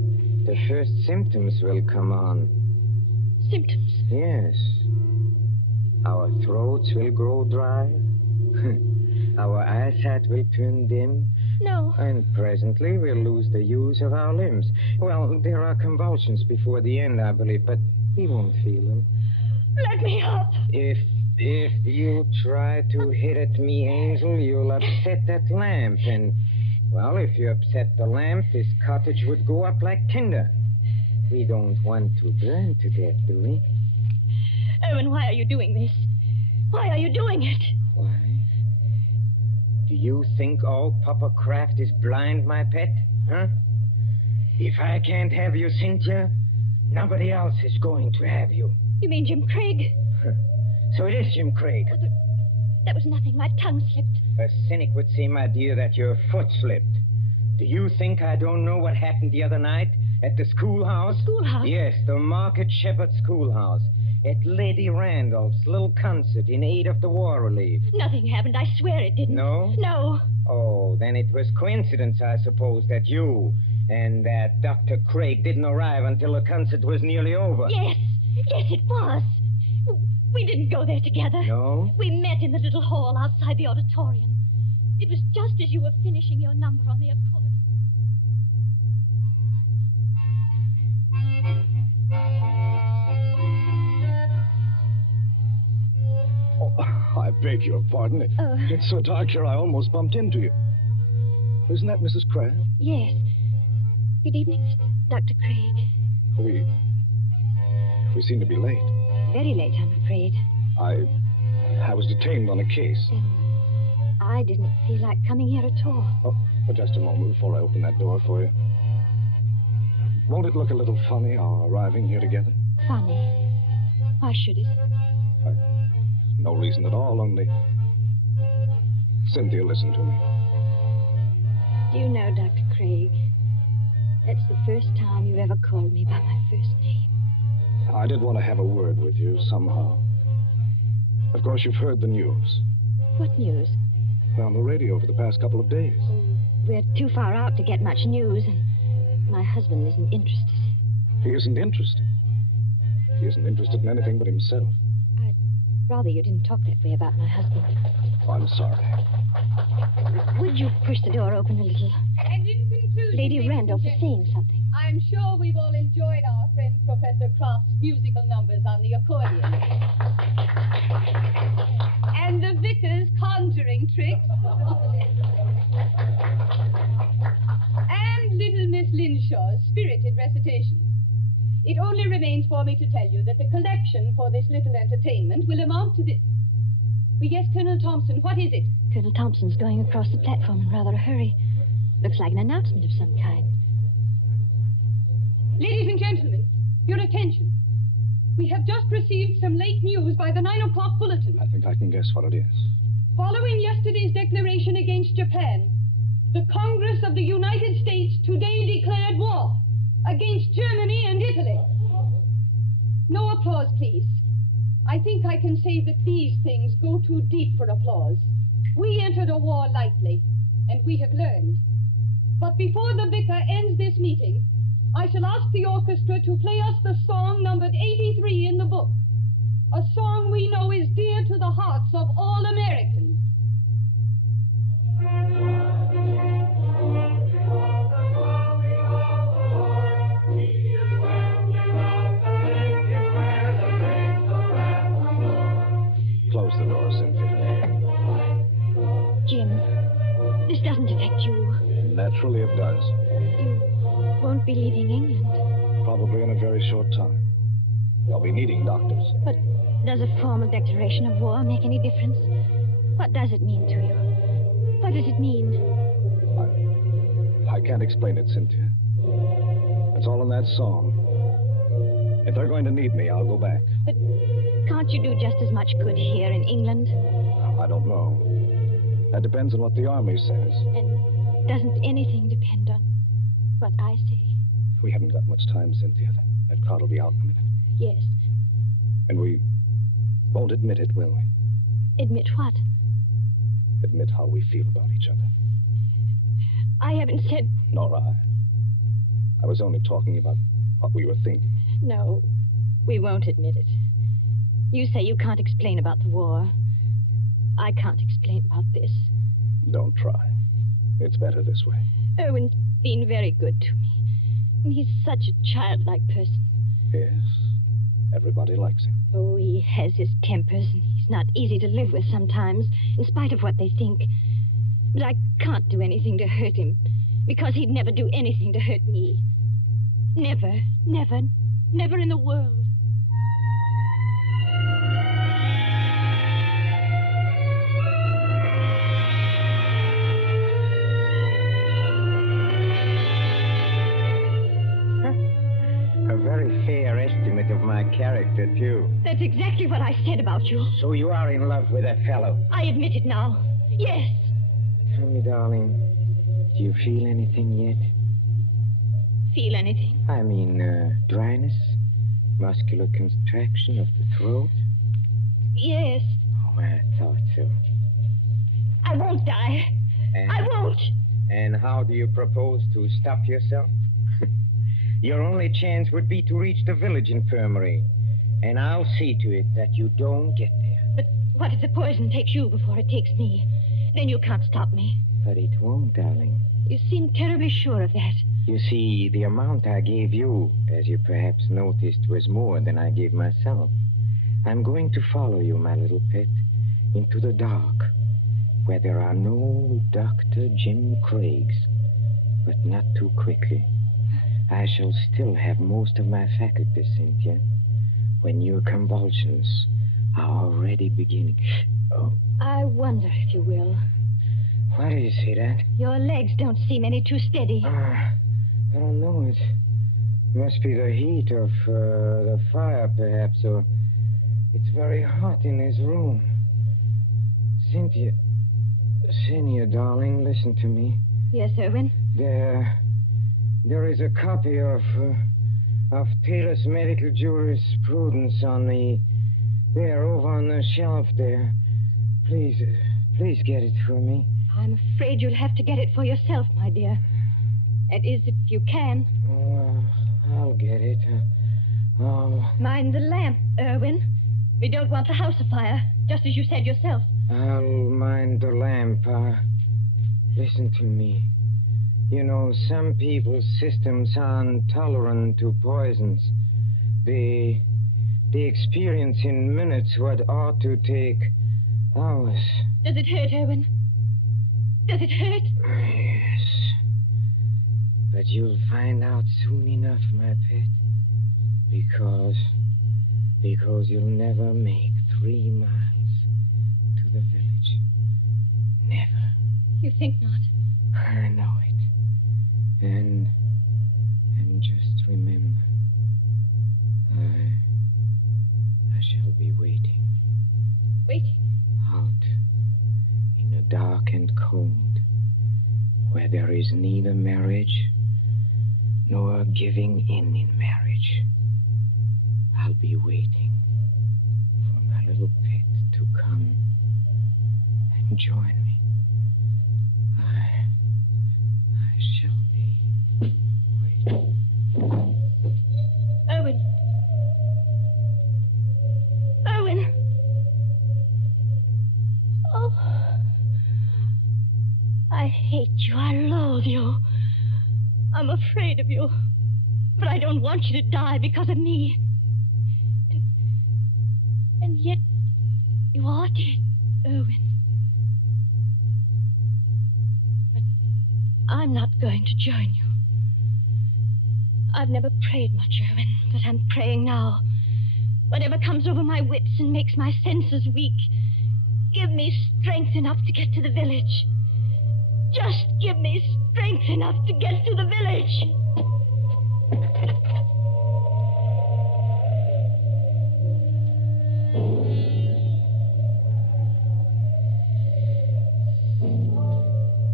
first symptoms will come on. Symptoms? Yes. Our throats will grow dry. Our eyesight will turn dim. No. And presently we'll lose the use of our limbs. Well, there are convulsions before the end, I believe, but we won't feel them. Let me up. If you try to hit at me, Angel, you'll upset that lamp. And, well, if you upset the lamp, this cottage would go up like tinder. We don't want to burn to death, do we? Owen, why are you doing this? Why are you doing it? Why? Do you think all Papa Kraft is blind, my pet? Huh? If I can't have you, Cynthia, nobody else is going to have you. You mean Jim Craig? So it is Jim Craig. Oh, that was nothing. My tongue slipped. A cynic would say, my dear, that your foot slipped. Do you think I don't know what happened the other night at the schoolhouse? Schoolhouse? Yes, the Market Shepherd Schoolhouse. At Lady Randolph's little concert in aid of the war relief. Nothing happened. I swear it didn't. No? No. Oh, Oh, then it was coincidence, I suppose, that you and that Dr. Craig didn't arrive until the concert was nearly over. Yes, it was. We didn't go there together. No? We met in the little hall outside the auditorium. It was just as you were finishing your number on the accordion. Oh, I beg your pardon. It's so dark here, I almost bumped into you. Isn't that Mrs. Craig? Yes. Good evening, Dr. Craig. We seem to be late. Very late, I'm afraid. I was detained on a case. I didn't feel like coming here at all. Oh, but just a moment before I open that door for you. Won't it look a little funny, our arriving here together? Funny? Why should it? No reason at all, only... Cynthia, listen to me. Do you know, Dr. Craig, that's the first time you've ever called me by my first name. I did want to have a word with you somehow. Of course, you've heard the news. What news? Well, on the radio for the past couple of days. We're too far out to get much news, and my husband isn't interested. He isn't interested? He isn't interested in anything but himself. I'd rather you didn't talk that way about my husband. Oh, I'm sorry. Would you push the door open a little? And in conclusion... Lady Randolph is saying something. I'm sure we've all enjoyed our friend Professor Croft's musical numbers on the accordion. And the vicar's conjuring tricks. And little Miss Linshaw's spirited recitations. It only remains for me to tell you that the collection for this little entertainment will amount to the... Yes, Colonel Thompson, what is it? Colonel Thompson's going across the platform in rather a hurry. Looks like an announcement of some kind. Ladies and gentlemen, your attention. We have just received some late news by the 9 o'clock bulletin. I think I can guess what it is. Following yesterday's declaration against Japan, the Congress of the United States today declared war against Germany and Italy. No applause, please. I think I can say that these things go too deep for applause. We entered a war lightly, and we have learned. But before the vicar ends this meeting, I shall ask the orchestra to play us the song numbered 83 in the book. A song we know is dear to the hearts of all Americans. Close the door, Cynthia. Jim, this doesn't affect you. Naturally it does. You won't be leaving England. Probably in a very short time. They'll be needing doctors. But does a formal declaration of war make any difference? What does it mean to you? What does it mean? I can't explain it, Cynthia. It's all in that song. If they're going to need me, I'll go back. But can't you do just as much good here in England? I don't know. That depends on what the army says. And doesn't anything depend on what I say? We haven't got much time, Cynthia. That crowd will be out in a minute. Yes. And we won't admit it, will we? Admit what? Admit how we feel about each other. I haven't said... Nor I. I was only talking about what we were thinking. No, we won't admit it. You say you can't explain about the war. I can't explain about this. Don't try. It's better this way. Owen's been very good to me. And he's such a childlike person. Yes. Everybody likes him. Oh, he has his tempers, and he's not easy to live with sometimes, in spite of what they think. But I can't do anything to hurt him, because he'd never do anything to hurt me. Never, never, never in the world. A very fair estimate of my character, too. That's exactly what I said about you. So you are in love with that fellow? I admit it now. Yes. Tell me, darling, do you feel anything yet? Feel anything? I mean, dryness, muscular contraction of the throat. Yes. Oh, I thought so. I won't die. I won't. out. And how do you propose to stop yourself? Your only chance would be to reach the village infirmary. And I'll see to it that you don't get there. But what if the poison takes you before it takes me? Then you can't stop me. But it won't, darling. You seem terribly sure of that. You see, the amount I gave you, as you perhaps noticed, was more than I gave myself. I'm going to follow you, my little pet, into the dark, where there are no Dr. Jim Craigs, but not too quickly. I shall still have most of my faculties, Cynthia, when your convulsions are already beginning. Oh. I wonder if you will. What is it, Aunt? Your legs don't seem any too steady. I don't know. It must be the heat of the fire, perhaps, or it's very hot in this room. Cynthia, darling, listen to me. Yes, Irwin? There is a copy of Taylor's medical jurisprudence there, over on the shelf there. Please get it for me. I'm afraid you'll have to get it for yourself, my dear. That is, if you can. Oh, I'll get it. Mind the lamp, Irwin. We don't want the house afire, just as you said yourself. I'll mind the lamp. Listen to me. You know, some people's systems are intolerant to poisons. They experience in minutes what ought to take hours. Does it hurt, Irwin? Does it hurt? Yes. But you'll find out soon enough, my pet. Because you'll never make 3 miles to the village. Never. You think not? I know it. And just remember, I shall be waiting. Waiting? Out in the dark and cold, where there is neither marriage nor giving in marriage. I'll be waiting for my little pet to come and join me. I shall be waiting. Owen! Owen! Oh, I hate you. I loathe you. I'm afraid of you. But I don't want you to die because of me. And yet, you are dead, Owen. But I'm not going to join you. I've never prayed much, Owen, but I'm praying now. Whatever comes over my wits and makes my senses weak, give me strength enough to get to the village. Just give me strength enough to get to the village.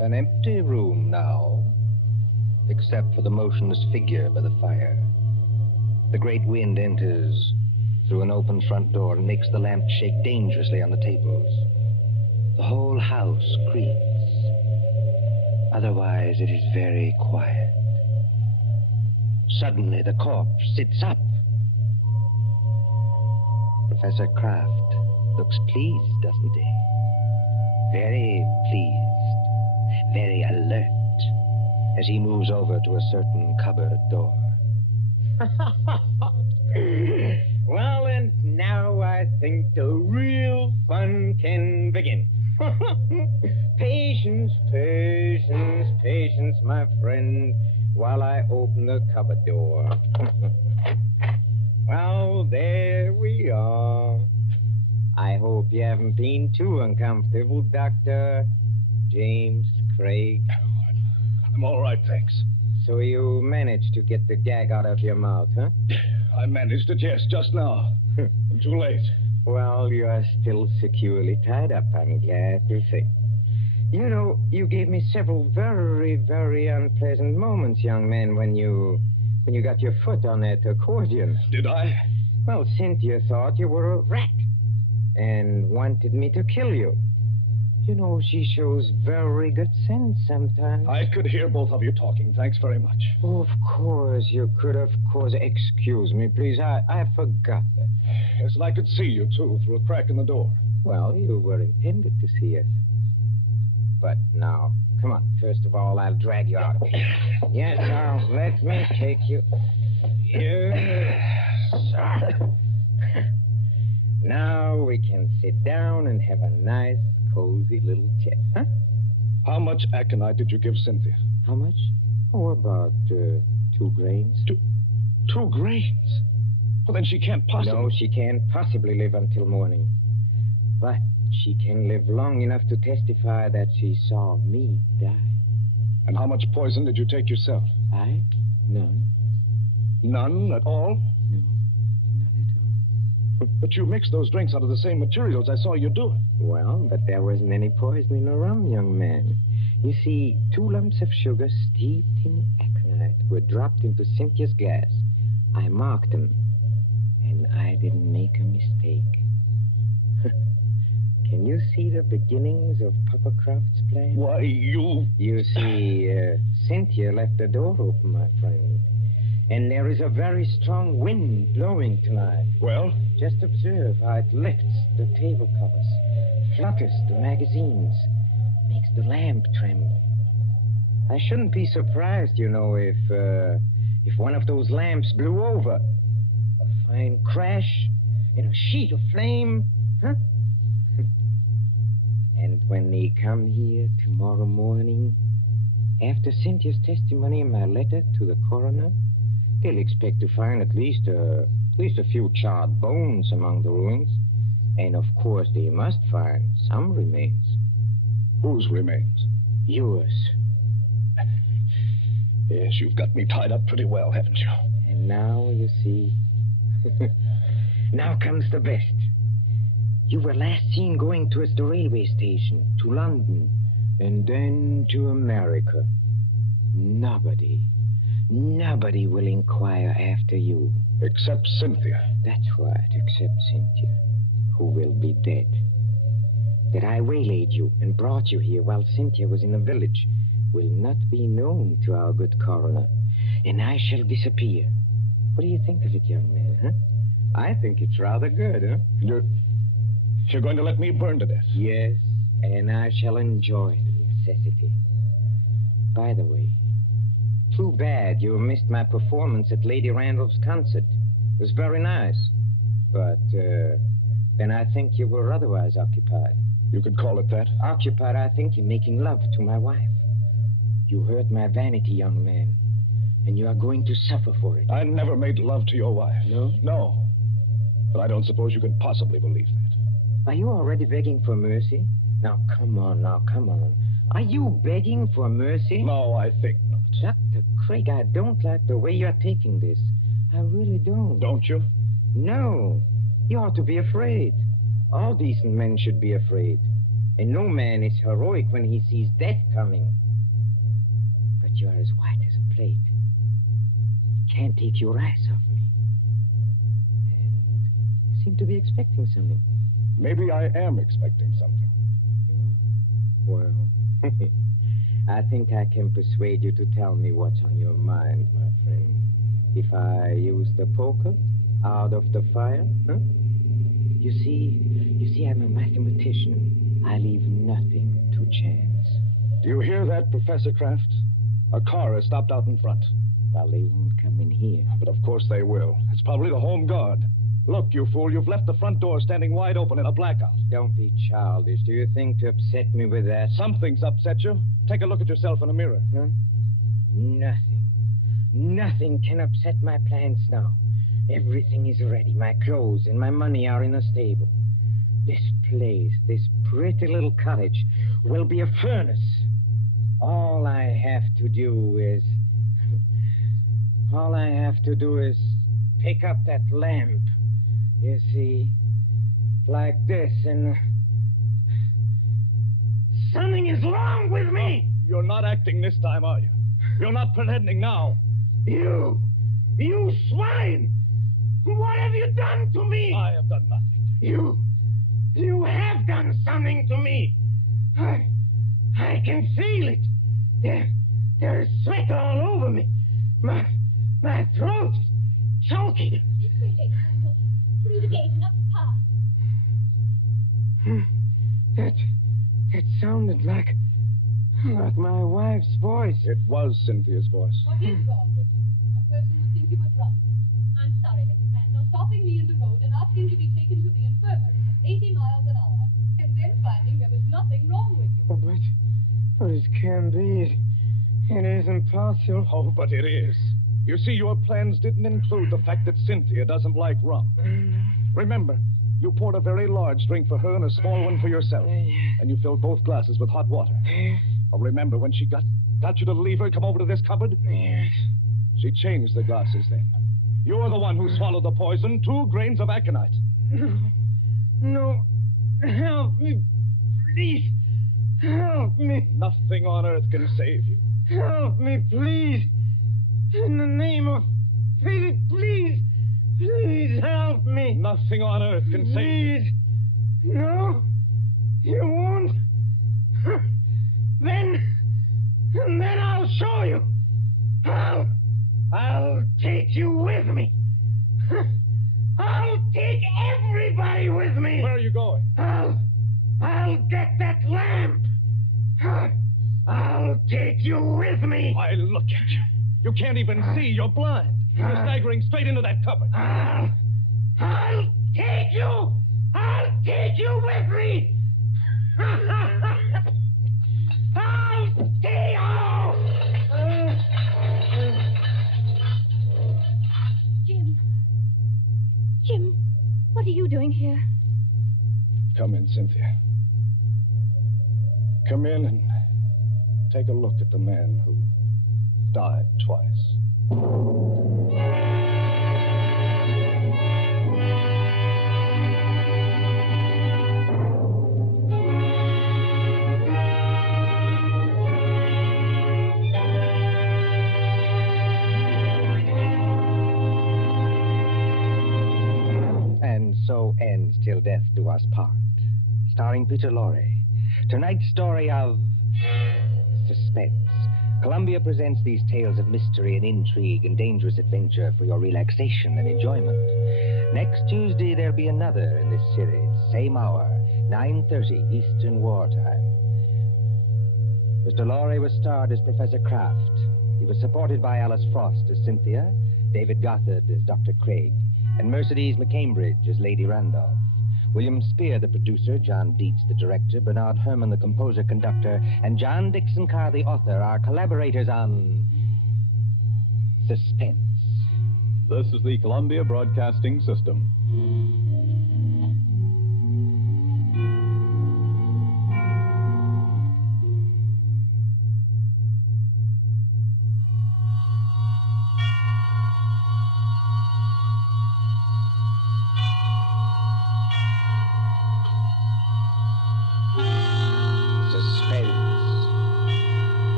An empty room now, except for the motionless figure by the fire. The great wind enters through an open front door and makes the lamp shake dangerously on the tables. The whole house creaks. Otherwise, it is very quiet. Suddenly, the corpse sits up. Professor Kraft looks pleased, doesn't he? Very pleased, very alert, as he moves over to a certain cupboard door. Well, and now I think the real fun can begin. Patience, patience, patience, my friend, while I open the cupboard door. Well, there we are. I hope you haven't been too uncomfortable, Dr. James Craig. I'm all right, thanks. So you managed to get the gag out of your mouth, huh? I managed it, yes, just now. I'm too late. Well, you are still securely tied up, I'm glad to say. You know, you gave me several very, very unpleasant moments, young man, when you got your foot on that accordion. Did I? Well, Cynthia thought you were a rat and wanted me to kill you. You know, she shows very good sense sometimes. I could hear both of you talking. Thanks very much. Oh, of course, you could, of course. Excuse me, please. I forgot that. Yes, and I could see you, too, through a crack in the door. Well, you were intended to see us. But now, come on. First of all, I'll drag you out of here. Yes, now, let me take you. Yes, sir. Now we can sit down and have a nice, cozy little chat, huh? How much aconite did you give Cynthia? How much? Oh, about 2 grains. 2 grains? Well, then she can't possibly... No, she can't possibly live until morning. But she can live long enough to testify that she saw me die. And how much poison did you take yourself? I? None. None at all? No, none at all. But you mixed those drinks out of the same materials. I saw you do it. Well, but there wasn't any poison in the rum, young man. You see, 2 lumps of sugar steeped in aconite were dropped into Cynthia's glass. I marked them, and I didn't make a mistake. Can you see the beginnings of Papa Croft's plan? Why, you... You see, Cynthia left the door open, my friend. And there is a very strong wind blowing tonight. Well? Just observe how it lifts the table covers, flutters the magazines, makes the lamp tremble. I shouldn't be surprised, you know, if one of those lamps blew over. A fine crash in a sheet of flame, huh? And when they come here tomorrow morning, after Cynthia's testimony and my letter to the coroner, they'll expect to find at least a few charred bones among the ruins. And of course they must find some remains. Whose remains? Yours. Yes, you've got me tied up pretty well, haven't you? And now, you see... Now comes the best. You were last seen going towards the railway station, to London, and then to America. Nobody will inquire after you. Except Cynthia. That's right, except Cynthia, who will be dead. That I waylaid you and brought you here while Cynthia was in the village will not be known to our good coroner, and I shall disappear. What do you think of it, young man, huh? I think it's rather good, huh? You're going to let me burn to death? Yes, and I shall enjoy the necessity. By the way, too bad you missed my performance at Lady Randolph's concert. It was very nice. But, then I think you were otherwise occupied. You could call it that? Occupied, I think, in making love to my wife. You hurt my vanity, young man, and you are going to suffer for it. I never made love to your wife. No? No. But I don't suppose you could possibly believe that. Are you already begging for mercy? Now, come on. Are you begging for mercy? No, I think not. Dr. Craig, I don't like the way you're taking this. I really don't. Don't you? No. You ought to be afraid. All decent men should be afraid. And no man is heroic when he sees death coming. But you're as white as a plate. You can't take your eyes off me. And you seem to be expecting something. Maybe I am expecting something. Well, I think I can persuade you to tell me what's on your mind, my friend. If I use the poker out of the fire, huh? You see, I'm a mathematician. I leave nothing to chance. Do you hear that, Professor Kraft? A car has stopped out in front. Well, they won't come in here. But of course they will. It's probably the Home Guard. Look, you fool, you've left the front door standing wide open in a blackout. Don't be childish. Do you think to upset me with that? Something's upset you. Take a look at yourself in a mirror. Huh? Nothing can upset my plans now. Everything is ready. My clothes and my money are in a stable. This place, this pretty little cottage, will be a furnace. All I have to do is pick up that lamp. You see, like this, and something is wrong with me. You're not acting this time, are you? You're not pretending now. You swine! What have you done to me? I have done nothing. You have done something to me. I can feel it. There's sweat all over me. My throat's choking. This way, Lady Randall. Through the gate and up the path. That sounded like my wife's voice. It was Cynthia's voice. What is wrong with you? A person would think you were drunk. I'm sorry, Lady Randall, stopping me in the road and asking to be taken to the infirmary at 80 miles an hour, and then finding there was nothing wrong with you. Oh, but it can't be. It isn't possible. Oh, but it is. You see, your plans didn't include the fact that Cynthia doesn't like rum. Remember, you poured a very large drink for her and a small one for yourself. And you filled both glasses with hot water. Oh, remember when she got you to leave her and come over to this cupboard? Yes. She changed the glasses then. You're the one who swallowed the poison, 2 grains of aconite. No. Help me. Please. Help me. Nothing on earth can save you. Help me, please. In the name of pity, please. Please help me. Nothing on earth can save you. Please. No. You won't. Then I'll show you. I'll take you with me. I'll take everybody with me. Where are you going? I'll get that lamp. I'll take you with me. Why, look at you. You can't even see. You're blind. You're staggering straight into that cupboard. I'll take you. I'll take you with me. I'll take you. Jim, what are you doing here? Come in, Cynthia. Come in and take a look at the man who died twice. And so ends Till Death Do Us Part, starring Peter Lorre. Tonight's story of Suspense. Columbia presents these tales of mystery and intrigue and dangerous adventure for your relaxation and enjoyment. Next Tuesday, there'll be another in this series. Same hour, 9:30 Eastern Wartime. Mr. Lorre was starred as Professor Kraft. He was supported by Alice Frost as Cynthia, David Gothard as Dr. Craig, and Mercedes McCambridge as Lady Randolph. William Spear, the producer, John Dietz, the director, Bernard Herrmann, the composer-conductor, and John Dixon Carr, the author, are collaborators on Suspense. This is the Columbia Broadcasting System.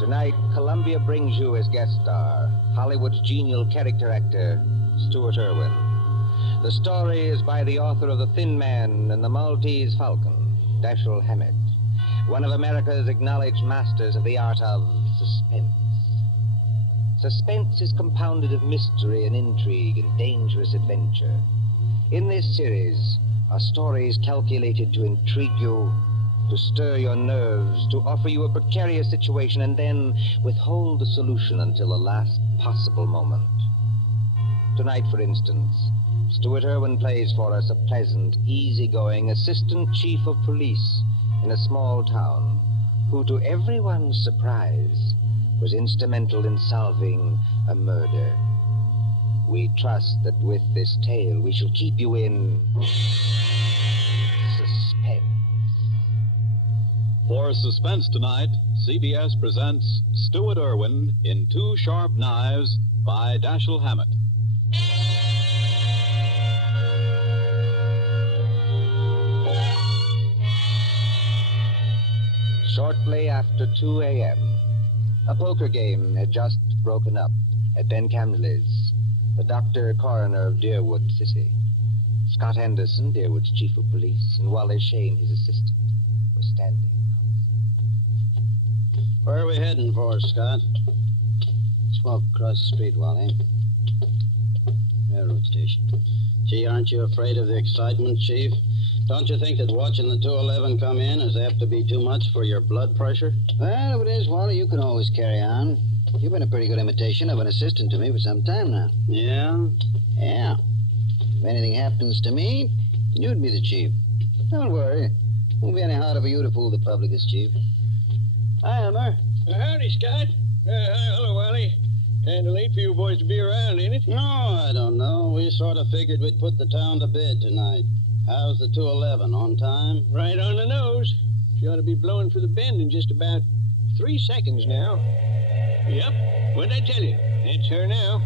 Tonight, Columbia brings you as guest star Hollywood's genial character actor, Stuart Irwin. The story is by the author of The Thin Man and the Maltese Falcon, Dashiell Hammett, one of America's acknowledged masters of the art of suspense. Suspense is compounded of mystery and intrigue and dangerous adventure. In this series are stories calculated to intrigue you, to stir your nerves, to offer you a precarious situation, and then withhold the solution until the last possible moment. Tonight, for instance, Stuart Irwin plays for us a pleasant, easygoing assistant chief of police in a small town who, to everyone's surprise, was instrumental in solving a murder. We trust that with this tale we shall keep you in suspense. For Suspense tonight, CBS presents Stuart Irwin in Two Sharp Knives by Dashiell Hammett. Shortly after 2 a.m., a poker game had just broken up at Ben Camley's, the doctor coroner of Deerwood City. Scott Anderson, Deerwood's chief of police, and Wally Shane, his assistant, were standing. Where are we heading for, Scott? Let's walk across the street, Wally. Railroad station. Gee, aren't you afraid of the excitement, Chief? Don't you think that watching the 211 come in is apt to be too much for your blood pressure? Well, if it is, Wally, you can always carry on. You've been a pretty good imitation of an assistant to me for some time now. Yeah? Yeah. If anything happens to me, you'd be the chief. Don't worry. Won't be any harder for you to fool the public as chief. Hi, Elmer. Howdy, Scott. Hello, Wally. Kind of late for you boys to be around, ain't it? No, I don't know. We sort of figured we'd put the town to bed tonight. How's the 211? On time? Right on the nose. She ought to be blowing for the bend in just about 3 seconds now. Yep. What'd I tell you? It's her now.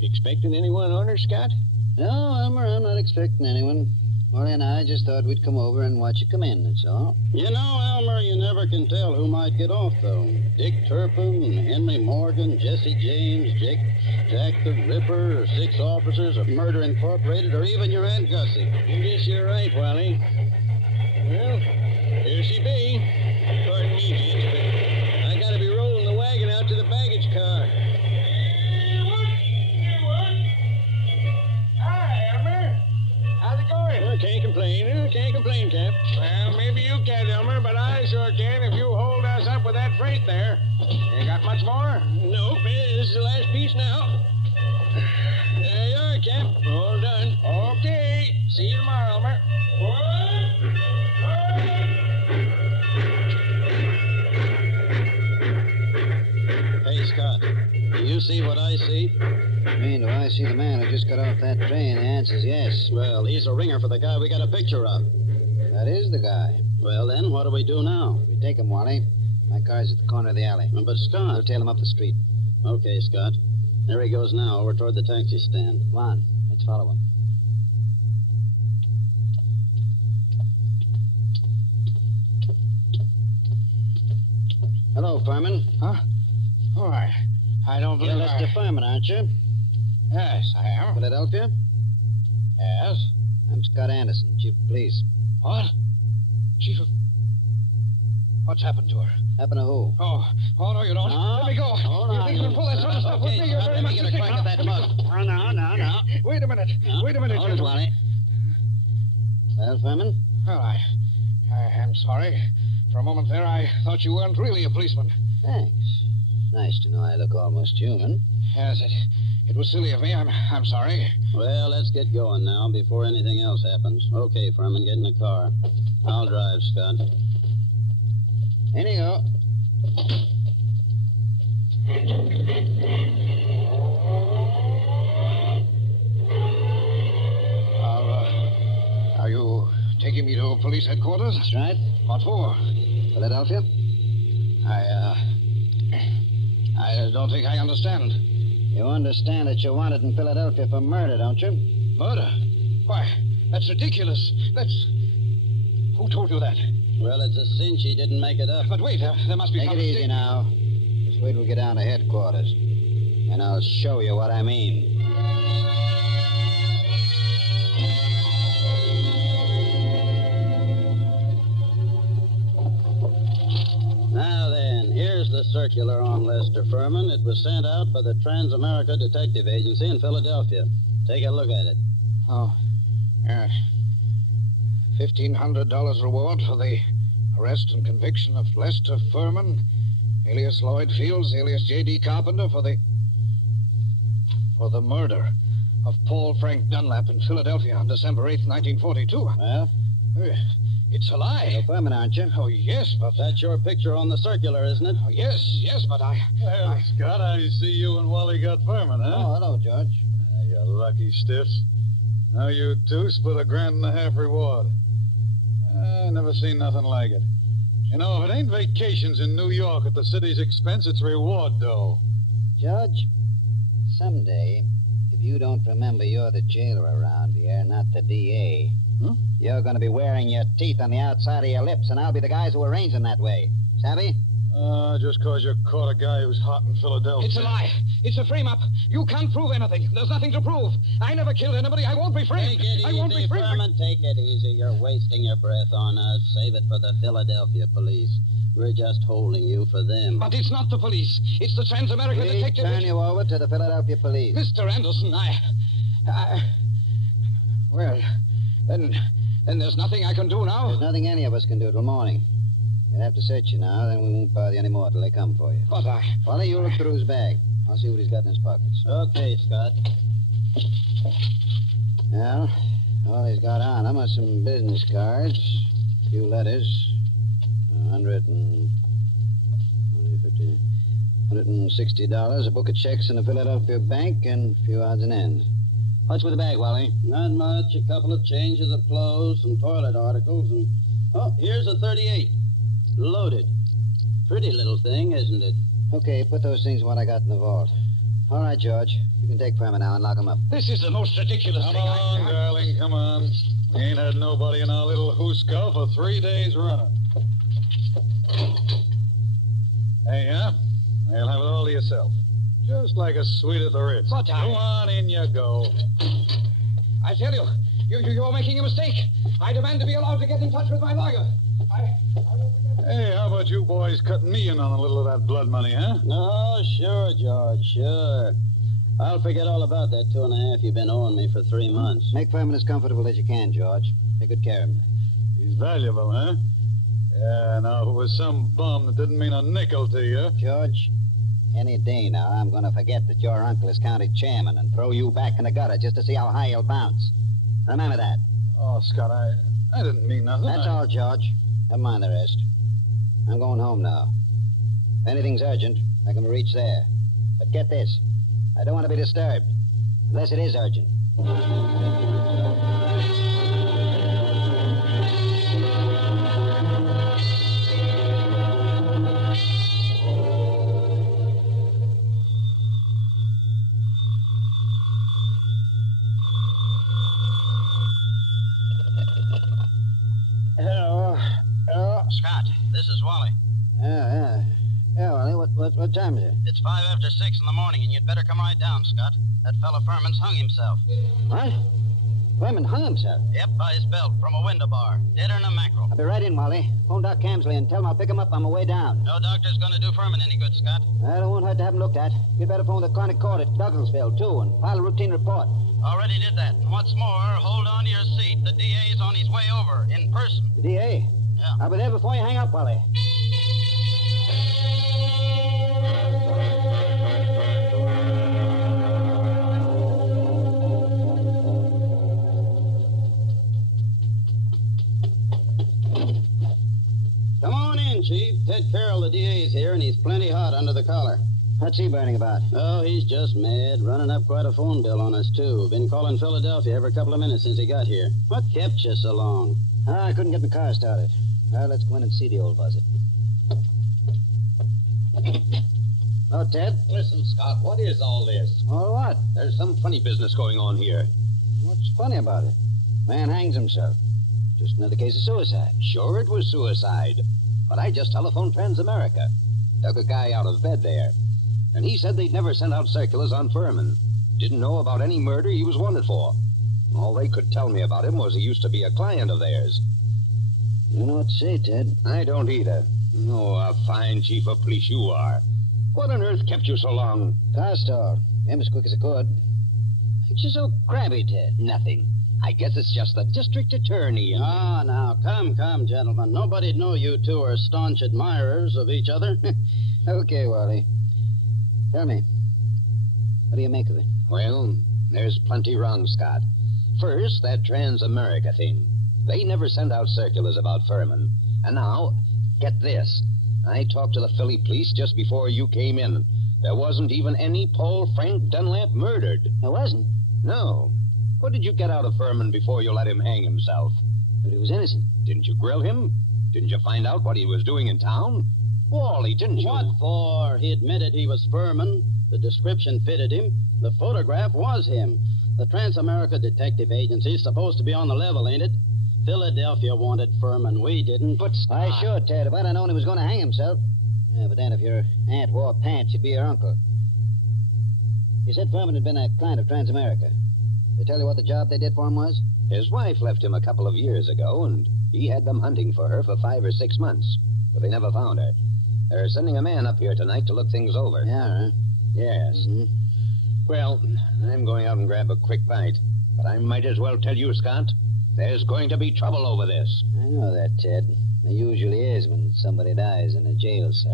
Expecting anyone on her, Scott? No, Elmer, I'm not expecting anyone. Wally and I just thought we'd come over and watch you come in, that's all. You know, Elmer, you never can tell who might get off, though. Dick Turpin, Henry Morgan, Jesse James, Jack the Ripper, or 6 officers of Murder Incorporated, or even your Aunt Gussie. I guess you're right, Wally. Well, here she be. Pardon me, gents, but I gotta be rolling the wagon out to the baggage car. Hi, Elmer. How's it going? Well, can't complain, Cap. Well, maybe you can't, Elmer, but I sure can if you hold us up with that freight there. You got much more? Nope, this is the last piece now. There you are, Cap. All done. Okay. See you tomorrow, Elmer. Hey, Scott, do you see what I see? I mean, do I see the man who just got off that train? The answer's yes. Well, he's a ringer for the guy we got a picture of. That is the guy. Well, then, what do we do now? We take him, Wally. My car's at the corner of the alley. But, Scott... We'll tail him up the street. Okay, Scott. There he goes now, over toward the taxi stand. Come on, let's follow him. Hello, Furman. Huh? Oh, I don't believe You're Mr. Furman, aren't you? Yes, I am. Philadelphia? Yes? I'm Scott Anderson, Chief of Police. What? Chief of... What's happened to her? Happened to who? Oh, no, you don't. No. Let me go. Hold You on. think you can pull that sort of stuff with me? You're very let much me get a crack at that mug. No. Wait a minute. Wait a minute. Hold it, Wally. Well, Furman? Well, I am sorry. For a moment there, I thought you weren't really a policeman. Thanks. Nice to know I look almost human. Yes, it was silly of me. I'm sorry. Well, let's get going now before anything else happens. Okay, Furman, get in the car. I'll drive, Scott. In you go. Are you taking me to police headquarters? That's right. What for? Philadelphia? I don't think I understand. You understand that you're wanted in Philadelphia for murder, don't you? Murder? Why, that's ridiculous. Who told you that? Well, it's a cinch he didn't make it up. But wait, there must be Take it easy now. Just wait till we get down to headquarters. And I'll show you what I mean. Now then, here's the circular on Lester Furman. It was sent out by the Trans-America Detective Agency in Philadelphia. Take a look at it. Oh, yeah. $1,500 reward for the arrest and conviction of Lester Furman, alias Lloyd Fields, alias J.D. Carpenter, for the murder of Paul Frank Dunlap in Philadelphia on December 8th, 1942. Well? It's a lie. You're Furman, aren't you? Oh, yes, but... That's your picture on the circular, isn't it? Oh, yes, but I... Well, Scott, I see you and Wally got Furman, huh? Oh, hello, George. You lucky stiffs. Now you two split $1.50 reward. I never seen nothing like it. You know, if it ain't vacations in New York at the city's expense, it's reward, though. George, someday, if you don't remember you're the jailer around here, not the D.A., you're going to be wearing your teeth on the outside of your lips, and I'll be the guys who arrange them that way. Savvy? Just because you caught a guy who's hot in Philadelphia. It's a lie. It's a frame-up. You can't prove anything. There's nothing to prove. I never killed anybody. I won't be framed. Take it I won't easy, be framed. Furman. Take it easy. You're wasting your breath on us. Save it for the Philadelphia police. We're just holding you for them. But it's not the police. It's the Trans-American We Detective... turn you over to the Philadelphia police. Mr. Anderson, Well, then there's nothing I can do now. There's nothing any of us can do till morning. We'll have to search you now, then we won't bother you anymore till they come for you. But Wally, you look through his bag. I'll see what he's got in his pockets. Okay, Scott. Well, all he's got on him are some business cards, a few letters, $160, a book of checks in a Philadelphia bank, and a few odds and ends. What's with the bag, Wally? Not much. A couple of changes of clothes, some toilet articles, and... Oh, here's a 38. Loaded. Pretty little thing, isn't it? Okay, put those things in what I got in the vault. All right, George. You can take Furman now and lock him up. This is the most ridiculous Come thing on, darling, come on. We ain't had nobody in our little hoosegow for 3 days running. Hey, huh? You'll have it all to yourself. Just like a suite at the Ritz. But Go on, in you go. I tell you, you're making a mistake. I demand to be allowed to get in touch with my lawyer. Hey, how about you boys cutting me in on a little of that blood money, huh? Oh, sure, George, sure. I'll forget all about that 2.5 you've been owing me for 3 months. Make Furman as comfortable as you can, George. Take good care of him. He's valuable, huh? Yeah, now, if it was some bum that didn't mean a nickel to you... George, any day now, I'm going to forget that your uncle is county chairman and throw you back in the gutter just to see how high you'll bounce. Remember that. Oh, Scott, I didn't mean nothing. That's all, George. Never mind the rest. I'm going home now. If anything's urgent, I can reach there. But get this. I don't want to be disturbed. Unless it is urgent. Scott, this is Wally. Yeah, Wally, what time is it? It's 5 after 6 in the morning, and you'd better come right down, Scott. That fella Furman's hung himself. What? Furman hung himself? Yep, by his belt from a window bar. Deader than a mackerel. I'll be right in, Wally. Phone Doc Camsley and tell him I'll pick him up on my way down. No doctor's going to do Furman any good, Scott. Well, it won't hurt to have him looked at. You'd better phone the chronic court at Douglasville, too, and file a routine report. Already did that. And what's more, hold on to your seat. The DA's on his way over, in person. The DA? Yeah. I'll be there before you hang up, Wally. Come on in, Chief. Ted Carroll, the DA's here, and he's plenty hot under the collar. What's he burning about? Oh, he's just mad. Running up quite a phone bill on us, too. Been calling Philadelphia every couple of minutes since he got here. What kept you so long? I couldn't get the car started. Well, let's go in and see the old buzzard. Oh, Ted? Listen, Scott, what is all this? Oh, what? There's some funny business going on here. What's funny about it? Man hangs himself. Just another case of suicide. Sure, it was suicide. But I just telephoned Transamerica. Took a guy out of bed there. And he said they'd never sent out circulars on Furman. Didn't know about any murder he was wanted for. All they could tell me about him was he used to be a client of theirs. I don't know what to say, Ted. I don't either. Oh, a fine chief of police you are. What on earth kept you so long? Car stall. Came as quick as I could. Ain't you so crabby, Ted? Nothing. I guess it's just the district attorney. Ah, now, come, gentlemen. Nobody'd know you two are staunch admirers of each other. Okay, Wally. Tell me, what do you make of it? Well, there's plenty wrong, Scott. First, that Transamerica thing. They never sent out circulars about Furman. And now, get this. I talked to the Philly police just before you came in. There wasn't even any Paul Frank Dunlap murdered. There wasn't? No. What did you get out of Furman before you let him hang himself? But he was innocent. Didn't you grill him? Didn't you find out what he was doing in town? Wally, didn't you? What for? He admitted he was Furman. The description fitted him. The photograph was him. The Transamerica Detective Agency's supposed to be on the level, ain't it? Philadelphia wanted Furman. We didn't. But, sure, Ted. If I'd have known he was going to hang himself, Yeah, but then if your aunt wore pants, she'd be your uncle. You said Furman had been a client of Transamerica. They tell you what the job they did for him was? His wife left him a couple of years ago, and he had them hunting for her for 5 or 6 months. But they never found her. They're sending a man up here tonight to look things over. Yeah, huh? Yes. Mm-hmm. Well, I'm going out and grab a quick bite. But I might as well tell you, Scott, there's going to be trouble over this. I know that, Ted. There usually is when somebody dies in a jail cell.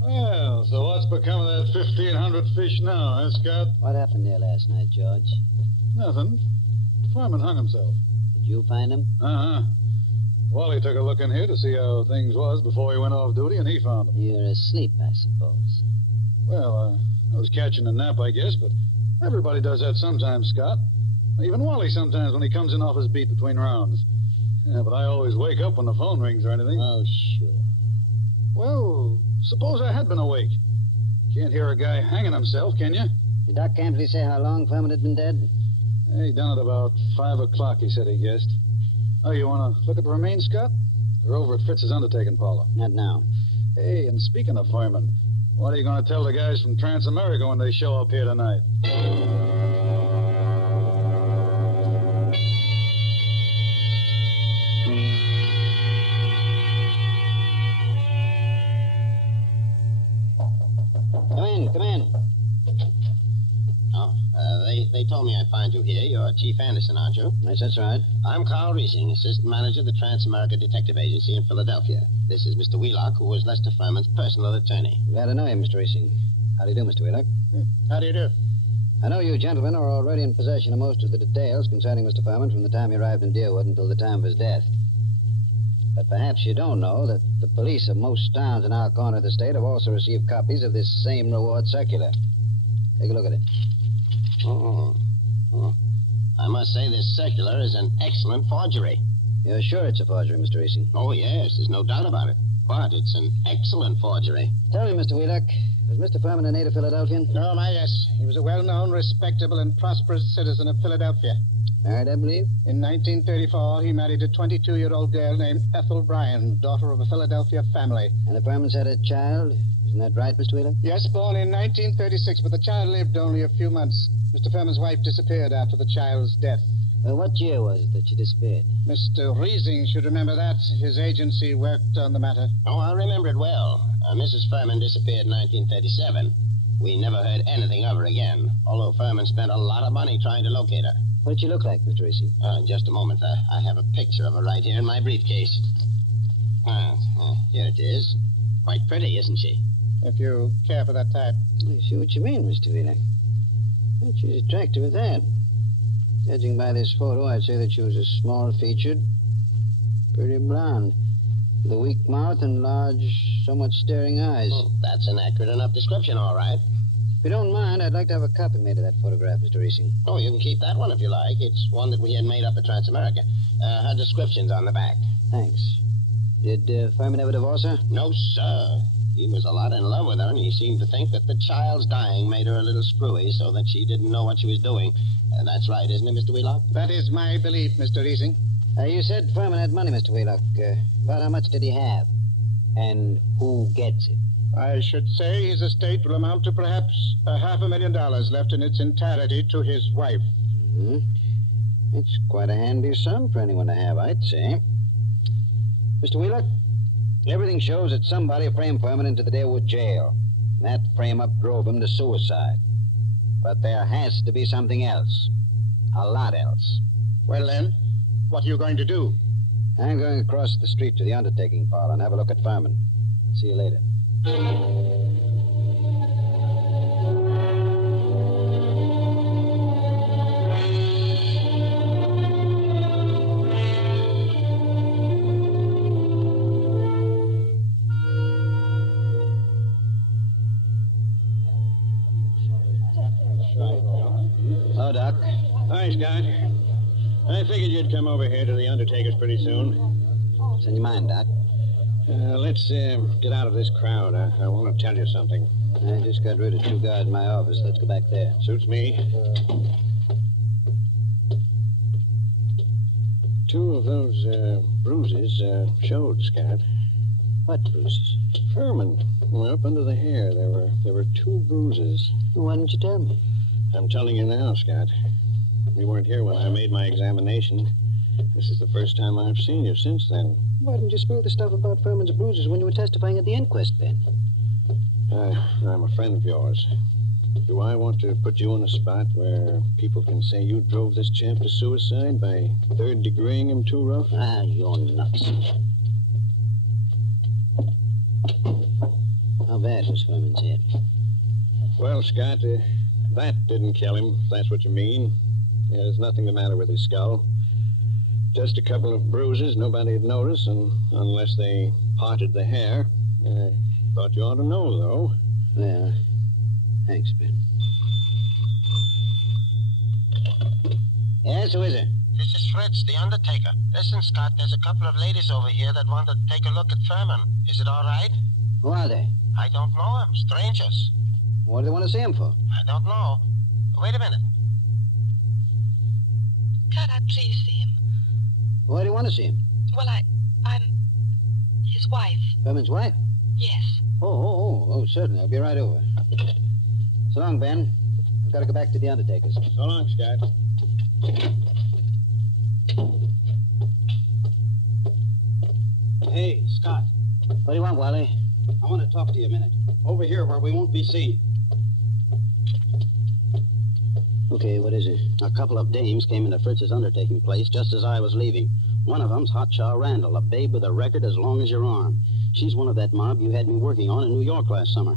Well, so what's become of that 1,500 fish now, huh, Scott? What happened there last night, George? Nothing. Furman hung himself. Did you find him? Uh-huh. Wally took a look in here to see how things was before he went off duty, and he found him. You're asleep, I suppose. Well, I was catching a nap, I guess, but everybody does that sometimes, Scott. Even Wally sometimes when he comes in off his beat between rounds. Yeah, but I always wake up when the phone rings or anything. Oh, sure. Well, suppose I had been awake. Can't hear a guy hanging himself, can you? Did Doc Campley say how long Furman had been dead? He done it about 5 o'clock, he said he guessed. Oh, you want to look at the remains, Scott? They're over at Fritz's undertaking parlor. Not now. Hey, and speaking of Furman, what are you going to tell the guys from Transamerica when they show up here tonight? Come in. Oh, they told me I'd find you here. You're Chief Anderson, aren't you? Yes, that's right. I'm Carl Riesing, Assistant Manager of the Transamerica Detective Agency in Philadelphia. This is Mr. Wheelock, who was Lester Furman's personal attorney. Glad to know you, Mr. Riesing. How do you do, Mr. Wheelock? How do you do? I know you gentlemen are already in possession of most of the details concerning Mr. Furman from the time he arrived in Deerwood until the time of his death. But perhaps you don't know that the police of most towns in our corner of the state have also received copies of this same reward circular. Take a look at it. Oh. I must say this circular is an excellent forgery. You're sure it's a forgery, Mr. Riesing? Oh, yes, there's no doubt about it. But it's an excellent forgery. Tell me, Mr. Wheelock, was Mr. Furman a native Philadelphian? Oh, my, yes. He was a well-known, respectable, and prosperous citizen of Philadelphia. Married, I believe? In 1934, he married a 22-year-old girl named Ethel Bryan, daughter of a Philadelphia family. And the Furmans had a child? Isn't that right, Mr. Wheelock? Yes, born in 1936, but the child lived only a few months. Mr. Furman's wife disappeared after the child's death. What year was it that she disappeared? Mr. Riesing should remember that. His agency worked on the matter. Oh, I remember it well. Mrs. Furman disappeared in 1937. We never heard anything of her again, although Furman spent a lot of money trying to locate her. What did she look like, Mr. Riesing? Just a moment. I have a picture of her right here in my briefcase. Here it is. Quite pretty, isn't she? If you care for that type. I see what you mean, Mr. Wheelock. But she's attractive at that. Judging by this photo, I'd say that she was a small-featured, pretty blonde, with a weak mouth and large, somewhat staring eyes. Well, that's an accurate enough description, all right. If you don't mind, I'd like to have a copy made of that photograph, Mr. Riesing. Oh, you can keep that one if you like. It's one that we had made up at Transamerica. Her description's on the back. Thanks. Did Furman ever divorce her? No, sir. He was a lot in love with her, and he seemed to think that the child's dying made her a little screwy so that she didn't know what she was doing. That's right, isn't it, Mr. Wheelock? That is my belief, Mr. Riesing. You said Furman had money, Mr. Wheelock. About how much did he have? And who gets it? I should say his estate will amount to perhaps $500,000 left in its entirety to his wife. Mm-hmm. It's quite a handy sum for anyone to have, I'd say. Mr. Wheelock, everything shows that somebody framed Furman into the Deerwood jail. That frame-up drove him to suicide. But there has to be something else. A lot else. Well, then, what are you going to do? I'm going across the street to the undertaking parlor and have a look at Furman. I'll see you later. Hello, Doc. Hi, Scott. I figured you'd come over here to the undertaker's pretty soon. What's in your mind, Doc? Let's get out of this crowd. I want to tell you something. I just got rid of 2 guards in my office. Let's go back there. Suits me. 2 of those bruises showed, Scott. What bruises? Furman. Well, up under the hair, there were 2 bruises. Why didn't you tell me? I'm telling you now, Scott. You weren't here when I made my examination. This is the first time I've seen you since then. Why didn't you spill the stuff about Furman's bruises when you were testifying at the inquest, Ben? I'm a friend of yours. Do I want to put you in a spot where people can say you drove this chap to suicide by third-degreeing him too rough? You're nuts. How bad was Furman's head? Well, Scott, that didn't kill him, if that's what you mean. There's nothing the matter with his skull. Just a couple of bruises nobody'd notice, and unless they parted the hair. Thought you ought to know, though. Well, thanks, Ben. Yes, who is it? This is Fritz, the undertaker. Listen, Scott, there's a couple of ladies over here that want to take a look at Furman. Is it all right? Who are they? I don't know them. Strangers. What do they want to see him for? I don't know. Wait a minute. Can I please see him? Why do you want to see him? Well, I'm his wife. Furman's wife? Yes. Oh, certainly. I'll be right over. So long, Ben. I've got to go back to the undertakers. So long, Scott. Hey, Scott. What do you want, Wally? I want to talk to you a minute. Over here where we won't be seen. Okay, what is it? A couple of dames came into Fritz's undertaking place just as I was leaving. One of them's Hotshot Randall, a babe with a record as long as your arm. She's one of that mob you had me working on in New York last summer.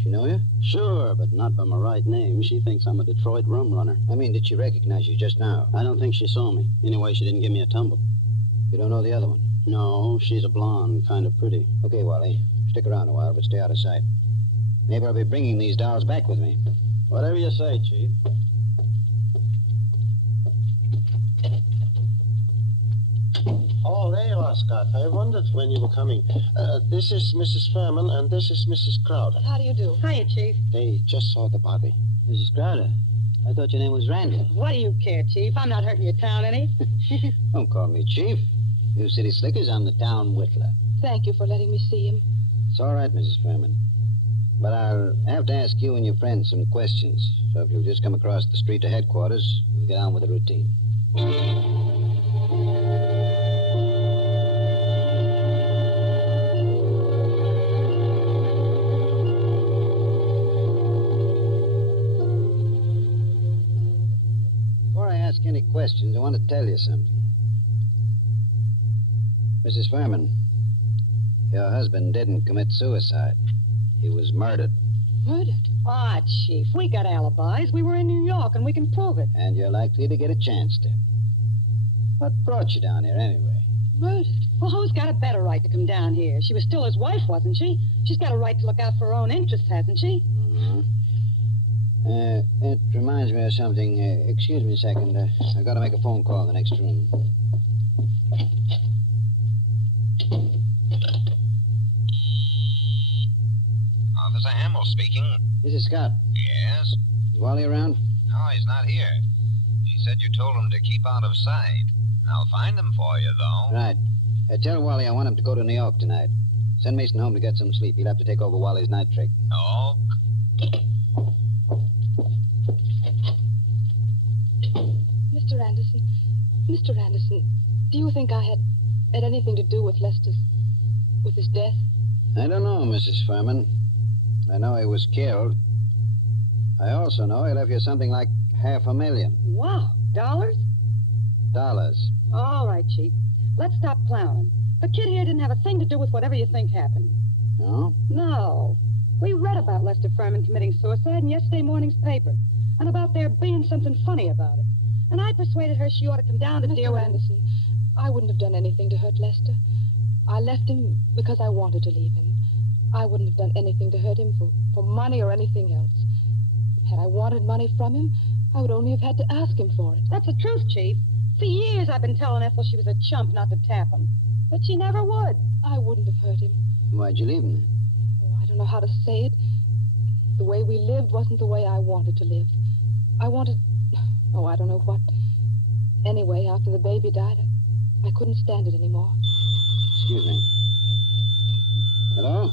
She know you? Sure, but not by my right name. She thinks I'm a Detroit rum runner. I mean, did she recognize you just now? I don't think she saw me. Anyway, she didn't give me a tumble. You don't know the other one? No, she's a blonde, kind of pretty. Okay, Wally. Stick around a while, but stay out of sight. Maybe I'll be bringing these dolls back with me. Whatever you say, Chief. Oh, there you are, Scott. I wondered when you were coming. This is Mrs. Furman, and this is Mrs. Crowder. How do you do? Hiya, Chief. They just saw the body. Mrs. Crowder, I thought your name was Randall. What do you care, Chief? I'm not hurting your town any. Don't call me Chief. You city slickers, I'm the town whittler. Thank you for letting me see him. It's all right, Mrs. Furman. But I'll have to ask you and your friends some questions. So if you'll just come across the street to headquarters, we'll get on with the routine. Before I ask any questions, I want to tell you something. Mrs. Furman, your husband didn't commit suicide. He was murdered. Murdered? Ah, Chief, we got alibis. We were in New York, and we can prove it. And you're likely to get a chance to. What brought you down here, anyway? Murdered? Well, who's got a better right to come down here? She was still his wife, wasn't she? She's got a right to look out for her own interests, hasn't she? Mm-hmm. It reminds me of something. Excuse me a second. I've got to make a phone call in the next room. Officer Hamill speaking. This is Scott. Yes? Is Wally around? No, he's not here. He said you told him to keep out of sight. I'll find him for you, though. Right. Tell Wally I want him to go to New York tonight. Send Mason home to get some sleep. He'll have to take over Wally's night trick. Oh. Mr. Anderson, do you think I had anything to do with his death? I don't know, Mrs. Furman. I know he was killed. I also know he left you something like $500,000. Wow. Dollars? Dollars. All right, Chief. Let's stop clowning. The kid here didn't have a thing to do with whatever you think happened. No? No. We read about Lester Furman committing suicide in yesterday morning's paper, and about there being something funny about it. And I persuaded her she ought to come down to deal with Anderson, I wouldn't have done anything to hurt Lester. I left him because I wanted to leave him. I wouldn't have done anything to hurt him for money or anything else. Had I wanted money from him, I would only have had to ask him for it. That's the truth, Chief. For years I've been telling Ethel she was a chump not to tap him. But she never would. I wouldn't have hurt him. Why'd you leave him? Oh, I don't know how to say it. The way we lived wasn't the way I wanted to live. I wanted... Oh, I don't know what. Anyway, after the baby died, I couldn't stand it anymore. Excuse me. Hello?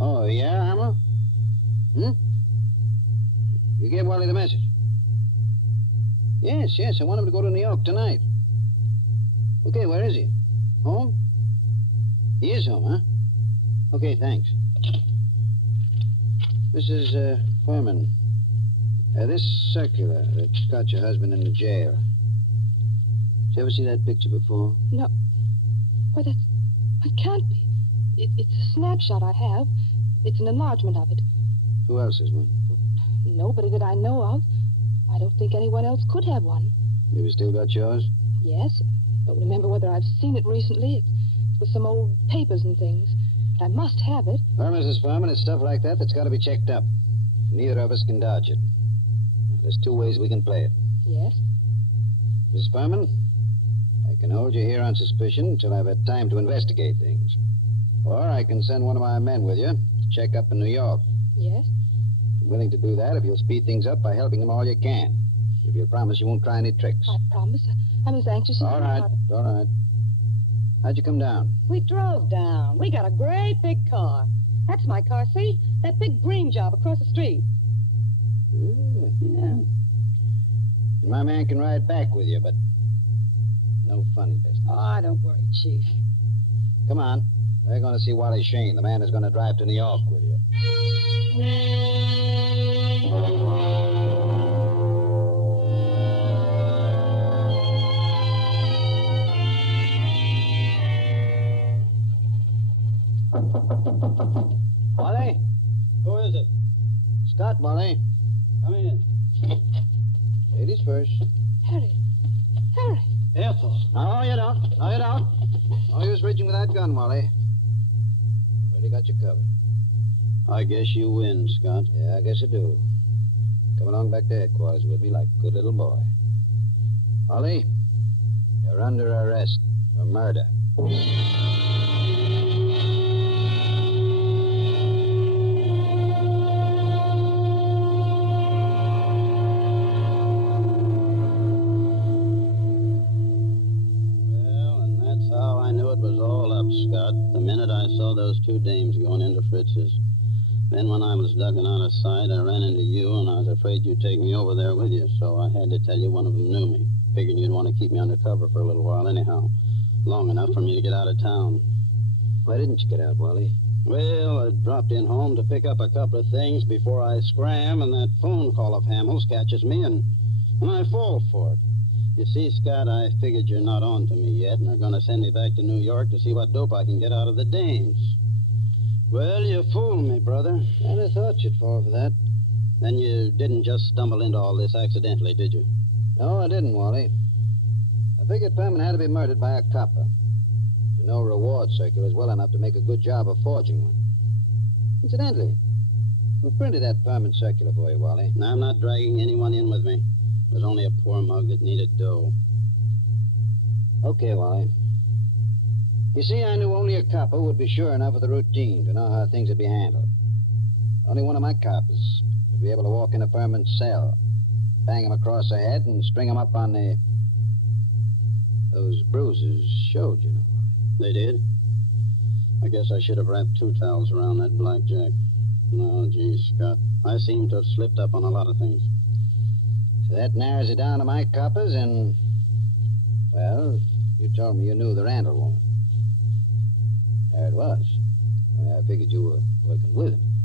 Oh, yeah, Hammer? You gave Wally the message? Yes, I want him to go to New York tonight. Okay, where is he? Home? He is home, huh? Okay, thanks. This is, Furman. This circular that's got your husband in the jail. Did you ever see that picture before? No. Why, that can't be. It's a snapshot I have. It's an enlargement of it. Who else has one? Nobody that I know of. I don't think anyone else could have one. You still got yours? Yes. Don't remember whether I've seen it recently. It's with some old papers and things. But I must have it. Well, Mrs. Furman, it's stuff like that's got to be checked up. Neither of us can dodge it. Now, there's two ways we can play it. Yes? Mrs. Furman, I can hold you here on suspicion until I've had time to investigate things. Or I can send one of my men with you to check up in New York. Yes? I'm willing to do that if you'll speed things up by helping them all you can. If you'll promise you won't try any tricks. I promise. I'm as anxious as All right. How'd you come down? We drove down. We got a great big car. That's my car, see? That big green job across the street. Yeah. And my man can ride back with you, but no funny business. Oh, don't worry, Chief. Come on. We're going to see Wally Shane, the man who's going to drive to New York with you. Wally? Who is it? Scott, Wally. Come in. Ladies first. Harry. Ethel. No, you don't. No use reaching with that gun, Wally. Already got you covered. I guess you win, Scott. Yeah, I guess I do. Come along back to headquarters with me like a good little boy. Wally, you're under arrest for murder. Scott, the minute I saw those two dames going into Fritz's. Then when I was ducking out of sight, I ran into you, and I was afraid you'd take me over there with you, so I had to tell you one of them knew me. Figured you'd want to keep me under cover for a little while anyhow. Long enough for me to get out of town. Why didn't you get out, Wally? Well, I dropped in home to pick up a couple of things before I scram, and that phone call of Hamill's catches me, and I fall for it. You see, Scott, I figured you're not on to me yet and are going to send me back to New York to see what dope I can get out of the dames. Well, you fooled me, brother. I'd have thought you'd fall for that. Then you didn't just stumble into all this accidentally, did you? No, I didn't, Wally. I figured Furman had to be murdered by a copper. The no reward circular is well enough to make a good job of forging one. Incidentally, who printed that Furman circular for you, Wally? Now, I'm not dragging anyone in with me. It was only a poor mug that needed dough. Okay, Wally. You see, I knew only a copper would be sure enough of the routine to know how things would be handled. Only one of my coppers would be able to walk into Furman's cell, bang him across the head, and string him up on the... Those bruises showed, you know, Wally. They did? I guess I should have wrapped 2 towels around that blackjack. No, gee, Scott. I seem to have slipped up on a lot of things. So that narrows it down to my coppers and... Well, you told me you knew the Randall woman. There it was. Only I figured you were working with him.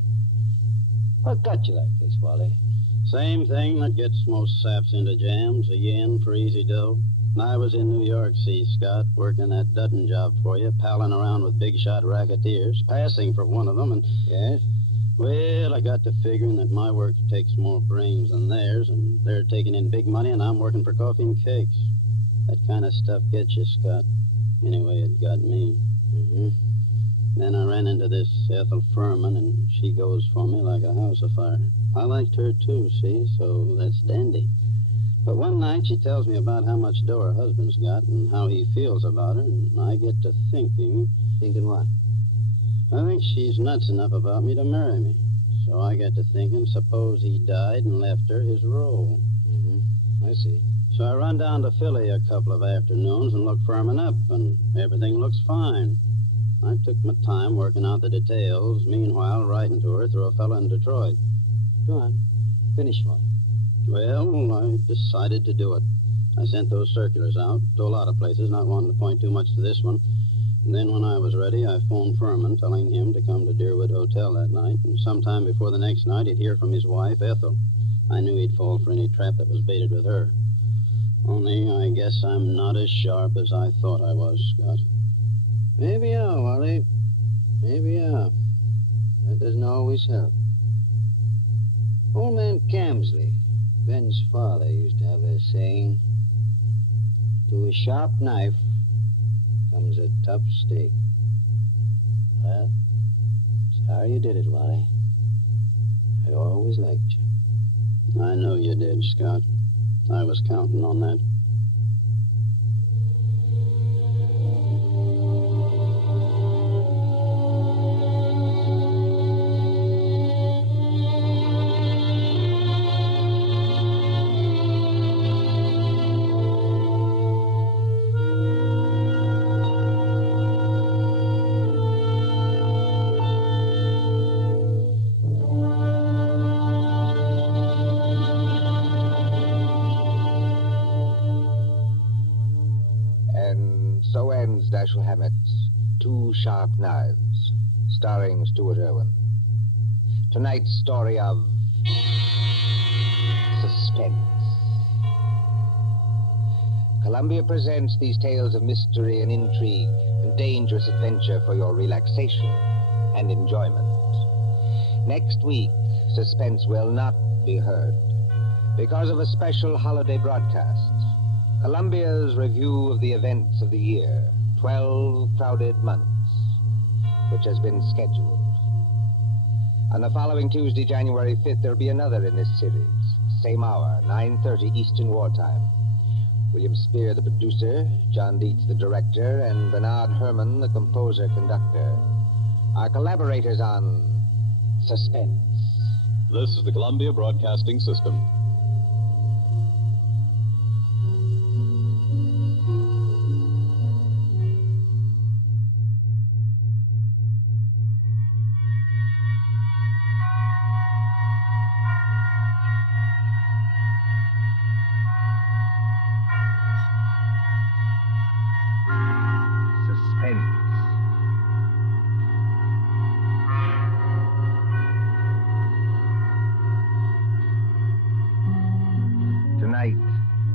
What got you like this, Wally? Same thing that gets most saps into jams, a yen for easy dough. I was in New York, see, Scott, working that Dutton job for you, palling around with big-shot racketeers, passing for one of them, and... Yes? Well, I got to figuring that my work takes more brains than theirs, and they're taking in big money, and I'm working for coffee and cakes. That kind of stuff gets you, Scott. Anyway, it got me. Mm-hmm. Then I ran into this Ethel Furman, and she goes for me like a house afire. I liked her, too, see, so that's dandy. But one night she tells me about how much dough her husband's got and how he feels about her, and I get to thinking... Thinking what? I think she's nuts enough about me to marry me. So I get to thinking, suppose he died and left her his role. Mm-hmm. I see. So I run down to Philly a couple of afternoons and look Furman up, and everything looks fine. I took my time working out the details, meanwhile writing to her through a fellow in Detroit. Go on. Finish, Wally. Well, I decided to do it. I sent those circulars out to a lot of places, not wanting to point too much to this one. And then when I was ready, I phoned Furman, telling him to come to Deerwood Hotel that night, and sometime before the next night, he'd hear from his wife, Ethel. I knew he'd fall for any trap that was baited with her. Only, I guess I'm not as sharp as I thought I was, Scott. Maybe you are, Wally. Maybe you are. That doesn't always help. Old man Camsley, Ben's father, used to have a saying, to a sharp knife comes a tough steak. Well, sorry you did it, Wally. I always liked you. I know you did, Scott. I was counting on that. Dashiell Hammett's Two Sharp Knives, starring Stuart Irwin. Tonight's story of Suspense. Columbia presents these tales of mystery and intrigue and dangerous adventure for your relaxation and enjoyment. Next week, Suspense will not be heard because of a special holiday broadcast. Columbia's review of the events of the year, 12 crowded months, which has been scheduled. On the following Tuesday, January 5th, there'll be another in this series. Same hour, 9:30 Eastern Wartime. William Spear, the producer, John Dietz, the director, and Bernard Herrmann, the composer-conductor, are collaborators on Suspense. This is the Columbia Broadcasting System.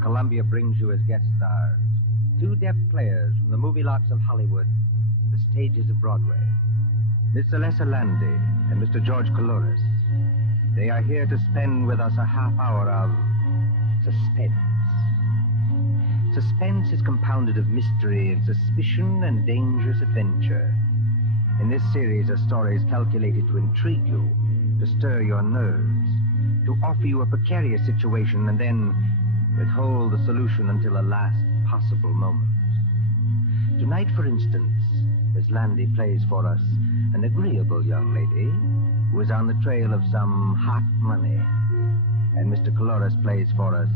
Columbia brings you as guest stars two deaf players from the movie lots of Hollywood, the stages of Broadway, Miss Alessa Landy and Mr. George Coulouris. They are here to spend with us a half hour of suspense. Suspense is compounded of mystery and suspicion and dangerous adventure. In this series are stories calculated to intrigue you, to stir your nerves, to offer you a precarious situation and then withhold the solution until the last possible moment. Tonight, for instance, Miss Landy plays for us an agreeable young lady who is on the trail of some hot money. And Mr. Coulouris plays for us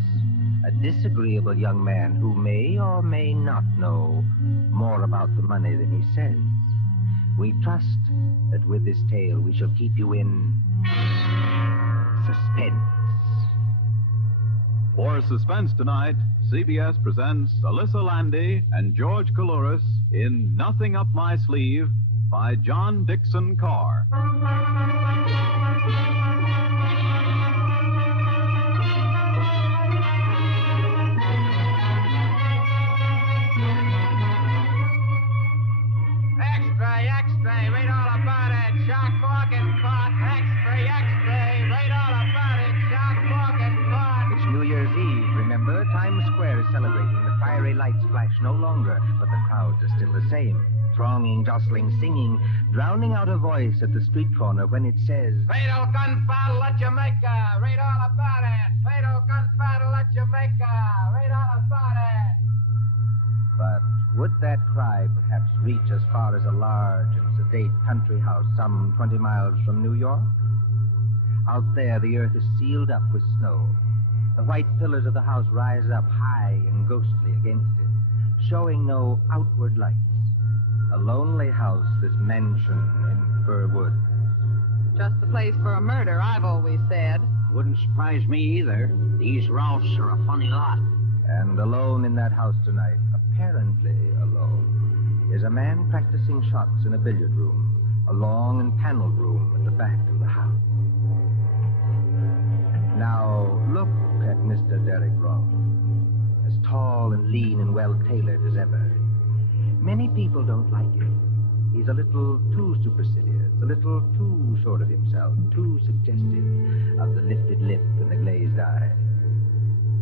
a disagreeable young man who may or may not know more about the money than he says. We trust that with this tale we shall keep you in suspense. For Suspense tonight, CBS presents Alessa Landy and George Coulouris in Nothing Up My Sleeve by John Dixon Carr. Extra, read all about it. Shark, fork, and caught. Extra, read all about it. Shark, fork, and caught. It's New Year's Eve, remember? Times Square is celebrating. The fiery lights flash no longer, but the crowds are still the same. thronging, jostling, singing, drowning out a voice at the street corner when it says, Fatal gun battle at Jamaica, read all about it. Fatal gun battle at Jamaica, read all about it. But would that cry perhaps reach as far as a large and sedate country house some 20 miles from New York? Out there, the earth is sealed up with snow. The white pillars of the house rise up high and ghostly against it, showing no outward lights. A lonely house, this mansion in fir woods. Just the place for a murder, I've always said. Wouldn't surprise me either. These Roths are a funny lot. And alone in that house tonight, apparently alone, is a man practicing shots in a billiard room, a long and paneled room at the back of the house. Now, look at Mr. Derek Roth, as tall and lean and well-tailored as ever. Many people don't like him. He's a little too supercilious, a little too sure of himself, too suggestive of the lifted lip and the glazed eye.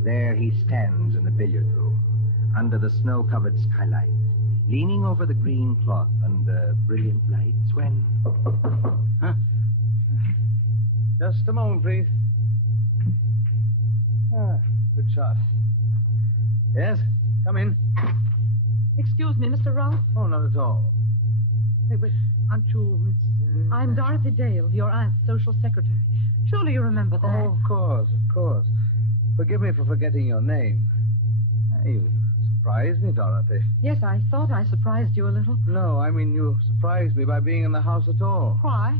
There he stands in the billiard room, under the snow-covered skylight, leaning over the green cloth under brilliant lights when... Huh? Just a moment, please. Good shot. Yes, come in. Excuse me, Mr. Rolfe? Oh, not at all. Hey, wait, aren't you Miss... I'm Dorothy Dale, your aunt's social secretary. Surely you remember that. Oh, of course. Forgive me for forgetting your name. You surprised me, Dorothy. Yes, I thought I surprised you a little. No, I mean you surprised me by being in the house at all. Why?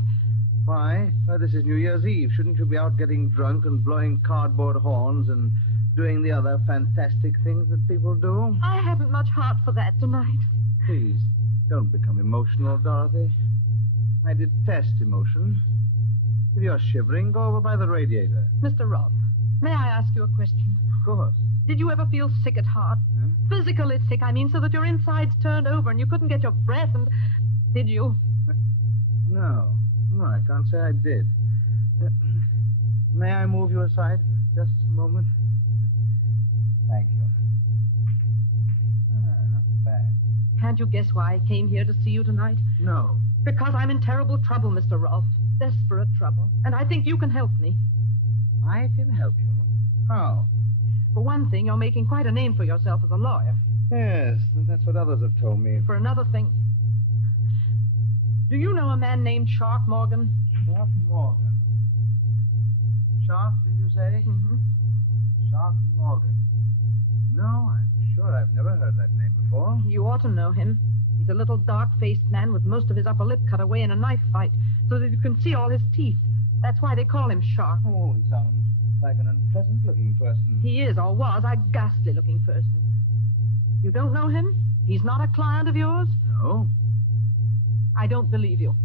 Why? Well, this is New Year's Eve. Shouldn't you be out getting drunk and blowing cardboard horns and doing the other fantastic things that people do? I haven't much heart for that tonight. Please, don't become emotional, Dorothy. I detest emotion. If you're shivering, go over by the radiator. Mr. Rolfe, may I ask you a question? Of course. Did you ever feel sick at heart? Huh? Physically sick, I mean, so that your insides turned over and you couldn't get your breath and... Did you? No, I can't say I did. May I move you aside for just a moment? Thank you. Not bad. Can't you guess why I came here to see you tonight? No. Because I'm in terrible trouble, Mr. Rolfe. Desperate trouble. And I think you can help me. I can help you? How? For one thing, you're making quite a name for yourself as a lawyer. Yes, that's what others have told me. For another thing, do you know a man named Sharp Morgan? Sharp Morgan? Sharp, did you say? Mm-hmm. Sharp Morgan. No, I'm sure I've never heard that name before. You ought to know him. He's a little dark-faced man with most of his upper lip cut away in a knife fight, so that you can see all his teeth. That's why they call him Sharp. Oh, he sounds like an unpleasant-looking person. He is, or was, a ghastly-looking person. You don't know him? He's not a client of yours? No. I don't believe you.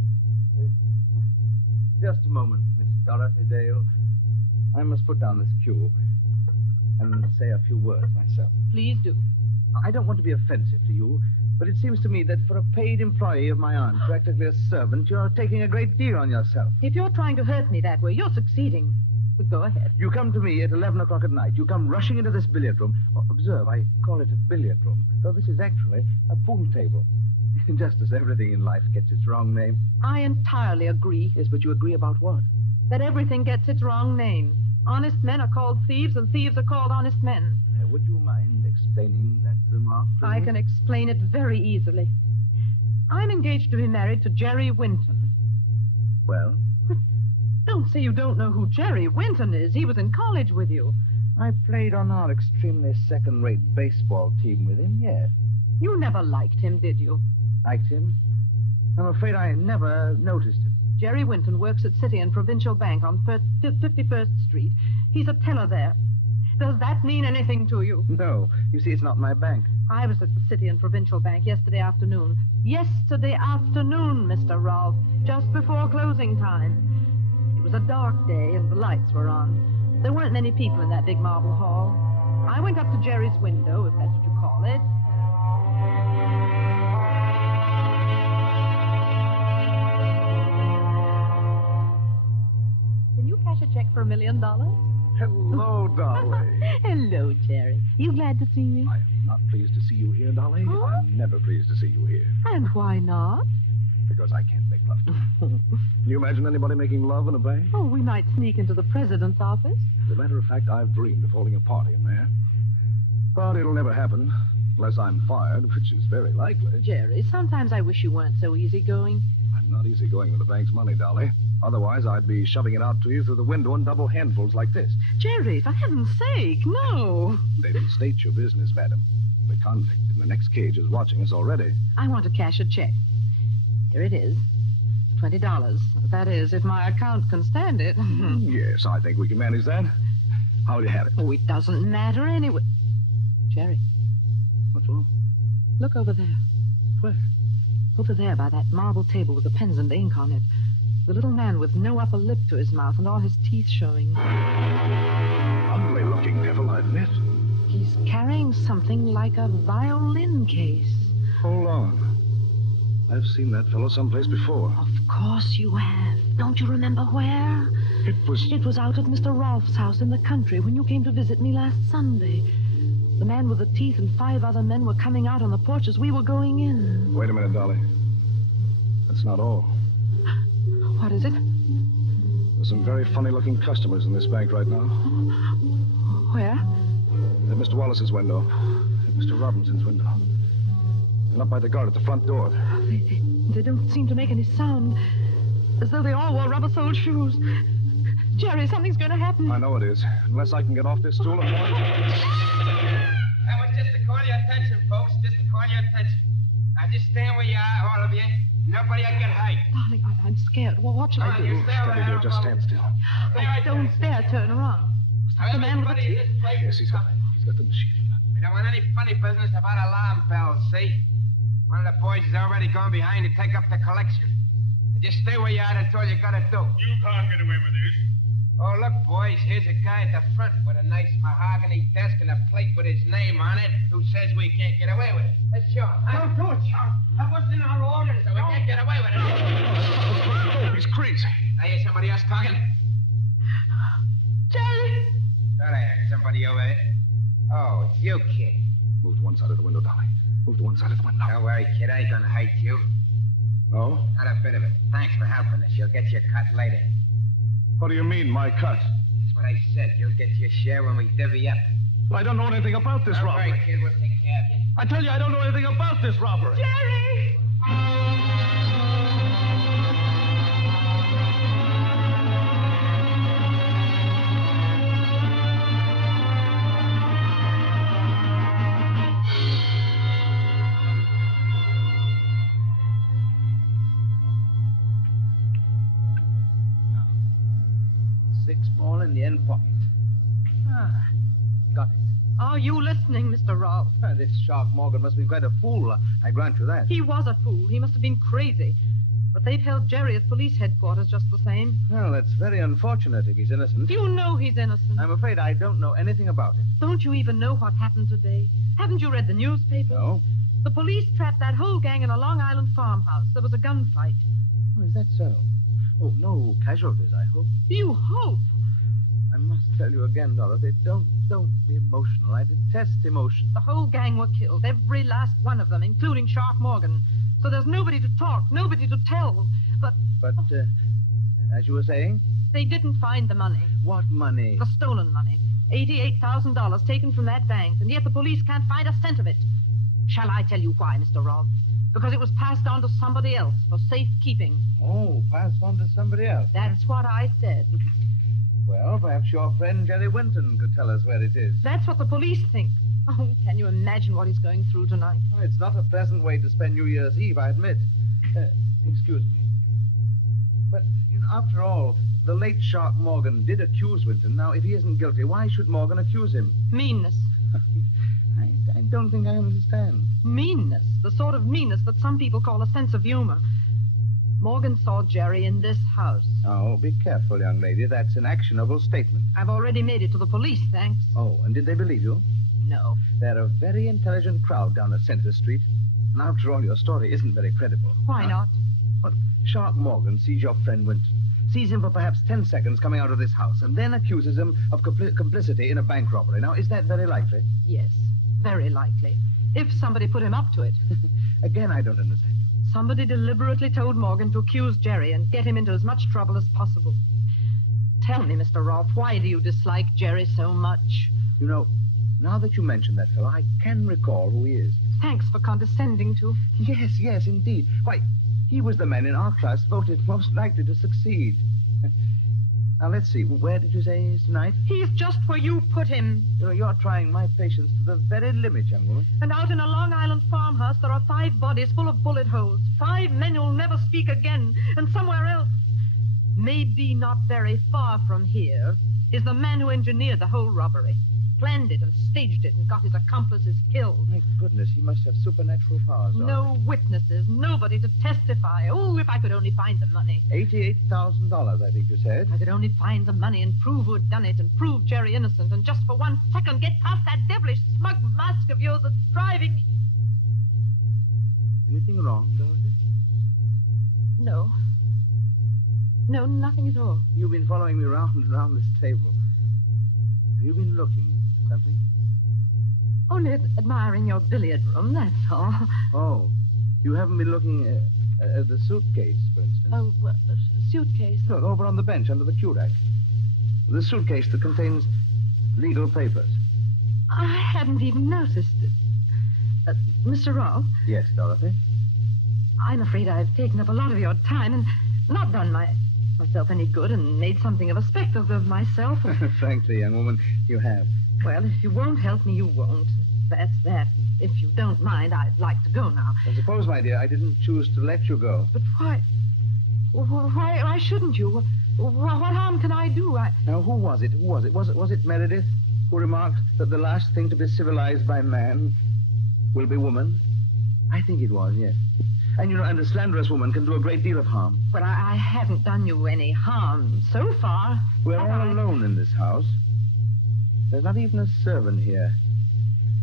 Just a moment, Miss Dorothy Dale. I must put down this cue and say a few words myself. Please do. I don't want to be offensive to you, but it seems to me that for a paid employee of my aunt, practically a servant, you're taking a great deal on yourself. If you're trying to hurt me that way, you're succeeding. But go ahead. You come to me at 11 o'clock at night. You come rushing into this billiard room. Oh, observe, I call it a billiard room, though this is actually a pool table. Just as everything in life gets its wrong name. I entirely agree. Yes, but you agree about what? That everything gets its wrong name. Honest men are called thieves, and thieves are called honest men. Would you mind explaining that remark, please? I can explain it very easily. I'm engaged to be married to Jerry Winton. Well? Don't say you don't know who Jerry Winton is. He was in college with you. I played on our extremely second-rate baseball team with him, yes. You never liked him, did you? Liked him? I'm afraid I never noticed him. Jerry Winton works at City and Provincial Bank on 51st Street. He's a teller there. Does that mean anything to you? No. You see, it's not my bank. I was at the City and Provincial Bank yesterday afternoon. Yesterday afternoon, Mr. Rolfe, just before closing time. It was a dark day and the lights were on. There weren't many people in that big marble hall. I went up to Jerry's window, if that's what you call it. Can you cash a check for $1 million? Hello, Dolly. Hello, Jerry. You glad to see me? I am I'm not pleased to see you here, Dolly. Huh? I'm never pleased to see you here. And why not? Because I can't make love to you. Can you imagine anybody making love in a bank? Oh, we might sneak into the president's office. As a matter of fact, I've dreamed of holding a party in there. But it'll never happen unless I'm fired, which is very likely. Jerry, sometimes I wish you weren't so easygoing. I'm not easygoing with the bank's money, Dolly. Otherwise, I'd be shoving it out to you through the window in double handfuls like this. Jerry, for heaven's sake, no. They didn't state your business, madam. The convict in the next cage is watching us already. I want to cash a check. Here it is. $20. That is, if my account can stand it. Yes, I think we can manage that. How'll you have it? Oh, it doesn't matter anyway. Jerry. What's wrong? Look over there. Where? Over there by that marble table with the pens and ink on it. The little man with no upper lip to his mouth and all his teeth showing. Ugly-looking devil, I admit. He's carrying something like a violin case. Hold on. I've seen that fellow someplace before. Of course you have. Don't you remember where? It was out at Mr. Rolfe's house in the country when you came to visit me last Sunday. The man with the teeth and 5 other men were coming out on the porch as we were going in. Wait a minute, Dolly. That's not all. What is it? There's some very funny-looking customers in this bank right now. Where? At Mr. Wallace's window. At Mr. Robinson's window. And up by the guard at the front door. They don't seem to make any sound. As though they all wore rubber-soled shoes. Jerry, something's going to happen. I know it is. Unless I can get off this stool and That was just to call your attention, folks. Just to call your attention. Now, just stand where you are, all of you. Nobody will get hurt. Darling, I'm scared. Well, what should I do? Steady there, just stand still. Oh, don't dare turn around. Stop the man with the teeth. Yes, he's got the machine gun. We don't want any funny business about alarm bells, see? One of the boys has already gone behind to take up the collection. Just stay where you are. That's all you gotta do. You can't get away with this. Oh, look, boys, here's a guy at the front with a nice mahogany desk and a plate with his name on it who says we can't get away with it. That's Sean. Don't do it, Sean. That wasn't in our orders. So we can't get away with it. Oh, he's crazy. I hear somebody else talking. Jerry! Thought I heard somebody over there. Oh, it's you, kid. Move to one side of the window, Dolly. Move to one side of the window. Don't worry, kid. I ain't gonna hurt you. No? Not a bit of it. Thanks for helping us. You'll get your cut later. What do you mean, my cut? That's what I said. You'll get your share when we divvy up. Well, I don't know anything about this robbery. Don't worry, kid. We'll take care of you. I tell you, I don't know anything about this robbery. Jerry! $6 in the end pocket. Got it. Are you listening, Mr. Rolfe? This Shark Morgan must be quite a fool. I grant you that. He was a fool. He must have been crazy. But they've held Jerry at police headquarters just the same. Well, that's very unfortunate if he's innocent. You know he's innocent. I'm afraid I don't know anything about it. Don't you even know what happened today? Haven't you read the newspaper? No. The police trapped that whole gang in a Long Island farmhouse. There was a gunfight. Oh, is that so? Oh, no casualties, I hope. You hope? I must tell you again, Dorothy, don't be emotional. I detest emotion. The whole gang were killed, every last one of them, including Shark Morgan. So there's nobody to talk, nobody to tell. But, as you were saying? They didn't find the money. What money? The stolen money. $88,000 taken from that bank, and yet the police can't find a cent of it. Shall I tell you why, Mr. Rolfe? Because it was passed on to somebody else for safekeeping. Oh, passed on to somebody else. That's what I said. Well, perhaps your friend Jerry Winton could tell us where it is. That's what the police think. Oh, can you imagine what he's going through tonight? Oh, it's not a pleasant way to spend New Year's Eve, I admit. Excuse me. But, after all, the late Shark Morgan did accuse Winton. Now, if he isn't guilty, why should Morgan accuse him? Meanness. I don't think I understand. Meanness. The sort of meanness that some people call a sense of humor. Morgan saw Jerry in this house. Oh, be careful, young lady. That's an actionable statement. I've already made it to the police, thanks. Oh, and did they believe you? No. They're a very intelligent crowd down at Center Street. And after all, your story isn't very credible. Why not? But Shark Morgan sees your friend Winton, sees him for perhaps 10 seconds coming out of this house, and then accuses him of complicity in a bank robbery. Now, is that very likely? Yes, very likely. If somebody put him up to it. Again, I don't understand you. Somebody deliberately told Morgan to accuse Jerry and get him into as much trouble as possible. Tell me, Mr. Rolfe, why do you dislike Jerry so much? You know, now that you mention that fellow, I can recall who he is. Thanks for condescending to. Yes, indeed. Why, he was the man in our class voted most likely to succeed. Now, let's see. Where did you say he is tonight? He's just where you put him. You're trying my patience to the very limit, young woman. And out in a Long Island farmhouse, there are 5 bodies full of bullet holes. 5 men who'll never speak again. And somewhere else, maybe not very far from here, is the man who engineered the whole robbery. Planned it and staged it and got his accomplices killed. My goodness, he must have supernatural powers. No witnesses, nobody to testify. Oh, if I could only find the money. $88,000, I think you said. I could only find the money and prove who had done it and prove Jerry innocent and just for 1 second get past that devilish smug mask of yours that's driving me. Anything wrong, Dorothy? No. No, nothing at all. You've been following me round and round this table. Have you been looking at something? Only admiring your billiard room, that's all. Oh, you haven't been looking at the suitcase, for instance? Oh, well, suitcase? Look, over on the bench under the cue rack. The suitcase that contains legal papers. I hadn't even noticed it. Mr. Rolfe? Yes, Dorothy? I'm afraid I've taken up a lot of your time and not done myself any good and made something of a spectacle of myself. Frankly, young woman, you have. Well, if you won't help me, you won't. That's that. If you don't mind, I'd like to go now. Well, suppose, my dear, I didn't choose to let you go. But why? Why shouldn't you? What harm can I do? Now, who was it? Was it Meredith who remarked that the last thing to be civilized by man will be woman? I think it was, yes. And, and a slanderous woman can do a great deal of harm. But I haven't done you any harm so far. We're all alone in this house. There's not even a servant here.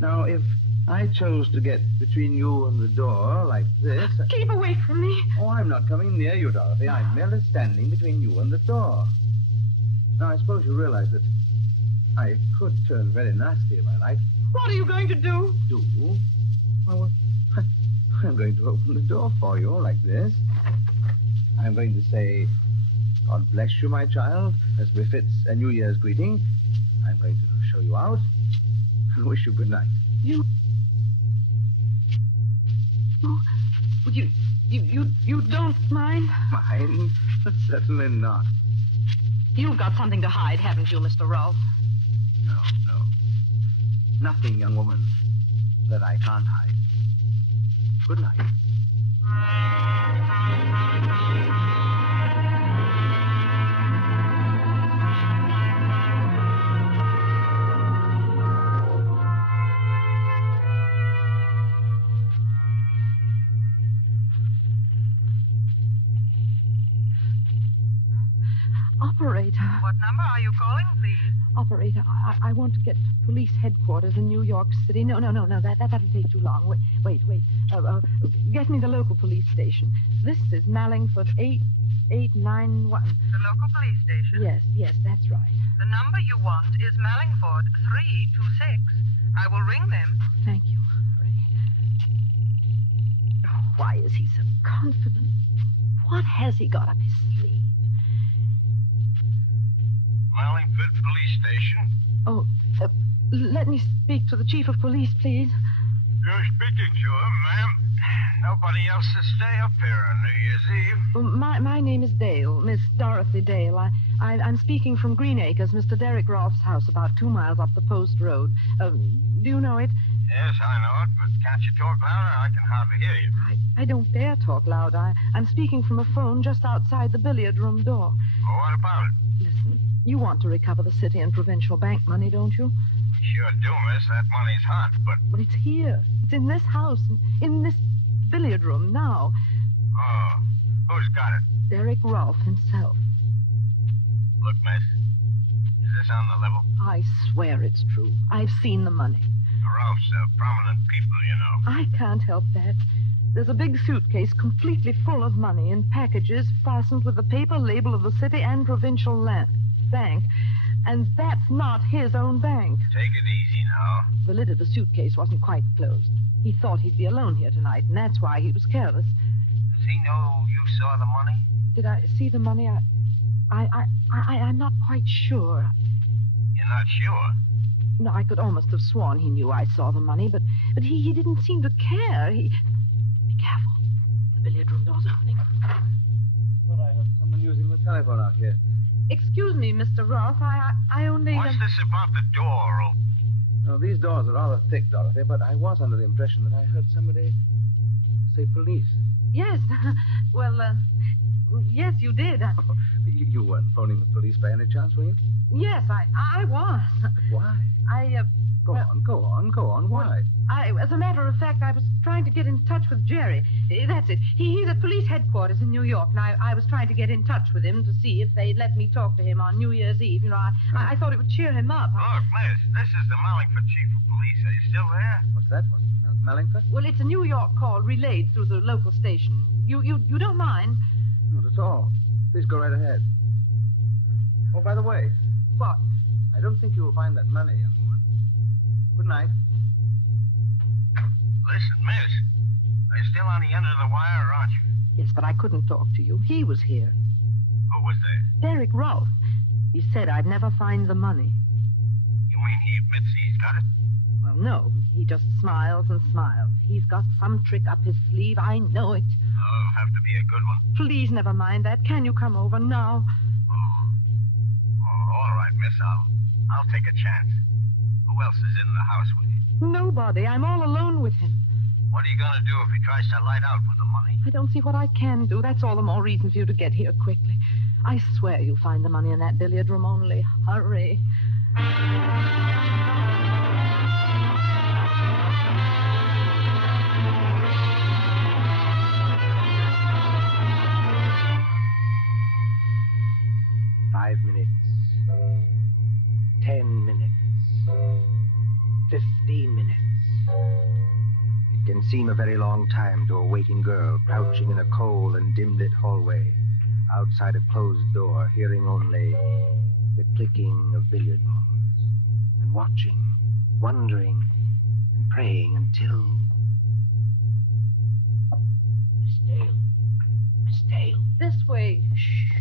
Now, if I chose to get between you and the door like this... Keep away from me. Oh, I'm not coming near you, Dorothy. I'm merely standing between you and the door. Now, I suppose you realize that I could turn very nasty if I like. What are you going to do? Do? Well, I'm going to open the door for you like this. I'm going to say, God bless you, my child, as befits a New Year's greeting. I'm going to show you out and wish you good night. You don't mind? Mind? Certainly not. You've got something to hide, haven't you, Mr. Rolfe? No. Nothing, young woman, that I can't hide. Good night. Operator. What number are you calling, please? Operator, I want to get to police headquarters in New York City. No, that'll take too long. Wait. Get me the local police station. This is Mallingford 8891. The local police station? Yes, that's right. The number you want is Mallingford 326. I will ring them. Thank you. Oh, why is he so confident? What has he got up his sleeve? Mallingford Police Station. Oh, let me speak to the chief of police, please. You're speaking to him, ma'am. Nobody else to stay up here on New Year's Eve. Well, my name is Dale, Miss Dorothy Dale. I'm speaking from Green Acres, Mr. Derek Rolfe's house, about 2 miles up the post road. Do you know it? Yes, I know it, but can't you talk louder? I can hardly hear you. I don't dare talk loud. I'm speaking from a phone just outside the billiard room door. Well, what about it? Listen, you want to recover the city and provincial bank money, don't you? We sure do, miss. That money's hot, but... Well, it's here. It's in this house, in this billiard room now. Oh, who's got it? Derek Rolfe himself. Look, miss, is this on the level? I swear it's true. I've seen the money. Ralph's prominent people, you know. I can't help that. There's a big suitcase completely full of money in packages fastened with the paper label of the city and provincial bank. And that's not his own bank. Take it easy now. The lid of the suitcase wasn't quite closed. He thought he'd be alone here tonight, and that's why he was careless. Does he know you saw the money? Did I see the money? I'm not quite sure. You're not sure? No, I could almost have sworn he knew I saw the money, but he didn't seem to care. Be careful. The billiard room door's opening. Well, I heard someone using the telephone out here. Excuse me, Mr. Rolfe. I only... What's this about the door open? No, these doors are rather thick, Dorothy, but I was under the impression that I heard somebody say police. Yes. Well, yes, you did. You weren't phoning the police by any chance, were you? Yes, I was. Why? Go on. Why? As a matter of fact, I was trying to get in touch with Jerry. That's it. He's at police headquarters in New York, and I was trying to get in touch with him to see if they'd let me talk to him on New Year's Eve. You know, I thought it would cheer him up. Look, miss, this is the Mellingford chief of police. Are you still there? What's that? Mellingford? Well, it's a New York call relayed through the local station. You don't mind? Not at all. Please go right ahead. Oh, by the way. What? I don't think you will find that money, young woman. Good night. Listen, miss, are you still on the end of the wire, aren't you? Yes, but I couldn't talk to you. He was here. Who was there? Derek Rolfe. He said I'd never find the money. You mean he admits he's got it? Well, no. He just smiles and smiles. He's got some trick up his sleeve. I know it. Oh, it'll have to be a good one. Please never mind that. Can you come over now? Oh, all right, miss. I'll take a chance. Who else is in the house with you? Nobody. I'm all alone with him. What are you going to do if he tries to light out with the money? I don't see what I can do. That's all the more reason for you to get here quickly. I swear you'll find the money in that billiard room. Only hurry. 5 minutes. 10 minutes. 15 minutes. It can seem a very long time to a waiting girl crouching in a cold and dim-lit hallway outside a closed door, hearing only the clicking of billiard balls and watching, wondering, and praying until... Miss Dale. Miss Dale. This way. Shh.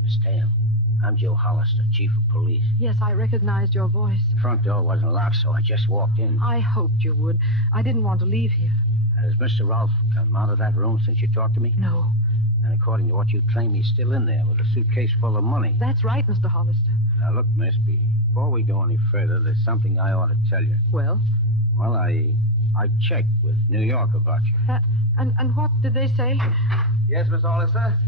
Miss Dale, I'm Joe Hollister, chief of police. Yes, I recognized your voice. The front door wasn't locked, so I just walked in. I hoped you would. I didn't want to leave here. Has Mr. Rolfe come out of that room since you talked to me? No. And according to what you claim, he's still in there with a suitcase full of money. That's right, Mr. Hollister. Now, look, miss, before we go any further, there's something I ought to tell you. Well? Well, I checked with New York about you. And what did they say? Yes, Miss Hollister.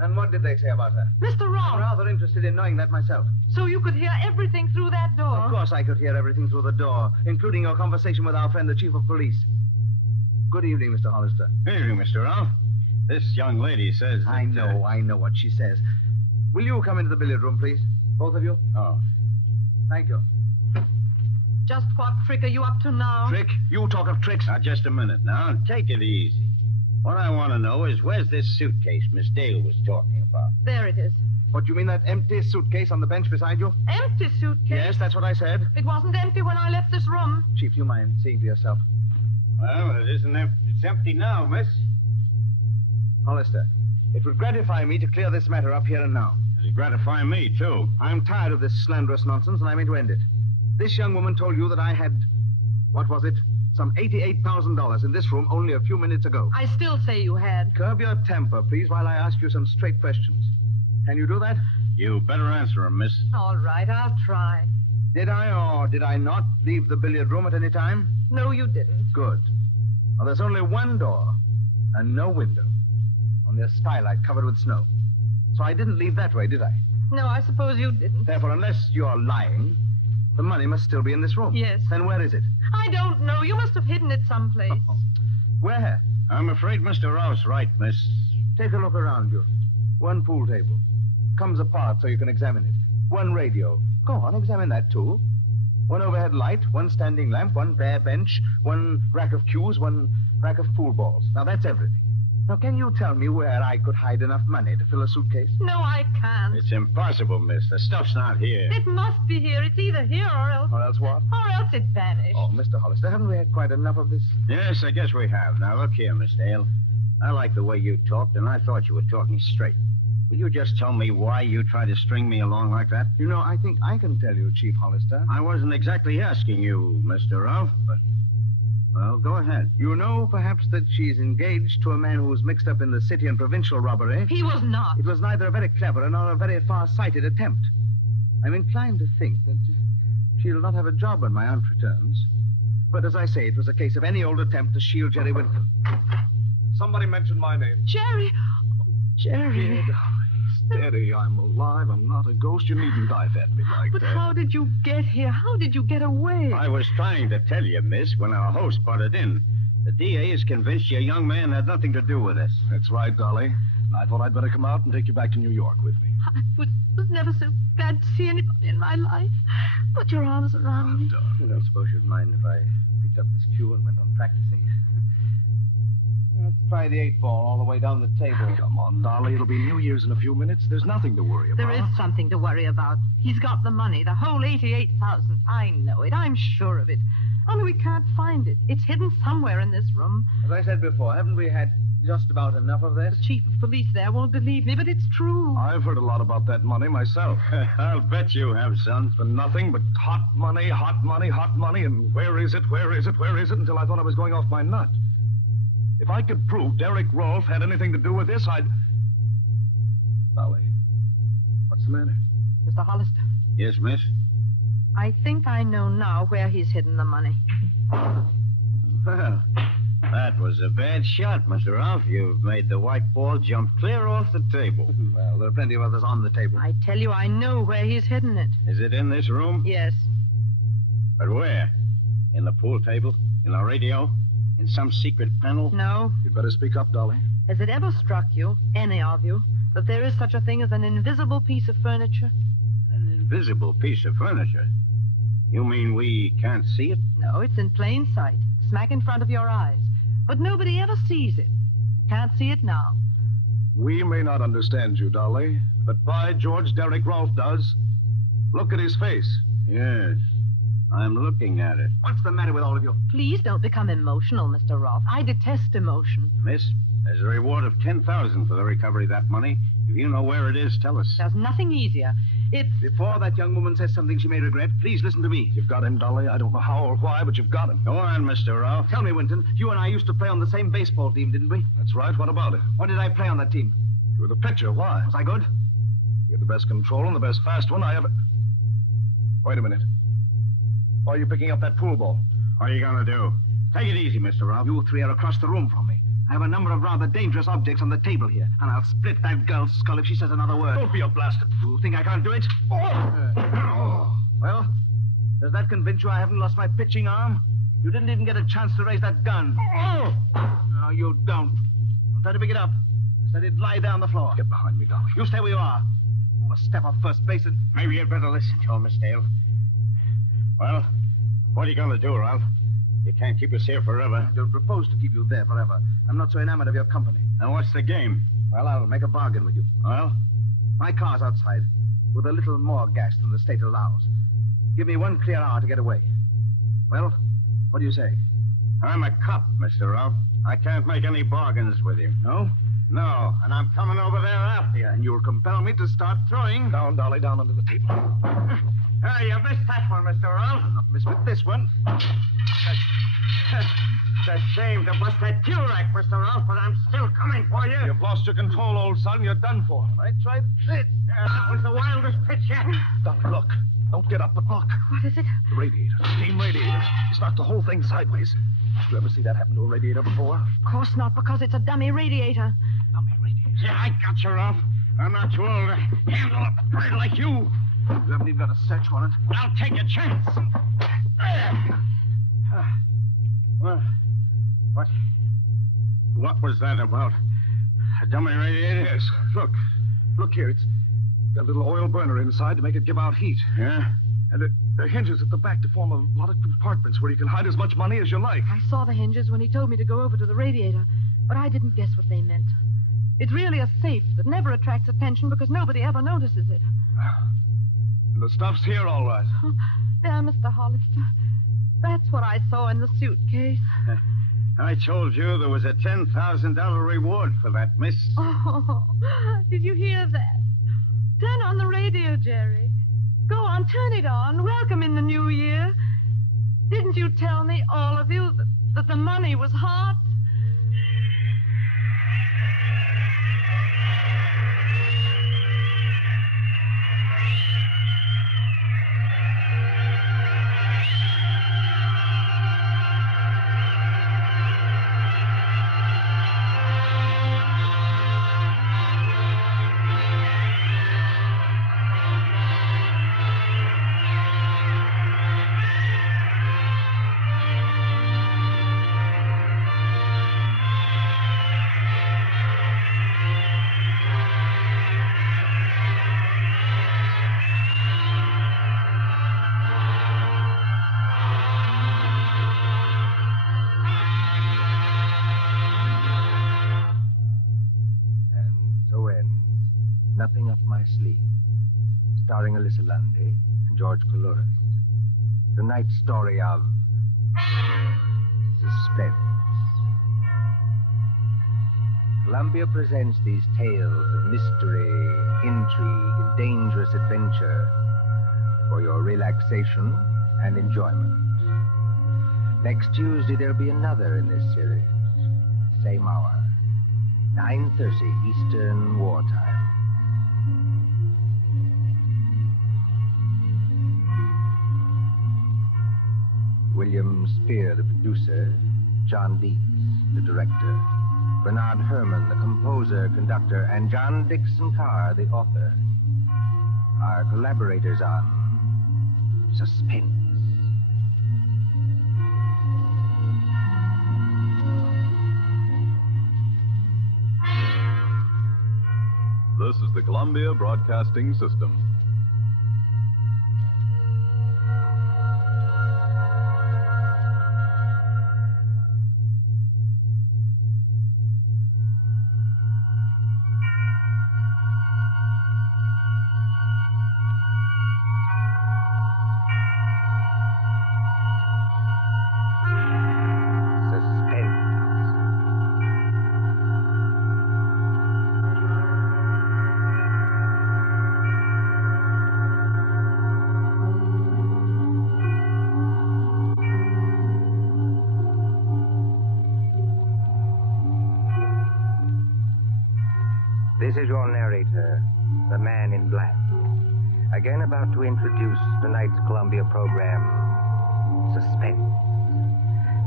And what did they say about her? Mr. Rolfe! I'm rather interested in knowing that myself. So you could hear everything through that door? Of course I could hear everything through the door, including your conversation with our friend, the chief of police. Good evening, Mr. Hollister. Good evening, Mr. Rolfe. This young lady says that, I know what she says. Will you come into the billiard room, please? Both of you? Oh. Thank you. Just what trick are you up to now? Trick? You talk of tricks. Now, just a minute now. Take it easy. What I want to know is where's this suitcase Miss Dale was talking about? There it is. What, you mean that empty suitcase on the bench beside you? Empty suitcase? Yes, that's what I said. It wasn't empty when I left this room. Chief, do you mind seeing for yourself? Well, it isn't empty. It's empty now, miss. Hollister, it would gratify me to clear this matter up here and now. It'll gratify me, too. I'm tired of this slanderous nonsense, and I mean to end it. This young woman told you that I had, what was it? Some $88,000 in this room only a few minutes ago. I still say you had. Curb your temper, please, while I ask you some straight questions. Can you do that? You better answer them, miss. All right, I'll try. Did I or did I not leave the billiard room at any time? No, you didn't. Good. Well, there's only one door and no window. Only a skylight covered with snow. So I didn't leave that way, did I? No, I suppose you didn't. Therefore, unless you're lying, the money must still be in this room. Yes. Then where is it? I don't know. You must have hidden it someplace. Where? I'm afraid Mr. Rouse right, miss. Take a look around you. One pool table. Comes apart so you can examine it. One radio. Go on, examine that, too. One overhead light, one standing lamp, one bare bench, one rack of cues, one rack of pool balls. Now, that's everything. Now, can you tell me where I could hide enough money to fill a suitcase? No, I can't. It's impossible, miss. The stuff's not here. It must be here. It's either here or else... Or else what? Or else it vanished. Oh, Mr. Hollister, haven't we had quite enough of this? Yes, I guess we have. Now, look here, Miss Dale. I like the way you talked, and I thought you were talking straight. Will you just tell me why you tried to string me along like that? You know, I think I can tell you, Chief Hollister. I wasn't exactly asking you, Mr. Ralph, but... Well, go ahead. You know, perhaps, that she's engaged to a man who was mixed up in the city and provincial robbery? He was not. It was neither a very clever nor a very far-sighted attempt. I'm inclined to think that she'll not have a job when my aunt returns. But as I say, it was a case of any old attempt to shield Jerry Winton. Somebody mentioned my name. Jerry! Jerry. Steady, I'm alive. I'm not a ghost. You needn't dive at me like But that. how did you get here? How did you get away? I was trying to tell you, miss, when our host butted in. The DA is convinced your young man had nothing to do with this. That's right, Dolly. And I thought I'd better come out and take you back to New York with me. I was never so glad to see anybody in my life. Put your arms around me. I don't suppose you'd mind if I picked up this cue and went on practicing? Let's try the 8-ball all the way down the table. Come on, Dolly. It'll be New Year's in a few minutes. There's nothing to worry about. There is something to worry about. He's got the money, the whole 88,000. I know it. I'm sure of it. Only we can't find it. It's hidden somewhere in this room. As I said before, haven't we had just about enough of this? The chief of police there won't believe me, but it's true. I've heard a lot about that money myself. I'll bet you have, son. For nothing but hot money, hot money, hot money, and where is it, where is it, where is it, until I thought I was going off my nut. If I could prove Derek Rolfe had anything to do with this, I'd... Dolly, what's the matter? Mr. Hollister. Yes, miss? I think I know now where he's hidden the money. Well, that was a bad shot, Mr. Ralph. You've made the white ball jump clear off the table. Well, there are plenty of others on the table. I tell you, I know where he's hidden it. Is it in this room? Yes. But where? In the pool table? In the radio? In some secret panel? No. You'd better speak up, Dolly. Has it ever struck you, any of you, that there is such a thing as an invisible piece of furniture? An invisible piece of furniture? You mean we can't see it? No, it's in plain sight. It's smack in front of your eyes. But nobody ever sees it. You can't see it now. We may not understand you, Dolly, but by George, Derek Rolfe does. Look at his face. Yes. I'm looking at it. What's the matter with all of you? Please don't become emotional, Mr. Rolfe. I detest emotion. Miss, there's a reward of $10,000 for the recovery of that money. If you know where it is, tell us. There's nothing easier. It's... Before that young woman says something she may regret, please listen to me. You've got him, Dolly. I don't know how or why, but you've got him. Go on, Mr. Ralph. Tell me, Winton, you and I used to play on the same baseball team, didn't we? That's right. What about it? What did I play on that team? You were the pitcher. Why? Was I good? You had the best control and the best fast one I ever... Wait a minute. Why are you picking up that pool ball? What are you going to do? Take it easy, Mr. Ralph. You three are across the room from me. I have a number of rather dangerous objects on the table here, and I'll split that girl's skull if she says another word. Don't be a blasted fool. Think I can't do it? Well, does that convince you I haven't lost my pitching arm? You didn't even get a chance to raise that gun. No, you don't. Don't try to pick it up. I said it'd lie down on the floor. Get behind me, Dolly. You stay where you are. Move a step off first base and... Maybe you'd better listen to him, Miss Dale. Well, what are you going to do, Ralph? You can't keep us here forever. I don't propose to keep you there forever. I'm not so enamored of your company. Now, what's the game? Well, I'll make a bargain with you. Well? My car's outside, with a little more gas than the state allows. Give me 1 clear hour to get away. Well, what do you say? I'm a cop, Mr. Ralph. I can't make any bargains with you. No? No, and I'm coming over there after you. And you'll compel me to start throwing. Down, Dolly, down under the table. Hey, you missed that one, Mr. Ralph. I'll not miss with this one. It's a shame to bust that cue rack, Mr. Ralph, but I'm still coming for you. You've lost your control, old son. You're done for. I tried this. That was the wildest pitch yet. Dolly, look. Don't get up, but look. What is it? The radiator. The steam radiator. It's knocked the whole thing sideways. Did you ever see that happen to a radiator before? Of course not, because it's a dummy radiator. Dummy radiator? Yeah, I got you, Ralph. I'm not too old to handle a bird like you. You haven't even got a search warrant. I'll take a chance. Well, what was that about? A dummy radiator? Yes. Look here. It's got a little oil burner inside to make it give out heat. Yeah? And there are hinges at the back to form a lot of compartments where you can hide as much money as you like. I saw the hinges when he told me to go over to the radiator, but I didn't guess what they meant. It's really a safe that never attracts attention because nobody ever notices it. And the stuff's here, all right. There, Mr. Hollister. That's what I saw in the suitcase. I told you there was a $10,000 reward for that, miss. Oh, did you hear that? Turn on the radio, Jerry. Go on, turn it on. Welcome in the new year. Didn't you tell me, all of you, that the money was hot? Nothing Up My Sleeve, starring Alyssa Lundy and George Coulouris. Tonight's story of Suspense. Columbia presents these tales of mystery, intrigue, and dangerous adventure for your relaxation and enjoyment. Next Tuesday, there'll be another in this series. Same hour, 9:30 Eastern Wartime. William Spear, the producer, John Dietz, the director, Bernard Herrmann, the composer, conductor, and John Dixon Carr, the author, are collaborators on Suspense. This is the Columbia Broadcasting System. This is your narrator, the Man in Black, again about to introduce tonight's Columbia program, Suspense.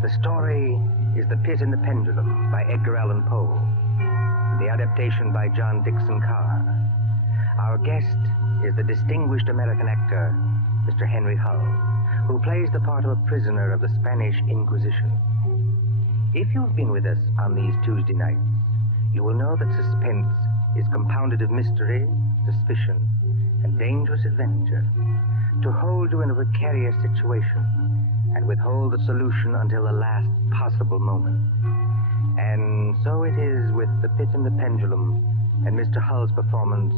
The story is The Pit and the Pendulum by Edgar Allan Poe, the adaptation by John Dixon Carr. Our guest is the distinguished American actor, Mr. Henry Hull, who plays the part of a prisoner of the Spanish Inquisition. If you've been with us on these Tuesday nights, you will know that Suspense is compounded of mystery, suspicion, and dangerous adventure, to hold you in a precarious situation and withhold the solution until the last possible moment. And so it is with The Pit and the Pendulum and Mr. Hull's performance.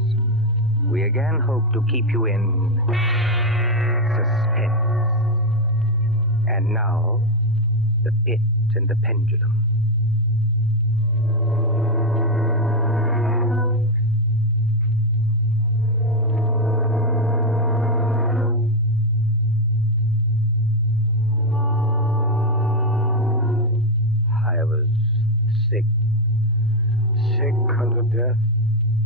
We again hope to keep you in suspense. And now, The Pit and the Pendulum. Sick unto death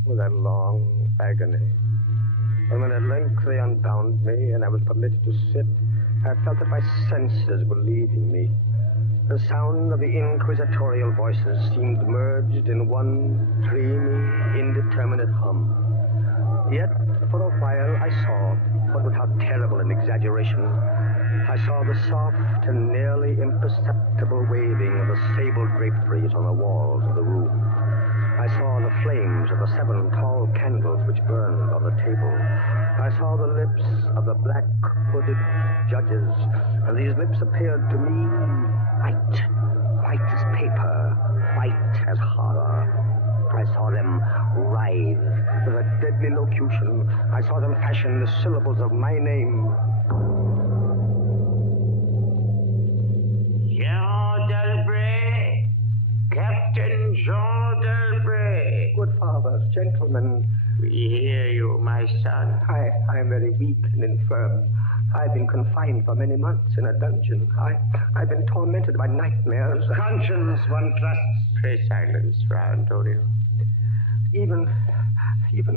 with that long agony. And when at length they unbound me and I was permitted to sit, I felt that my senses were leaving me. The sound of the inquisitorial voices seemed merged in one dreamy, indeterminate hum. Yet, for a while, I saw, but without terrible an exaggeration, I saw the soft and nearly imperceptible waving of the sable draperies on the walls of the room. I saw the flames of the 7 tall candles which which burned on the table. I saw the lips of the black hooded judges, and these lips appeared to me white as paper, white as horror. I saw them writhe with a deadly locution. I saw them fashion the syllables of my name. Jean Delbray, Captain Jean Delbray. Good fathers, gentlemen. We hear you, my son. I am very weak and infirm. I've been confined for many months in a dungeon. I've been tormented by nightmares. Conscience, one trusts. Pray silence, Fra Antonio. Even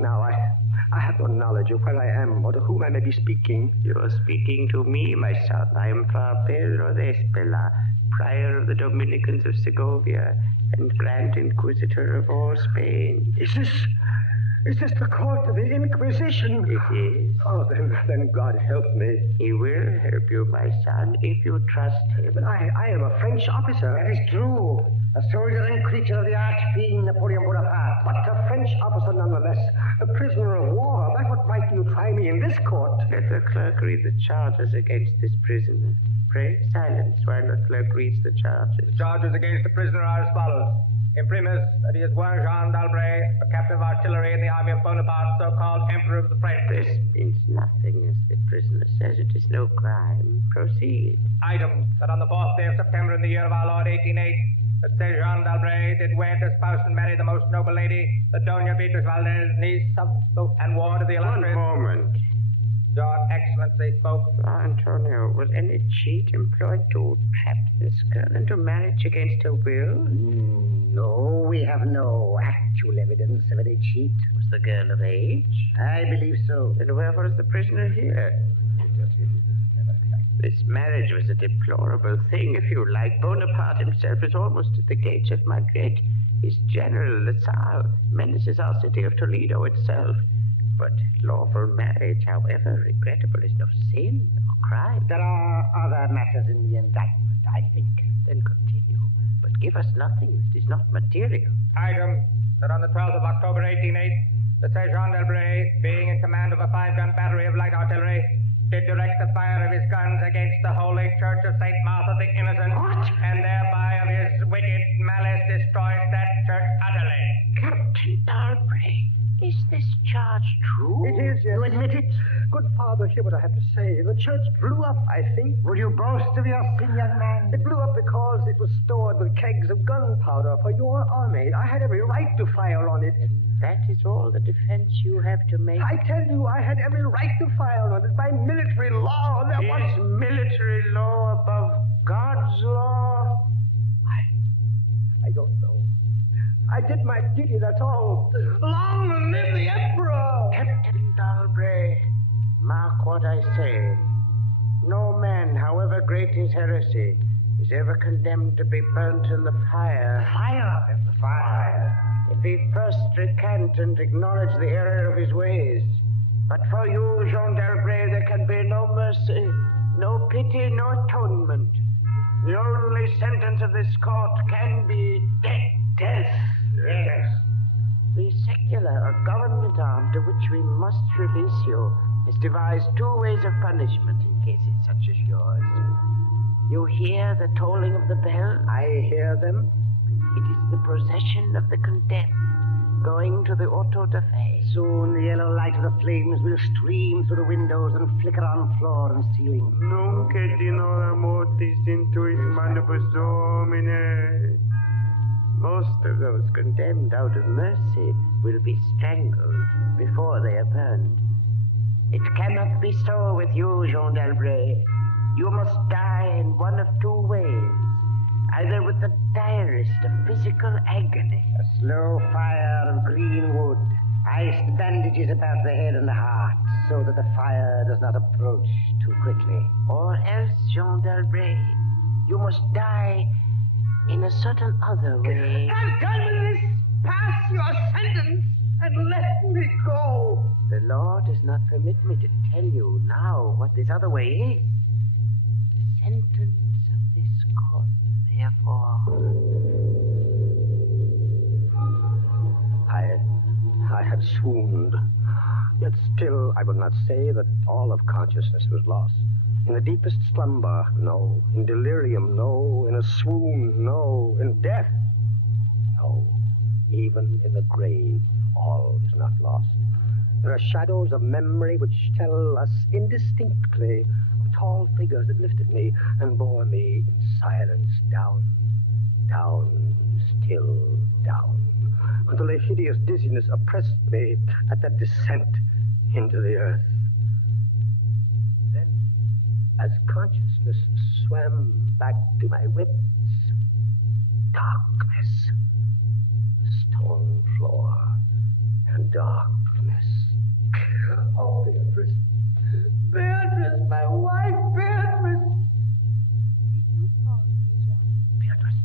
now, I have no knowledge of where I am or to whom I may be speaking. You are speaking to me, my son. I am Fra Pedro de Espela, prior of the Dominicans of Segovia and Grand Inquisitor of all Spain. Is this the court of the Inquisition? It is. Oh, then God help me. He will help you, my son, if you trust him. But I am a French officer. That is true. A soldier and creature of the arch-fiend Napoleon Bonaparte. But a French officer nonetheless. A prisoner of war. By what right do you try me in this court? Let the clerk read the charges against this prisoner. Pray silence while the clerk reads the charges. The charges against the prisoner are as follows. Imprimis, that he is one Jean d'Albret, a captain of artillery in the army of Bonaparte, so-called Emperor of the French. This means nothing, as the prisoner says. It is no crime. Proceed. Item, that on the 4th day of September in the year of our Lord 1808, that said Jean d'Albret did wed, espouse, and marry the most noble lady, the Doña Beatriz Valdez, niece of, and ward of the illustrious... One moment. Your Excellency spoke. Antonio, was any cheat employed to trap this girl into marriage against her will? No, we have no actual evidence of any cheat. Was the girl of age? I believe so. Then wherefore is the prisoner here? This marriage was a deplorable thing, if you like. Bonaparte himself is almost at the gates of Madrid. His general, the Tsar, menaces our city of Toledo itself. But lawful marriage, however regrettable, is no sin or crime. There are other matters in the indictment, I think. Then continue, but give us nothing that is not material. Item, that on the 12th of October 1808, the Sir Jean d'Albret, being in command of a 5-gun battery of light artillery, did direct the fire of his guns against the Holy Church of St. Martha the Innocent, and thereby of his wicked malice destroyed that church utterly. Captain d'Albret, is this charge true? It is, yes. You admit it? Good father, hear what I have to say. The church blew up, I think. Will you boast of your sin, young man? It blew up because it was stored with kegs of gunpowder for your army. I had every right to fire on it. And that is all the defense you have to make? I tell you, I had every right to fire on it by military law. There was... Is military law above God's law? I don't know. I did my duty, that's all. Long live the Emperor! Captain d'Albret, mark what I say. No man, however great his heresy, is ever condemned to be burnt in the fire. Fire? Fire. If he first recant and acknowledge the error of his ways. But for you, Jean d'Albret, there can be no mercy, no pity, no atonement. The only sentence of this court can be death. Yes. The secular or government arm to which we must release you has devised 2 ways of punishment in cases such as yours. You hear the tolling of the bell? I hear them. It is the procession of the condemned going to the auto da fe. Soon the yellow light of the flames will stream through the windows and flicker on floor and ceiling. Nunc et in hora mortis intuit manibus Domine. Most of those condemned out of mercy will be strangled before they are burned. It cannot be so with you, Jean d'Albret. You must die in one of 2 ways. Either with the direst of physical agony. A slow fire of green wood. Iced bandages about the head and the heart, so that the fire does not approach too quickly. Or else, Jean d'Albret, you must die in a certain other way. I'm done with this. Pass your sentence and let me go. The law does not permit me to tell you now what this other way is. The sentence of this court, therefore. I had swooned. Yet still, I will not say that all of consciousness was lost. In the deepest slumber, no. In delirium, no. In a swoon, no. In death, no. Even in the grave, all is not lost. There are shadows of memory which tell us indistinctly of tall figures that lifted me and bore me in silence down, down, still down, until a hideous dizziness oppressed me at that descent into the earth. Then, as consciousness swam back to my wits, darkness, stone floor, and darkness. Oh, Beatrice. Beatrice, my wife, Beatrice. Did you call me, John? Beatrice,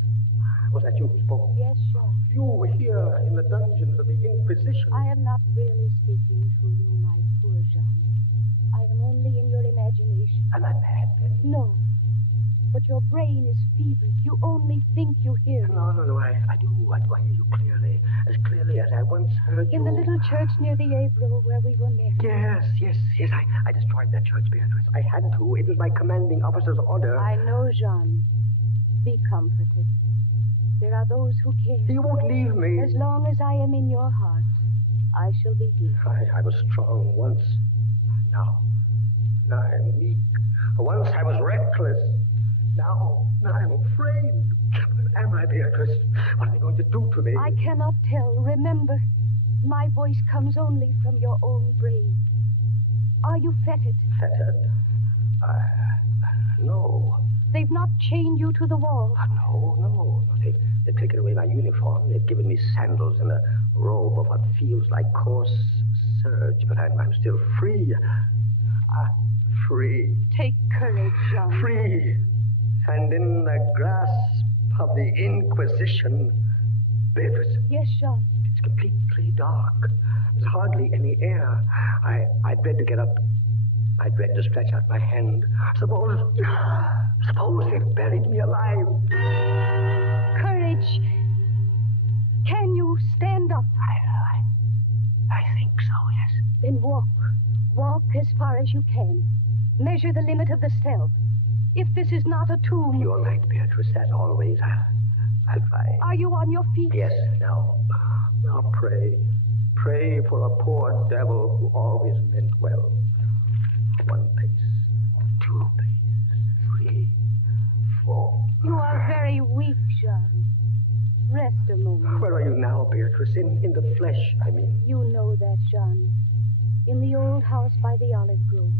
was that you who spoke? Yes, John. You were here in the dungeons of the Inquisition. I am not really speaking to you, my poor Jean. I am only in your imagination. Am I mad, then? No. But your brain is fevered. You only think you hear me. No, I do. I hear you clearly. As clearly as I once heard you. In the little church near the Ebro where we were married. Yes. I destroyed that church, Beatrice. I had to. It was my commanding officer's order. I know, Jean. Be comforted. There are those who care. You won't leave me. As long as I am in your heart, I shall be here. I was strong once. Now I am weak. Once I was reckless. Now I'm afraid. Where am I, Beatrice? What are they going to do to me? I cannot tell. Remember, my voice comes only from your own brain. Are you fettered? Fettered? No. They've not chained you to the wall. No. They've taken away my uniform. They've given me sandals and a robe of what feels like coarse serge, but I'm still free. Free. Take courage, Jean. Free. And in the grasp of the Inquisition. Beatrice. Yes, Jean. It's completely dark. There's hardly any air. I dread to get up. I dread to stretch out my hand. Suppose they've buried me alive. Courage. Can you stand up? I think so, yes. Then walk. Walk as far as you can. Measure the limit of the cell. If this is not a tomb... You're right, Beatrice, as always. I'll try. Are you on your feet? Yes, now pray. Pray for a poor devil who always meant well. 1 pace, 2 pace, 3, 4. You are very weak, Jean. Rest a moment. Where are you now, Beatrice? In the flesh, I mean. You know that, Jean. In the old house by the olive grove.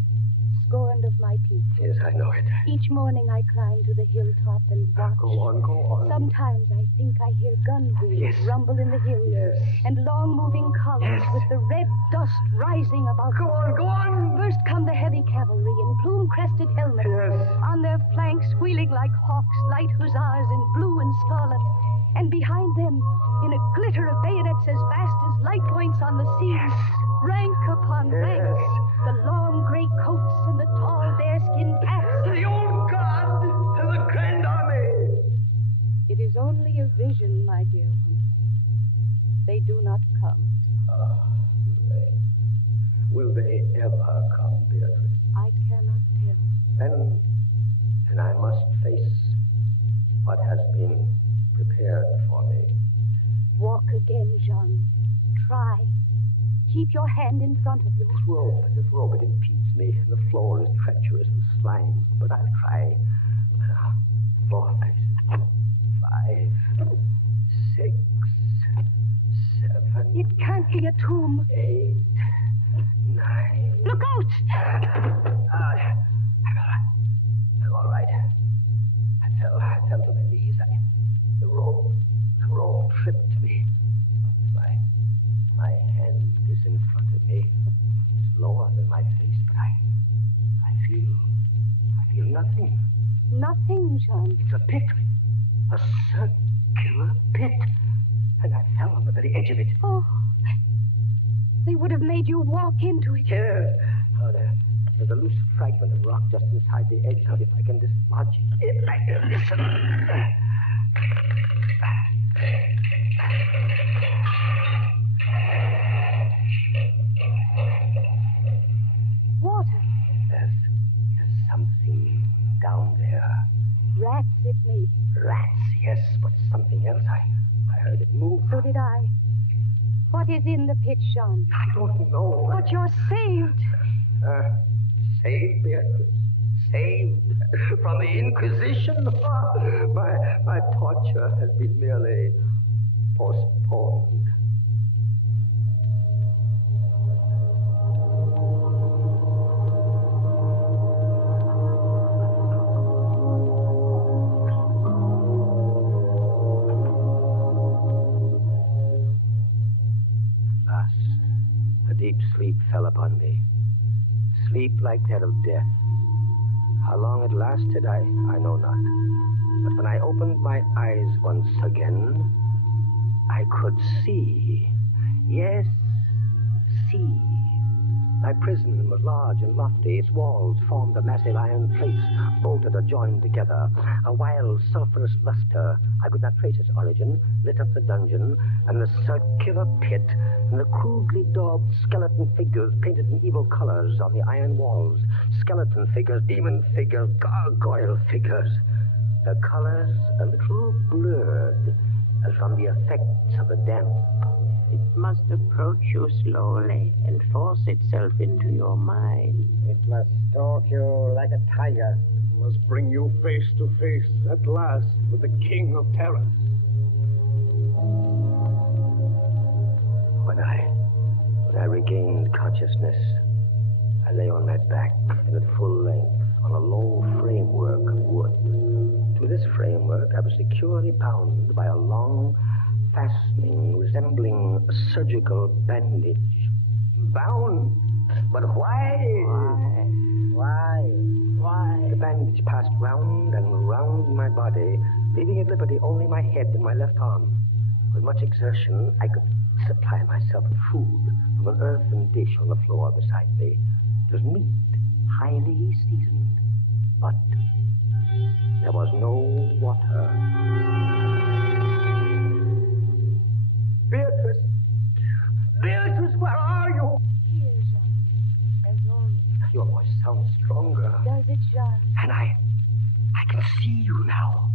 Scorned of my people. Yes, I know it. Each morning I climb to the hilltop and watch. Go on. Sometimes I think I hear gun wheels rumble in the hills. Yes. And long-moving columns with the red dust rising about. Go on. First come the heavy cavalry in plume-crested helmets. Yes. On their flanks, wheeling like hawks, light hussars in blue and scarlet. And behind them, in a glitter of bayonets as vast as light points on the sea, rank upon rank, the long gray coats and the tall bearskin caps. The old guard and the grand army. It is only a vision, my dear one. They do not come. Will they ever come, Beatrice? I cannot tell. Then I must face what has been prepared for me. Walk again, Jean. Try. Keep your hand in front of you. This rope, it impedes me. The floor is treacherous with slime, but I'll try. 4 paces. 5, 6, 7. It can't be a tomb. 8, 9. Look out! I'm all right. I fell to my knees. The rope tripped me. My hand is in front of me. It's lower than my face, but I feel nothing. Nothing, Jean. It's a pit. A circular pit. And I fell on the very edge of it. Oh. They would have made you walk into it. Yes. Oh, there's a loose fragment of rock just inside the edge. Now, if I can dislodge it, listen. bells. I heard it move. So did I. What is in the pit, Jean? I don't know. But you're saved. Saved, Beatrice. Saved from the Inquisition. My torture has been merely postponed. Deep sleep fell upon me. Sleep like that of death. How long it lasted, I know not. But when I opened my eyes once again, I could see. Yes, see. My prison was large and lofty. Its walls formed of massive iron plates, bolted or joined together. A wild, sulphurous luster, I could not trace its origin, lit up the dungeon, and the circular pit, and the crudely daubed skeleton figures painted in evil colors on the iron walls. Skeleton figures, demon figures, gargoyle figures. Their colors a little blurred, as from the effects of the damp. It must approach you slowly and force itself into your mind. It must stalk you like a tiger. It must bring you face to face at last with the king of terror. When I regained consciousness, I lay on my back and at full length on a low framework of wood. To this framework, I was securely bound by a long fastening resembling a surgical bandage. Bound? But why? Why? The bandage passed round and round my body, leaving at liberty only my head and my left arm. With much exertion, I could supply myself with food from an earthen dish on the floor beside me. It was meat, highly seasoned, but there was no water. Beatrice! Beatrice, where are you? Here, Jean, as always. Your voice sounds stronger. Does it, Jean? And I can see you now.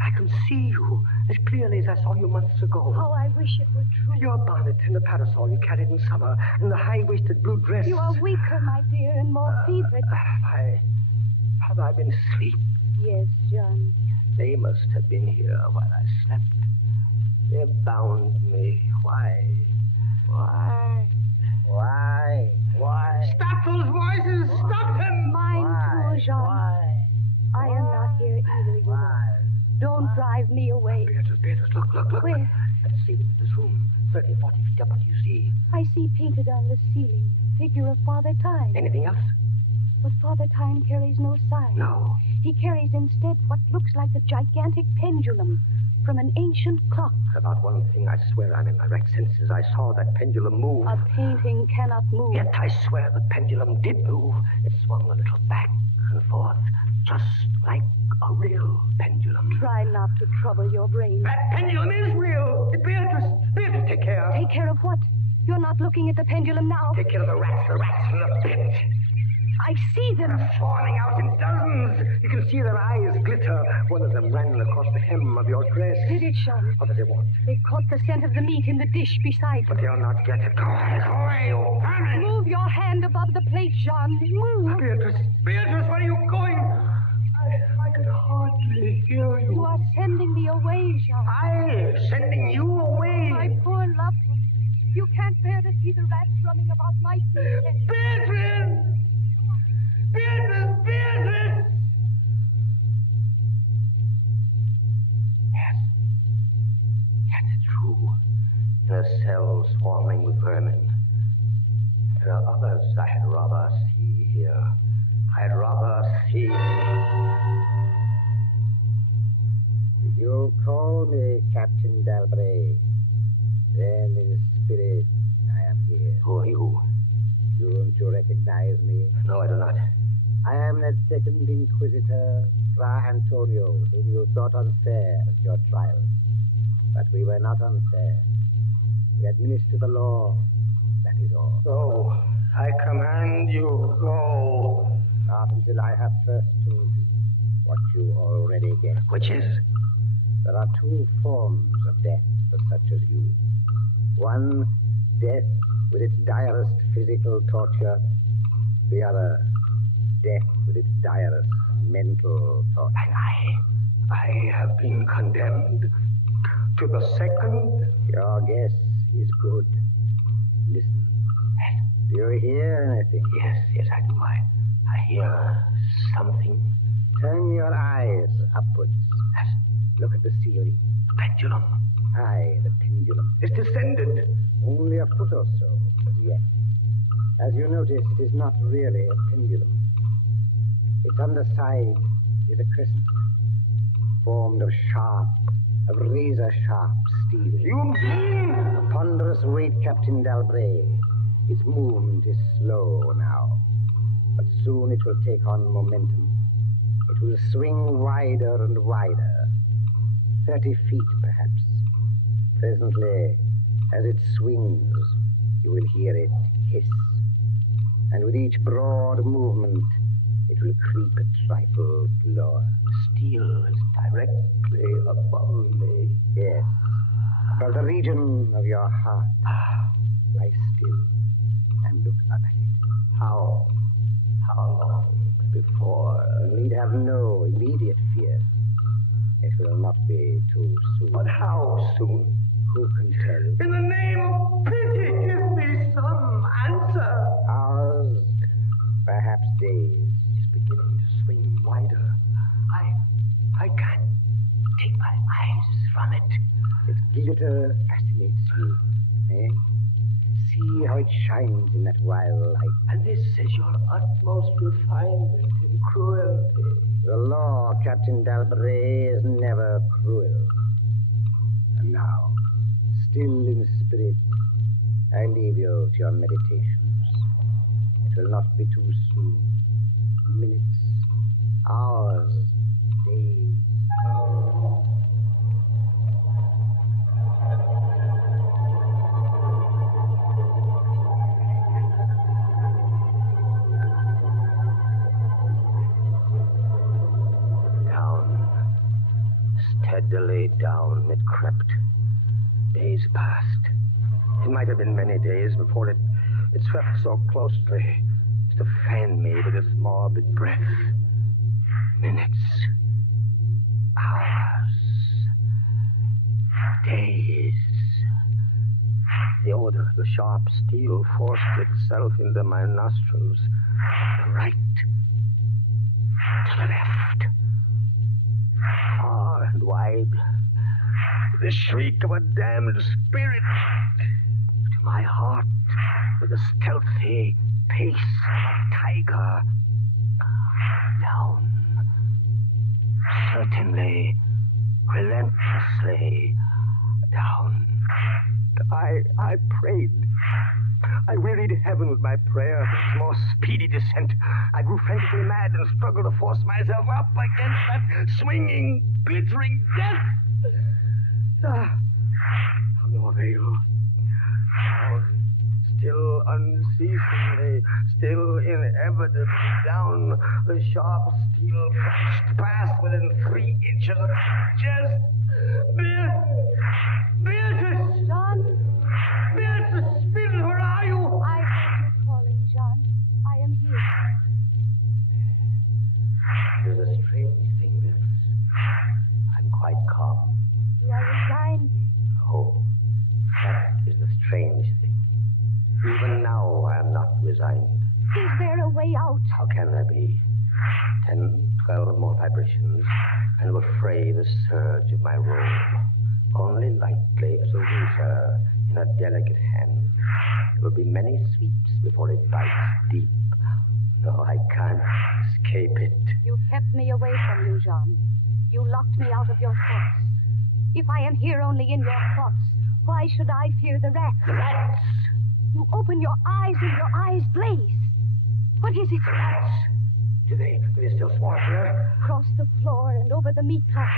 I can see you as clearly as I saw you months ago. Oh, I wish it were true. Your bonnet and the parasol you carried in summer, and the high-waisted blue dress. You are weaker, my dear, and more fevered. Have I been asleep? Yes, Jean. They must have been here while I slept. They bound me. Why? Stop those voices! Stop them! Mine too, Jean. I am not here either, you know. Don't drive me away. Beatrice, look. Where? At the ceiling of this room, 30, 40 feet up. What do you see? I see painted on the ceiling a figure of Father Time. Anything else? But Father Time carries no sign. No. He carries instead what looks like a gigantic pendulum from an ancient clock. About one thing, I swear I'm in my right senses. I saw that pendulum move. A painting cannot move. Yet I swear the pendulum did move. It swung a little back and forth, just like a real pendulum. Try not to trouble your brain. That pendulum is real. Beatrice, take care. Take care of what? You're not looking at the pendulum now. Take care of the rats from the pit. I see them. They're swarming out in dozens. You can see their eyes glitter. One of them ran across the hem of your dress. Did it, Sean? What do they want? They caught the scent of the meat in the dish beside But they'll not get it. Go away, you vermin. Move your hand above the plate, Jean. Move. Beatrice, where are you going? I could hardly hear you. You are sending me away, Jean. Sending you away? My poor loved one. You can't bear to see the rats running about my feet. Beatrice! Yes, it's true. In a cell swarming with vermin. There are others I had rather see here. I'd rather see. You call me Captain Dalbray. Then in spirit, I am here. Who are you? Don't you recognize me? No, I do not. I am that second Inquisitor, Fra Antonio, whom you thought unfair at your trial. But we were not unfair. We administer the law. That is all. Go. I command you, go. Not until I have first told you what you already get. Which is? There are two forms of death for such as you. One, death with its direst physical torture. The other, death with its direst mental torture. And I have been condemned to the second. Your guess is good. Listen. Do you hear anything? Yes, I do. I hear something. Turn your eyes upwards. Look at the ceiling. Pendulum. Aye, the pendulum. It's descended. Only a foot or so, as yet. As you notice, it is not really a pendulum. Its underside is a crescent, formed of razor-sharp steel. You mean? A ponderous weight, Captain Dalbray. Its movement is slow now, but soon it will take on momentum. It will swing wider and wider, 30 feet perhaps. Presently, as it swings, you will hear it hiss, and with each broad movement, it will creep a trifle lower. Steel is directly above me. Yes, above the region of your heart. Lie still and look up at it. How long before? You need have no immediate fear. It will not be too soon. But how soon? Who can tell you? In the name of pity, give me some answer. Hours, perhaps days. It's beginning to swing wider. I can't take my eyes from it. Its glitter fascinates you, eh? See how it shines in that wild light. And this is your utmost refinement in cruelty. The law, Captain Dalbray, is never cruel. And now, still in spirit, I leave you to your meditations. It will not be too soon. Minutes, hours, days. Steadily down it crept. Days passed. It might have been many days before it swept so closely as to fan me with its morbid breath. Minutes. Hours. Days. The odor of the sharp steel forced itself into my nostrils. To the right. To the left. Far and wide, the shriek of a damned spirit. To my heart, with the stealthy pace of a tiger. Down. Certainly, relentlessly down. I prayed. I wearied heaven with my prayer for its more speedy descent. I grew frantically mad and struggled to force myself up against that swinging, glittering death. No avail. Down, still unceasingly, still inevitably down, the sharp steel flashed past within 3 inches of my chest. Beatrice! John? Beatrice, Beatrice, where are you? I heard you calling, John. I am here. It is a strange thing, Beatrice. I'm quite calm. You are resigned, then? No, that is the strange thing. Even now, I am not resigned. Is there a way out? How can there be? 10, 12 more vibrations, and will fray the surge of my robe. Only lightly as a razor in a delicate hand. There will be many sweeps before it bites deep. No, I can't escape it. You kept me away from you, John. You locked me out of your thoughts. If I am here only in your thoughts, why should I fear the rats? The rats! You open your eyes and your eyes blaze. What is it? The rats! Do they still swarm here? Across the floor and over the meat pile.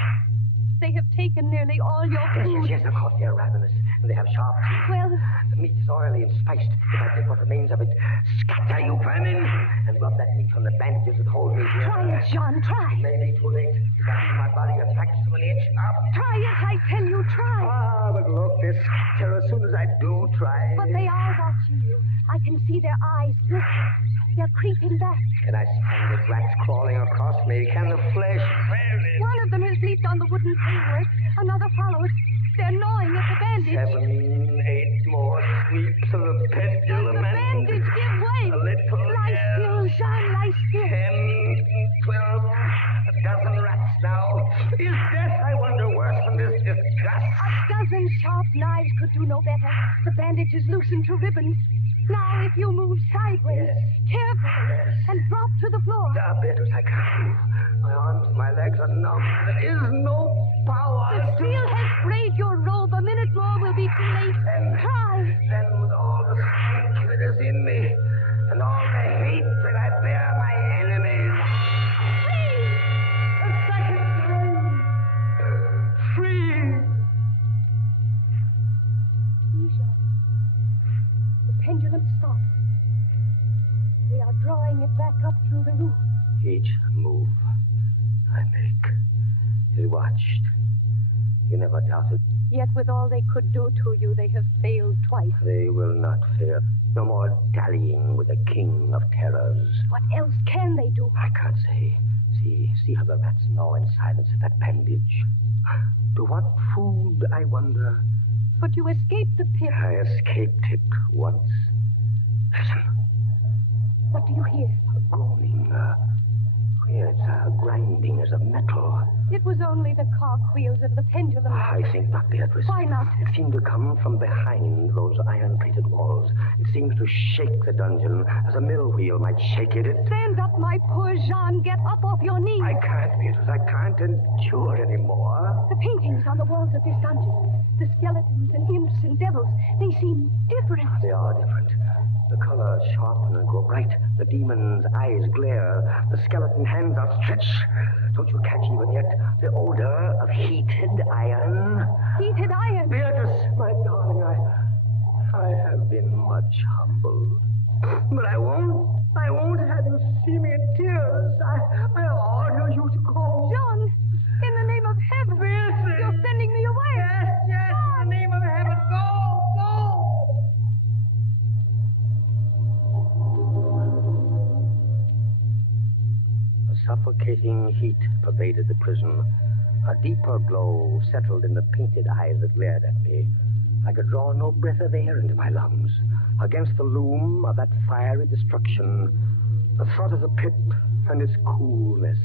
They have taken nearly all your food. Yes, of course, they're ravenous. and they have sharp teeth. Well... The meat is oily and spiced. If I take what remains of it, scatter, you vermin, and rub that meat from the bandages that hold me here. Try it, John, try. It may be too late. If I leave my body attached to an inch up. Try it, I tell you, try. Ah, but look, they scatter as soon as I do try. But they are watching you. I can see their eyes glistening. They're creeping back. Can I stand the rats crawling across me? Can the flesh bear it? One of them has leaped on the wooden framework. Another follows. They're gnawing at the bandage. 7, 8 more sweeps of the pendulum. But the bandage give way. A little. Lie still, Jean, lie still. 10, 12, a dozen rats now. Is death, I wonder, worse than this disgust? A dozen sharp knives could do no better. The bandage is loosened to ribbons. Now, if you move sideways, carefully, and drop to the floor. Better, I can't move. My arms, my legs are numb. There is no power. The steel has frayed your robe. A minute more will be too late. Try. Then with all the strength that is in me, and all the hate that I bear my enemies. Free! A second time. Free! Jean. The pendulum stops. They are drawing it back up through the roof. Each move I make is watched. You never doubted. Yet with all they could do to you, they have failed twice. They will not fail. No more dallying with the king of terrors. What else can they do? I can't say. See how the rats gnaw in silence at that bandage. To what food, I wonder? But you escaped the pit. I escaped it once. Listen. What do you hear? A groaning. It's a grinding as of metal. It was only the cogwheels of the pendulum. I think not, Beatrice. Why not? It seemed to come from behind those iron-plated walls. It seems to shake the dungeon as a mill wheel might shake it. Stand up, my poor Jean. Get up off your knees. I can't, Beatrice. I can't endure anymore. The paintings on the walls of this dungeon, the skeletons and imps and devils, they seem different. They are different. The colors sharpen and grow bright. The demon's eyes glare. The skeleton hands outstretched. Don't you catch even yet the odor of heated iron? Heated iron? Beatrice, my darling, I have been much humbled. But I won't have you see me in tears. I order you to go. John, in the name of heaven. Beatrice. You're sending me away. Yes, in the name of heaven. Go. Suffocating heat pervaded the prison. A deeper glow settled in the painted eyes that glared at me. I could draw no breath of air into my lungs. Against the loom of that fiery destruction, the thought of the pit and its coolness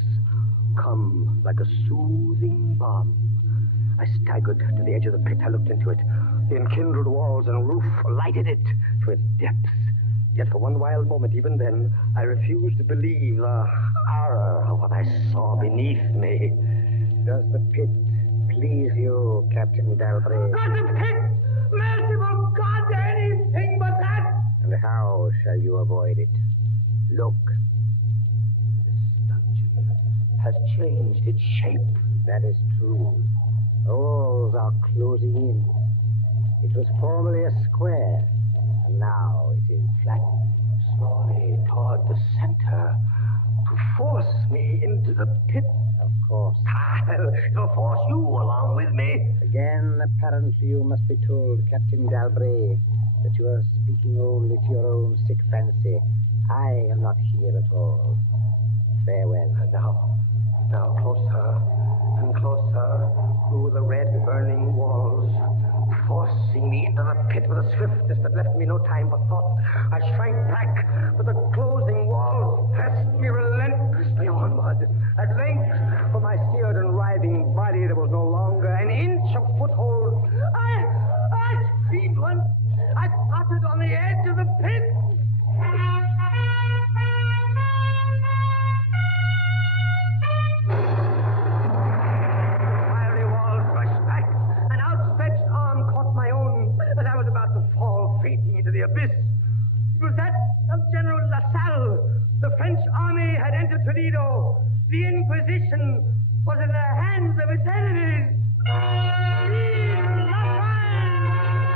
come like a soothing balm. I staggered to the edge of the pit. I looked into it. The enkindled walls and roof lighted it to its depths. Yet for one wild moment, even then, I refused to believe the horror of what I saw beneath me. Does the pit please you, Captain Dalbray? Not the pit! Merciful God, anything but that! And how shall you avoid it? Look. This dungeon has changed its shape. That is true. The walls are closing in. It was formerly a square. And now it is flattened slowly toward the center to force me into the pit. Of course. It'll force you along with me. Again, apparently you must be told, Captain Dalbray, that you are speaking only to your own sick fancy. I am not here at all. Farewell. And now closer and closer through the red burning walls, forcing me into the pit with a swiftness that left me no time for thought. I shrank back, but the closing walls pressed me relentlessly onward. At length, for my seared and writhing body, there was no longer an inch of foothold. I screamed. I tottered on the edge of the pit. Fiery walls rushed back. An outstretched arm caught my own as I was about to fall fainting into the abyss. It was that of General LaSalle. The French army had entered Toledo. The Inquisition was in the hands of its enemies. Vive la France!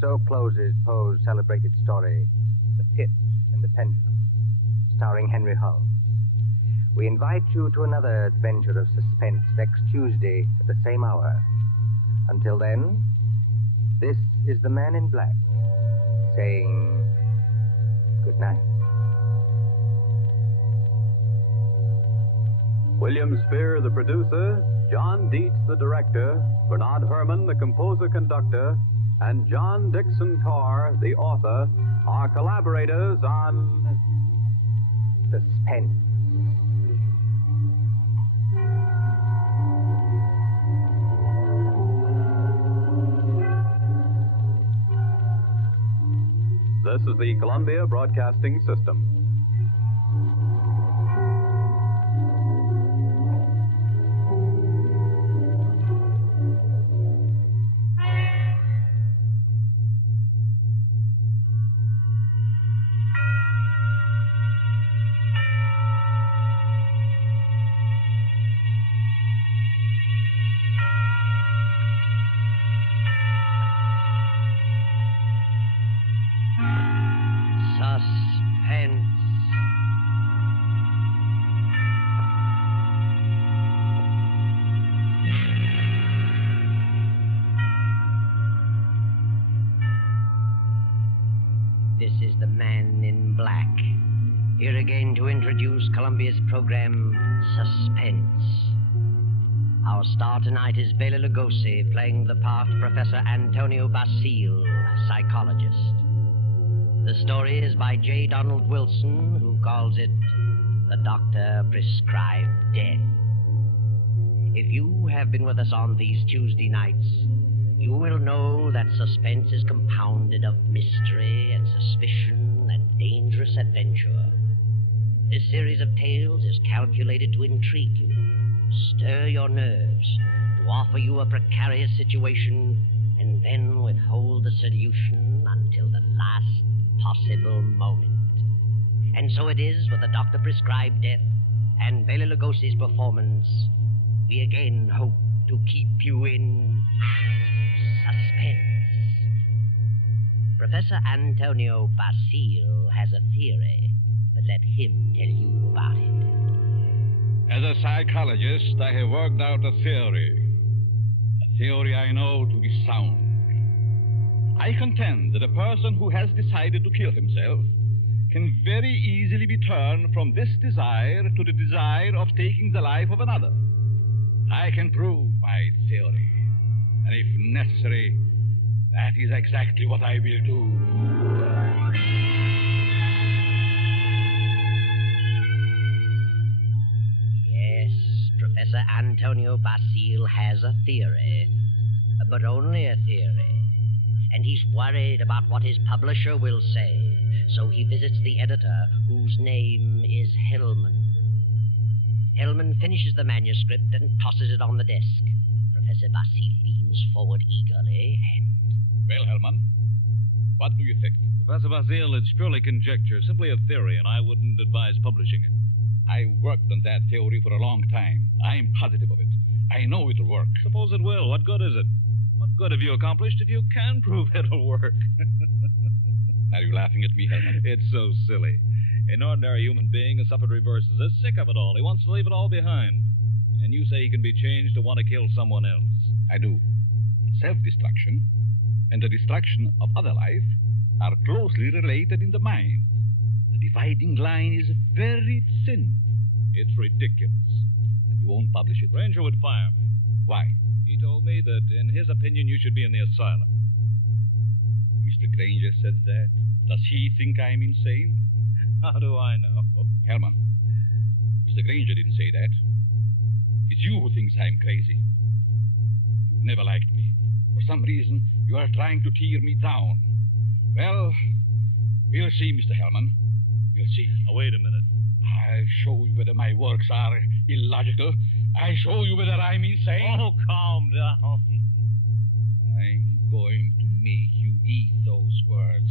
So closes Poe's celebrated story, The Pit and the Pendulum, starring Henry Hull. We invite you to another adventure of suspense next Tuesday at the same hour. Until then, this is the Man in Black saying good night. William Spear, the producer, John Dietz, the director, Bernard Herrmann, the composer-conductor, and John Dixon Carr, the author, are collaborators on Suspense. This is the Columbia Broadcasting System. Suspense. This is the Man in Black, here again to introduce Columbia's program, Suspense. Our star tonight is Bela Lugosi, playing the part Professor Antonio Basile, psychologist. The story is by J. Donald Wilson, who calls it The Doctor Prescribed Death. If you have been with us on these Tuesday nights, you will know that suspense is compounded of mystery and suspicion and dangerous adventure. This series of tales is calculated to intrigue you, stir your nerves, to offer you a precarious situation, and then withhold the solution until the last possible moment. And so it is with the Doctor Prescribed Death and Bela Lugosi's performance. We again hope to keep you in suspense. Professor Antonio Basile has a theory, but let him tell you about it. As a psychologist, I have worked out a theory I know to be sound. I contend that a person who has decided to kill himself can very easily be turned from this desire to the desire of taking the life of another. I can prove my theory, and if necessary, that is exactly what I will do. Yes, Professor Antonio Basile has a theory, but only a theory. And he's worried about what his publisher will say, so he visits the editor, whose name is Hellman. Hellman finishes the manuscript and tosses it on the desk. Professor Basile leans forward eagerly and... Well, Hellman, what do you think? Professor Basile, it's purely conjecture, simply a theory, and I wouldn't advise publishing it. I worked on that theory for a long time. I'm positive of it. I know it'll work. Suppose it will. What good is it? What good have you accomplished if you can prove it'll work? Are you laughing at me, Hellman? It's so silly. An ordinary human being has suffered reverses, is sick of it all. He wants to leave it all behind. And you say he can be changed to want to kill someone else. I do. Self-destruction and the destruction of other life are closely related in the mind. The dividing line is very thin. It's ridiculous. And you won't publish it? Ranger would fire me. Why? He told me that, in his opinion, you should be in the asylum. Mr. Granger said that. Does he think I'm insane? How do I know? Hellman, Mr. Granger didn't say that. It's you who thinks I'm crazy. You've never liked me. For some reason, you are trying to tear me down. Well, we'll see, Mr. Hellman. We'll see. Now, wait a minute. I'll show you whether my works are illogical. I'll show you whether I'm insane. Oh, calm down. I'm going to make you eat those words.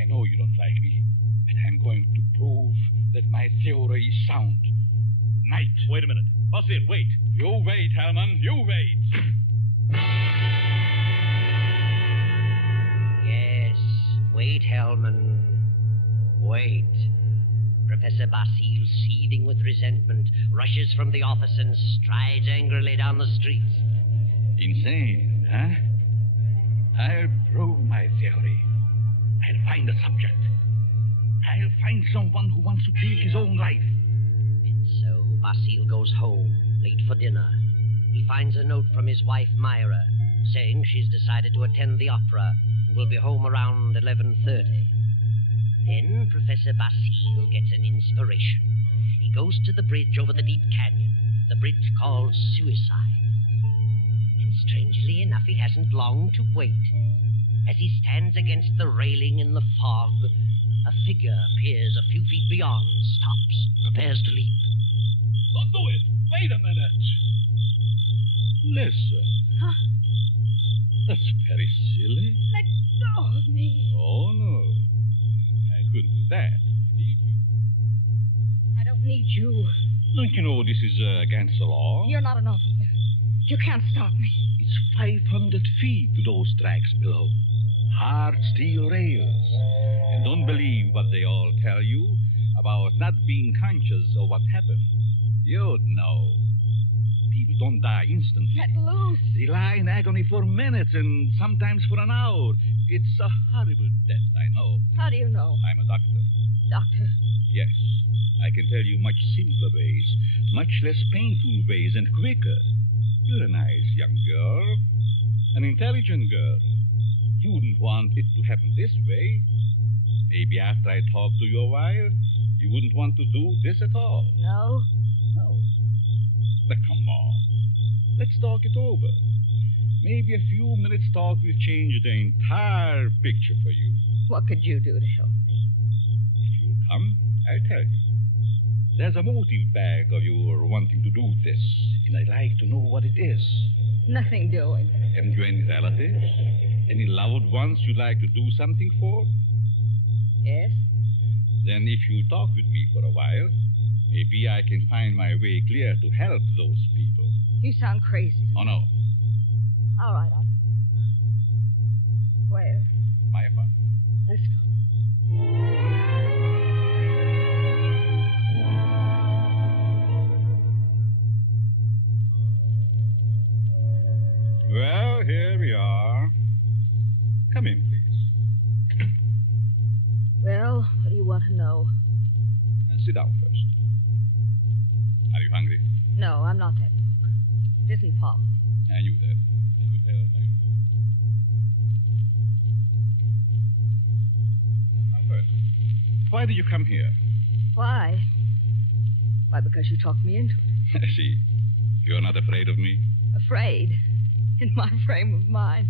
I know you don't like me, but I'm going to prove that my theory is sound. Good night. Wait a minute. Basile, wait. You wait, Hellman. You wait. Wait. Professor Basile, seething with resentment, rushes from the office and strides angrily down the street. Insane, huh? I'll prove my theory. I'll find a subject. I'll find someone who wants to take his own life. And so Basile goes home, late for dinner. He finds a note from his wife, Myra, saying she's decided to attend the opera and will be home around 11:30. Then Professor Basile gets an inspiration. He goes to the bridge over the deep canyon, the bridge called Suicide. And strangely enough, he hasn't long to wait. As he stands against the railing in the fog, a figure appears a few feet beyond, stops, prepares to leap. Don't do it! Wait a minute! Listen. Huh? That's very silly. Let go of me. Oh, no. I couldn't do that. I need you. I don't need you. Don't you know this is against the law? You're not an officer. You can't stop me. It's 500 feet to those tracks below. Hard steel rails. And don't believe what they all tell you about not being conscious of what happened. You'd know. People don't die instantly. Let loose. They lie in agony for minutes and sometimes for an hour. It's a horrible death, I know. How do you know? I'm a doctor. Doctor? Yes. I can tell you much simpler ways, much less painful ways, and quicker. You're a nice young girl. An intelligent girl. You wouldn't want it to happen this way. Maybe after I talk to you a while, you wouldn't want to do this at all. No. No. But come on. Let's talk it over. Maybe a few minutes' talk will change the entire picture for you. What could you do to help me? If you'll come, I'll tell you. There's a motive back of your wanting to do this, and I'd like to know what it is. Nothing doing. Haven't you any relatives? Any loved ones you'd like to do something for? Yes. Then if you talk with me for a while, maybe I can find my way clear to help those people. You sound crazy. Oh, no. All right, Where? My apartment. Let's go. Well, here we are. Come in, please. Well, what do you want to know? Sit down first. Are you hungry? No, I'm not that broke. It isn't Pop. I knew that. I could tell by your tone. Now first, why did you come here? Why? Why, because you talked me into it. I see. You're not afraid of me? Afraid? In my frame of mind.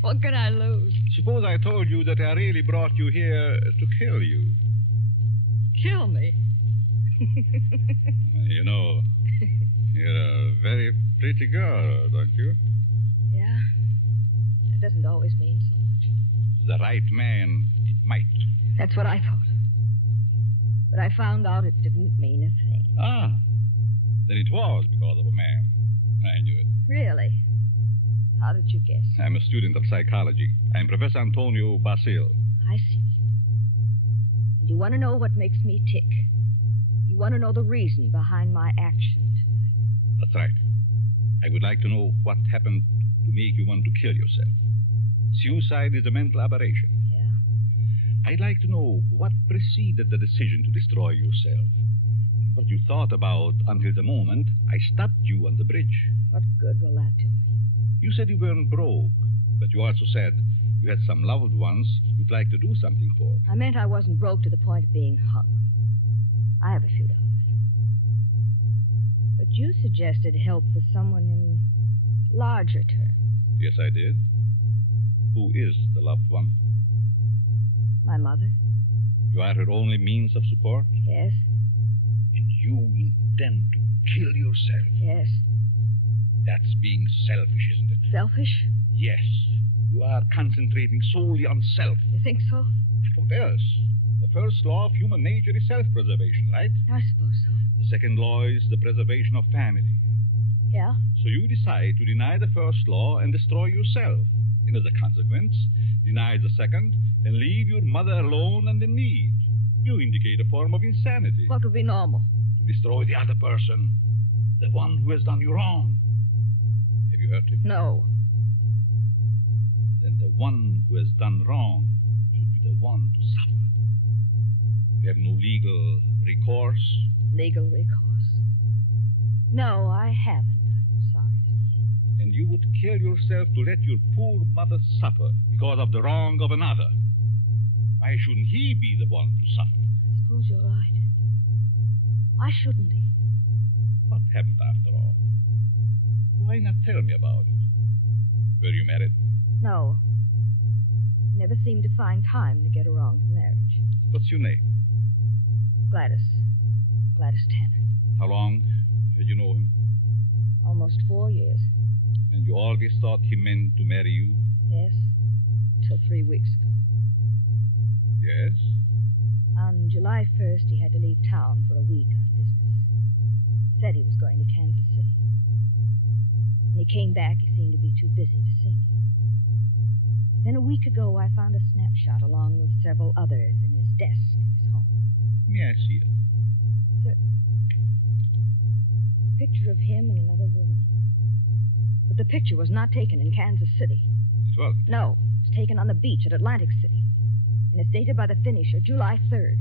What can I lose? Suppose I told you that I really brought you here to kill you. Kill me? You know, you're a very pretty girl, don't you? Yeah. That doesn't always mean so much. The right man, it might. That's what I thought. But I found out it didn't mean a thing. Ah. Then it was because of a man. I knew it. Really? How did you guess? I'm a student of psychology. I'm Professor Antonio Basile. I see. And you want to know what makes me tick. You want to know the reason behind my action tonight. That's right. I would like to know what happened to make you want to kill yourself. Suicide is a mental aberration. Yeah. I'd like to know what preceded the decision to destroy yourself. What you thought about until the moment I stopped you on the bridge. What good will that do me? You said you weren't broke, but you also said you had some loved ones you'd like to do something for. I meant I wasn't broke to the point of being hungry. I have a few dollars. But you suggested help with someone in larger terms. Yes, I did. Who is the loved one? My mother. You are her only means of support? Yes. And you intend to kill yourself? Yes. That's being selfish, isn't it? Selfish? Yes. You are concentrating solely on self. You think so? What else? The first law of human nature is self-preservation, right? I suppose so. The second law is the preservation of family. Yeah? So you decide to deny the first law and destroy yourself. And as a consequence, deny the second and leave your mother alone and in need. You indicate a form of insanity. What would be normal? To destroy the other person. The one who has done you wrong. Have you hurt him? No. Then the one who has done wrong should be the one to suffer. You have no legal recourse? Legal recourse? No, I haven't, I'm sorry to say. And you would kill yourself to let your poor mother suffer because of the wrong of another. Why shouldn't he be the one to suffer? I suppose you're right. Why shouldn't he? What happened after all? Why not tell me about it? Were you married? No. He never seemed to find time to get around to marriage. What's your name? Gladys. Gladys Tanner. How long had you known him? Almost 4 years. And you always thought he meant to marry you? Yes. Until 3 weeks ago. Yes? On July 1st, he had to leave town for a week on business. Said he was going to Kansas City. When he came back, he seemed to be too busy to see me. Then a week ago, I found a snapshot along with several others in his desk in his home. May I see it? Certainly. It's a picture of him and another woman. But the picture was not taken in Kansas City. It was? No, it was taken on the beach at Atlantic City. And it's dated by the finisher, July 3rd.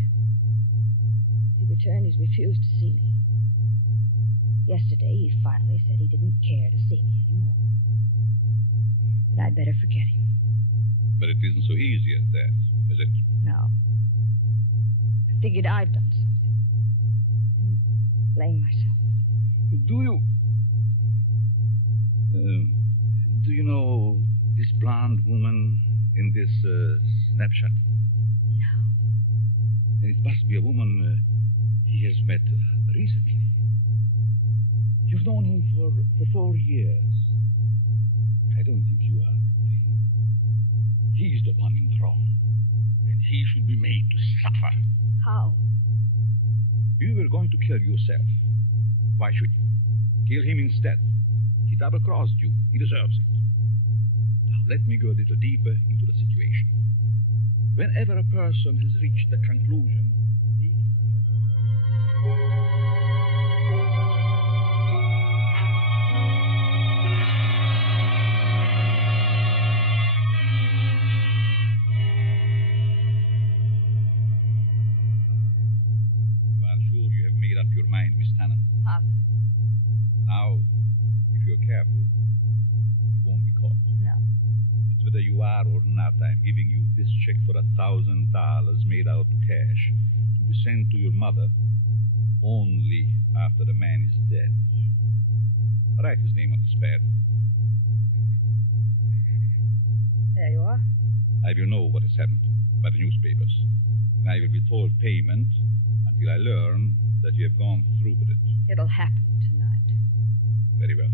Since he returned, he's refused to see me. Yesterday, he finally said he didn't care to see me anymore. That I'd better forget him. But it isn't so easy as that, is it? No. I figured I'd done something. And blame myself. Do you know this blonde woman in this snapshot? No. Then it must be a woman he has met recently. You've known him for 4 years. I don't think you are to blame. He's the one in the wrong. And he should be made to suffer. How? You were going to kill yourself. Why should you? Kill him instead. He double-crossed you. He deserves it. Now, let me go a little deeper into the situation. Whenever a person has reached the conclusion to take your mind, Miss Tanner? Positive. Now, if you're careful, you won't be caught. No. It's whether you are or not, I'm giving you this check for $1,000 made out to cash to be sent to your mother only after the man is dead. Write his name on this pad. There you are. I will know what has happened by the newspapers. And I will be told payment until I learn that you have gone through with it. It'll happen tonight. Very well.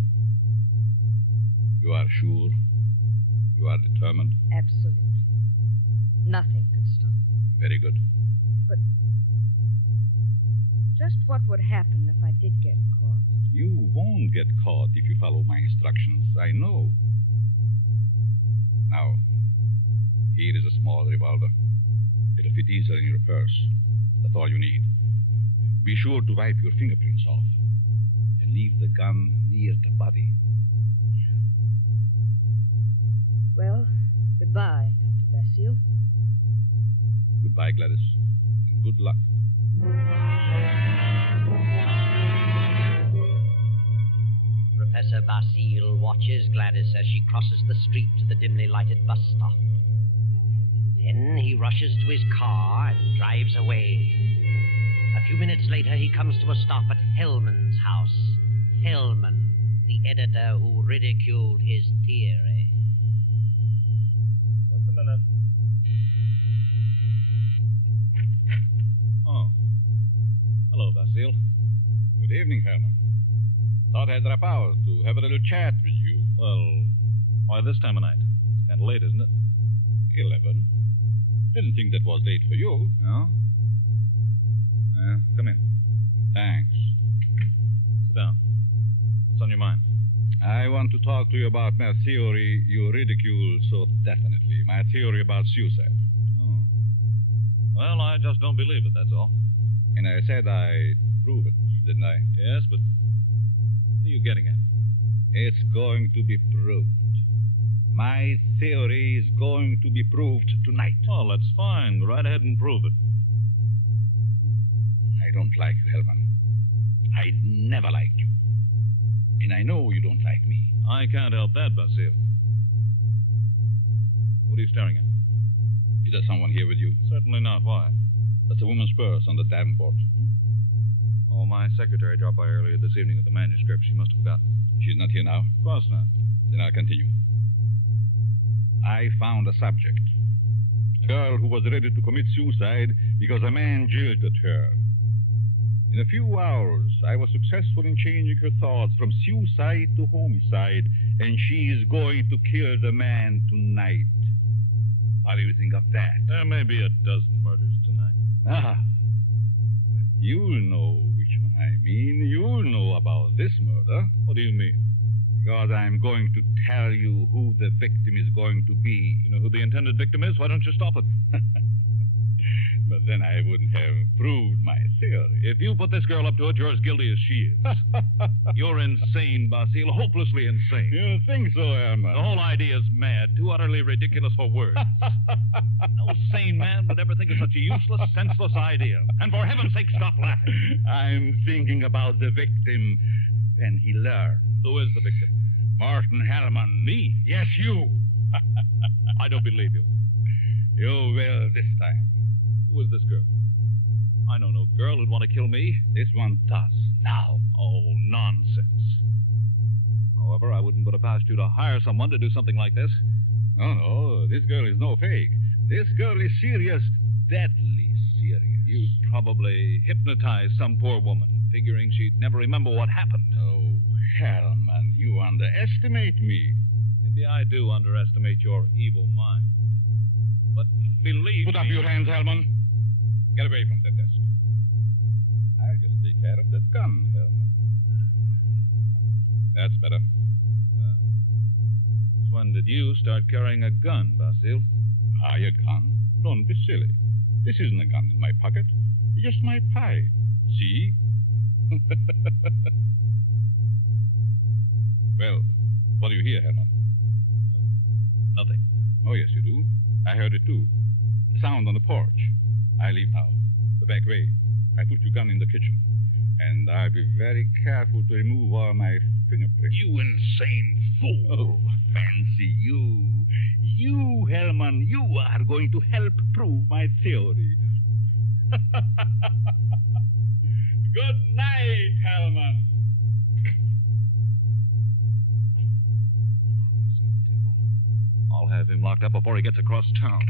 You are sure? You are determined? Absolutely. Nothing could stop me. Very good. But just what would happen if I did get caught? You won't get caught if you follow my instructions. I know. Now, here is a small revolver. It'll fit easily in your purse. That's all you need. Be sure to wipe your fingerprints off and leave the gun near the body. Well, goodbye, Dr. Basile. Goodbye, Gladys, and good luck. Professor Basile watches Gladys as she crosses the street to the dimly lighted bus stop. Then he rushes to his car and drives away. A few minutes later, he comes to a stop at Hellman's house. Hellman, the editor who ridiculed his theory. Just a minute. Oh. Hello, Basile. Good evening, Herman. Thought I'd drop out to have a little chat with you. Well, why this time of night? It's kind of late, isn't it? 11. Didn't think that was late for you. No? Come in. Thanks. Sit down. What's on your mind? I want to talk to you about my theory you ridicule so definitely. My theory about suicide. Oh. Well, I just don't believe it, that's all. And I said I'd prove it, didn't I? Yes, but what are you getting at? It's going to be proved. My theory is going to be proved tonight. Well, that's fine. Go right ahead and prove it. I don't like you, Hellman. I never liked you. And I know you don't like me. I can't help that, Basil. What are you staring at? Is there someone here with you? Certainly not. Why? That's a woman's purse on the davenport. Oh, my secretary dropped by earlier this evening with the manuscript. She must have forgotten it. She's not here now? Of course not. Then I'll continue. I found a subject. A girl who was ready to commit suicide because a man jeered at her. In a few hours, I was successful in changing her thoughts from suicide to homicide, and she is going to kill the man tonight. What do you think of that? There may be a dozen murders tonight. Ah, but you'll know which one I mean. You'll know about this murder. What do you mean? Because I'm going to tell you who the victim is going to be. You know who the intended victim is? Why don't you stop it? But then I wouldn't have proved my theory. If you put this girl up to it, you're as guilty as she is. You're insane, Basil. Hopelessly insane. You think so, Herman? The whole idea is mad. Too utterly ridiculous for words. No sane man would ever think of such a useless, senseless idea. And for heaven's sake, stop laughing. I'm thinking about the victim when he learned. Who is the victim? Martin Hellman. Me? Yes, you. I don't believe you. You will this time. Who is this girl? I know no girl who'd want to kill me. This one does. Now. Oh, nonsense. However, I wouldn't put it past you to hire someone to do something like this. No, this girl is no fake. This girl is serious, deadly serious. You probably hypnotized some poor woman, figuring she'd never remember what happened. Oh, Hellman, you underestimate me. Maybe I do underestimate your evil mind. But believe Put me... up your hands, Hellman. Get away from that desk. I'll just take care of that gun, Hellman. That's better. Well, since when did you start carrying a gun, Basil? A gun? Don't be silly. This isn't a gun in my pocket. It's just my pipe. See? Well, what do you hear, Herman? Nothing. Oh, yes, you do. I heard it, too. The sound on the porch. I leave now. The back way. I put your gun in the kitchen. And I'll be very careful to remove all my fingerprints. You insane fool. Oh, fancy you. You, Hellman, you are going to help prove my theory. Good night, Hellman. Crazy devil. I'll have him locked up before he gets across town.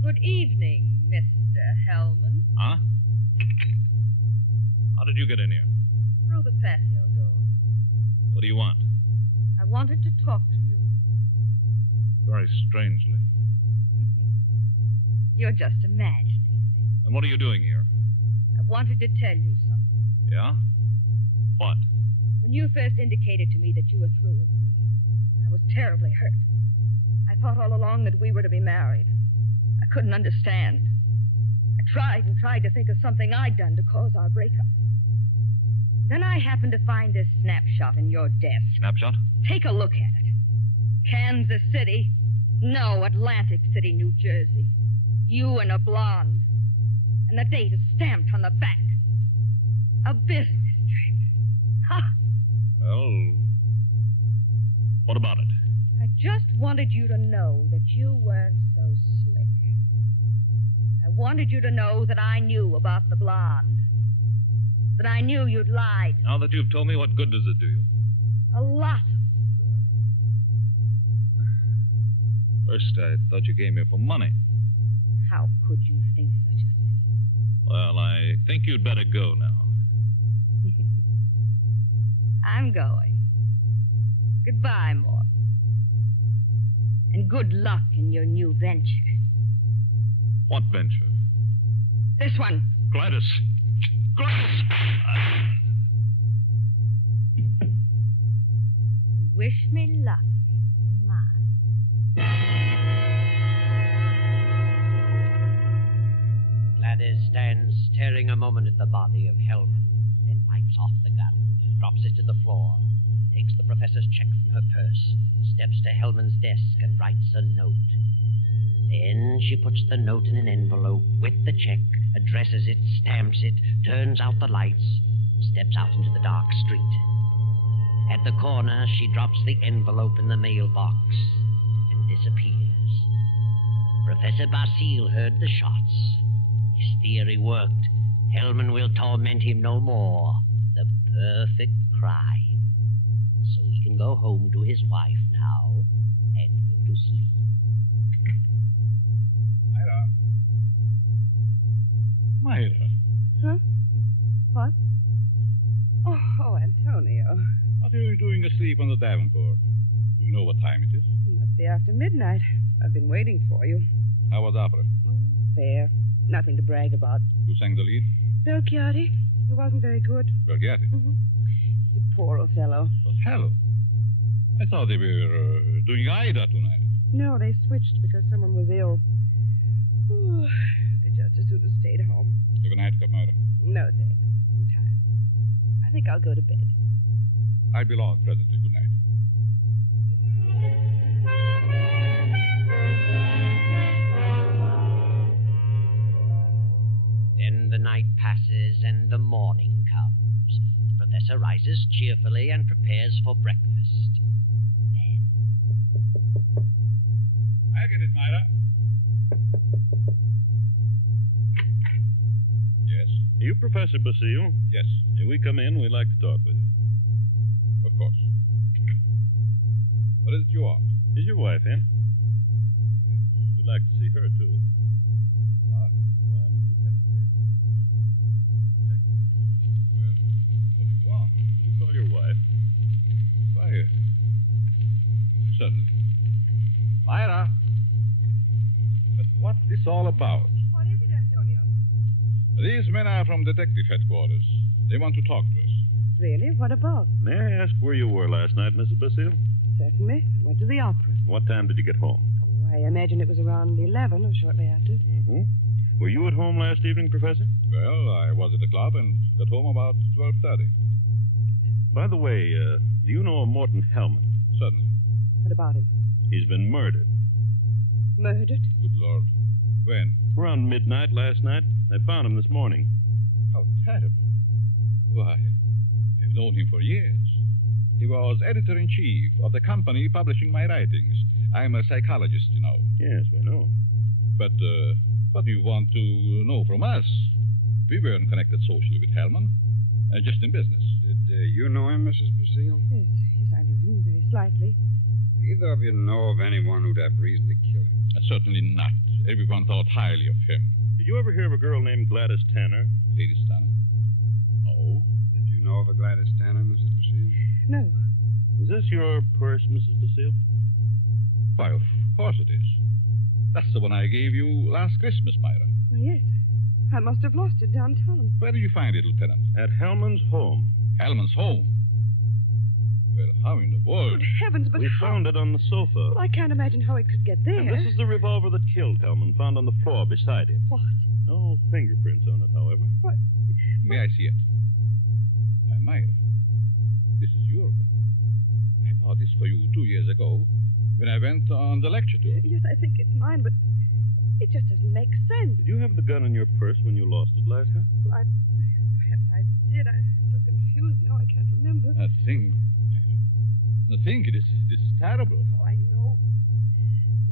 Good evening, Mr. Hellman. Huh? How did you get in here? Through the patio door. What do you want? I wanted to talk to you. Very strangely. You're just imagining things. And what are you doing here? I wanted to tell you something. Yeah? What? When you first indicated to me that you were through with me, I was terribly hurt. I thought all along that we were to be married. I couldn't understand. I tried and tried to think of something I'd done to cause our breakup. Then I happened to find this snapshot in your desk. Snapshot? Take a look at it. Kansas City. No, Atlantic City, New Jersey. You and a blonde. And the date is stamped on the back. A business trip. Ha! Well, what about it? I just wanted you to know that you weren't so slick. I wanted you to know that I knew about the blonde. That I knew you'd lied. Now that you've told me, what good does it do you? A lot of good. First, I thought you came here for money. How could you think such a thing? Well, I think you'd better go now. I'm going. Goodbye, Morton. And good luck in your new venture. What venture? This one. Gladys. Gladys! And Wish me luck in mine. Gladys stands staring a moment at the body of Hellman, then wipes off the gun, drops it to the floor, takes the professor's check from her purse, steps to Hellman's desk and writes a note. Then she puts the note in an envelope with the check, addresses it, stamps it, turns out the lights, and steps out into the dark street. At the corner, she drops the envelope in the mailbox and disappears. Professor Basile heard the shots. His theory worked. Hellman will torment him no more. The perfect crime. So he can go home to his wife now and go to sleep. Myra. Huh? What? Oh, Antonio. What are you doing asleep on the Davenport? Do you know what time it is? It must be after midnight. I've been waiting for you. How was opera? Fair. Nothing to brag about. Who sang the lead? Belchiati. He wasn't very good. Belchiati? Mm-hmm. He's a poor Othello. Othello? I thought they were doing Ida tonight. No, they switched because someone was ill. I just as soon have stayed home. Have a nightcap, Myra? No, thanks. I'm tired. I think I'll go to bed. I'll be along presently. Good night. Then the night passes and the morning comes. The professor rises cheerfully and prepares for breakfast. Then... I get it, Myra. Yes? You Professor Basile? Yes. May we come in? We'd like to talk with you. Of course. What is it you want? Is your wife in? Yes. We'd like to see her, too. What? Oh, I'm Lieutenant Davis. Well, what do you want? Will you call your wife? Why, certainly. Myra! But what's this all about? What is it, Antonio? These men are from detective headquarters. They want to talk to us. Really? What about? May I ask where you were last night, Mrs. Basile? Certainly. I went to the opera. What time did you get home? Oh, I imagine it was around 11 or shortly after. Mm-hmm. Were you at home last evening, Professor? Well, I was at the club and got home about 12:30. By the way, do you know a Morton Hellman? Certainly. What about him? He's been murdered. Murdered? Good Lord. When? Around midnight last night. I found him this morning. How terrible. Why, I've known him for years. He was editor-in-chief of the company publishing my writings. I'm a psychologist, you know. Yes, we know. But what do you want to know from us? We weren't connected socially with Hellman. Just in business. Did you know him, Mrs. Basile? Yes, I knew him very slightly. Do either of you know of anyone who'd have reason to kill him? Certainly not. Everyone thought highly of him. Did you ever hear of a girl named Gladys Tanner? Gladys Tanner? No. Did you know of a Gladys Tanner, Mrs. Basile? No. Is this your purse, Mrs. Basile? Why, of course it is. That's the one I gave you last Christmas, Myra. Oh, yes. I must have lost it downtown. Where did you find it, Lieutenant? At Hellman's home. Hellman's home? Well, how in the world? Good heavens, but we found it on the sofa. Well, I can't imagine how it could get there. And this is the revolver that killed Hellman, found on the floor beside him. What? No fingerprints on it, however. What? May I see it? Why, Myra, this is your gun. I bought this for you 2 years ago when I went on the lecture tour. Yes, I think it's mine, but it just doesn't make sense. Did you have the gun in your purse when you lost it last time? Well, perhaps I did. I'm so confused now. I can't remember. That thing, Myra. The thing, it is terrible. Oh, I know.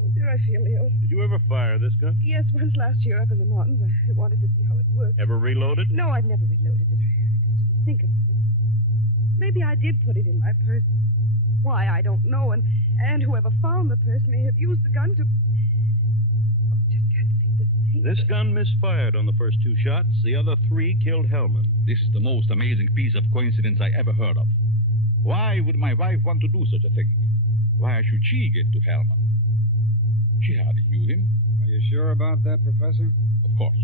Oh, dear, I feel ill. Did you ever fire this gun? Yes, once last year up in the mountains. I wanted to see how it worked. Ever reload it? No, I've never reloaded it. I just didn't think about it. Maybe I did put it in my purse. Why, I don't know. And whoever found the purse may have used the gun to... Oh, I just can't seem to think. This gun misfired on the first 2 shots. The other 3 killed Hellman. This is the most amazing piece of coincidence I ever heard of. Why would my wife want to do such a thing? Why should she get to Hellman? She hardly knew him. Are you sure about that, Professor? Of course.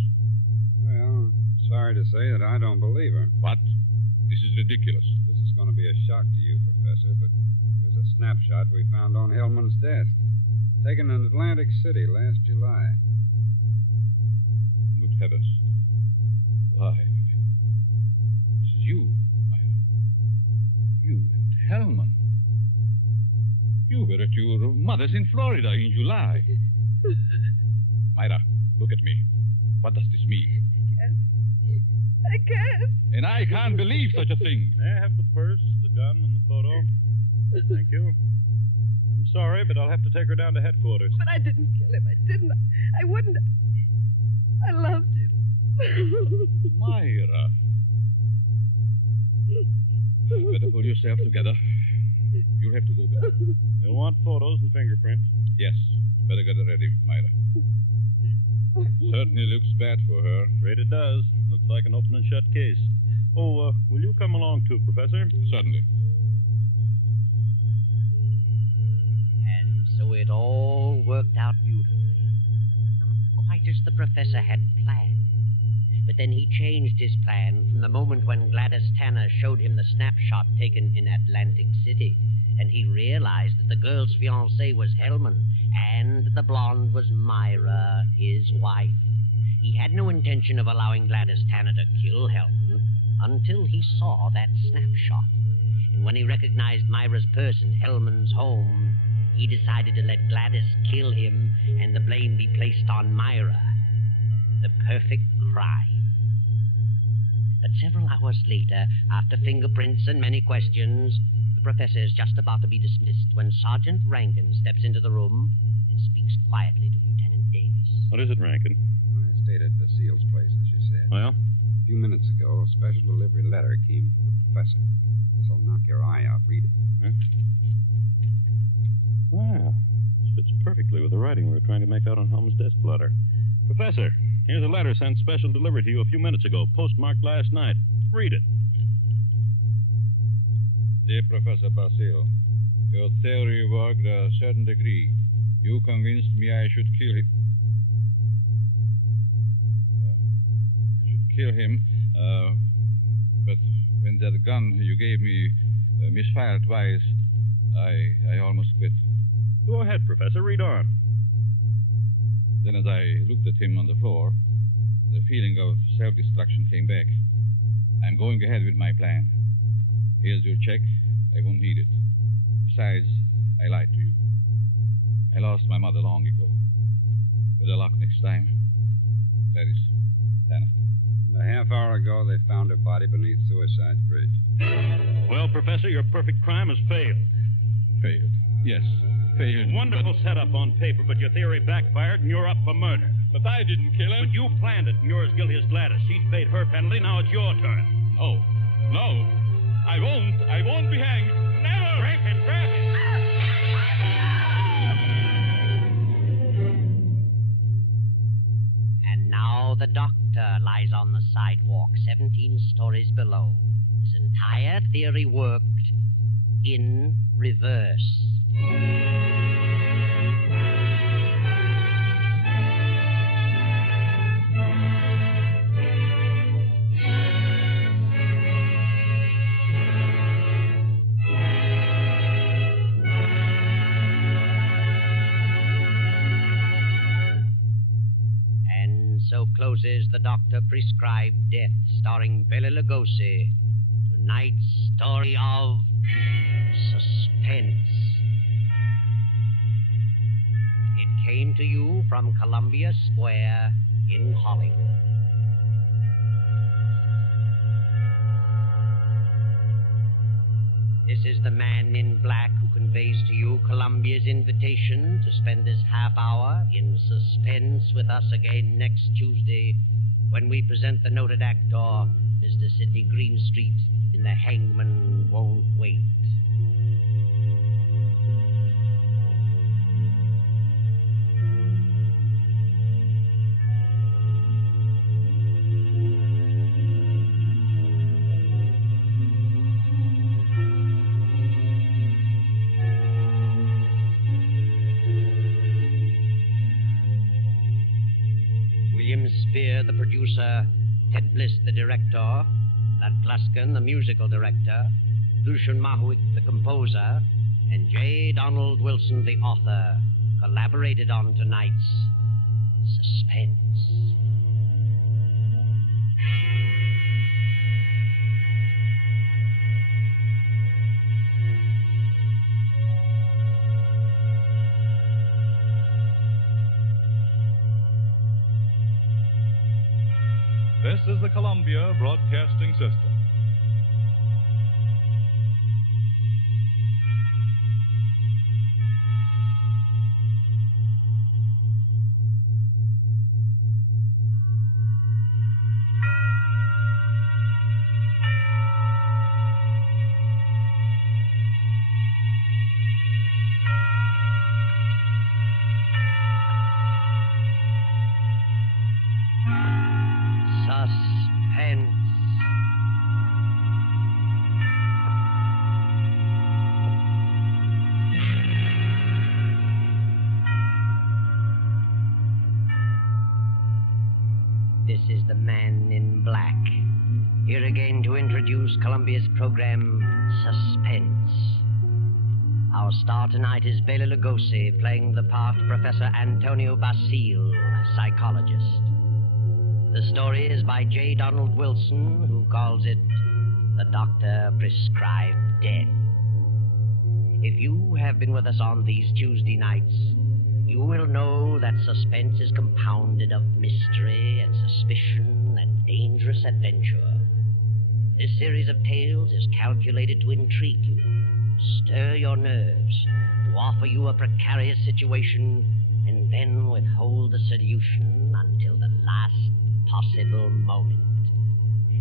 Well, sorry to say that I don't believe her. What? This is ridiculous. This is going to be a shock to you, Professor, but here's a snapshot we found on Hellman's desk. Taken in Atlantic City last July. Good heavens. Why? This is you, Myra. You and Hellman. You were at your mother's in Florida in July. Myra, look at me. What does this mean? I can't. And I can't believe such a thing. May I have the purse, the gun, and the photo? Thank you. I'm sorry, but I'll have to take her down to headquarters. But I didn't kill him. I didn't. I wouldn't. I loved him. Myra. You better pull yourself together. You'll have to go back. They'll want photos and fingerprints. Yes. Better get it ready, Myra. Certainly looks bad for her. Afraid it does. Looks like an open and shut case. Oh, will you come along too, Professor? Certainly. And so it all worked out beautifully. Not quite as the professor had planned. But then he changed his plan from the moment when Gladys Tanner showed him the snapshot taken in Atlantic City, and he realized that the girl's fiancé was Hellman, and the blonde was Myra, his wife. He had no intention of allowing Gladys Tanner to kill Hellman until he saw that snapshot. And when he recognized Myra's purse in Hellman's home, he decided to let Gladys kill him and the blame be placed on Myra. The perfect crime. But several hours later, after fingerprints and many questions, the professor is just about to be dismissed when Sergeant Rankin steps into the room and speaks quietly to Lieutenant Davis. What is it, Rankin? I stayed at Basile's place, as you said. Well? A few minutes ago, a special delivery letter came for the professor. This'll knock your eye out. Read it. Huh? Well, this fits perfectly with the writing we were trying to make out on Helm's desk blotter. Professor, here's a letter sent special delivery to you a few minutes ago, postmarked last night. Read it. Dear Professor Basile, your theory worked a certain degree. You convinced me I should kill him. But when that gun you gave me misfired twice, I almost quit. Go ahead, Professor. Read on. Then as I looked at him on the floor, the feeling of self-destruction came back. I'm going ahead with my plan. Here's your check. I won't need it. Besides, I lied to you. I lost my mother long ago. Better luck next time. Gladys Tanner. A half hour ago, they found her body beneath Suicide's Bridge. Well, Professor, your perfect crime has failed. Failed? Yes, failed. Wonderful setup on paper, but your theory backfired and you're up for murder. But I didn't kill him. But you planned it and you're as guilty as Gladys. She's paid her penalty, now it's your turn. No. I won't be hanged. Never! Rankin, grab him! And now the doctor lies on the sidewalk 17 stories below. His entire theory worked in reverse. So closes the doctor-prescribed death, starring Bela Lugosi. Tonight's story of Suspense. It came to you from Columbia Square in Hollywood. This is the man in black who conveys to you Columbia's invitation to spend this half hour in suspense with us again next Tuesday when we present the noted actor, Mr. Sidney Greenstreet, in The Hangman Won't Wait. Spear, the producer, Ted Bliss, the director, that Pluskin, the musical director, Lucian Mahuik, the composer, and J. Donald Wilson, the author, collaborated on tonight's Suspense. This is the Columbia Broadcasting System. This is the Man in Black, here again to introduce Columbia's program, Suspense. Our star tonight is Bela Lugosi, playing the part of Professor Antonio Basile, psychologist. The story is by J. Donald Wilson, who calls it The Doctor Prescribed Death. If you have been with us on these Tuesday nights, you will know that suspense is compounded of mystery and suspicion and dangerous adventure. This series of tales is calculated to intrigue you, stir your nerves, to offer you a precarious situation, and then withhold the solution until the last possible moment.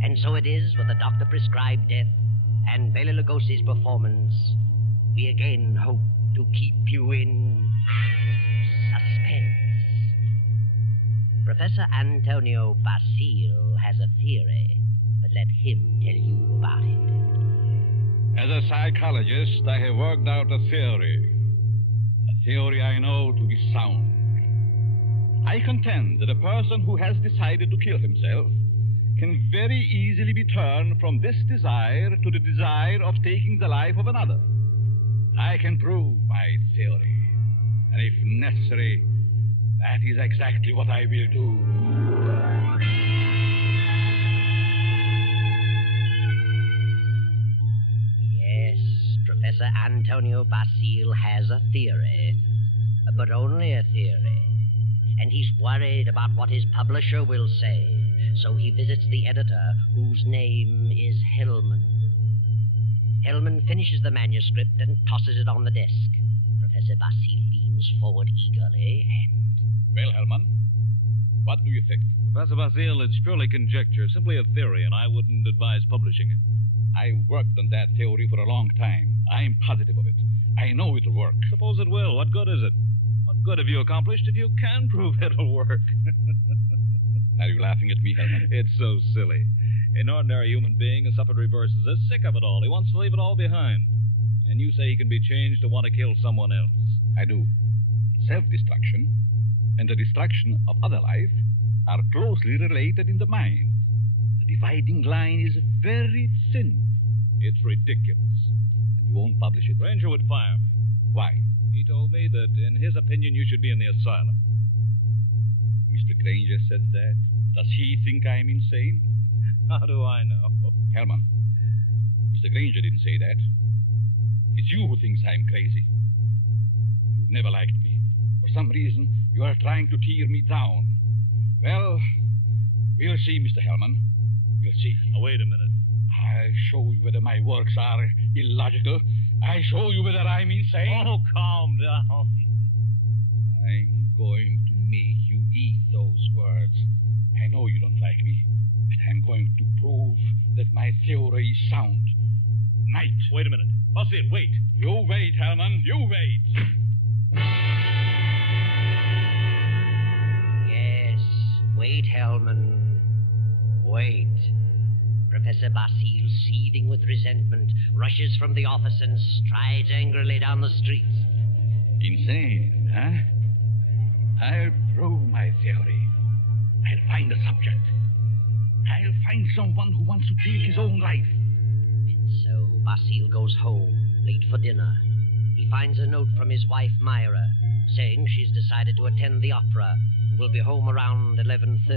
And so it is with the Doctor Prescribed Death and Bela Lugosi's performance. We again hope to keep you in suspense. Professor Antonio Basile has a theory, but let him tell you about it. As a psychologist, I have worked out a theory. A theory I know to be sound. I contend that a person who has decided to kill himself can very easily be turned from this desire to the desire of taking the life of another. I can prove my theory, and if necessary, that is exactly what I will do. Yes, Professor Antonio Basile has a theory, but only a theory. And he's worried about what his publisher will say, so he visits the editor, whose name is Hellman. Hellman finishes the manuscript and tosses it on the desk. Professor Basile leans forward eagerly and... Well, Hellman, what do you think? Professor Basile, it's purely conjecture, simply a theory, and I wouldn't advise publishing it. I worked on that theory for a long time. I'm positive of it. I know it'll work. Suppose it will. What good is it? What good have you accomplished if you can prove it'll work? Are you laughing at me, Hellman? It's so silly. An ordinary human being has suffered reverses, is sick of it all. He wants to leave it all behind. And you say he can be changed to want to kill someone else. I do. Self-destruction and the destruction of other life are closely related in the mind. The dividing line is very thin. It's ridiculous. And you won't publish it? Ranger would fire me. Why? He told me that, in his opinion, you should be in the asylum. Mr. Granger said that. Does he think I'm insane? How do I know? Hellman, Mr. Granger didn't say that. It's you who thinks I'm crazy. You've never liked me. For some reason, you are trying to tear me down. Well, we'll see, Mr. Hellman. We'll see. Now, wait a minute. I'll show you whether my works are illogical. I'll show you whether I'm insane. Oh, calm down. I'm going to make you eat those words. I know you don't like me, but I'm going to prove that my theory is sound. Good night. Wait a minute. Basile, wait. You wait, Hellman. You wait. Yes, wait, Hellman. Wait. Professor Basile, seething with resentment, rushes from the office and strides angrily down the street. Insane, huh? I'll prove my theory. I'll find the subject. I'll find someone who wants to take his own life. And so Basile goes home, late for dinner. He finds a note from his wife, Myra, saying she's decided to attend the opera and will be home around 11:30.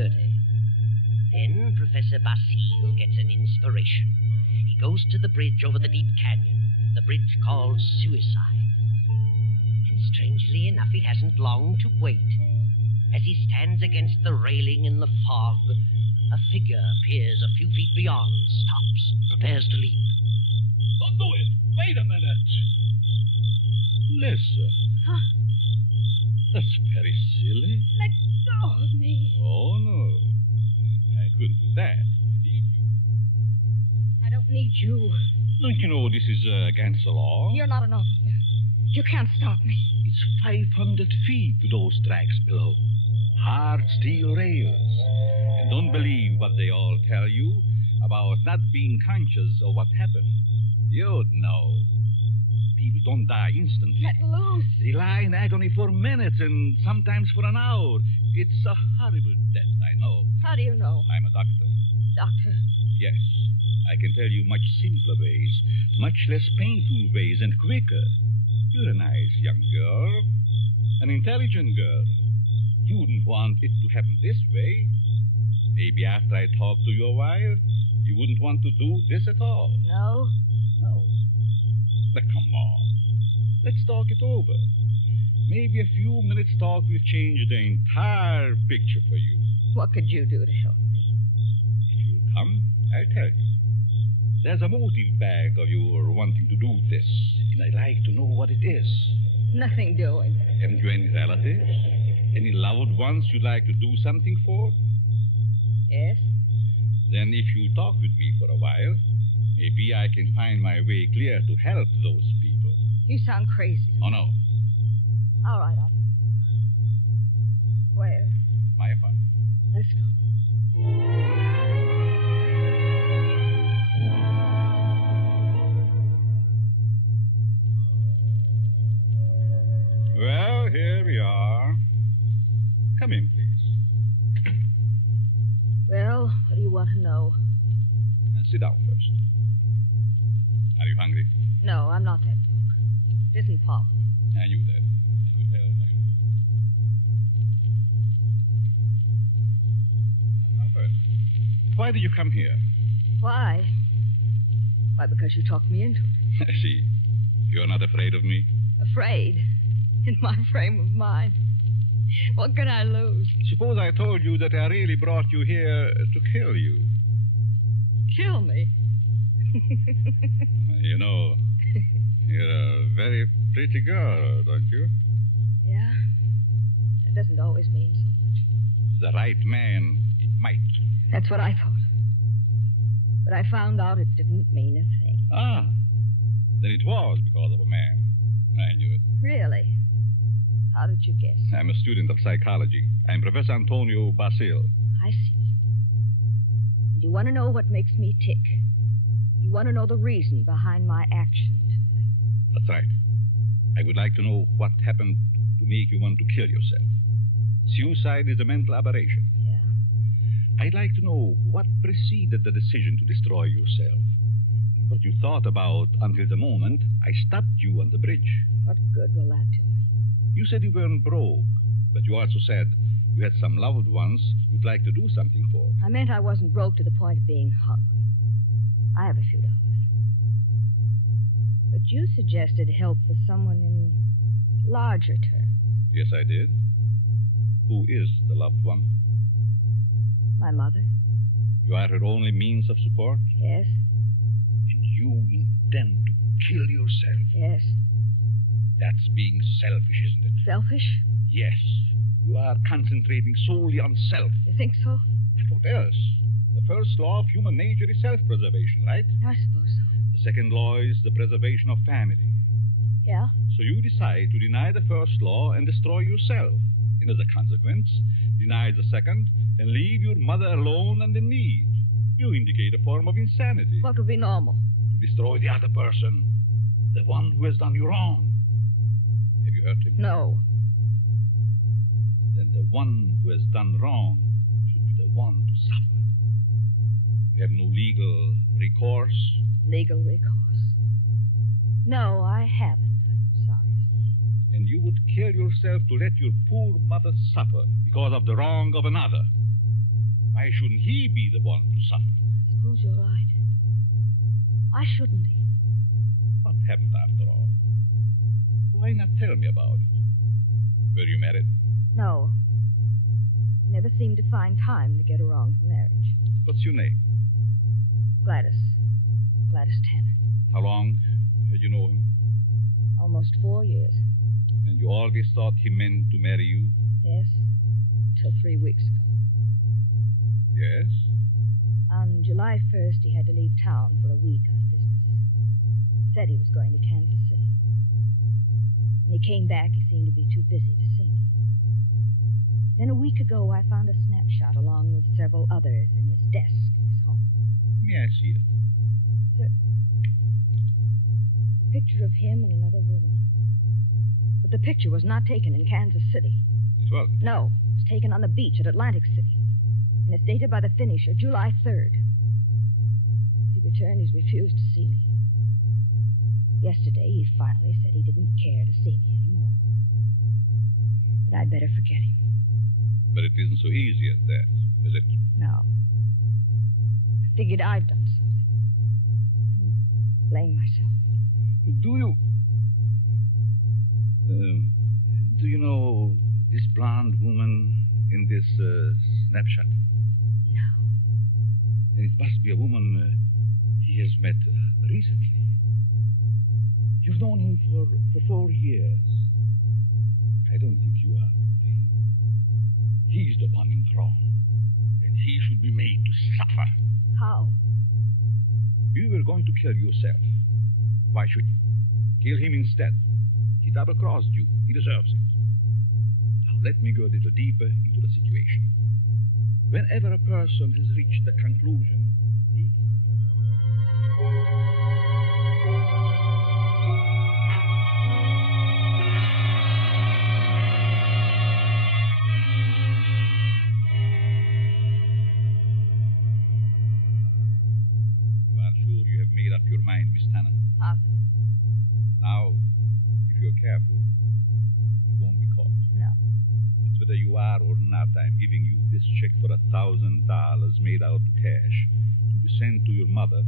Then Professor Basile gets an inspiration. He goes to the bridge over the deep canyon, the bridge called Suicide. And strangely enough, he hasn't long to wait. As he stands against the railing in the fog, a figure appears a few feet beyond, stops, prepares to leap. Don't do it. Wait a minute. Listen. Huh? That's very silly. Let go of me. Oh, no. I couldn't do that. I need you. I don't need you. Don't you know this is against the law? You're not an officer. You can't stop me. It's 500 feet to those tracks below. Hard steel rails. And don't believe what they all tell you about not being conscious of what happened. You'd know. People don't die instantly. Let loose. They lie in agony for minutes and sometimes for an hour. It's a horrible death, I know. How do you know? I'm a doctor. Doctor? Yes. I can tell you much simpler ways, much less painful ways, and quicker. You're a nice young girl. An intelligent girl. You wouldn't want it to happen this way. Maybe after I talk to you a while, you wouldn't want to do this at all. No? No. But come on. Let's talk it over. Maybe a few minutes' talk will change the entire picture for you. What could you do to help me? If you'll come, I'll tell you. There's a motive back of your wanting to do this, and I'd like to know what it is. Nothing doing. Haven't you any relatives? Any loved ones you'd like to do something for? Yes? Then if you talk with me for a while, maybe I can find my way clear to help those people. You sound crazy. Oh, no. All right, Where? My apartment. Let's go. Well, here we are. Come in, please. Well, what do you want to know? Sit down first. Are you hungry? No, I'm not that broke. It isn't poverty. I knew that. I could tell by your tone. Now first, why did you come here? Why? Why, because you talked me into it. I see. You're not afraid of me? Afraid? In my frame of mind. What can I lose? Suppose I told you that I really brought you here to kill you. Kill me? You know, you're a very pretty girl, don't you? Yeah. That doesn't always mean so much. The right man, it might. That's what I thought. But I found out it didn't mean a thing. Ah. Then it was because of a man. I knew it. Really? How did you guess? I'm a student of psychology. I'm Professor Antonio Basile. I see. And you want to know what makes me tick. You want to know the reason behind my action tonight. That's right. I would like to know what happened to make you want to kill yourself. Suicide is a mental aberration. Yeah? I'd like to know what preceded the decision to destroy yourself. What you thought about until the moment I stopped you on the bridge. What good will that do me? You said you weren't broke, but you also said you had some loved ones you'd like to do something for. I meant I wasn't broke to the point of being hungry. I have a few dollars. But you suggested help for someone in larger terms. Yes, I did. Who is the loved one? My mother. You are her only means of support? Yes. And you intend to kill yourself? Yes. That's being selfish, isn't it? Selfish? Yes. You are concentrating solely on self. You think so? What else? The first law of human nature is self-preservation, right? I suppose so. The second law is the preservation of family. Yeah? So you decide to deny the first law and destroy yourself. And as a consequence, deny the second and leave your mother alone and in need. You indicate a form of insanity. What would be normal? To destroy the other person. The one who has done you wrong. Have you hurt him? No. Then the one who has done wrong should be the one to suffer. You have no legal recourse? Legal recourse? No, I haven't, I'm sorry to say. And you would kill yourself to let your poor mother suffer because of the wrong of another. Why shouldn't he be the one to suffer? I suppose you're right. Why shouldn't he? What happened after all? Why not tell me about it? Were you married? No. He never seemed to find time to get around for marriage. What's your name? Gladys. Gladys Tanner. How long had you known him? Almost 4 years. And you always thought he meant to marry you? Yes. Until 3 weeks ago. Yes? On July 1st, he had to leave town for a week on business. Said he was going to Kansas City. When he came back, he seemed to be too busy to see me. Then a week ago, I found a snapshot along with several others in his desk in his home. May I see it? Certainly. It's a picture of him and another woman. But the picture was not taken in Kansas City. It was? No. It was taken on the beach at Atlantic City. And it's dated by the finisher, July 3rd. Since he returned, he's refused to see me. Yesterday, he finally said he didn't care to see me anymore. That I'd better forget him. But it isn't so easy as that, is it? No. I figured I'd done something. And blame myself. Do you know this blonde woman in this snapshot? No. Then it must be a woman he has met recently. You've known him for 4 years. I don't think you are to blame. He's the one in the wrong. And he should be made to suffer. How? You were going to kill yourself. Why should you? Kill him instead. He double-crossed you. He deserves it. Now, let me go a little deeper into the situation. Whenever a person has reached the conclusion, you are sure you have made up your mind, Miss Tanner? Positive. Now, if you're careful, you won't be caught. No. It's whether you are or not, I'm giving you this check for $1,000 made out to cash to be sent to your mother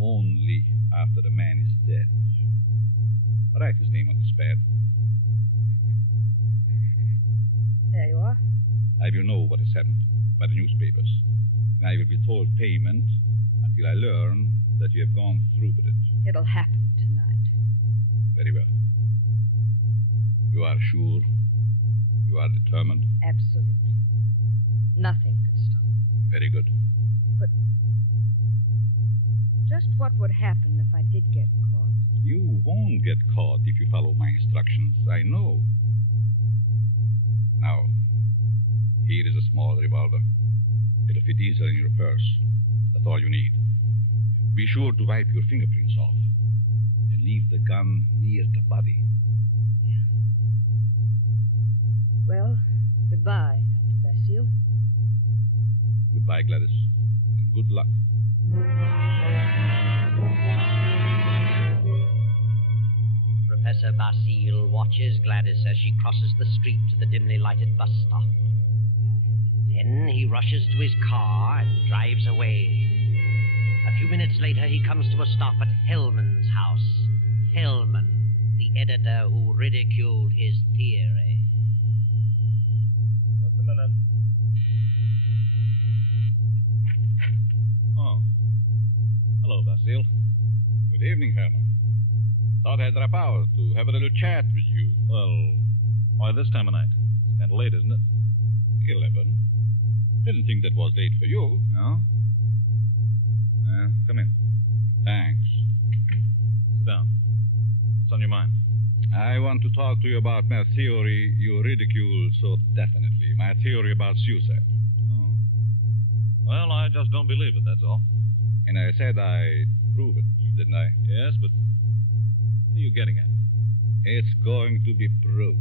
only after the man is dead. Write his name on this pad. There you are. I will know what has happened by the newspapers. And I will withhold payment until I learn that you have gone through with it. It'll happen tonight. Very well. You are sure? You are determined? Absolutely. Nothing could stop me. Very good. But just what would happen if I did get caught? You won't get caught if you follow my instructions. I know. Now, here is a small revolver. It'll fit easily in your purse. That's all you need. Be sure to wipe your fingerprints off. And leave the gun near the body. Well, goodbye, Dr. Basile. Goodbye, Gladys. And good luck. Professor Basile watches Gladys as she crosses the street to the dimly lighted bus stop. Then he rushes to his car and drives away. A few minutes later, he comes to a stop at Hellman's house. Hellman, the editor who ridiculed his theory. Just a minute. Oh. Hello, Basile. Good evening, Herman. Thought I'd drop out to have a little chat with you. Well, why this time of night? It's kind of late, isn't it? 11. Didn't think that was late for you. No? Come in. Thanks. Sit down. What's on your mind? I want to talk to you about my theory you ridicule so definitely. My theory about suicide. Oh. Well, I just don't believe it, that's all. And I said I'd prove it, didn't I? Yes, but What are you getting at? It's going to be proved.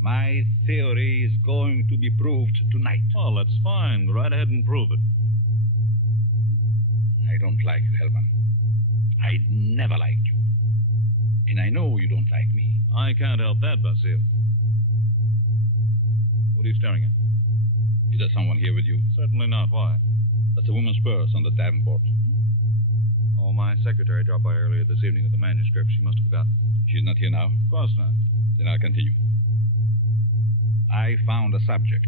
My theory is going to be proved tonight. Oh, that's fine. Go right ahead and prove it. I don't like you, Hellman. I never liked you. And I know you don't like me. I can't help that, Basile. What are you staring at? Is there someone here with you? Certainly not. Why? That's a woman's purse on the davenport. Oh, my secretary dropped by earlier this evening with the manuscript. She must have forgotten it. She's not here now? Of course not. Then I'll continue. I found a subject.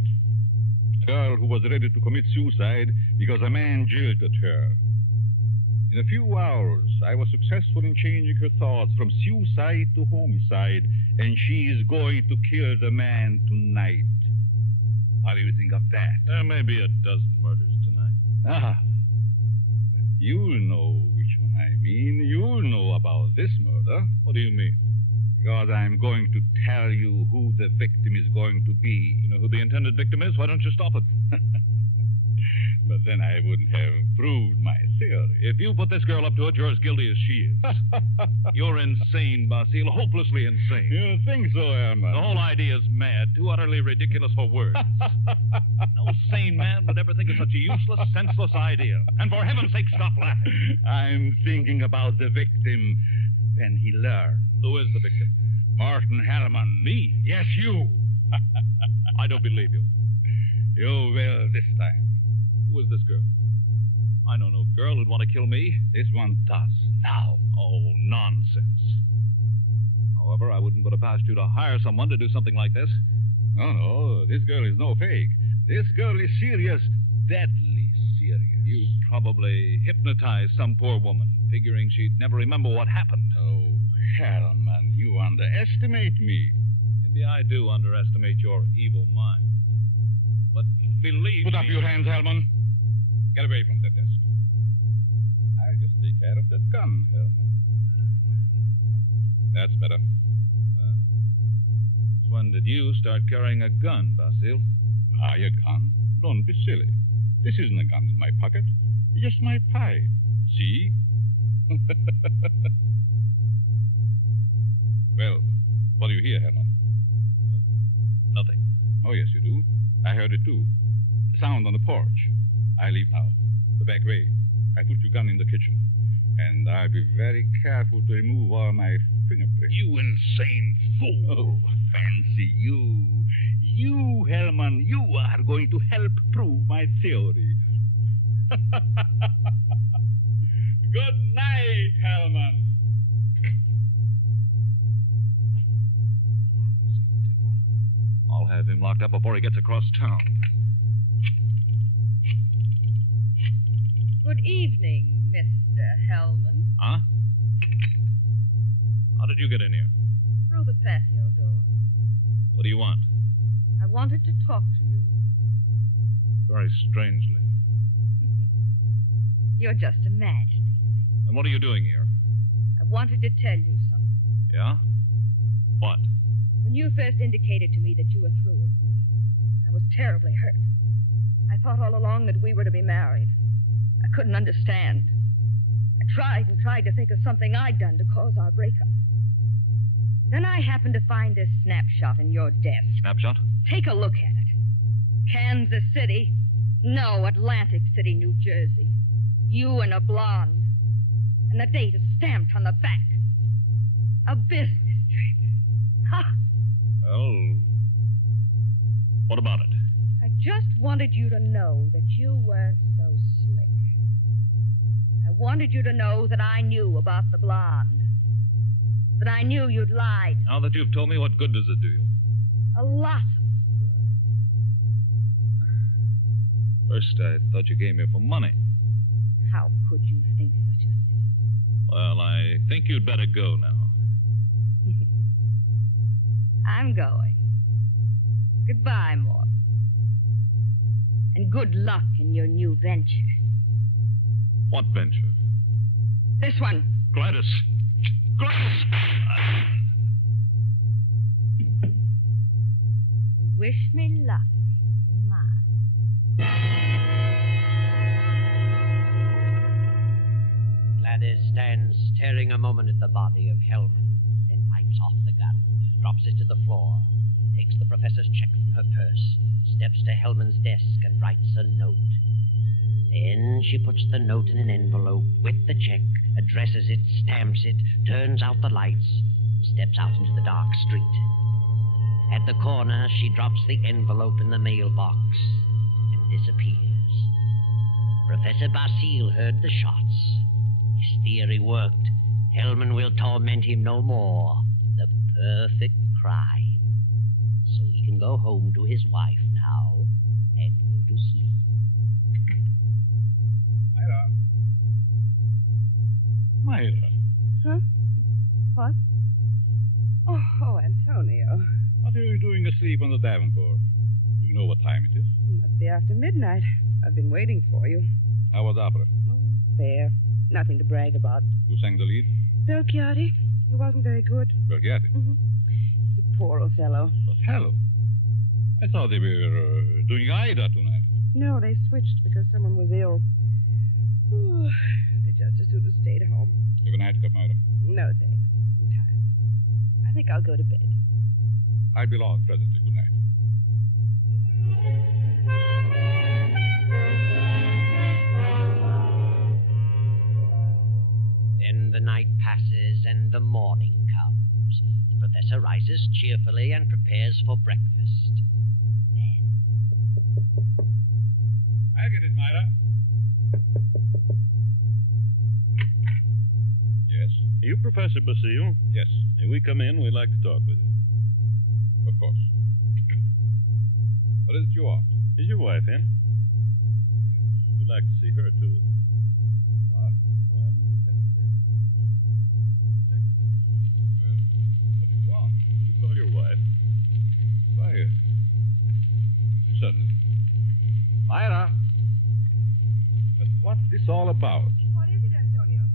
A girl who was ready to commit suicide because a man jilted her. In a few hours, I was successful in changing her thoughts from suicide to homicide, and she is going to kill the man tonight. What do you think of that? There may be a dozen murders tonight. Ah, but you'll know which one I mean. You'll know about this murder. What do you mean? Because I'm going to tell you who the victim is going to be. You know who the intended victim is? Why don't you stop it? But then I wouldn't have proved my theory. If you put this girl up to it, you're as guilty as she is. You're insane, Basile. Hopelessly insane. You think so, Herman? The whole idea is mad. Too utterly ridiculous for words. No sane man would ever think of such a useless, senseless idea. And for heaven's sake, stop laughing. I'm thinking about the victim when he learned. Who is the victim? Martin Hellman. Me? Yes, you. I don't believe you. You will this time. Who is this girl? I know no girl who'd want to kill me. This one does. Now. Oh, nonsense. However, I wouldn't put it past you to hire someone to do something like this. No, this girl is no fake. This girl is serious. Deadly serious. You probably hypnotized some poor woman, figuring she'd never remember what happened. Oh, Hellman, you underestimate me. Maybe I do underestimate your evil mind. But believe Put up your hands, Hellman. Get away from that desk. I'll just take care of that gun, Hellman. That's better. Well, since when did you start carrying a gun, Basile? A gun? Don't be silly. This isn't a gun in my pocket. It's just my pipe. See? Well, what do you hear, Hellman? Nothing. Oh, yes, you do. I heard it, too. The sound on the porch. I leave now. The back way. I put your gun in the kitchen. And I'll be very careful to remove all my fingerprints. You insane fool. Oh, fancy you. You, Hellman, you are going to help prove my theory. Good night, Hellman. I'll have him locked up before he gets across town. Good evening, Mr. Hellman. Huh? How did you get in here? Through the patio door. What do you want? I wanted to talk to you. Very strangely. You're just imagining things. And what are you doing here? I wanted to tell you something. Yeah? What? When you first indicated to me that you were through with me, I was terribly hurt. I thought all along that we were to be married. I couldn't understand. I tried and tried to think of something I'd done to cause our breakup. Then I happened to find this snapshot in your desk. Snapshot? Take a look at it. Kansas City. No, Atlantic City, New Jersey. You and a blonde. And the date is stamped on the back. A business trip. Ha! Well, what about it? I just wanted you to know that you weren't so slick. I wanted you to know that I knew about the blonde. That I knew you'd lied. Now that you've told me, what good does it do you? A lot of good. First, I thought you came here for money. How could you think such a thing? Well, I think you'd better go now. I'm going. Goodbye, Morton. And good luck in your new venture. What venture? This one. Gladys. Gladys! And wish me luck in mine. Gladys. Menace stands staring a moment at the body of Hellman, then wipes off the gun, drops it to the floor, takes the professor's check from her purse, steps to Hellman's desk and writes a note. Then she puts the note in an envelope with the check, addresses it, stamps it, turns out the lights, and steps out into the dark street. At the corner, she drops the envelope in the mailbox and disappears. Professor Basile heard the shots. His theory worked. Hellman will torment him no more. The perfect crime. So he can go home to his wife now and go to sleep. Myra. Huh? What? Oh, Antonio. What are you doing asleep on the Davenport? Do you know what time it is? It must be after midnight. I've been waiting for you. How was opera? Oh, fair. Nothing to brag about. Who sang the lead? Belchiati. He wasn't very good. Belchiati? Mm-hmm. He's a poor Othello. Othello? I thought they were doing Ida tonight. No, they switched because someone was ill. Oh, I just as soon have stayed home. Have a nightcap, Myra? No, thanks. I'm tired. I think I'll go to bed. I'll be along presently. Good night. Then the night passes and the morning comes. The professor rises cheerfully and prepares for breakfast. I'll get it, Myra. Yes? Are you Professor Basile? Yes. May we come in? We'd like to talk with you. Of course. What is it you want? Is your wife in? Yes. We'd like to see her, too. What? Oh, I'm Lieutenant Davis. Well, what do you want? Will you call your wife? Why, certainly. Myra! But what's this all about? What is it, Antonio?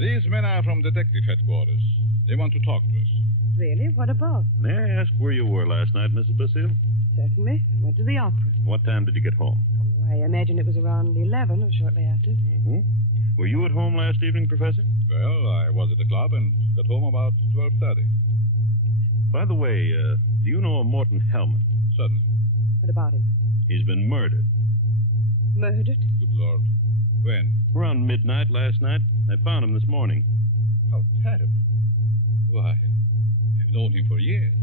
These men are from detective headquarters. They want to talk to us. Really? What about? May I ask where you were last night, Mrs. Basile? Certainly. I went to the opera. What time did you get home? Oh, I imagine it was around 11 or shortly after. Mm-hmm. Were you at home last evening, Professor? Well, I was at the club and got home about 12:30. By the way, do you know a Morton Hellman? Certainly. What about him? He's been murdered. Murdered? Good Lord. When? Around midnight last night. I found him this morning. How terrible. Why, I've known him for years.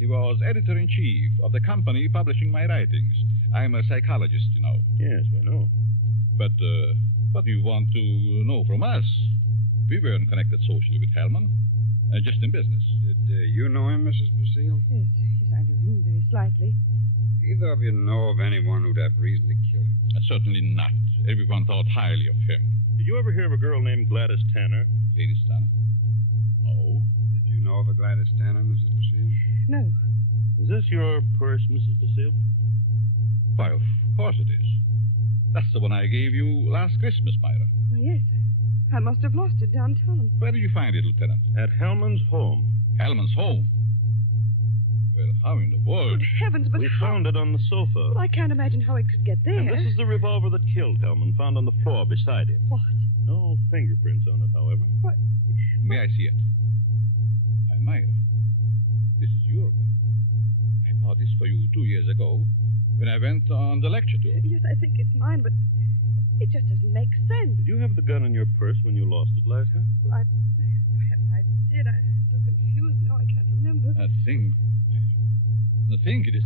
He was editor-in-chief of the company publishing my writings. I'm a psychologist, you know. Yes, we know. But what do you want to know from us? We weren't connected socially with Hellman. Just in business. Did you know him, Mrs. Basile? Yes, I knew him very slightly. Either of you know of anyone who'd have reason to kill him? Certainly not. Everyone thought highly of him. Did you ever hear of a girl named Gladys Tanner? Gladys Tanner? No. Did you know of a Gladys Tanner, Mrs. Basile? No. Is this your purse, Mrs. Basile? Why, of course it is. That's the one I gave you last Christmas, Myra. Oh, yes. I must have lost it downtown. Where did you find it, Lieutenant? At Hellman's home. Hellman's home? Well, how in the world? Good heavens, but We found it on the sofa. Well, I can't imagine how it could get there. And this is the revolver that killed Hellman, found on the floor beside him. What? No fingerprints on it, however. What? May I see it? Why, Myra, this is your gun. I bought this for you 2 years ago when I went on the lecture tour. Yes, I think it's mine, but it just doesn't make sense. Did you have the gun in your purse when you lost it last time? Well, perhaps I did. I'm so confused now. I can't remember. That thing, Myra. The thing, it is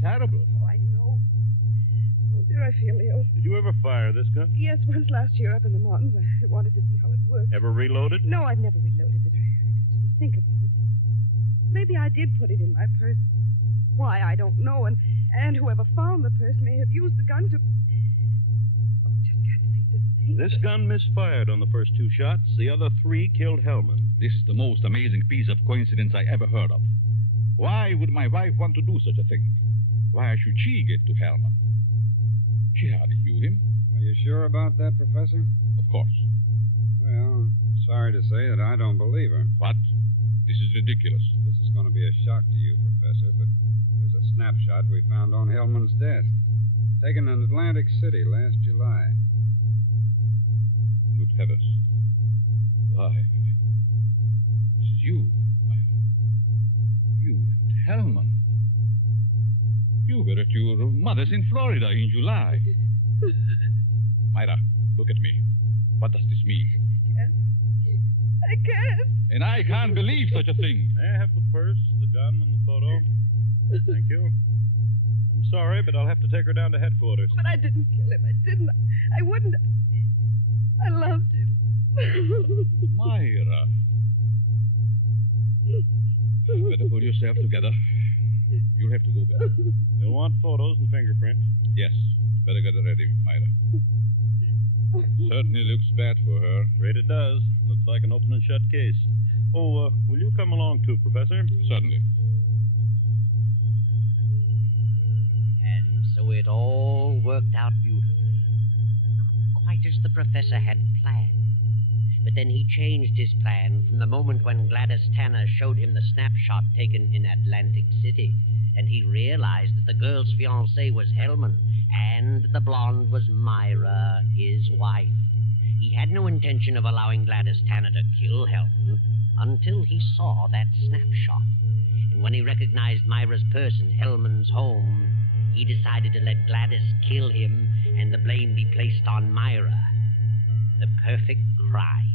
terrible. Oh, I know. Oh, dear, I feel ill. Did you ever fire this gun? Yes, once last year up in the mountains. I wanted to see how it worked. Ever reload it? No, I've never reloaded it. I just didn't think about it. Maybe I did put it in my purse. Why, I don't know. And whoever found the purse may have used the gun to... Oh, I just can't seem to think. This gun misfired on the first 2 shots. The other 3 killed Hellman. This is the most amazing piece of coincidence I ever heard of. Why would my wife want to do such a thing? Why should she get to Hellman? She hardly knew him. Are you sure about that, Professor? Of course. Well, sorry to say that I don't believe her. What? This is ridiculous. This is going to be a shock to you, Professor, but here's a snapshot we found on Hellman's desk. Taken in Atlantic City last July. Good heavens. Why? This is you, Myra. You and Hellman. You were at your mother's in Florida in July. Myra, look at me. What does this mean? I can't. And I can't believe such a thing. May I have the purse, the gun, and the photo? Thank you. I'm sorry, but I'll have to take her down to headquarters. But I didn't kill him. I didn't. I wouldn't. I loved him. Myra. Better pull yourself together. You'll have to go back. You'll want photos and fingerprints. Yes. Better get it ready, Myra. Certainly looks bad for her. Afraid it does. Looks like an open and shut case. Oh, will you come along too, Professor? Certainly. And so it all worked out beautifully. Not quite as the professor had planned. But then he changed his plan from the moment when Gladys Tanner showed him the snapshot taken in Atlantic City, and he realized that the girl's fiancé was Hellman, and the blonde was Myra, his wife. He had no intention of allowing Gladys Tanner to kill Hellman until he saw that snapshot. And when he recognized Myra's purse in Hellman's home, he decided to let Gladys kill him and the blame be placed on Myra. The perfect crime.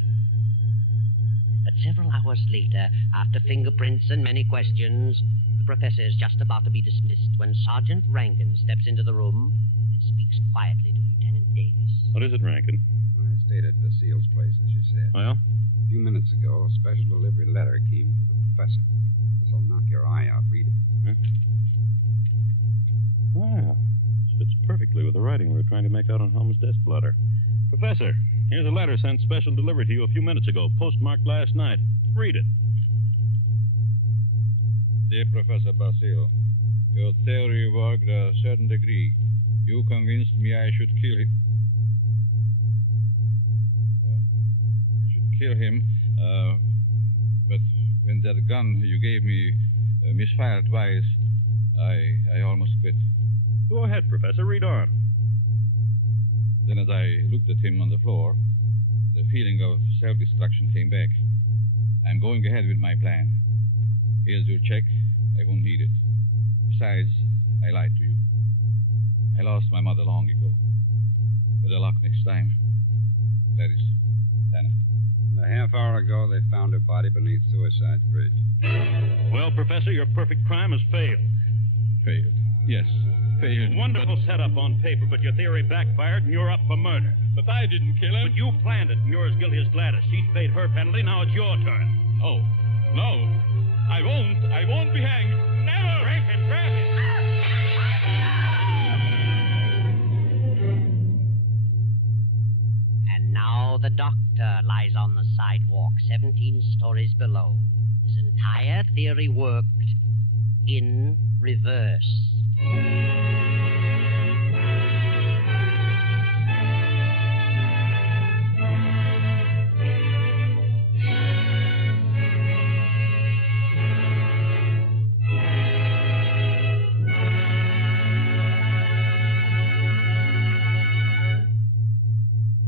But several hours later, after fingerprints and many questions, the professor is just about to be dismissed when Sergeant Rankin steps into the room and speaks quietly to Lieutenant Davis. What is it, Rankin? I stayed at Basile's place, as you said. Well? A few minutes ago, a special delivery letter came for the professor. This'll knock your eye out. Read it. Well, this fits perfectly with the writing we were trying to make out on Helm's desk blotter. Professor, here's a letter sent special delivery to you a few minutes ago, postmarked last night. Read it. Dear Professor Basile, your theory worked a certain degree. You convinced me I should kill him. But when that gun you gave me misfired twice, I almost quit. Go ahead, Professor. Read on. Then as I looked at him on the floor, the feeling of self-destruction came back. I'm going ahead with my plan. Here's your check. I won't need it. Besides, I lied to you. I lost my mother long ago. Better luck next time. Gladys Tanner. A half hour ago, they found her body beneath Suicide's Bridge. Well, Professor, your perfect crime has failed. Failed? Yes, failed. Wonderful setup on paper, but your theory backfired and you're up for murder. But I didn't kill him. But you planned it, and you're as guilty as Gladys. She's paid her penalty, now it's your turn. No. I won't be hanged. Never! Rankin. And now the doctor lies on the sidewalk 17 stories below. His entire theory worked in reverse.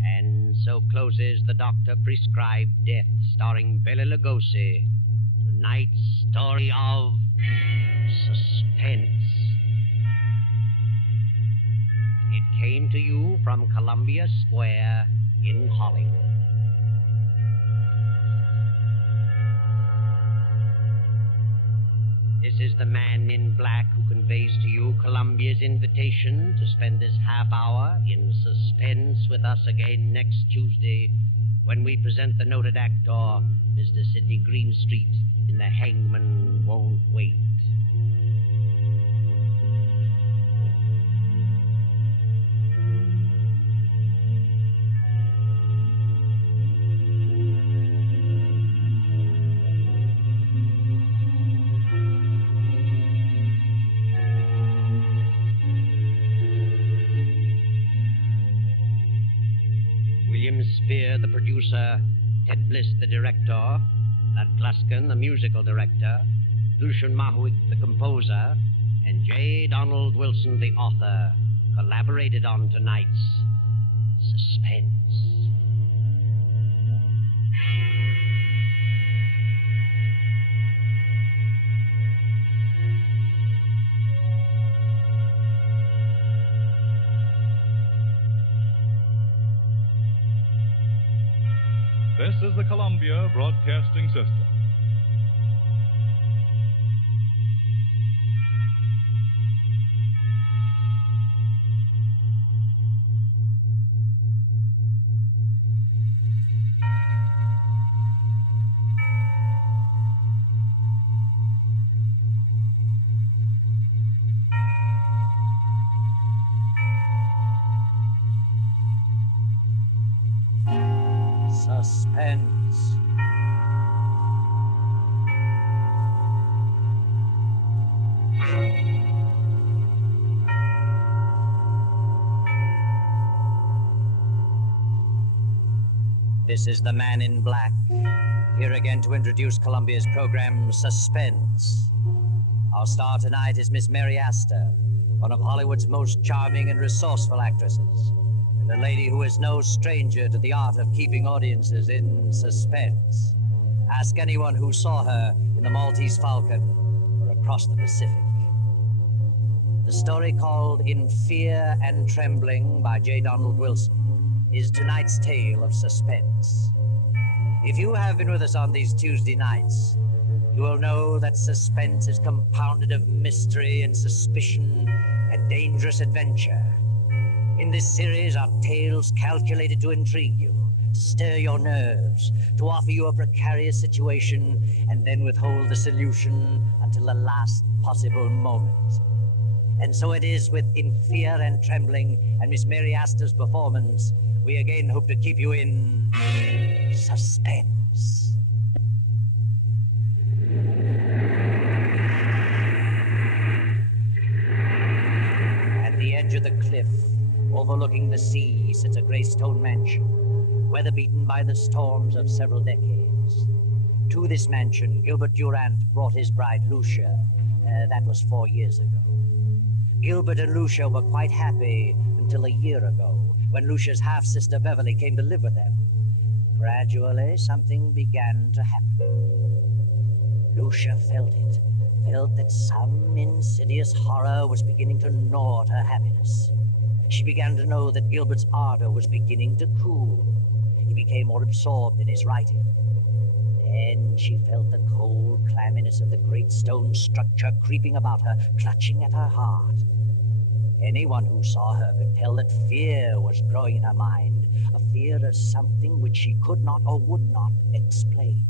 And so closes the doctor-prescribed death, starring Bela Lugosi. Tonight's story of Suspense. It came to you from Columbia Square in Hollywood. This is the man in black who conveys to you Columbia's invitation to spend this half hour in suspense with us again next Tuesday when we present the noted actor, Mr. Sidney Greenstreet, in The Hangman Won't Wait. Spear, the producer, Ted Bliss, the director, Lud Gluskin, the musical director, Lucian Mahowick, the composer, and J. Donald Wilson, the author, collaborated on tonight's Suspense. This is the Columbia Broadcasting System. Suspense. This is the Man in Black, here again to introduce Columbia's program, Suspense. Our star tonight is Miss Mary Astor, one of Hollywood's most charming and resourceful actresses, and a lady who is no stranger to the art of keeping audiences in suspense. Ask anyone who saw her in the Maltese Falcon or across the Pacific. The story called In Fear and Trembling by J. Donald Wilson is tonight's tale of suspense. If you have been with us on these Tuesday nights, you will know that suspense is compounded of mystery and suspicion and dangerous adventure. In this series are tales calculated to intrigue you, to stir your nerves, to offer you a precarious situation, and then withhold the solution until the last possible moment. And so it is with In Fear and Trembling and Miss Mary Astor's performance, we again hope to keep you in suspense. At the edge of the cliff, overlooking the sea, sits a gray stone mansion, weather-beaten by the storms of several decades. To this mansion, Gilbert Durant brought his bride, Lucia. That was 4 years ago. Gilbert and Lucia were quite happy until a year ago, when Lucia's half-sister Beverly came to live with them. Gradually, something began to happen. Lucia felt that some insidious horror was beginning to gnaw at her happiness. She began to know that Gilbert's ardor was beginning to cool. He became more absorbed in his writing. Then she felt the cold clamminess of the great stone structure creeping about her, clutching at her heart. Anyone who saw her could tell that fear was growing in her mind, a fear of something which she could not or would not explain.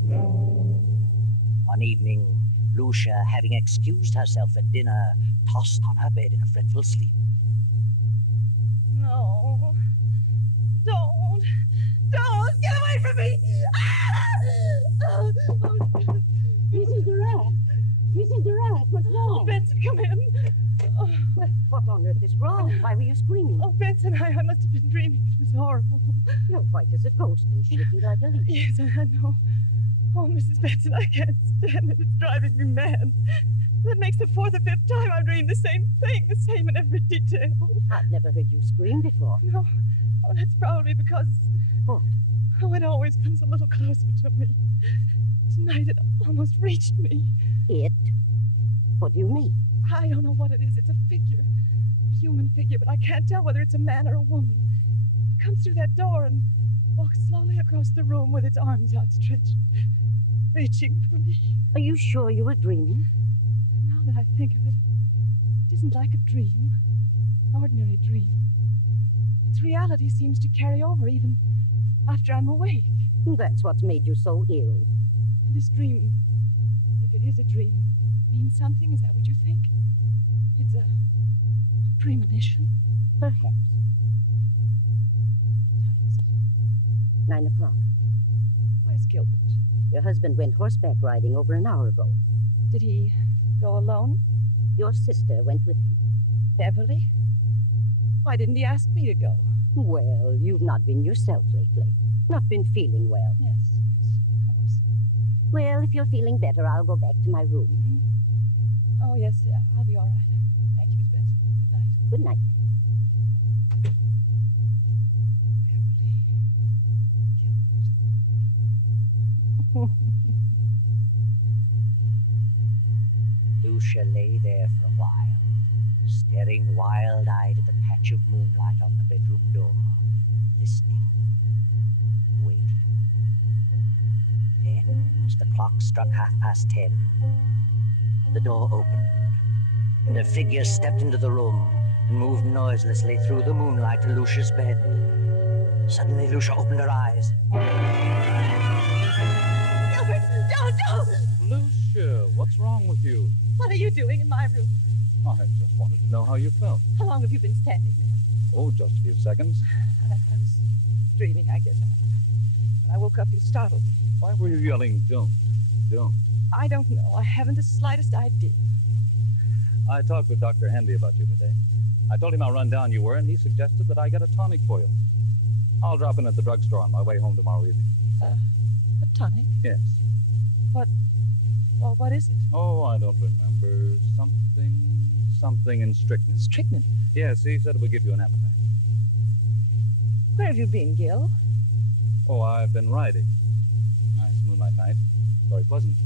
One evening, Lucia, having excused herself at dinner, tossed on her bed in a fretful sleep. No. Don't. Get away from me! Mrs. Durant! Mrs. Durant, what's wrong? Oh, Benson, come in. Oh. What on earth is wrong? Why were you screaming? Oh, Benson, I must have been dreaming. It was horrible. You're white as a ghost and shaking like a leaf. Yes, I know. Oh, Mrs. Benson, I can't stand it. It's driving me mad. That makes the 4th or 5th time I've dreamed the same thing, the same in every detail. I've never heard you scream before. No. Oh, that's probably because... What? Oh, it always comes a little closer to me. Tonight it almost reached me. It? What do you mean? I don't know what it is. It's a figure. A human figure, but I can't tell whether it's a man or a woman. It comes through that door and walks slowly across the room with its arms outstretched, reaching for me. Are you sure you were dreaming? Now that I think of it, it isn't like a dream, an ordinary dream. Its reality seems to carry over even after I'm awake. That's what's made you so ill. This dream, if it is a dream, means something? Is that what you think? It's a premonition? Perhaps. What time is it? 9 o'clock. Where's Gilbert? Your husband went horseback riding over an hour ago. Did he go alone? Your sister went with him. Beverly? Why didn't he ask me to go? Well, you've not been yourself lately. Not been feeling well? Yes, of course. Well, if you're feeling better, I'll go back to my room. Mm-hmm. Oh, yes, I'll be all right. Thank you, Miss Benson. Good night. Good night. Lucia lay there for a while, staring wild-eyed at the patch of moonlight on the bedroom door, listening, waiting. Then, as the clock struck 10:30, the door opened, and a figure stepped into the room and moved noiselessly through the moonlight to Lucia's bed. Suddenly, Lucia opened her eyes. Gilbert, don't! Lucia, what's wrong with you? What are you doing in my room? I just wanted to know how you felt. How long have you been standing there? Oh, just a few seconds. I was dreaming, I guess. When I woke up, you startled me. Why were you yelling, don't? I don't know. I haven't the slightest idea. I talked with Dr. Handy about you today. I told him how run down you were, and he suggested that I get a tonic for you. I'll drop in at the drugstore on my way home tomorrow evening. A tonic? Yes. Well, what is it? Oh, I don't remember. Something in strychnine. Strychnine? Yes, he said it would give you an appetite. Where have you been, Gil? Oh, I've been riding. Nice moonlight night. Very pleasant.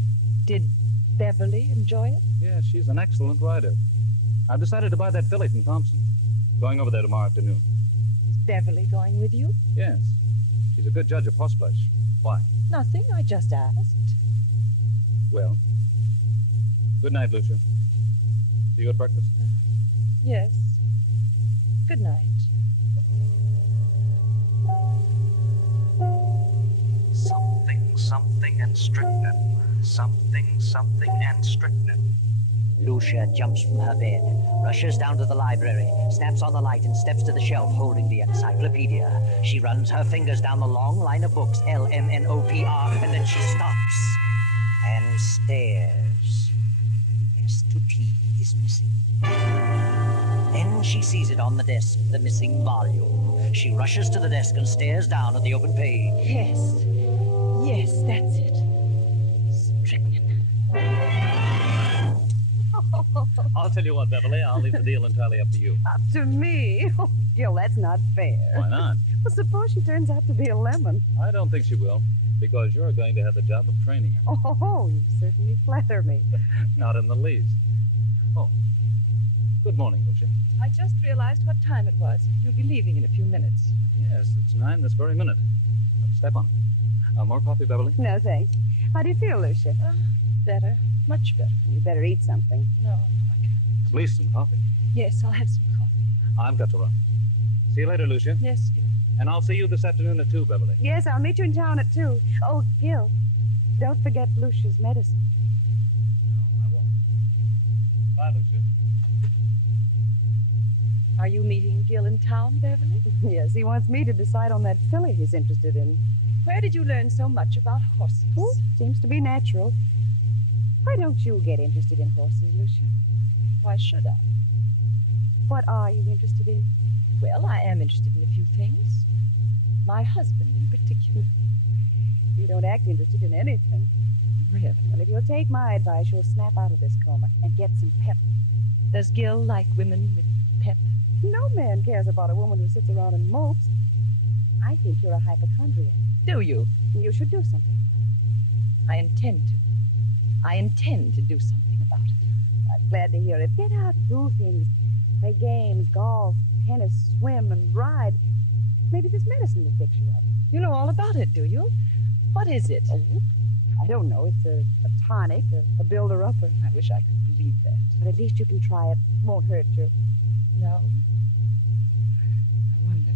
Did Beverly enjoy it? Yes, she's an excellent rider. I've decided to buy that filly from Thompson. Going over there tomorrow afternoon. Is Beverly going with you? Yes. She's a good judge of horseflesh. Why? Nothing. I just asked. Well, good night, Lucia. See you at breakfast? Yes. Good night. Something and strychnine. Something and strychnine. Lucia jumps from her bed, rushes down to the library, snaps on the light, and steps to the shelf holding the encyclopedia. She runs her fingers down the long line of books, LMNOPR, and then she stops and stares. S to T is missing. Then she sees it on the desk, the missing volume. She rushes to the desk and stares down at the open page. Yes, that's it. Strychnine. I'll tell you what, Beverly, I'll leave the deal entirely up to you. Up to me? Oh, Gil, that's not fair. Why not? Well, suppose she turns out to be a lemon. I don't think she will, because you're going to have the job of training her. Oh, you certainly flatter me. Not in the least. Oh, good morning, Lucia. I just realized what time it was. You'll be leaving in a few minutes. Yes, it's 9 this very minute. Step on it. More coffee, Beverly? No, thanks. How do you feel, Lucia? Better. Much better. You better eat something. No, I can't. At least some coffee. Yes, I'll have some coffee. I've got to run. See you later, Lucia. Yes, Gil. And I'll see you this afternoon at 2, Beverly. Yes, I'll meet you in town at 2. Oh, Gil, don't forget Lucia's medicine. No, I won't. Bye, Lucia. Are you meeting Gil in town, Beverly? Yes, he wants me to decide on that filly he's interested in. Where did you learn so much about horses? Oh, seems to be natural. Why don't you get interested in horses, Lucia? Why should I? What are you interested in? Well, I am interested in a few things. My husband in particular. You don't act interested in anything. Really? Well, if you'll take my advice, you'll snap out of this coma and get some pep. Does Gil like women with pep? No man cares about a woman who sits around and mopes. I think you're a hypochondriac. Do you? You should do something about it. I intend to do something about it. I'm glad to hear it. Get out, do things. Play games, golf, tennis, swim, and ride. Maybe this medicine will fix you up. You know all about it, do you? What is it? Oh, I don't know. It's a tonic, a builder-upper. I wish I could believe that. But at least you can try it. Won't hurt you. No? I wonder.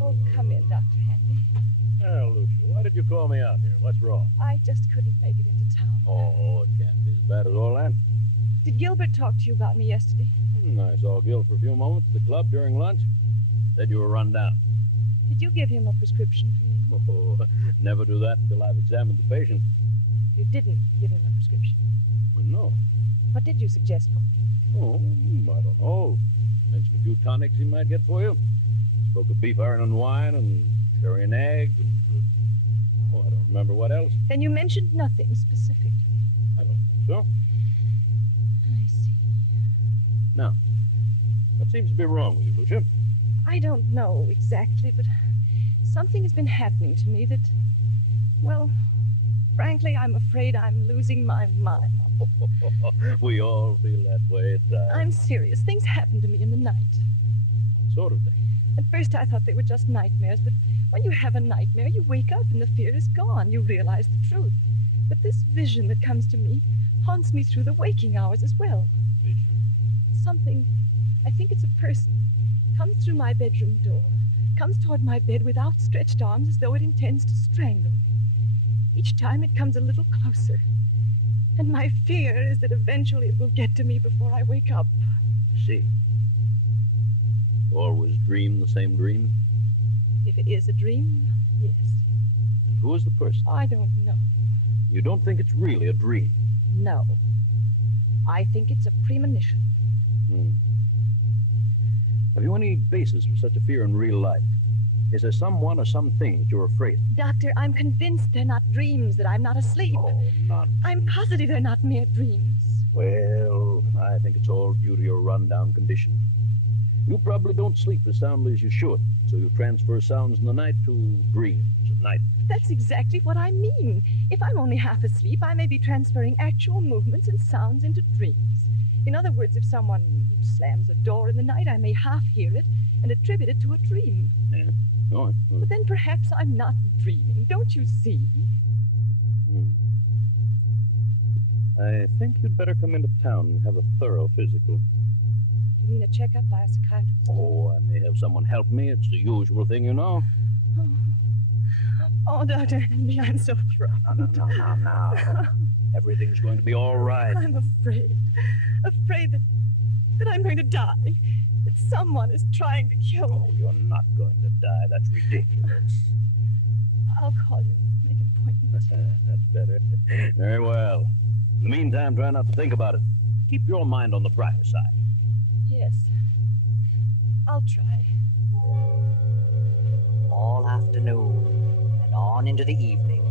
Oh, come in, Dr. Handy. Oh, Lucia, why did you call me out here? What's wrong? I just couldn't make it into town. Oh, it can't be as bad as all that. Did Gilbert talk to you about me yesterday? I saw Gil for a few moments at the club during lunch. Said you were run down. Did you give him a prescription for me? Oh, never do that until I've examined the patient. You didn't give him a prescription. Well, no. What did you suggest for him? Oh, I don't know. Mentioned a few tonics he might get for you. Spoke of beef iron and wine and sherry and egg and... I don't remember what else. Then you mentioned nothing specifically. I don't think so. I see. Now, what seems to be wrong with you, Lucia? I don't know exactly, but something has been happening to me that, well, frankly, I'm afraid I'm losing my mind. We all feel that way at times. I'm serious. Things happen to me in the night. What sort of thing? At first I thought they were just nightmares, but when you have a nightmare, you wake up and the fear is gone. You realize the truth. But this vision that comes to me haunts me through the waking hours as well. Vision? Something, I think it's a person, comes through my bedroom door, comes toward my bed with outstretched arms as though it intends to strangle me. Each time it comes a little closer. And my fear is that eventually it will get to me before I wake up. See. You always dream the same dream? If it is a dream, yes. And who is the person? I don't know. You don't think it's really a dream? No. I think it's a premonition. Have you any basis for such a fear in real life? Is there someone or something that you're afraid of? Doctor, I'm convinced they're not dreams, that I'm not asleep. Oh, nonsense. I'm positive they're not mere dreams. Well, I think it's all due to your rundown condition. You probably don't sleep as soundly as you should, so you transfer sounds in the night to dreams at night. That's exactly what I mean. If I'm only half asleep, I may be transferring actual movements and sounds into dreams. In other words, if someone slams a door in the night, I may half hear it and attribute it to a dream. Yeah. Go on. But then perhaps I'm not dreaming. Don't you see? I think you'd better come into town and have a thorough physical. You mean a checkup by a psychiatrist? Oh, I may have someone help me. It's the usual thing, you know. Oh, Dr. Henry, I'm so frightened. Now. Everything's going to be all right. I'm afraid. Afraid that I'm going to die. That someone is trying to kill me. Oh, you're not going to die. That's ridiculous. I'll call you and make an appointment. That's better. Very well. In the meantime, try not to think about it. Keep your mind on the brighter side. Yes. I'll try. All afternoon and on into the evening,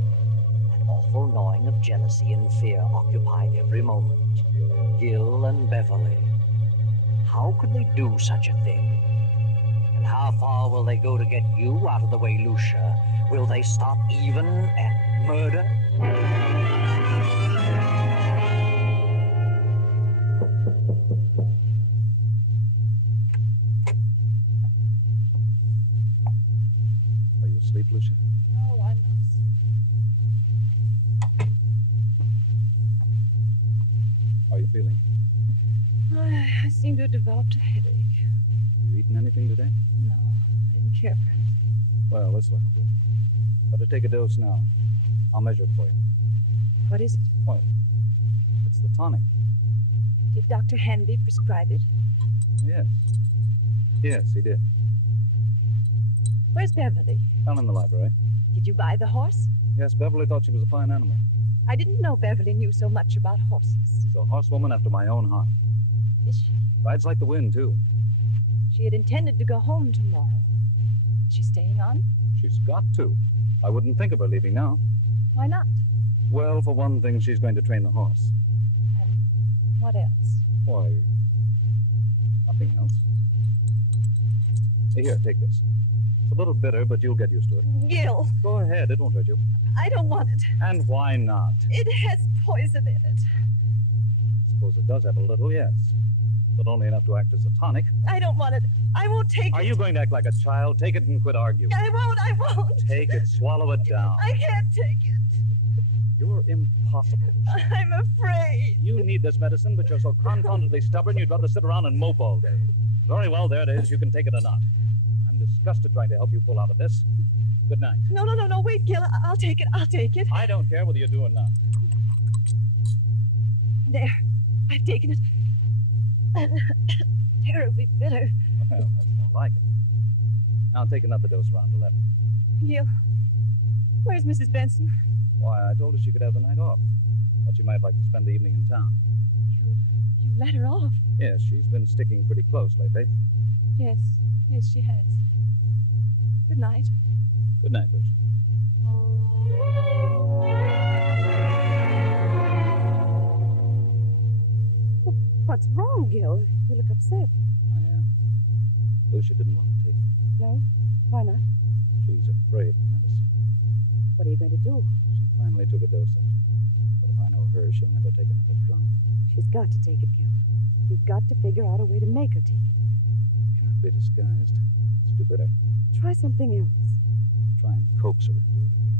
an awful gnawing of jealousy and fear occupy every moment. Gil and Beverly. How could they do such a thing? And how far will they go to get you out of the way, Lucia? Will they stop even at murder? Are you asleep, Lucia? No, I'm not asleep. How are you feeling? I seem to have developed a headache. Have you eaten anything today? No, I didn't care for anything. Well, this will help you. Better take a dose now. I'll measure it for you. What is it? Well, it's the tonic. Did Dr. Hanby prescribe it? Yes. Yes, he did. Where's Beverly? Down in the library. Did you buy the horse? Yes, Beverly thought she was a fine animal. I didn't know Beverly knew so much about horses. She's a horsewoman after my own heart. Is she? Rides like the wind, too. She had intended to go home tomorrow. Is she staying on? She's got to. I wouldn't think of her leaving now. Why not? Well, for one thing, she's going to train the horse. And what else? Why, nothing else. Here, take this. It's a little bitter, but you'll get used to it. Gil. Go ahead, it won't hurt you. I don't want it. And why not? It has poison in it. I suppose it does have a little, yes. But only enough to act as a tonic. I don't want it. I won't take it. Are you going to act like a child? Take it and quit arguing. I won't. Take it, swallow it down. I can't take it. You're impossible. I'm afraid. You need this medicine, but you're so confoundedly stubborn you'd rather sit around and mope all day. Very well, there it is. You can take it or not. I'm disgusted trying to help you pull out of this. Good night. No. Wait, Gil. I'll take it. I don't care whether you do or not. There. I've taken it. Terribly bitter. Well, I don't like it. I'll take another dose around 11. Gil, where's Mrs. Benson? Why, I told her she could have the night off. But she might like to spend the evening in town. You let her off? Yes, she's been sticking pretty close lately. Yes, she has. Good night. Good night, Lucia. What's wrong, Gil? You look upset. I am. Lucia didn't want to take it. No? Why not? She's afraid of medicine. What are you going to do? She finally took a dose of it. But if I know her, she'll never take another drop. She's got to take it, Gil. You've got to figure out a way to make her take it. It can't be disguised. It's too bitter. Try something else. I'll try and coax her into it again.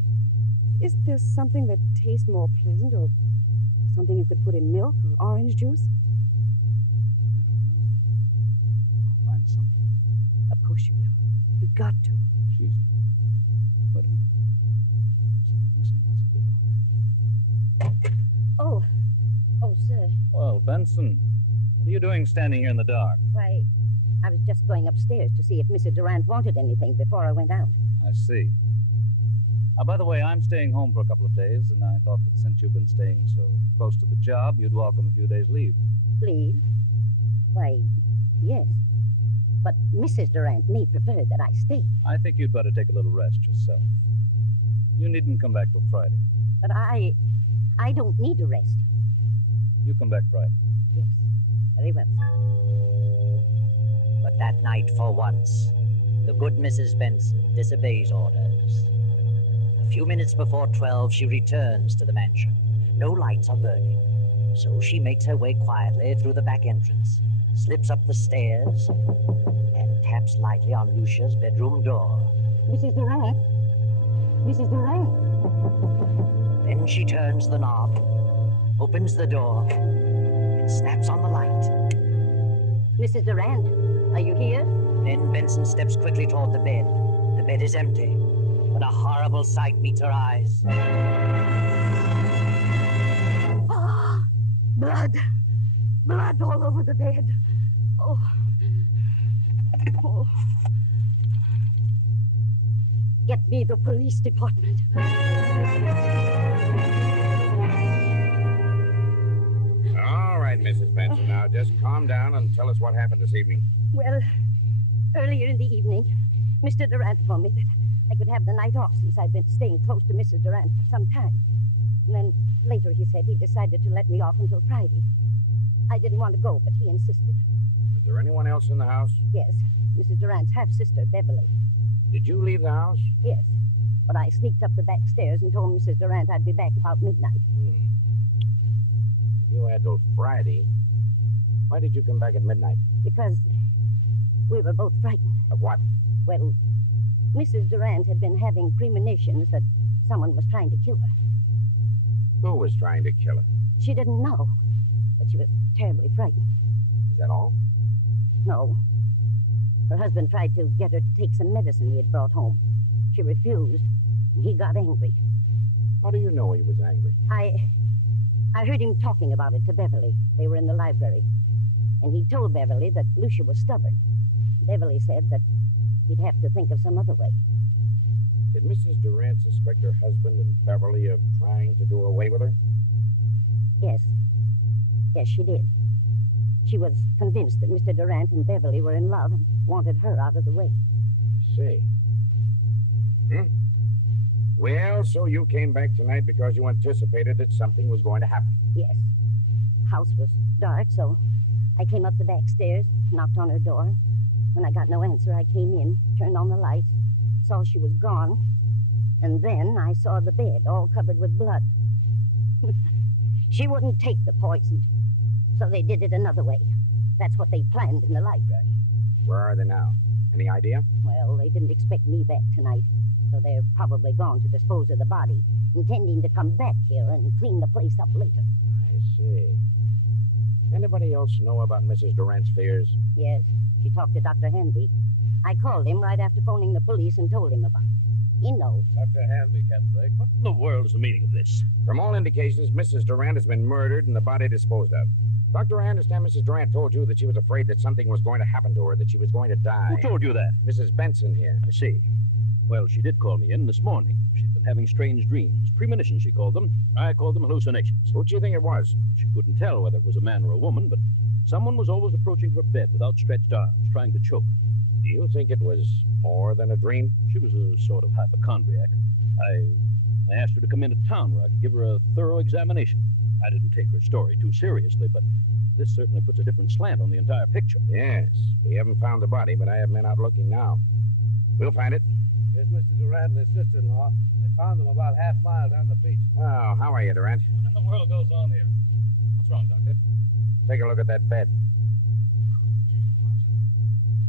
Isn't there something that tastes more pleasant, or something you could put in milk or orange juice? I don't know. But I'll find something. Of course you will. You've got to. She's... Wait a minute. There's someone listening outside the door. Oh, sir. Well, Benson, what are you doing standing here in the dark? Why, I was just going upstairs to see if Mrs. Durant wanted anything before I went out. I see. By the way, I'm staying home for a couple of days, and I thought that since you've been staying so close to the job, you'd welcome a few days' leave. Leave? Why, yes. But Mrs. Durant may prefer that I stay. I think you'd better take a little rest yourself. You needn't come back till Friday. But I don't need a rest. You come back Friday. Yes, very well. But that night, for once, the good Mrs. Benson disobeys orders. A few minutes before 12, she returns to the mansion. No lights are burning, so she makes her way quietly through the back entrance, slips up the stairs, and taps lightly on Lucia's bedroom door. Mrs. Durant? Mrs. Durant? Then she turns the knob, opens the door, and snaps on the light. Mrs. Durant, are you here? Then Benson steps quickly toward the bed. The bed is empty, but a horrible sight meets her eyes. Blood. Blood all over the bed. Oh. Get me the police department. All right, Mrs. Benson. Now, just calm down and tell us what happened this evening. Well, earlier in the evening, Mr. Durant told me that I could have the night off since I'd been staying close to Mrs. Durant for some time. And then later he said he decided to let me off until Friday. I didn't want to go, but he insisted. Was there anyone else in the house? Yes, Mrs. Durant's half-sister, Beverly. Did you leave the house? Yes, but I sneaked up the back stairs and told Mrs. Durant I'd be back about midnight. If you had till Friday, why did you come back at midnight? Because we were both frightened. Of what? Well, Mrs. Durant had been having premonitions that someone was trying to kill her. Who was trying to kill her? She didn't know, but she was terribly frightened. Is that all? No. Her husband tried to get her to take some medicine he had brought home. She refused, and he got angry. How do you know he was angry? I heard him talking about it to Beverly. They were in the library. And he told Beverly that Lucia was stubborn. Beverly said that he'd have to think of some other way. Did Mrs. Durant suspect her husband and Beverly of trying to do away with her? Yes. Yes, she did. She was convinced that Mr. Durant and Beverly were in love and wanted her out of the way. I see. Well, so you came back tonight because you anticipated that something was going to happen. Yes. House was dark, so I came up the back stairs, knocked on her door. When I got no answer, I came in, turned on the lights, saw she was gone, and then I saw the bed all covered with blood. She wouldn't take the poison, so they did it another way. That's what they planned in the library. Where are they now? Any idea? Well, they didn't expect me back tonight, so they're probably gone to dispose of the body, intending to come back here and clean the place up later. I see. Anybody else know about Mrs. Durant's fears? Yes, she talked to Dr. Hanby. I called him right after phoning the police and told him about it. He knows. Dr. Hanby, Captain Blake, what in the world is the meaning of this? From all indications, Mrs. Durant has been murdered and the body disposed of. Doctor, I understand Mrs. Durant told you that she was afraid that something was going to happen to her, that she was going to die. Who told you that? Mrs. Benson here. I see. Well, she did call me in this morning. She'd been having strange dreams. Premonitions, she called them. I called them hallucinations. Who'd you think it was? Well, she couldn't tell whether it was a man or a woman, but someone was always approaching her bed with outstretched arms, trying to choke her. Do you think it was more than a dream? She was a sort of hypochondriac. I asked her to come into town where I could give her a thorough examination. I didn't take her story too seriously, but this certainly puts a different slant on the entire picture. Yes. We haven't found the body, but I have men out looking now. We'll find it. Here's Mr. Durant and his sister-in-law. They found them about half-mile down the beach. Oh, how are you, Durant? What in the world goes on here? What's wrong, Doctor? Take a look at that bed.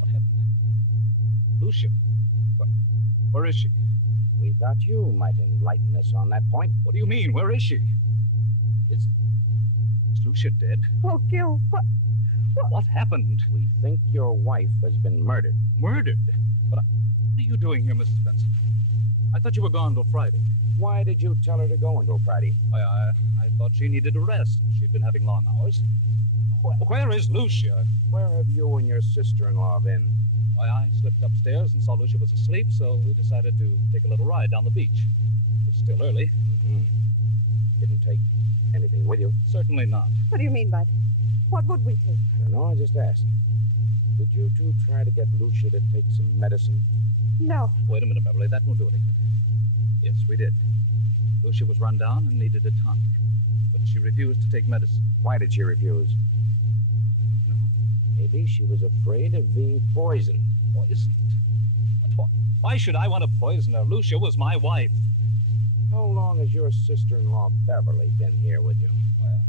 What happened? Lucia. Where is she? We thought you might enlighten us on that point. What do you mean? Where is she? Is Lucia dead? Oh, Gil, What happened? We think your wife has been murdered. Murdered? What are you doing here, Mrs. Benson? I thought you were gone till Friday. Why did you tell her to go until Friday? Why, I thought she needed a rest. She'd been having long hours. Where is Lucia? Where have you and your sister-in-law been? Why, I slipped upstairs and saw Lucia was asleep, so we decided to take a little ride down the beach. It was still early. Mm-hmm. Didn't take anything with you? Certainly not. What do you mean by that? What would we take? I don't know. I just asked. Did you two try to get Lucia to take some medicine? No. Wait a minute, Beverly. That won't do any good. Yes, we did. Lucia was run down and needed a tonic. But she refused to take medicine. Why did she refuse? I don't know. Maybe she was afraid of being poisoned. Poisoned? Why should I want to poison her? Lucia was my wife. How long has your sister-in-law, Beverly, been here with you? Well,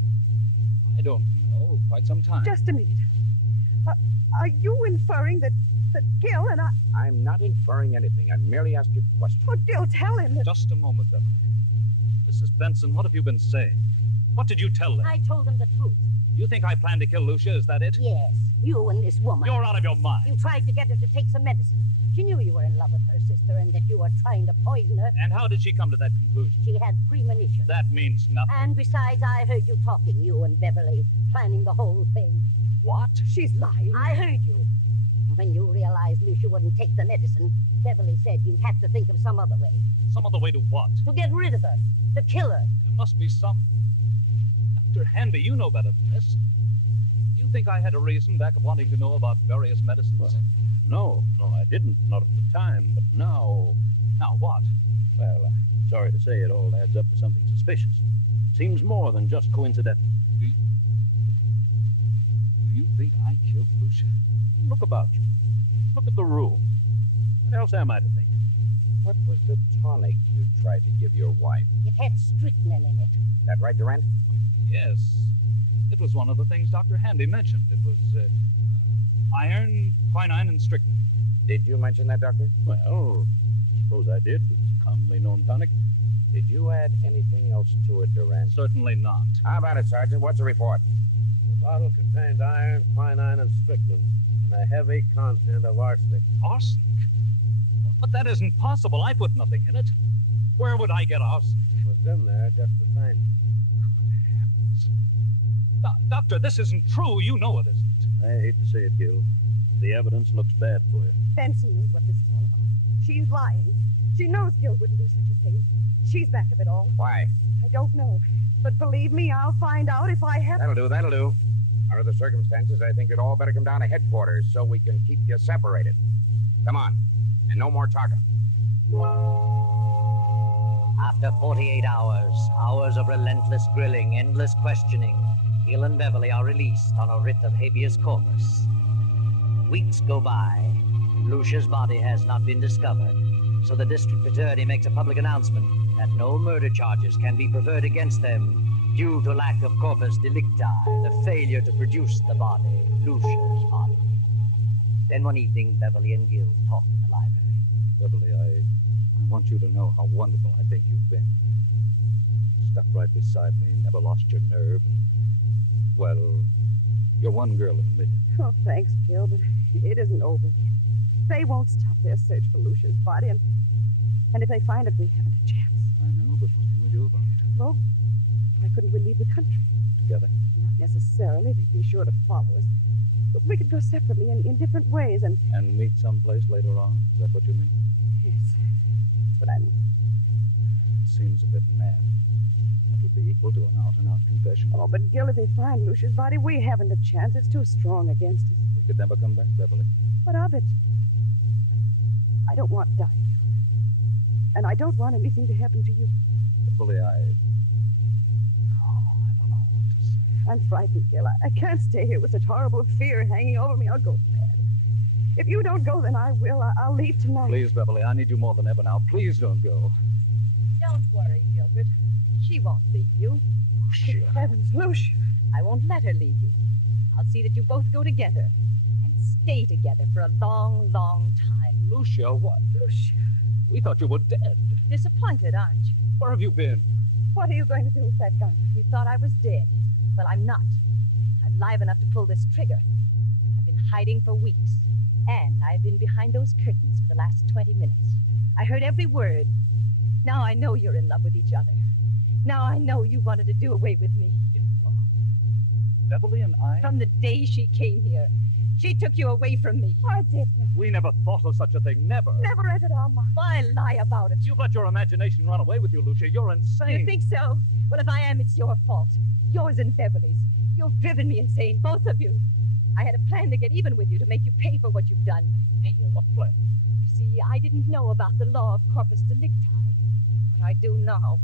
I don't know. Quite some time. Just a minute. Are you inferring that Gil and I... I'm not inferring anything. I merely asked you a question. Oh, Gil, tell him that... Just a moment, Beverly. Mrs. Benson, what have you been saying? What did you tell them? I told them the truth. You think I planned to kill Lucia? Is that it? Yes, you and this woman. You're out of your mind. You tried to get her to take some medicine. She knew you were in love with her sister and that you were trying to poison her. And how did she come to that conclusion? She had premonition. That means nothing. And besides, I heard you talking, you and Beverly, planning the whole thing. What? She's lying. I heard you. When you realized Lucia wouldn't take the medicine, Beverly said you'd have to think of some other way. Some other way to what? To get rid of her. To kill her. There must be some... Dr. Hanby, you know better than this. Do you think I had a reason back of wanting to know about various medicines? Well, no, I didn't. Not at the time, but now... Now what? Well, I'm sorry to say it all adds up to something suspicious. Seems more than just coincidental. Do you think I killed Lucia? Look about you. Look at the room. What else am I to think? What was the tonic you tried to give your wife? It had strychnine in it. That right, Durant? Yes. It was one of the things Dr. Hanby mentioned. It was iron, quinine, and strychnine. Did you mention that, Doctor? Well, suppose I did. It's a commonly known tonic. Did you add anything else to it, Durant? Certainly not. How about it, Sergeant? What's the report? The bottle contained iron, quinine, and strychnine, and a heavy content of arsenic. Arsenic? But that isn't possible. I put nothing in it. Where would I get arsenic? It was in there just the same. Doctor, this isn't true. You know it isn't. I hate to say it, Gil. The evidence looks bad for you. Benson knows what this is all about. She's lying. She knows Gil wouldn't do such a thing. She's back of it all. Why? I don't know. But believe me, I'll find out if I have... That'll do. Under the circumstances, I think you'd all better come down to headquarters so we can keep you separated. Come on. And no more talking. After 48 hours of relentless grilling, endless questioning, Gil and Beverly are released on a writ of habeas corpus. Weeks go by, and Lucia's body has not been discovered, so the district attorney makes a public announcement that no murder charges can be preferred against them due to lack of corpus delicti, the failure to produce the body, Lucia's body. Then one evening, Beverly and Gil talk to them. the library. Beverly, I want you to know how wonderful I think you've been. Stuck right beside me, never lost your nerve, and, well, you're one girl in a million. Oh, thanks, Gil, but it isn't over yet. They won't stop their search for Lucia's body, and if they find it, we haven't a chance. I know, but what can we do about it? Well, why couldn't we leave the country? Together? Not necessarily. They'd be sure to follow us. But we could go separately in different ways, and meet someplace later on? Is that what you mean? yes, that's what I mean. It seems a bit mad. It would be equal to an out-and-out confession. Oh, but Gil, if they find Lucia's body, we haven't a chance. It's too strong against us. We could never come back, Beverly. What of it? I don't want to die, Gil. And I don't want anything to happen to you. Beverly, I don't know what to say. I'm frightened, Gil. I can't stay here with such horrible fear hanging over me. I'll go mad. If you don't go, then I will. I'll leave tonight. Please, Beverly, I need you more than ever now. Please don't go. Don't worry, Gilbert. She won't leave you. Lucia. Good heavens, Lucia. I won't let her leave you. I'll see that you both go together and stay together for a long, long time. Lucia, what? Lucia. We thought you were dead. Disappointed, aren't you? Where have you been? What are you going to do with that gun? You thought I was dead. Well, I'm not. I'm live enough to pull this trigger. I've been hiding for weeks, and I've been behind those curtains for the last 20 minutes. I heard every word. Now I know you're in love with each other. Now I know you wanted to do away with me. In love? Beverly and I? From the day she came here. She took you away from me. I did not. We never thought of such a thing. Never. Never entered our mind. Why lie about it? You've let your imagination run away with you, Lucia. You're insane. You think so? Well, if I am, it's your fault. Yours and Beverly's. You've driven me insane, both of you. I had a plan to get even with you, to make you pay for what you've done, but it failed. What plan? You see, I didn't know about the law of corpus delicti, but I do now.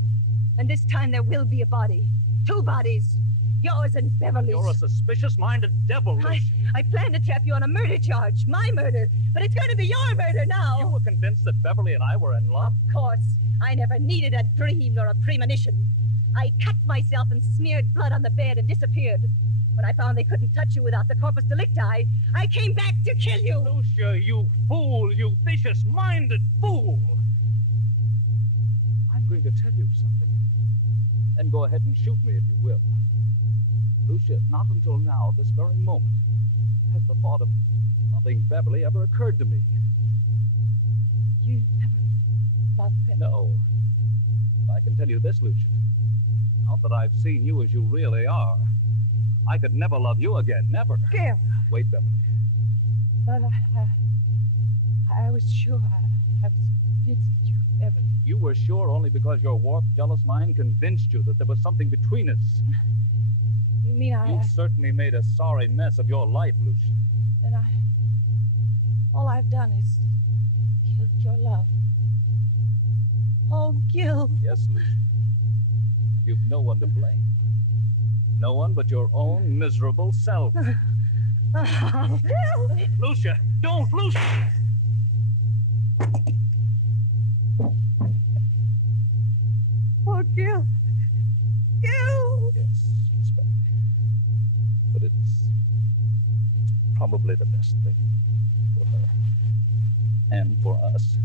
And this time there will be a body. 2 bodies. Yours and Beverly's. You're a suspicious-minded devil, Lucia. I planned to trap you on a murder charge. My murder. But it's going to be your murder now. You were convinced that Beverly and I were in love? Of course. I never needed a dream nor a premonition. I cut myself and smeared blood on the bed and disappeared. When I found they couldn't touch you without the corpus delicti, I came back to kill you. Lucia, you fool, you vicious-minded fool. I'm going to tell you something. And go ahead and shoot me if you will. Lucia, not until now, this very moment, has the thought of loving Beverly ever occurred to me. You never loved Beverly? No. But I can tell you this, Lucia. Now that I've seen you as you really are, I could never love you again, never. Gil. Wait, Beverly. But I was sure. I was convinced that you were Beverly. You were sure only because your warped, jealous mind convinced you that there was something between us. You mean You certainly made a sorry mess of your life, Lucia. Then all I've done is killed your love. Oh, Gil. Yes, Lucia. And you've no one to blame. No one but your own miserable self. Lucia, don't, Lucia! Oh, Gil. Gil! Yes, Beverly. But it's probably the best thing for her and for us.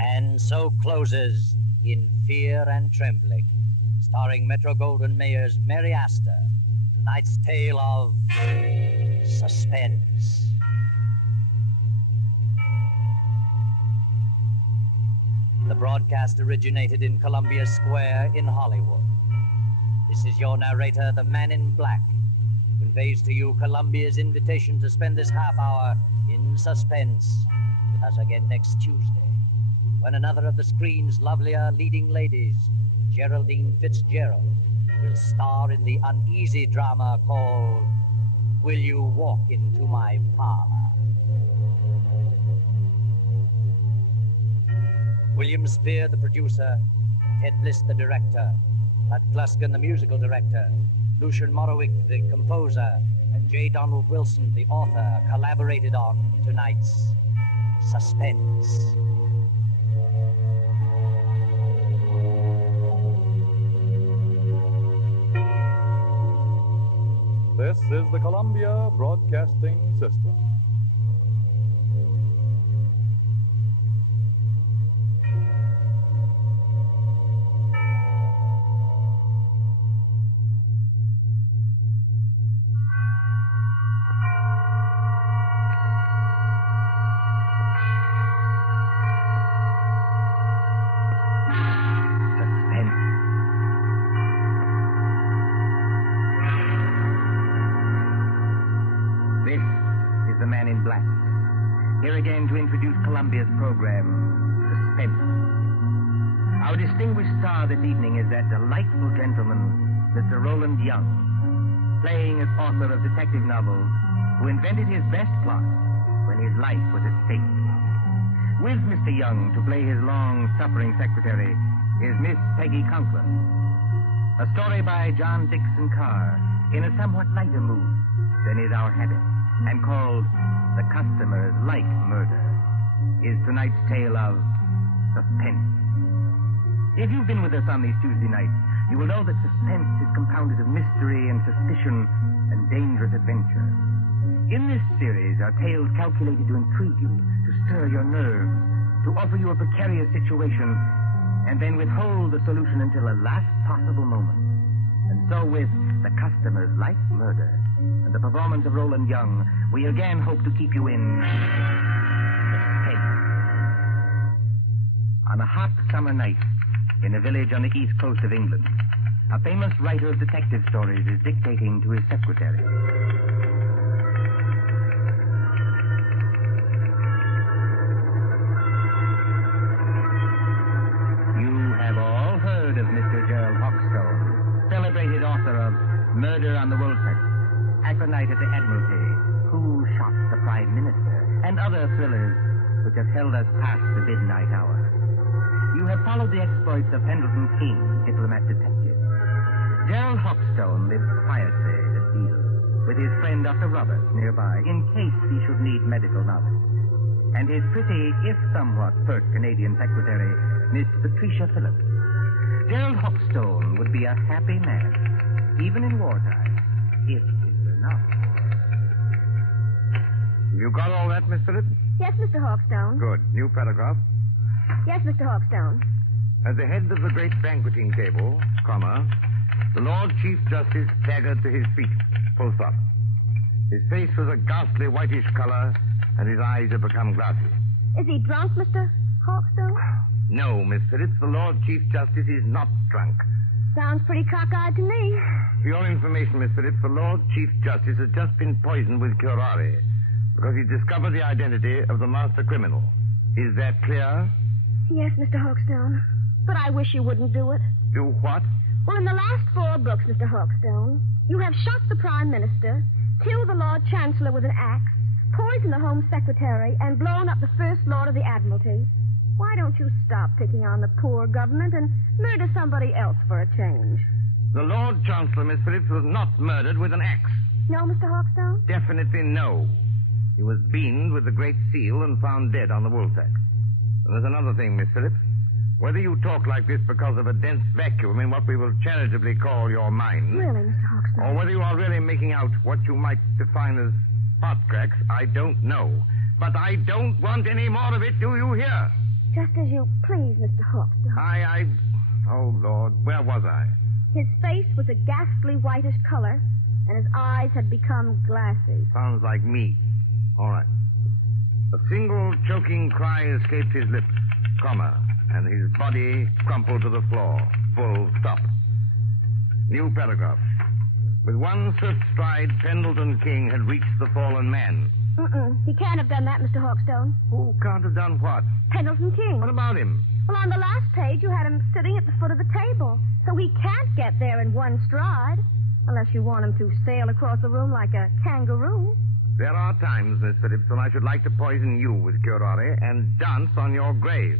And so closes in Fear and Trembling, starring Metro-Goldwyn-Mayer's Mary Astor, tonight's tale of Suspense. The broadcast originated in Columbia Square in Hollywood. This is your narrator, the Man in Black, who conveys to you Columbia's invitation to spend this half hour in suspense with us again next Tuesday, when another of the screen's lovelier leading ladies, Geraldine Fitzgerald, will star in the uneasy drama called Will You Walk Into My Parlor? William Spear, the producer, Ted Bliss, the director, Bud Gluskin, the musical director, Lucian Morowick, the composer, and J. Donald Wilson, the author, collaborated on tonight's Suspense. This is the Columbia Broadcasting System. Again to introduce Columbia's program, Suspense. Our distinguished star this evening is that delightful gentleman, Mr. Roland Young, playing as author of detective novels, who invented his best plot when his life was at stake. With Mr. Young to play his long-suffering secretary is Miss Peggy Conklin. A story by John Dixon Carr in a somewhat lighter mood than is our habit, and called The Customers Like Murder, is tonight's tale of suspense. If you've been with us on these Tuesday nights, you will know that suspense is compounded of mystery and suspicion and dangerous adventure. In this series are tales calculated to intrigue you, to stir your nerves, to offer you a precarious situation, and then withhold the solution until the last possible moment. And so with The Customers Like Murder and the performance of Roland Young, we again hope to keep you in suspense. On a hot summer night in a village on the east coast of England, a famous writer of detective stories is dictating to his secretary. You have all heard of Mr. Gerald Hawkstone, celebrated author of Murder on the Woolsack, Aconite at the Admiralty, Who Shot the Prime Minister, and other thrillers which have held us past the midnight hour. You have followed the exploits of Pendleton King, diplomat detective. Gerald Hawkstone lived quietly at Deal with his friend Dr. Roberts nearby in case he should need medical knowledge. And his pretty, if somewhat pert Canadian secretary, Miss Patricia Phillips. Gerald Hawkstone would be a happy man, even in wartime, if it were not war. You got all that, Miss Phillips? Yes, Mr. Hawkstone. Good. New paragraph. Yes, Mr. Hawkstone. At the head of the great banqueting table, comma, the Lord Chief Justice staggered to his feet. Full stop. His face was a ghastly whitish color, and his eyes had become glassy. Is he drunk, Mr. Hawkstone? No, Miss Phillips, the Lord Chief Justice is not drunk. Sounds pretty cockeyed to me. For your information, Miss Phillips, the Lord Chief Justice has just been poisoned with curare because he discovered the identity of the master criminal. Is that clear? Yes, Mr. Hawkstone. But I wish you wouldn't do it. Do what? Well, in the last 4 books, Mr. Hawkstone, you have shot the Prime Minister, killed the Lord Chancellor with an axe, poisoned the Home Secretary, and blown up the First Lord of the Admiralty. Why don't you stop picking on the poor government and murder somebody else for a change? The Lord Chancellor, Miss Phillips, was not murdered with an axe. No, Mr. Hawkstone? Definitely no. He was beamed with the Great Seal and found dead on the Woolsack. And there's another thing, Miss Phillips. Whether you talk like this because of a dense vacuum in what we will charitably call your mind... Really, Mr. Hawkstone? Or whether you are really making out what you might define as hot cracks, I don't know. But I don't want any more of it, do you hear? Just as you please, Mr. Hawkstone. Oh, Lord, where was I? His face was a ghastly whitish color, and his eyes had become glassy. Sounds like me. All right. A single choking cry escaped his lips, comma, and his body crumpled to the floor. Full stop. New paragraph. With one swift stride, Pendleton King had reached the fallen man. He can't have done that, Mr. Hawkstone. Who can't have done what? Pendleton King. What about him? Well, on the last page, you had him sitting at the foot of the table. So he can't get there in one stride. Unless you want him to sail across the room like a kangaroo. There are times, Miss Phillips, when I should like to poison you with curare and dance on your grave.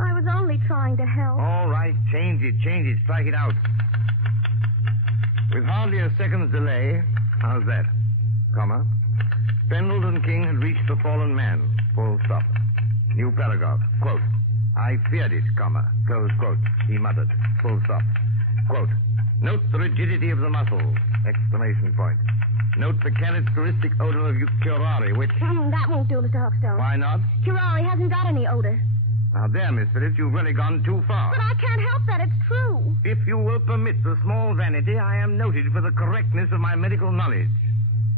I was only trying to help. All right, change it, strike it out. With hardly a second's delay, how's that? Comma. Pendleton King had reached the fallen man. Full stop. New paragraph. Quote. I feared it, comma. Close quote. He muttered. Full stop. Quote. Note the rigidity of the muscles. Exclamation point. Note the characteristic odor of curare, which... That won't do, Mr. Hawkstone. Why not? Curare hasn't got any odor. Now, there, Miss Phillips, you've really gone too far. But I can't help that. It's true. If you will permit the small vanity, I am noted for the correctness of my medical knowledge.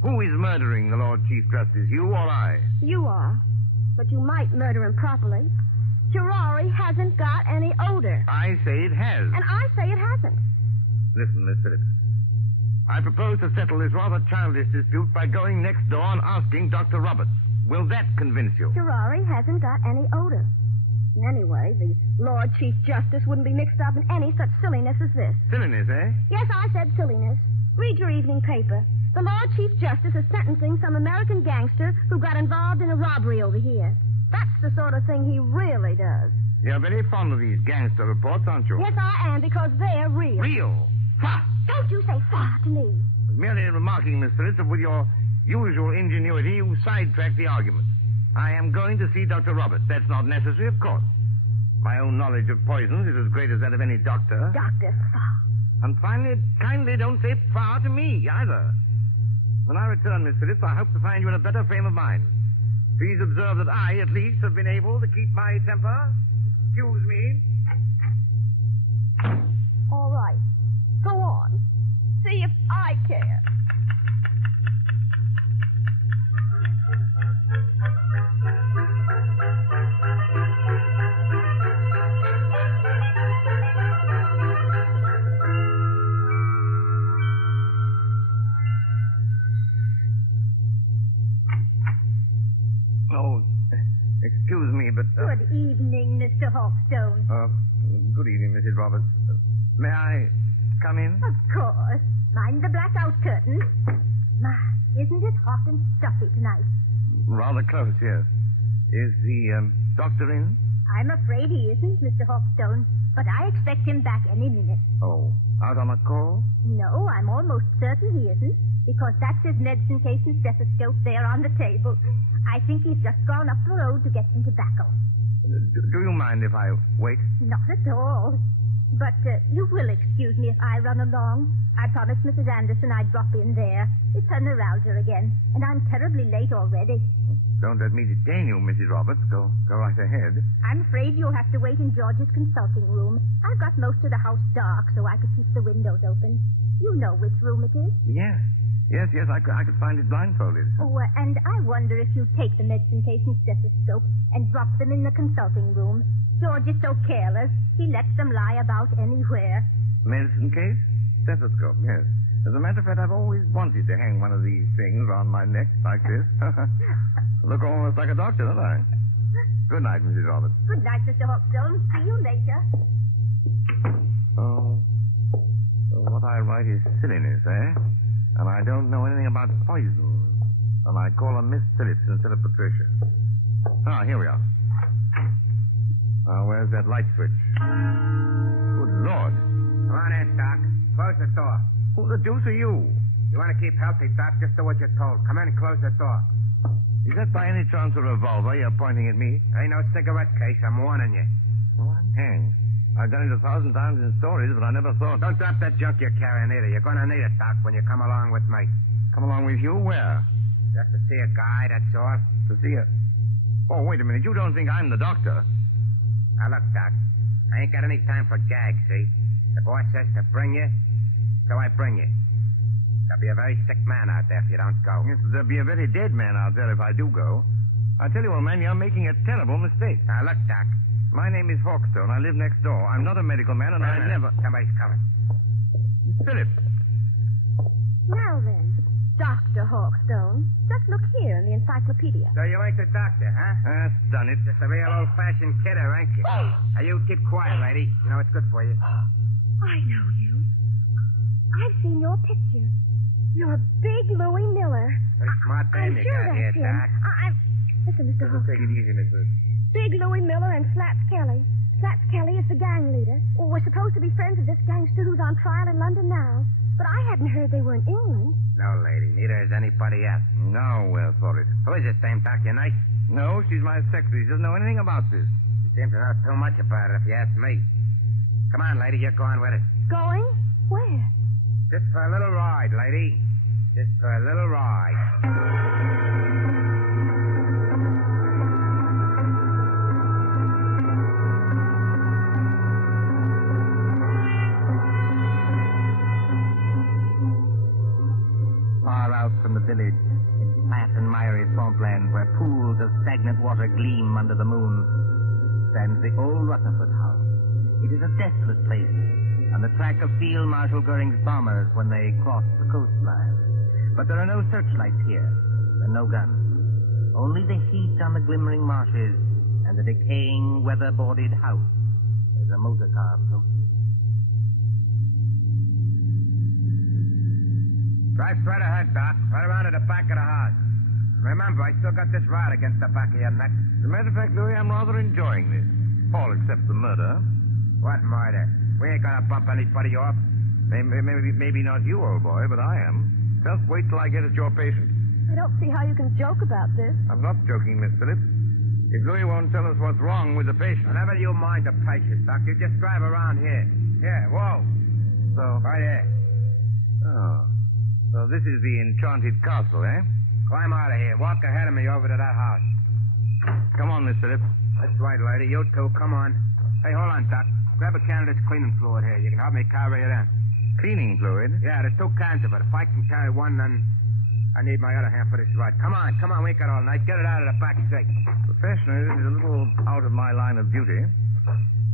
Who is murdering the Lord Chief Justice, you or I? You are. But you might murder him properly. Curare hasn't got any odor. I say it has. And I say it hasn't. Listen, Miss Phillips. I propose to settle this rather childish dispute by going next door and asking Dr. Roberts. Will that convince you? Curare hasn't got any odor. Anyway, the Lord Chief Justice wouldn't be mixed up in any such silliness as this. Silliness, eh? Yes, I said silliness. Read your evening paper. The Lord Chief Justice is sentencing some American gangster who got involved in a robbery over here. That's the sort of thing he really does. You're very fond of these gangster reports, aren't you? Yes, I am, because they're real. Real? Ha! Don't you say fa to me. Merely remarking, Miss Phillips, that with your usual ingenuity, you sidetracked the argument. I am going to see Dr. Roberts. That's not necessary, of course. My own knowledge of poisons is as great as that of any doctor. Dr. Fa. And finally, kindly don't say fa to me, either. When I return, Miss Phillips, I hope to find you in a better frame of mind. Please observe that I, at least, have been able to keep my temper. Excuse me. All right. Go on. See if I care. Oh, excuse me, but... Good evening, Mr. Hawkstone. Good evening, Mrs. Roberts. May I come in? Of course. Mind the blackout curtain. My, isn't it hot and stuffy tonight? Rather close, yes. Is the doctor in? I'm afraid he isn't, Mr. Hawkstone, but I expect him back any minute. Oh, out on a call? No, I'm almost certain he isn't, because that's his medicine case and stethoscope there on the table. I think he's just gone up the road to get some tobacco. Do you mind if I wait? Not at all. But you will excuse me if I run along. I promised Mrs. Anderson I'd drop in there. It's her neuralgia again, and I'm terribly late already. Don't let me detain you, Mrs. Roberts. Go right ahead. I'm afraid you'll have to wait in George's consulting room. I've got most of the house dark, so I could keep the windows open. You know which room it is? Yes. Yes, I could find it blindfolded. Oh, and I wonder if you'd take the medicine case and stethoscope and drop them in the consulting room. George is so careless, he lets them lie about anywhere. Medicine case? Stethoscope, yes. As a matter of fact, I've always wanted to hang one of these things around my neck like this. Look almost like a doctor, don't I? Good night, Mrs. Roberts. Good night, Mr. Hawkstone. See you later. Oh, so what I write is silliness, eh? And I don't know anything about poisons. And I call her Miss Phillips instead of Patricia. Ah, here we are. Where's that light switch? Good Lord. Come on in, Doc. Close the door. Who the deuce are you? You want to keep healthy, Doc? Just do what you're told. Come in and close the door. Is that by any chance a revolver you're pointing at me? Ain't no cigarette case. I'm warning you. Oh, I'm hanged. I've done it 1,000 times in stories, but I never thought... Don't drop that junk you're carrying either. You're going to need it, Doc, when you come along with me. Come along with you? Where? Just to see a guy, that's all. To see a... Oh, wait a minute. You don't think I'm the doctor? Now, look, Doc. I ain't got any time for gags, see? The boss says to bring you, so I bring you. There'll be a very sick man out there if you don't go. Yes, there'll be a very dead man out there if I do go. I tell you, old man, you're making a terrible mistake. Now, look, Doc. My name is Hawkstone. I live next door. I'm not a medical man, and I never... Somebody's coming. Miss Phillips. Now then, Dr. Hawkstone, just look here in the encyclopedia. So you ain't the doctor, huh? That's done it. Just a real old-fashioned kidder, ain't you? Now, you keep quiet, lady. You know it's good for you. I know you. I've seen your picture. You're Big Louie Miller. Pretty smart I'm man you sure got that's here, him. Doc. Listen, Mr. Hawkstone. Take it easy, Miss Phillips. Big Louie Miller and Slats Kelly. Slats Kelly is the gang leader. Well, we're supposed to be friends of this gangster who's on trial in London now. But I hadn't heard they were in England. No, lady. Neither is anybody else. Now we're for it. Who is this dame, Doc? Your niece? No, she's my secretary. She doesn't know anything about this. She seems to know too much about it, if you ask me. Come on, lady. You're going with us. Going? Where? Just for a little ride, lady. Just for a little ride. Far out from the village, in flat and miry swampland where pools of stagnant water gleam under the moon, stands the old Rutherford house. It is a desolate place, on the track of Field Marshal Goering's bombers when they crossed the coastline. But there are no searchlights here, and no guns. Only the heat on the glimmering marshes and the decaying, weather-boarded house as a motor car approaches. Drive straight ahead, Doc. Right around to the back of the house. Remember, I still got this rod against the back of your neck. As a matter of fact, Louis, I'm rather enjoying this. All except the murder. What murder? We ain't gonna bump anybody off. Maybe not you, old boy, but I am. Just wait till I get at your patient. I don't see how you can joke about this. I'm not joking, Miss Phillips. If Louis won't tell us what's wrong with the patient... Whenever you mind the patient, Doc, you just drive around here. Here, whoa. So... Right here. Oh. So this is the enchanted castle, eh? Climb out of here. Walk ahead of me over to that house. Come on, Miss Phillips. That's right, lady. You too. Come on. Hey, hold on, Doc. Grab a can of this cleaning fluid here. You can help me carry it in. Cleaning fluid? Yeah, there's 2 cans of it. If I can carry one, then I need my other hand for this rod. Come on. We ain't got all night. Get it out of the back seat. Professionally, this is a little out of my line of duty.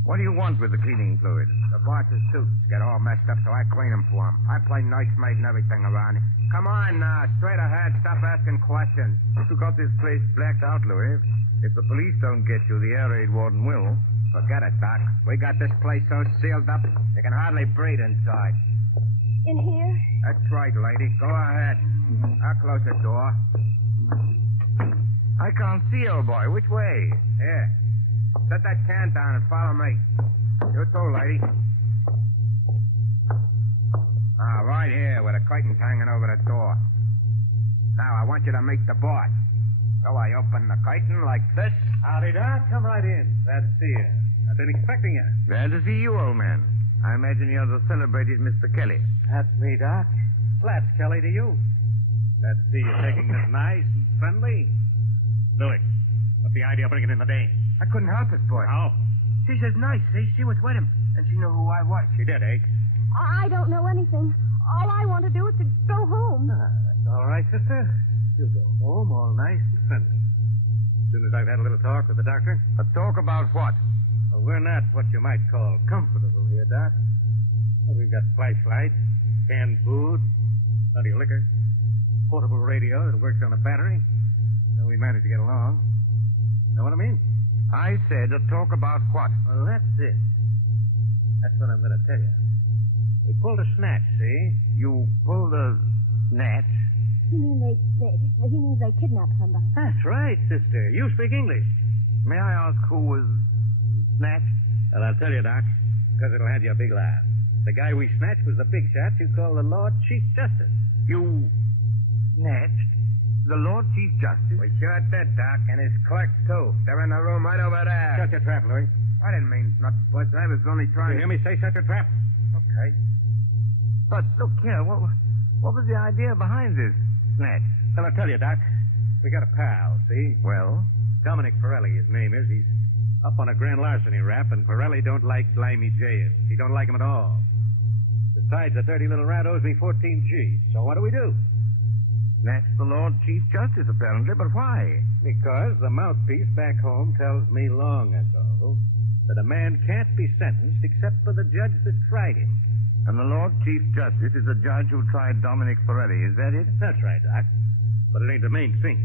What do you want with the cleaning fluid? The boss's suits get all messed up, so I clean them for him. I play nursemaid and everything around here. Come on now. Straight ahead. Stop asking questions. You got this place blacked out, Louis. If the police don't get you, the air raid warden will. Forget it, Doc. We got this place so sealed up, you can hardly breathe inside. In here? That's right, lady. Go ahead. I'll close the door. I can't see, old boy. Which way? Here. Set that can down and follow me. You too, lady. Right here, with the curtains hanging over the door. Now, I want you to meet the boss. So I open the curtain like this. Howdy, Doc. Come right in. Glad to see you. I've been expecting you. Glad to see you, old man. I imagine you're the celebrated Mr. Kelly. That's me, Doc. Flats Kelly to you. Glad to see you taking this nice and friendly. Louis, what's the idea of bringing in the dame? I couldn't help it, boy. How? She says nice, see? She was with him, and she knew who I was. She did, eh? I don't know anything. All I want to do is to go home. That's all right, sister. You'll go home all nice and friendly. As soon as I've had a little talk with the doctor. A talk about what? Well, we're not what you might call comfortable here, Doc. Well, we've got flashlights, canned food, plenty of liquor, portable radio that works on a battery. So we manage to get along. You know what I mean? I said a talk about what? Well, that's it. That's what I'm going to tell you. We pulled a snatch, see? You pulled a snatch? He means they kidnapped somebody. That's right, sister. You speak English. May I ask who was snatched? Well, I'll tell you, Doc, because it'll have you a big laugh. The guy we snatched was the big shot you call the Lord Chief Justice. You snatched the Lord Chief Justice? We sure did, Doc, and his clerk, too. They're in the room right over there. Shut your trap, Louis. I didn't mean nothing, boss. I was only trying Did you hear me say shut your trap? Okay. But, look here, what was the idea behind this snatch? Well, I'll tell you, Doc. We got a pal, see? Well? Dominic Pirelli, his name is. He's up on a grand larceny rap, and Pirelli don't like slimy jail. He don't like him at all. Besides, the dirty little rat owes me 14 G's. So what do? Snatch the Lord Chief Justice, apparently, but why? Because the mouthpiece back home tells me long ago that a man can't be sentenced except for the judge that tried him. And the Lord Chief Justice is the judge who tried Dominic Pirelli, is that it? That's right, Doc. But it ain't the main thing.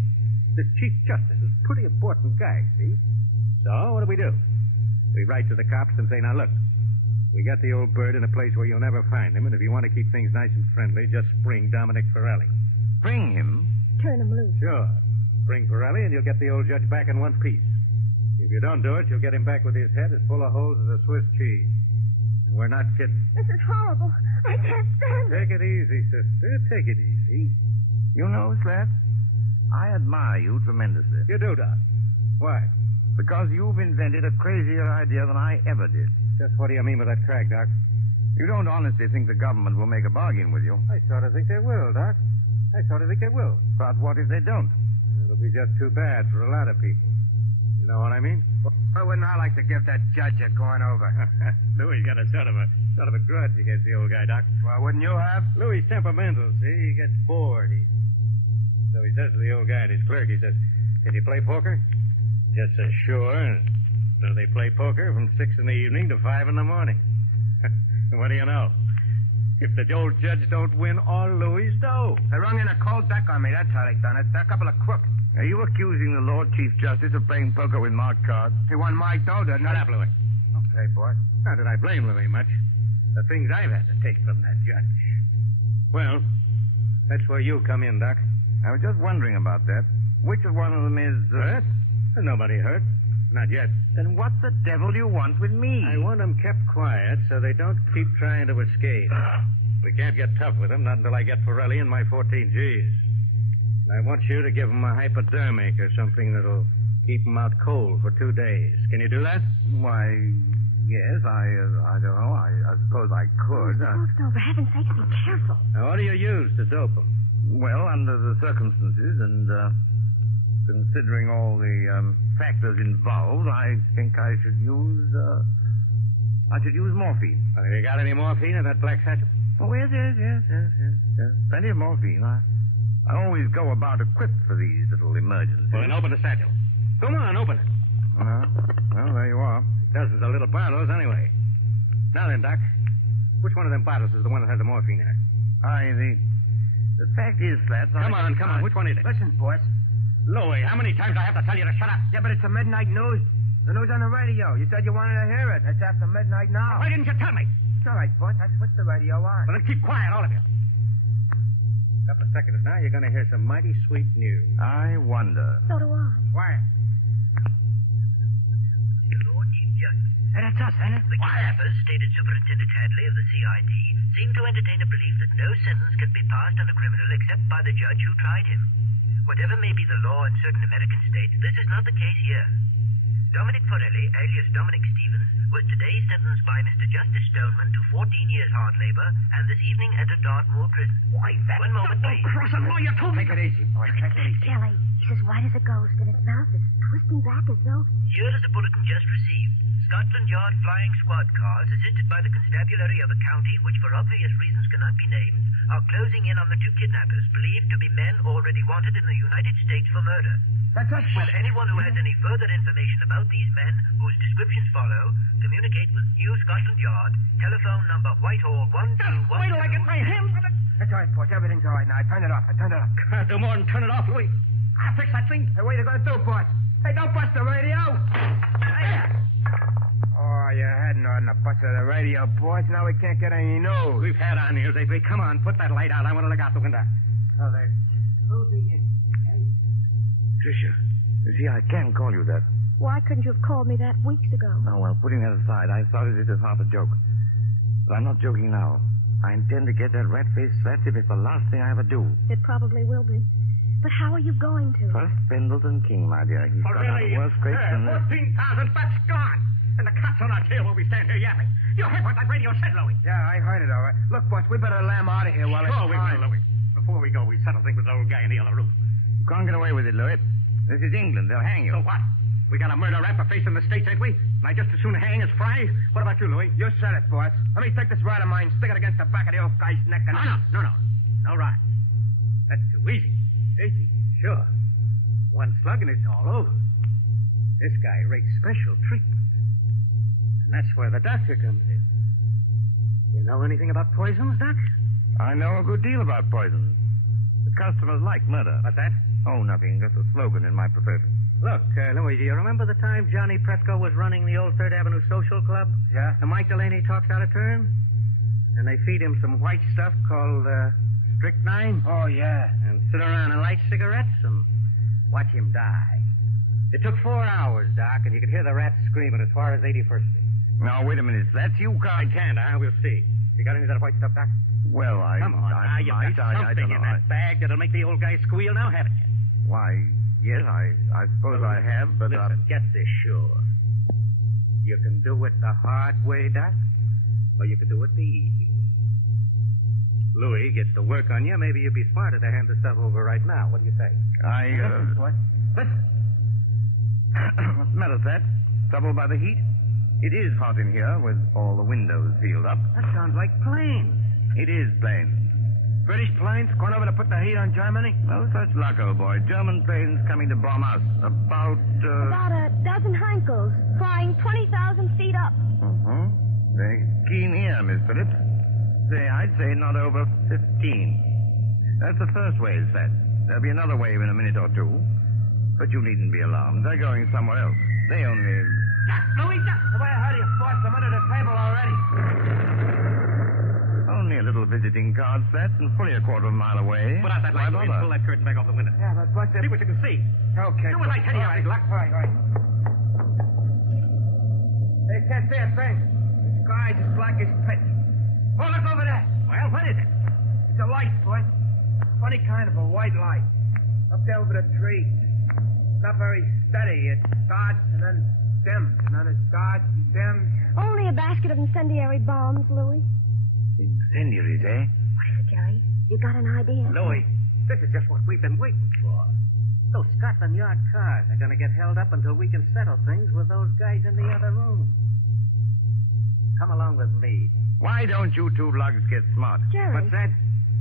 This Chief Justice is a pretty important guy, see? So, what do? We write to the cops and say, now, look, we got the old bird in a place where you'll never find him, and if you want to keep things nice and friendly, just spring Dominic Pirelli. Spring him? Turn him loose. Sure. Spring Pirelli, and you'll get the old judge back in one piece. If you don't do it, you'll get him back with his head as full of holes as a Swiss cheese. We're not kidding. This is horrible. I can't stand it. Take it easy, sister. Take it easy. You know, Sled, I admire you tremendously. You do, Doc. Why? Because you've invented a crazier idea than I ever did. Just what do you mean by that crack, Doc? You don't honestly think the government will make a bargain with you? I sort of think they will, Doc. I sort of think they will. But what if they don't? It'll be just too bad for a lot of people. You know what I mean? Why wouldn't I like to give that judge a going over? Louis got a sort of a grudge against the old guy, Doc. Well, wouldn't you have? Louis' temperamental, see? He gets bored. So he says to the old guy and his clerk, he says, "Can you play poker?" Just says, "Sure." So they play poker from 6 in the evening to 5 in the morning. What do you know? If the old judge don't win all Louis' dough. They rung in a cold deck on me. That's how they done it. They're a couple of crooks. Are you accusing the Lord Chief Justice of playing poker with marked cards? He won my dough, didn't he? Shut up, Louis. Okay, boy. Not that I blame Louis much. The things I've had to take from that judge. Well, that's where you come in, Doc. I was just wondering about that. Which of one of them is... Hurt? There's nobody hurt. Not yet. Then what the devil do you want with me? I want them kept quiet so they don't keep trying to escape. We can't get tough with them, not until I get Forelli and my 14 Gs. I want you to give them a hypodermic or something that'll keep them out cold for 2 days. Can you do that? Why, yes, I don't know. I suppose I could. No, for heaven's sake, be careful. Now, what do you use to dope them? Well, under the circumstances and considering all the factors involved, I think I should use morphine. You got any morphine in that black satchel? Oh, yes. Plenty of morphine. I always go about equipped for these little emergencies. Well, then open the satchel. Come on, open it. Well, there you are. Dozens of little bottles, anyway. Now then, Doc, which one of them bottles is the one that has the morphine in it? The fact is, Slats... Come on. Which one is it? Listen, boss. Louis, how many times do I have to tell you to shut up? Yeah, but it's the midnight news. The news on the radio. You said you wanted to hear it. It's after midnight now. Why didn't you tell me? It's all right, boss. I switched the radio on. Well, then keep quiet, all of you. A couple of seconds now, you're going to hear some mighty sweet news. I wonder. So do I. Quiet. Lord Chief Justice. That's us, ain't it? The kidnappers, stated Superintendent Hadley of the CID, seem to entertain a belief that no sentence can be passed on a criminal except by the judge who tried him. Whatever may be the law in certain American states, this is not the case here. Dominic Forelli, alias Dominic Stevens, was today sentenced by Mr. Justice Stoneman to 14 years hard labor and this evening entered Dartmoor prison. Why, that... One moment, please. Crossing law, you told me. Take it easy, boy. Take it easy. Kelly, he's as white as a ghost, and his mouth is twisting back as though... Here is a bulletin just received. Scotland Yard flying squad cars, assisted by the constabulary of a county which for obvious reasons cannot be named, are closing in on the 2 kidnappers, believed to be men already wanted in the United States for murder. That's us. Will anyone who has any further information about these men, whose descriptions follow, communicate with New Scotland Yard, telephone number Whitehall 121... Wait till I get my hands on it. That's all right, boss. Everything's all right now. I turned it off. Can't do more than turn it off, Louis. I'll fix that thing. Hey, what are you going to do, boss? Hey, don't bust the radio. Oh, you hadn't ought to bust the radio, boss. Now we can't get any news. We've had our news lately. Come on, put that light out. I want to look out the window. Oh, they're closing in. Tricia, you see, I can call you that. Why couldn't you have called me that weeks ago? Oh, well, putting that aside, I started it as half a joke. But I'm not joking now. I intend to get that rat-faced Slats if it's the last thing I ever do. It probably will be. But how are you going to? First, Pendleton King, my dear. He's got out of worse scrapes than this. 14,000 bucks gone. And the cops on our tail while we stand here yapping. You heard what that radio said, Louis. Yeah, I heard it, all right. Look, boss, we better lamb out of here while it's Sure we will, Louis. Before we go, we settle things with the old guy in the other room. You can't get away with it, Louis. This is England. They'll hang you. So what? We got a murder rap for facing the States, ain't we? And I just as soon hang as fry. What about you, Louis? You said it, boss. Let me take this rod of mine, stick it against the back of the old guy's neck, and... No. No right. That's too easy. Easy? Sure. One slug and it's all over. This guy rates special treatment. And that's where the doctor comes in. You know anything about poisons, Doc? I know a good deal about poisons. The customers like murder. What's that? Oh, nothing. Just a slogan in my profession. Look, Louis, do you remember the time Johnny Presco was running the old 3rd Avenue Social Club? Yeah. And Mike Delaney talks out of turn? And they feed him some white stuff called strychnine? Oh, yeah. And sit around and light cigarettes and watch him die. It took 4 hours, Doc, and you could hear the rats screaming as far as 81st Street. Now, wait a minute. That's you, I can't, We'll see. You got any of that white stuff, Doc? Well, Come on, you've got something in that bag that'll make the old guy squeal now, haven't you? Why, yes, I suppose I have, but... Listen, get this sure. You can do it the hard way, Doc, or you can do it the easy way. Louis gets to work on you. Maybe you'd be smarter to hand the stuff over right now. What do you say? Listen, what? Listen. What's the matter, Thad? Trouble by the heat? It is hot in here with all the windows sealed up. That sounds like planes. It is planes. British planes going over to put the heat on Germany? No such luck, old boy. German planes coming to bomb us. About a dozen Heinkels, flying 20,000 feet up. Very keen ear, Miss Phillips. I'd say not over 15. That's the first wave, Thad. There'll be another wave in a minute or two. But you needn't be alarmed. They're going somewhere else. They only... Louis, the way I heard you forced them under the table already. Only a little visiting card, Thad, and fully a quarter of a mile away. Put out that light, Louis, and pull that curtain back off the window. Yeah, that's what's it. See what you can see. Okay. Do what I tell you, big luck. All right. They can't see a thing. The sky's as black as pitch. Oh, look over there. Well, what is it? It's a light, boy. Funny kind of a white light. Up there over the tree. It's not very steady. It starts and then dims, and then it starts and dims. Only a basket of incendiary bombs, Louis. Incendiaries, eh? What is it, Jerry? You got an idea? Louis, this is just what we've been waiting for. Those Scotland Yard cars are going to get held up until we can settle things with those guys in the other room. Come along with me. Why don't you two lugs get smart? Jerry. What's that?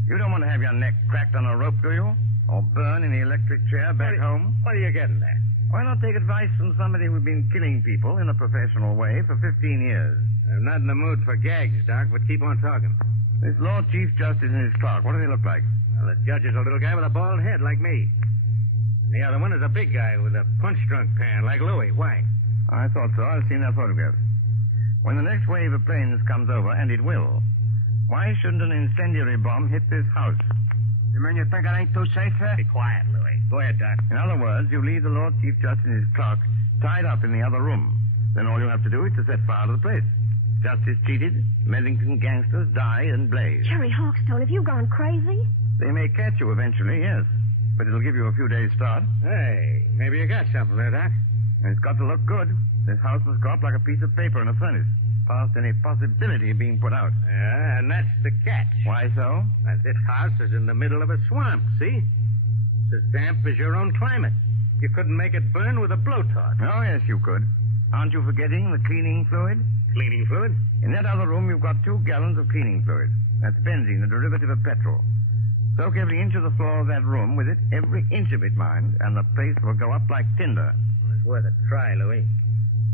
You don't want to have your neck cracked on a rope, do you? Or burn in the electric chair back home? What are you getting at? Why not take advice from somebody who's been killing people in a professional way for 15 years? I'm not in the mood for gags, Doc, but keep on talking. This Lord Chief Justice and his clerk, what do they look like? Well, the judge is a little guy with a bald head like me. And the other one is a big guy with a punch-drunk pan like Louis. Why? I thought so. I've seen their photographs. When the next wave of planes comes over, and it will, why shouldn't an incendiary bomb hit this house? You mean you think it ain't too safe here? Be quiet, Louis. Go ahead, Doc. In other words, you leave the Lord Chief Justice and his clerk tied up in the other room. Then all you have to do is to set fire to the place. Justice cheated, Medlington gangsters die and blaze. Jerry Hawkstone, have you gone crazy? They may catch you eventually, yes. But it'll give you a few days' start. Hey, maybe you got something there, Doc. And it's got to look good. This house must go up like a piece of paper in a furnace, past any possibility of being put out. Yeah, and that's the catch. Why so? As this house is in the middle of a swamp, see? It's as damp as your own climate. You couldn't make it burn with a blowtorch. Oh, yes, you could. Aren't you forgetting the cleaning fluid? Cleaning fluid? In that other room, you've got 2 gallons of cleaning fluid. That's benzene, a derivative of petrol. Soak every inch of the floor of that room with it, every inch of it, mind, and the place will go up like tinder. Well, it's worth a try, Louis.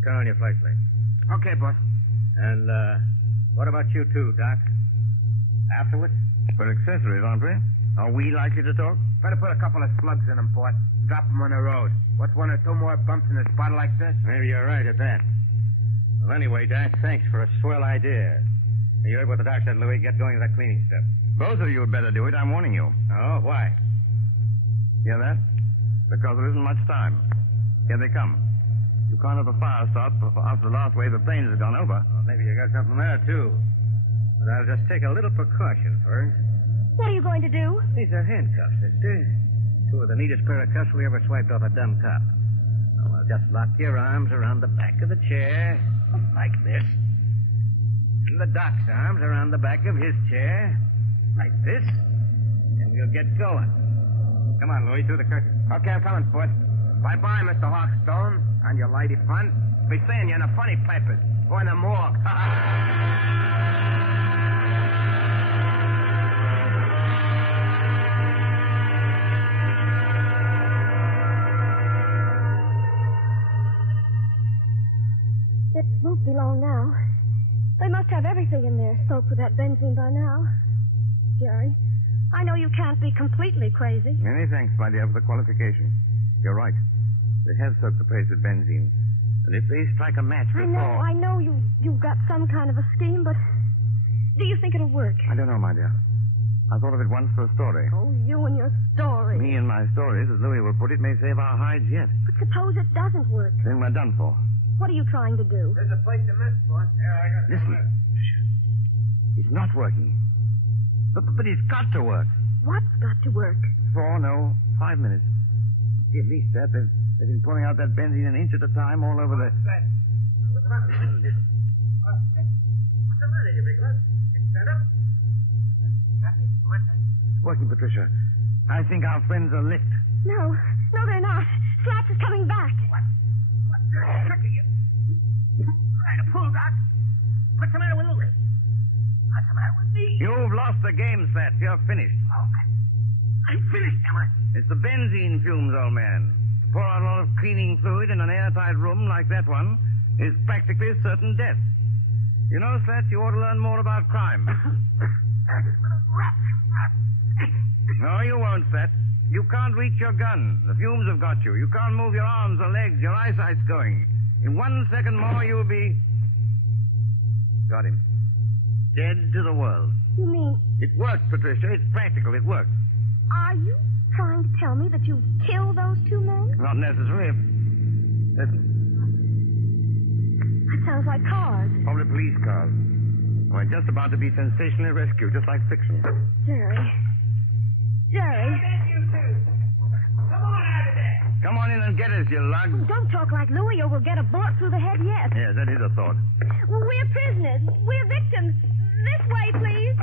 Turn on your flashlight. Okay, boss. And, what about you two, Doc? Afterwards? We're accessories, aren't we? Are we likely to talk? Better put a couple of slugs in them, boss. Drop them on the road. What's 1 or 2 more bumps in a spot like this? Maybe you're right at that. Well, anyway, Doc, thanks for a swell idea. You heard what the doc said, Louis. Get going with that cleaning stuff. Both of you had better do it. I'm warning you. Oh, why? Hear that? Because there isn't much time. Here they come. You can't have a fire start after the last wave of planes has gone over. Well, maybe you got something there, too. But I'll just take a little precaution first. What are you going to do? These are handcuffs, sister. 2 of the neatest pair of cuffs we ever swiped off a dumb cop. Now, well, just lock your arms around the back of the chair, like this. And the doc's arms around the back of his chair, like this. And we'll get going. Come on, Louis, through the curtain. Okay, I'm coming, boss. Bye-bye, Mr. Hawkstone. And your lady friend. Be seeing you in the funny papers. Or in the morgue. It won't be long now. They must have everything in there soaked with that benzene by now. Jerry, I know you can't be completely crazy. Many thanks, my dear, for the qualification. You're right. They have soaked the place with benzene. And if they strike a match before... I know you've got some kind of a scheme, but do you think it'll work? I don't know, my dear. I thought of it once for a story. Oh, you and your story. Me and my stories, as Louis will put it, may save our hides yet. But suppose it doesn't work. Then we're done for. What are you trying to do? There's a place to miss, boss. Here, I got Listen. It's not working. But it's got to work. What's got to work? 5 minutes. Must be at least that. They've been pouring out that benzene an inch at a time all over the... What's the matter? What's the matter, you big lad? Getting fed up? Got me. It's working, Patricia. I think our friends are licked. No, they're not. Slats is coming back. What the heck are you trying to pull, Doc? What's the matter with Louis? What's the matter with me? You've lost the game, Slats. You're finished. Oh, I'm finished, am I? It's the benzene fumes, old man. To pour out a lot of cleaning fluid in an airtight room like that one is practically certain death. You know, Slats, you ought to learn more about crime. No, you won't, Slats. You can't reach your gun. The fumes have got you. You can't move your arms or legs. Your eyesight's going. In 1 second more, you'll be... Got him. Dead to the world. You mean... It worked, Patricia. It's practical. It worked. Are you trying to tell me that you killed those two men? Not necessary. Listen. That sounds like cars. Probably police cars. We're just about to be sensationally rescued, just like fiction. Jerry. You two. Come on out of there. Come on in and get us, you lug. Oh, don't talk like Louis or we'll get a bullet through the head yet. Yes, that is a thought. Well, we're prisoners. We're victims. This way, please.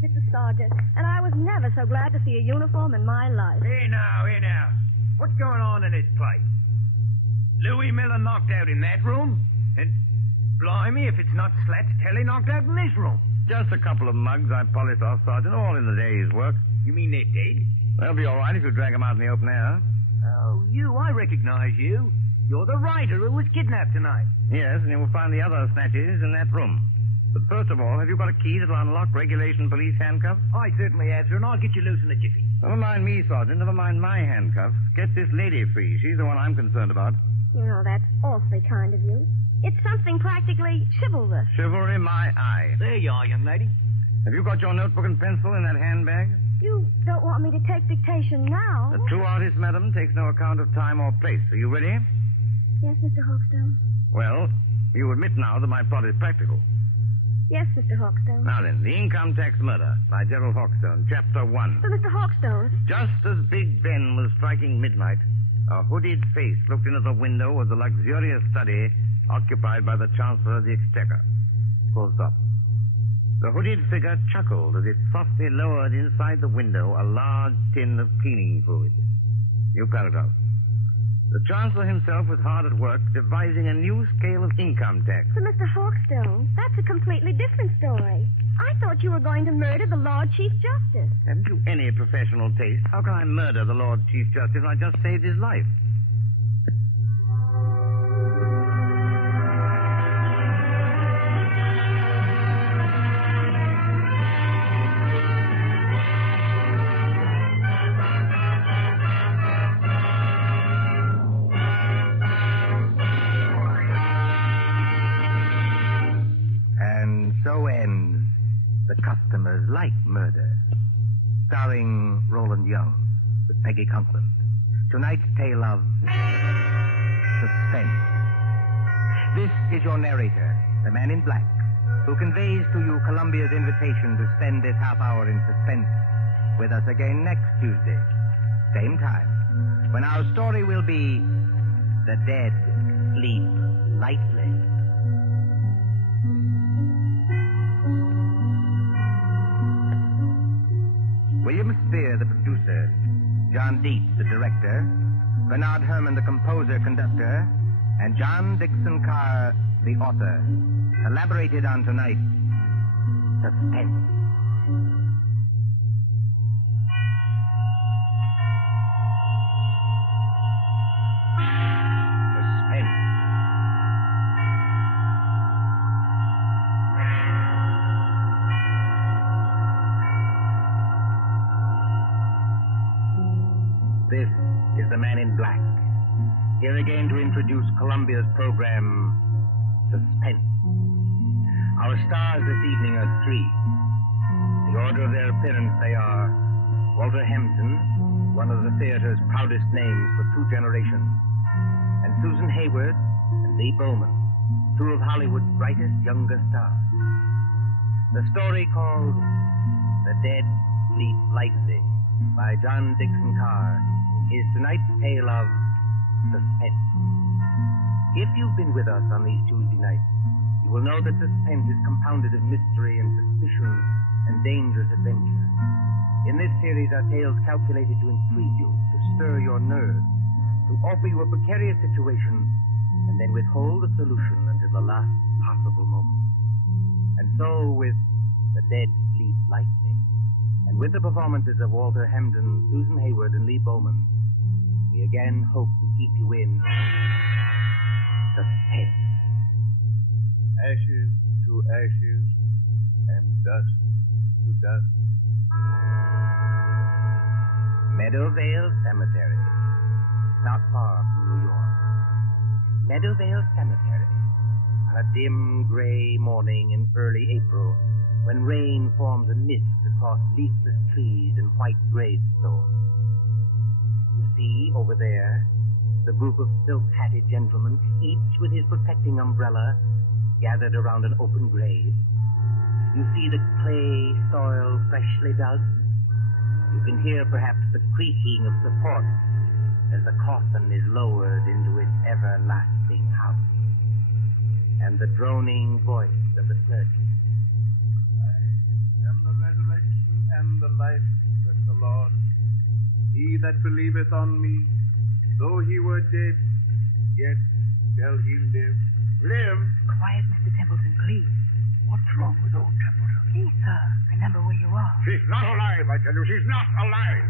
Mr. Sergeant, and I was never so glad to see a uniform in my life. Here now. What's going on in this place? Louis Miller knocked out in that room? And blimey, if it's not Slats Kelly knocked out in this room. Just a couple of mugs I polished off, Sergeant, all in the day's work. You mean they're dead? They'll be all right if you drag them out in the open air. Oh, I recognize you. You're the writer who was kidnapped tonight. Yes, and you will find the other snatches in that room. But first of all, have you got a key that'll unlock regulation police handcuffs? I certainly have, sir, and I'll get you loose in a jiffy. Never mind me, Sergeant. Never mind my handcuffs. Get this lady free. She's the one I'm concerned about. You know, that's awfully kind of you. It's something practically chivalrous. Chivalry, my eye. There you are, young lady. Have you got your notebook and pencil in that handbag? You don't want me to take dictation now? The true artist, madam, takes no account of time or place. Are you ready? Yes, Mr. Hawkstone. Well, you admit now that my plot is practical. Yes, Mr. Hawkstone. Now then, The Income Tax Murder by Gerald Hawkstone, Chapter 1. But Mr. Hawkstone... Just as Big Ben was striking midnight, a hooded face looked into the window of the luxurious study occupied by the Chancellor of the Exchequer. Full stop. The hooded figure chuckled as it softly lowered inside the window a large tin of cleaning fluid. New paragraph. The Chancellor himself was hard at work devising a new scale of income tax. But Mr. Hawkstone, that's a completely different story. I thought you were going to murder the Lord Chief Justice. Haven't you any professional taste? How can I murder the Lord Chief Justice? I just saved his life. So ends The Customers Like Murder, starring Roland Young with Peggy Conklin. Tonight's tale of suspense. This is your narrator, the man in black, who conveys to you Columbia's invitation to spend this half hour in suspense with us again next Tuesday, same time, when our story will be The Dead Sleep Lightly. William Spear, the producer, John Dietz, the director, Bernard Herrmann, the composer-conductor, and John Dixon Carr, the author, elaborated on tonight's Suspense. This is the Man in Black, here again to introduce Columbia's program, Suspense. Our stars this evening are three. In the order of their appearance, they are Walter Hampton, one of the theater's proudest names for 2 generations, and Susan Hayward and Lee Bowman, two of Hollywood's brightest younger stars. The story called The Dead Sleep Lightly by John Dixon Carr is tonight's tale of suspense. If you've been with us on these Tuesday nights, you will know that suspense is compounded of mystery and suspicion and dangerous adventure. In this series are tales calculated to intrigue you, to stir your nerves, to offer you a precarious situation, and then withhold the solution until the last possible moment. And so, with The Dead Sleep Lightly, and with the performances of Walter Hamden, Susan Hayward, and Lee Bowman, we again hope to keep you in suspense. Ashes to ashes, and dust to dust. Meadowvale Cemetery, not far from New York. Meadowvale Cemetery, on a dim gray morning in early April, when rain forms a mist across leafless trees and white gravestones. You see, over there, the group of silk-hatted gentlemen, each with his protecting umbrella, gathered around an open grave. You see the clay soil freshly dug. You can hear perhaps the creaking of support as the coffin is lowered into its everlasting house, and the droning voice of the surgeon. I am the resurrection and the life, saith the Lord. He that believeth on me, though he were dead, yet shall he live. Live? Quiet, Mr. Templeton, please. What's wrong with old Templeton? Please, sir, remember where you are. She's not alive, I tell you. She's not alive.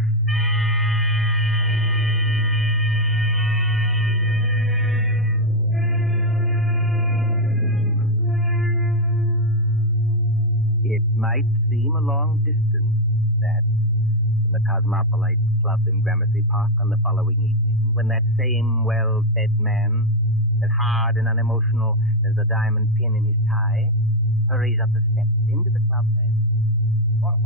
It might seem a long distance, that, from the Cosmopolites Club in Gramercy Park on the following evening, when that same well-fed man, as hard and unemotional as the diamond pin in his tie, hurries up the steps into the club and... What?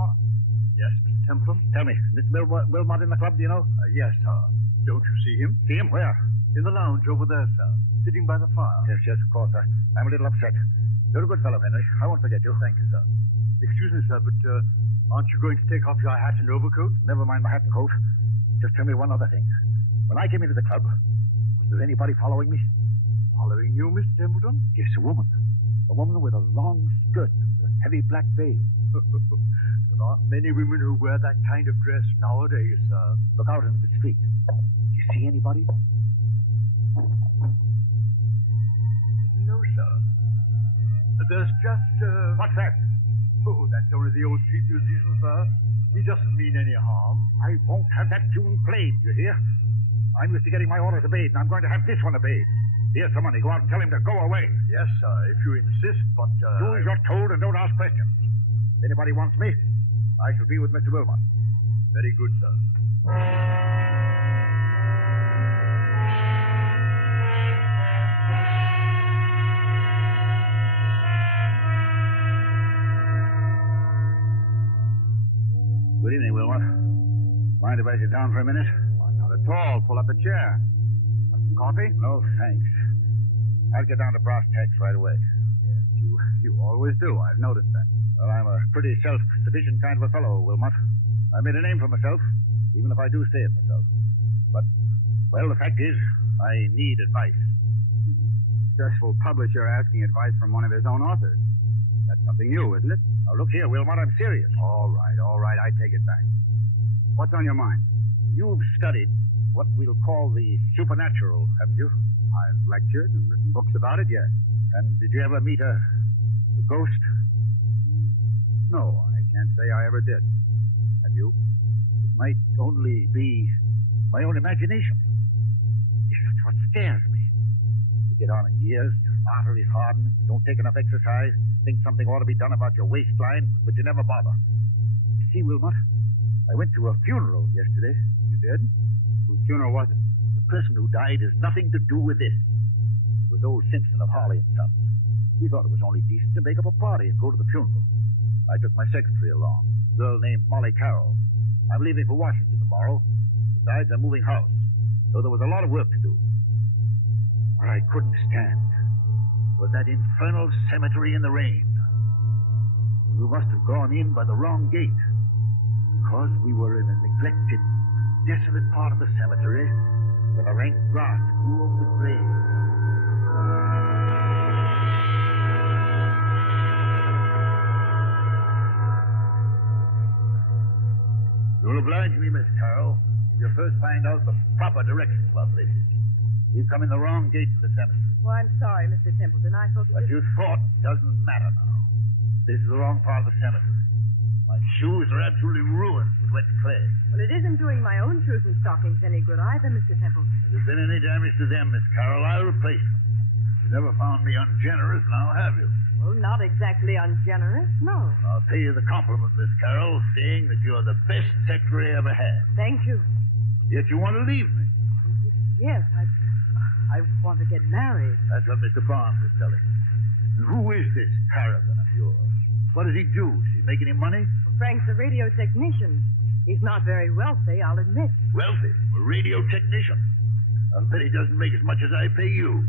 Yes, Mr. Templeton? Tell me, Mr. Wilmot in the club, do you know? Yes, sir. Don't you see him? See him? Where? In the lounge over there, sir. Sitting by the fire. Yes, of course. I'm a little upset. You're a good fellow, Henry. I won't forget you. Thank you, sir. Excuse me, sir, but aren't you going to take off your hat and overcoat? Never mind my hat and coat. Just tell me one other thing. When I came into the club, was there anybody following me? Following you, Mr. Templeton? Yes, a woman. A woman with a long skirt and a heavy black veil. There aren't many women who wear that kind of dress nowadays, sir. Look out into the street. Do you see anybody? No, sir. There's just, What's that? Oh, that's only the old street musician, sir. He doesn't mean any harm. I won't have that tune played, you hear? I'm used to getting my orders obeyed, and I'm going to have this one obeyed. Here's some money. Go out and tell him to go away. Yes, sir, if you insist, but... Do as you're told and don't ask questions. If anybody wants me, I shall be with Mr. Wilmot. Very good, sir. Good evening, Wilmot. Mind if I sit down for a minute? Oh, not at all. Pull up a chair. Want some coffee? No, thanks. I'll get down to brass tacks right away. Yes, you always do. I've noticed that. Well, I'm a pretty self-sufficient kind of a fellow, Wilmot. I made a name for myself, even if I do say it myself. But, well, the fact is, I need advice. Successful publisher asking advice from one of his own authors. That's something new, isn't it? Now, look here, Wilmot, I'm serious. All right, I take it back. What's on your mind? You've studied what we'll call the supernatural, haven't you? I've lectured and written books about it, yes. And did you ever meet a ghost? No, I can't say I ever did. Have you? It might only be my own imagination. Yes, that's what scares me. You get on in years, your arteries harden, you don't take enough exercise, you think something ought to be done about your waistline, but you never bother. You see, Wilmot, I went to a funeral yesterday. You did? Whose funeral was it? The person who died has nothing to do with this. It was old Simpson of Harley and Sons. We thought it was only decent to make up a party and go to the funeral. I took my secretary along, a girl named Molly Carroll. I'm leaving for Washington tomorrow. Besides, I'm moving house, so there was a lot of work to do. What I couldn't stand was that infernal cemetery in the rain. We must have gone in by the wrong gate, because we were in a neglected, desolate part of the cemetery where the rank grass grew over the grave. You'll oblige me, Miss Carroll, if you first find out the proper directions to our places. We've come in the wrong gate to the cemetery. Well, I'm sorry, Mr. Templeton. I thought What you thought doesn't matter now. This is the wrong part of the cemetery. My shoes are absolutely ruined with wet clay. Well, it isn't doing my own shoes and stockings any good either, Mr. Templeton. If there's been any damage to them, Miss Carroll, I'll replace them. You never found me ungenerous, now have you? Well, not exactly ungenerous, no. I'll pay you the compliment, Miss Carroll, saying that you're the best secretary I ever had. Thank you. Yet you want to leave me. Yes, I want to get married. That's what Mr. Barnes is telling me. And who is this paragon of yours? What does he do? Does he make any money? Well, Frank's a radio technician. He's not very wealthy, I'll admit. Wealthy? A radio technician? I'll bet he doesn't make as much as I pay you.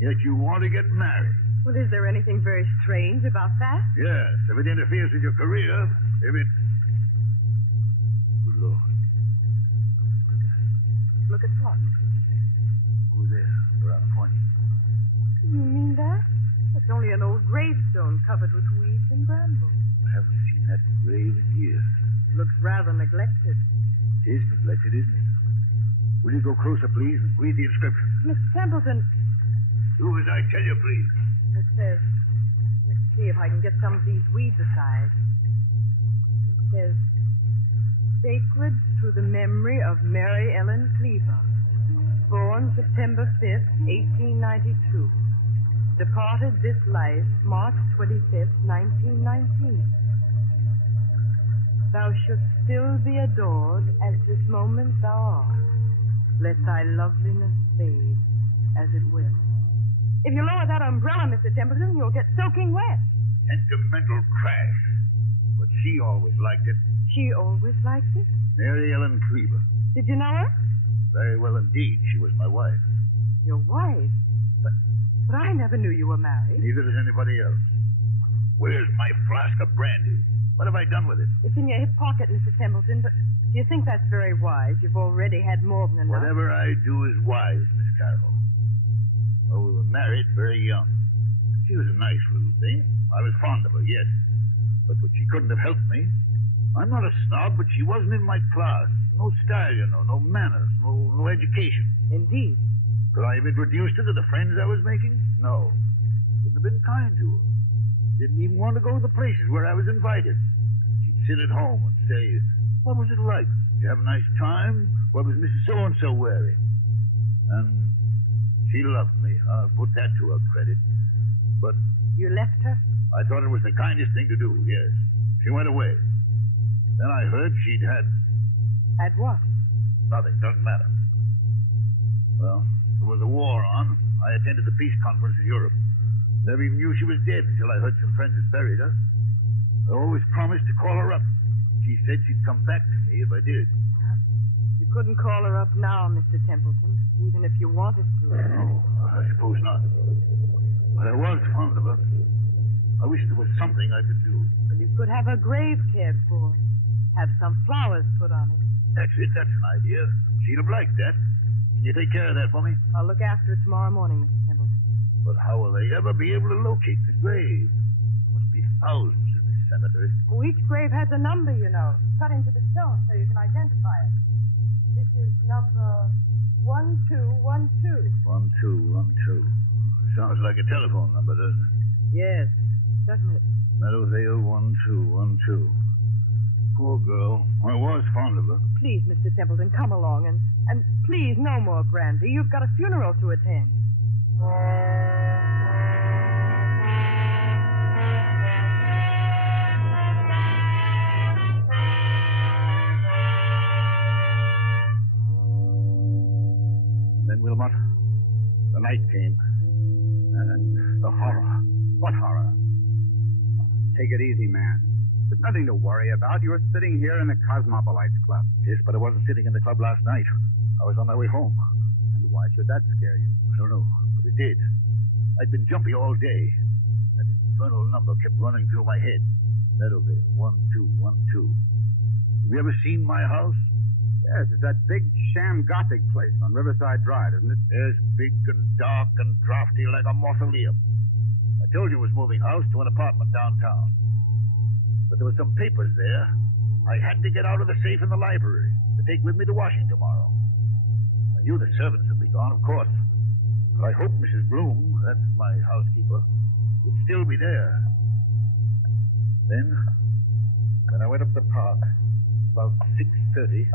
Yet you want to get married. Well, is there anything very strange about that? Yes, if it interferes with your career, if it... Good Lord. Look at what, Mr. Templeton? Over there, where I'm pointing. You mean that? It's only an old gravestone covered with weeds and brambles. I haven't seen that grave in years. It looks rather neglected. It is neglected, isn't it? Will you go closer, please, and read the inscription? Mr. Templeton. Do as I tell you, please. It says, let's see if I can get some of these weeds aside. It says, sacred to the memory of Mary Ellen Cleaver, born September 5th, 1892. Departed this life March 25th, 1919. Thou shouldst still be adored as this moment thou art. Let thy loveliness fade as it will. If you lower that umbrella, Mr. Templeton, you'll get soaking wet. Sentimental trash. But she always liked it. She always liked it? Mary Ellen Cleaver. Did you know her? Very well indeed. She was my wife. Your wife? But I never knew you were married. Neither does anybody else. Where's my flask of brandy? What have I done with it? It's in your hip pocket, Mr. Templeton, but do you think that's very wise? You've already had more than enough. Whatever I do is wise, Miss Carroll. Well, we were married very young. She was a nice little thing. I was fond of her, yes. But she couldn't have helped me. I'm not a snob, but she wasn't in my class. No style, you know, no manners, no education. Indeed. Could I have introduced her to the friends I was making? No. Wouldn't have been kind to her. She didn't even want to go to the places where I was invited. She'd sit at home and say, what was it like? Did you have a nice time? What was Mrs. So-and-so wearing? And she loved me. I'll put that to her credit. But... You left her? I thought it was the kindest thing to do, yes. She went away. Then I heard she'd had... Had what? Nothing. Doesn't matter. Well, there was a war on. I attended the peace conference in Europe. Never even knew she was dead until I heard some friends had buried her. I always promised to call her up. She said she'd come back to me if I did. You couldn't call her up now, Mr. Templeton, even if you wanted to. No, I suppose not. But I was fond of her. I wish there was something I could do. Well, you could have her grave cared for. Have some flowers put on it. That's it. That's an idea. She'd have liked that. Can you take care of that for me? I'll look after it tomorrow morning, Mr. Templeton. But how will they ever be able to locate the grave? Must be thousands in this cemetery. Well, each grave has a number, you know, cut into the stone so you can identify it. This is number 1212. 1212. Sounds like a telephone number, doesn't it? Yes, doesn't it? Meadowvale 1212. Poor girl. I was fond of her. Please, Mr. Templeton, come along, and please, no more brandy. You've got a funeral to attend. And then, Wilmot, the night came. And the horror. What horror? Take it easy, man. There's nothing to worry about. You were sitting here in the Cosmopolites Club. Yes, but I wasn't sitting in the club last night. I was on my way home. And Why should that scare you? I don't know, but it did. I'd been jumpy all day. That infernal number kept running through my head. Meadowvale, 1212. Have you ever seen my house? Yes, it's that big sham Gothic place on Riverside Drive, isn't it? Yes, big and dark and drafty like a mausoleum. I told you it was moving house to an apartment downtown. But there were some papers there. I had to get out of the safe in the library to take with me to Washington tomorrow. I knew the servants would be gone, of course. But I hoped Mrs. Bloom, that's my housekeeper, would still be there. Then, when I went up the park, about 6:30...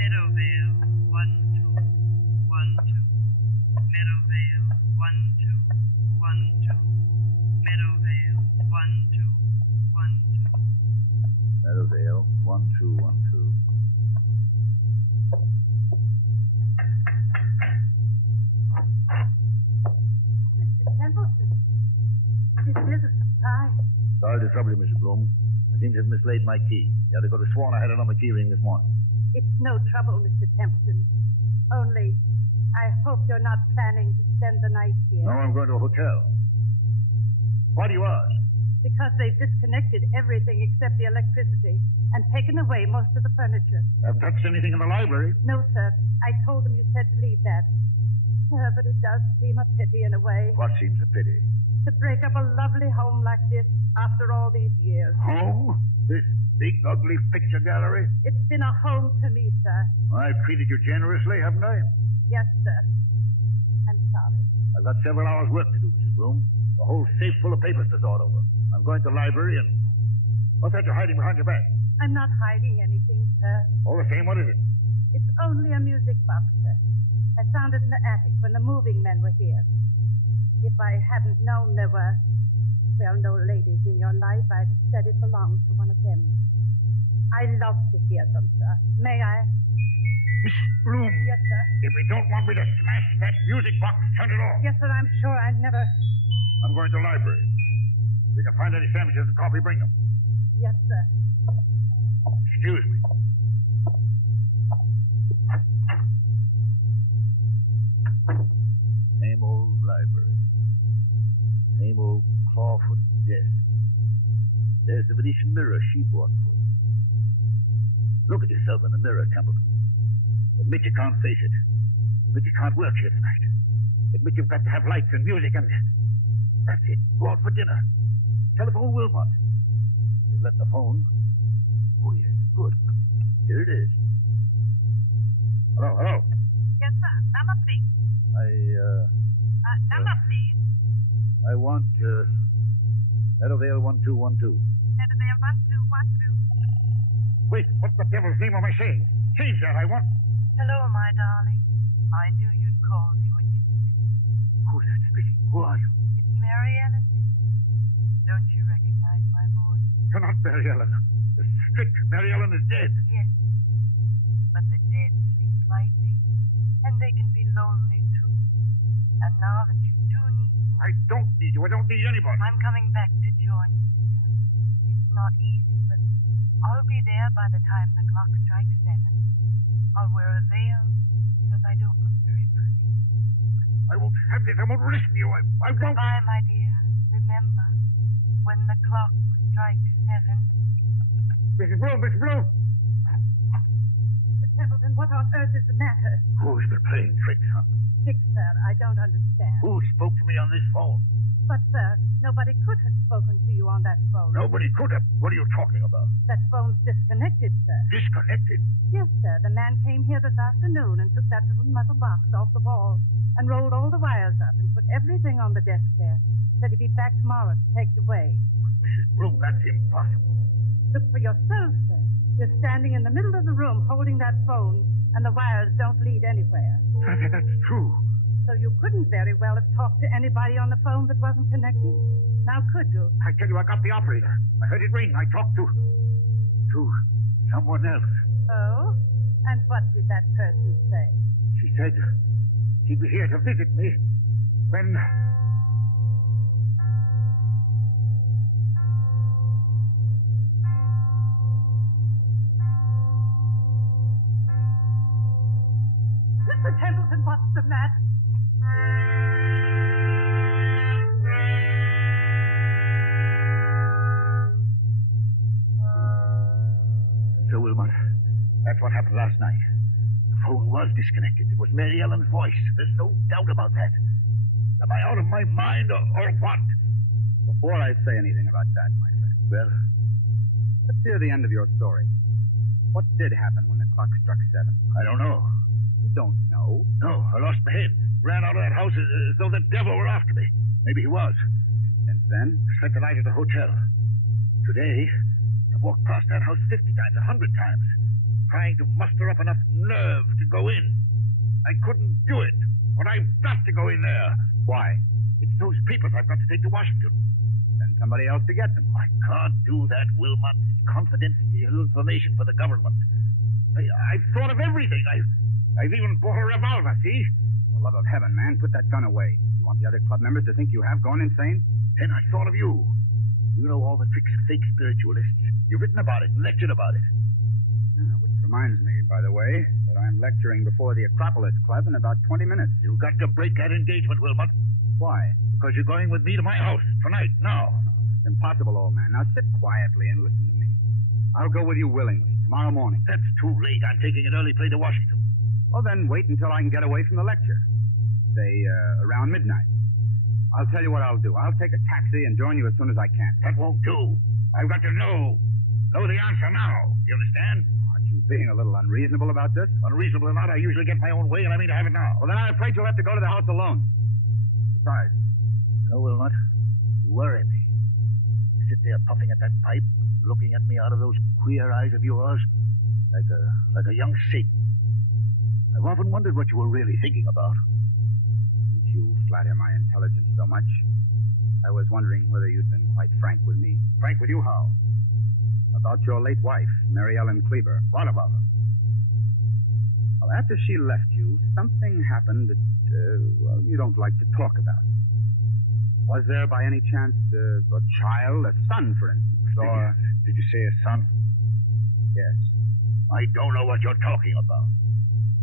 Meadowvale, 1212. Meadowvale, 1212. Meadowvale, 1212. Meadowvale, 1212. Mr. Templeton, this is a surprise. Sorry to trouble you, Mrs. Bloom. I seem to have mislaid my key. The other could have sworn I had it on my key ring this morning. It's no trouble, Mr. Templeton. Only, I hope you're not planning to spend the night here. No, I'm going to a hotel. Why do you ask? Because they've disconnected everything except the electricity and taken away most of the furniture. I haven't touched anything in the library. No, sir. I told them you said to leave that. But it does seem a pity in a way. What seems a pity? To break up a lovely home like this after all these years. Home? This big, ugly picture gallery? It's been a home to me, sir. I've treated you generously, haven't I? Yes, sir. I'm sorry. I've got several hours' work to do, Mrs. Bloom. A whole safe full of papers to sort over. I'm going to the library and... What's that you're hiding behind your back? I'm not hiding anything, sir. All the same, what is it? It's only a music box, sir. I found it in the attic when the moving men were here. If I hadn't known there were, well, no ladies in your life, I'd have said it belonged to one of them. I love to hear them, sir. May I? Miss Bloom. Yes, sir. If you don't want me to smash that music box, turn it off. Yes, sir, I'm sure I never... I'm going to the library. If you can find any sandwiches and coffee, bring them. Yes, sir. Excuse me. Same old library. Same old claw-footed desk. There's the Venetian mirror she bought for you. Look at yourself in the mirror, Templeton. Admit you can't face it. Admit you can't work here tonight. Admit you've got to have lights and music and... That's it. Go out for dinner. Telephone Wilmot. If they've left the phone... Oh, yes, good. Here it is. Hello, hello. Yes, sir. Number, please. Number, please. I want, Meadowvale 1212. Meadowvale 1212. Wait, what the devil's name am I saying? Change that, I want... Hello, my darling. I knew you'd call me when you needed me. Who's that speaking? Who are you? It's Mary Ellen, dear. Don't you recognize my voice? You're not Mary Ellen. The strict Mary Ellen is dead. Yes, dear. But the dead sleep lightly, and they can be lonely, too. And now that you do need me... I don't need you. I don't need anybody. I'm coming back to join you, dear. It's not easy, but I'll be there by the time the clock strikes 7. I'll wear a veil because I don't look very pretty. I won't have this. I won't listen to you. I won't... Goodbye, my dear. Remember, when the clock strikes 7... Mrs. Bloom, Mrs. Bloom! Mr. Templeton, what on earth is the matter? Who's been playing tricks on me? Tricks, sir. I don't understand. Who spoke to me on this phone? But, sir, nobody could have spoken to you on that phone. Nobody could have. What are you talking about? That phone's disconnected, sir. Disconnected? Yes, sir. The man came here this afternoon and took that little metal box off the wall and rolled all the wires up and put everything on the desk there. Said he'd be back tomorrow to take it away. Mrs. Bloom, that's impossible. Look for yourself, sir. You're standing in the middle of the room holding that phone, and the wires don't lead anywhere. That's true. So you couldn't very well have talked to anybody on the phone that wasn't connected? Now could you? I tell you, I got the operator. I heard it ring. I talked to someone else. Oh? And what did that person say? She said she'd be here to visit me when... Mr. Templeton, what's the matter? Sir Wilmot, that's what happened last night. The phone was disconnected. It was Mary Ellen's voice. There's no doubt about that. Am I out of my mind or what? Before I say anything about that, my friend, Well, let's hear the end of your story. What did happen when the clock struck 7? I don't know. You don't know? No, I lost my head. Ran out of that house as though the devil were after me. Maybe he was. And since then? I spent the night at the hotel. Today, I've walked past that house 50 times, 100 times, trying to muster up enough nerve to go in. I couldn't do it, but I've got to go in there. Why? It's those papers I've got to take to Washington. Send somebody else to get them. I can't do that, Wilmot. It's confidential information for the government. I've thought of everything. I've even bought a revolver, see? For the love of heaven, man, put that gun away. You want the other club members to think you have gone insane? Then I thought of you. You know all the tricks of fake spiritualists. You've written about it and lectured about it. Which reminds me, by the way, that I'm lecturing before the Acropolis Club in about 20 minutes. You've got to break that engagement, Wilmot. Why? Because you're going with me to my house tonight, now. It's impossible, old man. Now sit quietly and listen to me. I'll go with you willingly tomorrow morning. That's too late. I'm taking an early plane to Washington. Well, then wait until I can get away from the lecture. Say, around midnight. I'll tell you what I'll do. I'll take a taxi and join you as soon as I can. That won't do. I've got to know the answer now. You understand? Aren't you being a little unreasonable about this? Unreasonable or not, I usually get my own way, and I mean to have it now. Well, then I'm afraid you'll have to go to the house alone. Besides, you know, Wilmot, you worry me. You sit there puffing at that pipe, looking at me out of those queer eyes of yours, like a young Satan. I've often wondered what you were really thinking about. Since you flatter my intelligence so much, I was wondering whether you'd been quite frank with me. Frank with you how? About your late wife, Mary Ellen Cleaver. What about her? Well, after she left you, something happened that, you don't like to talk about. Was there, by any chance, a child, a son, for instance, or... Did you say a son? Yes. I don't know what you're talking about.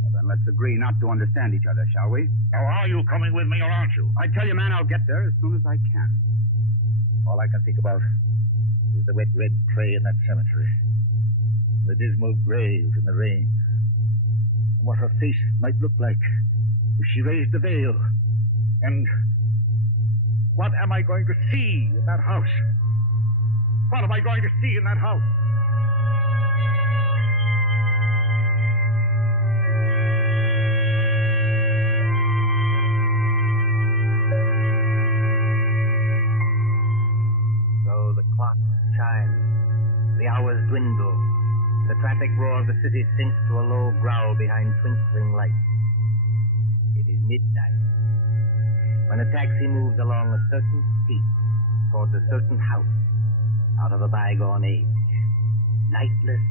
Well, then let's agree not to understand each other, shall we? Now, are you coming with me or aren't you? I tell you, man, I'll get there as soon as I can. All I can think about is the wet red clay in that cemetery, the dismal graves in the rain, and what her face might look like if she raised the veil. And what am I going to see in that house? What am I going to see in that house? So the clocks chime, the hours dwindle, the traffic roar of the city sinks to a low growl behind twinkling lights. It is midnight, when a taxi moves along a certain street towards a certain house out of a bygone age. Lightless,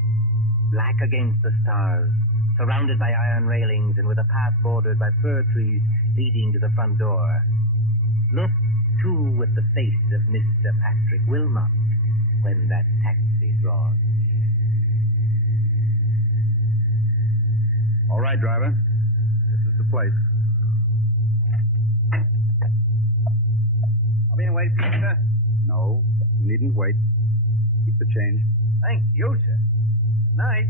black against the stars, surrounded by iron railings and with a path bordered by fir trees leading to the front door. Look, too, with the face of Mr. Patrick Wilmot when that taxi draws near. All right, driver. This is the place. I'll be in wait for you, sir. No, you needn't wait. Keep the change. Thank you, sir. Good night.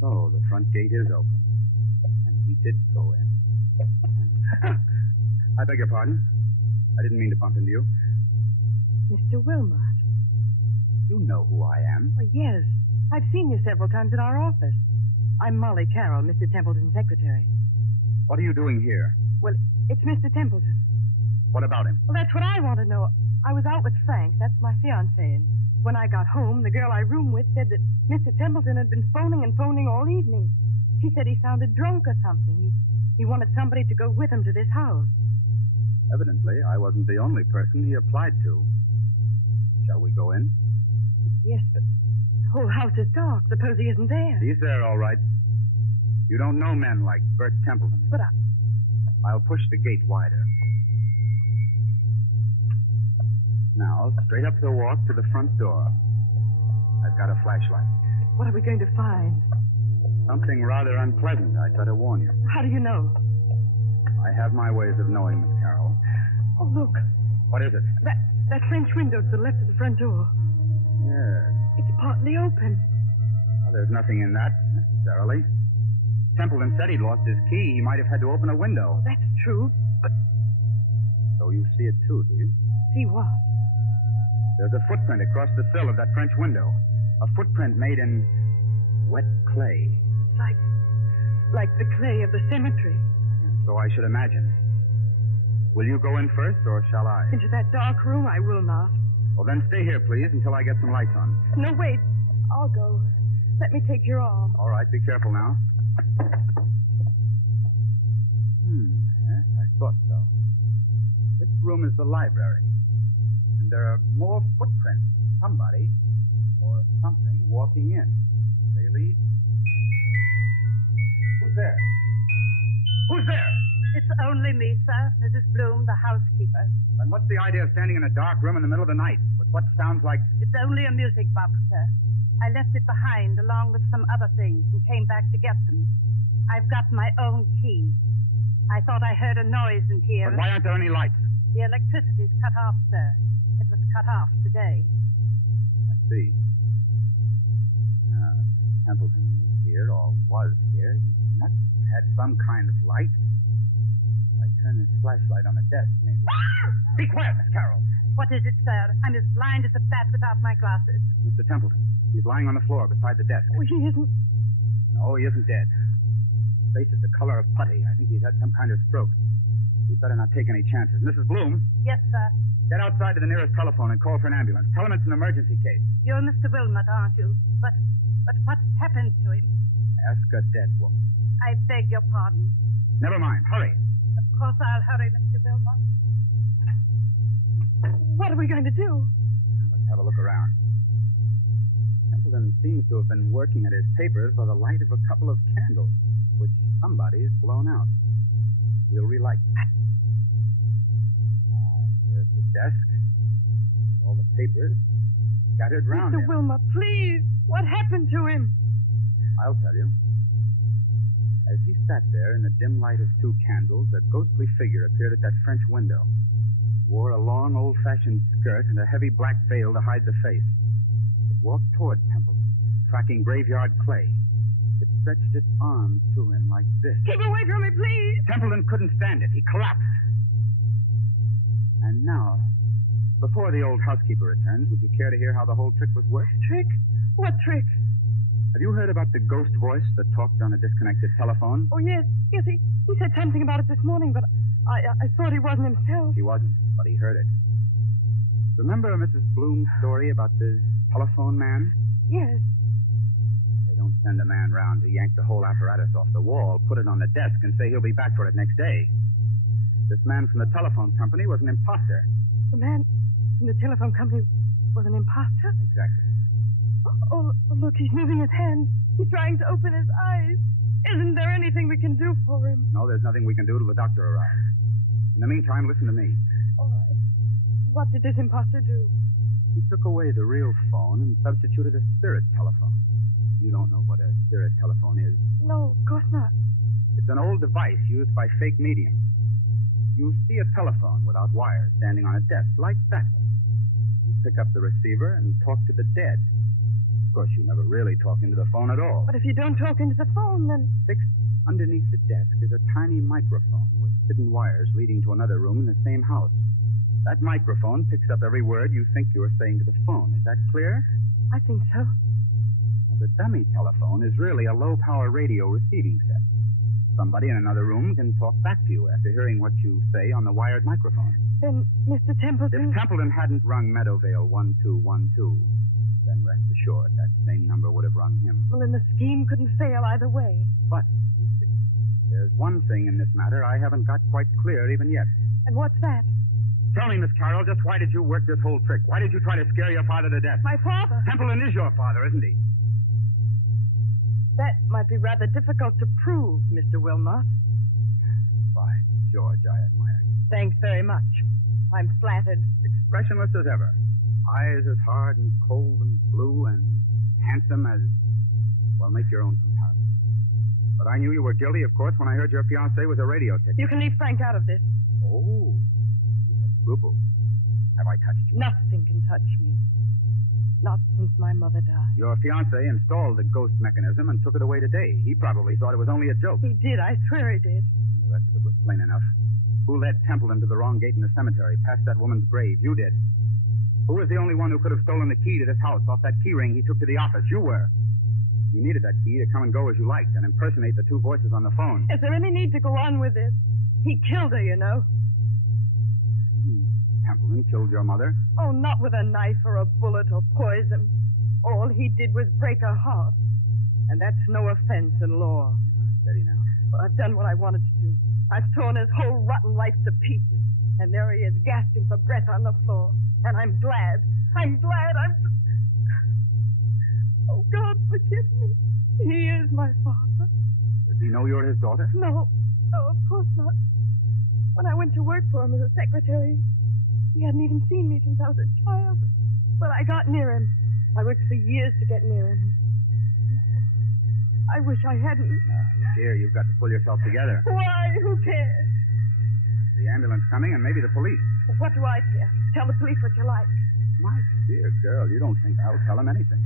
So the front gate is open. And he did go in. I beg your pardon. I didn't mean to bump into you. Mr. Wilmot. You know who I am. Oh, yes. I've seen you several times at our office. I'm Molly Carroll, Mr. Templeton's secretary. What are you doing here? Well, it's Mr. Templeton. What about him? Well, that's what I want to know. I was out with Frank, that's my fiancé, and when I got home, the girl I room with said that Mr. Templeton had been phoning and phoning all evening. She said he sounded drunk or something. He wanted somebody to go with him to this house. Evidently, I wasn't the only person he applied to. Shall we go in? Yes, but the whole house is dark. Suppose he isn't there. He's there, all right. You don't know men like Bert Templeton. But I'll push the gate wider. Now, straight up the walk to the front door. I've got a flashlight. What are we going to find? Something rather unpleasant, I'd better warn you. How do you know? I have my ways of knowing, Miss Carroll. Oh, look. What is it? That French window to the left of the front door. Yes. It's partly open. Well, there's nothing in that, necessarily. Templeton said he'd lost his key. He might have had to open a window. That's true, but... So you see it too, do you? See what? There's a footprint across the sill of that French window. A footprint made in wet clay. It's like the clay of the cemetery. So I should imagine. Will you go in first, or shall I? Into that dark room, I will not. Well, then stay here, please, until I get some lights on. No, wait. I'll go. Let me take your arm. All right, be careful now. Yes, I thought so. This room is the library. And there are more footprints of somebody or something walking in. They lead. Who's there? Who's there? It's only me, sir. Mrs. Bloom, the housekeeper. Then what's the idea of standing in a dark room in the middle of the night with what sounds like... It's only a music box, sir. I left it behind along with some other things and came back to get them. I've got my own key. I thought I heard a noise in here. But why aren't there any lights? The electricity's cut off, sir. It was cut off today. I see. Templeton is here, or was here. He must have had some kind of light. If I turn this flashlight on the desk, maybe... Be quiet, Miss Carroll. What is it, sir? I'm as blind as a bat without my glasses. It's Mr. Templeton. He's lying on the floor beside the desk. Oh, he isn't... No, he isn't dead. His face is the color of putty. I think he's had some kind of stroke. We'd better not take any chances. Mrs. Bloom? Yes, sir. Get outside to the nearest telephone and call for an ambulance. Tell him it's an emergency case. You're Mr. Wilmot, aren't you? But what's happened to him? Ask a dead woman. I beg your pardon. Never mind. Hurry. Of course I'll hurry, Mr. Wilmot. What are we going to do? Let's have a look around. Templeton seems to have been working at his papers by the light of a couple of candles, which somebody's blown out. We'll relight them. There's the desk. There's all the papers scattered round Mr. him. Wilmot, please. What happened to him? I'll tell you. As he sat there in the dim light of two candles, a ghostly figure appeared at that French window. It wore a long, old-fashioned skirt and a heavy black veil to hide the face. It walked toward Templeton, tracking graveyard clay. It stretched its arms to him like this. Keep away from me, please. Templeton couldn't stand it. He collapsed. And now, before the old housekeeper returns, would you care to hear how the whole trick was worked? Trick? What trick? Have you heard about the ghost voice that talked on a disconnected telephone? Oh, yes. Yes, he said something about it this morning, but I thought he wasn't himself. He wasn't, but he heard it. Remember Mrs. Bloom's story about the telephone man? Yes. They don't send a man round to yank the whole apparatus off the wall, put it on the desk, and say he'll be back for it next day. This man from the telephone company was an imposter. The man from the telephone company was an imposter? Exactly. Oh, look, he's moving his hand. He's trying to open his eyes. Isn't there anything we can do for him? No, there's nothing we can do till the doctor arrives. In the meantime, listen to me. All right. What did this imposter do? He took away the real phone and substituted a spirit telephone. You don't know what a spirit telephone is? No, of course not. It's an old device used by fake mediums. You see a telephone without wires standing on a desk, like that one. You pick up the receiver and talk to the dead. Of course, you never really talk into the phone at all. But if you don't talk into the phone, then... Fixed underneath the desk is a tiny microphone with hidden wires leading to another room in the same house. That microphone picks up every word you think you are saying to the phone. Is that clear? I think so. Now, the dummy telephone is really a low-power radio receiving set. Somebody in another room can talk back to you after hearing what you say on the wired microphone. Then, Mr. Templeton... If Templeton hadn't rung Meadowvale 1212, then rest assured that same number would have rung him. Well, then the scheme couldn't fail either way. But, you see, there's one thing in this matter I haven't got quite clear even yet. And what's that? Tell me, Miss Carroll, just why did you work this whole trick? Why did you try to scare your father to death? My father? Templeton is your father, isn't he? That might be rather difficult to prove, Mr. Wilmot. By George, I admire you. Thanks very much. I'm flattered. Expressionless as ever. Eyes as hard and cold and blue and handsome as... Well, make your own comparison. But I knew you were guilty, of course, when I heard your fiancé was a radio ticket. You can leave Frank out of this. Oh, you have scruples. Have I touched you? Nothing can touch me. Not since my mother died. Your fiancé installed the ghost mechanism and took it away today. He probably thought it was only a joke. He did. I swear he did. And the rest of it was plain enough. Who led Templeton to the wrong gate in the cemetery, past that woman's grave? You did. Who was the only one who could have stolen the key to this house off that key ring he took to the office? You were. You needed that key to come and go as you liked and impersonate the two voices on the phone. Is there any need to go on with this? He killed her, you know. You mean Templeton killed your mother? Oh, not with a knife or a bullet or poison. All he did was break her heart. And that's no offense in law. Steady now. Well, I've done what I wanted to do. I've torn his whole rotten life to pieces. And there he is, gasping for breath on the floor. And I'm glad. Oh, God, forgive me. He is my father. Does he know you're his daughter? No, of course not. When I went to work for him as a secretary, he hadn't even seen me since I was a child. But I got near him. I worked for years to get near him. No, I wish I hadn't. Dear, you've got to pull yourself together. Why? Who cares? The ambulance coming and maybe the police. What do I care? Tell the police what you like. My dear girl, you don't think I'll tell him anything.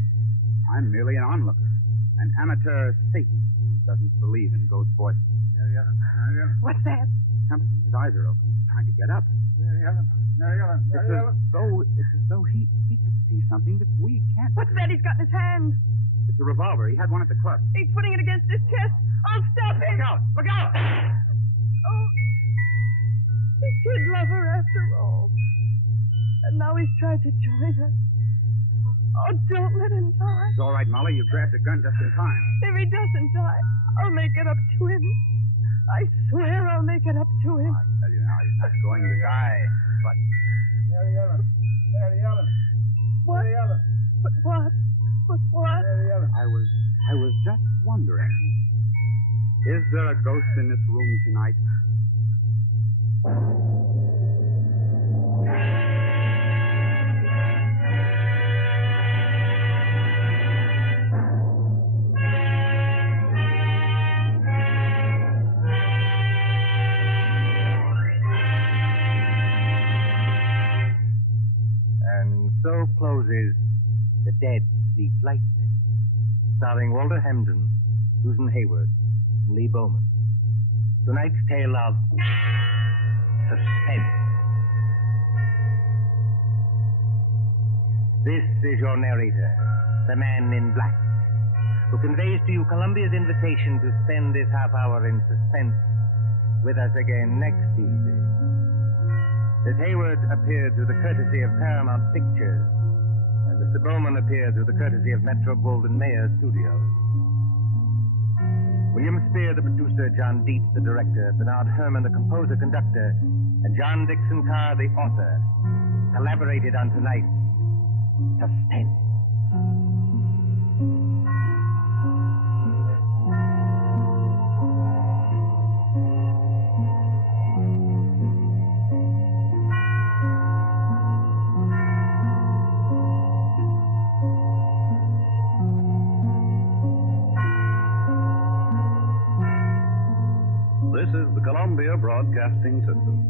I'm merely an onlooker, an amateur Satan who doesn't believe in ghost voices. Mary Ellen. What's that? Templeton, his eyes are open. He's trying to get up. Mary Ellen. It's as though he could see something that we can't. What's that he's got in his hand? It's a revolver. He had one at the club. He's putting it against his chest. I'll stop him. Look out! Oh, he did love her after all. And now he's tried to join her. Oh, don't let him die. It's all right, Molly. You grabbed the gun just in time. If he doesn't die, I'll make it up to him. I swear I'll make it up to him. I tell you now, he's not going to die. But... Mary Ellen. What? Mary Ellen. But what? Mary Ellen. I was just wondering. Is there a ghost in this room tonight? And so closes The Dead Sleep Lightly, starring Walter Hamden, Susan Hayward, and Lee Bowman. Tonight's tale of Suspense. This is your narrator, the man in black, who conveys to you Columbia's invitation to spend this half hour in suspense with us again next Tuesday. Miss Hayward appeared through the courtesy of Paramount Pictures, and Mr. Bowman appeared through the courtesy of Metro-Goldwyn-Mayer Studios. William Spear, the producer, John Dietz, the director, Bernard Herrmann, the composer-conductor, and John Dixon Carr, the author, collaborated on tonight's Suspense. This is the Columbia Broadcasting System.